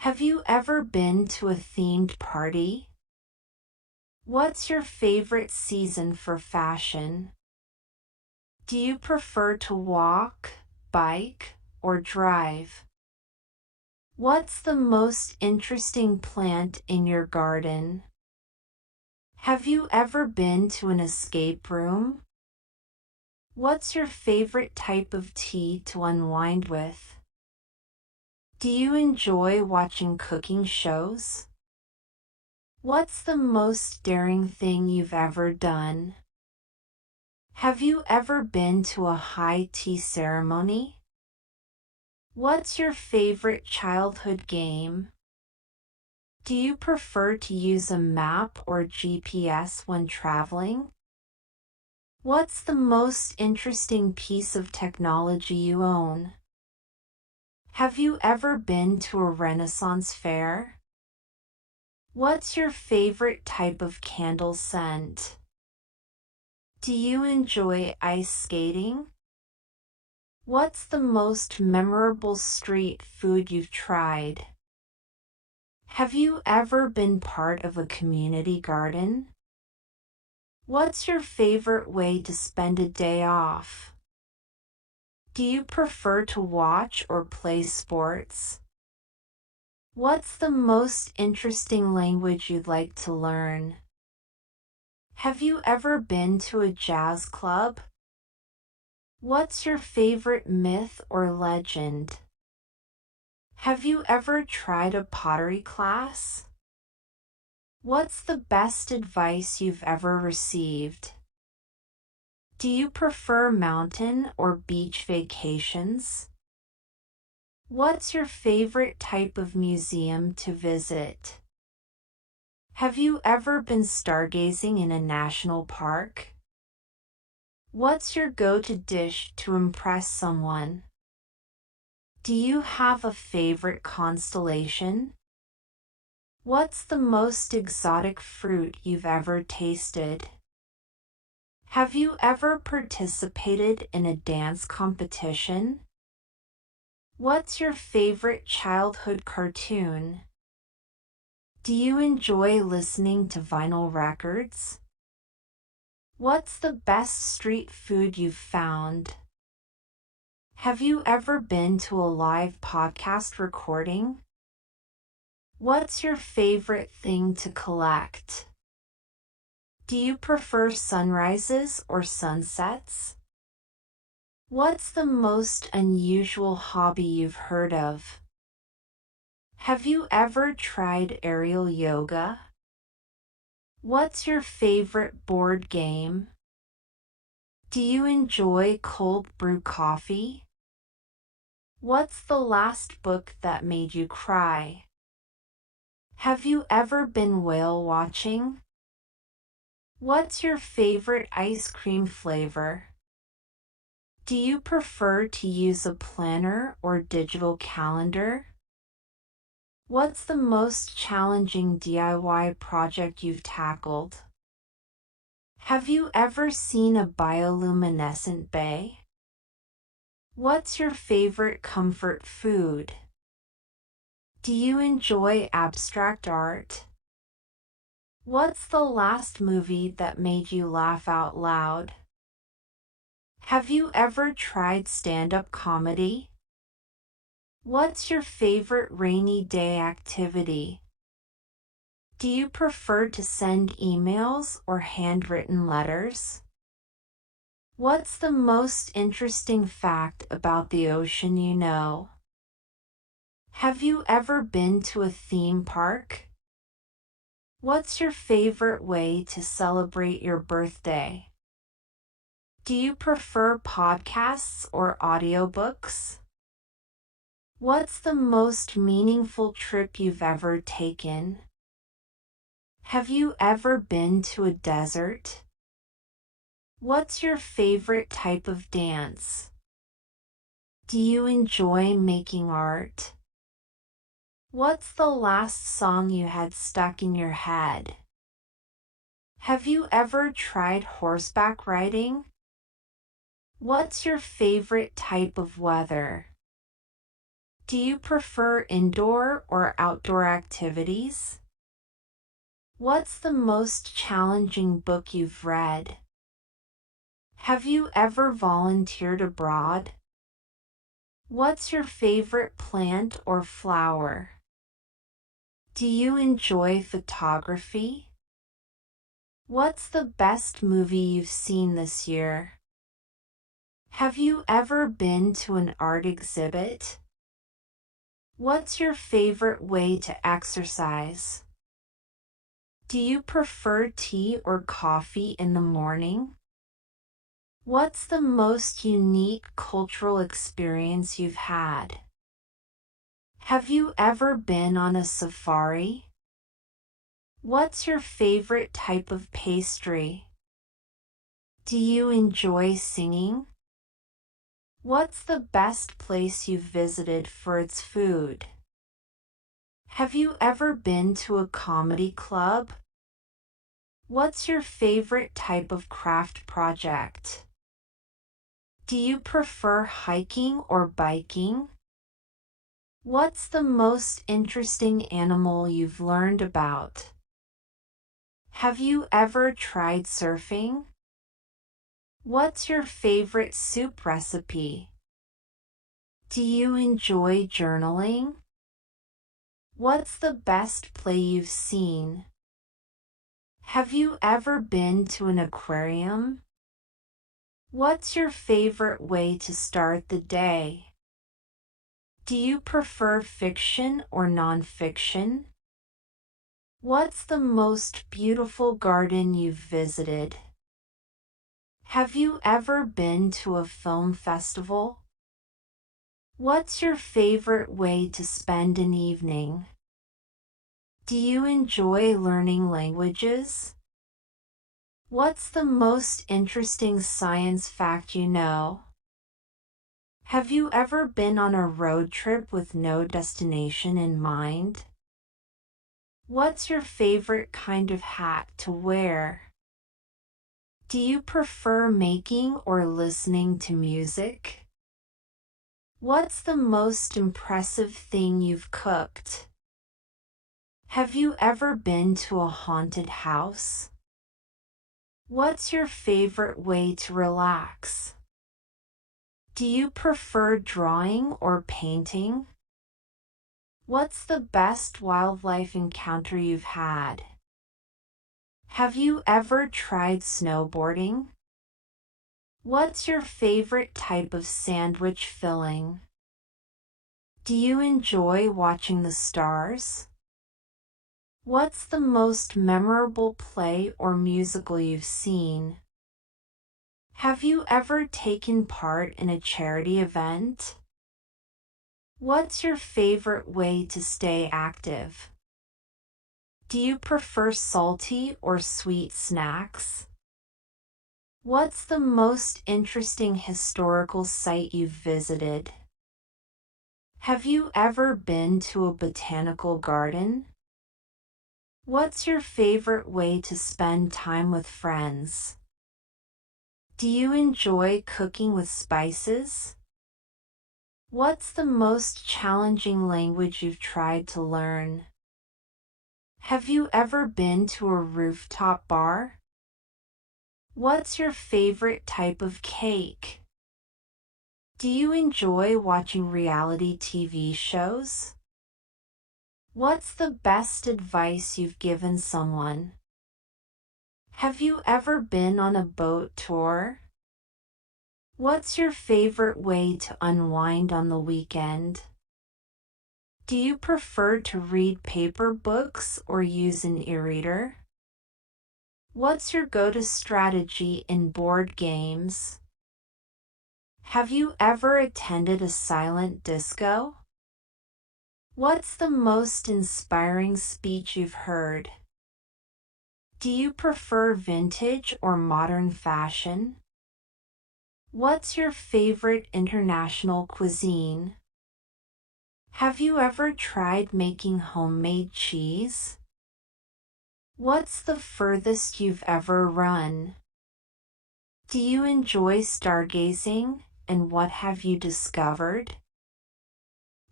Have you ever been to a themed party? What's your favorite season for fashion? Do you prefer to walk, bike, or drive? What's the most interesting plant in your garden? Have you ever been to an escape room? What's your favorite type of tea to unwind with? Do you enjoy watching cooking shows? What's the most daring thing you've ever done? Have you ever been to a high tea ceremony? What's your favorite childhood game? Do you prefer to use a map or GPS when traveling? What's the most interesting piece of technology you own? Have you ever been to a Renaissance fair? What's your favorite type of candle scent? Do you enjoy ice skating? What's the most memorable street food you've tried? Have you ever been part of a community garden? What's your favorite way to spend a day off? Do you prefer to watch or play sports? What's the most interesting language you'd like to learn? Have you ever been to a jazz club? What's your favorite myth or legend? Have you ever tried a pottery class? What's the best advice you've ever received? Do you prefer mountain or beach vacations? What's your favorite type of museum to visit? Have you ever been stargazing in a national park? What's your go-to dish to impress someone? Do you have a favorite constellation? What's the most exotic fruit you've ever tasted? Have you ever participated in a dance competition? What's your favorite childhood cartoon? Do you enjoy listening to vinyl records? What's the best street food you've found? Have you ever been to a live podcast recording? What's your favorite thing to collect? Do you prefer sunrises or sunsets? What's the most unusual hobby you've heard of? Have you ever tried aerial yoga? What's your favorite board game? Do you enjoy cold brew coffee? What's the last book that made you cry? Have you ever been whale watching? What's your favorite ice cream flavor? Do you prefer to use a planner or digital calendar? What's the most challenging DIY project you've tackled? Have you ever seen a bioluminescent bay? What's your favorite comfort food? Do you enjoy abstract art? What's the last movie that made you laugh out loud? Have you ever tried stand-up comedy? What's your favorite rainy day activity? Do you prefer to send emails or handwritten letters? What's the most interesting fact about the ocean you know? Have you ever been to a theme park? What's your favorite way to celebrate your birthday? Do you prefer podcasts or audiobooks? What's the most meaningful trip you've ever taken? Have you ever been to a desert? What's your favorite type of dance? Do you enjoy making art? What's the last song you had stuck in your head? Have you ever tried horseback riding? What's your favorite type of weather? Do you prefer indoor or outdoor activities? What's the most challenging book you've read? Have you ever volunteered abroad? What's your favorite plant or flower? Do you enjoy photography? What's the best movie you've seen this year? Have you ever been to an art exhibit? What's your favorite way to exercise? Do you prefer tea or coffee in the morning? What's the most unique cultural experience you've had? Have you ever been on a safari? What's your favorite type of pastry? Do you enjoy singing? What's the best place you've visited for its food? Have you ever been to a comedy club? What's your favorite type of craft project? Do you prefer hiking or biking? What's the most interesting animal you've learned about? Have you ever tried surfing? What's your favorite soup recipe? Do you enjoy journaling? What's the best play you've seen? Have you ever been to an aquarium? What's your favorite way to start the day? Do you prefer fiction or nonfiction? What's the most beautiful garden you've visited? Have you ever been to a film festival? What's your favorite way to spend an evening? Do you enjoy learning languages? What's the most interesting science fact you know? Have you ever been on a road trip with no destination in mind? What's your favorite kind of hat to wear? Do you prefer making or listening to music? What's the most impressive thing you've cooked? Have you ever been to a haunted house? What's your favorite way to relax? Do you prefer drawing or painting? What's the best wildlife encounter you've had? Have you ever tried snowboarding? What's your favorite type of sandwich filling? Do you enjoy watching the stars? What's the most memorable play or musical you've seen? Have you ever taken part in a charity event? What's your favorite way to stay active? Do you prefer salty or sweet snacks? What's the most interesting historical site you've visited? Have you ever been to a botanical garden? What's your favorite way to spend time with friends? Do you enjoy cooking with spices? What's the most challenging language you've tried to learn? Have you ever been to a rooftop bar? What's your favorite type of cake? Do you enjoy watching reality TV shows? What's the best advice you've given someone? Have you ever been on a boat tour? What's your favorite way to unwind on the weekend? Do you prefer to read paper books or use an e-reader? What's your go-to strategy in board games? Have you ever attended a silent disco? What's the most inspiring speech you've heard? Do you prefer vintage or modern fashion? What's your favorite international cuisine? Have you ever tried making homemade cheese? What's the furthest you've ever run? Do you enjoy stargazing, and what have you discovered?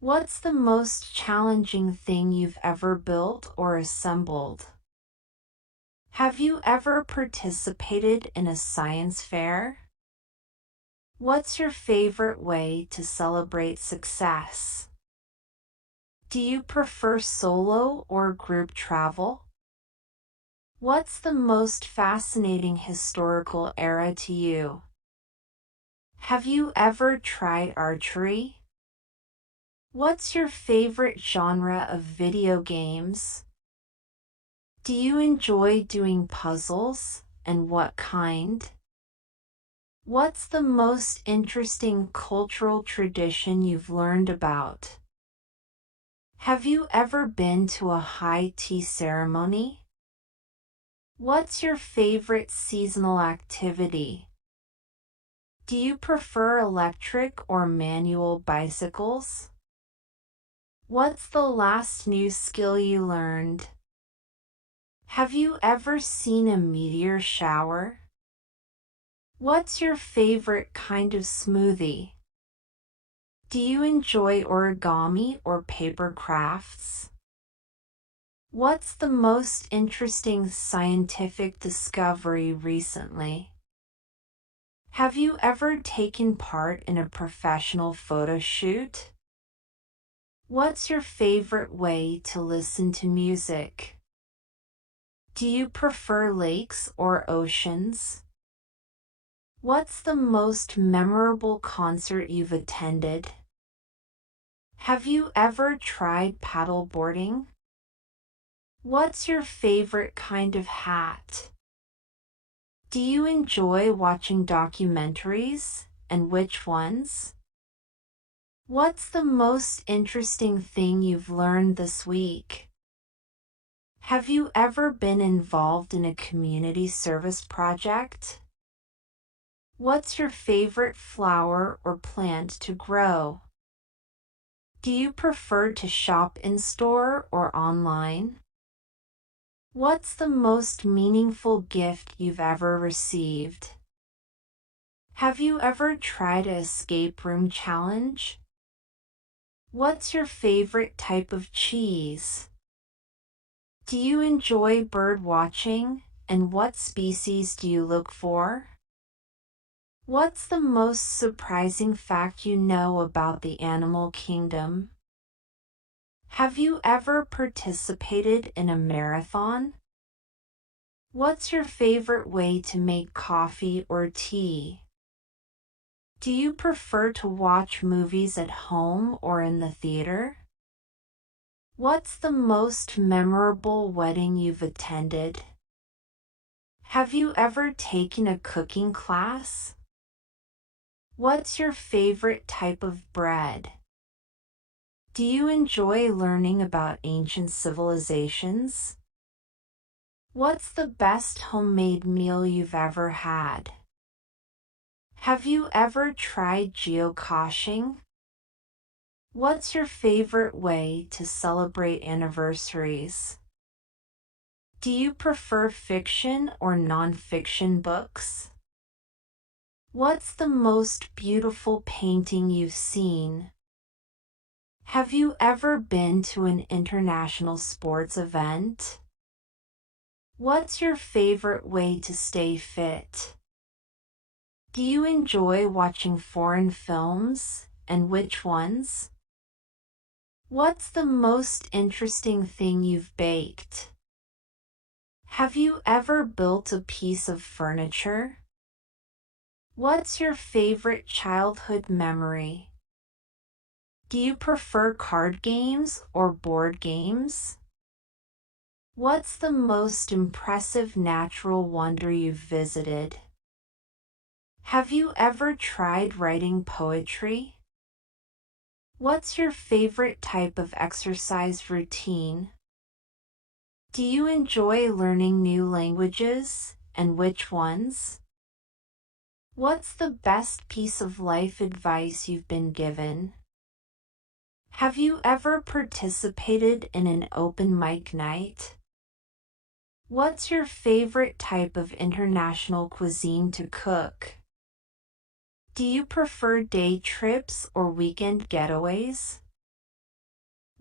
What's the most challenging thing you've ever built or assembled? Have you ever participated in a science fair? What's your favorite way to celebrate success? Do you prefer solo or group travel? What's the most fascinating historical era to you? Have you ever tried archery? What's your favorite genre of video games? Do you enjoy doing puzzles, and what kind? What's the most interesting cultural tradition you've learned about? Have you ever been to a high tea ceremony? What's your favorite seasonal activity? Do you prefer electric or manual bicycles? What's the last new skill you learned? Have you ever seen a meteor shower? What's your favorite kind of smoothie? Do you enjoy origami or paper crafts? What's the most interesting scientific discovery recently? Have you ever taken part in a professional photo shoot? What's your favorite way to listen to music? Do you prefer lakes or oceans? What's the most memorable concert you've attended? Have you ever tried paddleboarding? What's your favorite kind of hat? Do you enjoy watching documentaries, and which ones? What's the most interesting thing you've learned this week? Have you ever been involved in a community service project? What's your favorite flower or plant to grow? Do you prefer to shop in-store or online? What's the most meaningful gift you've ever received? Have you ever tried an escape room challenge? What's your favorite type of cheese? Do you enjoy bird watching, and what species do you look for? What's the most surprising fact you know about the animal kingdom? Have you ever participated in a marathon? What's your favorite way to make coffee or tea? Do you prefer to watch movies at home or in the theater? What's the most memorable wedding you've attended? Have you ever taken a cooking class? What's your favorite type of bread? Do you enjoy learning about ancient civilizations? What's the best homemade meal you've ever had? Have you ever tried geocaching? What's your favorite way to celebrate anniversaries? Do you prefer fiction or nonfiction books? What's the most beautiful painting you've seen? Have you ever been to an international sports event? What's your favorite way to stay fit? Do you enjoy watching foreign films, and which ones? What's the most interesting thing you've baked? Have you ever built a piece of furniture? What's your favorite childhood memory? Do you prefer card games or board games? What's the most impressive natural wonder you've visited? Have you ever tried writing poetry? What's your favorite type of exercise routine? Do you enjoy learning new languages, and which ones? What's the best piece of life advice you've been given? Have you ever participated in an open mic night? What's your favorite type of international cuisine to cook? Do you prefer day trips or weekend getaways?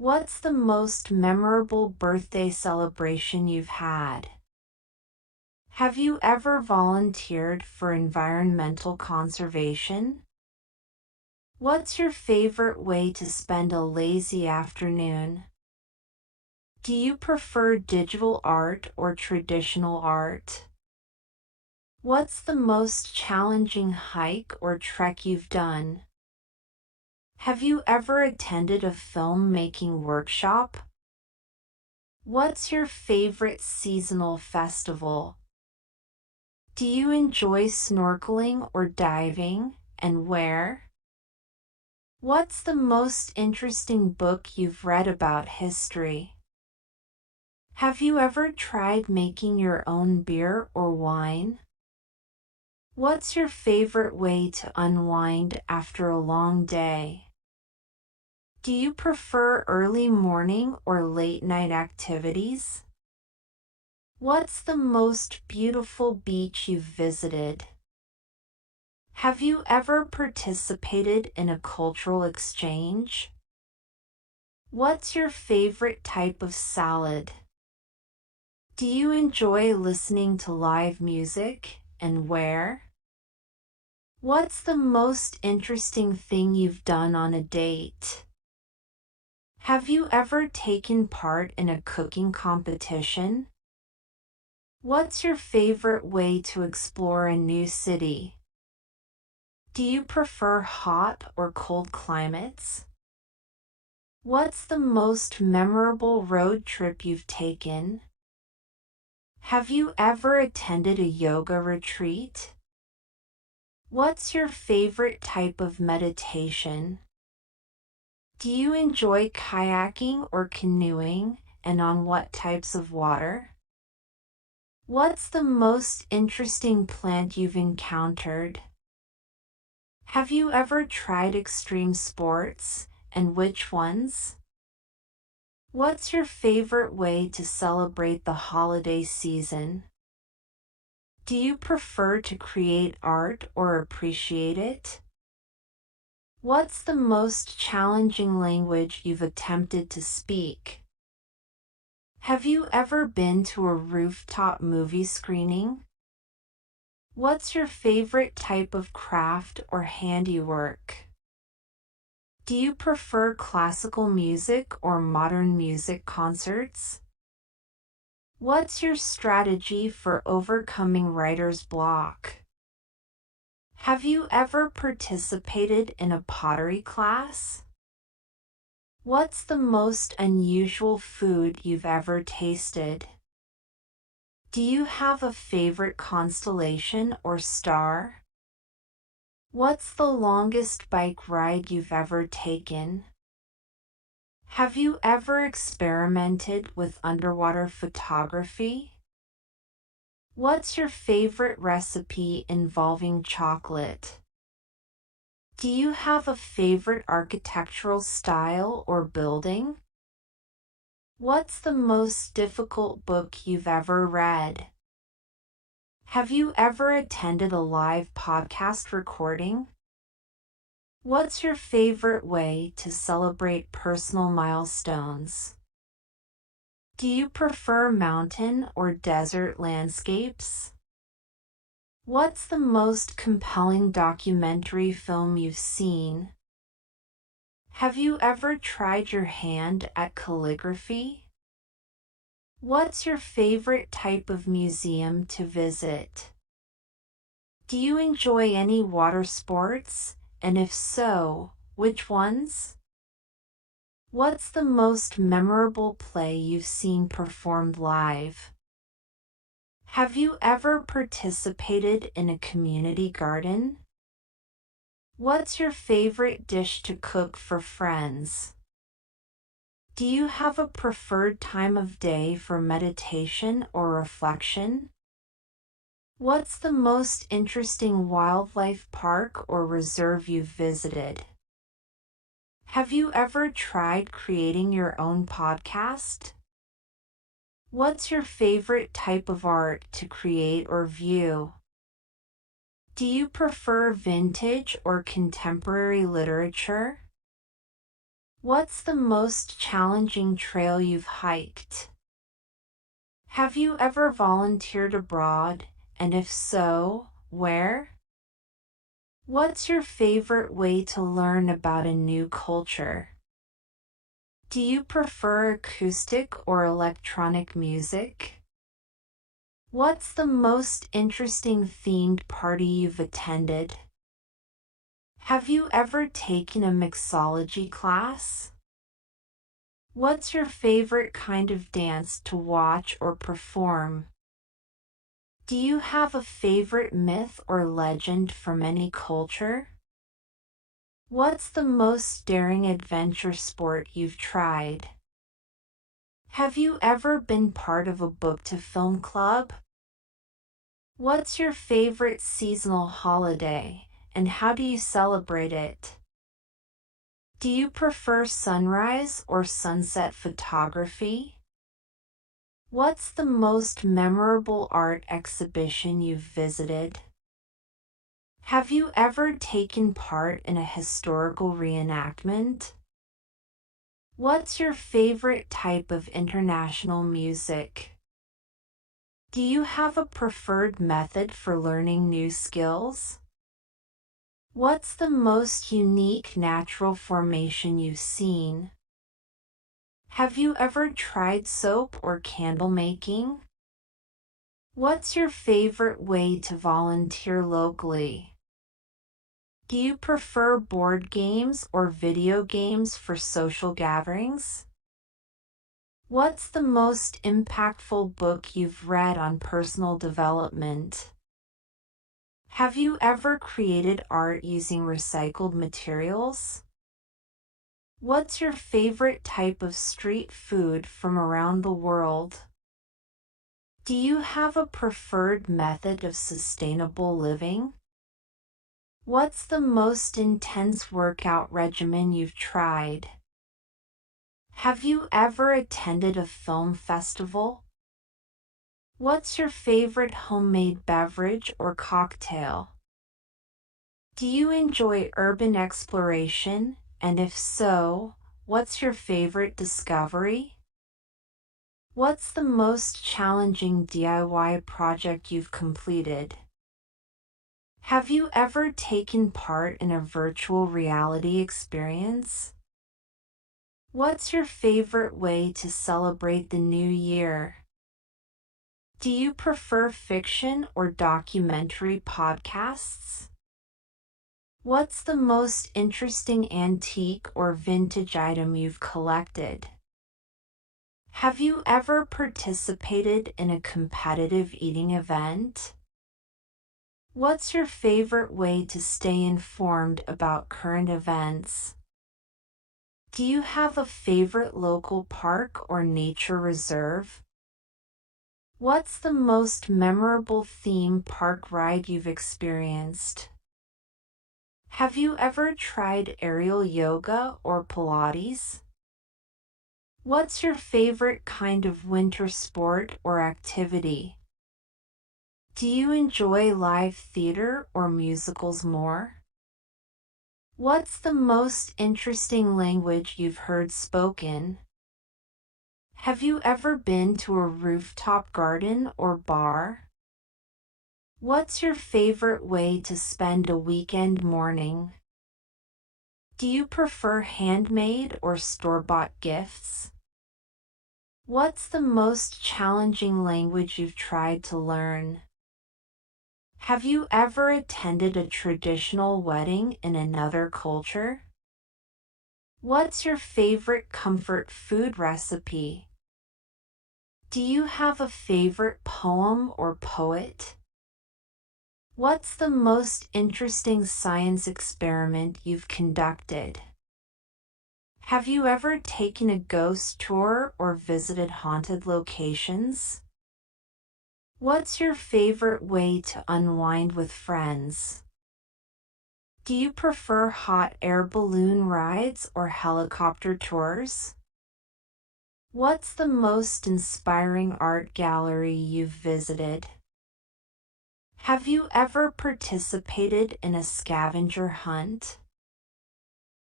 What's the most memorable birthday celebration you've had? Have you ever volunteered for environmental conservation? What's your favorite way to spend a lazy afternoon? Do you prefer digital art or traditional art? What's the most challenging hike or trek you've done? Have you ever attended a filmmaking workshop? What's your favorite seasonal festival? Do you enjoy snorkeling or diving, and where? What's the most interesting book you've read about history? Have you ever tried making your own beer or wine? What's your favorite way to unwind after a long day? Do you prefer early morning or late night activities? What's the most beautiful beach you've visited? Have you ever participated in a cultural exchange? What's your favorite type of salad? Do you enjoy listening to live music, and where? What's the most interesting thing you've done on a date? Have you ever taken part in a cooking competition? What's your favorite way to explore a new city? Do you prefer hot or cold climates? What's the most memorable road trip you've taken? Have you ever attended a yoga retreat? What's your favorite type of meditation? Do you enjoy kayaking or canoeing, and on what types of water? What's the most interesting plant you've encountered? Have you ever tried extreme sports, and which ones? What's your favorite way to celebrate the holiday season? Do you prefer to create art or appreciate it? What's the most challenging language you've attempted to speak? Have you ever been to a rooftop movie screening? What's your favorite type of craft or handiwork? Do you prefer classical music or modern music concerts? What's your strategy for overcoming writer's block? Have you ever participated in a pottery class? What's the most unusual food you've ever tasted? Do you have a favorite constellation or star? What's the longest bike ride you've ever taken? Have you ever experimented with underwater photography? What's your favorite recipe involving chocolate? Do you have a favorite architectural style or building? What's the most difficult book you've ever read? Have you ever attended a live podcast recording? What's your favorite way to celebrate personal milestones? Do you prefer mountain or desert landscapes? What's the most compelling documentary film you've seen? Have you ever tried your hand at calligraphy? What's your favorite type of museum to visit? Do you enjoy any water sports, and if so, which ones? What's the most memorable play you've seen performed live? Have you ever participated in a community garden? What's your favorite dish to cook for friends? Do you have a preferred time of day for meditation or reflection? What's the most interesting wildlife park or reserve you've visited? Have you ever tried creating your own podcast? What's your favorite type of art to create or view? Do you prefer vintage or contemporary literature? What's the most challenging trail you've hiked? Have you ever volunteered abroad, and if so, where? What's your favorite way to learn about a new culture? Do you prefer acoustic or electronic music? What's the most interesting themed party you've attended? Have you ever taken a mixology class? What's your favorite kind of dance to watch or perform? Do you have a favorite myth or legend from any culture? What's the most daring adventure sport you've tried? Have you ever been part of a book to film club? What's your favorite seasonal holiday, and how do you celebrate it? Do you prefer sunrise or sunset photography? What's the most memorable art exhibition you've visited? Have you ever taken part in a historical reenactment? What's your favorite type of international music? Do you have a preferred method for learning new skills? What's the most unique natural formation you've seen? Have you ever tried soap or candle making? What's your favorite way to volunteer locally? Do you prefer board games or video games for social gatherings? What's the most impactful book you've read on personal development? Have you ever created art using recycled materials? What's your favorite type of street food from around the world? Do you have a preferred method of sustainable living? What's the most intense workout regimen you've tried? Have you ever attended a film festival? What's your favorite homemade beverage or cocktail? Do you enjoy urban exploration, and if so, what's your favorite discovery? What's the most challenging DIY project you've completed? Have you ever taken part in a virtual reality experience? What's your favorite way to celebrate the new year? Do you prefer fiction or documentary podcasts? What's the most interesting antique or vintage item you've collected? Have you ever participated in a competitive eating event? What's your favorite way to stay informed about current events? Do you have a favorite local park or nature reserve? What's the most memorable theme park ride you've experienced? Have you ever tried aerial yoga or Pilates? What's your favorite kind of winter sport or activity? Do you enjoy live theater or musicals more? What's the most interesting language you've heard spoken? Have you ever been to a rooftop garden or bar? What's your favorite way to spend a weekend morning? Do you prefer handmade or store-bought gifts? What's the most challenging language you've tried to learn? Have you ever attended a traditional wedding in another culture? What's your favorite comfort food recipe? Do you have a favorite poem or poet? What's the most interesting science experiment you've conducted? Have you ever taken a ghost tour or visited haunted locations? What's your favorite way to unwind with friends? Do you prefer hot air balloon rides or helicopter tours? What's the most inspiring art gallery you've visited? Have you ever participated in a scavenger hunt?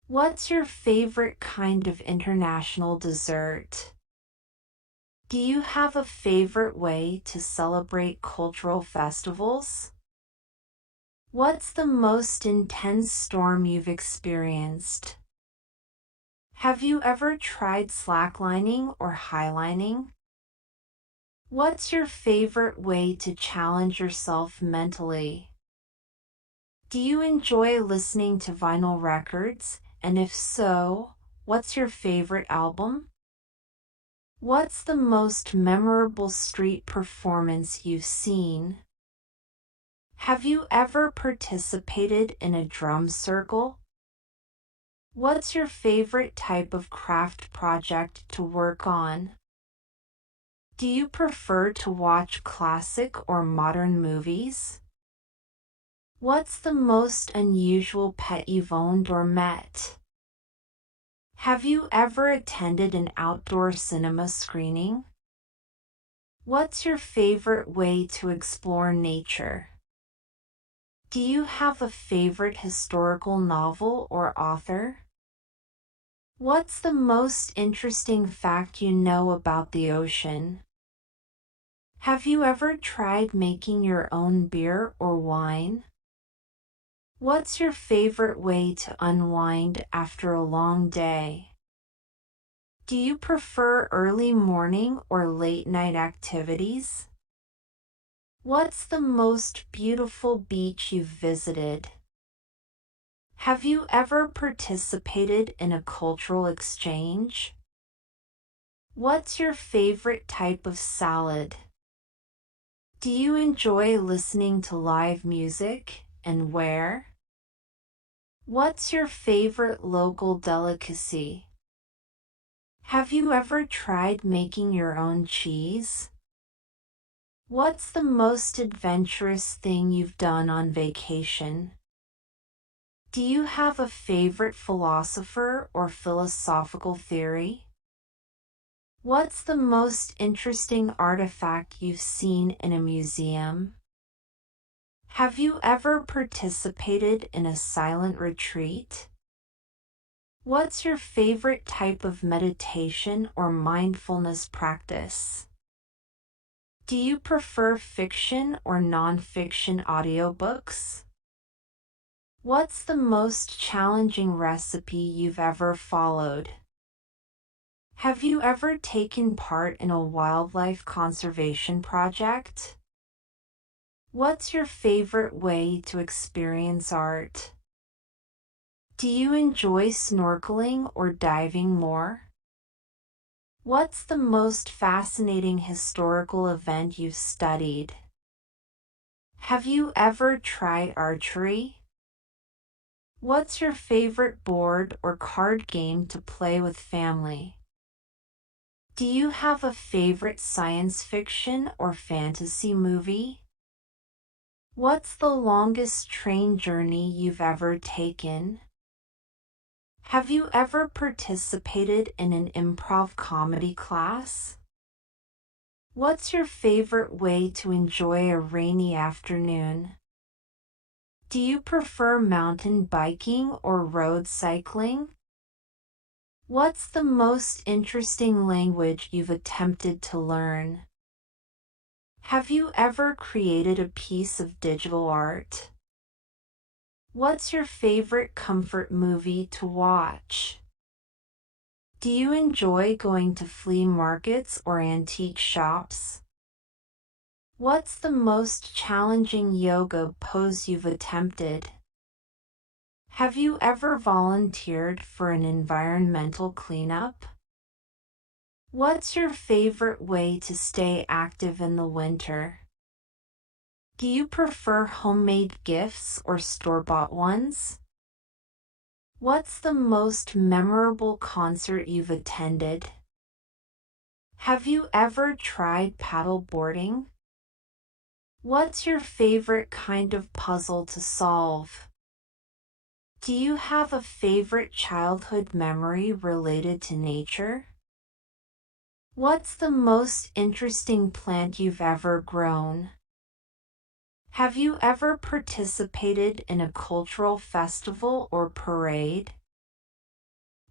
What's your favorite kind of international dessert? Do you have a favorite way to celebrate cultural festivals? What's the most intense storm you've experienced? Have you ever tried slacklining or highlining? What's your favorite way to challenge yourself mentally? Do you enjoy listening to vinyl records? And if so, what's your favorite album? What's the most memorable street performance you've seen? Have you ever participated in a drum circle? What's your favorite type of craft project to work on? Do you prefer to watch classic or modern movies? What's the most unusual pet you've owned or met? Have you ever attended an outdoor cinema screening? What's your favorite way to explore nature? Do you have a favorite historical novel or author? What's the most interesting fact you know about the ocean? Have you ever tried making your own beer or wine? What's your favorite way to unwind after a long day? Do you prefer early morning or late night activities? What's the most beautiful beach you've visited? Have you ever participated in a cultural exchange? What's your favorite type of salad? Do you enjoy listening to live music, and where? What's your favorite local delicacy? Have you ever tried making your own cheese? What's the most adventurous thing you've done on vacation? Do you have a favorite philosopher or philosophical theory? What's the most interesting artifact you've seen in a museum? Have you ever participated in a silent retreat? What's your favorite type of meditation or mindfulness practice? Do you prefer fiction or nonfiction audiobooks? What's the most challenging recipe you've ever followed? Have you ever taken part in a wildlife conservation project? What's your favorite way to experience art? Do you enjoy snorkeling or diving more? What's the most fascinating historical event you've studied? Have you ever tried archery? What's your favorite board or card game to play with family? Do you have a favorite science fiction or fantasy movie? What's the longest train journey you've ever taken? Have you ever participated in an improv comedy class? What's your favorite way to enjoy a rainy afternoon? Do you prefer mountain biking or road cycling? What's the most interesting language you've attempted to learn? Have you ever created a piece of digital art? What's your favorite comfort movie to watch? Do you enjoy going to flea markets or antique shops? What's the most challenging yoga pose you've attempted? Have you ever volunteered for an environmental cleanup? What's your favorite way to stay active in the winter? Do you prefer homemade gifts or store-bought ones? What's the most memorable concert you've attended? Have you ever tried paddle boarding? What's your favorite kind of puzzle to solve? Do you have a favorite childhood memory related to nature? What's the most interesting plant you've ever grown? Have you ever participated in a cultural festival or parade?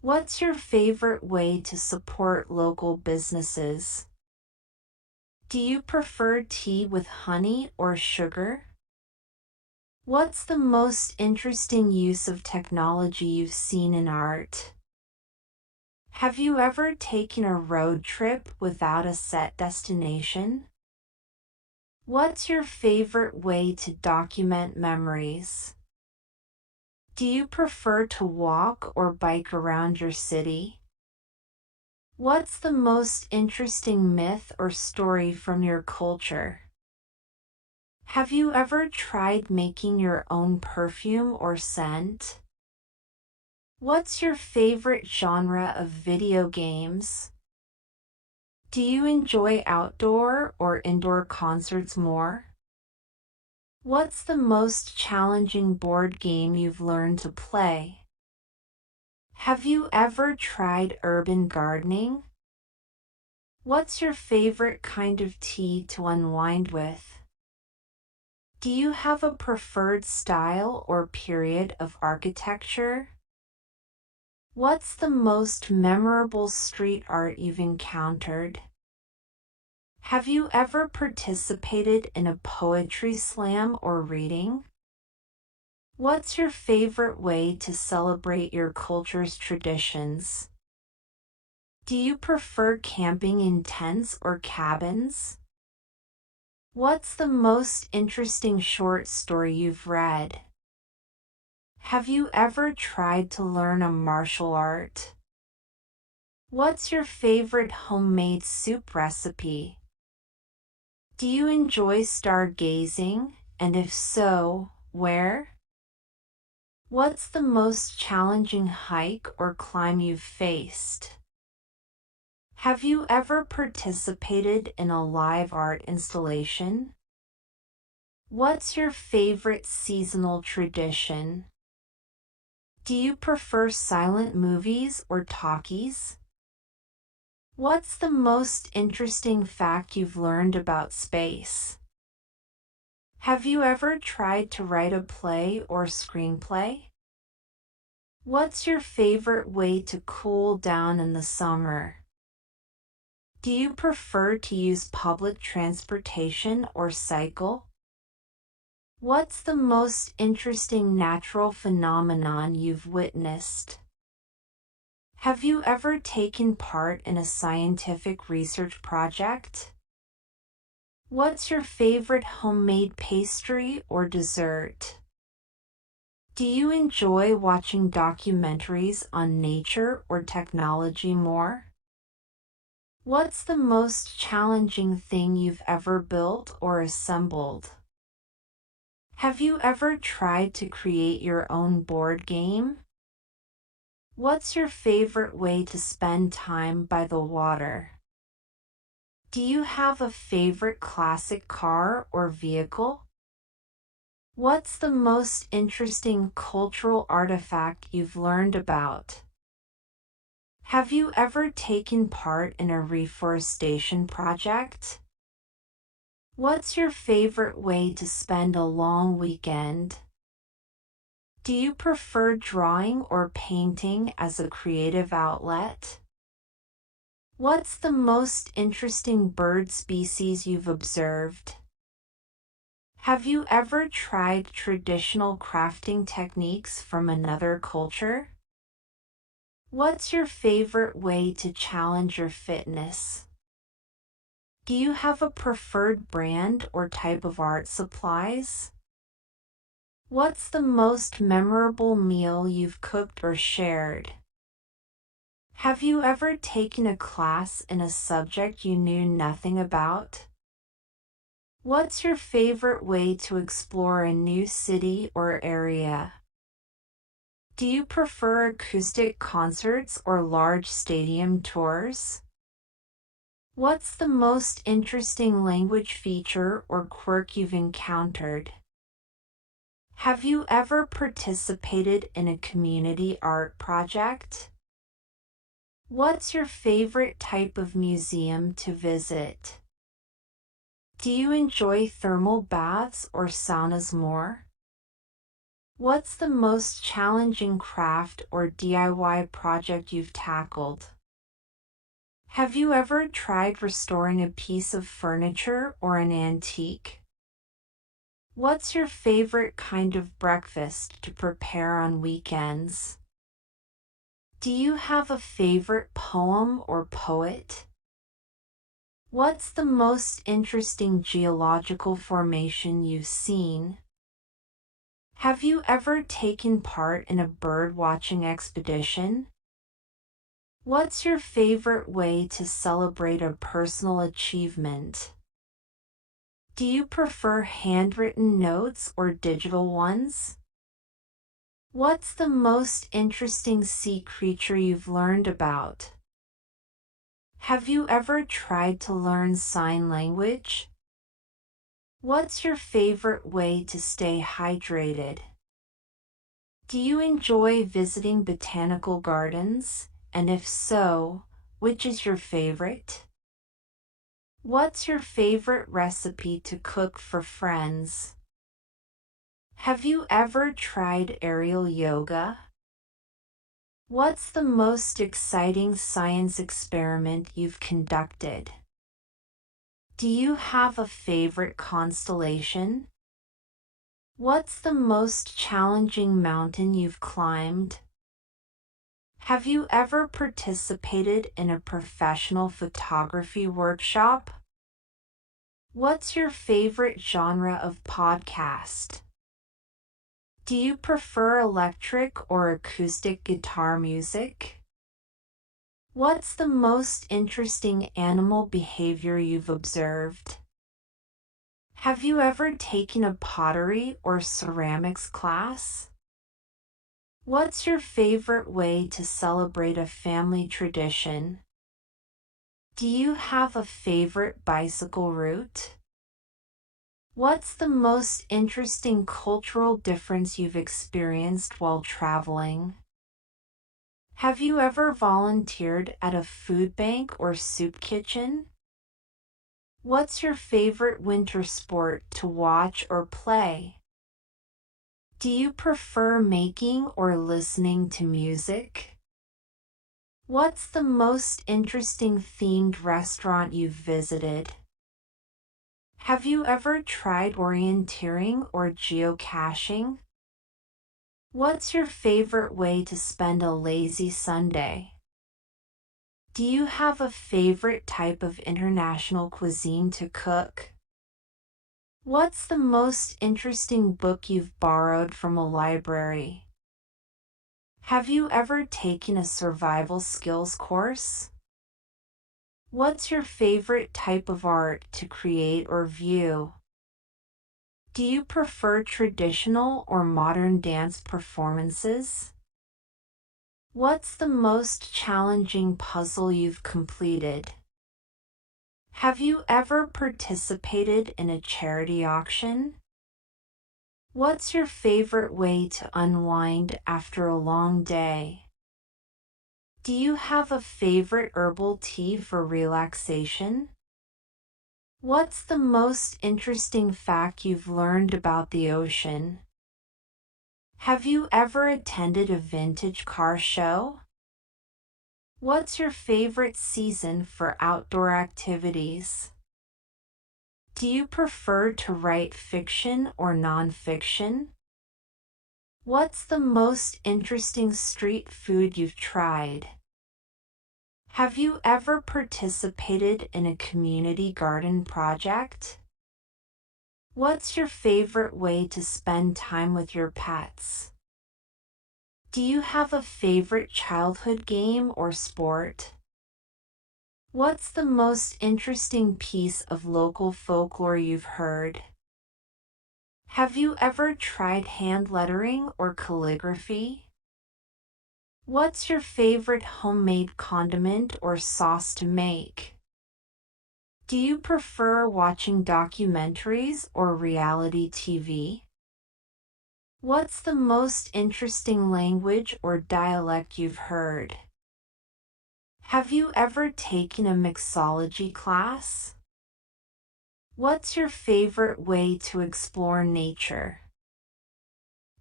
What's your favorite way to support local businesses? Do you prefer tea with honey or sugar? What's the most interesting use of technology you've seen in art? Have you ever taken a road trip without a set destination? What's your favorite way to document memories? Do you prefer to walk or bike around your city? What's the most interesting myth or story from your culture? Have you ever tried making your own perfume or scent? What's your favorite genre of video games? Do you enjoy outdoor or indoor concerts more? What's the most challenging board game you've learned to play? Have you ever tried urban gardening? What's your favorite kind of tea to unwind with? Do you have a preferred style or period of architecture? What's the most memorable street art you've encountered? Have you ever participated in a poetry slam or reading? What's your favorite way to celebrate your culture's traditions? Do you prefer camping in tents or cabins? What's the most interesting short story you've read? Have you ever tried to learn a martial art? What's your favorite homemade soup recipe? Do you enjoy stargazing, and if so, where? What's the most challenging hike or climb you've faced? Have you ever participated in a live art installation? What's your favorite seasonal tradition? Do you prefer silent movies or talkies? What's the most interesting fact you've learned about space? Have you ever tried to write a play or screenplay? What's your favorite way to cool down in the summer? Do you prefer to use public transportation or cycle? What's the most interesting natural phenomenon you've witnessed? Have you ever taken part in a scientific research project? What's your favorite homemade pastry or dessert? Do you enjoy watching documentaries on nature or technology more? What's the most challenging thing you've ever built or assembled? Have you ever tried to create your own board game? What's your favorite way to spend time by the water? Do you have a favorite classic car or vehicle? What's the most interesting cultural artifact you've learned about? Have you ever taken part in a reforestation project? What's your favorite way to spend a long weekend? Do you prefer drawing or painting as a creative outlet? What's the most interesting bird species you've observed? Have you ever tried traditional crafting techniques from another culture? What's your favorite way to challenge your fitness? Do you have a preferred brand or type of art supplies? What's the most memorable meal you've cooked or shared? Have you ever taken a class in a subject you knew nothing about? What's your favorite way to explore a new city or area? Do you prefer acoustic concerts or large stadium tours? What's the most interesting language feature or quirk you've encountered? Have you ever participated in a community art project? What's your favorite type of museum to visit? Do you enjoy thermal baths or saunas more? What's the most challenging craft or DIY project you've tackled? Have you ever tried restoring a piece of furniture or an antique? What's your favorite kind of breakfast to prepare on weekends? Do you have a favorite poem or poet? What's the most interesting geological formation you've seen? Have you ever taken part in a bird watching expedition? What's your favorite way to celebrate a personal achievement? Do you prefer handwritten notes or digital ones? What's the most interesting sea creature you've learned about? Have you ever tried to learn sign language? What's your favorite way to stay hydrated? Do you enjoy visiting botanical gardens? And if so, which is your favorite? What's your favorite recipe to cook for friends? Have you ever tried aerial yoga? What's the most exciting science experiment you've conducted? Do you have a favorite constellation? What's the most challenging mountain you've climbed? Have you ever participated in a professional photography workshop? What's your favorite genre of podcast? Do you prefer electric or acoustic guitar music? What's the most interesting animal behavior you've observed? Have you ever taken a pottery or ceramics class? What's your favorite way to celebrate a family tradition? Do you have a favorite bicycle route? What's the most interesting cultural difference you've experienced while traveling? Have you ever volunteered at a food bank or soup kitchen? What's your favorite winter sport to watch or play? Do you prefer making or listening to music? What's the most interesting themed restaurant you've visited? Have you ever tried orienteering or geocaching? What's your favorite way to spend a lazy Sunday? Do you have a favorite type of international cuisine to cook? What's the most interesting book you've borrowed from a library? Have you ever taken a survival skills course? What's your favorite type of art to create or view? Do you prefer traditional or modern dance performances? What's the most challenging puzzle you've completed? Have you ever participated in a charity auction? What's your favorite way to unwind after a long day? Do you have a favorite herbal tea for relaxation? What's the most interesting fact you've learned about the ocean? Have you ever attended a vintage car show? What's your favorite season for outdoor activities? Do you prefer to write fiction or nonfiction? What's the most interesting street food you've tried? Have you ever participated in a community garden project? What's your favorite way to spend time with your pets? Do you have a favorite childhood game or sport? What's the most interesting piece of local folklore you've heard? Have you ever tried hand lettering or calligraphy? What's your favorite homemade condiment or sauce to make? Do you prefer watching documentaries or reality TV? What's the most interesting language or dialect you've heard? Have you ever taken a mixology class? What's your favorite way to explore nature?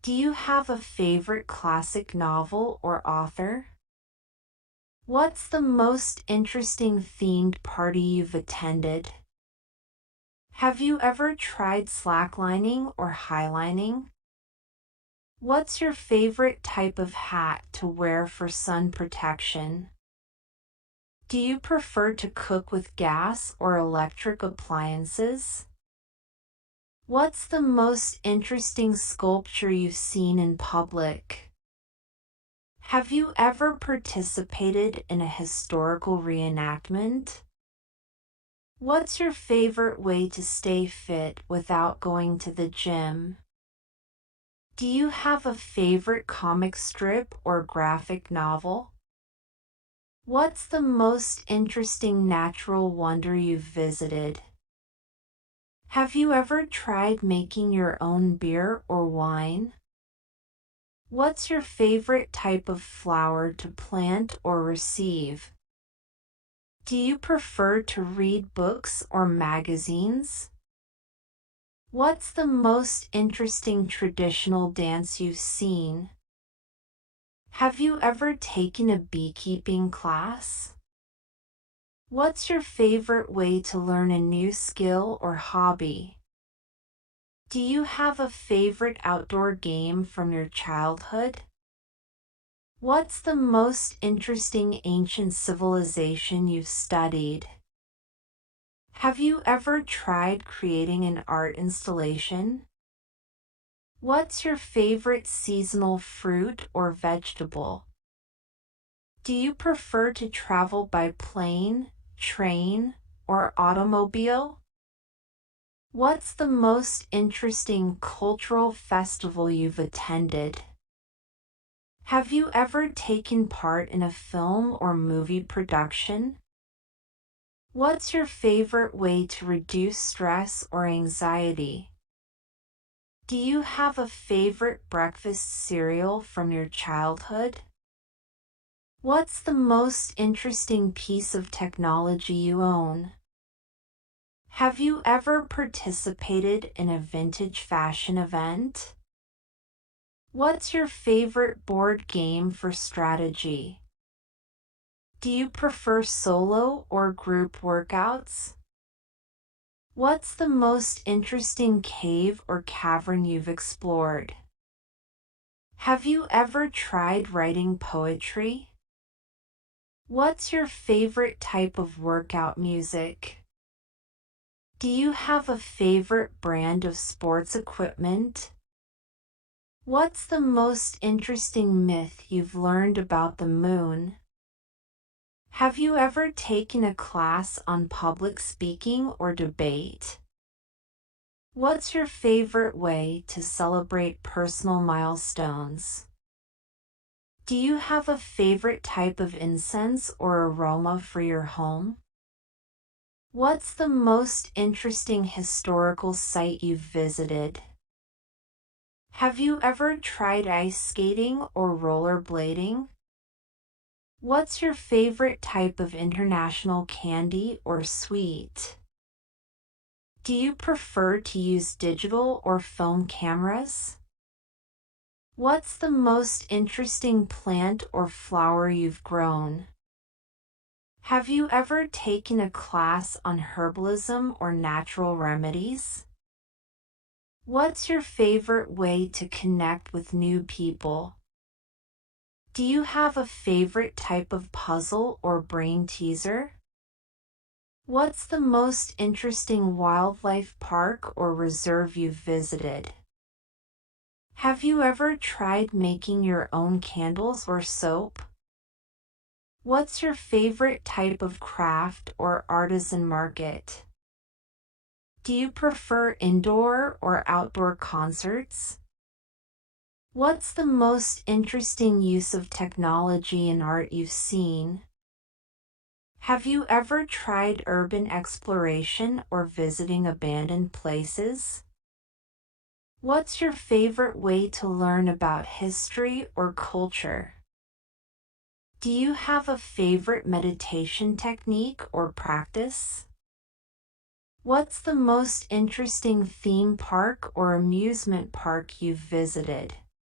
Do you have a favorite classic novel or author? What's the most interesting themed party you've attended? Have you ever tried slacklining or highlining? What's your favorite type of hat to wear for sun protection? Do you prefer to cook with gas or electric appliances? What's the most interesting sculpture you've seen in public? Have you ever participated in a historical reenactment? What's your favorite way to stay fit without going to the gym? Do you have a favorite comic strip or graphic novel? What's the most interesting natural wonder you've visited? Have you ever tried making your own beer or wine? What's your favorite type of flower to plant or receive? Do you prefer to read books or magazines? What's the most interesting traditional dance you've seen? Have you ever taken a beekeeping class? What's your favorite way to learn a new skill or hobby? Do you have a favorite outdoor game from your childhood? What's the most interesting ancient civilization you've studied? Have you ever tried creating an art installation? What's your favorite seasonal fruit or vegetable? Do you prefer to travel by plane, train, or automobile? What's the most interesting cultural festival you've attended? Have you ever taken part in a film or movie production? What's your favorite way to reduce stress or anxiety? Do you have a favorite breakfast cereal from your childhood? What's the most interesting piece of technology you own? Have you ever participated in a vintage fashion event? What's your favorite board game for strategy? Do you prefer solo or group workouts? What's the most interesting cave or cavern you've explored? Have you ever tried writing poetry? What's your favorite type of workout music? Do you have a favorite brand of sports equipment? What's the most interesting myth you've learned about the moon? Have you ever taken a class on public speaking or debate? What's your favorite way to celebrate personal milestones? Do you have a favorite type of incense or aroma for your home? What's the most interesting historical site you've visited? Have you ever tried ice skating or rollerblading? What's your favorite type of international candy or sweet? Do you prefer to use digital or film cameras? What's the most interesting plant or flower you've grown? Have you ever taken a class on herbalism or natural remedies? What's your favorite way to connect with new people? Do you have a favorite type of puzzle or brain teaser? What's the most interesting wildlife park or reserve you've visited? Have you ever tried making your own candles or soap? What's your favorite type of craft or artisan market? Do you prefer indoor or outdoor concerts? What's the most interesting use of technology in art you've seen? Have you ever tried urban exploration or visiting abandoned places? What's your favorite way to learn about history or culture? Do you have a favorite meditation technique or practice? What's the most interesting theme park or amusement park you've visited?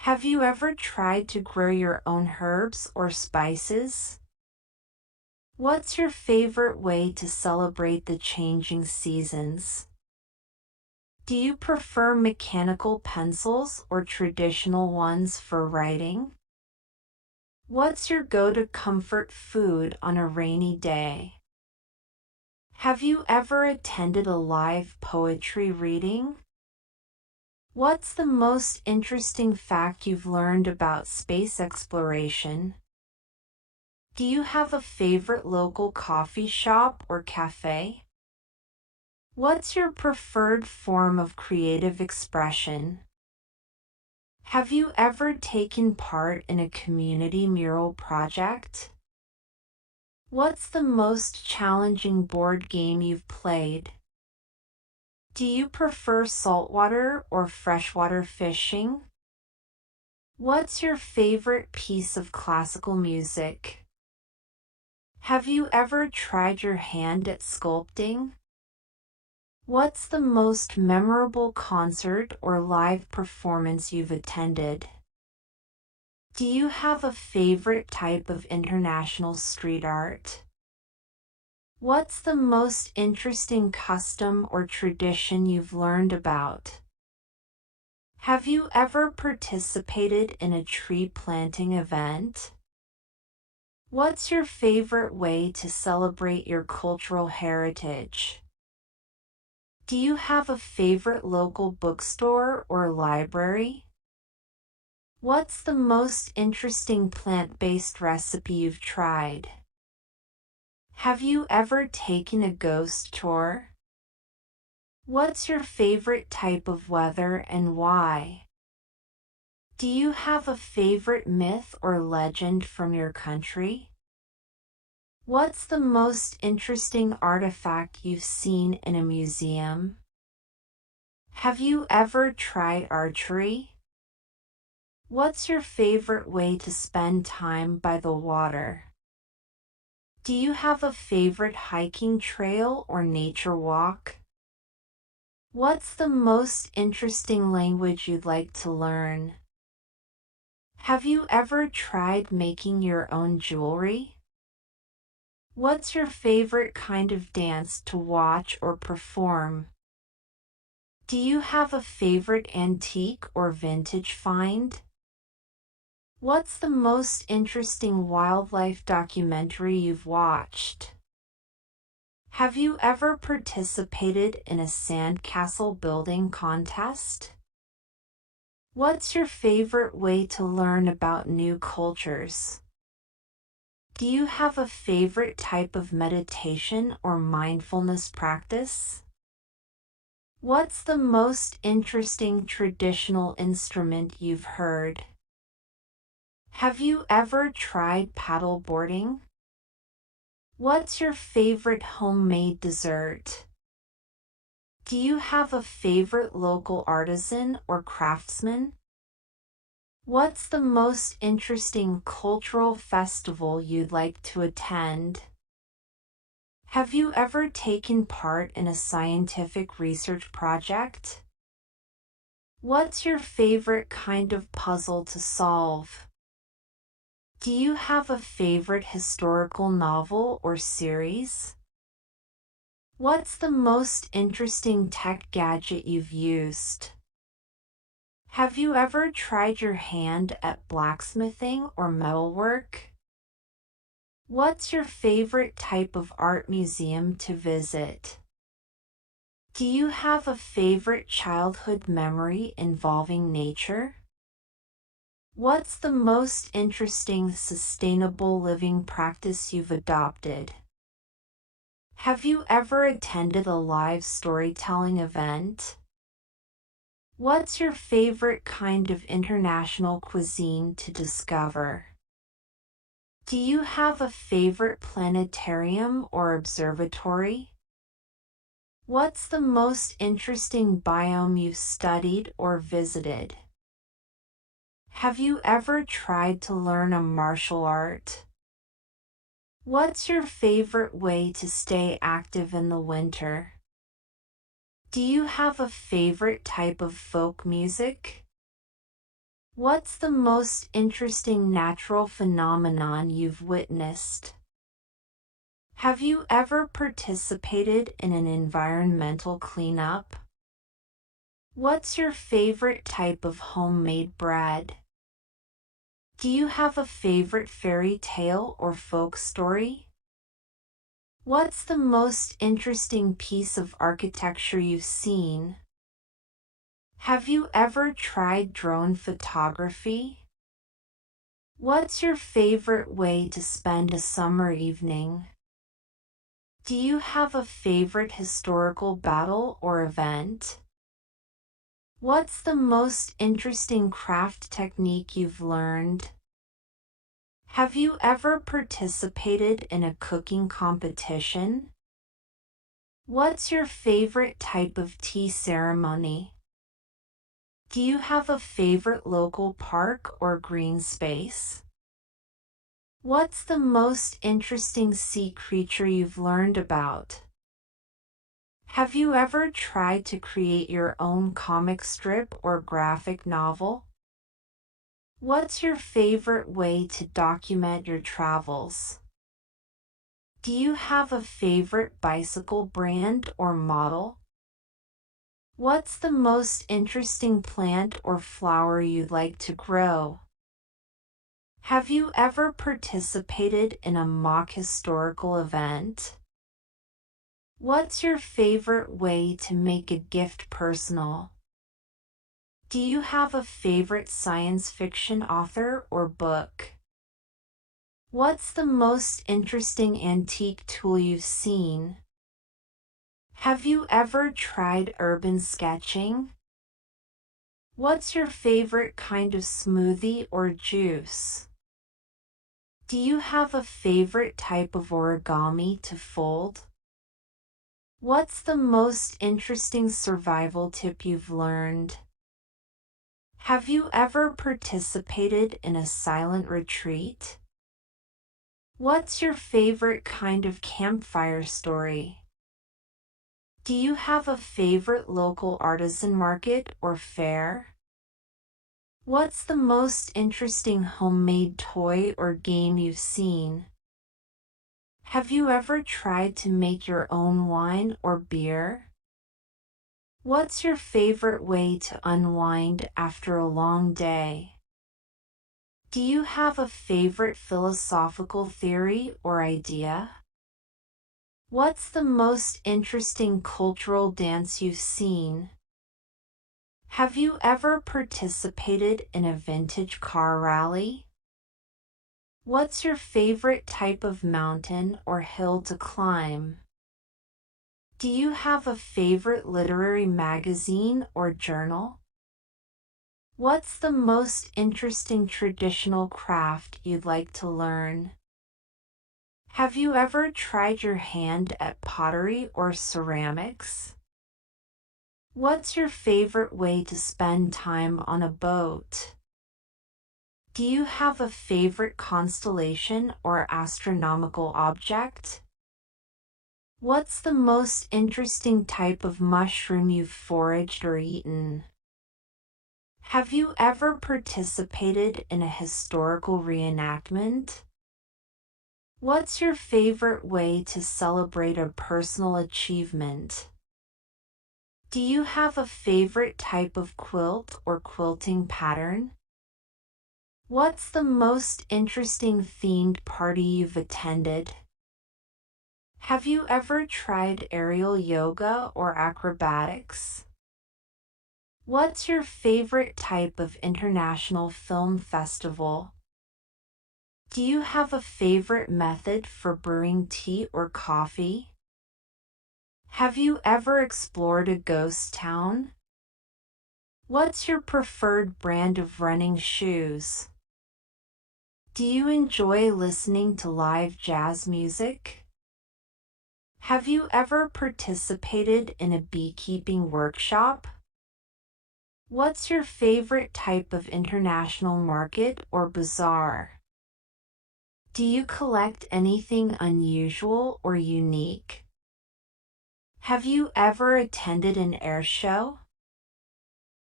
Have you ever tried to grow your own herbs or spices? What's your favorite way to celebrate the changing seasons? Do you prefer mechanical pencils or traditional ones for writing? What's your go-to comfort food on a rainy day? Have you ever attended a live poetry reading? What's the most interesting fact you've learned about space exploration? Do you have a favorite local coffee shop or cafe? What's your preferred form of creative expression? Have you ever taken part in a community mural project? What's the most challenging board game you've played? Do you prefer saltwater or freshwater fishing? What's your favorite piece of classical music? Have you ever tried your hand at sculpting? What's the most memorable concert or live performance you've attended? Do you have a favorite type of international street art? What's the most interesting custom or tradition you've learned about? Have you ever participated in a tree planting event? What's your favorite way to celebrate your cultural heritage? Do you have a favorite local bookstore or library? What's the most interesting plant-based recipe you've tried? Have you ever taken a ghost tour? What's your favorite type of weather and why? Do you have a favorite myth or legend from your country? What's the most interesting artifact you've seen in a museum? Have you ever tried archery? What's your favorite way to spend time by the water? Do you have a favorite hiking trail or nature walk? What's the most interesting language you'd like to learn? Have you ever tried making your own jewelry? What's your favorite kind of dance to watch or perform? Do you have a favorite antique or vintage find? What's the most interesting wildlife documentary you've watched? Have you ever participated in a sandcastle building contest? What's your favorite way to learn about new cultures? Do you have a favorite type of meditation or mindfulness practice? What's the most interesting traditional instrument you've heard? Have you ever tried paddleboarding? What's your favorite homemade dessert? Do you have a favorite local artisan or craftsman? What's the most interesting cultural festival you'd like to attend? Have you ever taken part in a scientific research project? What's your favorite kind of puzzle to solve? Do you have a favorite historical novel or series? What's the most interesting tech gadget you've used? Have you ever tried your hand at blacksmithing or metalwork? What's your favorite type of art museum to visit? Do you have a favorite childhood memory involving nature? What's the most interesting sustainable living practice you've adopted? Have you ever attended a live storytelling event? What's your favorite kind of international cuisine to discover? Do you have a favorite planetarium or observatory? What's the most interesting biome you've studied or visited? Have you ever tried to learn a martial art? What's your favorite way to stay active in the winter? Do you have a favorite type of folk music? What's the most interesting natural phenomenon you've witnessed? Have you ever participated in an environmental cleanup? What's your favorite type of homemade bread? Do you have a favorite fairy tale or folk story? What's the most interesting piece of architecture you've seen? Have you ever tried drone photography? What's your favorite way to spend a summer evening? Do you have a favorite historical battle or event? What's the most interesting craft technique you've learned? Have you ever participated in a cooking competition? What's your favorite type of tea ceremony? Do you have a favorite local park or green space? What's the most interesting sea creature you've learned about? Have you ever tried to create your own comic strip or graphic novel? What's your favorite way to document your travels? Do you have a favorite bicycle brand or model? What's the most interesting plant or flower you'd like to grow? Have you ever participated in a mock historical event? What's your favorite way to make a gift personal? Do you have a favorite science fiction author or book? What's the most interesting antique tool you've seen? Have you ever tried urban sketching? What's your favorite kind of smoothie or juice? Do you have a favorite type of origami to fold? What's the most interesting survival tip you've learned? Have you ever participated in a silent retreat? What's your favorite kind of campfire story? Do you have a favorite local artisan market or fair? What's the most interesting homemade toy or game you've seen? Have you ever tried to make your own wine or beer? What's your favorite way to unwind after a long day? Do you have a favorite philosophical theory or idea? What's the most interesting cultural dance you've seen? Have you ever participated in a vintage car rally? What's your favorite type of mountain or hill to climb? Do you have a favorite literary magazine or journal? What's the most interesting traditional craft you'd like to learn? Have you ever tried your hand at pottery or ceramics? What's your favorite way to spend time on a boat? Do you have a favorite constellation or astronomical object? What's the most interesting type of mushroom you've foraged or eaten? Have you ever participated in a historical reenactment? What's your favorite way to celebrate a personal achievement? Do you have a favorite type of quilt or quilting pattern? What's the most interesting themed party you've attended? Have you ever tried aerial yoga or acrobatics? What's your favorite type of international film festival? Do you have a favorite method for brewing tea or coffee? Have you ever explored a ghost town? What's your preferred brand of running shoes? Do you enjoy listening to live jazz music? Have you ever participated in a beekeeping workshop? What's your favorite type of international market or bazaar? Do you collect anything unusual or unique? Have you ever attended an air show?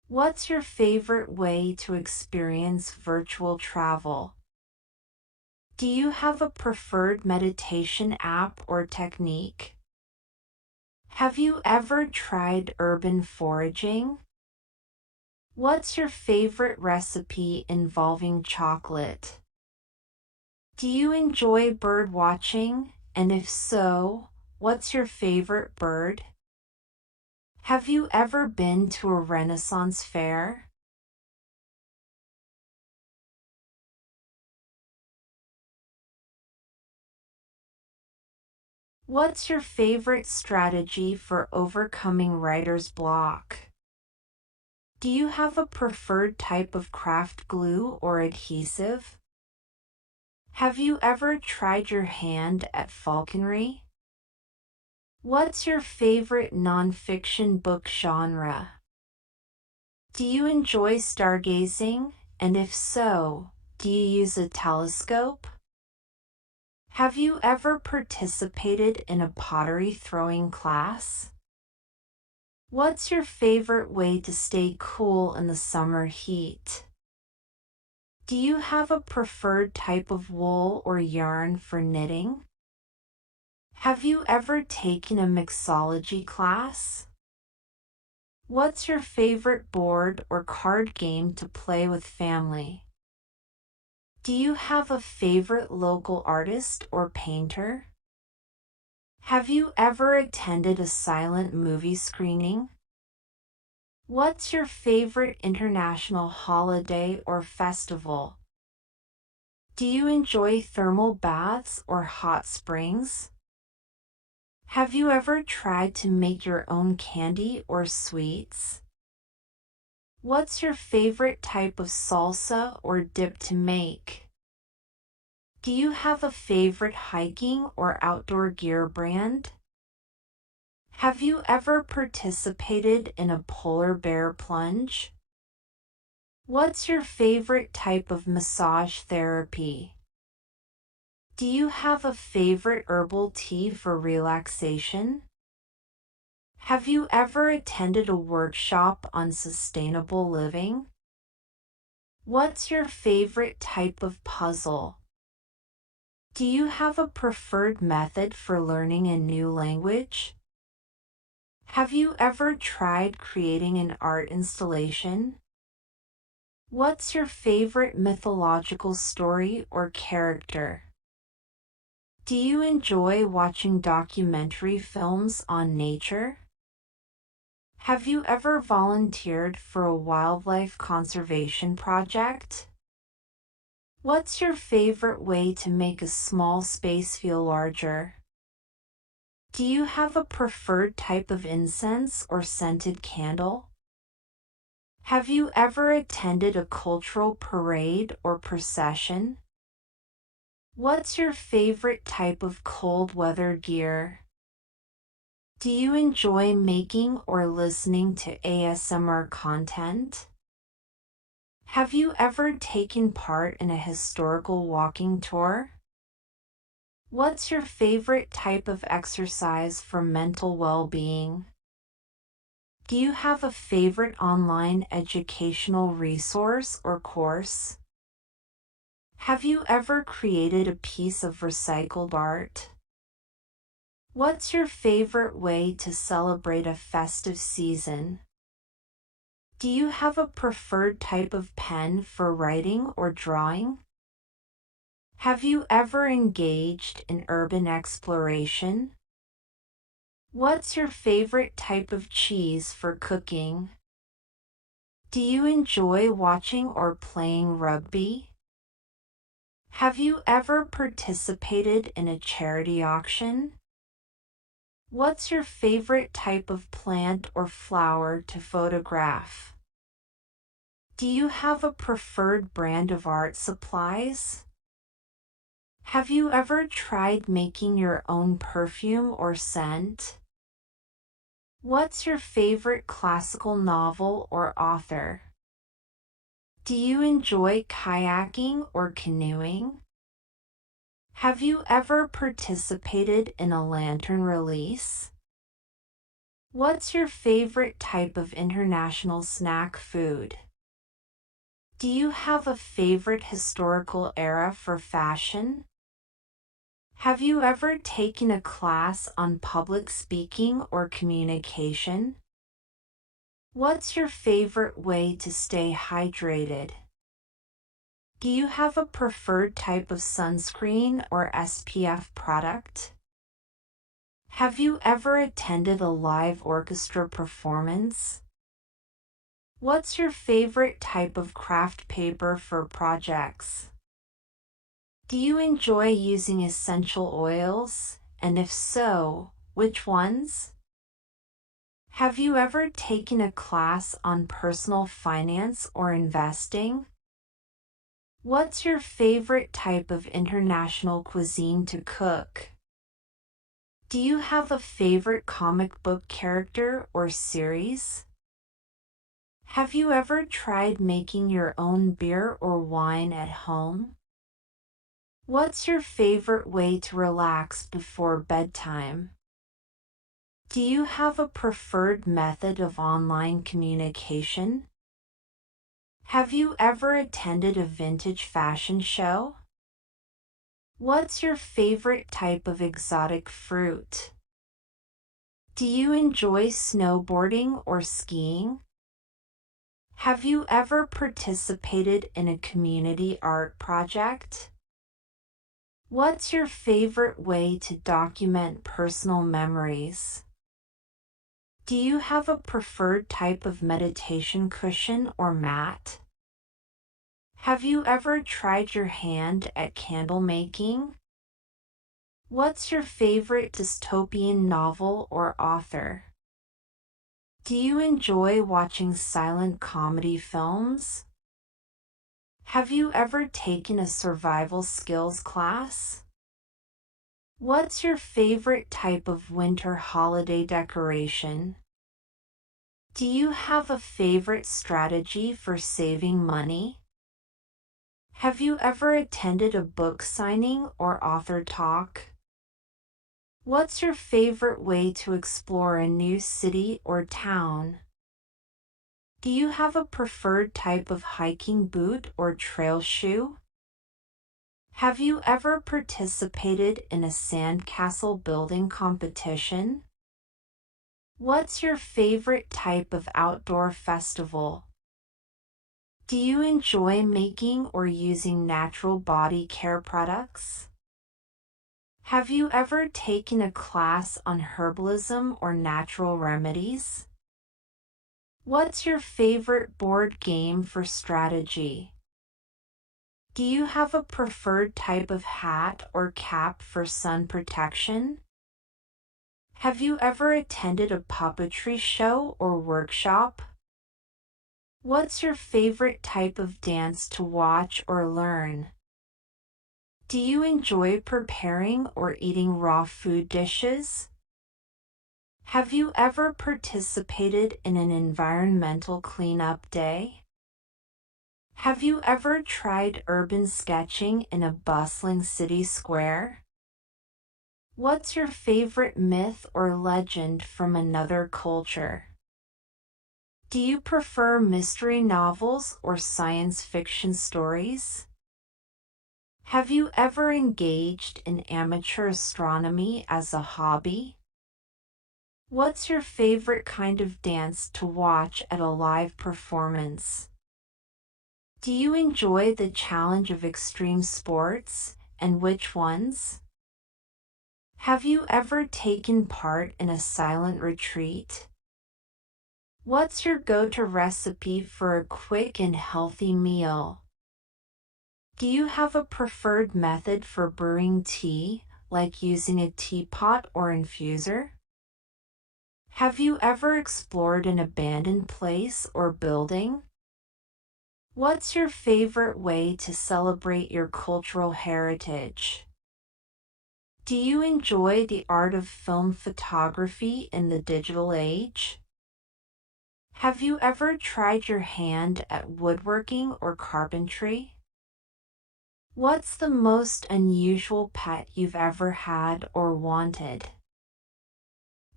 What's your favorite way to experience virtual travel? Do you have a preferred meditation app or technique? Have you ever tried urban foraging? What's your favorite recipe involving chocolate? Do you enjoy bird watching? And if so, what's your favorite bird? Have you ever been to a Renaissance fair? What's your favorite strategy for overcoming writer's block? Do you have a preferred type of craft glue or adhesive? Have you ever tried your hand at falconry? What's your favorite nonfiction book genre? Do you enjoy stargazing? And if so, do you use a telescope? Have you ever participated in a pottery throwing class? What's your favorite way to stay cool in the summer heat? Do you have a preferred type of wool or yarn for knitting? Have you ever taken a mixology class? What's your favorite board or card game to play with family? Do you have a favorite local artist or painter? Have you ever attended a silent movie screening? What's your favorite international holiday or festival? Do you enjoy thermal baths or hot springs? Have you ever tried to make your own candy or sweets? What's your favorite type of salsa or dip to make? Do you have a favorite hiking or outdoor gear brand? Have you ever participated in a polar bear plunge? What's your favorite type of massage therapy? Do you have a favorite herbal tea for relaxation? Have you ever attended a workshop on sustainable living? What's your favorite type of puzzle? Do you have a preferred method for learning a new language? Have you ever tried creating an art installation? What's your favorite mythological story or character? Do you enjoy watching documentary films on nature? Have you ever volunteered for a wildlife conservation project? What's your favorite way to make a small space feel larger? Do you have a preferred type of incense or scented candle? Have you ever attended a cultural parade or procession? What's your favorite type of cold weather gear? Do you enjoy making or listening to ASMR content? Have you ever taken part in a historical walking tour? What's your favorite type of exercise for mental well-being? Do you have a favorite online educational resource or course? Have you ever created a piece of recycled art? What's your favorite way to celebrate a festive season? Do you have a preferred type of pen for writing or drawing? Have you ever engaged in urban exploration? What's your favorite type of cheese for cooking? Do you enjoy watching or playing rugby? Have you ever participated in a charity auction? What's your favorite type of plant or flower to photograph? Do you have a preferred brand of art supplies? Have you ever tried making your own perfume or scent? What's your favorite classical novel or author? Do you enjoy kayaking or canoeing? Have you ever participated in a lantern release? What's your favorite type of international snack food? Do you have a favorite historical era for fashion? Have you ever taken a class on public speaking or communication? What's your favorite way to stay hydrated? Do you have a preferred type of sunscreen or SPF product? Have you ever attended a live orchestra performance? What's your favorite type of craft paper for projects? Do you enjoy using essential oils? And if so, which ones? Have you ever taken a class on personal finance or investing? What's your favorite type of international cuisine to cook? Do you have a favorite comic book character or series? Have you ever tried making your own beer or wine at home? What's your favorite way to relax before bedtime? Do you have a preferred method of online communication? Have you ever attended a vintage fashion show? What's your favorite type of exotic fruit? Do you enjoy snowboarding or skiing? Have you ever participated in a community art project? What's your favorite way to document personal memories? Do you have a preferred type of meditation cushion or mat? Have you ever tried your hand at candle making? What's your favorite dystopian novel or author? Do you enjoy watching silent comedy films? Have you ever taken a survival skills class? What's your favorite type of winter holiday decoration? Do you have a favorite strategy for saving money? Have you ever attended a book signing or author talk? What's your favorite way to explore a new city or town? Do you have a preferred type of hiking boot or trail shoe? Have you ever participated in a sandcastle building competition? What's your favorite type of outdoor festival? Do you enjoy making or using natural body care products? Have you ever taken a class on herbalism or natural remedies? What's your favorite board game for strategy? Do you have a preferred type of hat or cap for sun protection? Have you ever attended a puppetry show or workshop? What's your favorite type of dance to watch or learn? Do you enjoy preparing or eating raw food dishes? Have you ever participated in an environmental cleanup day? Have you ever tried urban sketching in a bustling city square? What's your favorite myth or legend from another culture? Do you prefer mystery novels or science fiction stories? Have you ever engaged in amateur astronomy as a hobby? What's your favorite kind of dance to watch at a live performance? Do you enjoy the challenge of extreme sports, and which ones? Have you ever taken part in a silent retreat? What's your go-to recipe for a quick and healthy meal? Do you have a preferred method for brewing tea, like using a teapot or infuser? Have you ever explored an abandoned place or building? What's your favorite way to celebrate your cultural heritage? Do you enjoy the art of film photography in the digital age? Have you ever tried your hand at woodworking or carpentry? What's the most unusual pet you've ever had or wanted?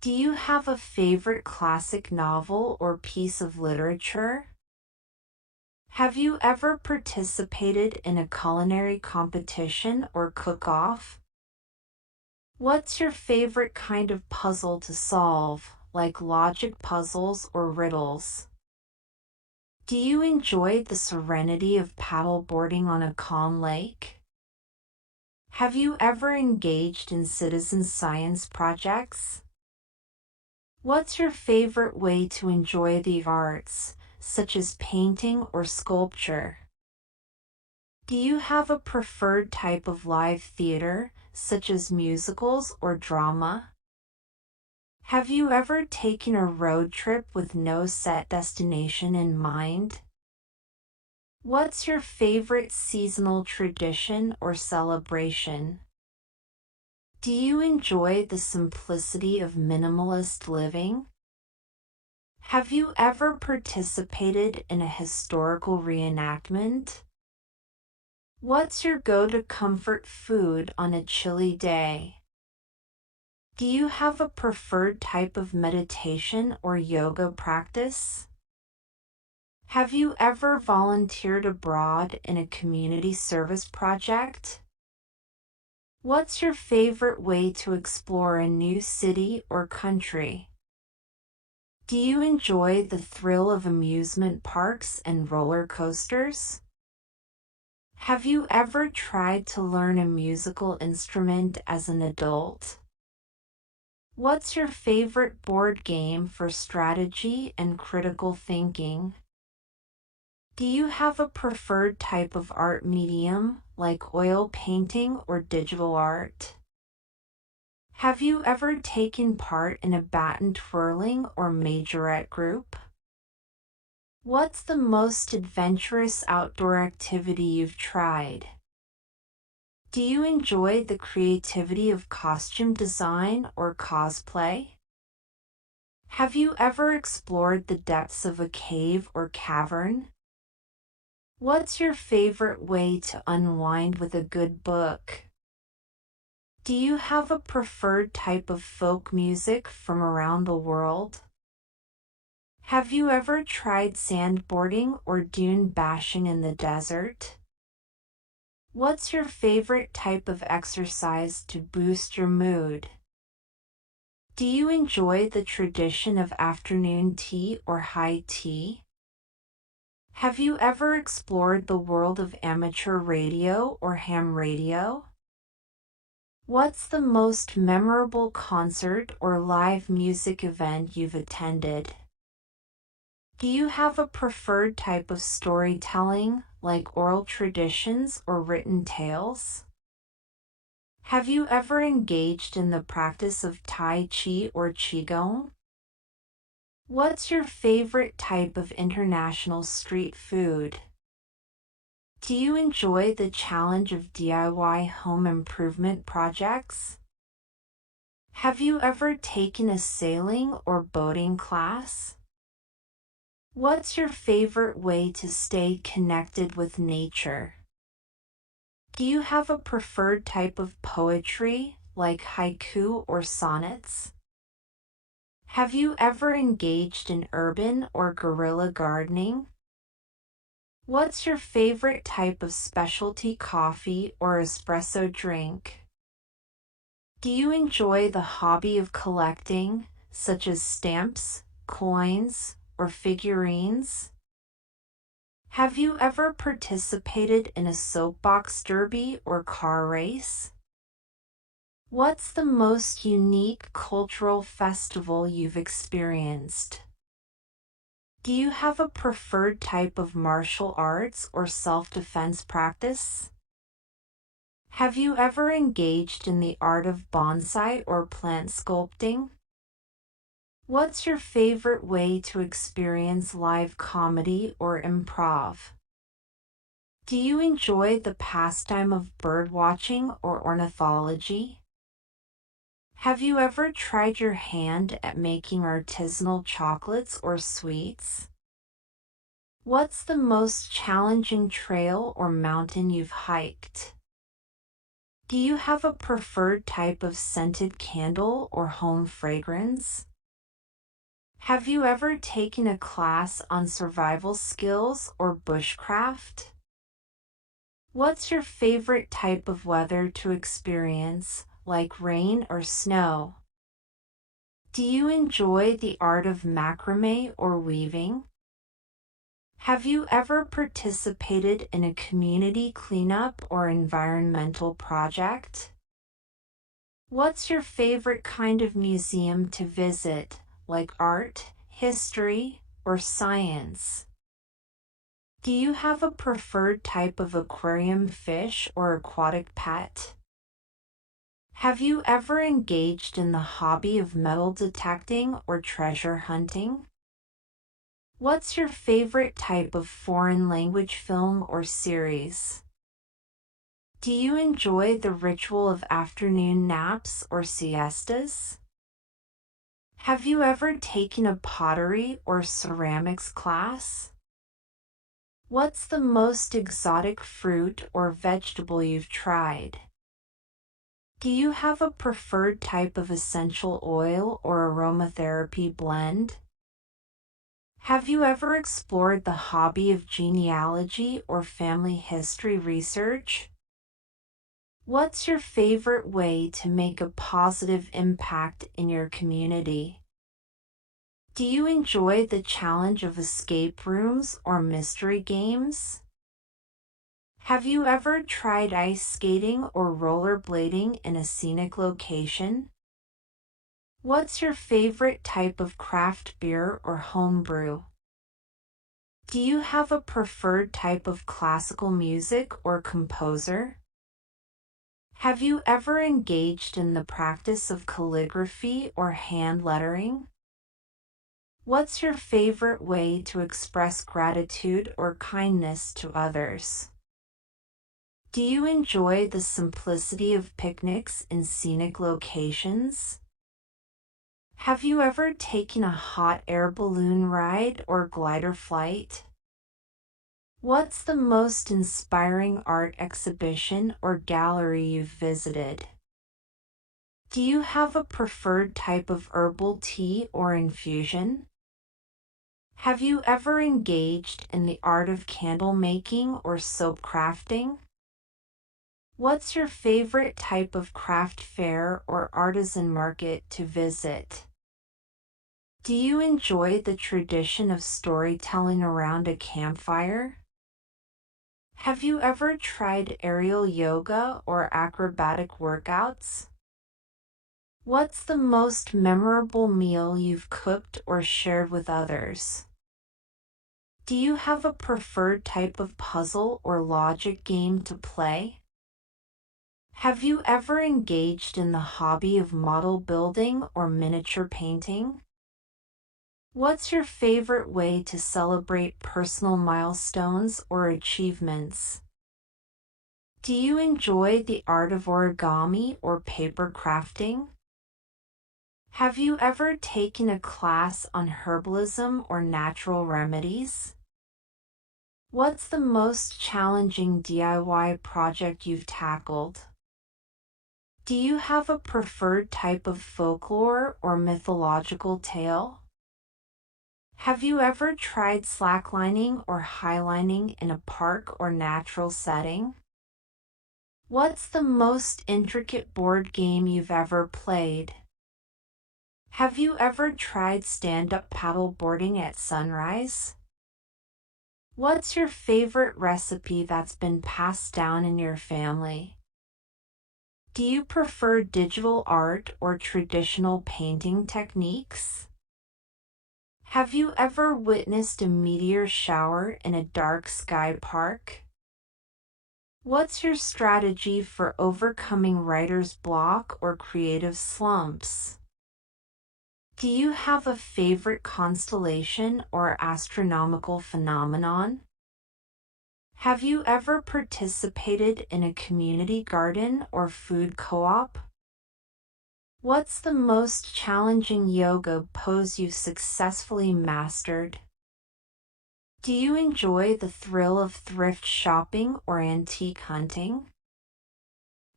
Do you have a favorite classic novel or piece of literature? Have you ever participated in a culinary competition or cook-off? What's your favorite kind of puzzle to solve, like logic puzzles or riddles? Do you enjoy the serenity of paddleboarding on a calm lake? Have you ever engaged in citizen science projects? What's your favorite way to enjoy the arts, such as painting or sculpture? Do you have a preferred type of live theater, such as musicals or drama? Have you ever taken a road trip with no set destination in mind? What's your favorite seasonal tradition or celebration? Do you enjoy the simplicity of minimalist living? Have you ever participated in a historical reenactment? What's your go-to comfort food on a chilly day? Do you have a preferred type of meditation or yoga practice? Have you ever volunteered abroad in a community service project? What's your favorite way to explore a new city or country? Do you enjoy the thrill of amusement parks and roller coasters? Have you ever tried to learn a musical instrument as an adult? What's your favorite board game for strategy and critical thinking? Do you have a preferred type of art medium, like oil painting or digital art? Have you ever taken part in a baton twirling or majorette group? What's the most adventurous outdoor activity you've tried? Do you enjoy the creativity of costume design or cosplay? Have you ever explored the depths of a cave or cavern? What's your favorite way to unwind with a good book? Do you have a preferred type of folk music from around the world? Have you ever tried sandboarding or dune bashing in the desert? What's your favorite type of exercise to boost your mood? Do you enjoy the tradition of afternoon tea or high tea? Have you ever explored the world of amateur radio or ham radio? What's the most memorable concert or live music event you've attended? Do you have a preferred type of storytelling, like oral traditions or written tales? Have you ever engaged in the practice of Tai Chi or Qigong? What's your favorite type of international street food? Do you enjoy the challenge of DIY home improvement projects? Have you ever taken a sailing or boating class? What's your favorite way to stay connected with nature? Do you have a preferred type of poetry, like haiku or sonnets? Have you ever engaged in urban or guerrilla gardening? What's your favorite type of specialty coffee or espresso drink? Do you enjoy the hobby of collecting, such as stamps, coins, or figurines? Have you ever participated in a soapbox derby or car race? What's the most unique cultural festival you've experienced? Do you have a preferred type of martial arts or self-defense practice? Have you ever engaged in the art of bonsai or plant sculpting? What's your favorite way to experience live comedy or improv? Do you enjoy the pastime of birdwatching or ornithology? Have you ever tried your hand at making artisanal chocolates or sweets? What's the most challenging trail or mountain you've hiked? Do you have a preferred type of scented candle or home fragrance? Have you ever taken a class on survival skills or bushcraft? What's your favorite type of weather to experience, like rain or snow? Do you enjoy the art of macrame or weaving? Have you ever participated in a community cleanup or environmental project? What's your favorite kind of museum to visit, like art, history, or science? Do you have a preferred type of aquarium fish or aquatic pet? Have you ever engaged in the hobby of metal detecting or treasure hunting? What's your favorite type of foreign language film or series? Do you enjoy the ritual of afternoon naps or siestas? Have you ever taken a pottery or ceramics class? What's the most exotic fruit or vegetable you've tried? Do you have a preferred type of essential oil or aromatherapy blend? Have you ever explored the hobby of genealogy or family history research? What's your favorite way to make a positive impact in your community? Do you enjoy the challenge of escape rooms or mystery games? Have you ever tried ice skating or rollerblading in a scenic location? What's your favorite type of craft beer or home brew? Do you have a preferred type of classical music or composer? Have you ever engaged in the practice of calligraphy or hand lettering? What's your favorite way to express gratitude or kindness to others? Do you enjoy the simplicity of picnics in scenic locations? Have you ever taken a hot air balloon ride or glider flight? What's the most inspiring art exhibition or gallery you've visited? Do you have a preferred type of herbal tea or infusion? Have you ever engaged in the art of candle making or soap crafting? What's your favorite type of craft fair or artisan market to visit? Do you enjoy the tradition of storytelling around a campfire? Have you ever tried aerial yoga or acrobatic workouts? What's the most memorable meal you've cooked or shared with others? Do you have a preferred type of puzzle or logic game to play? Have you ever engaged in the hobby of model building or miniature painting? What's your favorite way to celebrate personal milestones or achievements? Do you enjoy the art of origami or paper crafting? Have you ever taken a class on herbalism or natural remedies? What's the most challenging DIY project you've tackled? Do you have a preferred type of folklore or mythological tale? Have you ever tried slacklining or highlining in a park or natural setting? What's the most intricate board game you've ever played? Have you ever tried stand-up paddleboarding at sunrise? What's your favorite recipe that's been passed down in your family? Do you prefer digital art or traditional painting techniques? Have you ever witnessed a meteor shower in a dark sky park? What's your strategy for overcoming writer's block or creative slumps? Do you have a favorite constellation or astronomical phenomenon? Have you ever participated in a community garden or food co-op? What's the most challenging yoga pose you've successfully mastered? Do you enjoy the thrill of thrift shopping or antique hunting?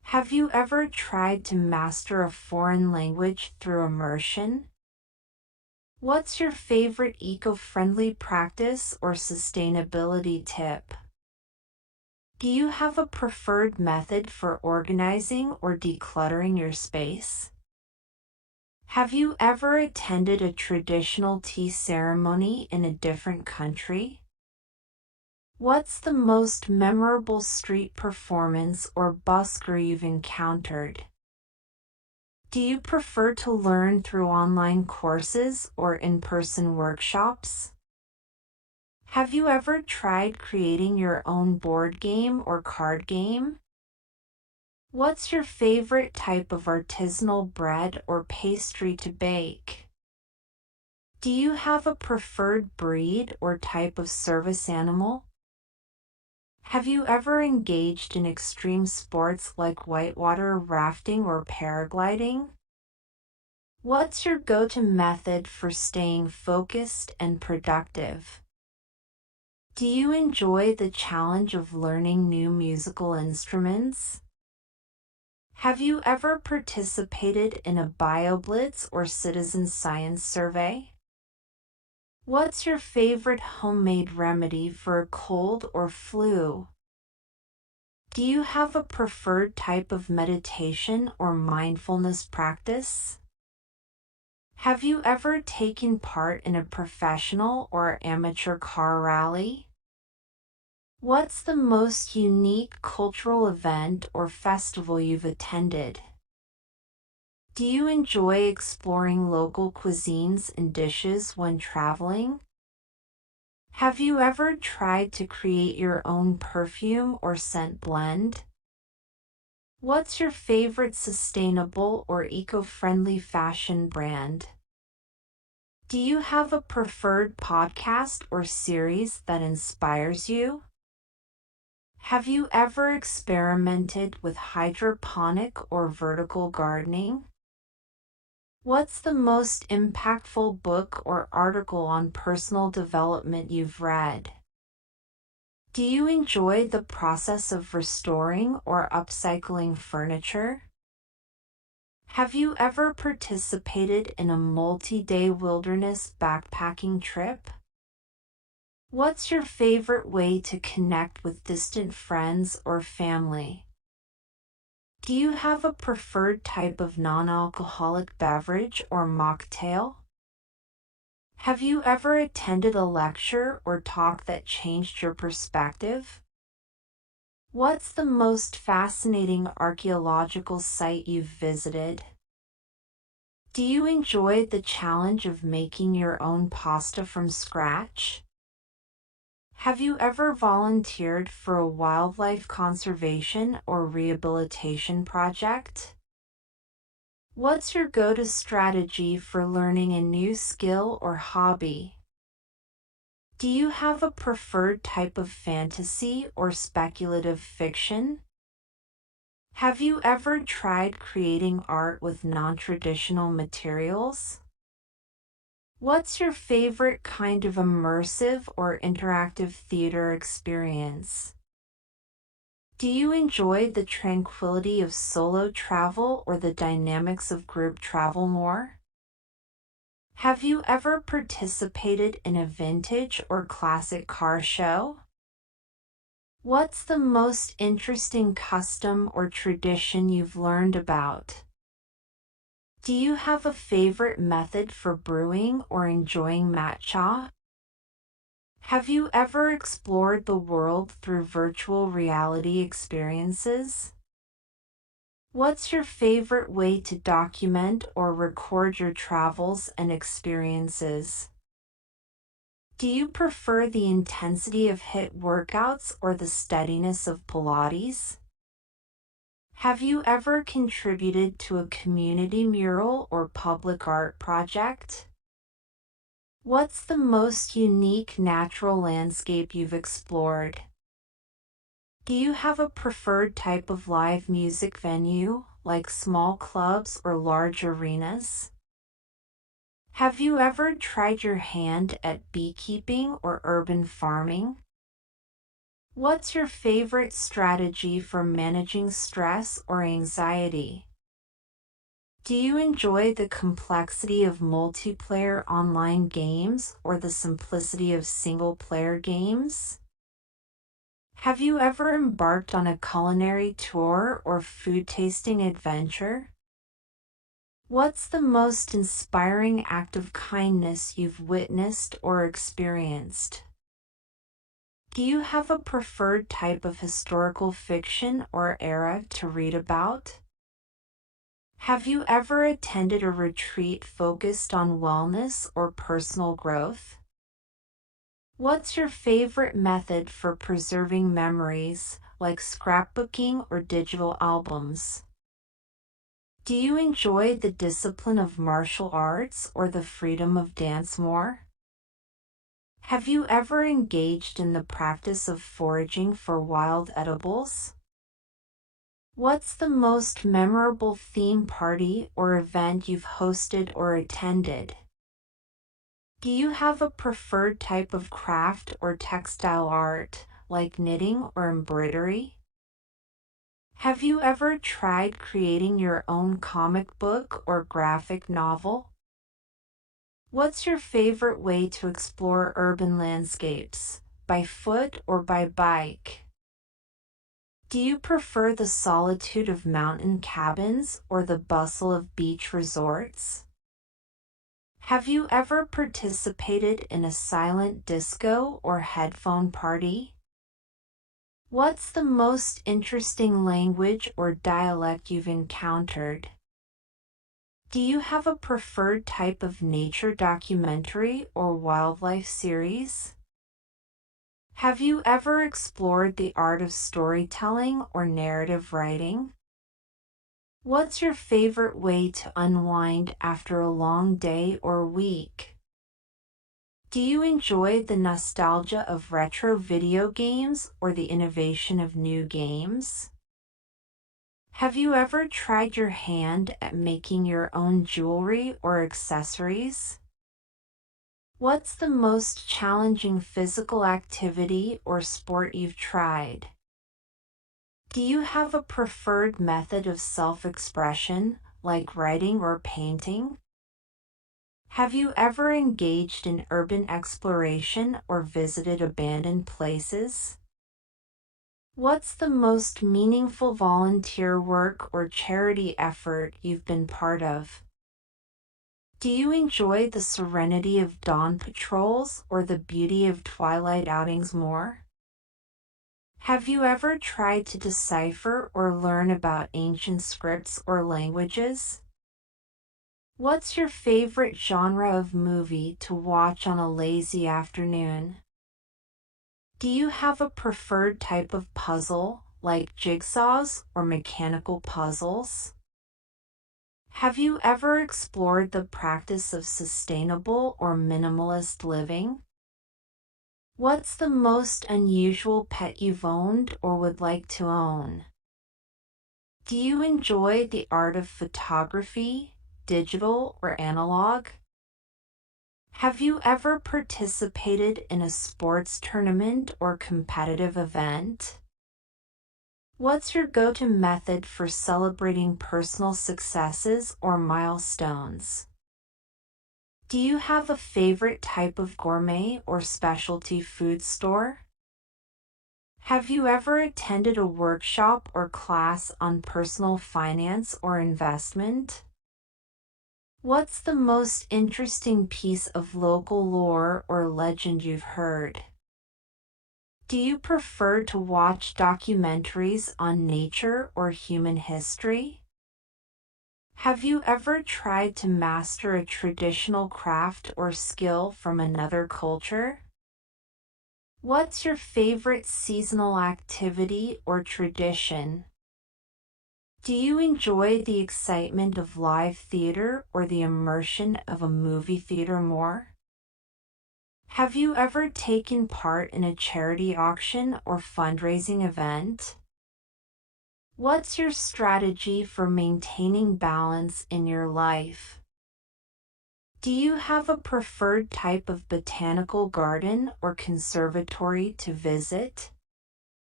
Have you ever tried to master a foreign language through immersion? What's your favorite eco-friendly practice or sustainability tip? Do you have a preferred method for organizing or decluttering your space? Have you ever attended a traditional tea ceremony in a different country? What's the most memorable street performance or busker you've encountered? Do you prefer to learn through online courses or in-person workshops? Have you ever tried creating your own board game or card game? What's your favorite type of artisanal bread or pastry to bake? Do you have a preferred breed or type of service animal? Have you ever engaged in extreme sports like whitewater rafting or paragliding? What's your go-to method for staying focused and productive? Do you enjoy the challenge of learning new musical instruments? Have you ever participated in a BioBlitz or citizen science survey? What's your favorite homemade remedy for a cold or flu? Do you have a preferred type of meditation or mindfulness practice? Have you ever taken part in a professional or amateur car rally? What's the most unique cultural event or festival you've attended? Do you enjoy exploring local cuisines and dishes when traveling? Have you ever tried to create your own perfume or scent blend? What's your favorite sustainable or eco-friendly fashion brand? Do you have a preferred podcast or series that inspires you? Have you ever experimented with hydroponic or vertical gardening? What's the most impactful book or article on personal development you've read? Do you enjoy the process of restoring or upcycling furniture? Have you ever participated in a multi-day wilderness backpacking trip? What's your favorite way to connect with distant friends or family? Do you have a preferred type of non-alcoholic beverage or mocktail? Have you ever attended a lecture or talk that changed your perspective? What's the most fascinating archaeological site you've visited? Do you enjoy the challenge of making your own pasta from scratch? Have you ever volunteered for a wildlife conservation or rehabilitation project? What's your go-to strategy for learning a new skill or hobby? Do you have a preferred type of fantasy or speculative fiction? Have you ever tried creating art with non-traditional materials? What's your favorite kind of immersive or interactive theater experience? Do you enjoy the tranquility of solo travel or the dynamics of group travel more? Have you ever participated in a vintage or classic car show? What's the most interesting custom or tradition you've learned about? Do you have a favorite method for brewing or enjoying matcha? Have you ever explored the world through virtual reality experiences? What's your favorite way to document or record your travels and experiences? Do you prefer the intensity of HIIT workouts or the steadiness of Pilates? Have you ever contributed to a community mural or public art project? What's the most unique natural landscape you've explored? Do you have a preferred type of live music venue, like small clubs or large arenas? Have you ever tried your hand at beekeeping or urban farming? What's your favorite strategy for managing stress or anxiety? Do you enjoy the complexity of multiplayer online games or the simplicity of single-player games? Have you ever embarked on a culinary tour or food tasting adventure? What's the most inspiring act of kindness you've witnessed or experienced? Do you have a preferred type of historical fiction or era to read about? Have you ever attended a retreat focused on wellness or personal growth? What's your favorite method for preserving memories, like scrapbooking or digital albums? Do you enjoy the discipline of martial arts or the freedom of dance more? Have you ever engaged in the practice of foraging for wild edibles? What's the most memorable theme party or event you've hosted or attended? Do you have a preferred type of craft or textile art, like knitting or embroidery? Have you ever tried creating your own comic book or graphic novel? What's your favorite way to explore urban landscapes, by foot or by bike? Do you prefer the solitude of mountain cabins or the bustle of beach resorts? Have you ever participated in a silent disco or headphone party? What's the most interesting language or dialect you've encountered? Do you have a preferred type of nature documentary or wildlife series? Have you ever explored the art of storytelling or narrative writing? What's your favorite way to unwind after a long day or week? Do you enjoy the nostalgia of retro video games or the innovation of new games? Have you ever tried your hand at making your own jewelry or accessories? What's the most challenging physical activity or sport you've tried? Do you have a preferred method of self-expression, like writing or painting? Have you ever engaged in urban exploration or visited abandoned places? What's the most meaningful volunteer work or charity effort you've been part of? Do you enjoy the serenity of dawn patrols or the beauty of twilight outings more? Have you ever tried to decipher or learn about ancient scripts or languages? What's your favorite genre of movie to watch on a lazy afternoon? Do you have a preferred type of puzzle, like jigsaws or mechanical puzzles? Have you ever explored the practice of sustainable or minimalist living? What's the most unusual pet you've owned or would like to own? Do you enjoy the art of photography, digital or analog? Have you ever participated in a sports tournament or competitive event? What's your go-to method for celebrating personal successes or milestones? Do you have a favorite type of gourmet or specialty food store? Have you ever attended a workshop or class on personal finance or investment? What's the most interesting piece of local lore or legend you've heard? Do you prefer to watch documentaries on nature or human history? Have you ever tried to master a traditional craft or skill from another culture? What's your favorite seasonal activity or tradition? Do you enjoy the excitement of live theater or the immersion of a movie theater more? Have you ever taken part in a charity auction or fundraising event? What's your strategy for maintaining balance in your life? Do you have a preferred type of botanical garden or conservatory to visit?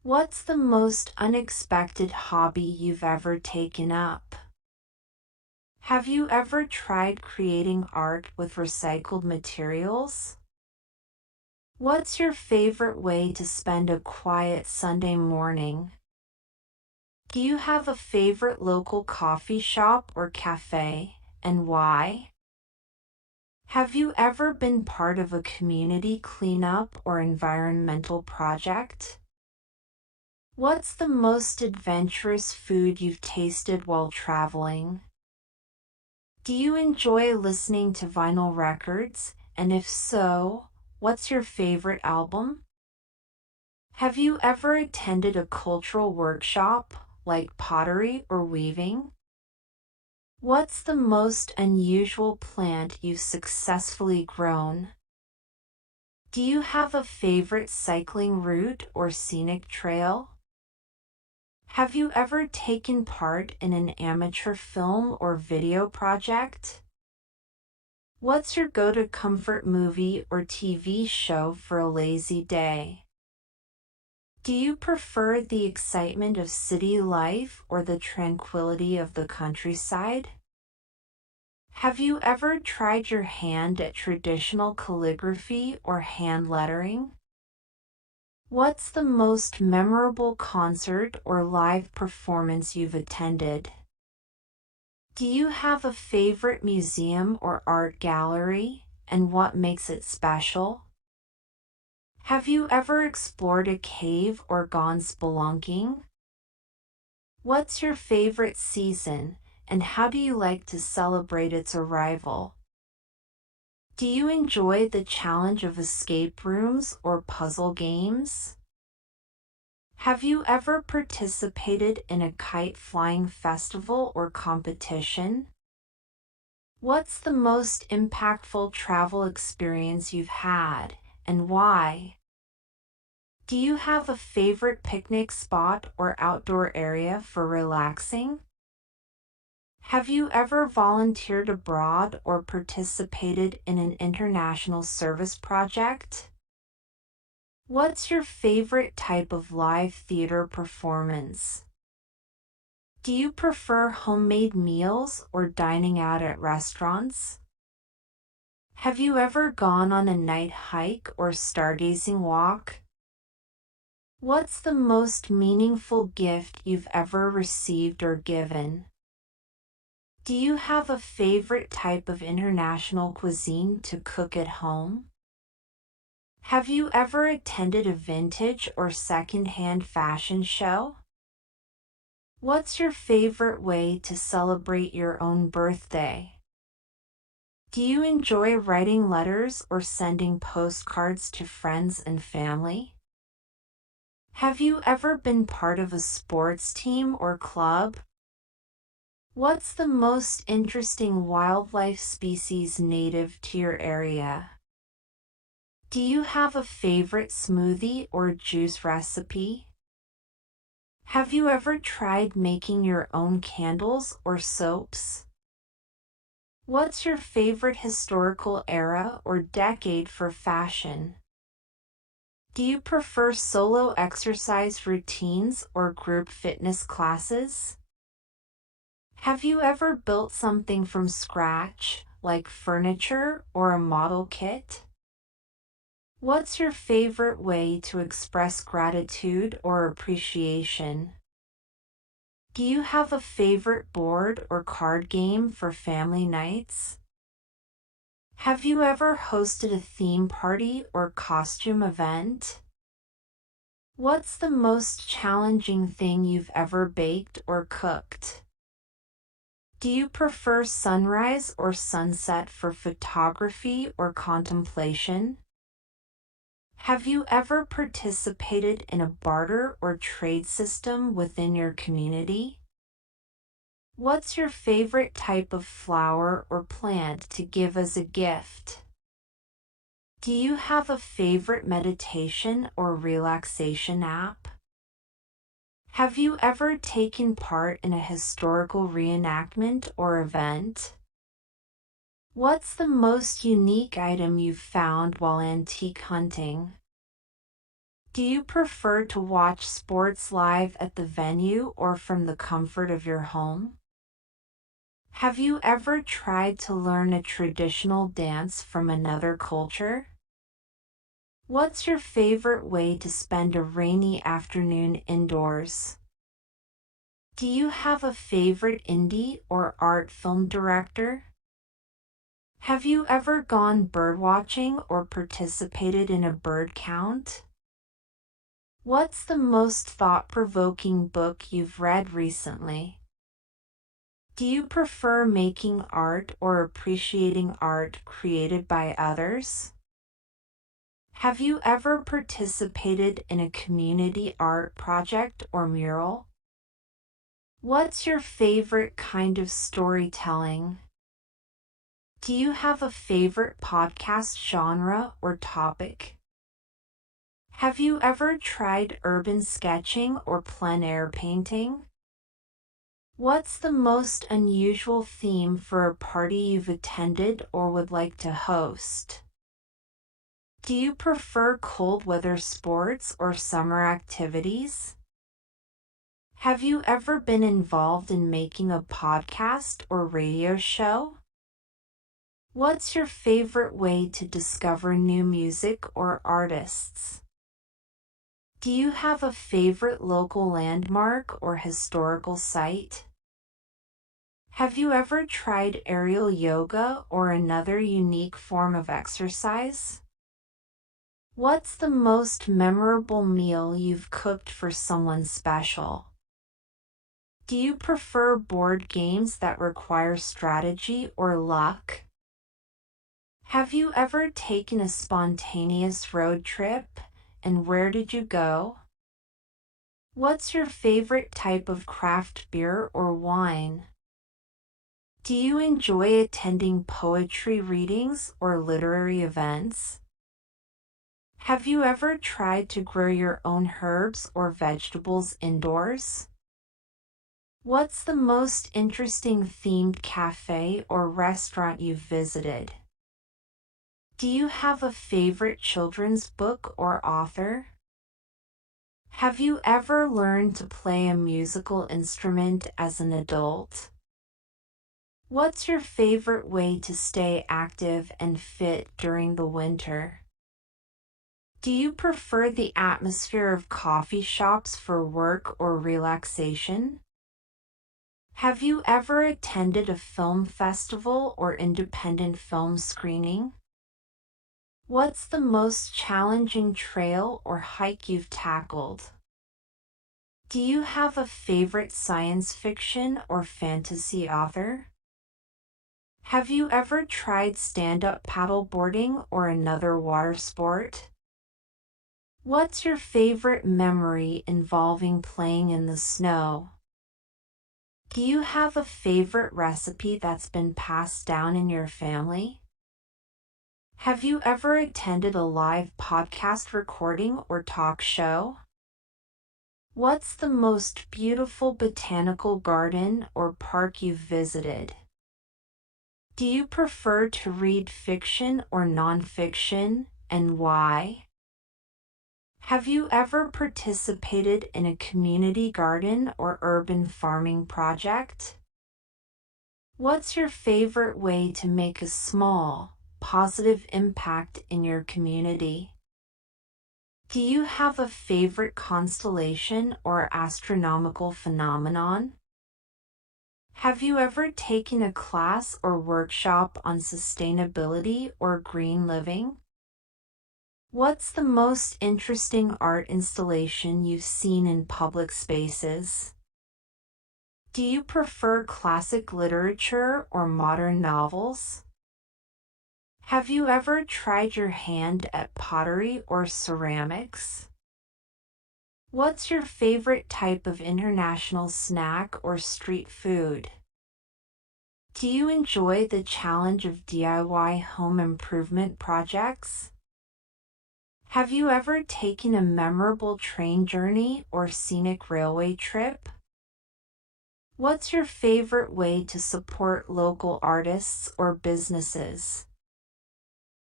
What's the most unexpected hobby you've ever taken up? Have you ever tried creating art with recycled materials? What's your favorite way to spend a quiet Sunday morning? Do you have a favorite local coffee shop or cafe, and why? Have you ever been part of a community cleanup or environmental project? What's the most adventurous food you've tasted while traveling? Do you enjoy listening to vinyl records? And if so, what's your favorite album? Have you ever attended a cultural workshop, like pottery or weaving? What's the most unusual plant you've successfully grown? Do you have a favorite cycling route or scenic trail? Have you ever taken part in an amateur film or video project? What's your go-to comfort movie or TV show for a lazy day? Do you prefer the excitement of city life or the tranquility of the countryside? Have you ever tried your hand at traditional calligraphy or hand lettering? What's the most memorable concert or live performance you've attended? Do you have a favorite museum or art gallery, and what makes it special? Have you ever explored a cave or gone spelunking? What's your favorite season, and how do you like to celebrate its arrival? Do you enjoy the challenge of escape rooms or puzzle games? Have you ever participated in a kite flying festival or competition? What's the most impactful travel experience you've had, and why? Do you have a favorite picnic spot or outdoor area for relaxing? Have you ever volunteered abroad or participated in an international service project? What's your favorite type of live theater performance? Do you prefer homemade meals or dining out at restaurants? Have you ever gone on a night hike or stargazing walk? What's the most meaningful gift you've ever received or given? Do you have a favorite type of international cuisine to cook at home? Have you ever attended a vintage or second-hand fashion show? What's your favorite way to celebrate your own birthday? Do you enjoy writing letters or sending postcards to friends and family? Have you ever been part of a sports team or club? What's the most interesting wildlife species native to your area? Do you have a favorite smoothie or juice recipe? Have you ever tried making your own candles or soaps? What's your favorite historical era or decade for fashion? Do you prefer solo exercise routines or group fitness classes? Have you ever built something from scratch, like furniture or a model kit? What's your favorite way to express gratitude or appreciation? Do you have a favorite board or card game for family nights? Have you ever hosted a theme party or costume event? What's the most challenging thing you've ever baked or cooked? Do you prefer sunrise or sunset for photography or contemplation? Have you ever participated in a barter or trade system within your community? What's your favorite type of flower or plant to give as a gift? Do you have a favorite meditation or relaxation app? Have you ever taken part in a historical reenactment or event? What's the most unique item you've found while antique hunting? Do you prefer to watch sports live at the venue or from the comfort of your home? Have you ever tried to learn a traditional dance from another culture? What's your favorite way to spend a rainy afternoon indoors? Do you have a favorite indie or art film director? Have you ever gone birdwatching or participated in a bird count? What's the most thought-provoking book you've read recently? Do you prefer making art or appreciating art created by others? Have you ever participated in a community art project or mural? What's your favorite kind of storytelling? Do you have a favorite podcast genre or topic? Have you ever tried urban sketching or plein air painting? What's the most unusual theme for a party you've attended or would like to host? Do you prefer cold weather sports or summer activities? Have you ever been involved in making a podcast or radio show? What's your favorite way to discover new music or artists? Do you have a favorite local landmark or historical site? Have you ever tried aerial yoga or another unique form of exercise? What's the most memorable meal you've cooked for someone special? Do you prefer board games that require strategy or luck? Have you ever taken a spontaneous road trip, and where did you go? What's your favorite type of craft beer or wine? Do you enjoy attending poetry readings or literary events? Have you ever tried to grow your own herbs or vegetables indoors? What's the most interesting themed cafe or restaurant you've visited? Do you have a favorite children's book or author? Have you ever learned to play a musical instrument as an adult? What's your favorite way to stay active and fit during the winter? Do you prefer the atmosphere of coffee shops for work or relaxation? Have you ever attended a film festival or independent film screening? What's the most challenging trail or hike you've tackled? Do you have a favorite science fiction or fantasy author? Have you ever tried stand-up paddleboarding or another water sport? What's your favorite memory involving playing in the snow? Do you have a favorite recipe that's been passed down in your family? Have you ever attended a live podcast recording or talk show? What's the most beautiful botanical garden or park you've visited? Do you prefer to read fiction or nonfiction, and why? Have you ever participated in a community garden or urban farming project? What's your favorite way to make a small, positive impact in your community? Do you have a favorite constellation or astronomical phenomenon? Have you ever taken a class or workshop on sustainability or green living? What's the most interesting art installation you've seen in public spaces? Do you prefer classic literature or modern novels? Have you ever tried your hand at pottery or ceramics? What's your favorite type of international snack or street food? Do you enjoy the challenge of DIY home improvement projects? Have you ever taken a memorable train journey or scenic railway trip? What's your favorite way to support local artists or businesses?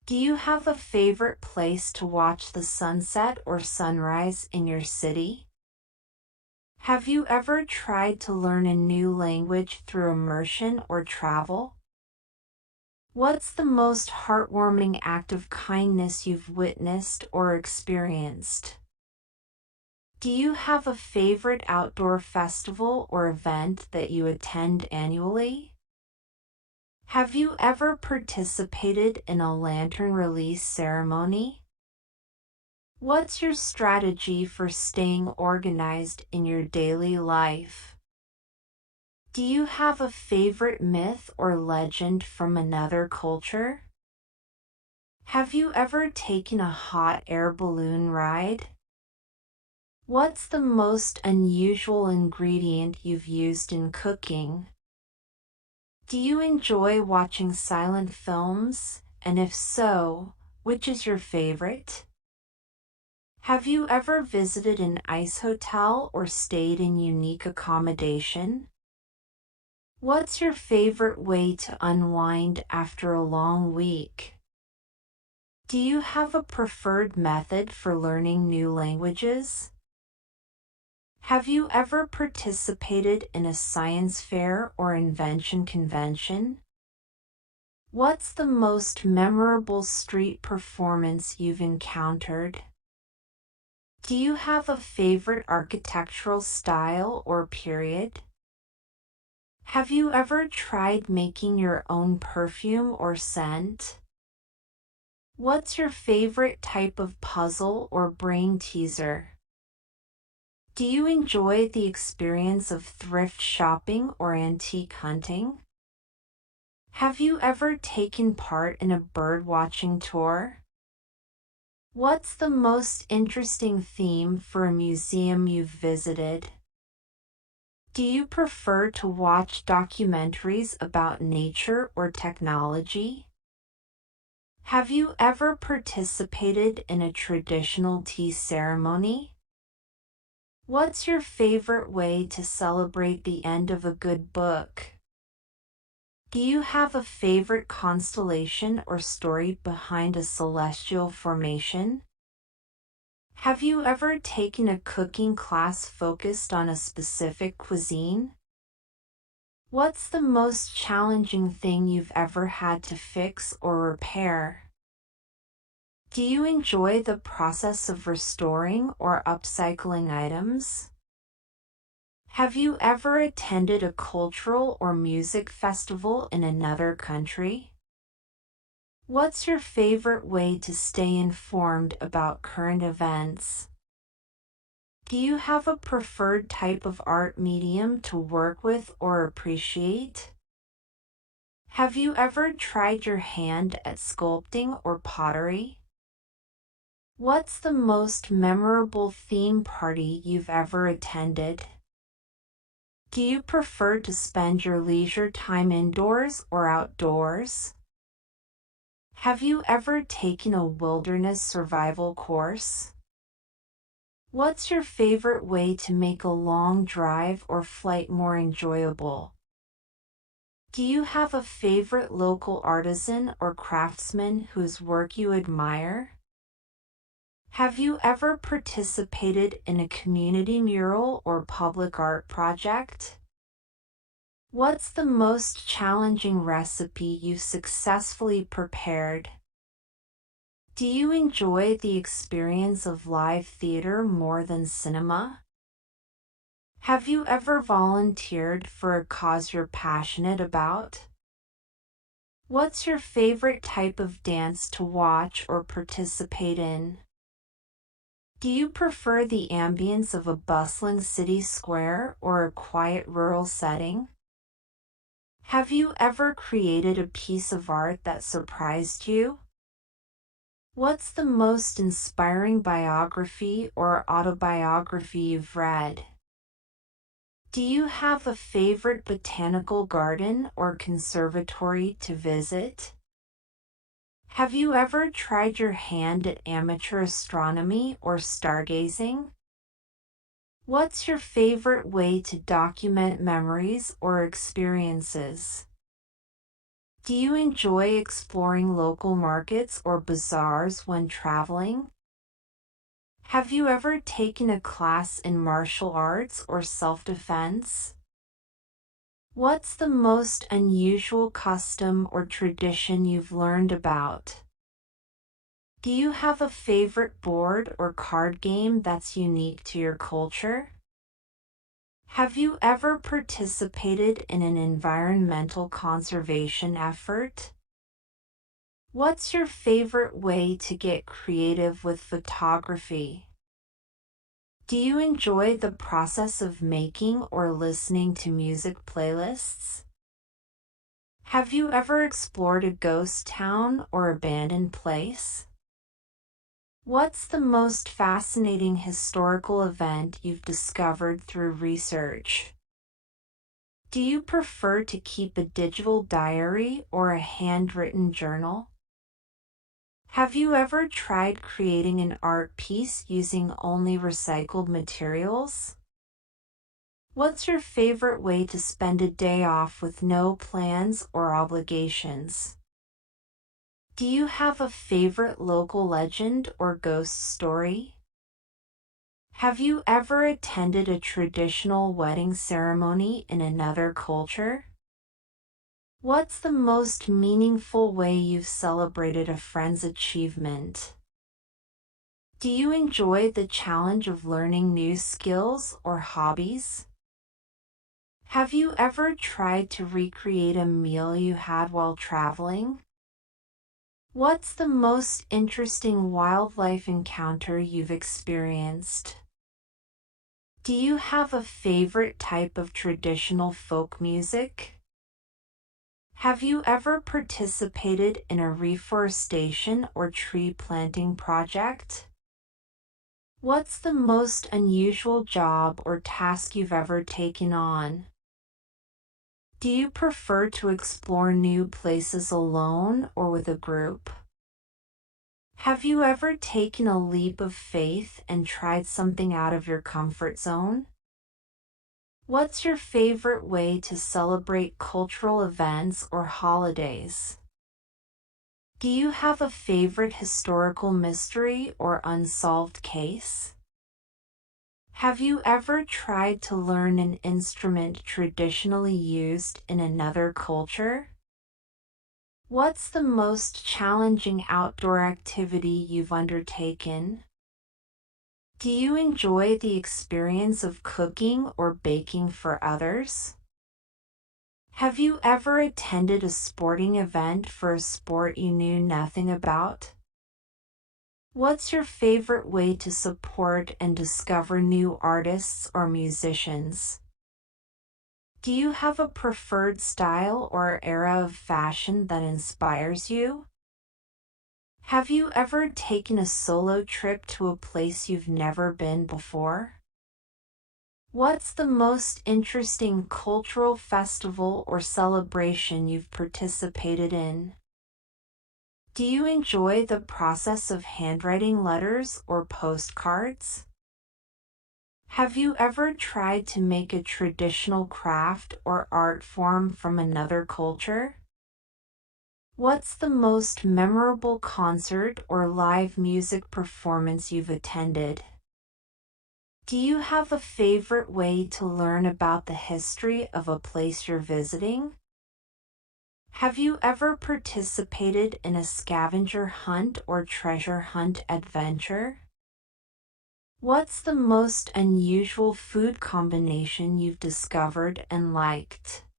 Do you have a favorite place to watch the sunset or sunrise in your city? Have you ever tried to learn a new language through immersion or travel? What's the most heartwarming act of kindness you've witnessed or experienced? Do you have a favorite outdoor festival or event that you attend annually? Have you ever participated in a lantern release ceremony? What's your strategy for staying organized in your daily life? Do you have a favorite myth or legend from another culture? Have you ever taken a hot air balloon ride? What's the most unusual ingredient you've used in cooking? Do you enjoy watching silent films? And if so, which is your favorite? Have you ever visited an ice hotel or stayed in unique accommodation? What's your favorite way to unwind after a long week? Do you have a preferred method for learning new languages? Have you ever participated in a science fair or invention convention? What's the most memorable street performance you've encountered? Do you have a favorite architectural style or period? Have you ever tried making your own perfume or scent? What's your favorite type of puzzle or brain teaser? Do you enjoy the experience of thrift shopping or antique hunting? Have you ever taken part in a bird watching tour? What's the most interesting theme for a museum you've visited? Do you prefer to watch documentaries about nature or technology? Have you ever participated in a traditional tea ceremony? What's your favorite way to celebrate the end of a good book? Do you have a favorite constellation or story behind a celestial formation? Have you ever taken a cooking class focused on a specific cuisine? What's the most challenging thing you've ever had to fix or repair? Do you enjoy the process of restoring or upcycling items? Have you ever attended a cultural or music festival in another country? What's your favorite way to stay informed about current events? Do you have a preferred type of art medium to work with or appreciate? Have you ever tried your hand at sculpting or pottery? What's the most memorable theme party you've ever attended? Do you prefer to spend your leisure time indoors or outdoors? Have you ever taken a wilderness survival course? What's your favorite way to make a long drive or flight more enjoyable? Do you have a favorite local artisan or craftsman whose work you admire? Have you ever participated in a community mural or public art project? What's the most challenging recipe you've successfully prepared? Do you enjoy the experience of live theater more than cinema? Have you ever volunteered for a cause you're passionate about? What's your favorite type of dance to watch or participate in? Do you prefer the ambience of a bustling city square or a quiet rural setting? Have you ever created a piece of art that surprised you? What's the most inspiring biography or autobiography you've read? Do you have a favorite botanical garden or conservatory to visit? Have you ever tried your hand at amateur astronomy or stargazing? What's your favorite way to document memories or experiences? Do you enjoy exploring local markets or bazaars when traveling? Have you ever taken a class in martial arts or self-defense? What's the most unusual custom or tradition you've learned about? Do you have a favorite board or card game that's unique to your culture? Have you ever participated in an environmental conservation effort? What's your favorite way to get creative with photography? Do you enjoy the process of making or listening to music playlists? Have you ever explored a ghost town or abandoned place? What's the most fascinating historical event you've discovered through research? Do you prefer to keep a digital diary or a handwritten journal? Have you ever tried creating an art piece using only recycled materials? What's your favorite way to spend a day off with no plans or obligations? Do you have a favorite local legend or ghost story? Have you ever attended a traditional wedding ceremony in another culture? What's the most meaningful way you've celebrated a friend's achievement? Do you enjoy the challenge of learning new skills or hobbies? Have you ever tried to recreate a meal you had while traveling? What's the most interesting wildlife encounter you've experienced? Do you have a favorite type of traditional folk music? Have you ever participated in a reforestation or tree planting project? What's the most unusual job or task you've ever taken on? Do you prefer to explore new places alone or with a group? Have you ever taken a leap of faith and tried something out of your comfort zone? What's your favorite way to celebrate cultural events or holidays? Do you have a favorite historical mystery or unsolved case? Have you ever tried to learn an instrument traditionally used in another culture? What's the most challenging outdoor activity you've undertaken? Do you enjoy the experience of cooking or baking for others? Have you ever attended a sporting event for a sport you knew nothing about? What's your favorite way to support and discover new artists or musicians? Do you have a preferred style or era of fashion that inspires you? Have you ever taken a solo trip to a place you've never been before? What's the most interesting cultural festival or celebration you've participated in? Do you enjoy the process of handwriting letters or postcards? Have you ever tried to make a traditional craft or art form from another culture? What's the most memorable concert or live music performance you've attended? Do you have a favorite way to learn about the history of a place you're visiting? Have you ever participated in a scavenger hunt or treasure hunt adventure? What's the most unusual food combination you've discovered and liked?